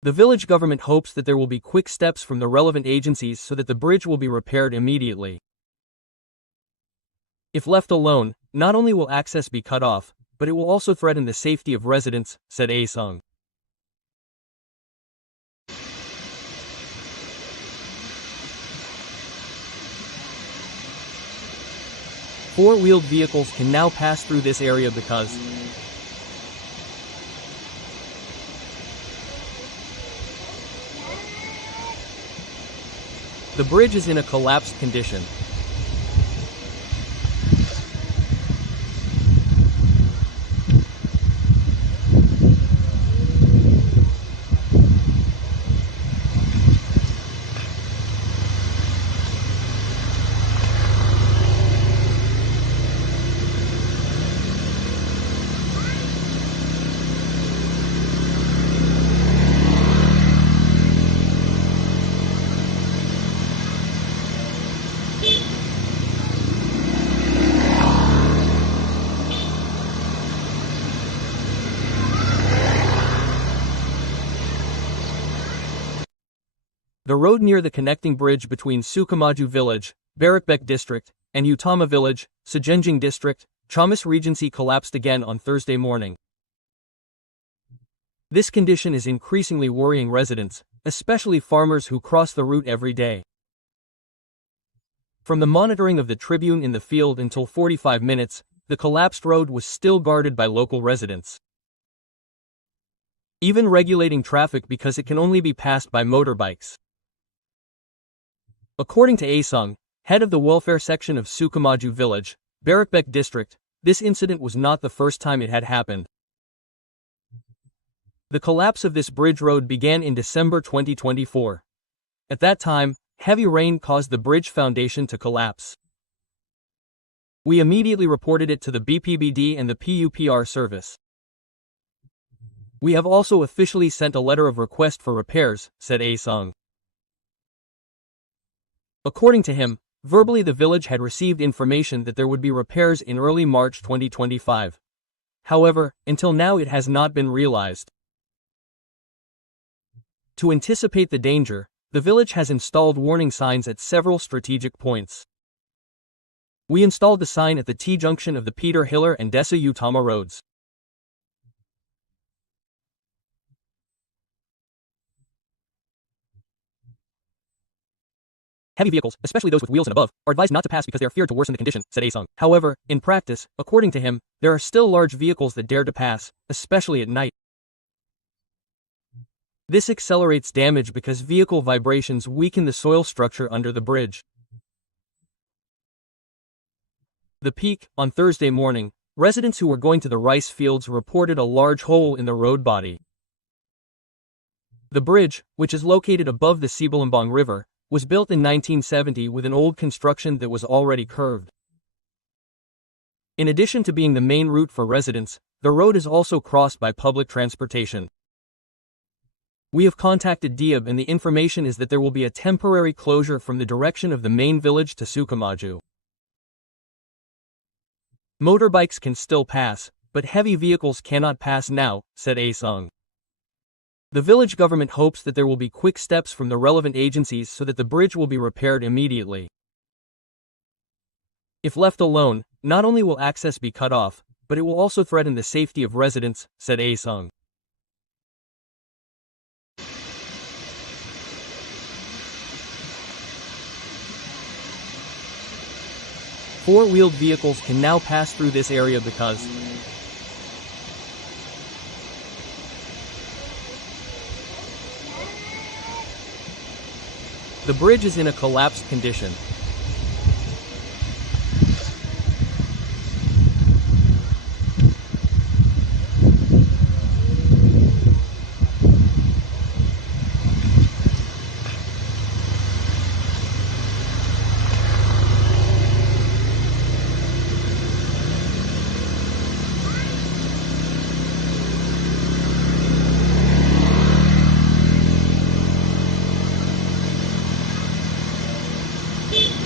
The village government hopes that there will be quick steps from the relevant agencies so that the bridge will be repaired immediately. If left alone, not only will access be cut off, but it will also threaten the safety of residents, said Asung. Four-wheeled vehicles can now pass through this area because the bridge is in a collapsed condition. The road near the connecting bridge between Sukamaju village, Barakbek district, and Utama village, Sejenjing district, Ciamis Regency collapsed again on Thursday morning. This condition is increasingly worrying residents, especially farmers who cross the route every day. From the monitoring of the Tribune in the field until 45 minutes, the collapsed road was still guarded by local residents, even regulating traffic because it can only be passed by motorbikes. According to Asung, head of the welfare section of Sukamaju village, Barakbek district, this incident was not the first time it had happened. The collapse of this bridge road began in December 2024. At that time, heavy rain caused the bridge foundation to collapse. We immediately reported it to the BPBD and the PUPR service. We have also officially sent a letter of request for repairs, said Asung. According to him, verbally the village had received information that there would be repairs in early March 2025. However, until now it has not been realized. To anticipate the danger, the village has installed warning signs at several strategic points. We installed the sign at the T-junction of the Peter Hiller and Desa Utama roads. Heavy vehicles, especially those with wheels and above, are advised not to pass because they are feared to worsen the condition, said Asung. However, in practice, according to him, there are still large vehicles that dare to pass, especially at night. This accelerates damage because vehicle vibrations weaken the soil structure under the bridge. The peak, on Thursday morning, residents who were going to the rice fields reported a large hole in the road body. The bridge, which is located above the Sibalambang River, was built in 1970 with an old construction that was already curved. In addition to being the main route for residents, the road is also crossed by public transportation. We have contacted Diab and the information is that there will be a temporary closure from the direction of the main village to Sukamaju. Motorbikes can still pass, but heavy vehicles cannot pass now, said Asung. The village government hopes that there will be quick steps from the relevant agencies so that the bridge will be repaired immediately. If left alone, not only will access be cut off, but it will also threaten the safety of residents, said Asung. Four-wheeled vehicles can now pass through this area because the bridge is in a collapsed condition.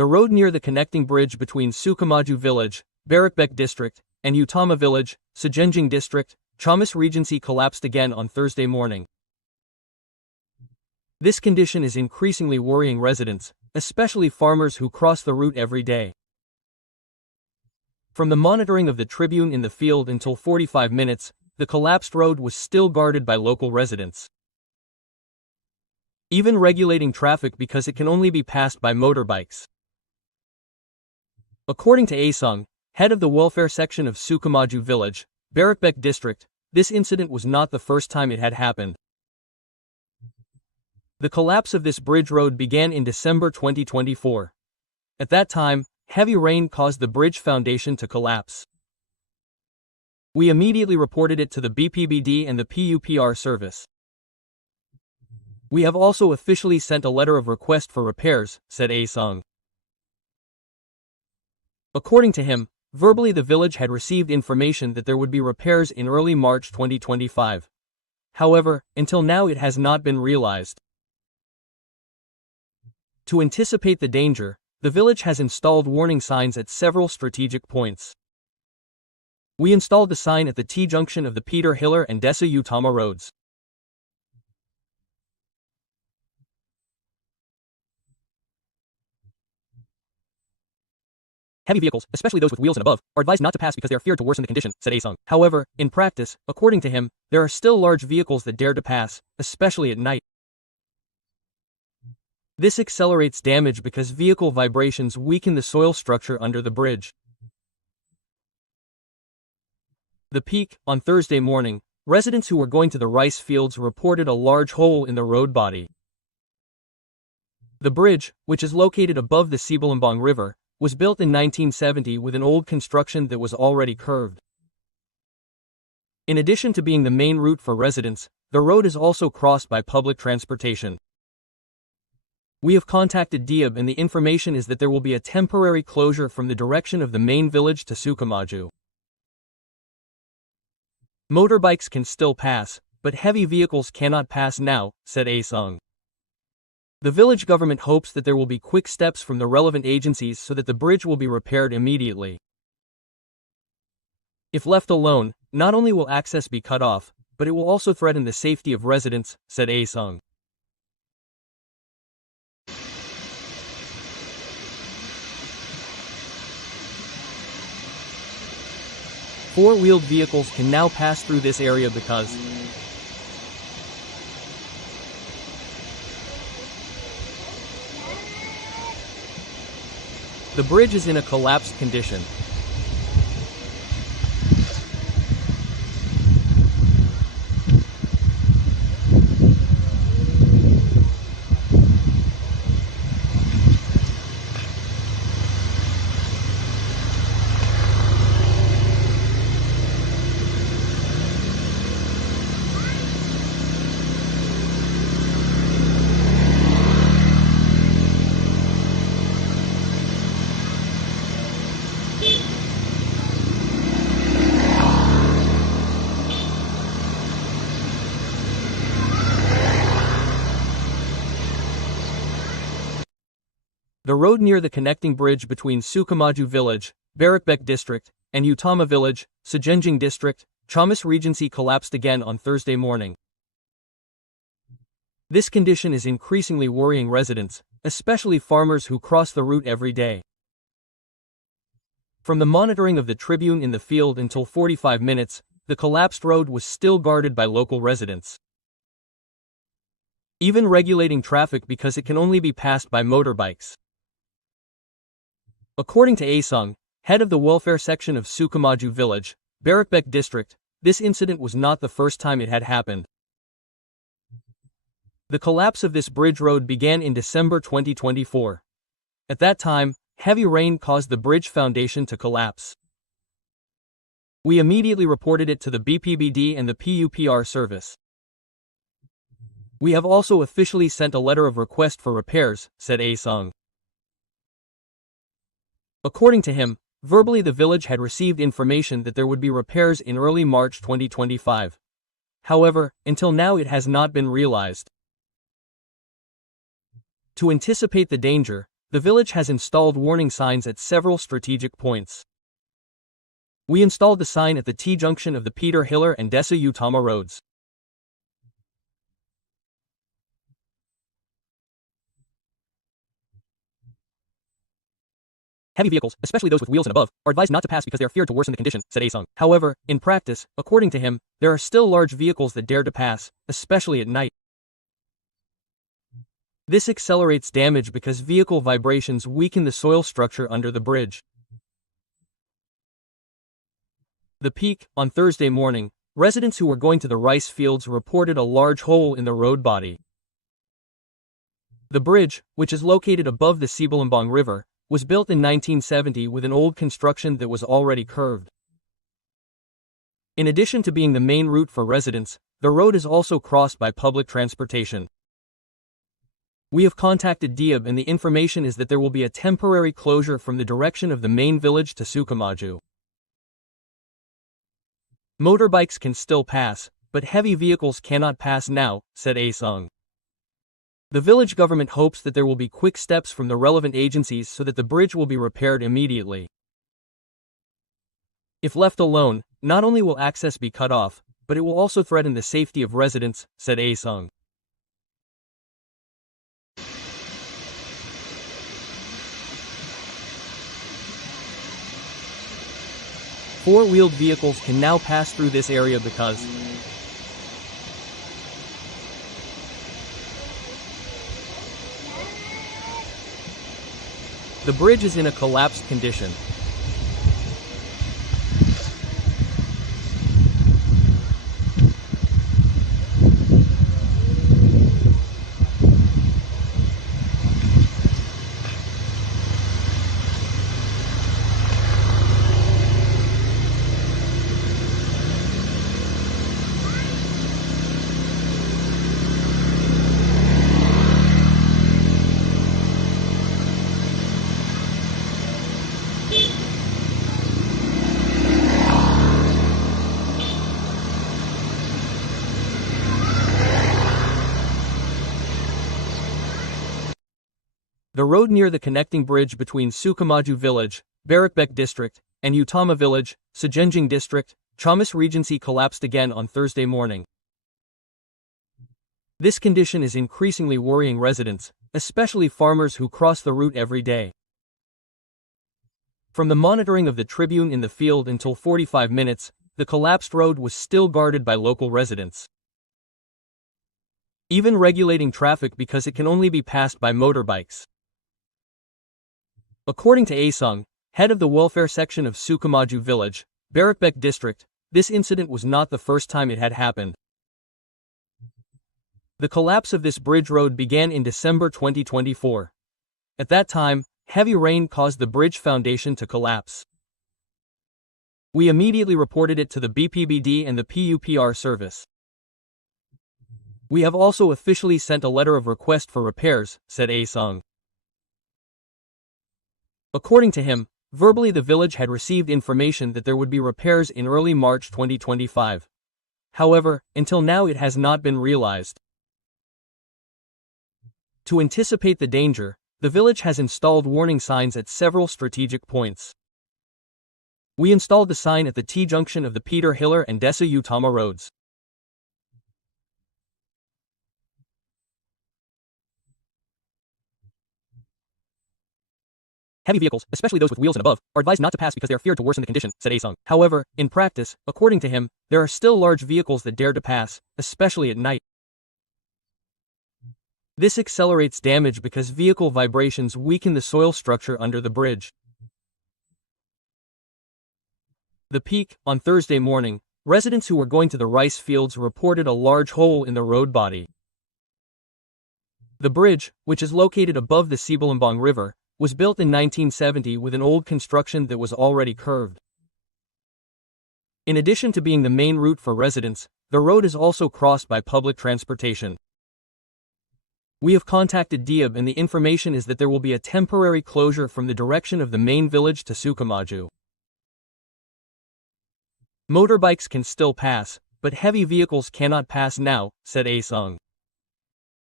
The road near the connecting bridge between Sukamaju village, Bahayakan district, and Utama village, Sajenjing district, Ciamis Regency collapsed again on Thursday morning. This condition is increasingly worrying residents, especially farmers who cross the route every day. From the monitoring of the Tribune in the field until 45 minutes, the collapsed road was still guarded by local residents, even regulating traffic because it can only be passed by motorbikes. According to Asung, head of the welfare section of Sukamaju village, Bahayakan district, this incident was not the first time it had happened. The collapse of this bridge road began in December 2024. At that time, heavy rain caused the bridge foundation to collapse. We immediately reported it to the BPBD and the PUPR service. We have also officially sent a letter of request for repairs, said Asung. According to him, verbally the village had received information that there would be repairs in early March 2025. However, until now it has not been realized. To anticipate the danger, the village has installed warning signs at several strategic points. We installed the sign at the T-junction of the Peter Hiller and Desa Utama roads. Heavy vehicles, especially those with wheels and above, are advised not to pass because they are feared to worsen the condition, said Asung. However, in practice, according to him, there are still large vehicles that dare to pass, especially at night. This accelerates damage because vehicle vibrations weaken the soil structure under the bridge. The peak, on Thursday morning, residents who were going to the rice fields reported a large hole in the road body. The bridge, which is located above the Ciamis River, was built in 1970 with an old construction that was already curved. In addition to being the main route for residents, the road is also crossed by public transportation. We have contacted Diab and the information is that there will be a temporary closure from the direction of the main village to Sukamaju. Motorbikes can still pass, but heavy vehicles cannot pass now, said Asung. The village government hopes that there will be quick steps from the relevant agencies so that the bridge will be repaired immediately. If left alone, not only will access be cut off, but it will also threaten the safety of residents, said Asung. Four-wheeled vehicles can now pass through this area because the bridge is in a collapsed condition. The road near the connecting bridge between Sukamaju village, Bahayakan district, and Utama village, Sajenjing district, Ciamis Regency collapsed again on Thursday morning. This condition is increasingly worrying residents, especially farmers who cross the route every day. From the monitoring of the Tribune in the field until 45 minutes, the collapsed road was still guarded by local residents, even regulating traffic because it can only be passed by motorbikes. According to Asung, head of the welfare section of Sukamaju village, Bahayakan district, this incident was not the first time it had happened. The collapse of this bridge road began in December 2024. At that time, heavy rain caused the bridge foundation to collapse. We immediately reported it to the BPBD and the PUPR service. We have also officially sent a letter of request for repairs, said Asung. According to him, verbally the village had received information that there would be repairs in early March 2025. However, until now it has not been realized. To anticipate the danger, the village has installed warning signs at several strategic points. We installed the sign at the T-junction of the Peter Hiller and Dessa Utama roads. Heavy vehicles, especially those with wheels and above, are advised not to pass because they are feared to worsen the condition, said Asung. However, in practice, according to him, there are still large vehicles that dare to pass, especially at night. This accelerates damage because vehicle vibrations weaken the soil structure under the bridge. The peak, on Thursday morning, residents who were going to the rice fields reported a large hole in the road body. The bridge, which is located above the Sibalambang River, was built in 1970 with an old construction that was already curved. In addition to being the main route for residents, the road is also crossed by public transportation. We have contacted Diab and the information is that there will be a temporary closure from the direction of the main village to Sukamaju. Motorbikes can still pass, but heavy vehicles cannot pass now, said Asung. The village government hopes that there will be quick steps from the relevant agencies so that the bridge will be repaired immediately. If left alone, not only will access be cut off, but it will also threaten the safety of residents, said Asung. Four-wheeled vehicles can now pass through this area because the bridge is in a collapsed condition. The road near the connecting bridge between Sukamaju village, Barakbek district, and Utama village, Sejenjing district, Ciamis Regency collapsed again on Thursday morning. This condition is increasingly worrying residents, especially farmers who cross the route every day. From the monitoring of the Tribun in the field until 45 minutes, the collapsed road was still guarded by local residents. Even regulating traffic because it can only be passed by motorbikes. According to Asung, head of the welfare section of Sukamaju village, Barakbek district, this incident was not the first time it had happened. The collapse of this bridge road began in December 2024. At that time, heavy rain caused the bridge foundation to collapse. We immediately reported it to the BPBD and the PUPR service. We have also officially sent a letter of request for repairs, said Asung. According to him, verbally the village had received information that there would be repairs in early March 2025. However, until now it has not been realized. To anticipate the danger, the village has installed warning signs at several strategic points. We installed the sign at the T-junction of the Peter Hiller and Dessa Utama roads. Heavy vehicles, especially those with wheels and above, are advised not to pass because they are feared to worsen the condition, said Asung. However, in practice, according to him, there are still large vehicles that dare to pass, especially at night. This accelerates damage because vehicle vibrations weaken the soil structure under the bridge. The peak, on Thursday morning, residents who were going to the rice fields reported a large hole in the road body. The bridge, which is located above the Sibalambang River, was built in 1970 with an old construction that was already curved. In addition to being the main route for residents, the road is also crossed by public transportation. We have contacted Diab and the information is that there will be a temporary closure from the direction of the main village to Sukamaju. Motorbikes can still pass, but heavy vehicles cannot pass now, said Asung.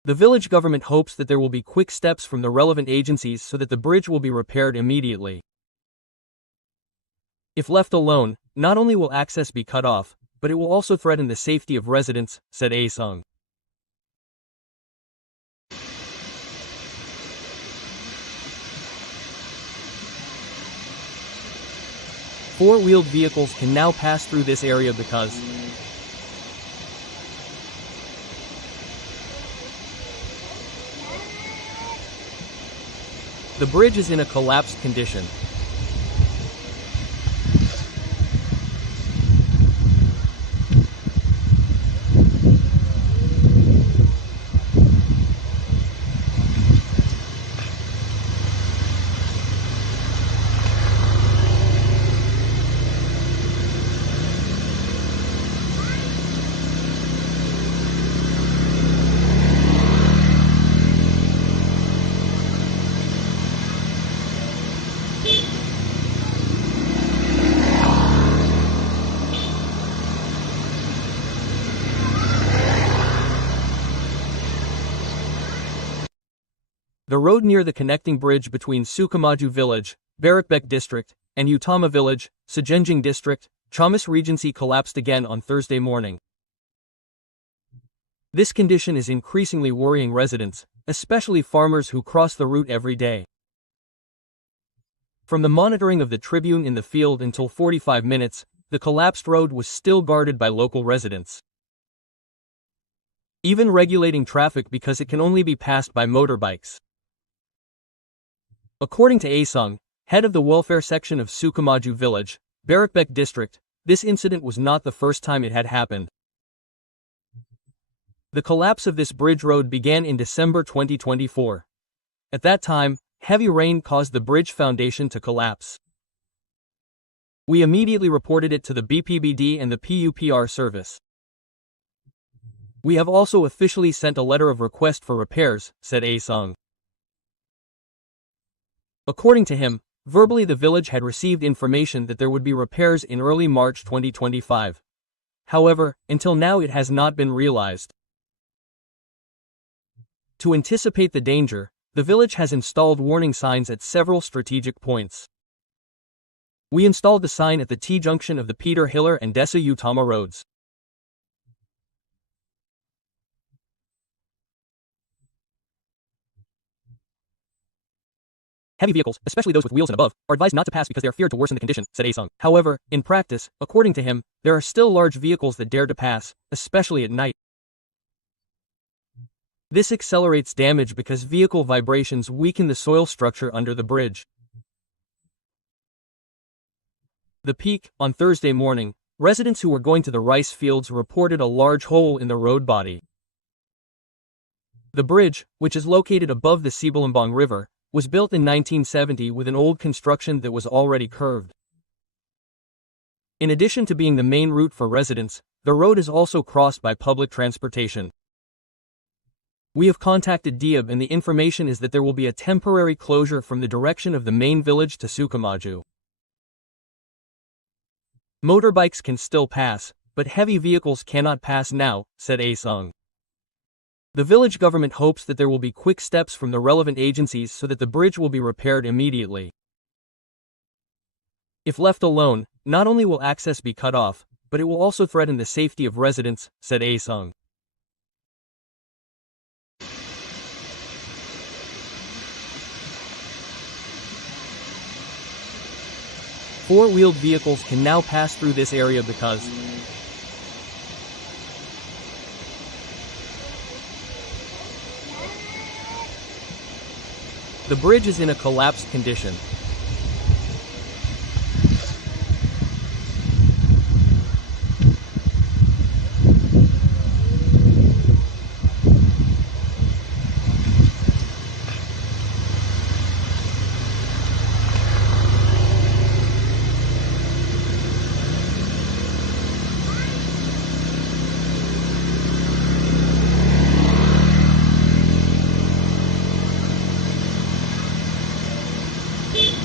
The village government hopes that there will be quick steps from the relevant agencies so that the bridge will be repaired immediately. If left alone, not only will access be cut off, but it will also threaten the safety of residents, said Asung. Four-wheeled vehicles can now pass through this area because the bridge is in a collapsed condition. The road near the connecting bridge between Sukamaju village, Barakbek district, and Utama village, Sejenjing district, Ciamis Regency collapsed again on Thursday morning. This condition is increasingly worrying residents, especially farmers who cross the route every day. From the monitoring of the Tribun in the field until 45 minutes, the collapsed road was still guarded by local residents, even regulating traffic because it can only be passed by motorbikes. According to Asung, head of the welfare section of Sukamaju village, Barakbek district, this incident was not the first time it had happened. The collapse of this bridge road began in December 2024. At that time, heavy rain caused the bridge foundation to collapse. We immediately reported it to the BPBD and the PUPR service. We have also officially sent a letter of request for repairs, said Asung. According to him, verbally the village had received information that there would be repairs in early March 2025. However, until now it has not been realized. To anticipate the danger, the village has installed warning signs at several strategic points. We installed the sign at the T-junction of the Peter Hiller and Desa Utama roads. Heavy vehicles, especially those with wheels and above, are advised not to pass because they are feared to worsen the condition, said Asung. However, in practice, according to him, there are still large vehicles that dare to pass, especially at night. This accelerates damage because vehicle vibrations weaken the soil structure under the bridge. The peak, on Thursday morning, residents who were going to the rice fields reported a large hole in the road body. The bridge, which is located above the Sibalambang River, was built in 1970 with an old construction that was already curved. In addition to being the main route for residents, the road is also crossed by public transportation. We have contacted Diab and the information is that there will be a temporary closure from the direction of the main village to Sukamaju. Motorbikes can still pass, but heavy vehicles cannot pass now, said Asung. The village government hopes that there will be quick steps from the relevant agencies so that the bridge will be repaired immediately. If left alone, not only will access be cut off, but it will also threaten the safety of residents, said Asung. Four-wheeled vehicles can now pass through this area because the bridge is in a collapsed condition.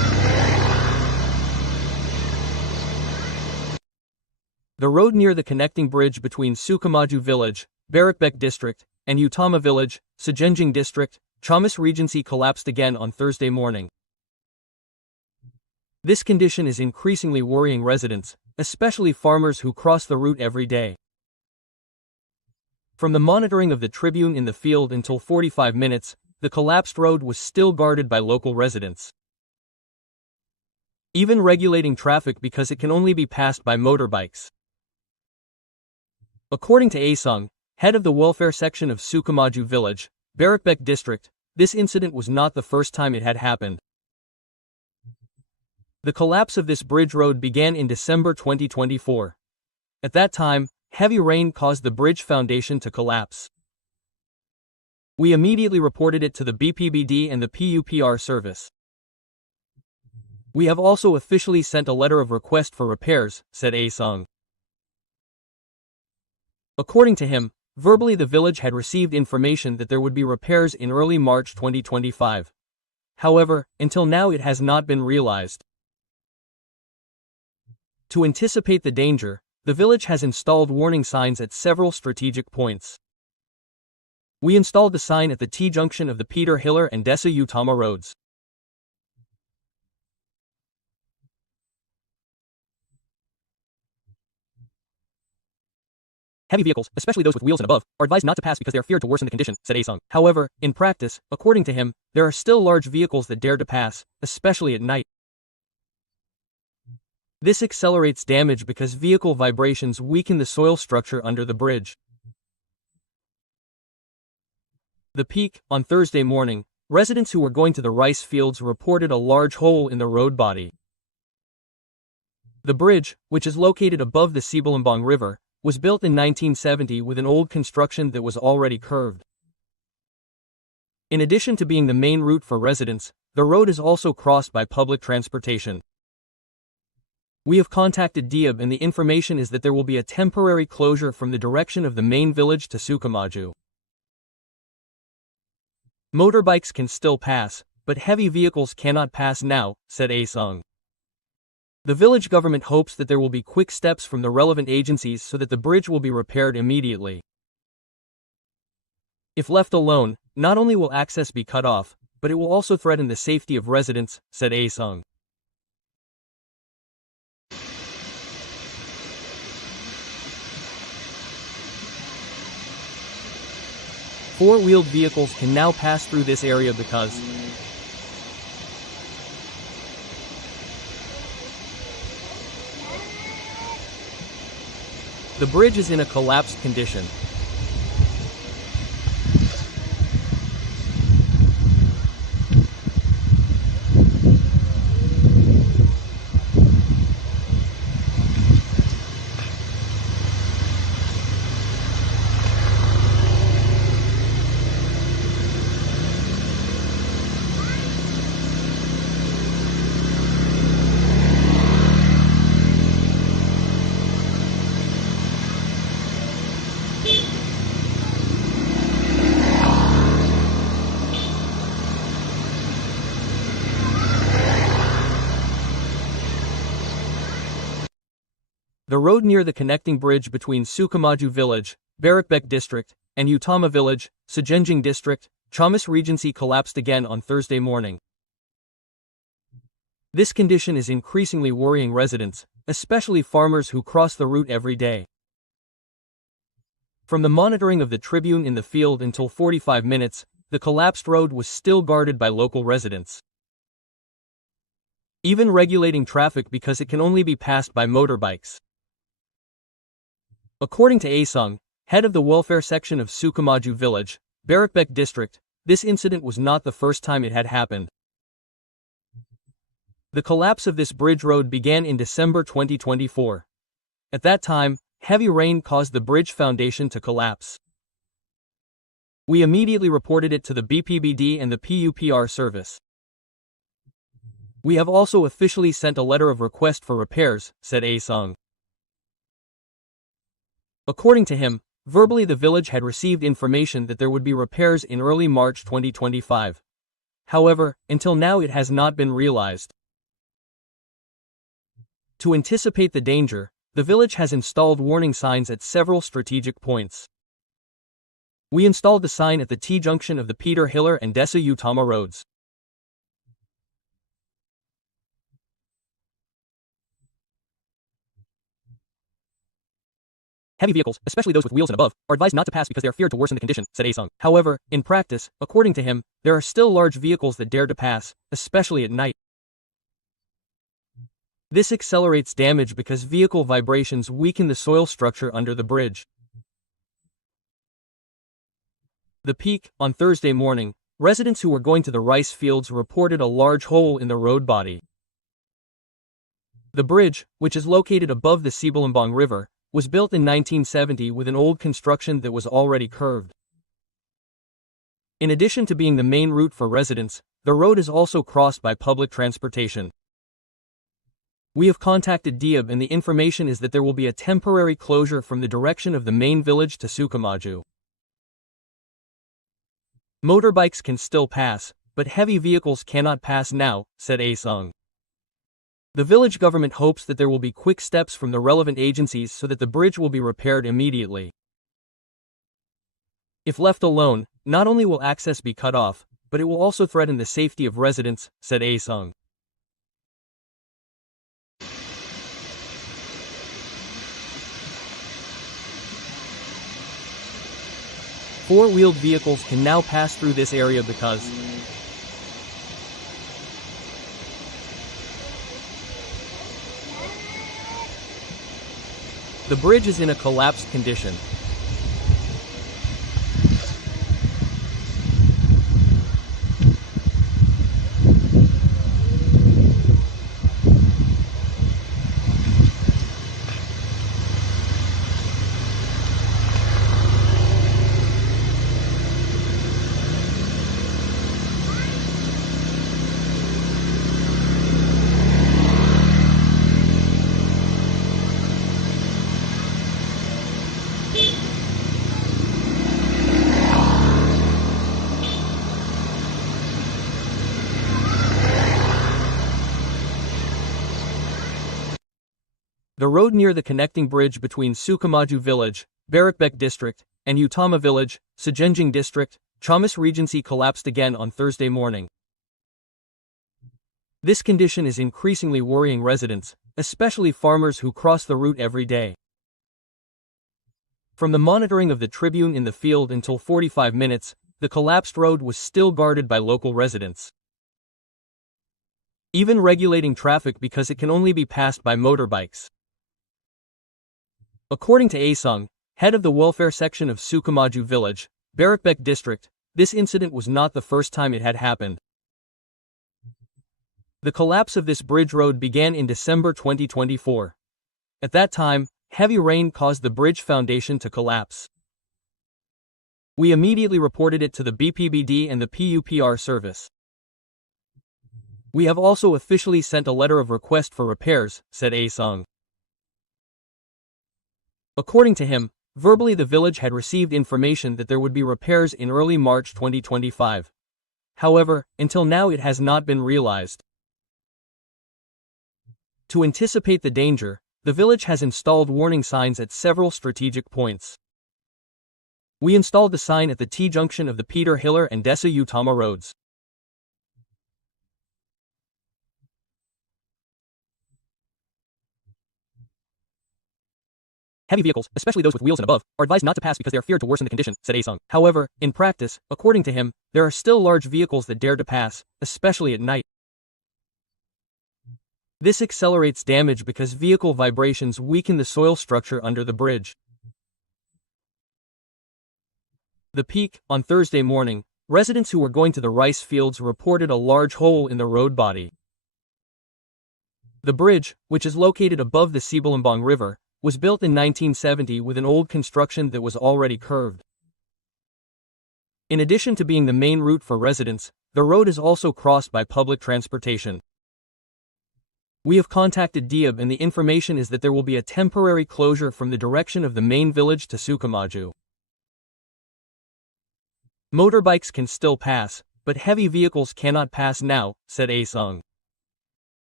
The road near the connecting bridge between Sukamaju village, Bahayakan district, and Utama village, Sejenjing district, Ciamis Regency collapsed again on Thursday morning. This condition is increasingly worrying residents, especially farmers who cross the route every day. From the monitoring of the Tribune in the field until 45 minutes, the collapsed road was still guarded by local residents, even regulating traffic because it can only be passed by motorbikes. According to Asung, head of the welfare section of Sukamaju village, Bahayakan district, this incident was not the first time it had happened. The collapse of this bridge road began in December 2024. At that time, heavy rain caused the bridge foundation to collapse. We immediately reported it to the BPBD and the PUPR service. We have also officially sent a letter of request for repairs, said Asung. According to him, verbally the village had received information that there would be repairs in early March 2025. However, until now it has not been realized. To anticipate the danger, the village has installed warning signs at several strategic points. We installed the sign at the T-junction of the Peter Hiller and Desa Utama roads. Heavy vehicles, especially those with wheels and above, are advised not to pass because they are feared to worsen the condition, said Asung. However, in practice, according to him, there are still large vehicles that dare to pass, especially at night. This accelerates damage because vehicle vibrations weaken the soil structure under the bridge. The peak, on Thursday morning, residents who were going to the rice fields reported a large hole in the road body. The bridge, which is located above the Ciamis River, was built in 1970 with an old construction that was already curved. In addition to being the main route for residents, the road is also crossed by public transportation. We have contacted Diab and the information is that there will be a temporary closure from the direction of the main village to Sukamaju. Motorbikes can still pass, but heavy vehicles cannot pass now, said Asung. The village government hopes that there will be quick steps from the relevant agencies so that the bridge will be repaired immediately. If left alone, not only will access be cut off, but it will also threaten the safety of residents, said Asung. Four-wheeled vehicles can now pass through this area because the bridge is in a collapsed condition. The road near the connecting bridge between Sukamaju village, Bahayakan district, and Utama village, Sejenjing district, Ciamis Regency collapsed again on Thursday morning. This condition is increasingly worrying residents, especially farmers who cross the route every day. From the monitoring of the Tribune in the field until 45 minutes, the collapsed road was still guarded by local residents, even regulating traffic because it can only be passed by motorbikes. According to Asung, head of the welfare section of Sukamaju village, Bahayakan district, this incident was not the first time it had happened. The collapse of this bridge road began in December 2024. At that time, heavy rain caused the bridge foundation to collapse. We immediately reported it to the BPBD and the PUPR service. We have also officially sent a letter of request for repairs, said Asung. According to him, verbally the village had received information that there would be repairs in early March 2025. However, until now it has not been realized. To anticipate the danger, the village has installed warning signs at several strategic points. We installed the sign at the T-junction of the Peter Hiller and Desa Utama roads. Heavy vehicles, especially those with wheels and above, are advised not to pass because they are feared to worsen the condition, said Asung. However, in practice, according to him, there are still large vehicles that dare to pass, especially at night. This accelerates damage because vehicle vibrations weaken the soil structure under the bridge. The peak, on Thursday morning, residents who were going to the rice fields reported a large hole in the road body. The bridge, which is located above the Sibalambang River, was built in 1970 with an old construction that was already curved. In addition to being the main route for residents, the road is also crossed by public transportation. We have contacted Diab and the information is that there will be a temporary closure from the direction of the main village to Sukamaju. Motorbikes can still pass, but heavy vehicles cannot pass now, said Asung. The village government hopes that there will be quick steps from the relevant agencies so that the bridge will be repaired immediately. If left alone, not only will access be cut off, but it will also threaten the safety of residents, said Asung. Four-wheeled vehicles can now pass through this area because the bridge is in a collapsed condition. The road near the connecting bridge between Sukamaju village, Barakbek district, and Utama village, Sejenjing district, Ciamis Regency collapsed again on Thursday morning. This condition is increasingly worrying residents, especially farmers who cross the route every day. From the monitoring of the Tribun in the field until 45 minutes, the collapsed road was still guarded by local residents. Even regulating traffic because it can only be passed by motorbikes. According to Asung, head of the welfare section of Sukamaju village, Barakbek district, this incident was not the first time it had happened. The collapse of this bridge road began in December 2024. At that time, heavy rain caused the bridge foundation to collapse. We immediately reported it to the BPBD and the PUPR service. We have also officially sent a letter of request for repairs, said Asung. According to him, verbally the village had received information that there would be repairs in early March 2025. However, until now it has not been realized. To anticipate the danger, the village has installed warning signs at several strategic points. We installed the sign at the T-junction of the Peter Hiller and Desa Utama roads. Heavy vehicles, especially those with wheels and above, are advised not to pass because they are feared to worsen the condition, said Asung. However, in practice, according to him, there are still large vehicles that dare to pass, especially at night. This accelerates damage because vehicle vibrations weaken the soil structure under the bridge. The peak, on Thursday morning, residents who were going to the rice fields reported a large hole in the road body. The bridge, which is located above the Sibalambang River, was built in 1970 with an old construction that was already curved. In addition to being the main route for residents, the road is also crossed by public transportation. We have contacted Diab and the information is that there will be a temporary closure from the direction of the main village to Sukamaju. Motorbikes can still pass, but heavy vehicles cannot pass now, said Asung.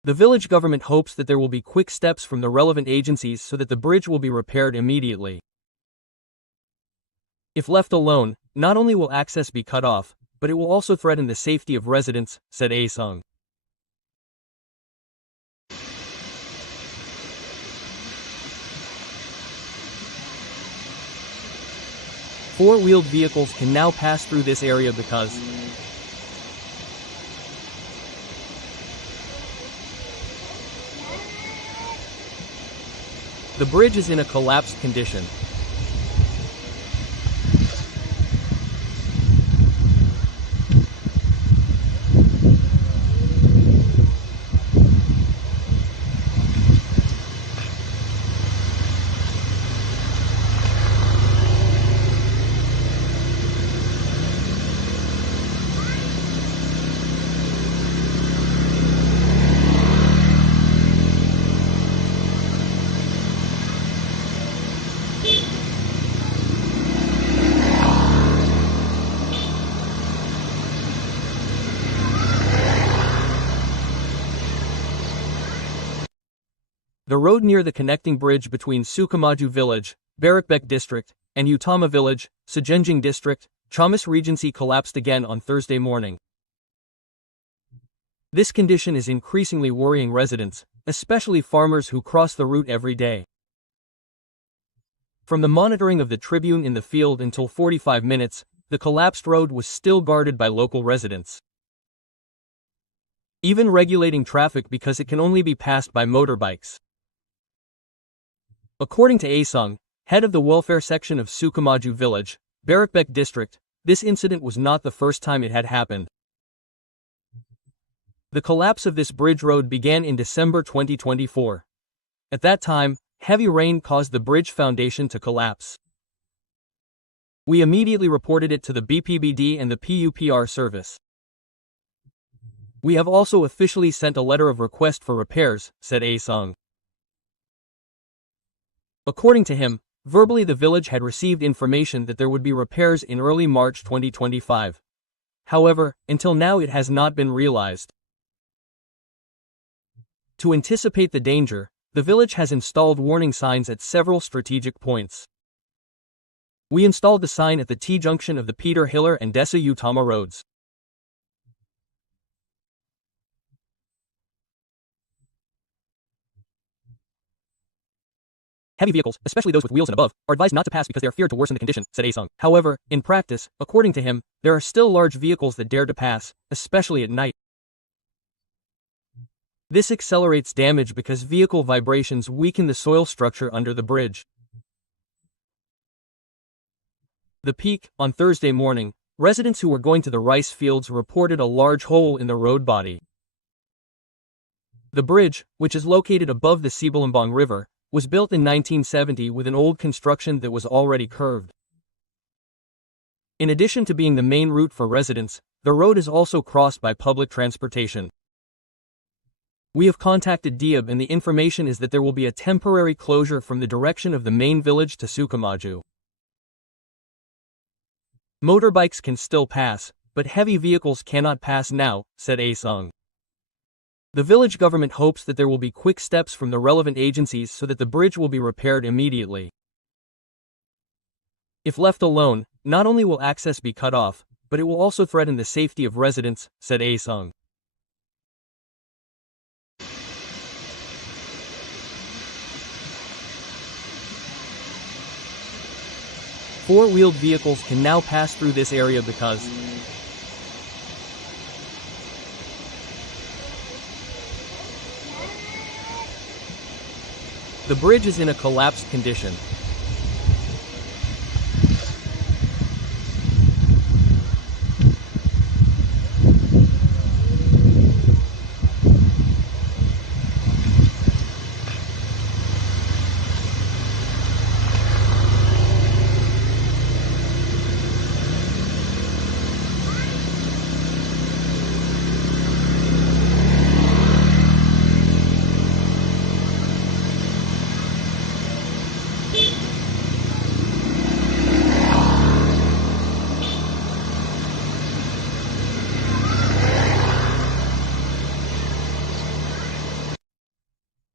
The village government hopes that there will be quick steps from the relevant agencies so that the bridge will be repaired immediately. If left alone, not only will access be cut off, but it will also threaten the safety of residents, said Asung. Four-wheeled vehicles can now pass through this area because the bridge is in a collapsed condition. The road near the connecting bridge between Sukamaju village, Barakbek district, and Utama village, Sejenjing district, Ciamis Regency collapsed again on Thursday morning. This condition is increasingly worrying residents, especially farmers who cross the route every day. From the monitoring of the Tribune in the field until 45 minutes, the collapsed road was still guarded by local residents, even regulating traffic because it can only be passed by motorbikes. According to Asung, head of the welfare section of Sukamaju village, Barakbek district, this incident was not the first time it had happened. The collapse of this bridge road began in December 2024. At that time, heavy rain caused the bridge foundation to collapse. We immediately reported it to the BPBD and the PUPR service. We have also officially sent a letter of request for repairs, said Asung. According to him, verbally the village had received information that there would be repairs in early March 2025. However, until now it has not been realized. To anticipate the danger, the village has installed warning signs at several strategic points. We installed the sign at the T-junction of the Peter Hiller and Desa Utama roads. Heavy vehicles, especially those with wheels and above, are advised not to pass because they are feared to worsen the condition, said Asung. However, in practice, according to him, there are still large vehicles that dare to pass, especially at night. This accelerates damage because vehicle vibrations weaken the soil structure under the bridge. The peak, on Thursday morning, residents who were going to the rice fields reported a large hole in the road body. The bridge, which is located above the Ciamis River, was built in 1970 with an old construction that was already curved. In addition to being the main route for residents, the road is also crossed by public transportation. We have contacted Diab and the information is that there will be a temporary closure from the direction of the main village to Sukamaju. Motorbikes can still pass, but heavy vehicles cannot pass now, said Asung. The village government hopes that there will be quick steps from the relevant agencies so that the bridge will be repaired immediately. If left alone, not only will access be cut off, but it will also threaten the safety of residents, said Asung. Four-wheeled vehicles can now pass through this area because the bridge is in a collapsed condition.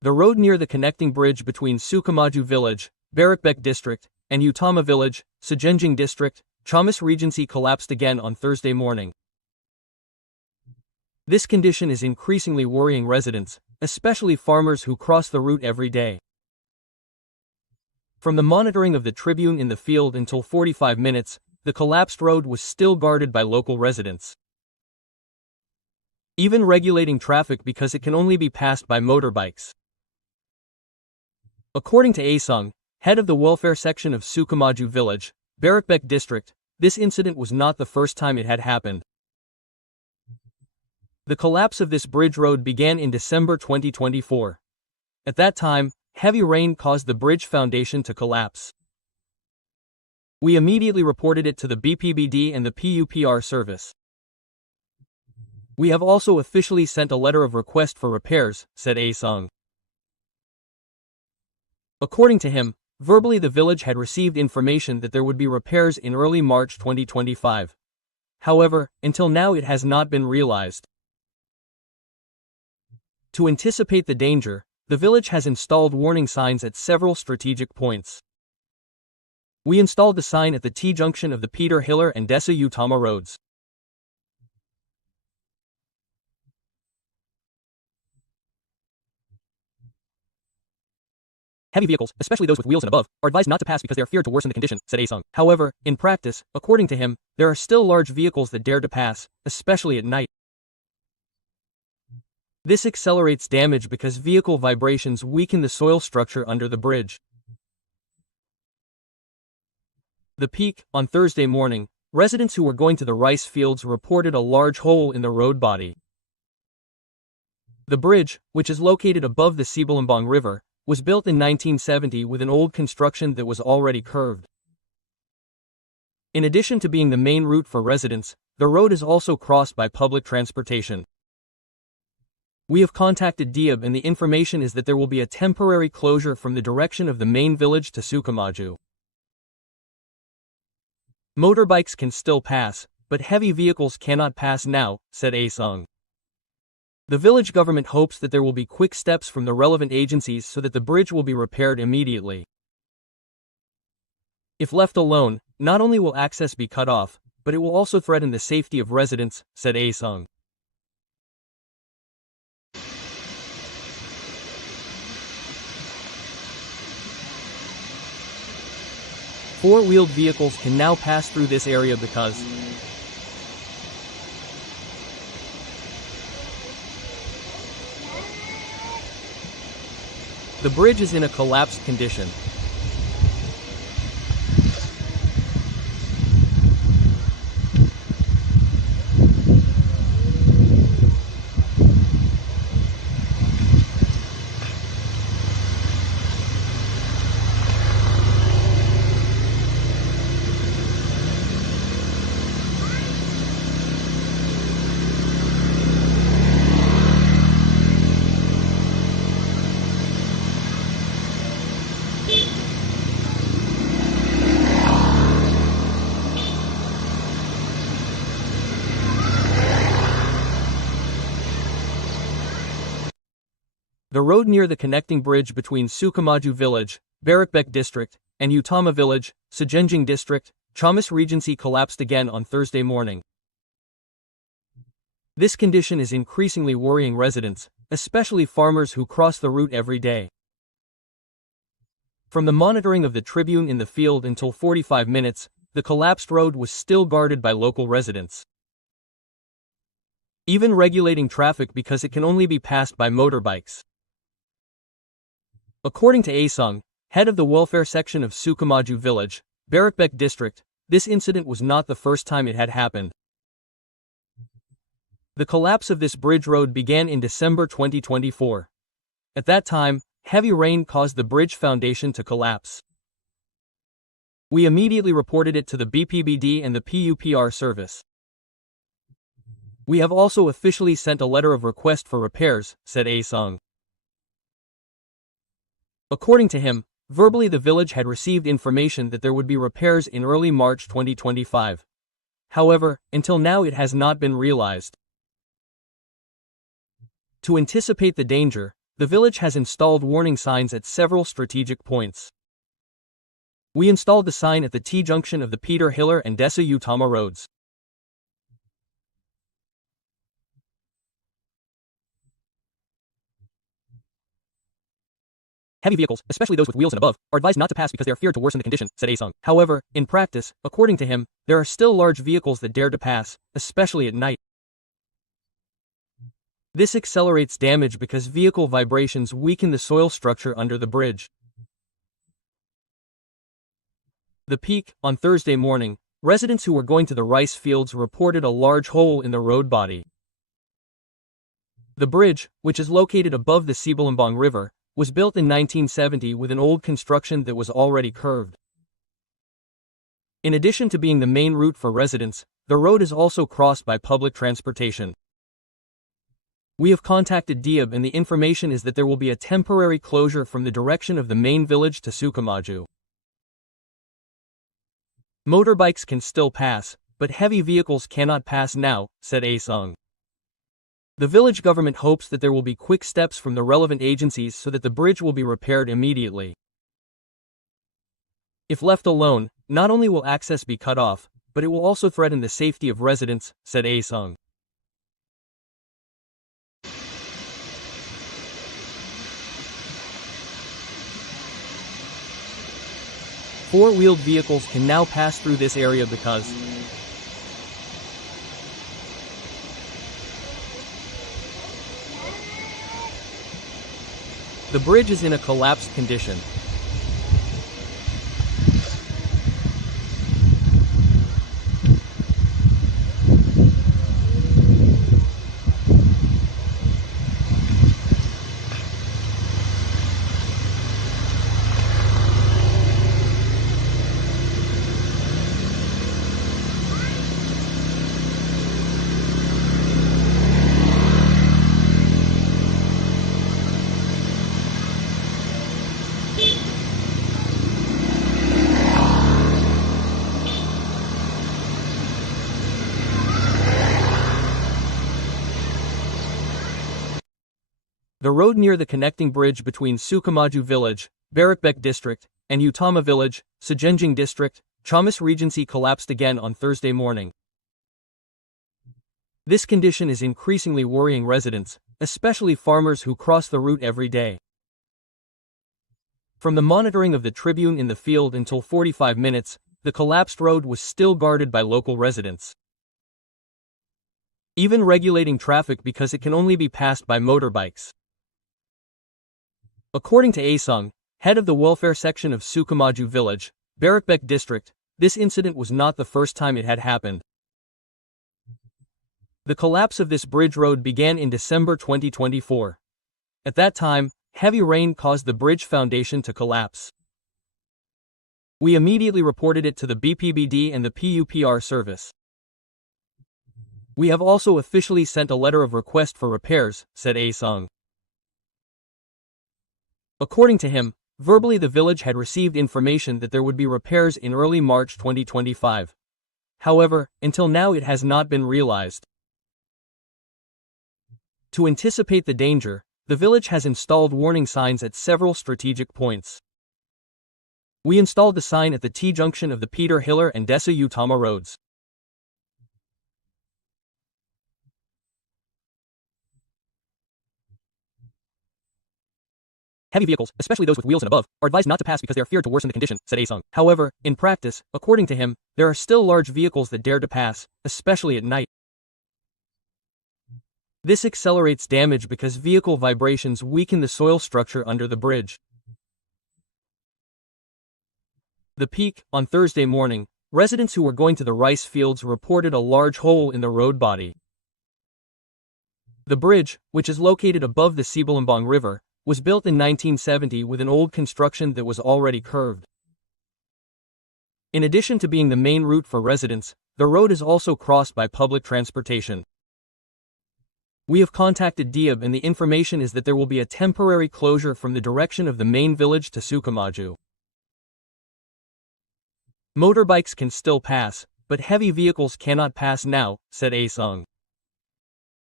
The road near the connecting bridge between Sukamaju village, Bahayakan district, and Utama village, Sejenjing district, Ciamis Regency collapsed again on Thursday morning. This condition is increasingly worrying residents, especially farmers who cross the route every day. From the monitoring of the Tribune in the field until 45 minutes, the collapsed road was still guarded by local residents, even regulating traffic because it can only be passed by motorbikes. According to Asung, head of the welfare section of Sukamaju village, Bahayakan district, this incident was not the first time it had happened. The collapse of this bridge road began in December 2024. At that time, heavy rain caused the bridge foundation to collapse. We immediately reported it to the BPBD and the PUPR service. We have also officially sent a letter of request for repairs, said Asung. According to him, verbally the village had received information that there would be repairs in early March 2025. However, until now it has not been realized. To anticipate the danger, the village has installed warning signs at several strategic points. We installed the sign at the T-junction of the Peter Hiller and Desa Utama roads. Heavy vehicles, especially those with wheels and above, are advised not to pass because they are feared to worsen the condition, said Asung. However, in practice, according to him, there are still large vehicles that dare to pass, especially at night. This accelerates damage because vehicle vibrations weaken the soil structure under the bridge. The peak, on Thursday morning, residents who were going to the rice fields reported a large hole in the road body. The bridge, which is located above the Ciamis River, was built in 1970 with an old construction that was already curved. In addition to being the main route for residents, the road is also crossed by public transportation. We have contacted Diab and the information is that there will be a temporary closure from the direction of the main village to Sukamaju. Motorbikes can still pass, but heavy vehicles cannot pass now, said Asung. The village government hopes that there will be quick steps from the relevant agencies so that the bridge will be repaired immediately. If left alone, not only will access be cut off, but it will also threaten the safety of residents, said Asung. Four-wheeled vehicles can now pass through this area because the bridge is in a collapsed condition. The road near the connecting bridge between Sukamaju village, Bahayakan district, and Utama village, Sejenjing district, Ciamis Regency collapsed again on Thursday morning. This condition is increasingly worrying residents, especially farmers who cross the route every day. From the monitoring of the Tribune in the field until 45 minutes, the collapsed road was still guarded by local residents, even regulating traffic because it can only be passed by motorbikes. According to Asung, head of the welfare section of Sukamaju village, Bahayakan district, this incident was not the first time it had happened. The collapse of this bridge road began in December 2024. At that time, heavy rain caused the bridge foundation to collapse. We immediately reported it to the BPBD and the PUPR service. We have also officially sent a letter of request for repairs, said Asung. According to him, verbally the village had received information that there would be repairs in early March 2025. However, until now it has not been realized. To anticipate the danger, the village has installed warning signs at several strategic points. We installed the sign at the T-junction of the Peter Hiller and Desa Utama roads. Heavy vehicles, especially those with wheels and above, are advised not to pass because they are feared to worsen the condition, said Asung. However, in practice, according to him, there are still large vehicles that dare to pass, especially at night. This accelerates damage because vehicle vibrations weaken the soil structure under the bridge. The peak, on Thursday morning, residents who were going to the rice fields reported a large hole in the road body. The bridge, which is located above the Sibalambang River, was built in 1970 with an old construction that was already curved. In addition to being the main route for residents, the road is also crossed by public transportation. We have contacted Diab and the information is that there will be a temporary closure from the direction of the main village to Sukamaju. Motorbikes can still pass, but heavy vehicles cannot pass now, said Asung. The village government hopes that there will be quick steps from the relevant agencies so that the bridge will be repaired immediately. If left alone, not only will access be cut off, but it will also threaten the safety of residents, said Asung. Four-wheeled vehicles can now pass through this area because the bridge is in a collapsed condition. The road near the connecting bridge between Sukamaju village, Barakbek district, and Utama village, Sejenjing district, Ciamis Regency collapsed again on Thursday morning. This condition is increasingly worrying residents, especially farmers who cross the route every day. From the monitoring of the Tribun in the field until 45 minutes, the collapsed road was still guarded by local residents. Even regulating traffic because it can only be passed by motorbikes. According to Asung, head of the welfare section of Sukamaju village, Barakbek district, this incident was not the first time it had happened. The collapse of this bridge road began in December 2024. At that time, heavy rain caused the bridge foundation to collapse. We immediately reported it to the BPBD and the PUPR service. We have also officially sent a letter of request for repairs, said Asung. According to him, verbally the village had received information that there would be repairs in early March 2025. However, until now it has not been realized. To anticipate the danger, the village has installed warning signs at several strategic points. We installed the sign at the T-junction of the Peter Hiller and Desa Utama roads. Heavy vehicles, especially those with wheels and above, are advised not to pass because they are feared to worsen the condition, said Asung. However, in practice, according to him, there are still large vehicles that dare to pass, especially at night. This accelerates damage because vehicle vibrations weaken the soil structure under the bridge. The peak, on Thursday morning, residents who were going to the rice fields reported a large hole in the road body. The bridge, which is located above the Sibalambang River, was built in 1970 with an old construction that was already curved. In addition to being the main route for residents, the road is also crossed by public transportation. We have contacted Diab and the information is that there will be a temporary closure from the direction of the main village to Sukamaju. Motorbikes can still pass, but heavy vehicles cannot pass now, said Asung.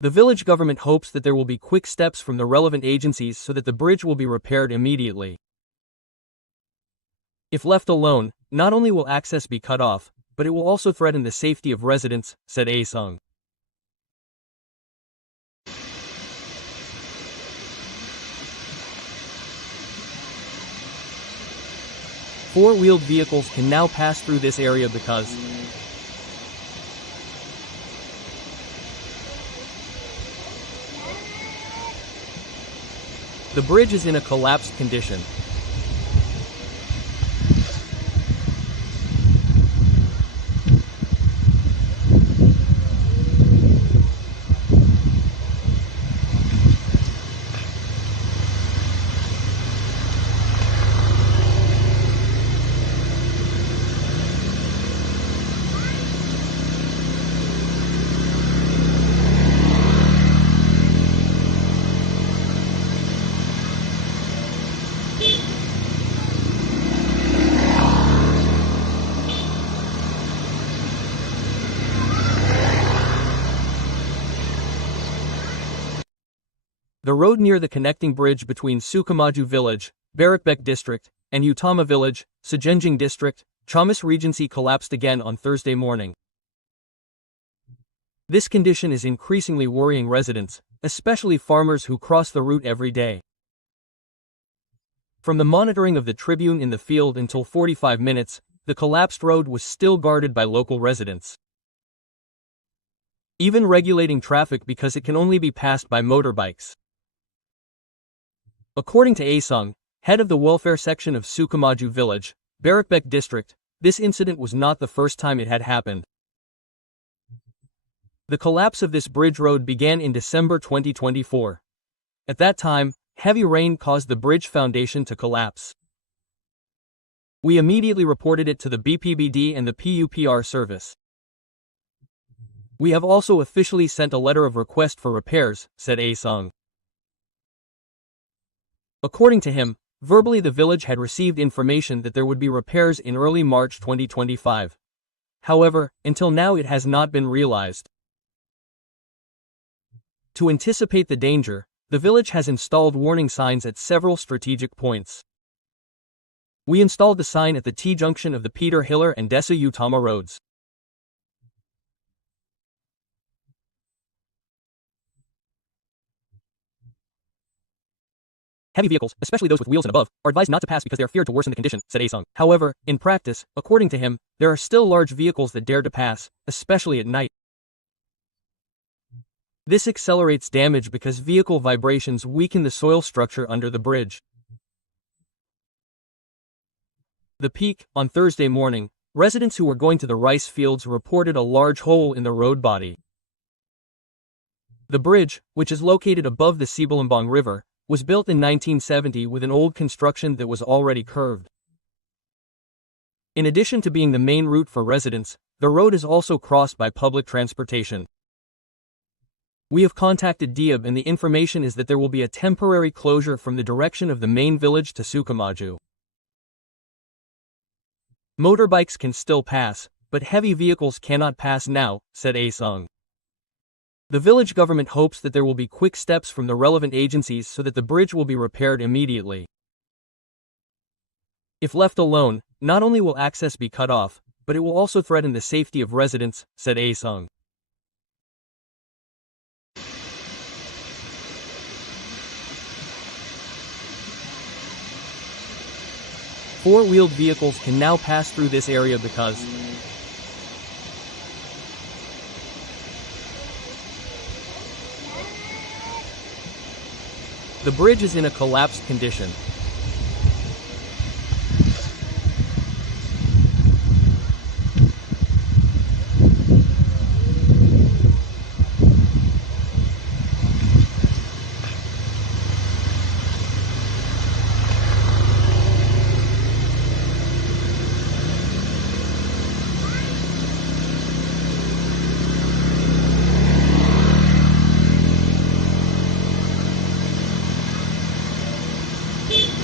The village government hopes that there will be quick steps from the relevant agencies so that the bridge will be repaired immediately. If left alone, not only will access be cut off, but it will also threaten the safety of residents, said Aesung. Four-wheeled vehicles can now pass through this area because the bridge is in a collapsed condition. The road near the connecting bridge between Sukamaju village, Barakbek district, and Utama village, Sejenjing district, Ciamis Regency collapsed again on Thursday morning. This condition is increasingly worrying residents, especially farmers who cross the route every day. From the monitoring of the Tribune in the field until 45 minutes, the collapsed road was still guarded by local residents, even regulating traffic because it can only be passed by motorbikes. According to Aesung, head of the welfare section of Sukamaju village, Barakbek district, this incident was not the first time it had happened. The collapse of this bridge road began in December 2024. At that time, heavy rain caused the bridge foundation to collapse. We immediately reported it to the BPBD and the PUPR service. We have also officially sent a letter of request for repairs, said Aesung. According to him, verbally the village had received information that there would be repairs in early March 2025. However, until now it has not been realized. To anticipate the danger, the village has installed warning signs at several strategic points. We installed the sign at the T-junction of the Peter Hiller and Desa Utama roads. Heavy vehicles, especially those with wheels and above, are advised not to pass because they are feared to worsen the condition, said Aesung. However, in practice, according to him, there are still large vehicles that dare to pass, especially at night. This accelerates damage because vehicle vibrations weaken the soil structure under the bridge. The peak, on Thursday morning, residents who were going to the rice fields reported a large hole in the road body. The bridge, which is located above the Sibalambang River, was built in 1970 with an old construction that was already curved. In addition to being the main route for residents, the road is also crossed by public transportation. We have contacted Diab and the information is that there will be a temporary closure from the direction of the main village to Sukamaju. Motorbikes can still pass, but heavy vehicles cannot pass now, said Aesung. The village government hopes that there will be quick steps from the relevant agencies so that the bridge will be repaired immediately. If left alone, not only will access be cut off, but it will also threaten the safety of residents, said Aesung. Four-wheeled vehicles can now pass through this area because the bridge is in a collapsed condition.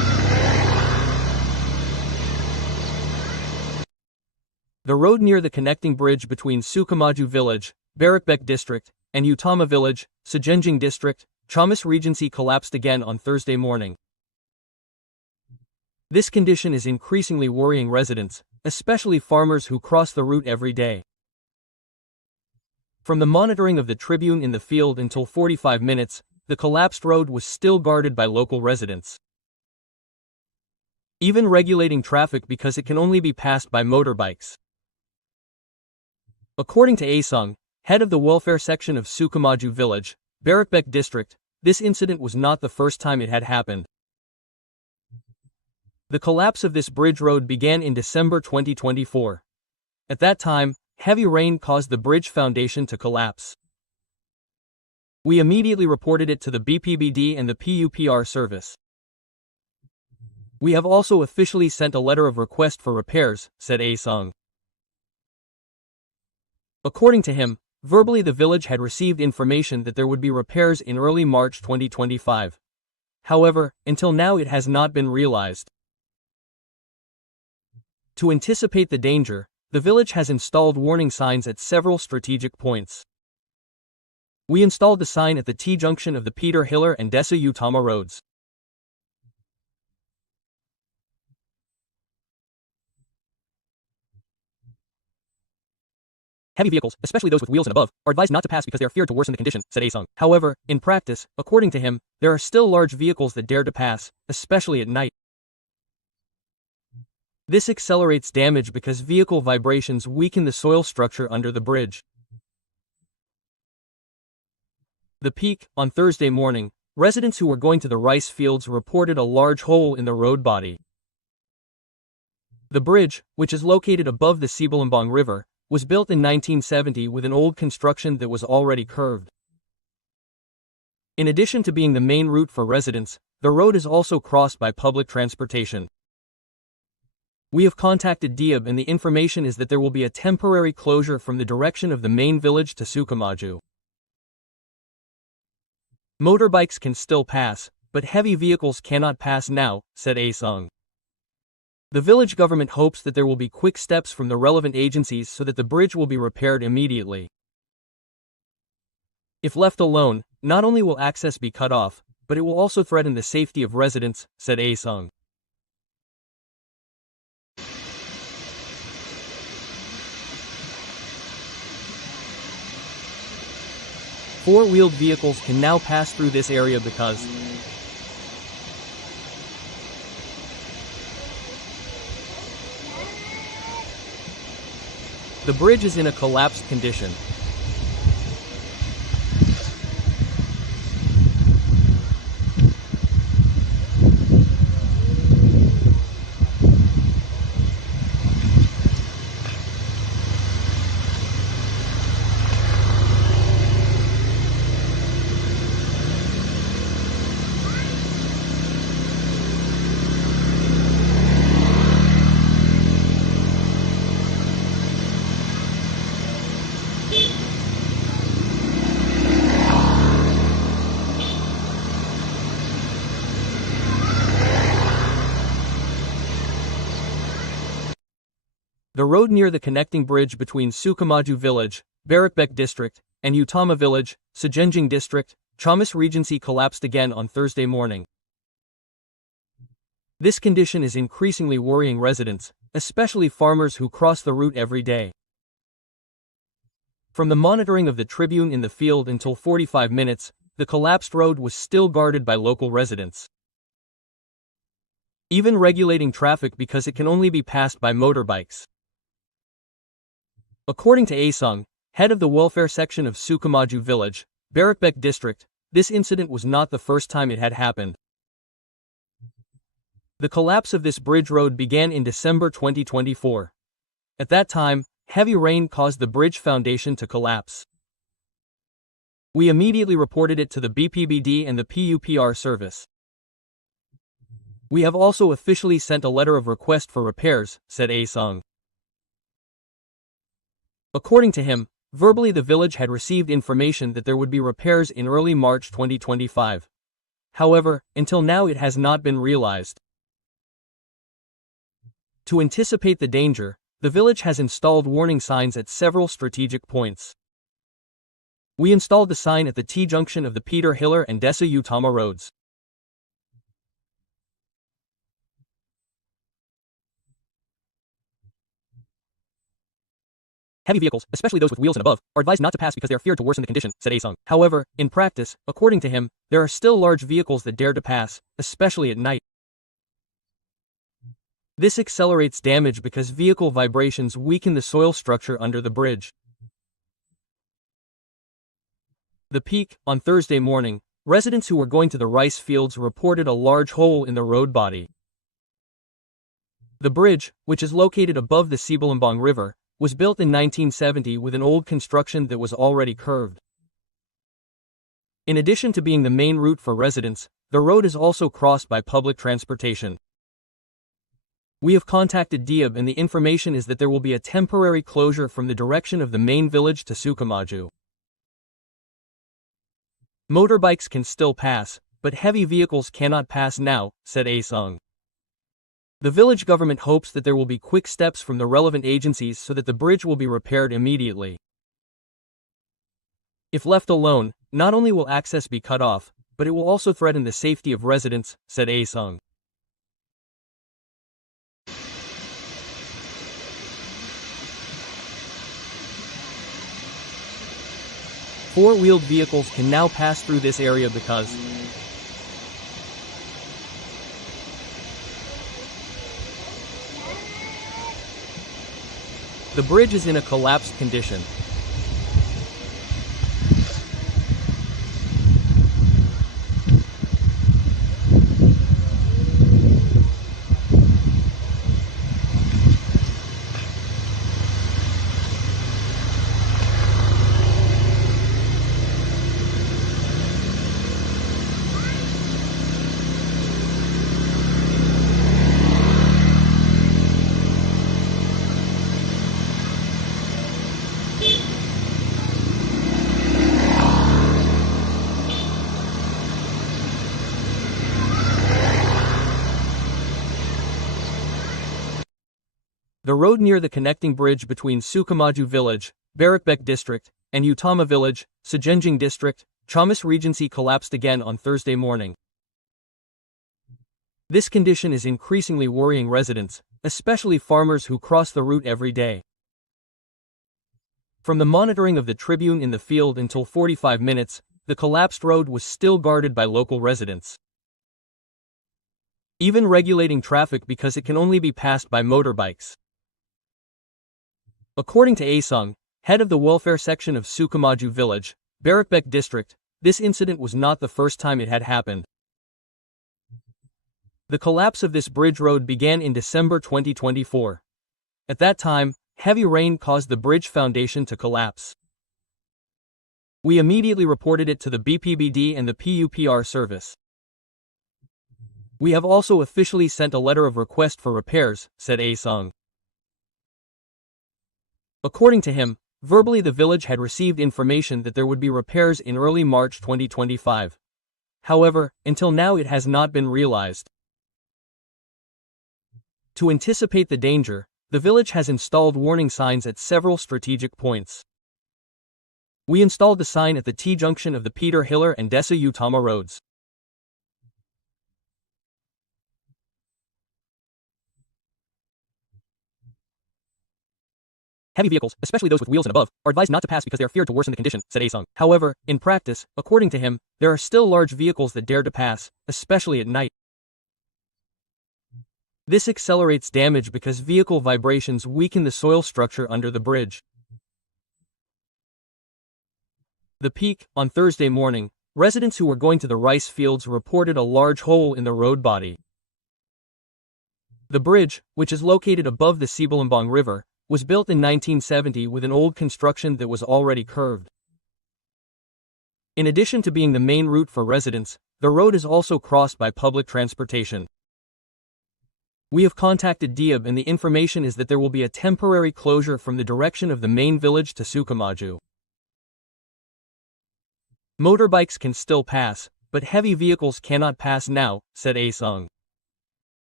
The road near the connecting bridge between Sukamaju village, Bahayakan district, and Utama village, Sejenjing district, Ciamis Regency collapsed again on Thursday morning. This condition is increasingly worrying residents, especially farmers who cross the route every day. From the monitoring of the Tribune in the field until 45 minutes, the collapsed road was still guarded by local residents, even regulating traffic because it can only be passed by motorbikes. According to Asung, head of the welfare section of Sukamaju village, Bahayakan district, this incident was not the first time it had happened. The collapse of this bridge road began in December 2024. At that time, heavy rain caused the bridge foundation to collapse. We immediately reported it to the BPBD and the PUPR service. We have also officially sent a letter of request for repairs, said Asung. According to him, verbally the village had received information that there would be repairs in early March 2025. However, until now it has not been realized. To anticipate the danger, the village has installed warning signs at several strategic points. We installed the sign at the T-junction of the Peter Hiller and Desa Utama roads. Heavy vehicles, especially those with wheels and above, are advised not to pass because they are feared to worsen the condition, said Asung. However, in practice, according to him, there are still large vehicles that dare to pass, especially at night. This accelerates damage because vehicle vibrations weaken the soil structure under the bridge. The peak, on Thursday morning, residents who were going to the rice fields reported a large hole in the road body. The bridge, which is located above the Sibalambang River, was built in 1970 with an old construction that was already curved. In addition to being the main route for residents, the road is also crossed by public transportation. We have contacted Diab and the information is that there will be a temporary closure from the direction of the main village to Sukamaju. Motorbikes can still pass, but heavy vehicles cannot pass now, said Asung. The village government hopes that there will be quick steps from the relevant agencies so that the bridge will be repaired immediately. If left alone, not only will access be cut off, but it will also threaten the safety of residents, said Asung. Four-wheeled vehicles can now pass through this area because the bridge is in a collapsed condition. The road near the connecting bridge between Sukamaju village, Bahayakan district, and Utama village, Sejenjing district, Ciamis Regency collapsed again on Thursday morning. This condition is increasingly worrying residents, especially farmers who cross the route every day. From the monitoring of the Tribune in the field until 45 minutes, the collapsed road was still guarded by local residents, even regulating traffic because it can only be passed by motorbikes. According to Asung, head of the welfare section of Sukamaju village, Bahayakan district, this incident was not the first time it had happened. The collapse of this bridge road began in December 2024. At that time, heavy rain caused the bridge foundation to collapse. We immediately reported it to the BPBD and the PUPR service. We have also officially sent a letter of request for repairs, said Asung. According to him, verbally the village had received information that there would be repairs in early March 2025. However, until now it has not been realized. To anticipate the danger, the the village has installed warning signs at several strategic points. We installed the sign at the T-junction of the Peter Hiller and Desa Utama roads. Heavy vehicles, especially those with wheels and above, are advised not to pass because they are feared to worsen the condition, said Asung. However, in practice, according to him, there are still large vehicles that dare to pass, especially at night. This accelerates damage because vehicle vibrations weaken the soil structure under the bridge. The peak, on Thursday morning, residents who were going to the rice fields reported a large hole in the road body. The bridge, which is located above the Sibalambang River, was built in 1970 with an old construction that was already curved. In addition to being the main route for residents, the road is also crossed by public transportation. We have contacted Diab and the information is that there will be a temporary closure from the direction of the main village to Sukamaju. Motorbikes can still pass, but heavy vehicles cannot pass now, said Asung. The village government hopes that there will be quick steps from the relevant agencies so that the bridge will be repaired immediately. If left alone, not only will access be cut off, but it will also threaten the safety of residents, said Asung. Four-wheeled vehicles can now pass through this area because the bridge is in a collapsed condition. The road near the connecting bridge between Sukamaju village, Barakbek district, and Utama village, Sejenjing district, Ciamis Regency collapsed again on Thursday morning. This condition is increasingly worrying residents, especially farmers who cross the route every day. From the monitoring of the Tribun in the field until 45 minutes, the collapsed road was still guarded by local residents. Even regulating traffic because it can only be passed by motorbikes. According to Asung, head of the welfare section of Sukamaju village, Barakbek district, this incident was not the first time it had happened. The collapse of this bridge road began in December 2024. At that time, heavy rain caused the bridge foundation to collapse. We immediately reported it to the BPBD and the PUPR service. We have also officially sent a letter of request for repairs, said Asung. According to him, verbally the village had received information that there would be repairs in early March 2025. However, until now it has not been realized. To anticipate the danger, the village has installed warning signs at several strategic points. We installed the sign at the T-junction of the Peter Hiller and Desa Utama roads. Heavy vehicles, especially those with wheels and above, are advised not to pass because they are feared to worsen the condition, said Asung. However, in practice, according to him, there are still large vehicles that dare to pass, especially at night. This accelerates damage because vehicle vibrations weaken the soil structure under the bridge. The peak, on Thursday morning, residents who were going to the rice fields reported a large hole in the road body. The bridge, which is located above the Sibalambang River, was built in 1970 with an old construction that was already curved. In addition to being the main route for residents, the road is also crossed by public transportation. We have contacted Diab and the information is that there will be a temporary closure from the direction of the main village to Sukamaju. Motorbikes can still pass, but heavy vehicles cannot pass now, said Asung.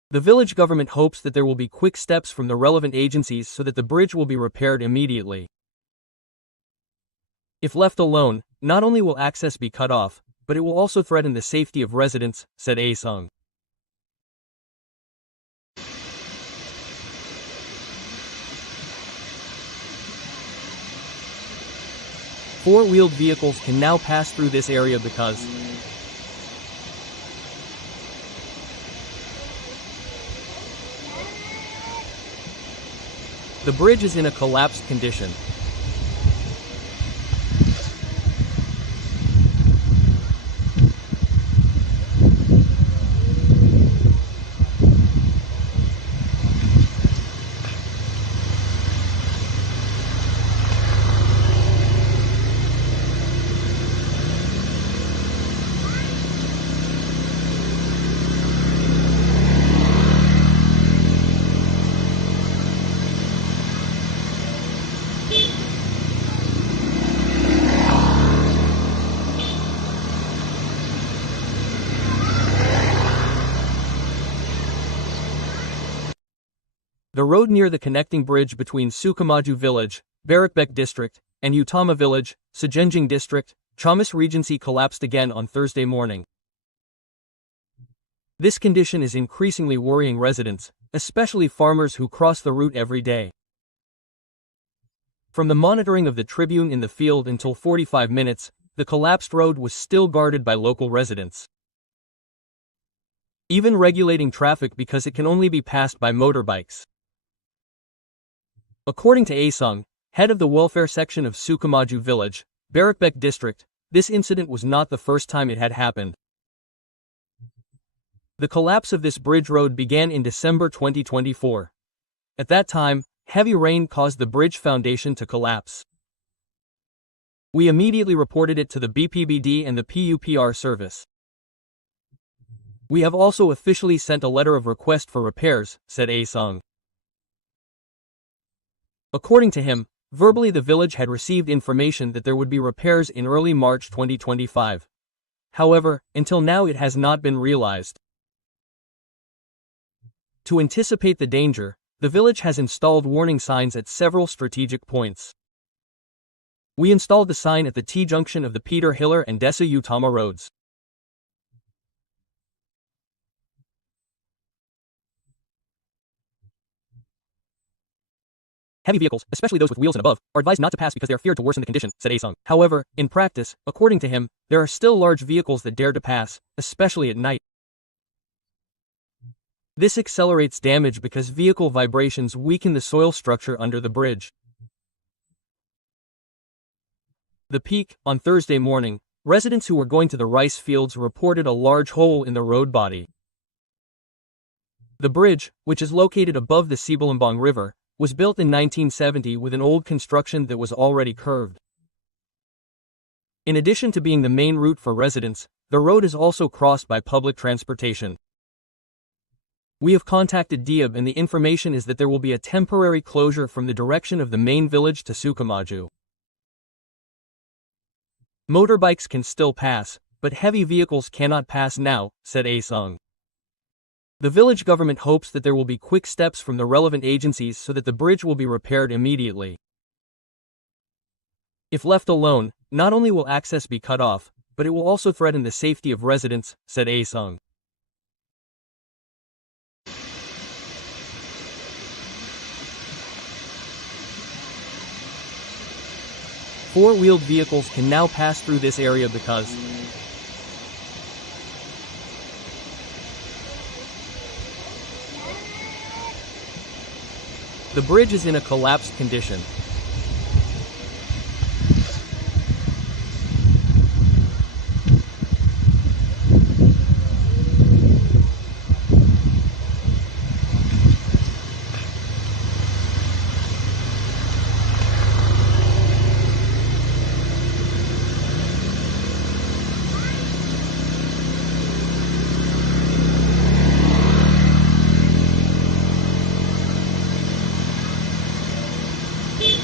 The village government hopes that there will be quick steps from the relevant agencies so that the bridge will be repaired immediately. If left alone, not only will access be cut off, but it will also threaten the safety of residents, said Aesung. Four-wheeled vehicles can now pass through this area because the bridge is in a collapsed condition. The road near the connecting bridge between Sukamaju Village, Barakbek District, and Utama Village, Sejenjing District, Ciamis Regency collapsed again on Thursday morning. This condition is increasingly worrying residents, especially farmers who cross the route every day. From the monitoring of the Tribune in the field until 45 minutes, the collapsed road was still guarded by local residents, even regulating traffic because it can only be passed by motorbikes. According to Aesung, head of the welfare section of Sukamaju Village, Barakbek District, this incident was not the first time it had happened. The collapse of this bridge road began in December 2024. At that time, heavy rain caused the bridge foundation to collapse. We immediately reported it to the BPBD and the PUPR service. We have also officially sent a letter of request for repairs, said Aesung. According to him, verbally the village had received information that there would be repairs in early March 2025. However, until now it has not been realized. To anticipate the danger, the village has installed warning signs at several strategic points. We installed the sign at the T-junction of the Peter Hiller and Desa Utama roads. Heavy vehicles, especially those with wheels and above, are advised not to pass because they are feared to worsen the condition, said Aesung. However, in practice, according to him, there are still large vehicles that dare to pass, especially at night. This accelerates damage because vehicle vibrations weaken the soil structure under the bridge. The peak, on Thursday morning, residents who were going to the rice fields reported a large hole in the road body. The bridge, which is located above the Sibalambang River, was built in 1970 with an old construction that was already curved. In addition to being the main route for residents, the road is also crossed by public transportation. We have contacted Diab and the information is that there will be a temporary closure from the direction of the main village to Sukamaju. Motorbikes can still pass, but heavy vehicles cannot pass now, said Aesung. The village government hopes that there will be quick steps from the relevant agencies so that the bridge will be repaired immediately. If left alone, not only will access be cut off, but it will also threaten the safety of residents, said Aesung. Four-wheeled vehicles can now pass through this area because the bridge is in a collapsed condition.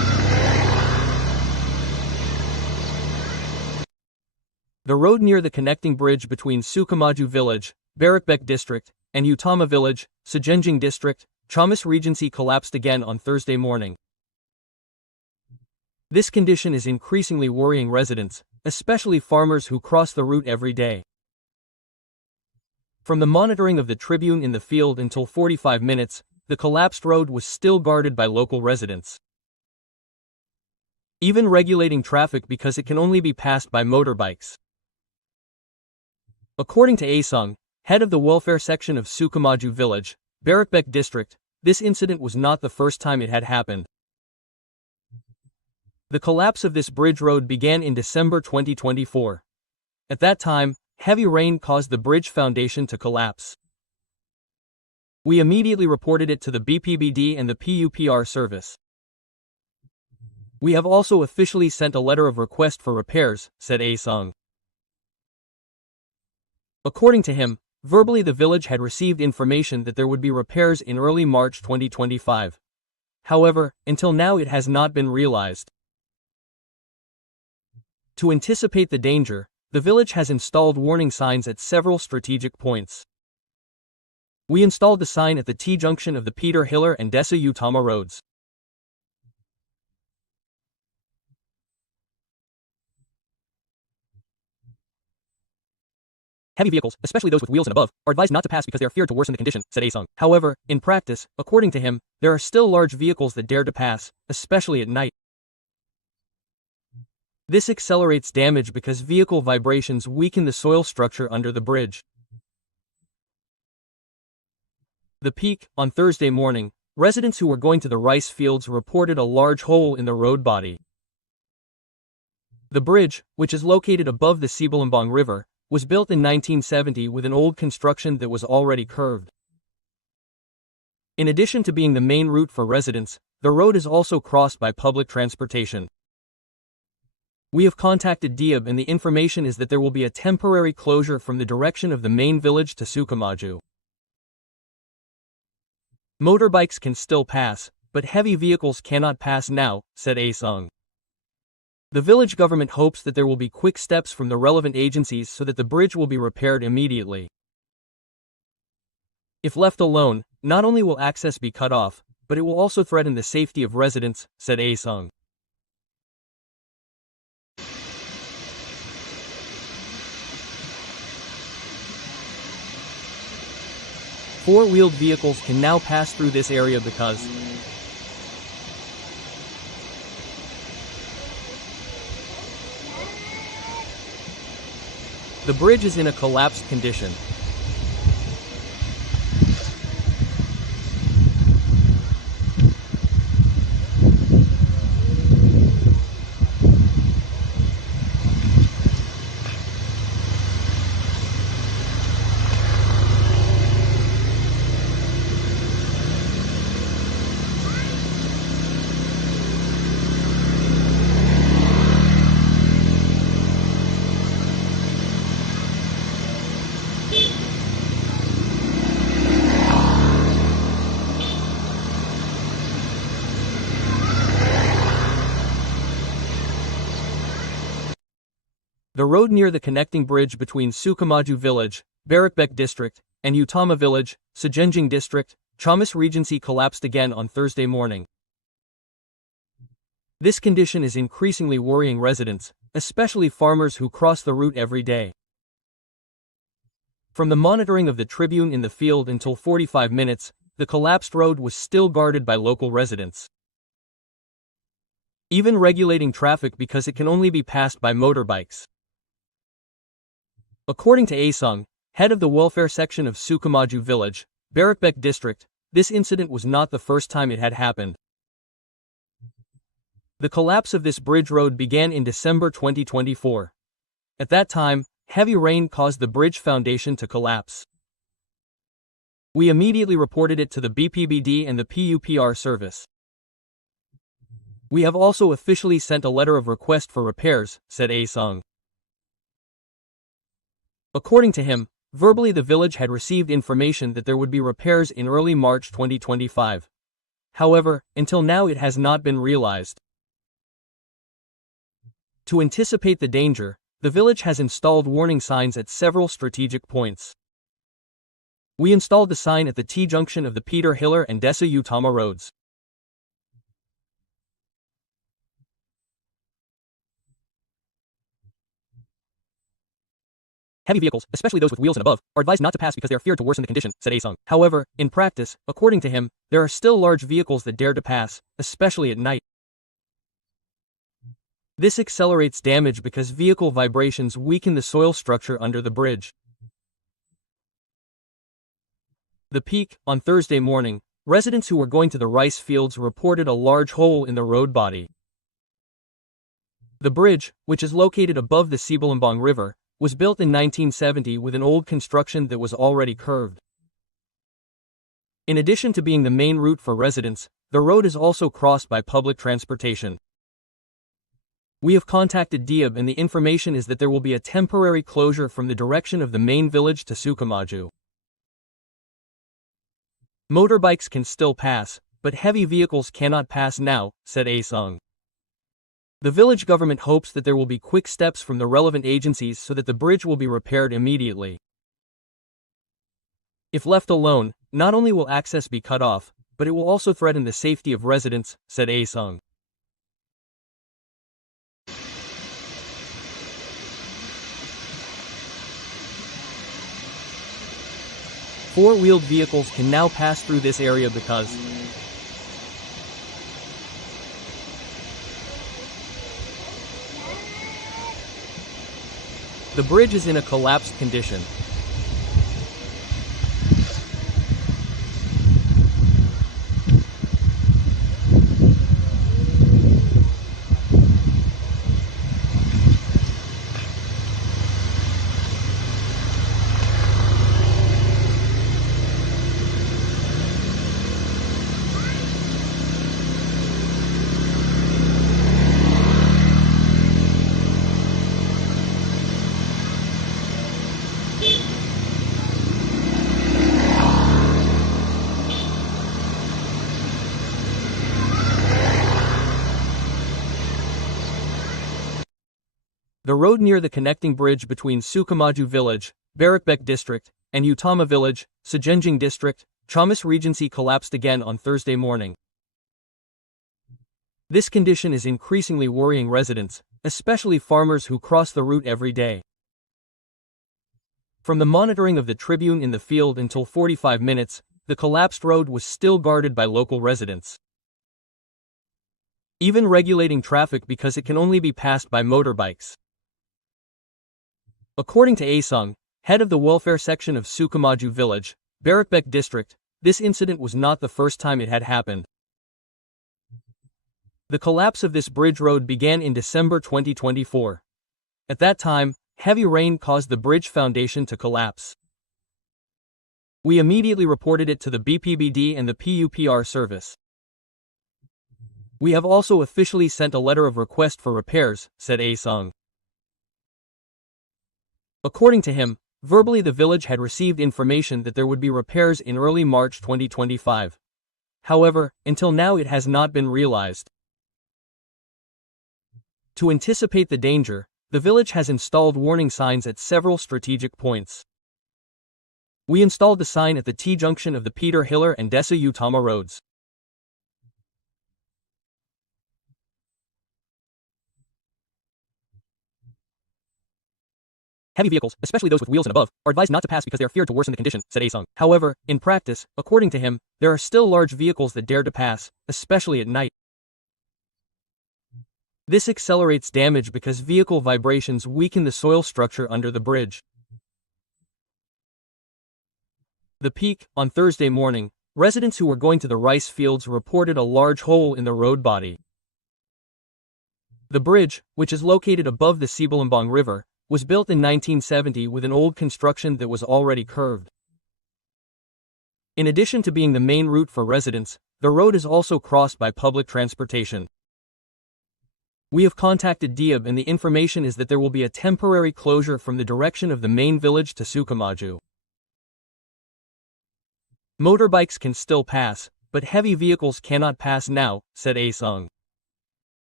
The road near the connecting bridge between Sukamaju village, Bahayakan district, and Utama village, Sejenjing district, Ciamis Regency collapsed again on Thursday morning. This condition is increasingly worrying residents, especially farmers who cross the route every day. From the monitoring of the Tribune in the field until 45 minutes, the collapsed road was still guarded by local residents, even regulating traffic because it can only be passed by motorbikes. According to Asung, head of the welfare section of Sukamaju village, Bahayakan district, this incident was not the first time it had happened. The collapse of this bridge road began in December 2024. At that time, heavy rain caused the bridge foundation to collapse. We immediately reported it to the BPBD and the PUPR service. We have also officially sent a letter of request for repairs, said Asung. According to him, verbally the village had received information that there would be repairs in early March 2025. However, until now it has not been realized. To anticipate the danger, the village has installed warning signs at several strategic points. We installed the sign at the T-junction of the Peter Hiller and Desa Utama roads. Heavy vehicles, especially those with wheels and above, are advised not to pass because they are feared to worsen the condition, said Asung. However, in practice, according to him, there are still large vehicles that dare to pass, especially at night. This accelerates damage because vehicle vibrations weaken the soil structure under the bridge. The peak, on Thursday morning, residents who were going to the rice fields reported a large hole in the road body. The bridge, which is located above the Ciamis River, was built in 1970 with an old construction that was already curved. In addition to being the main route for residents, the road is also crossed by public transportation. We have contacted Diab and the information is that there will be a temporary closure from the direction of the main village to Sukamaju. Motorbikes can still pass, but heavy vehicles cannot pass now, said Asung. The village government hopes that there will be quick steps from the relevant agencies so that the bridge will be repaired immediately. If left alone, not only will access be cut off, but it will also threaten the safety of residents, said Asung. Four-wheeled vehicles can now pass through this area because the bridge is in a collapsed condition. The road near the connecting bridge between Sukamaju village, Bahayakan district, and Utama village, Sejenjing district, Ciamis Regency collapsed again on Thursday morning. This condition is increasingly worrying residents, especially farmers who cross the route every day. From the monitoring of the Tribune in the field until 45 minutes, the collapsed road was still guarded by local residents, even regulating traffic because it can only be passed by motorbikes. According to Asung, head of the welfare section of Sukamaju village, Bahayakan district, this incident was not the first time it had happened. The collapse of this bridge road began in December 2024. At that time, heavy rain caused the bridge foundation to collapse. We immediately reported it to the BPBD and the PUPR service. We have also officially sent a letter of request for repairs, said Asung. According to him, verbally the village had received information that there would be repairs in early March 2025. However, until now it has not been realized. To anticipate the danger, the village has installed warning signs at several strategic points. We installed the sign at the T-junction of the Peter Hiller and Desa Utama roads. Heavy vehicles, especially those with wheels and above, are advised not to pass because they are feared to worsen the condition, said Asung. However, in practice, according to him, there are still large vehicles that dare to pass, especially at night. This accelerates damage because vehicle vibrations weaken the soil structure under the bridge. The peak, on Thursday morning, residents who were going to the rice fields reported a large hole in the road body. The bridge, which is located above the Sibalambang River, was built in 1970 with an old construction that was already curved. In addition to being the main route for residents, the road is also crossed by public transportation. We have contacted Diab and the information is that there will be a temporary closure from the direction of the main village to Sukamaju. Motorbikes can still pass, but heavy vehicles cannot pass now, said Asung. The village government hopes that there will be quick steps from the relevant agencies so that the bridge will be repaired immediately. If left alone, not only will access be cut off, but it will also threaten the safety of residents, said Asung. Four-wheeled vehicles can now pass through this area because the bridge is in a collapsed condition. The road near the connecting bridge between Sukamaju Village, Barakbek District, and Utama Village, Sejenjing District, Ciamis Regency collapsed again on Thursday morning. This condition is increasingly worrying residents, especially farmers who cross the route every day. From the monitoring of the Tribun in the field until 45 minutes, the collapsed road was still guarded by local residents. Even regulating traffic because it can only be passed by motorbikes. According to Asung, head of the welfare section of Sukamaju Village, Barakbek District, this incident was not the first time it had happened. The collapse of this bridge road began in December 2024. At that time, heavy rain caused the bridge foundation to collapse. We immediately reported it to the BPBD and the PUPR service. We have also officially sent a letter of request for repairs, said Asung. According to him, verbally the village had received information that there would be repairs in early March 2025. However, until now it has not been realized. To anticipate the danger, the village has installed warning signs at several strategic points. We installed the sign at the T-junction of the Peter Hiller and Desa Utama roads. Heavy vehicles, especially those with wheels and above, are advised not to pass because they are feared to worsen the condition, said Asung. However, in practice, according to him, there are still large vehicles that dare to pass, especially at night. This accelerates damage because vehicle vibrations weaken the soil structure under the bridge. The peak, on Thursday morning, residents who were going to the rice fields reported a large hole in the road body. The bridge, which is located above the Sibalambang River, was built in 1970 with an old construction that was already curved. In addition to being the main route for residents, the road is also crossed by public transportation. We have contacted Diab and the information is that there will be a temporary closure from the direction of the main village to Sukamaju. Motorbikes can still pass, but heavy vehicles cannot pass now, said Asung.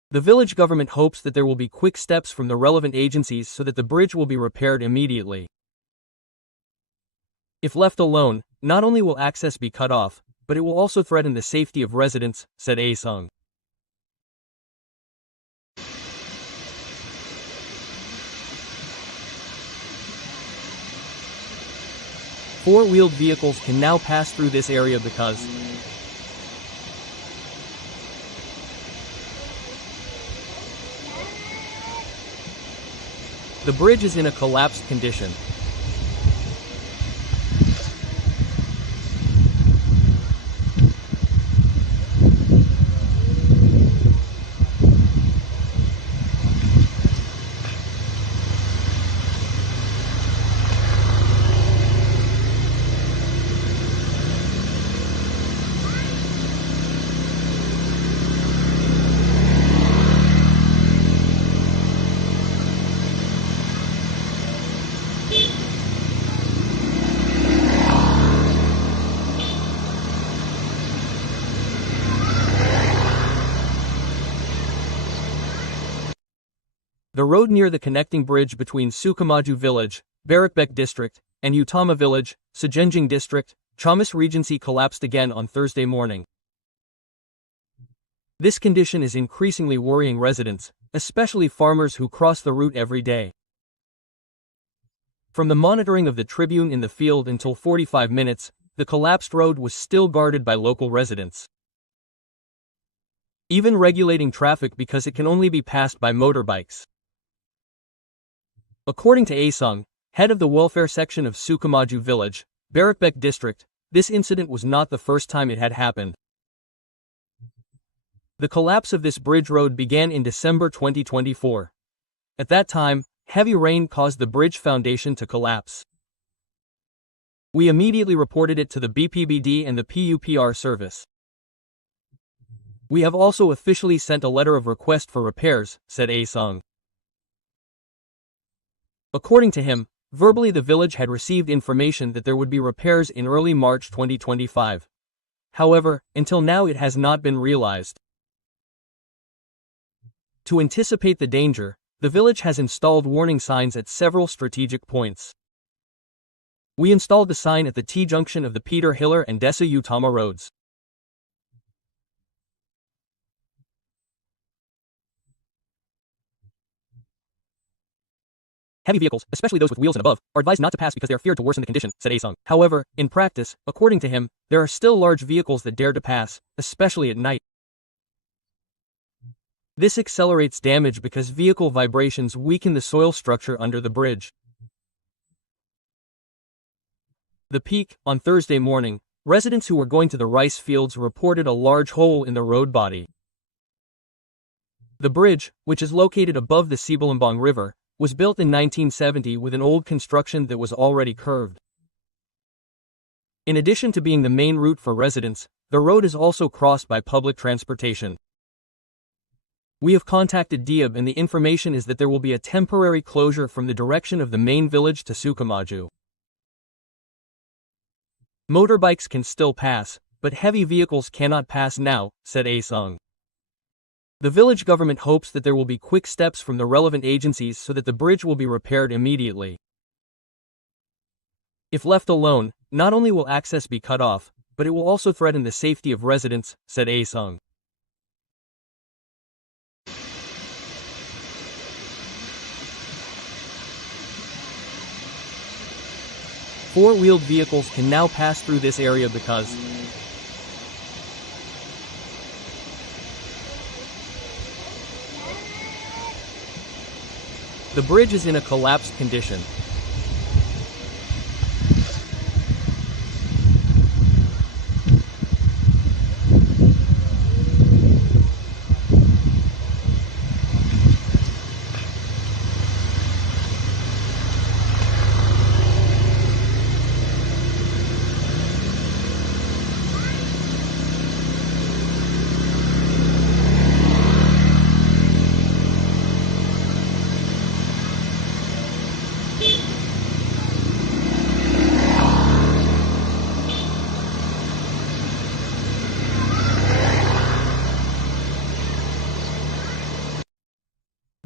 The village government hopes that there will be quick steps from the relevant agencies so that the bridge will be repaired immediately. If left alone, not only will access be cut off, but it will also threaten the safety of residents, said Asung. Four-wheeled vehicles can now pass through this area because the bridge is in a collapsed condition. The road near the connecting bridge between Sukamaju village, Barakbek district, and Utama village, Sejenjing district, Ciamis Regency collapsed again on Thursday morning. This condition is increasingly worrying residents, especially farmers who cross the route every day. From the monitoring of the Tribune in the field until 45 minutes, the collapsed road was still guarded by local residents, even regulating traffic because it can only be passed by motorbikes. According to Asung, head of the welfare section of Sukamaju village, Barakbek district, this incident was not the first time it had happened. The collapse of this bridge road began in December 2024. At that time, heavy rain caused the bridge foundation to collapse. We immediately reported it to the BPBD and the PUPR service. We have also officially sent a letter of request for repairs, said Asung. According to him, verbally the village had received information that there would be repairs in early March 2025. However, until now it has not been realized. To anticipate the danger, the village has installed warning signs at several strategic points. We installed the sign at the T-junction of the Peter Hiller and Desa Utama roads. Heavy vehicles, especially those with wheels and above, are advised not to pass because they are feared to worsen the condition, said Asung. However, in practice, according to him, there are still large vehicles that dare to pass, especially at night. This accelerates damage because vehicle vibrations weaken the soil structure under the bridge. The peak, on Thursday morning, residents who were going to the rice fields reported a large hole in the road body. The bridge, which is located above the Sibalambang River, was built in 1970 with an old construction that was already curved. In addition to being the main route for residents, the road is also crossed by public transportation. We have contacted Diab and the information is that there will be a temporary closure from the direction of the main village to Sukamaju. Motorbikes can still pass, but heavy vehicles cannot pass now, said Asung. The village government hopes that there will be quick steps from the relevant agencies so that the bridge will be repaired immediately. If left alone, not only will access be cut off, but it will also threaten the safety of residents, said Asung. Four-wheeled vehicles can now pass through this area because the bridge is in a collapsed condition.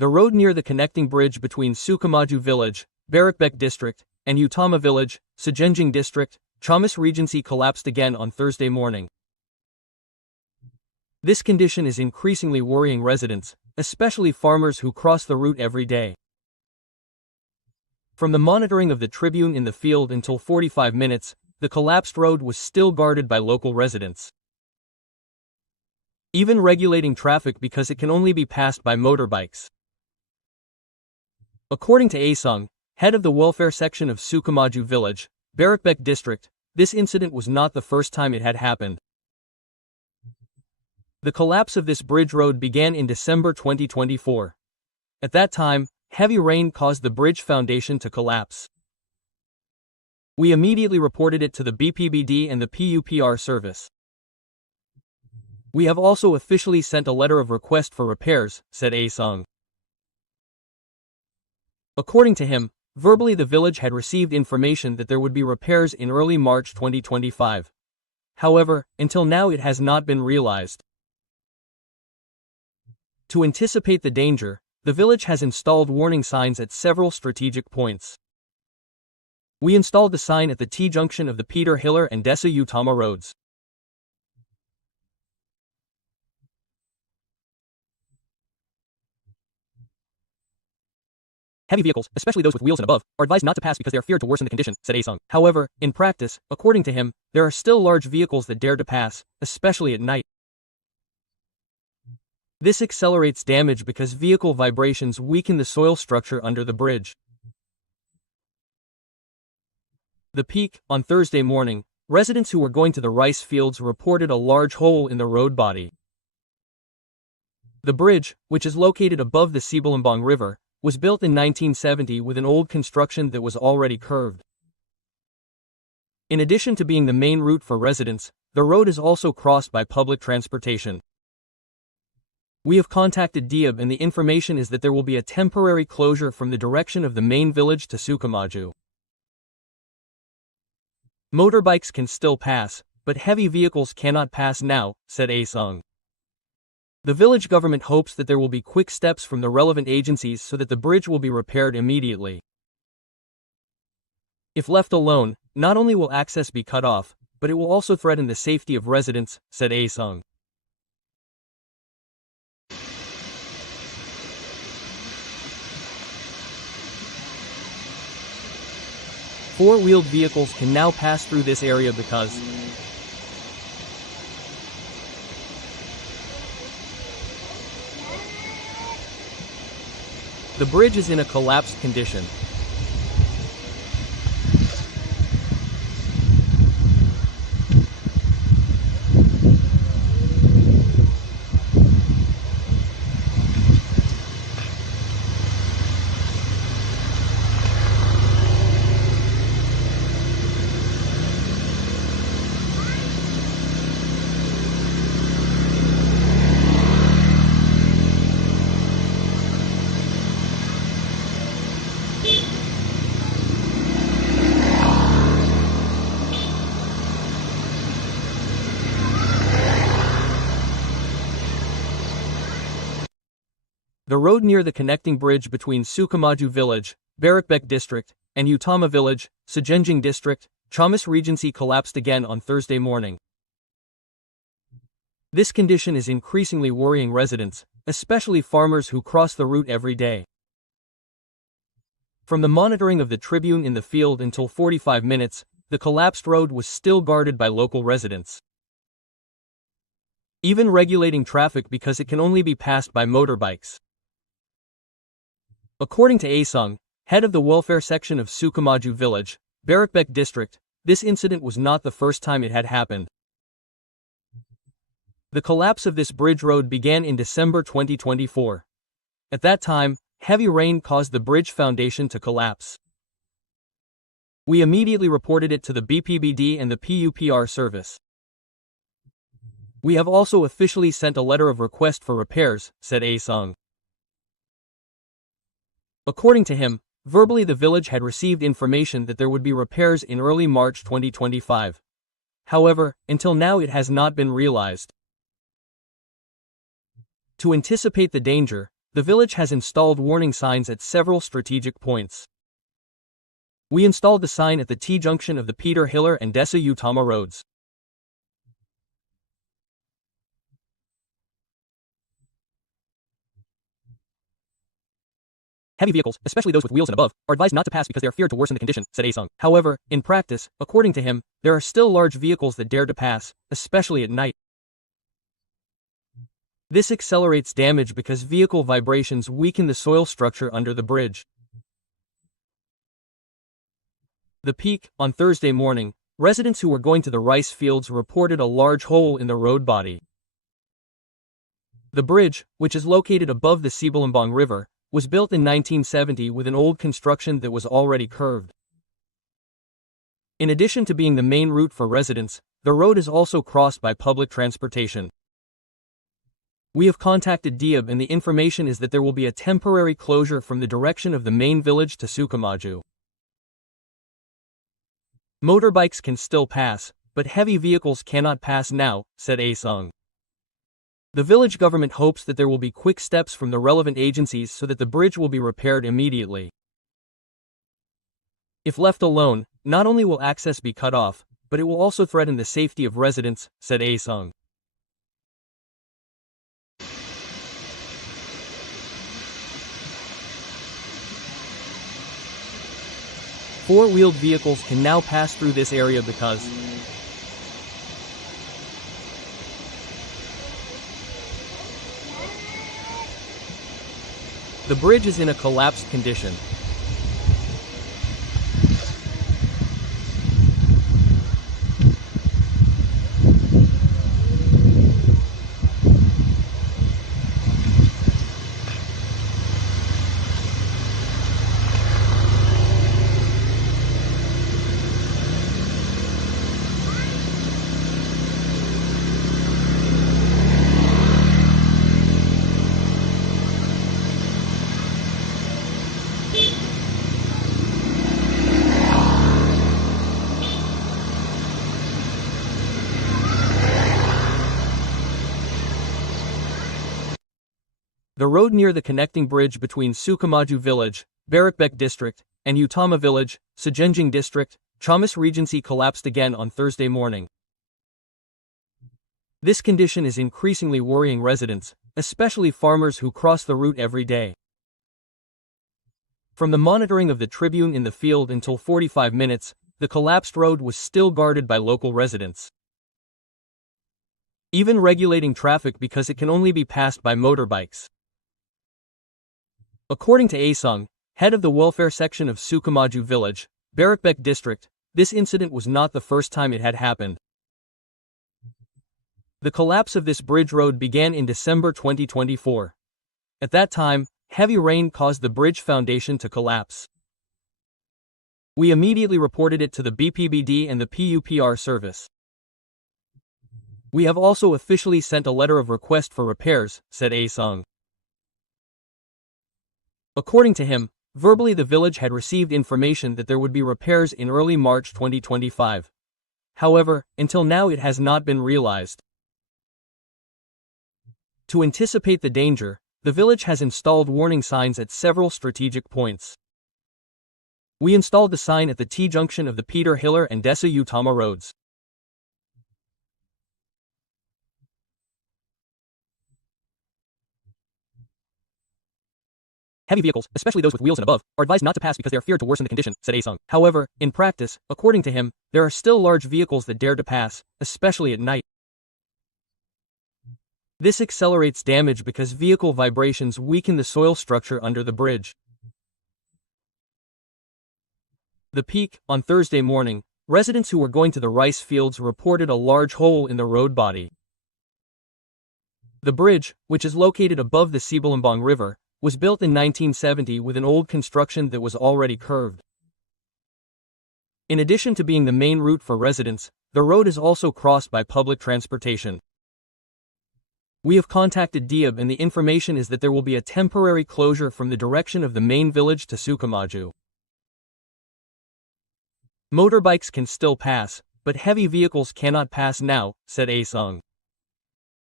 The road near the connecting bridge between Sukamaju village, Bahayakan district, and Utama village, Sejenjing district, Ciamis Regency collapsed again on Thursday morning. This condition is increasingly worrying residents, especially farmers who cross the route every day. From the monitoring of the Tribune in the field until 45 minutes, the collapsed road was still guarded by local residents, even regulating traffic because it can only be passed by motorbikes. According to Asung, head of the welfare section of Sukamaju village, Bahayakan district, this incident was not the first time it had happened. The collapse of this bridge road began in December 2024. At that time, heavy rain caused the bridge foundation to collapse. We immediately reported it to the BPBD and the PUPR service. We have also officially sent a letter of request for repairs, said Asung. According to him, verbally the village had received information that there would be repairs in early March 2025. However, until now it has not been realized. To anticipate the danger, the village has installed warning signs at several strategic points. We installed the sign at the T-junction of the Peter Hiller and Desa Utama roads. Heavy vehicles, especially those with wheels and above, are advised not to pass because they are feared to worsen the condition, said Asung. However, in practice, according to him, there are still large vehicles that dare to pass, especially at night. This accelerates damage because vehicle vibrations weaken the soil structure under the bridge. The peak, on Thursday morning, residents who were going to the rice fields reported a large hole in the road body. The bridge, which is located above the Ciamis River, was built in 1970 with an old construction that was already curved. In addition to being the main route for residents, the road is also crossed by public transportation. We have contacted Diab and the information is that there will be a temporary closure from the direction of the main village to Sukamaju. Motorbikes can still pass, but heavy vehicles cannot pass now, said Asung. The village government hopes that there will be quick steps from the relevant agencies so that the bridge will be repaired immediately. If left alone, not only will access be cut off, but it will also threaten the safety of residents, said Asung. Four-wheeled vehicles can now pass through this area because the bridge is in a collapsed condition. The road near the connecting bridge between Sukamaju village, Bahayakan district, and Utama village, Sejenjing district, Ciamis Regency collapsed again on Thursday morning. This condition is increasingly worrying residents, especially farmers who cross the route every day. From the monitoring of the Tribune in the field until 45 minutes, the collapsed road was still guarded by local residents, even regulating traffic because it can only be passed by motorbikes. According to Asung, head of the welfare section of Sukamaju village, Bahayakan district, this incident was not the first time it had happened. The collapse of this bridge road began in December 2024. At that time, heavy rain caused the bridge foundation to collapse. We immediately reported it to the BPBD and the PUPR service. We have also officially sent a letter of request for repairs, said Asung. According to him, verbally the village had received information that there would be repairs in early March 2025. However, until now it has not been realized. To anticipate the danger, the village has installed warning signs at several strategic points. We installed the sign at the T-junction of the Peter Hiller and Desa Utama roads. Heavy vehicles, especially those with wheels and above, are advised not to pass because they are feared to worsen the condition, said Asung. However, in practice, according to him, there are still large vehicles that dare to pass, especially at night. This accelerates damage because vehicle vibrations weaken the soil structure under the bridge. The peak, on Thursday morning, residents who were going to the rice fields reported a large hole in the road body. The bridge, which is located above the Sibalambang River, was built in 1970 with an old construction that was already curved. In addition to being the main route for residents, the road is also crossed by public transportation. We have contacted Diab and the information is that there will be a temporary closure from the direction of the main village to Sukamaju. Motorbikes can still pass, but heavy vehicles cannot pass now, said Asung. The village government hopes that there will be quick steps from the relevant agencies so that the bridge will be repaired immediately. If left alone, not only will access be cut off, but it will also threaten the safety of residents, said Asung. Four-wheeled vehicles can now pass through this area because the bridge is in a collapsed condition. The road near the connecting bridge between Sukamaju village, Barakbek district, and Utama village, Sejenjing district, Ciamis Regency collapsed again on Thursday morning. This condition is increasingly worrying residents, especially farmers who cross the route every day. From the monitoring of the Tribun in the field until 45 minutes, the collapsed road was still guarded by local residents, even regulating traffic because it can only be passed by motorbikes. According to Asung, head of the welfare section of Sukamaju village, Barakbek district, this incident was not the first time it had happened. The collapse of this bridge road began in December 2024. At that time, heavy rain caused the bridge foundation to collapse. We immediately reported it to the BPBD and the PUPR service. We have also officially sent a letter of request for repairs, said Asung. According to him, verbally the village had received information that there would be repairs in early March 2025. However, until now it has not been realized. To anticipate the danger, the village has installed warning signs at several strategic points. We installed the sign at the T-junction of the Peter Hiller and Desa Utama roads. Heavy vehicles, especially those with wheels and above, are advised not to pass because they are feared to worsen the condition, said Asung. However, in practice, according to him, there are still large vehicles that dare to pass, especially at night. This accelerates damage because vehicle vibrations weaken the soil structure under the bridge. The peak, on Thursday morning, residents who were going to the rice fields reported a large hole in the road body. The bridge, which is located above the Sibalambang River, was built in 1970 with an old construction that was already curved. In addition to being the main route for residents, the road is also crossed by public transportation. We have contacted Diab and the information is that there will be a temporary closure from the direction of the main village to Sukamaju. Motorbikes can still pass, but heavy vehicles cannot pass now, said Asung.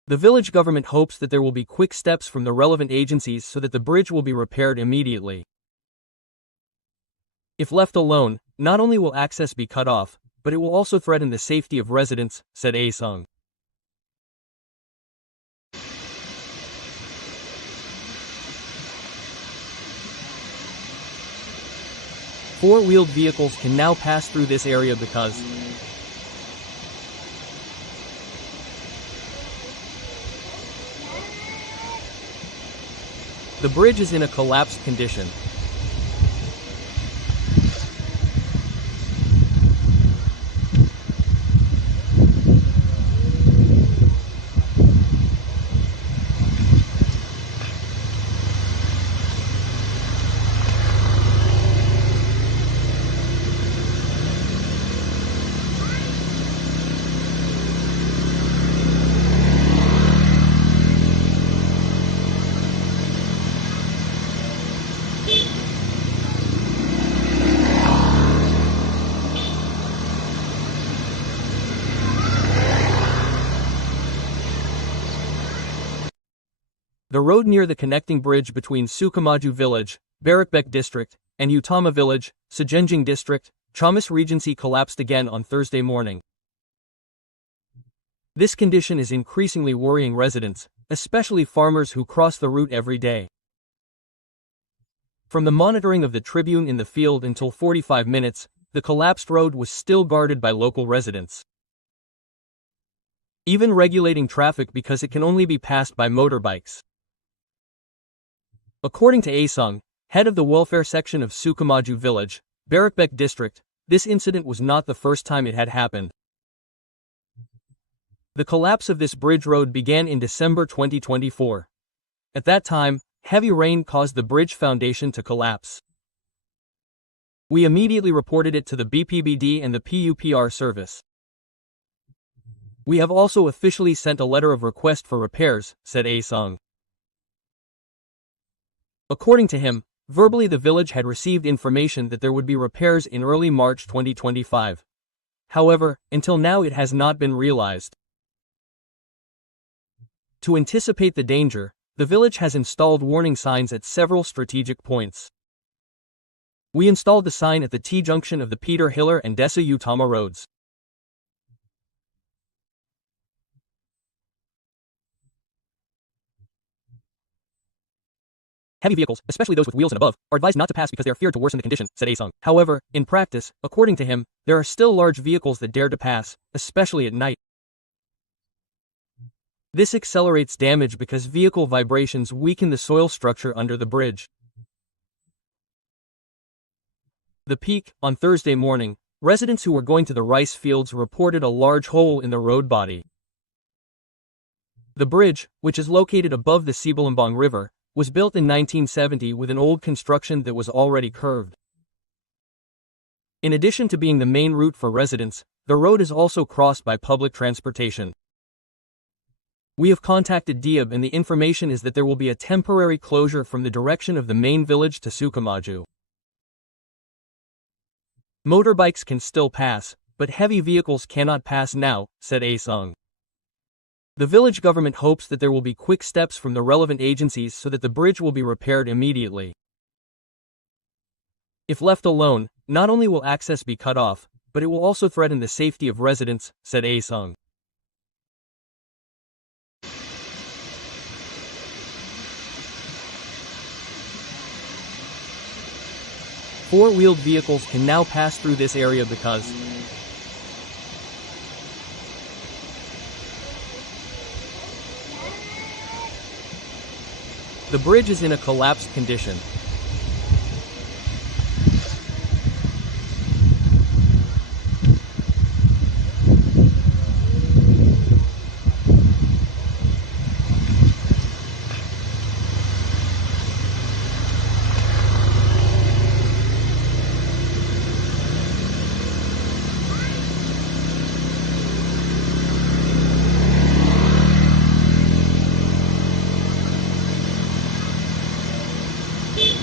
The village government hopes that there will be quick steps from the relevant agencies so that the bridge will be repaired immediately. If left alone, not only will access be cut off, but it will also threaten the safety of residents, said Asung. Four-wheeled vehicles can now pass through this area because the bridge is in a collapsed condition. The road near the connecting bridge between Sukamaju village, Barakbek district, and Utama village, Sejenjing district, Ciamis Regency collapsed again on Thursday morning. This condition is increasingly worrying residents, especially farmers who cross the route every day. From the monitoring of the Tribune in the field until 45 minutes, the collapsed road was still guarded by local residents, even regulating traffic because it can only be passed by motorbikes. According to Asung, head of the welfare section of Sukamaju village, Barakbek district, this incident was not the first time it had happened. The collapse of this bridge road began in December 2024. At that time, heavy rain caused the bridge foundation to collapse. We immediately reported it to the BPBD and the PUPR service. We have also officially sent a letter of request for repairs, said Asung. According to him, verbally the village had received information that there would be repairs in early March 2025. However, until now it has not been realized. To anticipate the danger, the village has installed warning signs at several strategic points. We installed the sign at the T-junction of the Peter Hiller and Desa Utama roads. Heavy vehicles, especially those with wheels and above, are advised not to pass because they are feared to worsen the condition, said Asung. However, in practice, according to him, there are still large vehicles that dare to pass, especially at night. This accelerates damage because vehicle vibrations weaken the soil structure under the bridge. The peak, on Thursday morning, residents who were going to the rice fields reported a large hole in the road body. The bridge, which is located above the Sibalambang River, was built in 1970 with an old construction that was already curved. In addition to being the main route for residents, the road is also crossed by public transportation. We have contacted Diab and the information is that there will be a temporary closure from the direction of the main village to Sukamaju. Motorbikes can still pass, but heavy vehicles cannot pass now, said Asung. The village government hopes that there will be quick steps from the relevant agencies so that the bridge will be repaired immediately. If left alone, not only will access be cut off, but it will also threaten the safety of residents, said Asung. Four-wheeled vehicles can now pass through this area because the bridge is in a collapsed condition.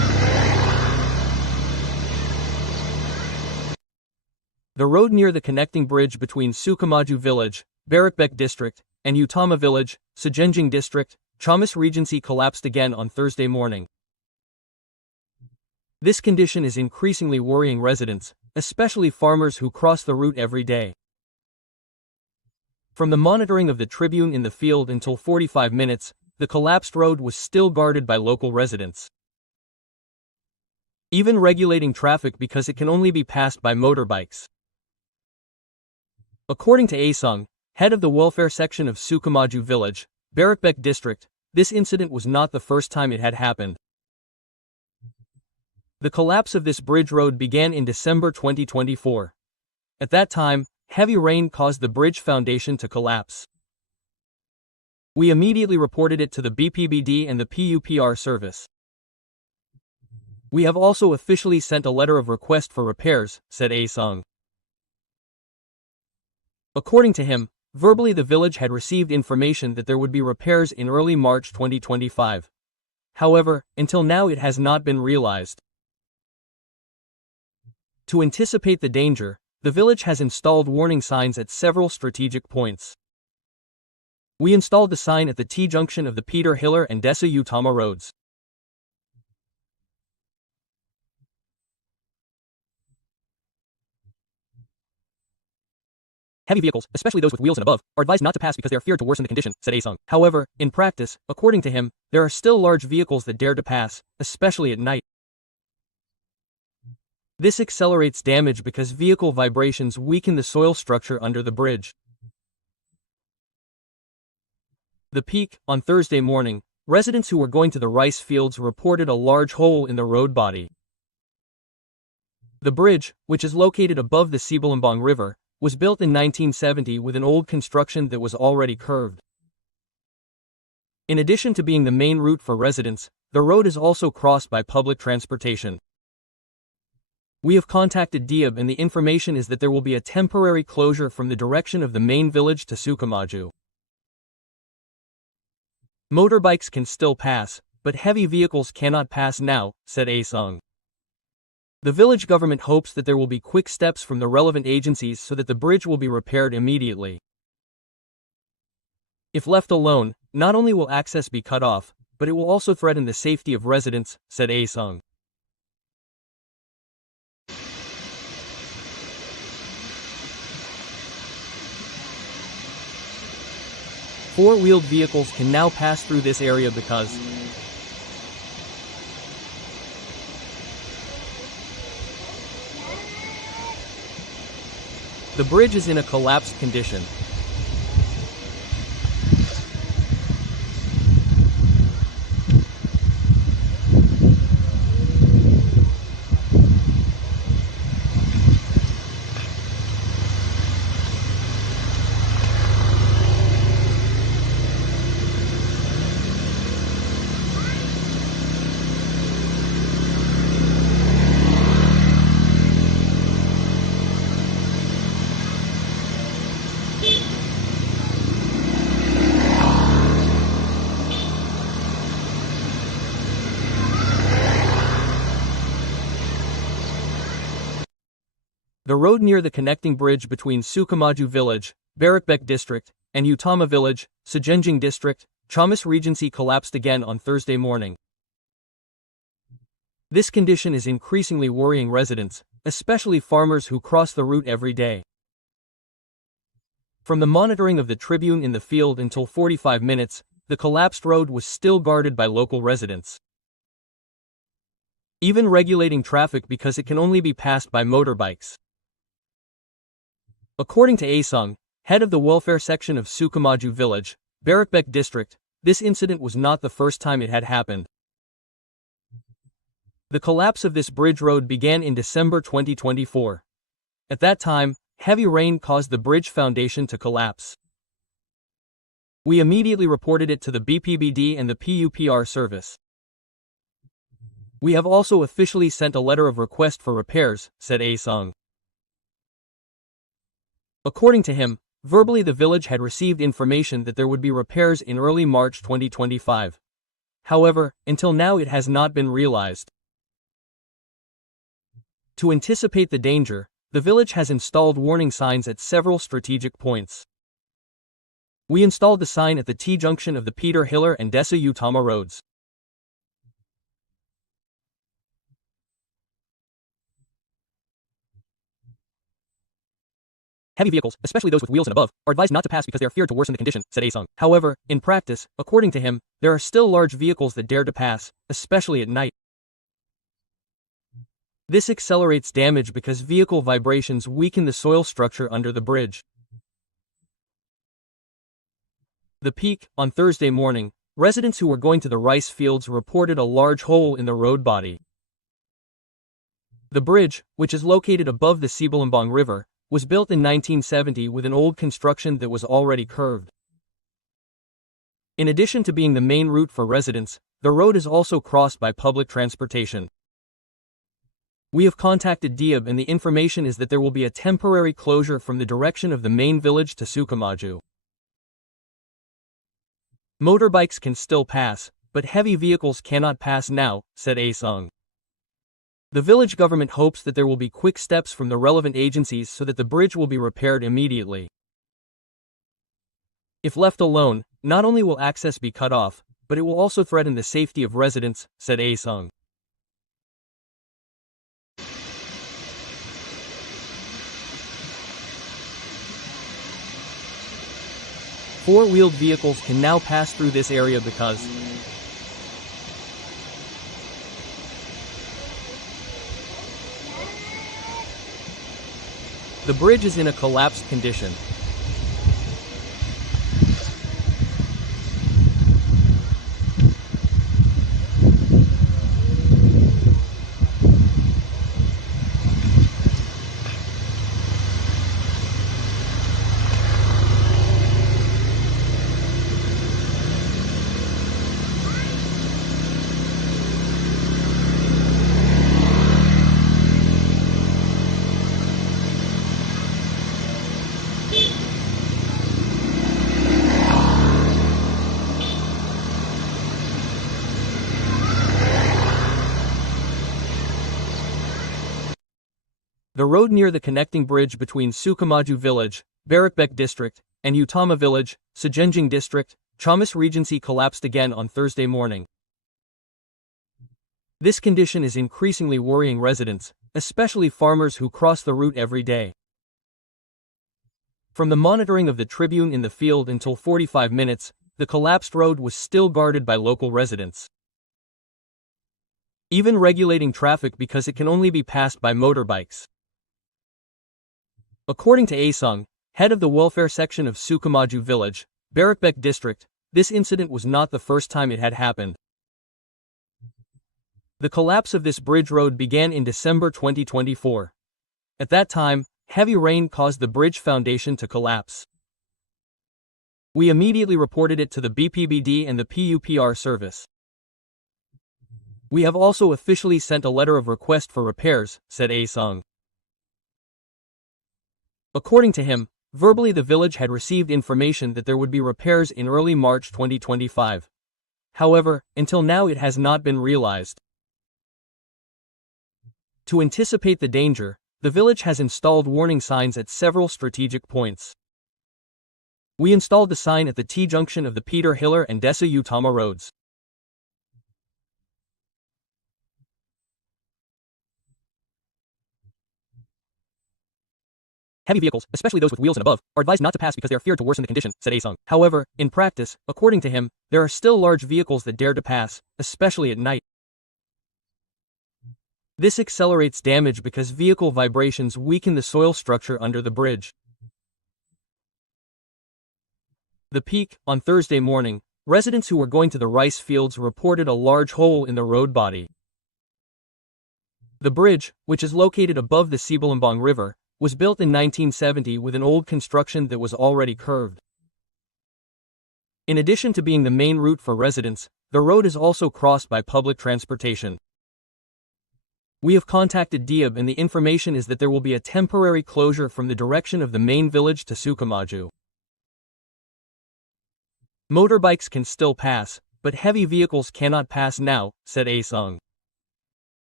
The road near the connecting bridge between Sukamaju village, Bahayakan district, and Utama village, Sajenjing district, Ciamis Regency collapsed again on Thursday morning. This condition is increasingly worrying residents, especially farmers who cross the route every day. From the monitoring of the Tribune in the field until 45 minutes, the collapsed road was still guarded by local residents, even regulating traffic because it can only be passed by motorbikes. According to Asung, head of the welfare section of Sukamaju village, Bahayakan district, this incident was not the first time it had happened. The collapse of this bridge road began in December 2024. At that time, heavy rain caused the bridge foundation to collapse. We immediately reported it to the BPBD and the PUPR service. We have also officially sent a letter of request for repairs, said Asung. According to him, verbally the village had received information that there would be repairs in early March 2025. However, until now it has not been realized. To anticipate the danger, the village has installed warning signs at several strategic points. We installed the sign at the T-junction of the Peter Hiller and Desa Utama roads. Heavy vehicles, especially those with wheels and above, are advised not to pass because they are feared to worsen the condition, said Asung. However, in practice, according to him, there are still large vehicles that dare to pass, especially at night. This accelerates damage because vehicle vibrations weaken the soil structure under the bridge. The peak, on Thursday morning, residents who were going to the rice fields reported a large hole in the road body. The bridge, which is located above the Ciamis River, was built in 1970 with an old construction that was already curved. In addition to being the main route for residents, the road is also crossed by public transportation. We have contacted Diab and the information is that there will be a temporary closure from the direction of the main village to Sukamaju. Motorbikes can still pass, but heavy vehicles cannot pass now, said Asung. The village government hopes that there will be quick steps from the relevant agencies so that the bridge will be repaired immediately. If left alone, not only will access be cut off, but it will also threaten the safety of residents, said Asung. Four-wheeled vehicles can now pass through this area because the bridge is in a collapsed condition. The road near the connecting bridge between Sukamaju village, Bahayakan district, and Utama village, Sajenjing district, Ciamis Regency collapsed again on Thursday morning. This condition is increasingly worrying residents, especially farmers who cross the route every day. From the monitoring of the Tribune in the field until 45 minutes, the collapsed road was still guarded by local residents, even regulating traffic because it can only be passed by motorbikes. According to Asung, head of the welfare section of Sukamaju village, Bahayakan district, this incident was not the first time it had happened. The collapse of this bridge road began in December 2024. At that time, heavy rain caused the bridge foundation to collapse. We immediately reported it to the BPBD and the PUPR service. We have also officially sent a letter of request for repairs, said Asung. According to him, verbally the village had received information that there would be repairs in early March 2025. However, until now it has not been realized. To anticipate the danger, the village has installed warning signs at several strategic points. We installed the sign at the T-junction of the Peter Hiller and Dessa Utama roads. Heavy vehicles, especially those with wheels and above, are advised not to pass because they are feared to worsen the condition, said Asung. However, in practice, according to him, there are still large vehicles that dare to pass, especially at night. This accelerates damage because vehicle vibrations weaken the soil structure under the bridge. The peak, on Thursday morning, residents who were going to the rice fields reported a large hole in the road body. The bridge, which is located above the Sibalambang River, was built in 1970 with an old construction that was already curved. In addition to being the main route for residents, the road is also crossed by public transportation. We have contacted Diab and the information is that there will be a temporary closure from the direction of the main village to Sukamaju. Motorbikes can still pass, but heavy vehicles cannot pass now, said Asung. The village government hopes that there will be quick steps from the relevant agencies so that the bridge will be repaired immediately. If left alone, not only will access be cut off, but it will also threaten the safety of residents, said Asung. Four-wheeled vehicles can now pass through this area because the bridge is in a collapsed condition. The road near the connecting bridge between Sukamaju village, Barakbek district, and Utama village, Sejenjing district, Ciamis Regency collapsed again on Thursday morning. This condition is increasingly worrying residents, especially farmers who cross the route every day. From the monitoring of the Tribun in the field until 45 minutes, the collapsed road was still guarded by local residents. Even regulating traffic because it can only be passed by motorbikes. According to Asung, head of the welfare section of Sukamaju village, Barakbek district, this incident was not the first time it had happened. The collapse of this bridge road began in December 2024. At that time, heavy rain caused the bridge foundation to collapse. We immediately reported it to the BPBD and the PUPR service. We have also officially sent a letter of request for repairs, said Asung. According to him, verbally the village had received information that there would be repairs in early March 2025. However, until now it has not been realized. To anticipate the danger, the village has installed warning signs at several strategic points. We installed the sign at the T-junction of the Peter Hiller and Dessa Utama roads. Heavy vehicles, especially those with wheels and above, are advised not to pass because they are feared to worsen the condition, said Asung. However, in practice, according to him, there are still large vehicles that dare to pass, especially at night. This accelerates damage because vehicle vibrations weaken the soil structure under the bridge. The peak, on Thursday morning, residents who were going to the rice fields reported a large hole in the road body. The bridge, which is located above the Sibalambang River, was built in 1970 with an old construction that was already curved. In addition to being the main route for residents, the road is also crossed by public transportation. We have contacted Diab and the information is that there will be a temporary closure from the direction of the main village to Sukamaju. Motorbikes can still pass, but heavy vehicles cannot pass now, said Asung.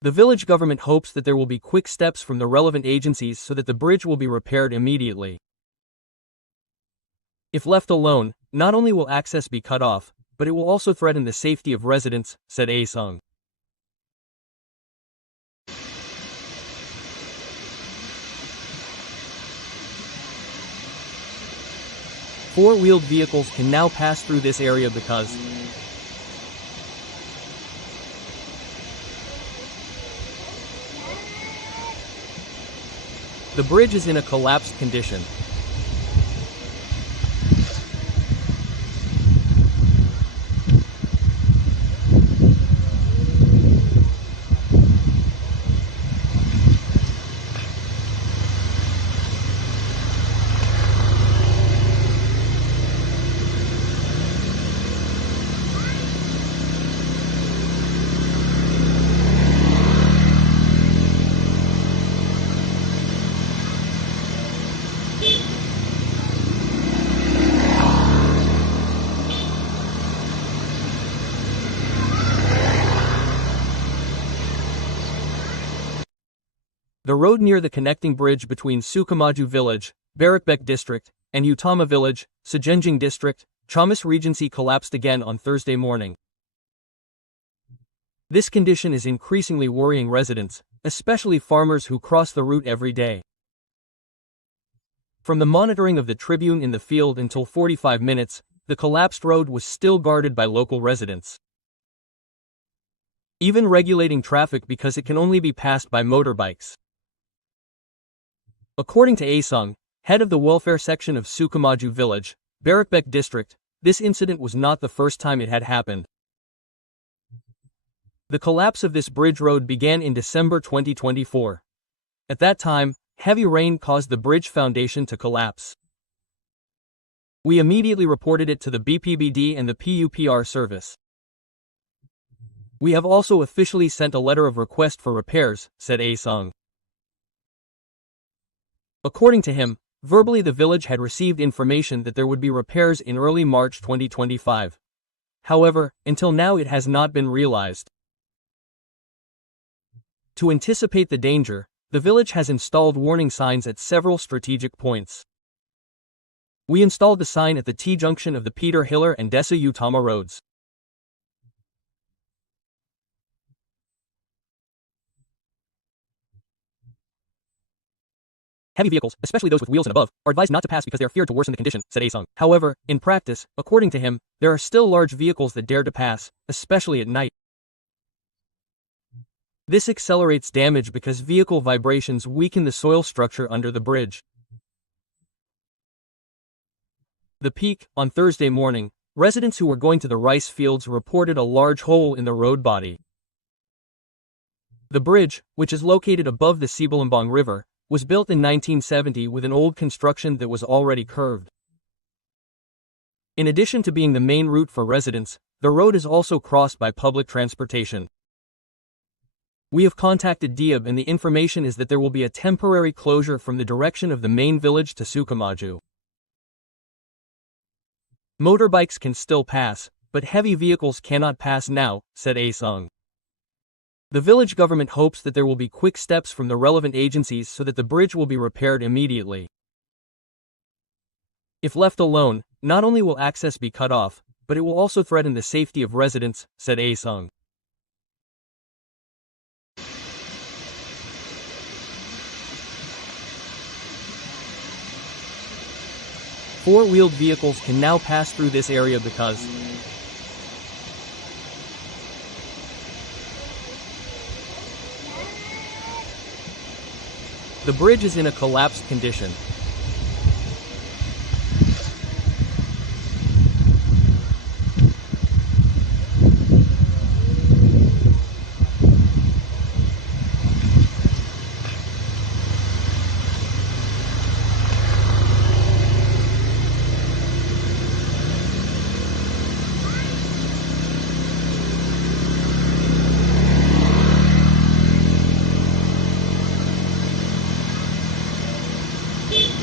The village government hopes that there will be quick steps from the relevant agencies so that the bridge will be repaired immediately. If left alone, not only will access be cut off, but it will also threaten the safety of residents, said Aesung. Four-wheeled vehicles can now pass through this area because the bridge is in a collapsed condition. The road near the connecting bridge between Sukamaju village, Barakbek district, and Utama village, Sejenjing district, Ciamis Regency collapsed again on Thursday morning. This condition is increasingly worrying residents, especially farmers who cross the route every day. From the monitoring of the Tribun in the field until 45 minutes, the collapsed road was still guarded by local residents, even regulating traffic because it can only be passed by motorbikes. According to Aesung, head of the welfare section of Sukamaju village, Barakbek district, this incident was not the first time it had happened. The collapse of this bridge road began in December 2024. At that time, heavy rain caused the bridge foundation to collapse. We immediately reported it to the BPBD and the PUPR service. We have also officially sent a letter of request for repairs, said Aesung. According to him, verbally the village had received information that there would be repairs in early March 2025. However, until now it has not been realized. To anticipate the danger, the village has installed warning signs at several strategic points. We installed the sign at the T-junction of the Peter Hiller and Desa Utama roads. Heavy vehicles, especially those with wheels and above, are advised not to pass because they are feared to worsen the condition, said Aesung. However, in practice, according to him, there are still large vehicles that dare to pass, especially at night. This accelerates damage because vehicle vibrations weaken the soil structure under the bridge. The peak, on Thursday morning, residents who were going to the rice fields reported a large hole in the road body. The bridge, which is located above the Sibalambang River, was built in 1970 with an old construction that was already curved. In addition to being the main route for residents, the road is also crossed by public transportation. We have contacted Diab and the information is that there will be a temporary closure from the direction of the main village to Sukamaju. Motorbikes can still pass, but heavy vehicles cannot pass now, said Aesung. The village government hopes that there will be quick steps from the relevant agencies so that the bridge will be repaired immediately. If left alone, not only will access be cut off, but it will also threaten the safety of residents, said Aesung. Four-wheeled vehicles can now pass through this area because the bridge is in a collapsed condition.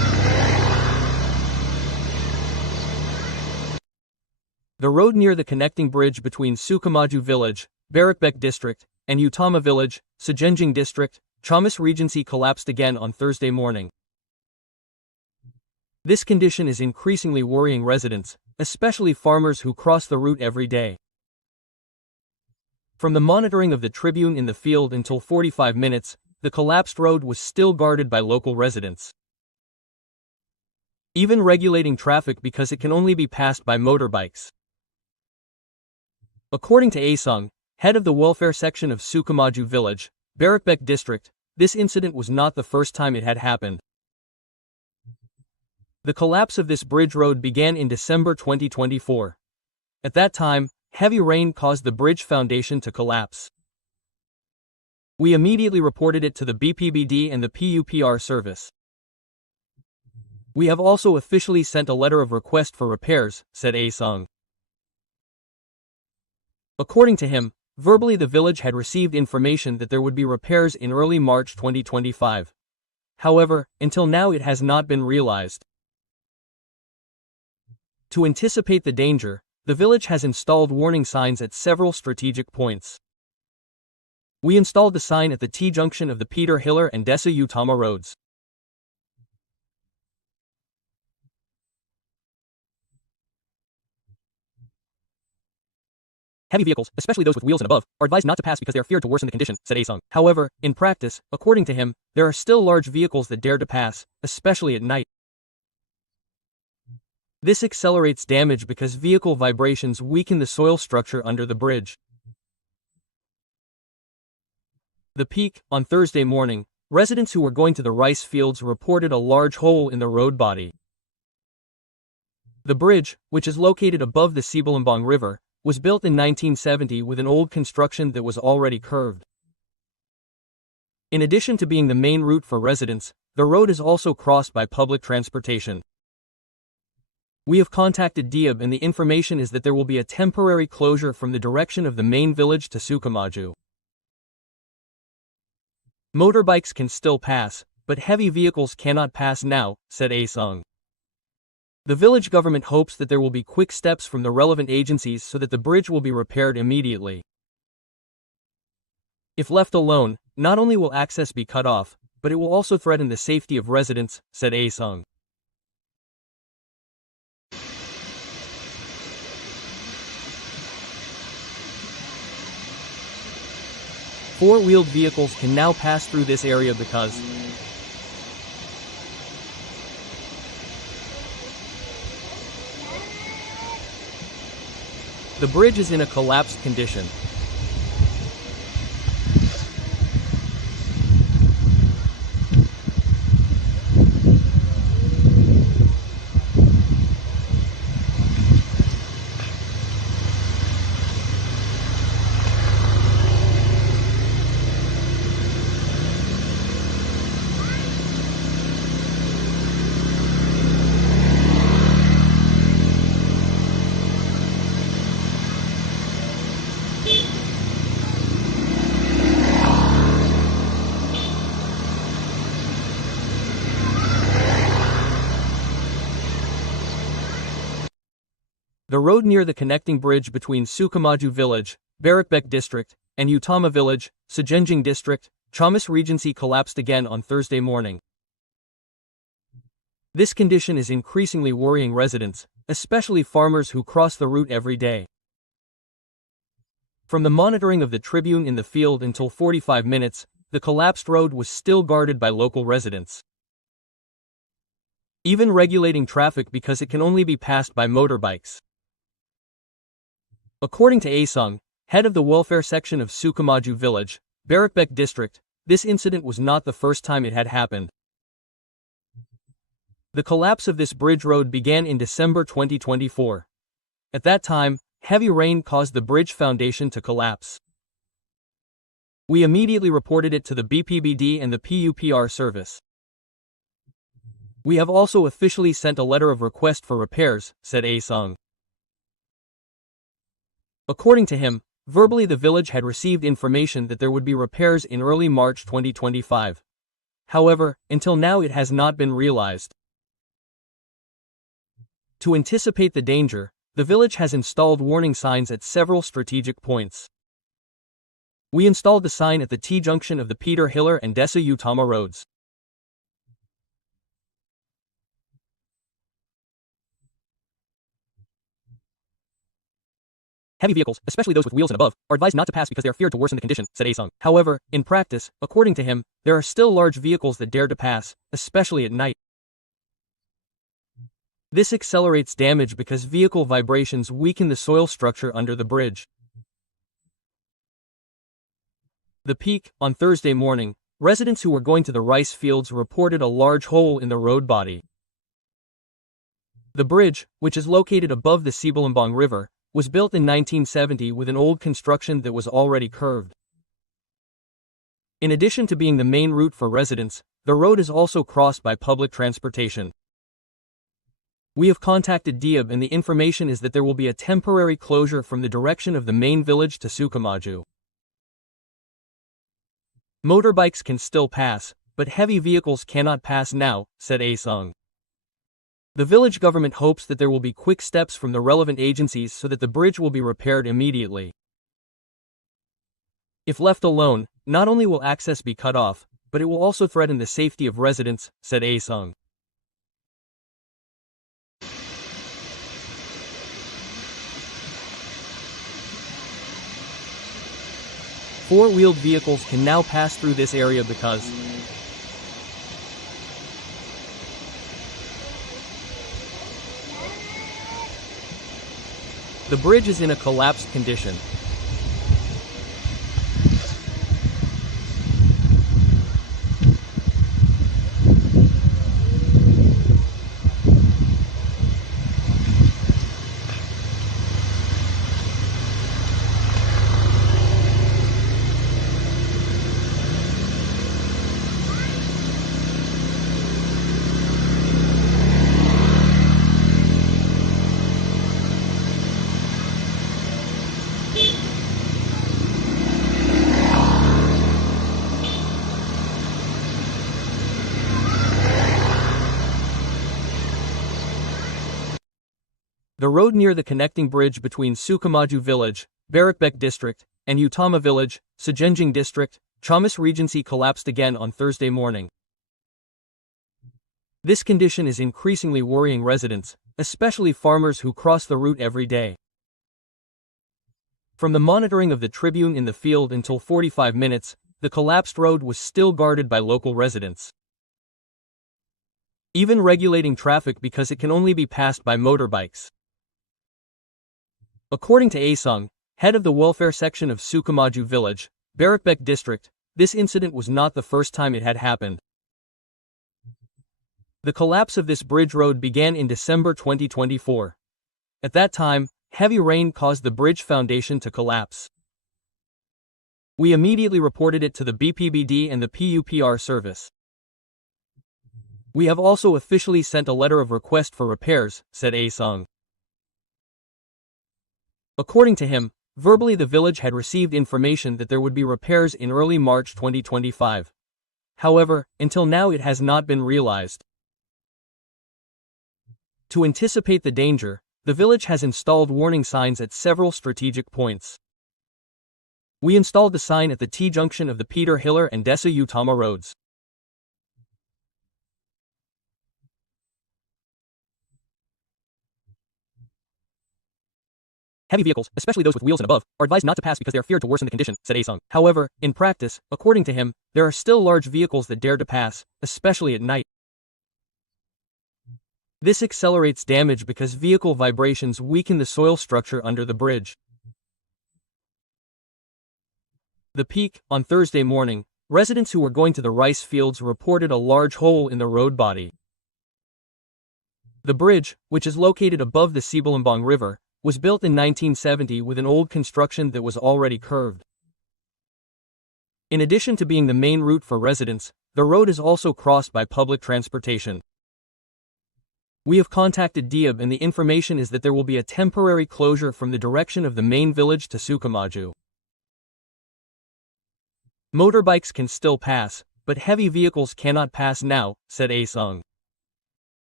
road near the connecting bridge between Sukamaju village, Bahayakan district, and Utama village, Sejenjing district, Ciamis Regency collapsed again on Thursday morning. This condition is increasingly worrying residents, especially farmers who cross the route every day. From the monitoring of the Tribune in the field until 45 minutes, the collapsed road was still guarded by local residents, even regulating traffic because it can only be passed by motorbikes. According to Asung, head of the welfare section of Sukamaju village, Bahayakan district, this incident was not the first time it had happened. The collapse of this bridge road began in December 2024. At that time, heavy rain caused the bridge foundation to collapse. We immediately reported it to the BPBD and the PUPR service. We have also officially sent a letter of request for repairs, said Asung. According to him, verbally the village had received information that there would be repairs in early March 2025. However, until now it has not been realized. To anticipate the danger, the village has installed warning signs at several strategic points. We installed the sign at the T-junction of the Peter Hiller and Desa Utama roads. Heavy vehicles, especially those with wheels and above, are advised not to pass because they are feared to worsen the condition, said Asung. However, in practice, according to him, there are still large vehicles that dare to pass, especially at night. This accelerates damage because vehicle vibrations weaken the soil structure under the bridge. The peak, on Thursday morning, residents who were going to the rice fields reported a large hole in the road body. The bridge, which is located above the Ciamis River, was built in 1970 with an old construction that was already curved. In addition to being the main route for residents, the road is also crossed by public transportation. We have contacted Diab and the information is that there will be a temporary closure from the direction of the main village to Sukamaju. Motorbikes can still pass, but heavy vehicles cannot pass now, said Asung. The village government hopes that there will be quick steps from the relevant agencies so that the bridge will be repaired immediately. If left alone, not only will access be cut off, but it will also threaten the safety of residents, said Asung. Four-wheeled vehicles can now pass through this area because the bridge is in a collapsed condition. The road near the connecting bridge between Sukamaju village, Bahayakan district, and Utama village, Sejenjing district, Ciamis Regency collapsed again on Thursday morning. This condition is increasingly worrying residents, especially farmers who cross the route every day. From the monitoring of the Tribune in the field until 45 minutes, the collapsed road was still guarded by local residents, even regulating traffic because it can only be passed by motorbikes. According to Asung, head of the welfare section of Sukamaju village, Bahayakan district, this incident was not the first time it had happened. The collapse of this bridge road began in December 2024. At that time, heavy rain caused the bridge foundation to collapse. We immediately reported it to the BPBD and the PUPR service. We have also officially sent a letter of request for repairs, said Asung. According to him, verbally the village had received information that there would be repairs in early March 2025. However, until now it has not been realized. To anticipate the danger, the village has installed warning signs at several strategic points. We installed the sign at the T-junction of the Peter Hiller and Desa Utama roads. Heavy vehicles, especially those with wheels and above, are advised not to pass because they are feared to worsen the condition, said Asung. However, in practice, according to him, there are still large vehicles that dare to pass, especially at night. This accelerates damage because vehicle vibrations weaken the soil structure under the bridge. The peak, on Thursday morning, residents who were going to the rice fields reported a large hole in the road body. The bridge, which is located above the Sibalambang River, was built in 1970 with an old construction that was already curved. In addition to being the main route for residents, the road is also crossed by public transportation. We have contacted Diab and the information is that there will be a temporary closure from the direction of the main village to Sukamaju. Motorbikes can still pass, but heavy vehicles cannot pass now, said Asung. The village government hopes that there will be quick steps from the relevant agencies so that the bridge will be repaired immediately. If left alone, not only will access be cut off, but it will also threaten the safety of residents, said Asung. Four-wheeled vehicles can now pass through this area because the bridge is in a collapsed condition. The road near the connecting bridge between Sukamaju village, Barakbek district, and Utama village, Sejenjing district, Ciamis Regency collapsed again on Thursday morning. This condition is increasingly worrying residents, especially farmers who cross the route every day. From the monitoring of the Tribun in the field until 45 minutes, the collapsed road was still guarded by local residents. Even regulating traffic because it can only be passed by motorbikes. According to Asung, head of the welfare section of Sukamaju village, Barakbek district, this incident was not the first time it had happened. The collapse of this bridge road began in December 2024. At that time, heavy rain caused the bridge foundation to collapse. We immediately reported it to the BPBD and the PUPR service. We have also officially sent a letter of request for repairs, said Asung. According to him, verbally the village had received information that there would be repairs in early March 2025. However, until now it has not been realized. To anticipate the danger, the village has installed warning signs at several strategic points. We installed the sign at the T-junction of the Peter Hiller and Desa Utama roads. Heavy vehicles, especially those with wheels and above, are advised not to pass because they are feared to worsen the condition, said Asung. However, in practice, according to him, there are still large vehicles that dare to pass, especially at night. This accelerates damage because vehicle vibrations weaken the soil structure under the bridge. The peak, on Thursday morning, residents who were going to the rice fields reported a large hole in the road body. The bridge, which is located above the Sibalambang River, was built in 1970 with an old construction that was already curved. In addition to being the main route for residents, the road is also crossed by public transportation. We have contacted Diab and the information is that there will be a temporary closure from the direction of the main village to Sukamaju. Motorbikes can still pass, but heavy vehicles cannot pass now, said Asung.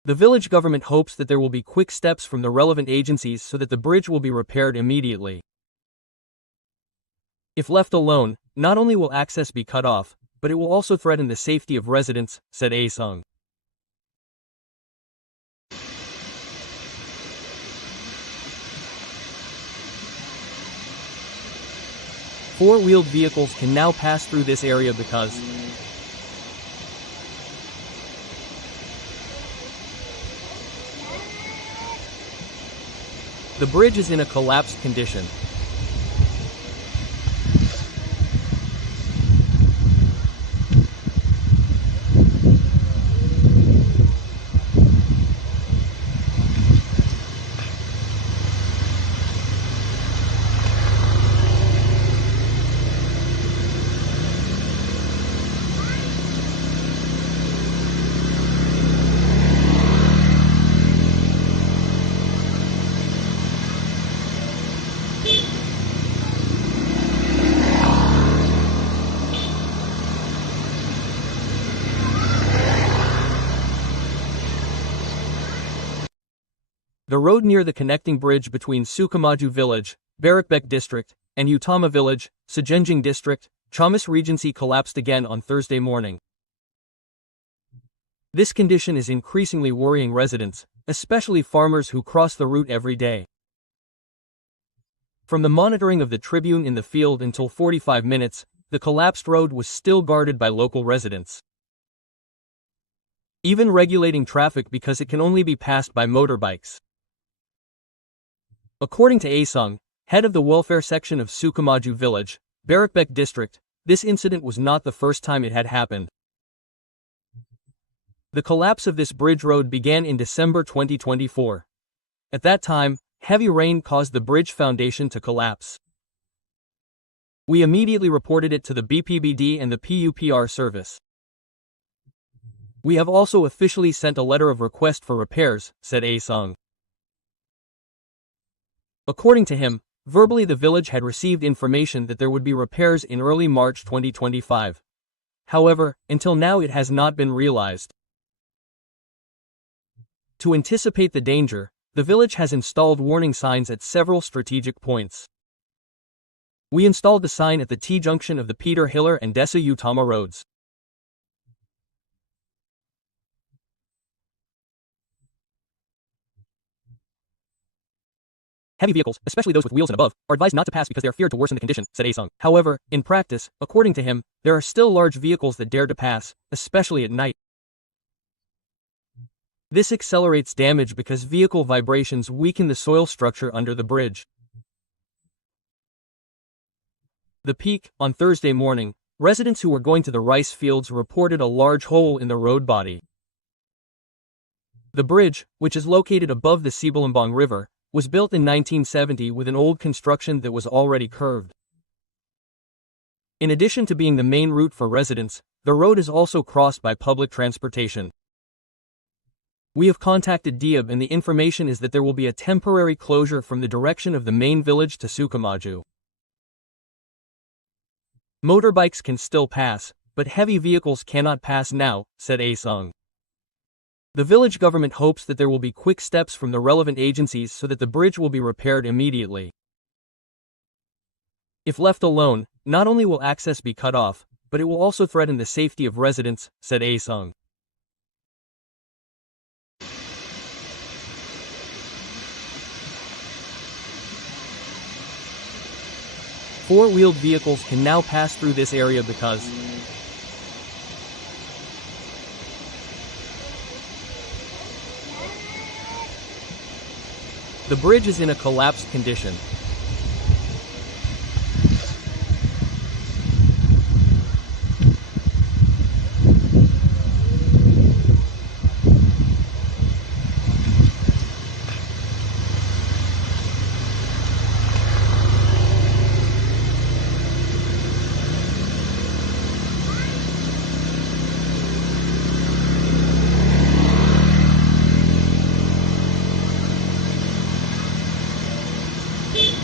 The village government hopes that there will be quick steps from the relevant agencies so that the bridge will be repaired immediately. If left alone, not only will access be cut off, but it will also threaten the safety of residents, said Asung. Four-wheeled vehicles can now pass through this area because the bridge is in a collapsed condition. The road near the connecting bridge between Sukamaju village, Bahayakan district, and Utama village, Sejenjing district, Ciamis Regency collapsed again on Thursday morning. This condition is increasingly worrying residents, especially farmers who cross the route every day. From the monitoring of the Tribun in the field until 45 minutes, the collapsed road was still guarded by local residents, even regulating traffic because it can only be passed by motorbikes. According to Asung, head of the welfare section of Sukamaju village, Bahayakan district, this incident was not the first time it had happened. The collapse of this bridge road began in December 2024. At that time, heavy rain caused the bridge foundation to collapse. We immediately reported it to the BPBD and the PUPR service. We have also officially sent a letter of request for repairs, said Asung. According to him, verbally the village had received information that there would be repairs in early March 2025. However, until now it has not been realized. To anticipate the danger, the village has installed warning signs at several strategic points. We installed the sign at the T-junction of the Peter Hiller and Desa Utama roads. Heavy vehicles, especially those with wheels and above, are advised not to pass because they are feared to worsen the condition, said Asung. However, in practice, according to him, there are still large vehicles that dare to pass, especially at night. This accelerates damage because vehicle vibrations weaken the soil structure under the bridge. The peak, on Thursday morning, residents who were going to the rice fields reported a large hole in the road body. The bridge, which is located above the Ciamis River, was built in 1970 with an old construction that was already curved. In addition to being the main route for residents, the road is also crossed by public transportation. We have contacted Diab and the information is that there will be a temporary closure from the direction of the main village to Sukamaju. Motorbikes can still pass, but heavy vehicles cannot pass now, said Asung. The village government hopes that there will be quick steps from the relevant agencies so that the bridge will be repaired immediately. If left alone, not only will access be cut off, but it will also threaten the safety of residents, said Asung. Four-wheeled vehicles can now pass through this area because the bridge is in a collapsed condition.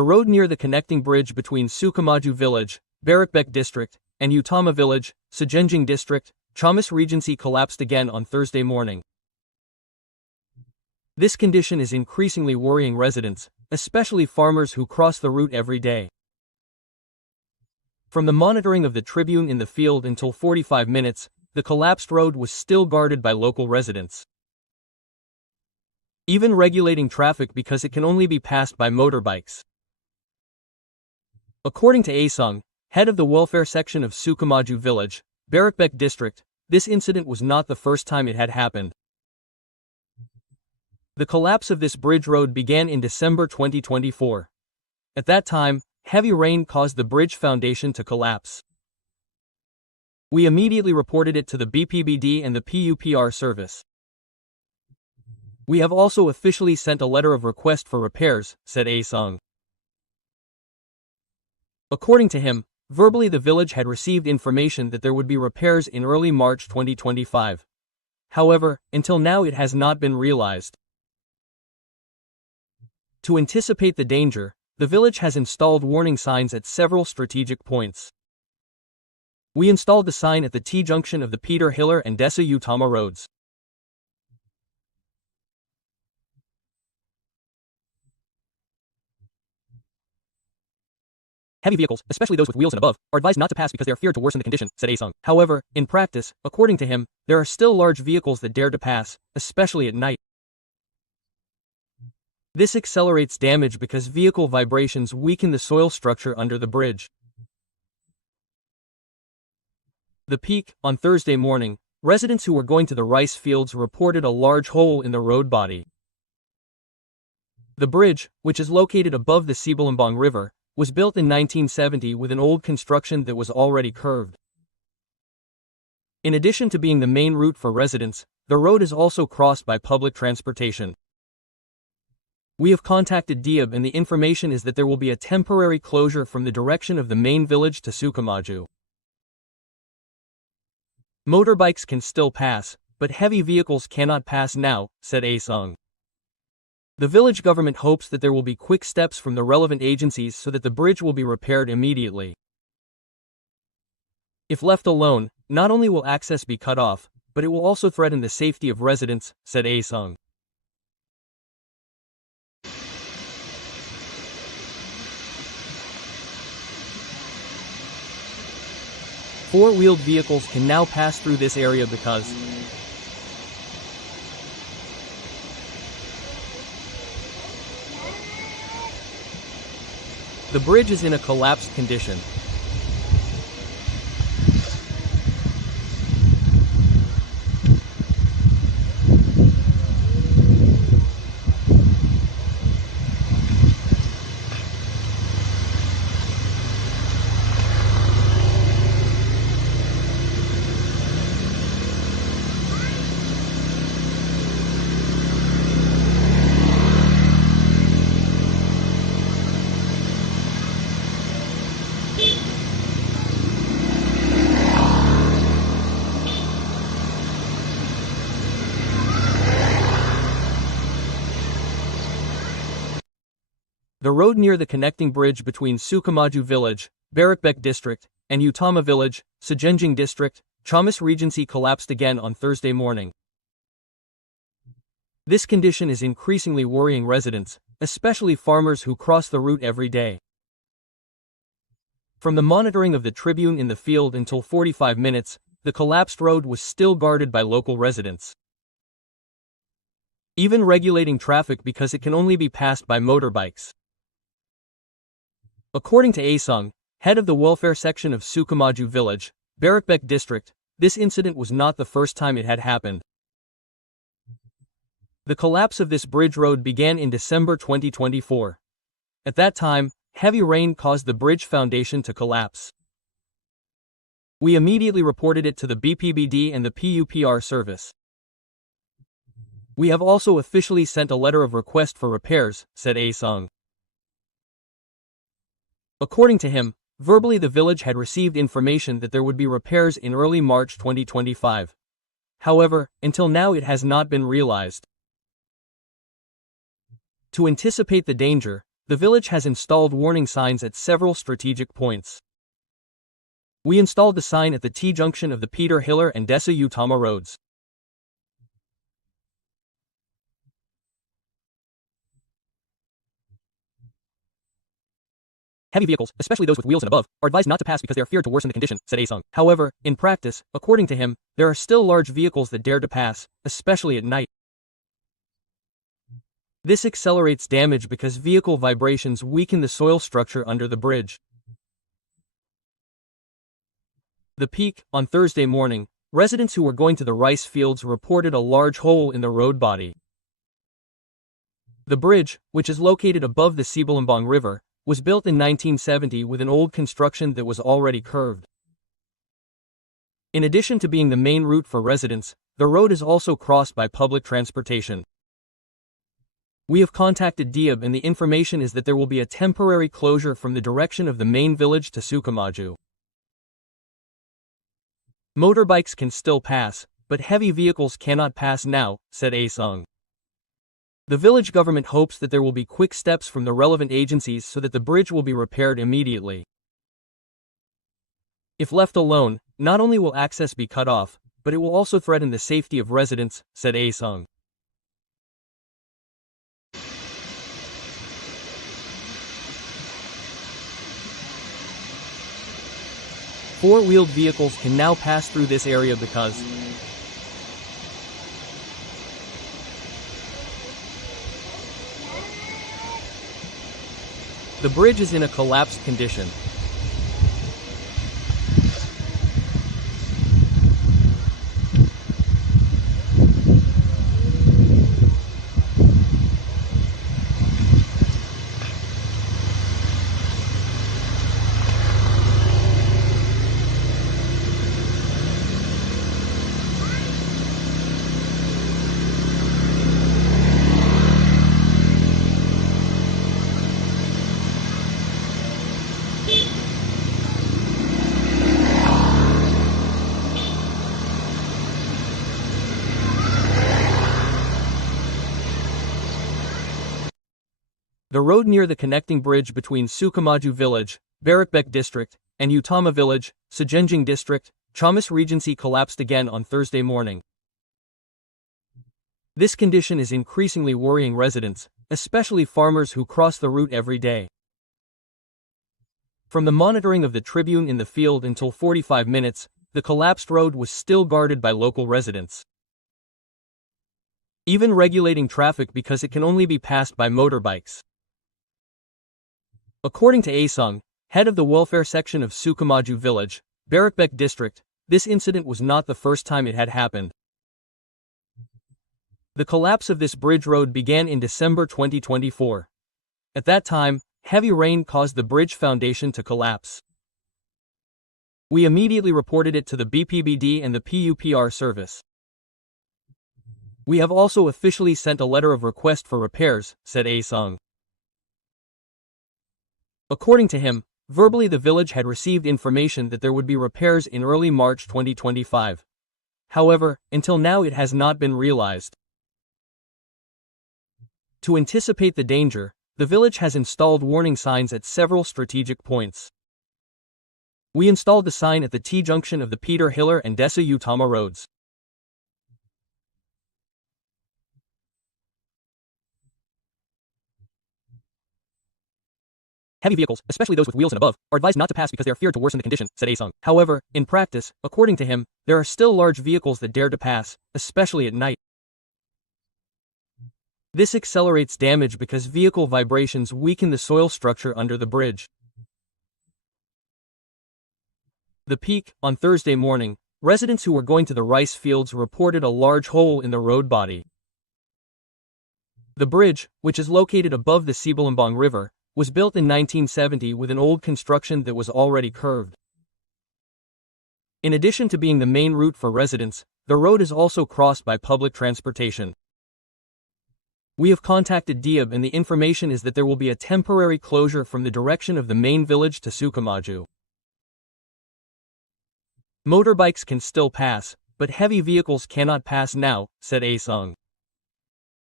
The road near the connecting bridge between Sukamaju village, Barakbek district, and Utama village, Sejenjing district, Ciamis Regency collapsed again on Thursday morning. This condition is increasingly worrying residents, especially farmers who cross the route every day. From the monitoring of the Tribune in the field until 45 minutes, the collapsed road was still guarded by local residents, even regulating traffic because it can only be passed by motorbikes. According to Asung, head of the welfare section of Sukamaju village, Barakbek district, this incident was not the first time it had happened. The collapse of this bridge road began in December 2024. At that time, heavy rain caused the bridge foundation to collapse. We immediately reported it to the BPBD and the PUPR service. We have also officially sent a letter of request for repairs, said Asung. According to him, verbally the village had received information that there would be repairs in early March 2025. However, until now it has not been realized. To anticipate the danger, the village has installed warning signs at several strategic points. We installed the sign at the T-junction of the Peter Hiller and Desa Utama roads. Heavy vehicles, especially those with wheels and above, are advised not to pass because they are feared to worsen the condition, said Asung. However, in practice, according to him, there are still large vehicles that dare to pass, especially at night. This accelerates damage because vehicle vibrations weaken the soil structure under the bridge. The peak, on Thursday morning, residents who were going to the rice fields reported a large hole in the road body. The bridge, which is located above the Sibalambang River, was built in 1970 with an old construction that was already curved. In addition to being the main route for residents, the road is also crossed by public transportation. We have contacted Diab and the information is that there will be a temporary closure from the direction of the main village to Sukamaju. Motorbikes can still pass, but heavy vehicles cannot pass now, said Asung. The village government hopes that there will be quick steps from the relevant agencies so that the bridge will be repaired immediately. If left alone, not only will access be cut off, but it will also threaten the safety of residents, said Asung. Four-wheeled vehicles can now pass through this area because the bridge is in a collapsed condition. The road near the connecting bridge between Sukamaju village, Barakbek district, and Utama village, Sejenjing district, Ciamis Regency collapsed again on Thursday morning. This condition is increasingly worrying residents, especially farmers who cross the route every day. From the monitoring of the Tribune in the field until 45 minutes, the collapsed road was still guarded by local residents, even regulating traffic because it can only be passed by motorbikes. According to Asung, head of the welfare section of Sukamaju village, Barakbek district, this incident was not the first time it had happened. The collapse of this bridge road began in December 2024. At that time, heavy rain caused the bridge foundation to collapse. We immediately reported it to the BPBD and the PUPR service. We have also officially sent a letter of request for repairs, said Asung. According to him, verbally the village had received information that there would be repairs in early March 2025. However, until now it has not been realized. To anticipate the danger, the village has installed warning signs at several strategic points. We installed the sign at the T-junction of the Peter Hiller and Desa Utama roads. Heavy vehicles, especially those with wheels and above, are advised not to pass because they are feared to worsen the condition, said Asung. However, in practice, according to him, there are still large vehicles that dare to pass, especially at night. This accelerates damage because vehicle vibrations weaken the soil structure under the bridge. The peak, on Thursday morning, residents who were going to the rice fields reported a large hole in the road body. The bridge, which is located above the Sibalambang River, was built in 1970 with an old construction that was already curved. In addition to being the main route for residents, the road is also crossed by public transportation. We have contacted Diab and the information is that there will be a temporary closure from the direction of the main village to Sukamaju. Motorbikes can still pass, but heavy vehicles cannot pass now, said Asung. The village government hopes that there will be quick steps from the relevant agencies so that the bridge will be repaired immediately. If left alone, not only will access be cut off, but it will also threaten the safety of residents, said Asung. Four-wheeled vehicles can now pass through this area because the bridge is in a collapsed condition. The road near the connecting bridge between Sukamaju village, Barakbek district, and Utama village, Sejenjing district, Ciamis Regency collapsed again on Thursday morning. This condition is increasingly worrying residents, especially farmers who cross the route every day. From the monitoring of the Tribun in the field until 45 minutes, the collapsed road was still guarded by local residents. Even regulating traffic because it can only be passed by motorbikes. According to Asung, head of the welfare section of Sukamaju village, Barakbek district, this incident was not the first time it had happened. The collapse of this bridge road began in December 2024. At that time, heavy rain caused the bridge foundation to collapse. We immediately reported it to the BPBD and the PUPR service. We have also officially sent a letter of request for repairs, said Asung. According to him, verbally the village had received information that there would be repairs in early March 2025. However, until now it has not been realized. To anticipate the danger, the village has installed warning signs at several strategic points. We installed the sign at the T-junction of the Peter Hiller and Desa Utama roads. Heavy vehicles, especially those with wheels and above, are advised not to pass because they are feared to worsen the condition, said Asung. However, in practice, according to him, there are still large vehicles that dare to pass, especially at night. This accelerates damage because vehicle vibrations weaken the soil structure under the bridge. The peak, on Thursday morning, residents who were going to the rice fields reported a large hole in the road body. The bridge, which is located above the Sibalambang River, was built in 1970 with an old construction that was already curved. In addition to being the main route for residents, the road is also crossed by public transportation. We have contacted Diab and the information is that there will be a temporary closure from the direction of the main village to Sukamaju. Motorbikes can still pass, but heavy vehicles cannot pass now, said Asung.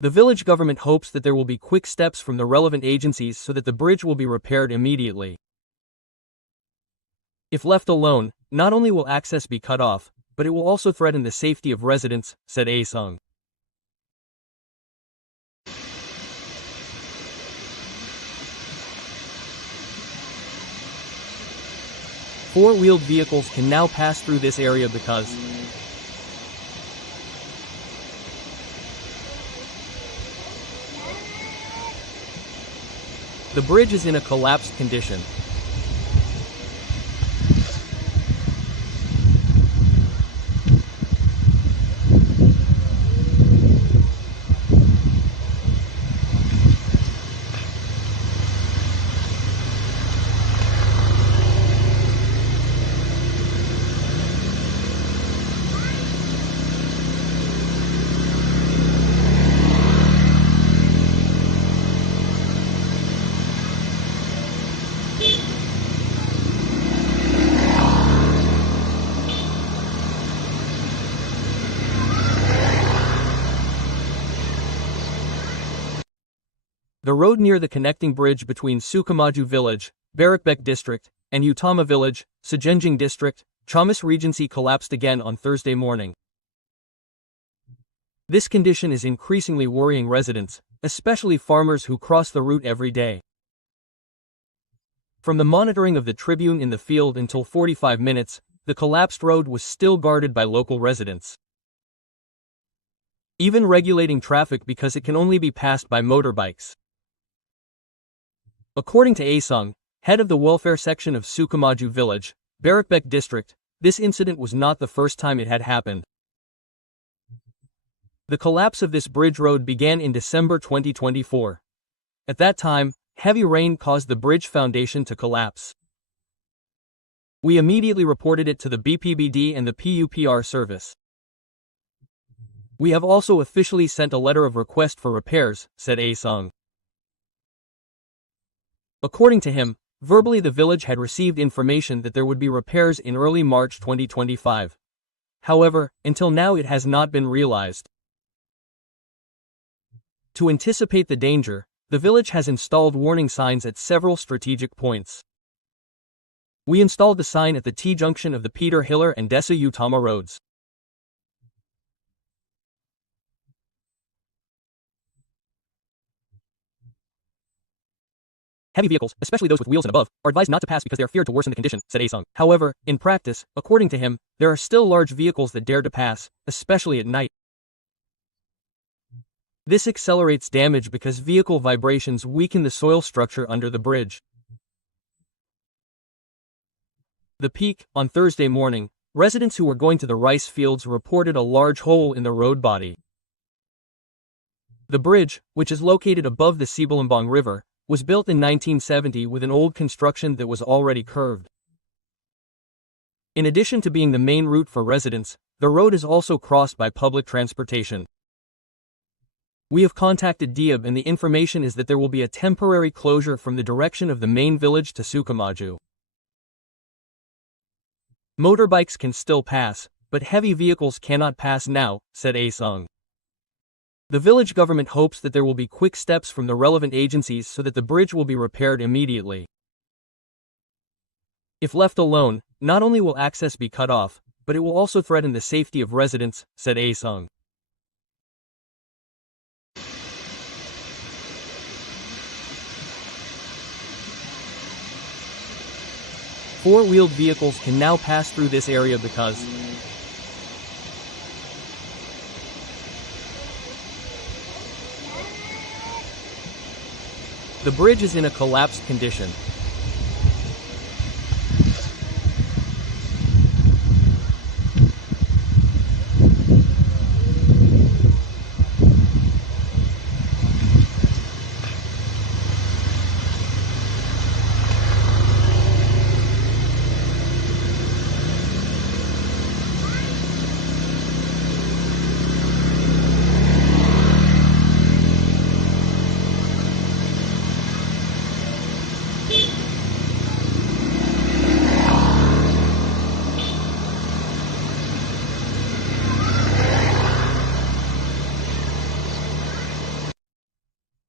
The village government hopes that there will be quick steps from the relevant agencies so that the bridge will be repaired immediately. If left alone, not only will access be cut off, but it will also threaten the safety of residents, said Aesung. Four-wheeled vehicles can now pass through this area because the bridge is in a collapsed condition. The road near the connecting bridge between Sukamaju village, Barakbek district, and Utama village, Sejenjing district, Ciamis Regency collapsed again on Thursday morning. This condition is increasingly worrying residents, especially farmers who cross the route every day. From the monitoring of the Tribune in the field until 45 minutes, the collapsed road was still guarded by local residents, even regulating traffic because it can only be passed by motorbikes. According to Aesung, head of the welfare section of Sukamaju village, Barakbek district, this incident was not the first time it had happened. The collapse of this bridge road began in December 2024. At that time, heavy rain caused the bridge foundation to collapse. We immediately reported it to the BPBD and the PUPR service. We have also officially sent a letter of request for repairs, said Aesung. According to him, verbally the village had received information that there would be repairs in early March 2025. However, until now it has not been realized. To anticipate the danger, the village has installed warning signs at several strategic points. We installed the sign at the T-junction of the Peter Hiller and Desa Utama roads. Heavy vehicles, especially those with wheels and above, are advised not to pass because they are feared to worsen the condition, said Aesung. However, in practice, according to him, there are still large vehicles that dare to pass, especially at night. This accelerates damage because vehicle vibrations weaken the soil structure under the bridge. The peak, on Thursday morning, residents who were going to the rice fields reported a large hole in the road body. The bridge, which is located above the Sibalambang River, was built in 1970 with an old construction that was already curved. In addition to being the main route for residents, the road is also crossed by public transportation. We have contacted Diab and the information is that there will be a temporary closure from the direction of the main village to Sukamaju. Motorbikes can still pass, but heavy vehicles cannot pass now, said Aesung. The village government hopes that there will be quick steps from the relevant agencies so that the bridge will be repaired immediately. If left alone, not only will access be cut off, but it will also threaten the safety of residents, said Aesung. Four-wheeled vehicles can now pass through this area because the bridge is in a collapsed condition.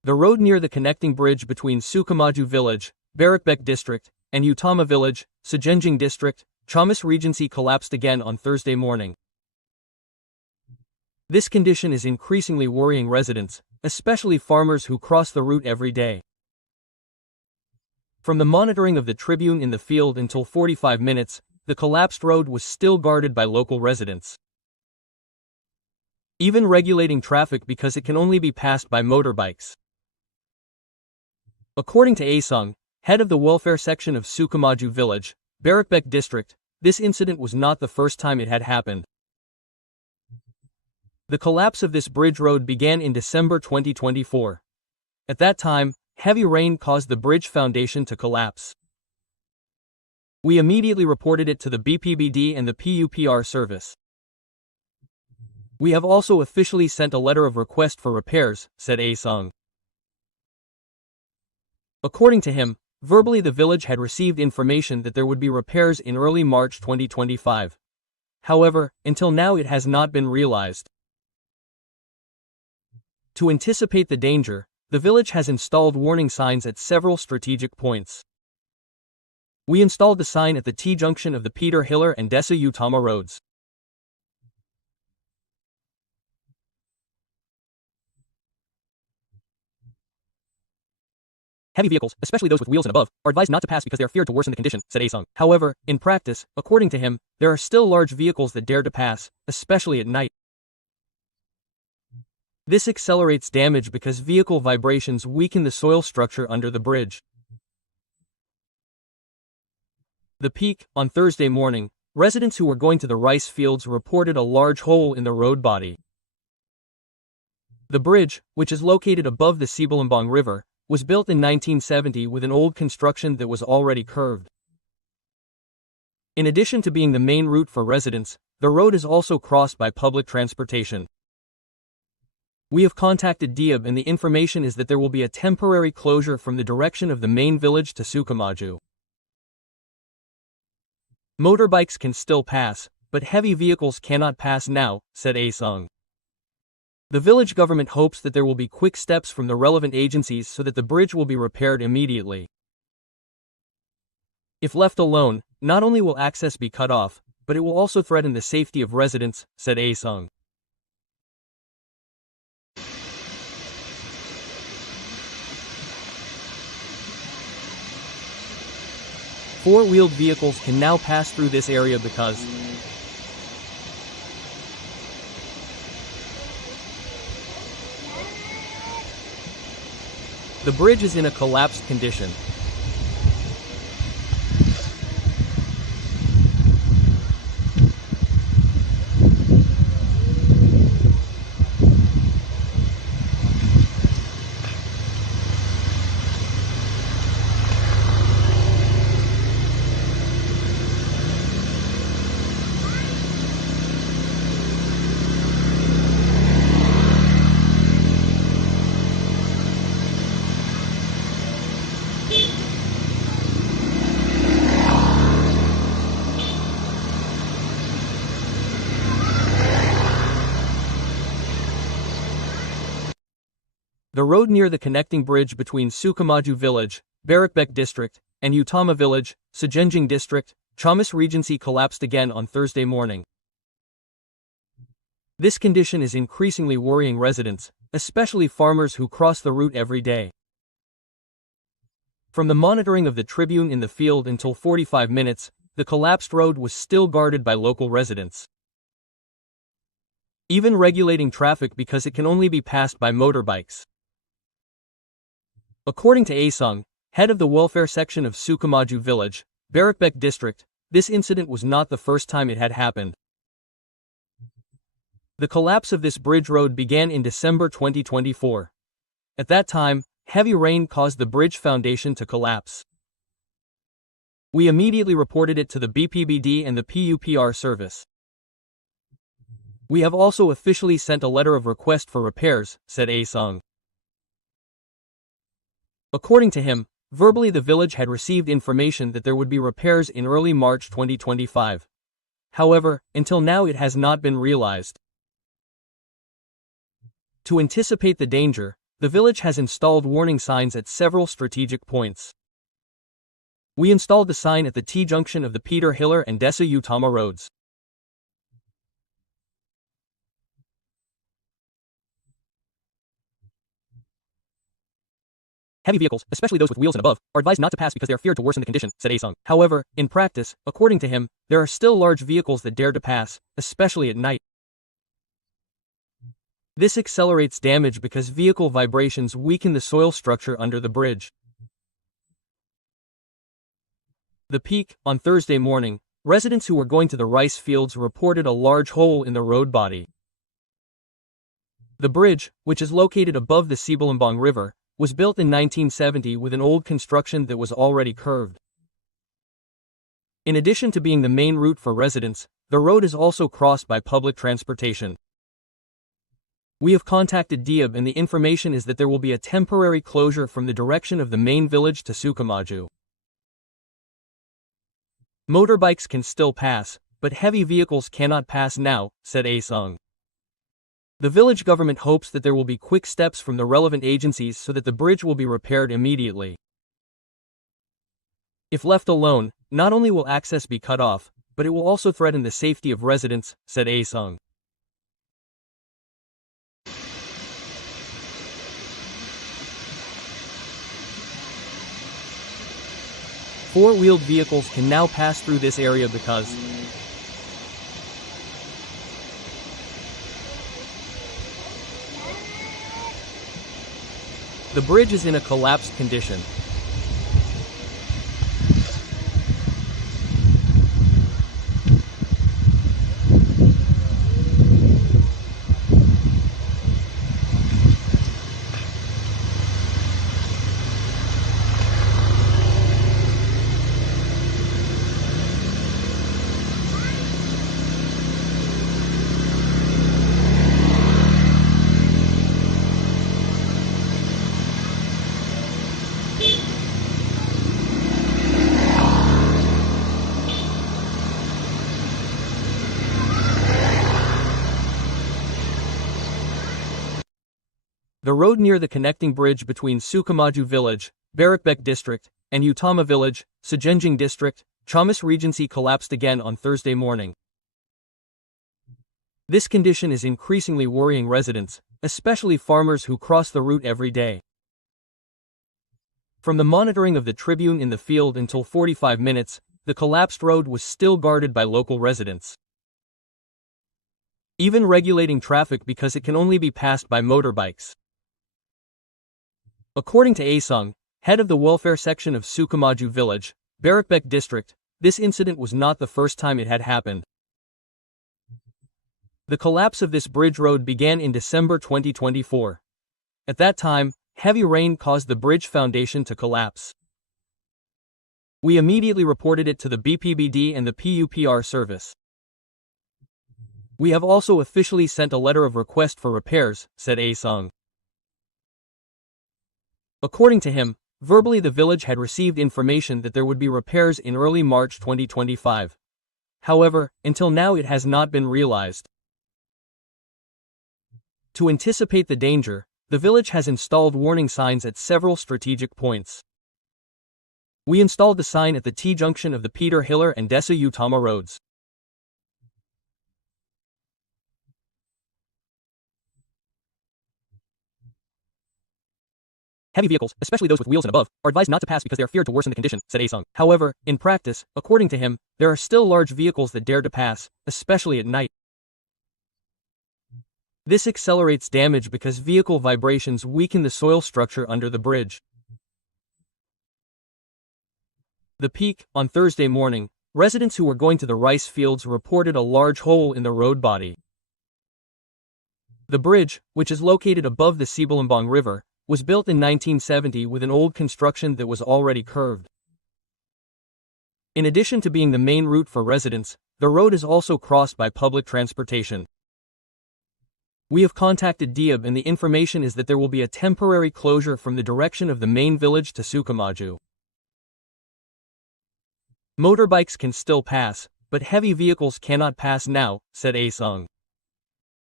The road near the connecting bridge between Sukamaju village, Bahayakan district, and Utama village, Sejenjing district, Ciamis Regency collapsed again on Thursday morning. This condition is increasingly worrying residents, especially farmers who cross the route every day. From the monitoring of the Tribune in the field until 45 minutes, the collapsed road was still guarded by local residents, even regulating traffic because it can only be passed by motorbikes. According to Asung, head of the welfare section of Sukamaju village, Bahayakan district, this incident was not the first time it had happened. The collapse of this bridge road began in December 2024. At that time, heavy rain caused the bridge foundation to collapse. We immediately reported it to the BPBD and the PUPR service. We have also officially sent a letter of request for repairs, said Asung. According to him, verbally the village had received information that there would be repairs in early March 2025. However, until now it has not been realized. To anticipate the danger, the village has installed warning signs at several strategic points. We installed the sign at the T-junction of the Peter Hiller and Desa Utama roads. Heavy vehicles, especially those with wheels and above, are advised not to pass because they are feared to worsen the condition, said Asung. However, in practice, according to him, there are still large vehicles that dare to pass, especially at night. This accelerates damage because vehicle vibrations weaken the soil structure under the bridge. The peak, on Thursday morning, residents who were going to the rice fields reported a large hole in the road body. The bridge, which is located above the Ciamis River, was built in 1970 with an old construction that was already curved. In addition to being the main route for residents, the road is also crossed by public transportation. We have contacted Diab and the information is that there will be a temporary closure from the direction of the main village to Sukamaju. Motorbikes can still pass, but heavy vehicles cannot pass now, said Asung. The village government hopes that there will be quick steps from the relevant agencies so that the bridge will be repaired immediately. If left alone, not only will access be cut off, but it will also threaten the safety of residents, said Asung. Four-wheeled vehicles can now pass through this area because the bridge is in a collapsed condition. The road near the connecting bridge between Sukamaju village, Bahayakan district, and Utama village, Sejenjing district, Ciamis Regency collapsed again on Thursday morning. This condition is increasingly worrying residents, especially farmers who cross the route every day. From the monitoring of the Tribune in the field until 45 minutes, the collapsed road was still guarded by local residents, even regulating traffic because it can only be passed by motorbikes. According to Asung, head of the welfare section of Sukamaju village, Bahayakan district, this incident was not the first time it had happened. The collapse of this bridge road began in December 2024. At that time, heavy rain caused the bridge foundation to collapse. We immediately reported it to the BPBD and the PUPR service. We have also officially sent a letter of request for repairs, said Asung. According to him, verbally the village had received information that there would be repairs in early March 2025. However, until now it has not been realized. To anticipate the danger, the village has installed warning signs at several strategic points. We installed the sign at the T-junction of the Peter Hiller and Desa Utama roads. Heavy vehicles, especially those with wheels and above, are advised not to pass because they are feared to worsen the condition, said Asung. However, in practice, according to him, there are still large vehicles that dare to pass, especially at night. This accelerates damage because vehicle vibrations weaken the soil structure under the bridge. The peak, on Thursday morning, residents who were going to the rice fields reported a large hole in the road body. The bridge, which is located above the Sibalambang River, was built in 1970 with an old construction that was already curved. In addition to being the main route for residents, the road is also crossed by public transportation. We have contacted Diab and the information is that there will be a temporary closure from the direction of the main village to Sukamaju. Motorbikes can still pass, but heavy vehicles cannot pass now, said Asung. The village government hopes that there will be quick steps from the relevant agencies so that the bridge will be repaired immediately. If left alone, not only will access be cut off, but it will also threaten the safety of residents, said Asung. Four-wheeled vehicles can now pass through this area because the bridge is in a collapsed condition. The road near the connecting bridge between Sukamaju Village, Barakbek District, and Utama Village, Sejenjing District, Ciamis Regency collapsed again on Thursday morning. This condition is increasingly worrying residents, especially farmers who cross the route every day. From the monitoring of the Tribun in the field until 45 minutes, the collapsed road was still guarded by local residents. Even regulating traffic because it can only be passed by motorbikes. According to Asung, head of the welfare section of Sukamaju Village, Barakbek District, this incident was not the first time it had happened. The collapse of this bridge road began in December 2024. At that time, heavy rain caused the bridge foundation to collapse. We immediately reported it to the BPBD and the PUPR service. We have also officially sent a letter of request for repairs, said Asung. According to him, verbally the village had received information that there would be repairs in early March 2025. However, until now it has not been realized. To anticipate the danger, the village has installed warning signs at several strategic points. We installed the sign at the T-junction of the Peter Hiller and Desa Utama roads. Heavy vehicles, especially those with wheels and above, are advised not to pass because they are feared to worsen the condition, said Asung. However, in practice, according to him, there are still large vehicles that dare to pass, especially at night. This accelerates damage because vehicle vibrations weaken the soil structure under the bridge. The peak, on Thursday morning, residents who were going to the rice fields reported a large hole in the road body. The bridge, which is located above the Sibalambang River, was built in 1970 with an old construction that was already curved. In addition to being the main route for residents, the road is also crossed by public transportation. We have contacted Diab and the information is that there will be a temporary closure from the direction of the main village to Sukamaju. Motorbikes can still pass, but heavy vehicles cannot pass now, said Asung.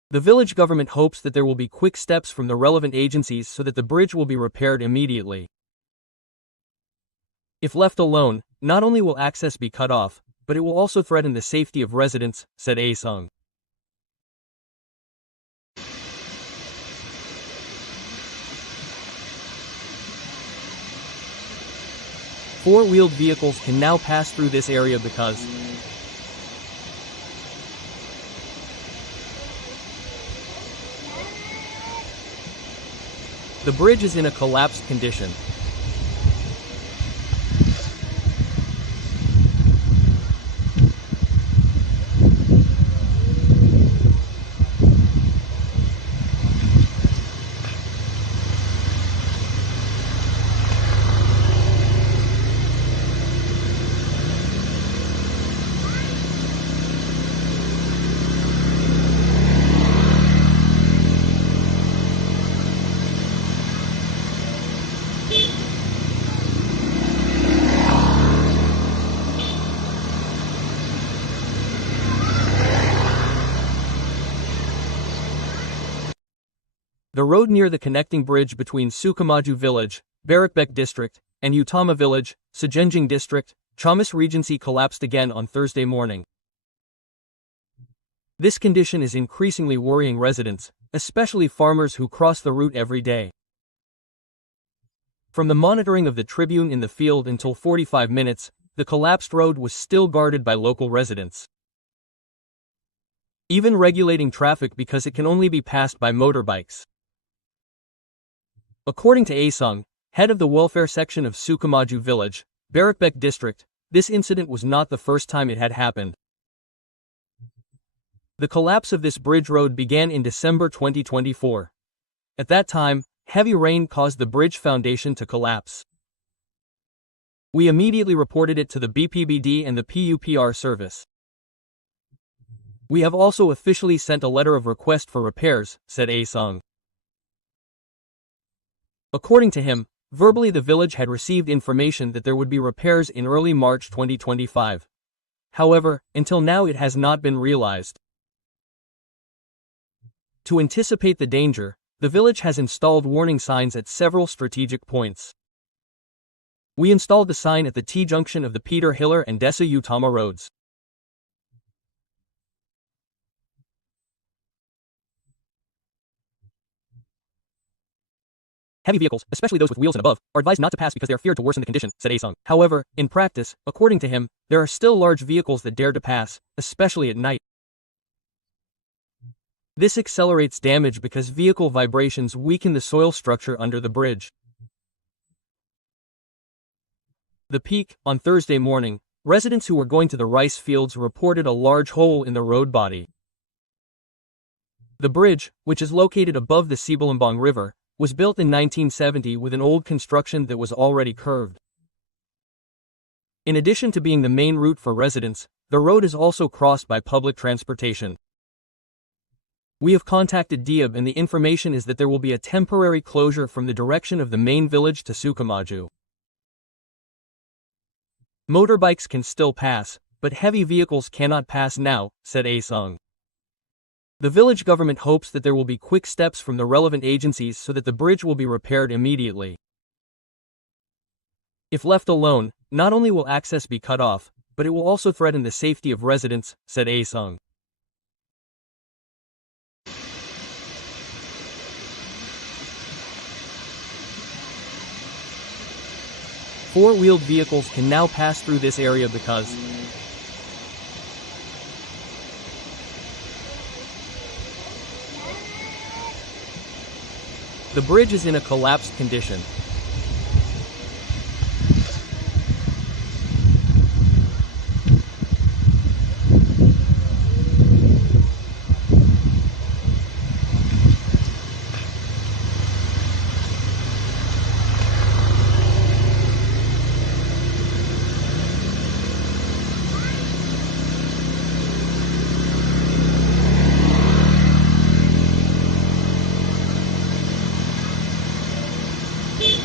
The village government hopes that there will be quick steps from the relevant agencies so that the bridge will be repaired immediately. If left alone, not only will access be cut off, but it will also threaten the safety of residents, said Aesung. Four-wheeled vehicles can now pass through this area because the bridge is in a collapsed condition. The road near the connecting bridge between Sukamaju village, Barakbek district, and Utama village, Sejenjing district, Ciamis Regency collapsed again on Thursday morning. This condition is increasingly worrying residents, especially farmers who cross the route every day. From the monitoring of the Tribune in the field until 45 minutes, the collapsed road was still guarded by local residents, even regulating traffic because it can only be passed by motorbikes. According to Aesung, head of the welfare section of Sukamaju village, Barakbek district, this incident was not the first time it had happened. The collapse of this bridge road began in December 2024. At that time, heavy rain caused the bridge foundation to collapse. We immediately reported it to the BPBD and the PUPR service. We have also officially sent a letter of request for repairs, said Aesung. According to him, verbally the village had received information that there would be repairs in early March 2025. However, until now it has not been realized. To anticipate the danger, the village has installed warning signs at several strategic points. We installed the sign at the T-junction of the Peter Hiller and Desa Utama roads. Heavy vehicles, especially those with wheels and above, are advised not to pass because they are feared to worsen the condition, said Aesung. However, in practice, according to him, there are still large vehicles that dare to pass, especially at night. This accelerates damage because vehicle vibrations weaken the soil structure under the bridge. The peak, on Thursday morning, residents who were going to the rice fields reported a large hole in the road body. The bridge, which is located above the Sibalambang River, was built in 1970 with an old construction that was already curved. In addition to being the main route for residents, the road is also crossed by public transportation. We have contacted Diab and the information is that there will be a temporary closure from the direction of the main village to Sukamaju. Motorbikes can still pass, but heavy vehicles cannot pass now, said Aesung. The village government hopes that there will be quick steps from the relevant agencies so that the bridge will be repaired immediately. If left alone, not only will access be cut off, but it will also threaten the safety of residents, said Aesung. Four-wheeled vehicles can now pass through this area because the bridge is in a collapsed condition.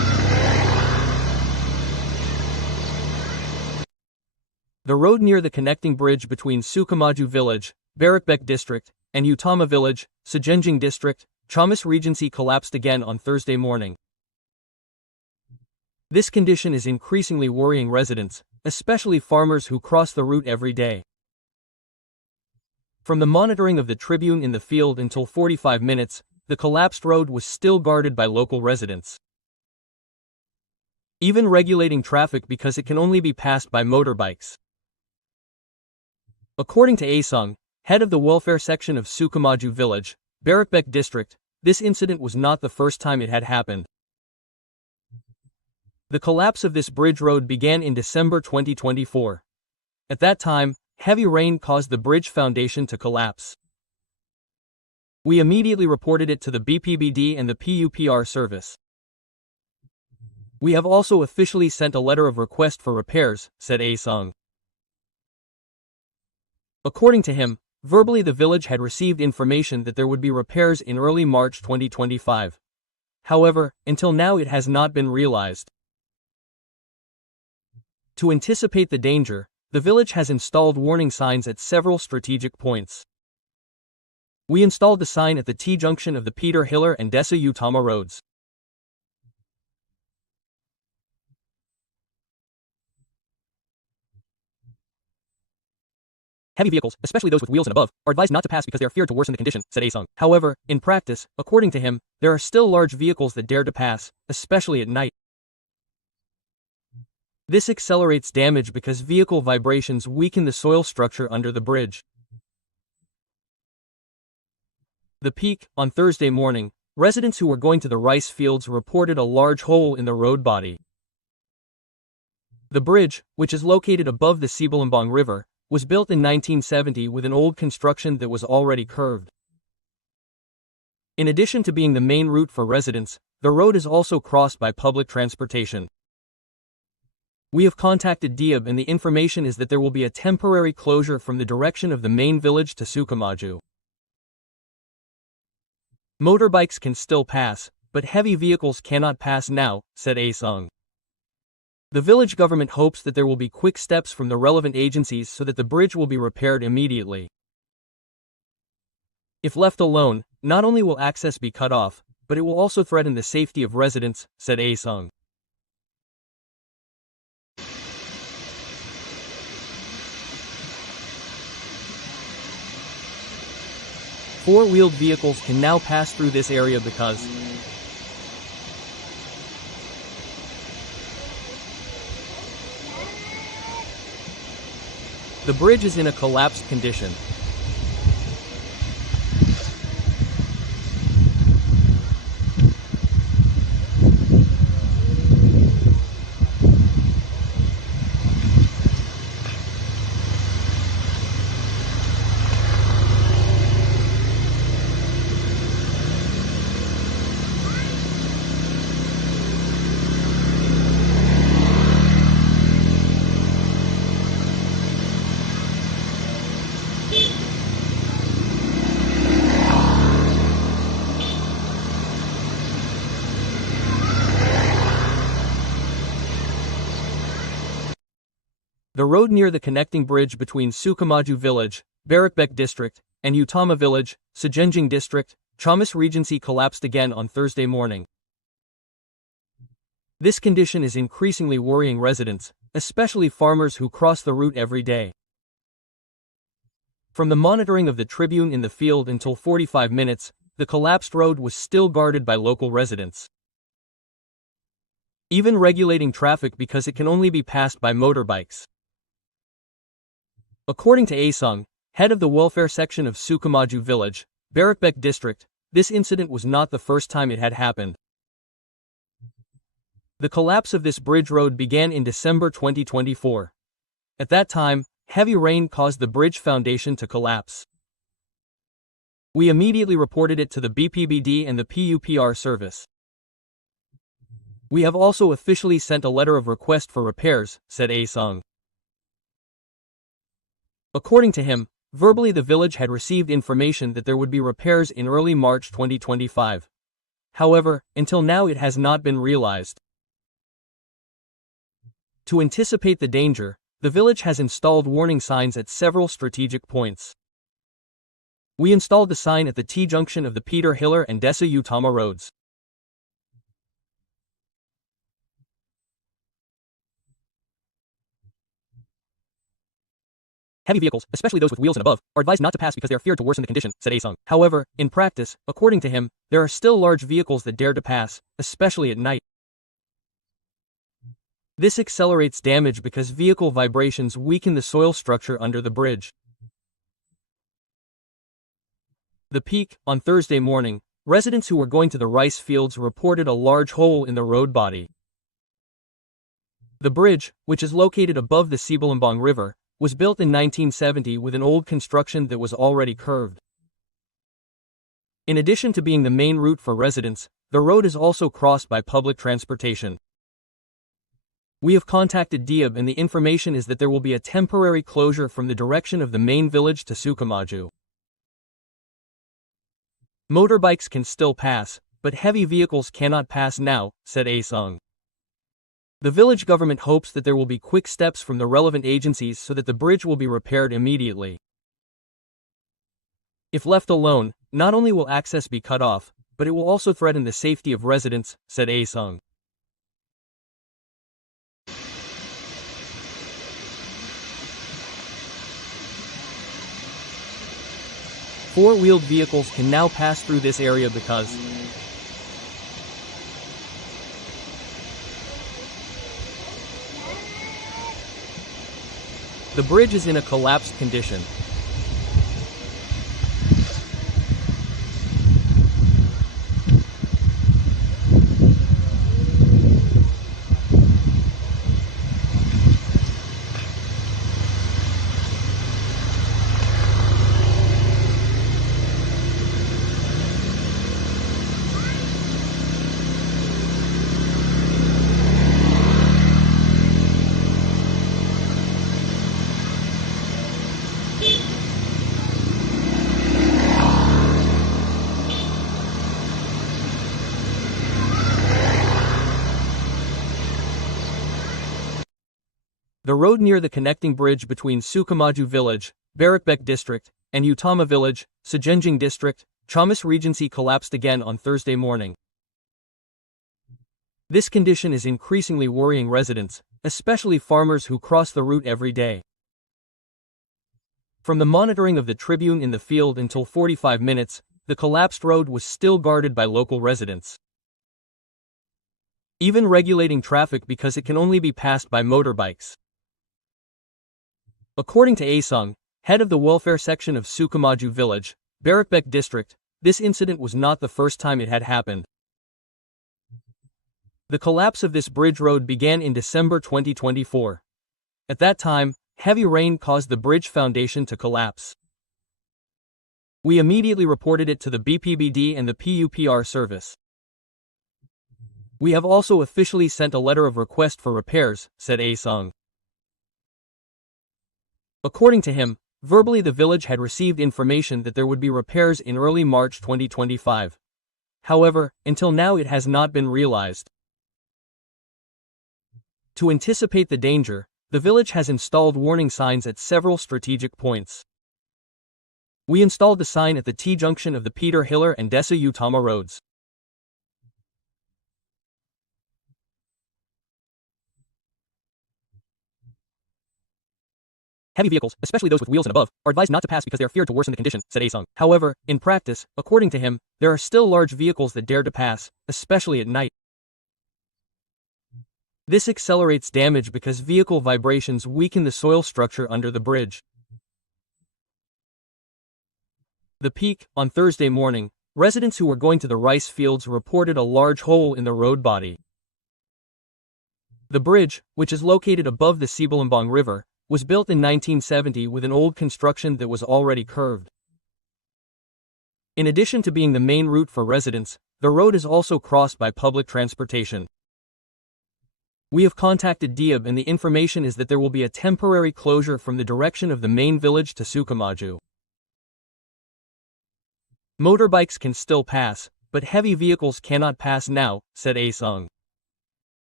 The road near the connecting bridge between Sukamaju village, Bahayakan district, and Utama village, Sejenjing district, Ciamis Regency collapsed again on Thursday morning. This condition is increasingly worrying residents, especially farmers who cross the route every day. From the monitoring of the Tribune in the field until 45 minutes, the collapsed road was still guarded by local residents, even regulating traffic because it can only be passed by motorbikes. According to Asung, head of the welfare section of Sukamaju village, Bahayakan district, this incident was not the first time it had happened. The collapse of this bridge road began in December 2024. At that time, heavy rain caused the bridge foundation to collapse. We immediately reported it to the BPBD and the PUPR service. We have also officially sent a letter of request for repairs, said Asung. According to him, verbally the village had received information that there would be repairs in early March 2025. However, until now it has not been realized. To anticipate the danger, the village has installed warning signs at several strategic points. We installed the sign at the T-junction of the Peter Hiller and Desa Utama roads. Heavy vehicles, especially those with wheels and above, are advised not to pass because they are feared to worsen the condition, said Asung. However, in practice, according to him, there are still large vehicles that dare to pass, especially at night. This accelerates damage because vehicle vibrations weaken the soil structure under the bridge. The peak, on Thursday morning, residents who were going to the rice fields reported a large hole in the road body. The bridge, which is located above the Sibalambang River, was built in 1970 with an old construction that was already curved. In addition to being the main route for residents, the road is also crossed by public transportation. We have contacted Diab and the information is that there will be a temporary closure from the direction of the main village to Sukamaju. Motorbikes can still pass, but heavy vehicles cannot pass now, said Asung. The village government hopes that there will be quick steps from the relevant agencies so that the bridge will be repaired immediately. If left alone, not only will access be cut off, but it will also threaten the safety of residents, said Asung. Four-wheeled vehicles can now pass through this area because the bridge is in a collapsed condition. The road near the connecting bridge between Sukamaju village, Bahayakan district, and Utama village, Sejenjing district, Ciamis Regency collapsed again on Thursday morning. This condition is increasingly worrying residents, especially farmers who cross the route every day. From the monitoring of the Tribune in the field until 45 minutes, the collapsed road was still guarded by local residents, even regulating traffic because it can only be passed by motorbikes. According to Asung, head of the welfare section of Sukamaju village, Bahayakan district, this incident was not the first time it had happened. The collapse of this bridge road began in December 2024. At that time, heavy rain caused the bridge foundation to collapse. We immediately reported it to the BPBD and the PUPR service. We have also officially sent a letter of request for repairs, said Asung. According to him, verbally the village had received information that there would be repairs in early March 2025. However, until now it has not been realized. To anticipate the danger, the village has installed warning signs at several strategic points. We installed the sign at the T-junction of the Peter Hiller and Desa Utama roads. Heavy vehicles, especially those with wheels and above, are advised not to pass because they are feared to worsen the condition, said Asung. However, in practice, according to him, there are still large vehicles that dare to pass, especially at night. This accelerates damage because vehicle vibrations weaken the soil structure under the bridge. The peak, on Thursday morning, residents who were going to the rice fields reported a large hole in the road body. The bridge, which is located above the Sibalambang River, was built in 1970 with an old construction that was already curved. In addition to being the main route for residents, the road is also crossed by public transportation. We have contacted Diab and the information is that there will be a temporary closure from the direction of the main village to Sukamaju. Motorbikes can still pass, but heavy vehicles cannot pass now, said Asung. The village government hopes that there will be quick steps from the relevant agencies so that the bridge will be repaired immediately. If left alone, not only will access be cut off, but it will also threaten the safety of residents, said Asung. Four-wheeled vehicles can now pass through this area because the bridge is in a collapsed condition. The road near the connecting bridge between Sukamaju Village, Barakbek District, and Utama Village, Sejenjing District, Ciamis Regency collapsed again on Thursday morning. This condition is increasingly worrying residents, especially farmers who cross the route every day. From the monitoring of the Tribun in the field until 45 minutes, the collapsed road was still guarded by local residents. Even regulating traffic because it can only be passed by motorbikes. According to Asung, head of the welfare section of Sukamaju Village, Barakbek District, this incident was not the first time it had happened. The collapse of this bridge road began in December 2024. At that time, heavy rain caused the bridge foundation to collapse. We immediately reported it to the BPBD and the PUPR service. We have also officially sent a letter of request for repairs, said Asung. According to him, verbally the village had received information that there would be repairs in early March 2025. However, until now it has not been realized. To anticipate the danger, the village has installed warning signs at several strategic points. We installed the sign at the T-junction of the Peter Hiller and Desa Utama roads. Heavy vehicles, especially those with wheels and above, are advised not to pass because they are feared to worsen the condition, said Asung. However, in practice, according to him, there are still large vehicles that dare to pass, especially at night. This accelerates damage because vehicle vibrations weaken the soil structure under the bridge. The peak, on Thursday morning, residents who were going to the rice fields reported a large hole in the road body. The bridge, which is located above the Sibalambang River, was built in 1970 with an old construction that was already curved. In addition to being the main route for residents, the road is also crossed by public transportation. We have contacted Diab and the information is that there will be a temporary closure from the direction of the main village to Sukamaju. Motorbikes can still pass, but heavy vehicles cannot pass now, said Asung.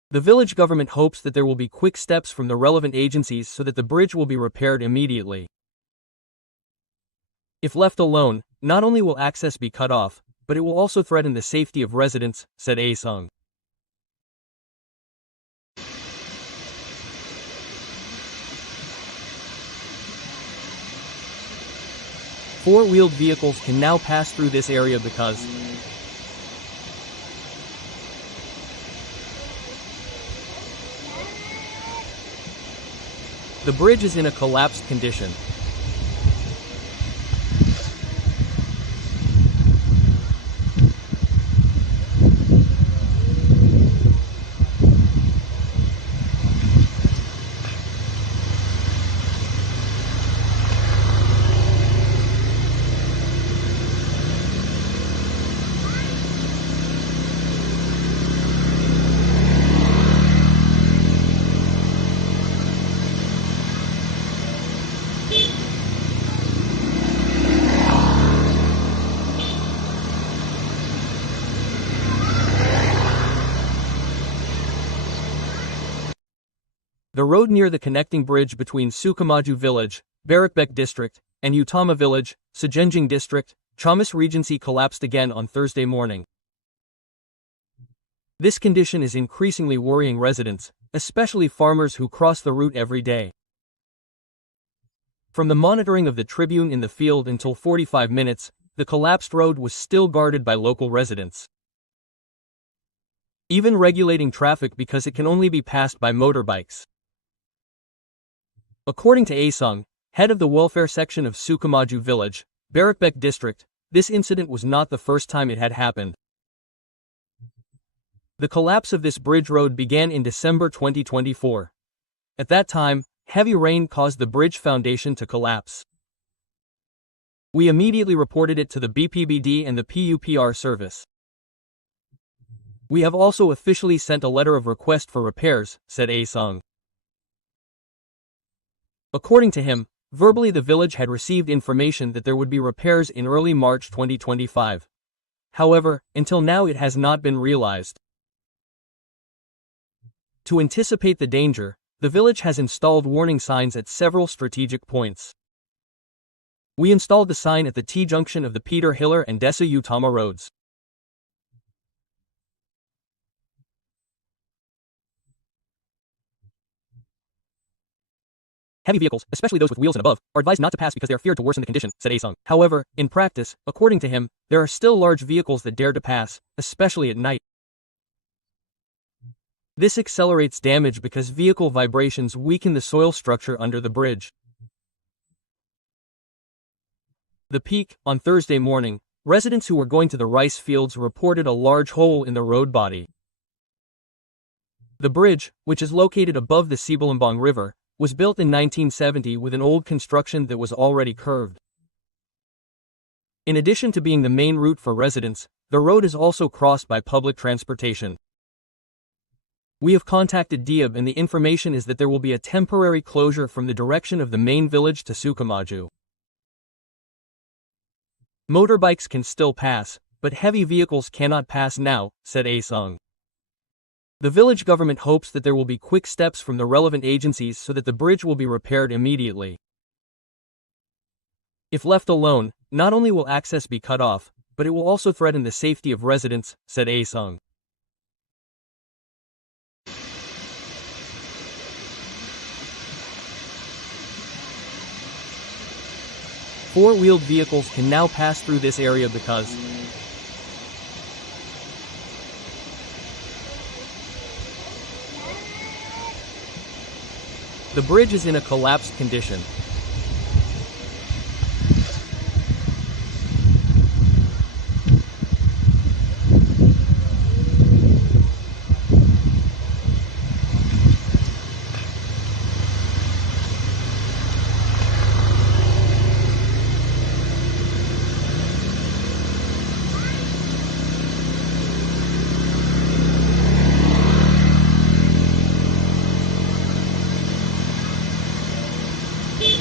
The village government hopes that there will be quick steps from the relevant agencies so that the bridge will be repaired immediately. If left alone, not only will access be cut off, but it will also threaten the safety of residents, said Asung. Four-wheeled vehicles can now pass through this area because the bridge is in a collapsed condition. The road near the connecting bridge between Sukamaju village, Barakbek district, and Utama village, Sejenjing district, Ciamis Regency collapsed again on Thursday morning. This condition is increasingly worrying residents, especially farmers who cross the route every day. From the monitoring of the Tribune in the field until 45 minutes, the collapsed road was still guarded by local residents, even regulating traffic because it can only be passed by motorbikes. According to Asung, head of the welfare section of Sukamaju village, Barakbek district, this incident was not the first time it had happened. The collapse of this bridge road began in December 2024. At that time, heavy rain caused the bridge foundation to collapse. We immediately reported it to the BPBD and the PUPR service. We have also officially sent a letter of request for repairs, said Asung. According to him, verbally the village had received information that there would be repairs in early March 2025. However, until now it has not been realized. To anticipate the danger, the village has installed warning signs at several strategic points. We installed the sign at the T-junction of the Peter Hiller and Desa Utama roads. Heavy vehicles, especially those with wheels and above, are advised not to pass because they are feared to worsen the condition, said Asung. However, in practice, according to him, there are still large vehicles that dare to pass, especially at night. This accelerates damage because vehicle vibrations weaken the soil structure under the bridge. The peak, on Thursday morning, residents who were going to the rice fields reported a large hole in the road body. The bridge, which is located above the Sibalambang River, was built in 1970 with an old construction that was already curved. In addition to being the main route for residents, the road is also crossed by public transportation. We have contacted Diab and the information is that there will be a temporary closure from the direction of the main village to Sukamaju. Motorbikes can still pass, but heavy vehicles cannot pass now, said Asung. The village government hopes that there will be quick steps from the relevant agencies so that the bridge will be repaired immediately. If left alone, not only will access be cut off, but it will also threaten the safety of residents, said Asung. Four-wheeled vehicles can now pass through this area because the bridge is in a collapsed condition.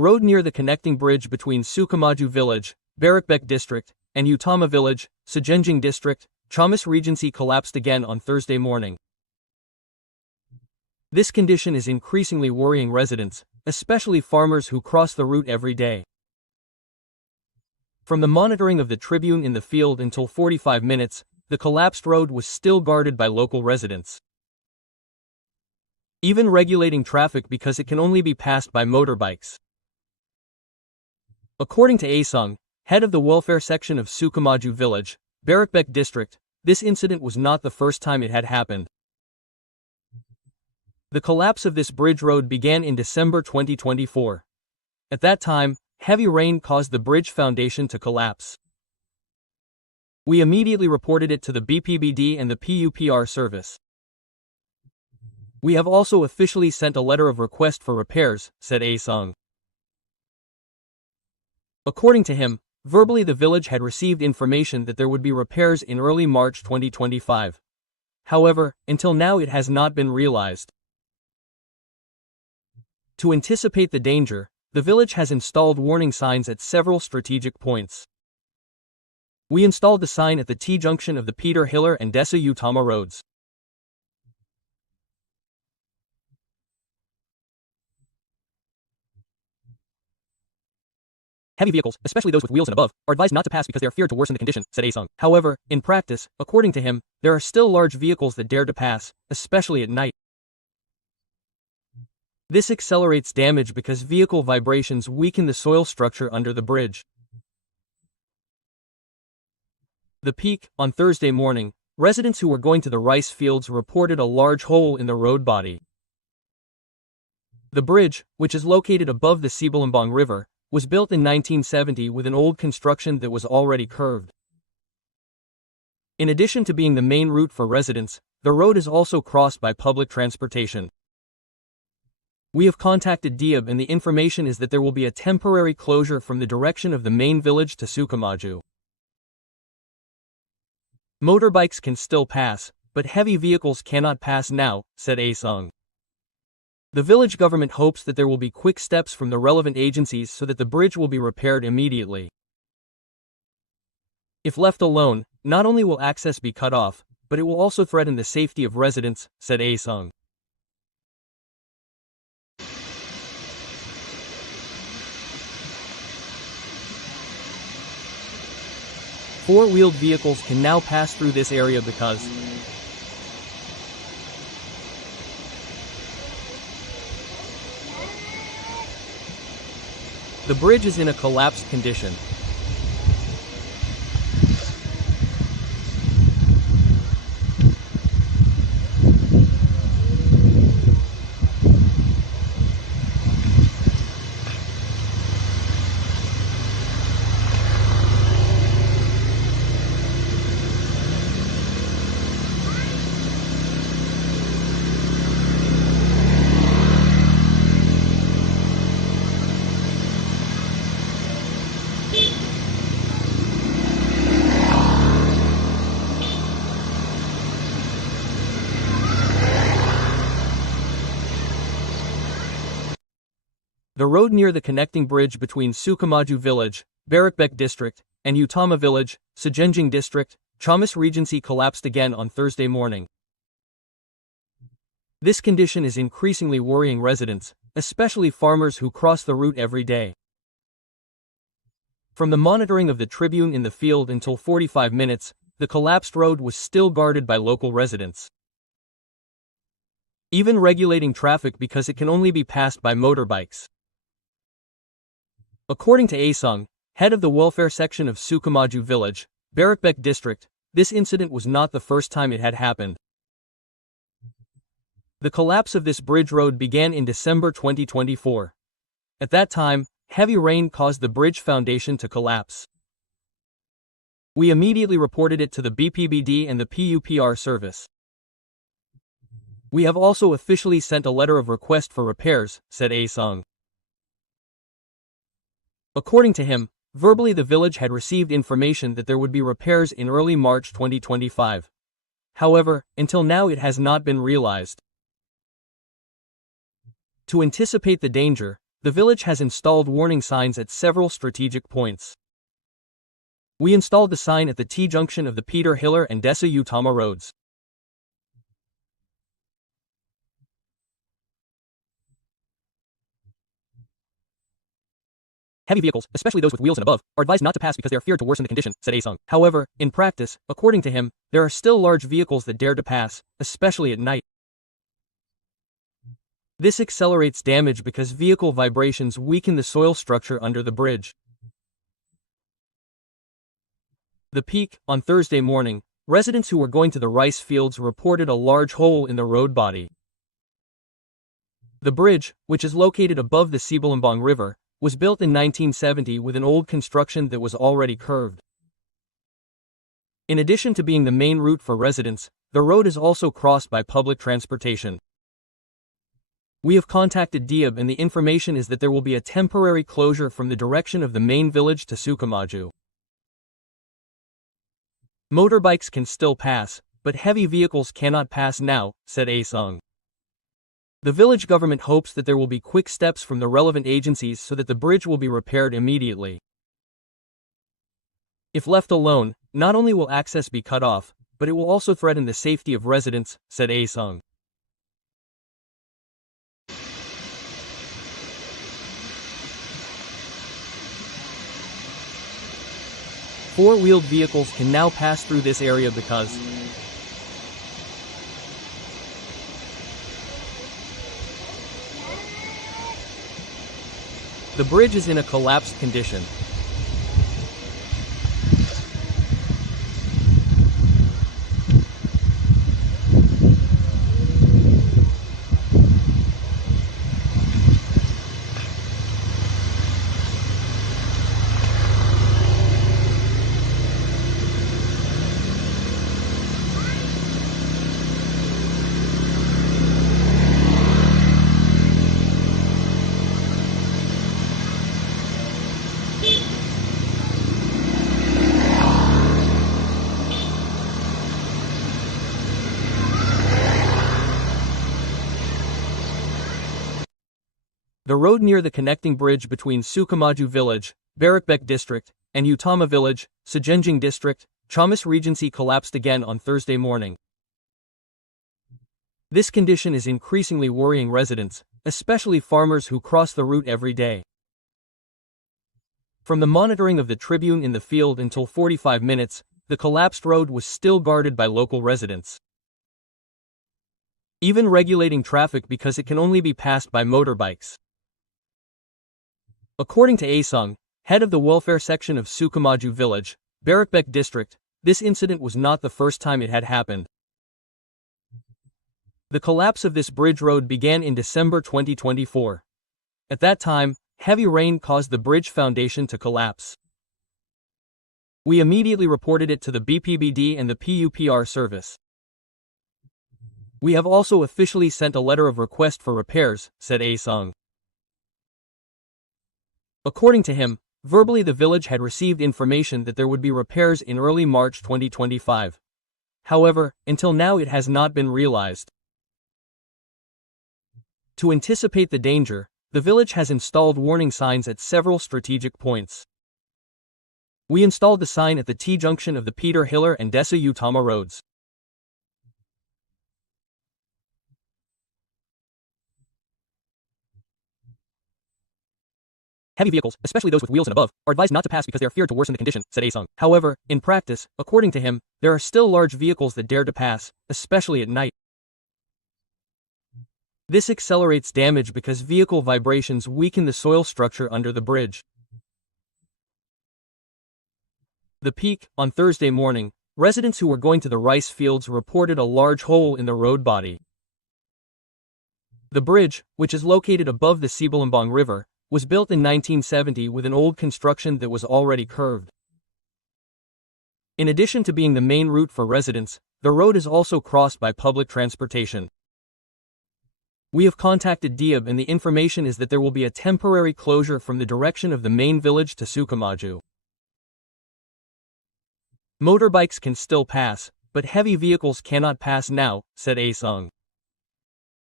road near the connecting bridge between Sukamaju village, Bahayakan district, and Utama village, Sejenjing district, Ciamis Regency collapsed again on Thursday morning. This condition is increasingly worrying residents, especially farmers who cross the route every day. From the monitoring of the Tribune in the field until 45 minutes, the collapsed road was still guarded by local residents, even regulating traffic because it can only be passed by motorbikes. According to Asung, head of the welfare section of Sukamaju village, Bahayakan district, this incident was not the first time it had happened. The collapse of this bridge road began in December 2024. At that time, heavy rain caused the bridge foundation to collapse. We immediately reported it to the BPBD and the PUPR service. We have also officially sent a letter of request for repairs, said Asung. According to him, verbally the village had received information that there would be repairs in early March 2025. However, until now it has not been realized. To anticipate the danger, the village has installed warning signs at several strategic points. We installed the sign at the T-junction of the Peter Hiller and Desa Utama roads. Heavy vehicles, especially those with wheels and above, are advised not to pass because they are feared to worsen the condition, said Asung. However, in practice, according to him, there are still large vehicles that dare to pass, especially at night. This accelerates damage because vehicle vibrations weaken the soil structure under the bridge. The peak, on Thursday morning, residents who were going to the rice fields reported a large hole in the road body. The bridge, which is located above the Ciamis River, was built in 1970 with an old construction that was already curved. In addition to being the main route for residents, the road is also crossed by public transportation. We have contacted Diab and the information is that there will be a temporary closure from the direction of the main village to Sukamaju. Motorbikes can still pass, but heavy vehicles cannot pass now, said Asung. The village government hopes that there will be quick steps from the relevant agencies so that the bridge will be repaired immediately. If left alone, not only will access be cut off, but it will also threaten the safety of residents, said Asung. Four-wheeled vehicles can now pass through this area because the bridge is in a collapsed condition. The road near the connecting bridge between Sukamaju village, Bahayakan district, and Utama village, Sejenjing district, Ciamis Regency collapsed again on Thursday morning. This condition is increasingly worrying residents, especially farmers who cross the route every day. From the monitoring of the Tribune in the field until 45 minutes, the collapsed road was still guarded by local residents, even regulating traffic because it can only be passed by motorbikes. According to Asung, head of the welfare section of Sukamaju village, Bahayakan district, this incident was not the first time it had happened. The collapse of this bridge road began in December 2024. At that time, heavy rain caused the bridge foundation to collapse. We immediately reported it to the BPBD and the PUPR service. We have also officially sent a letter of request for repairs, said Asung. According to him, verbally the village had received information that there would be repairs in early March 2025. However, until now it has not been realized. To anticipate the danger, the village has installed warning signs at several strategic points. We installed the sign at the T-junction of the Peter Hiller and Desa Utama roads. Heavy vehicles, especially those with wheels and above, are advised not to pass because they are feared to worsen the condition, said Asung. However, in practice, according to him, there are still large vehicles that dare to pass, especially at night. This accelerates damage because vehicle vibrations weaken the soil structure under the bridge. The peak, on Thursday morning, residents who were going to the rice fields reported a large hole in the road body. The bridge, which is located above the Sibalambang River, was built in 1970 with an old construction that was already curved. In addition to being the main route for residents, the road is also crossed by public transportation. We have contacted Diab and the information is that there will be a temporary closure from the direction of the main village to Sukamaju. Motorbikes can still pass, but heavy vehicles cannot pass now, said Asung. The village government hopes that there will be quick steps from the relevant agencies so that the bridge will be repaired immediately. If left alone, not only will access be cut off, but it will also threaten the safety of residents, said Asung. Four-wheeled vehicles can now pass through this area because the bridge is in a collapsed condition. The road near the connecting bridge between Sukamaju village, Barakbek district, and Utama village, Sejenjing district, Ciamis Regency collapsed again on Thursday morning. This condition is increasingly worrying residents, especially farmers who cross the route every day. From the monitoring of the Tribun in the field until 45 minutes, the collapsed road was still guarded by local residents, even regulating traffic because it can only be passed by motorbikes. According to Asung, head of the welfare section of Sukamaju village, Barakbek district, this incident was not the first time it had happened. The collapse of this bridge road began in December 2024. At that time, heavy rain caused the bridge foundation to collapse. We immediately reported it to the BPBD and the PUPR service. We have also officially sent a letter of request for repairs, said Asung. According to him, verbally the village had received information that there would be repairs in early March 2025. However, until now it has not been realized. To anticipate the danger, the village has installed warning signs at several strategic points. We installed the sign at the T-junction of the Peter Hiller and Desa Utama roads. Heavy vehicles, especially those with wheels and above, are advised not to pass because they are feared to worsen the condition, said Asung. However, in practice, according to him, there are still large vehicles that dare to pass, especially at night. This accelerates damage because vehicle vibrations weaken the soil structure under the bridge. The peak, on Thursday morning, residents who were going to the rice fields reported a large hole in the road body. The bridge, which is located above the Sibalambang River, was built in 1970 with an old construction that was already curved. In addition to being the main route for residents, the road is also crossed by public transportation. We have contacted Diab and the information is that there will be a temporary closure from the direction of the main village to Sukamaju. Motorbikes can still pass, but heavy vehicles cannot pass now, said Asung.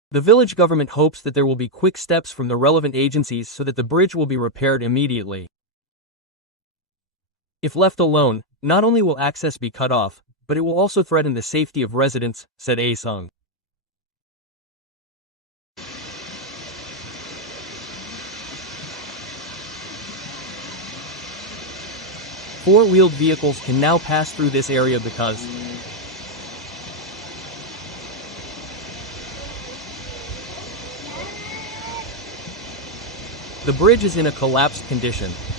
The village government hopes that there will be quick steps from the relevant agencies so that the bridge will be repaired immediately. If left alone, not only will access be cut off, but it will also threaten the safety of residents, said A Sung. Four-wheeled vehicles can now pass through this area because the bridge is in a collapsed condition.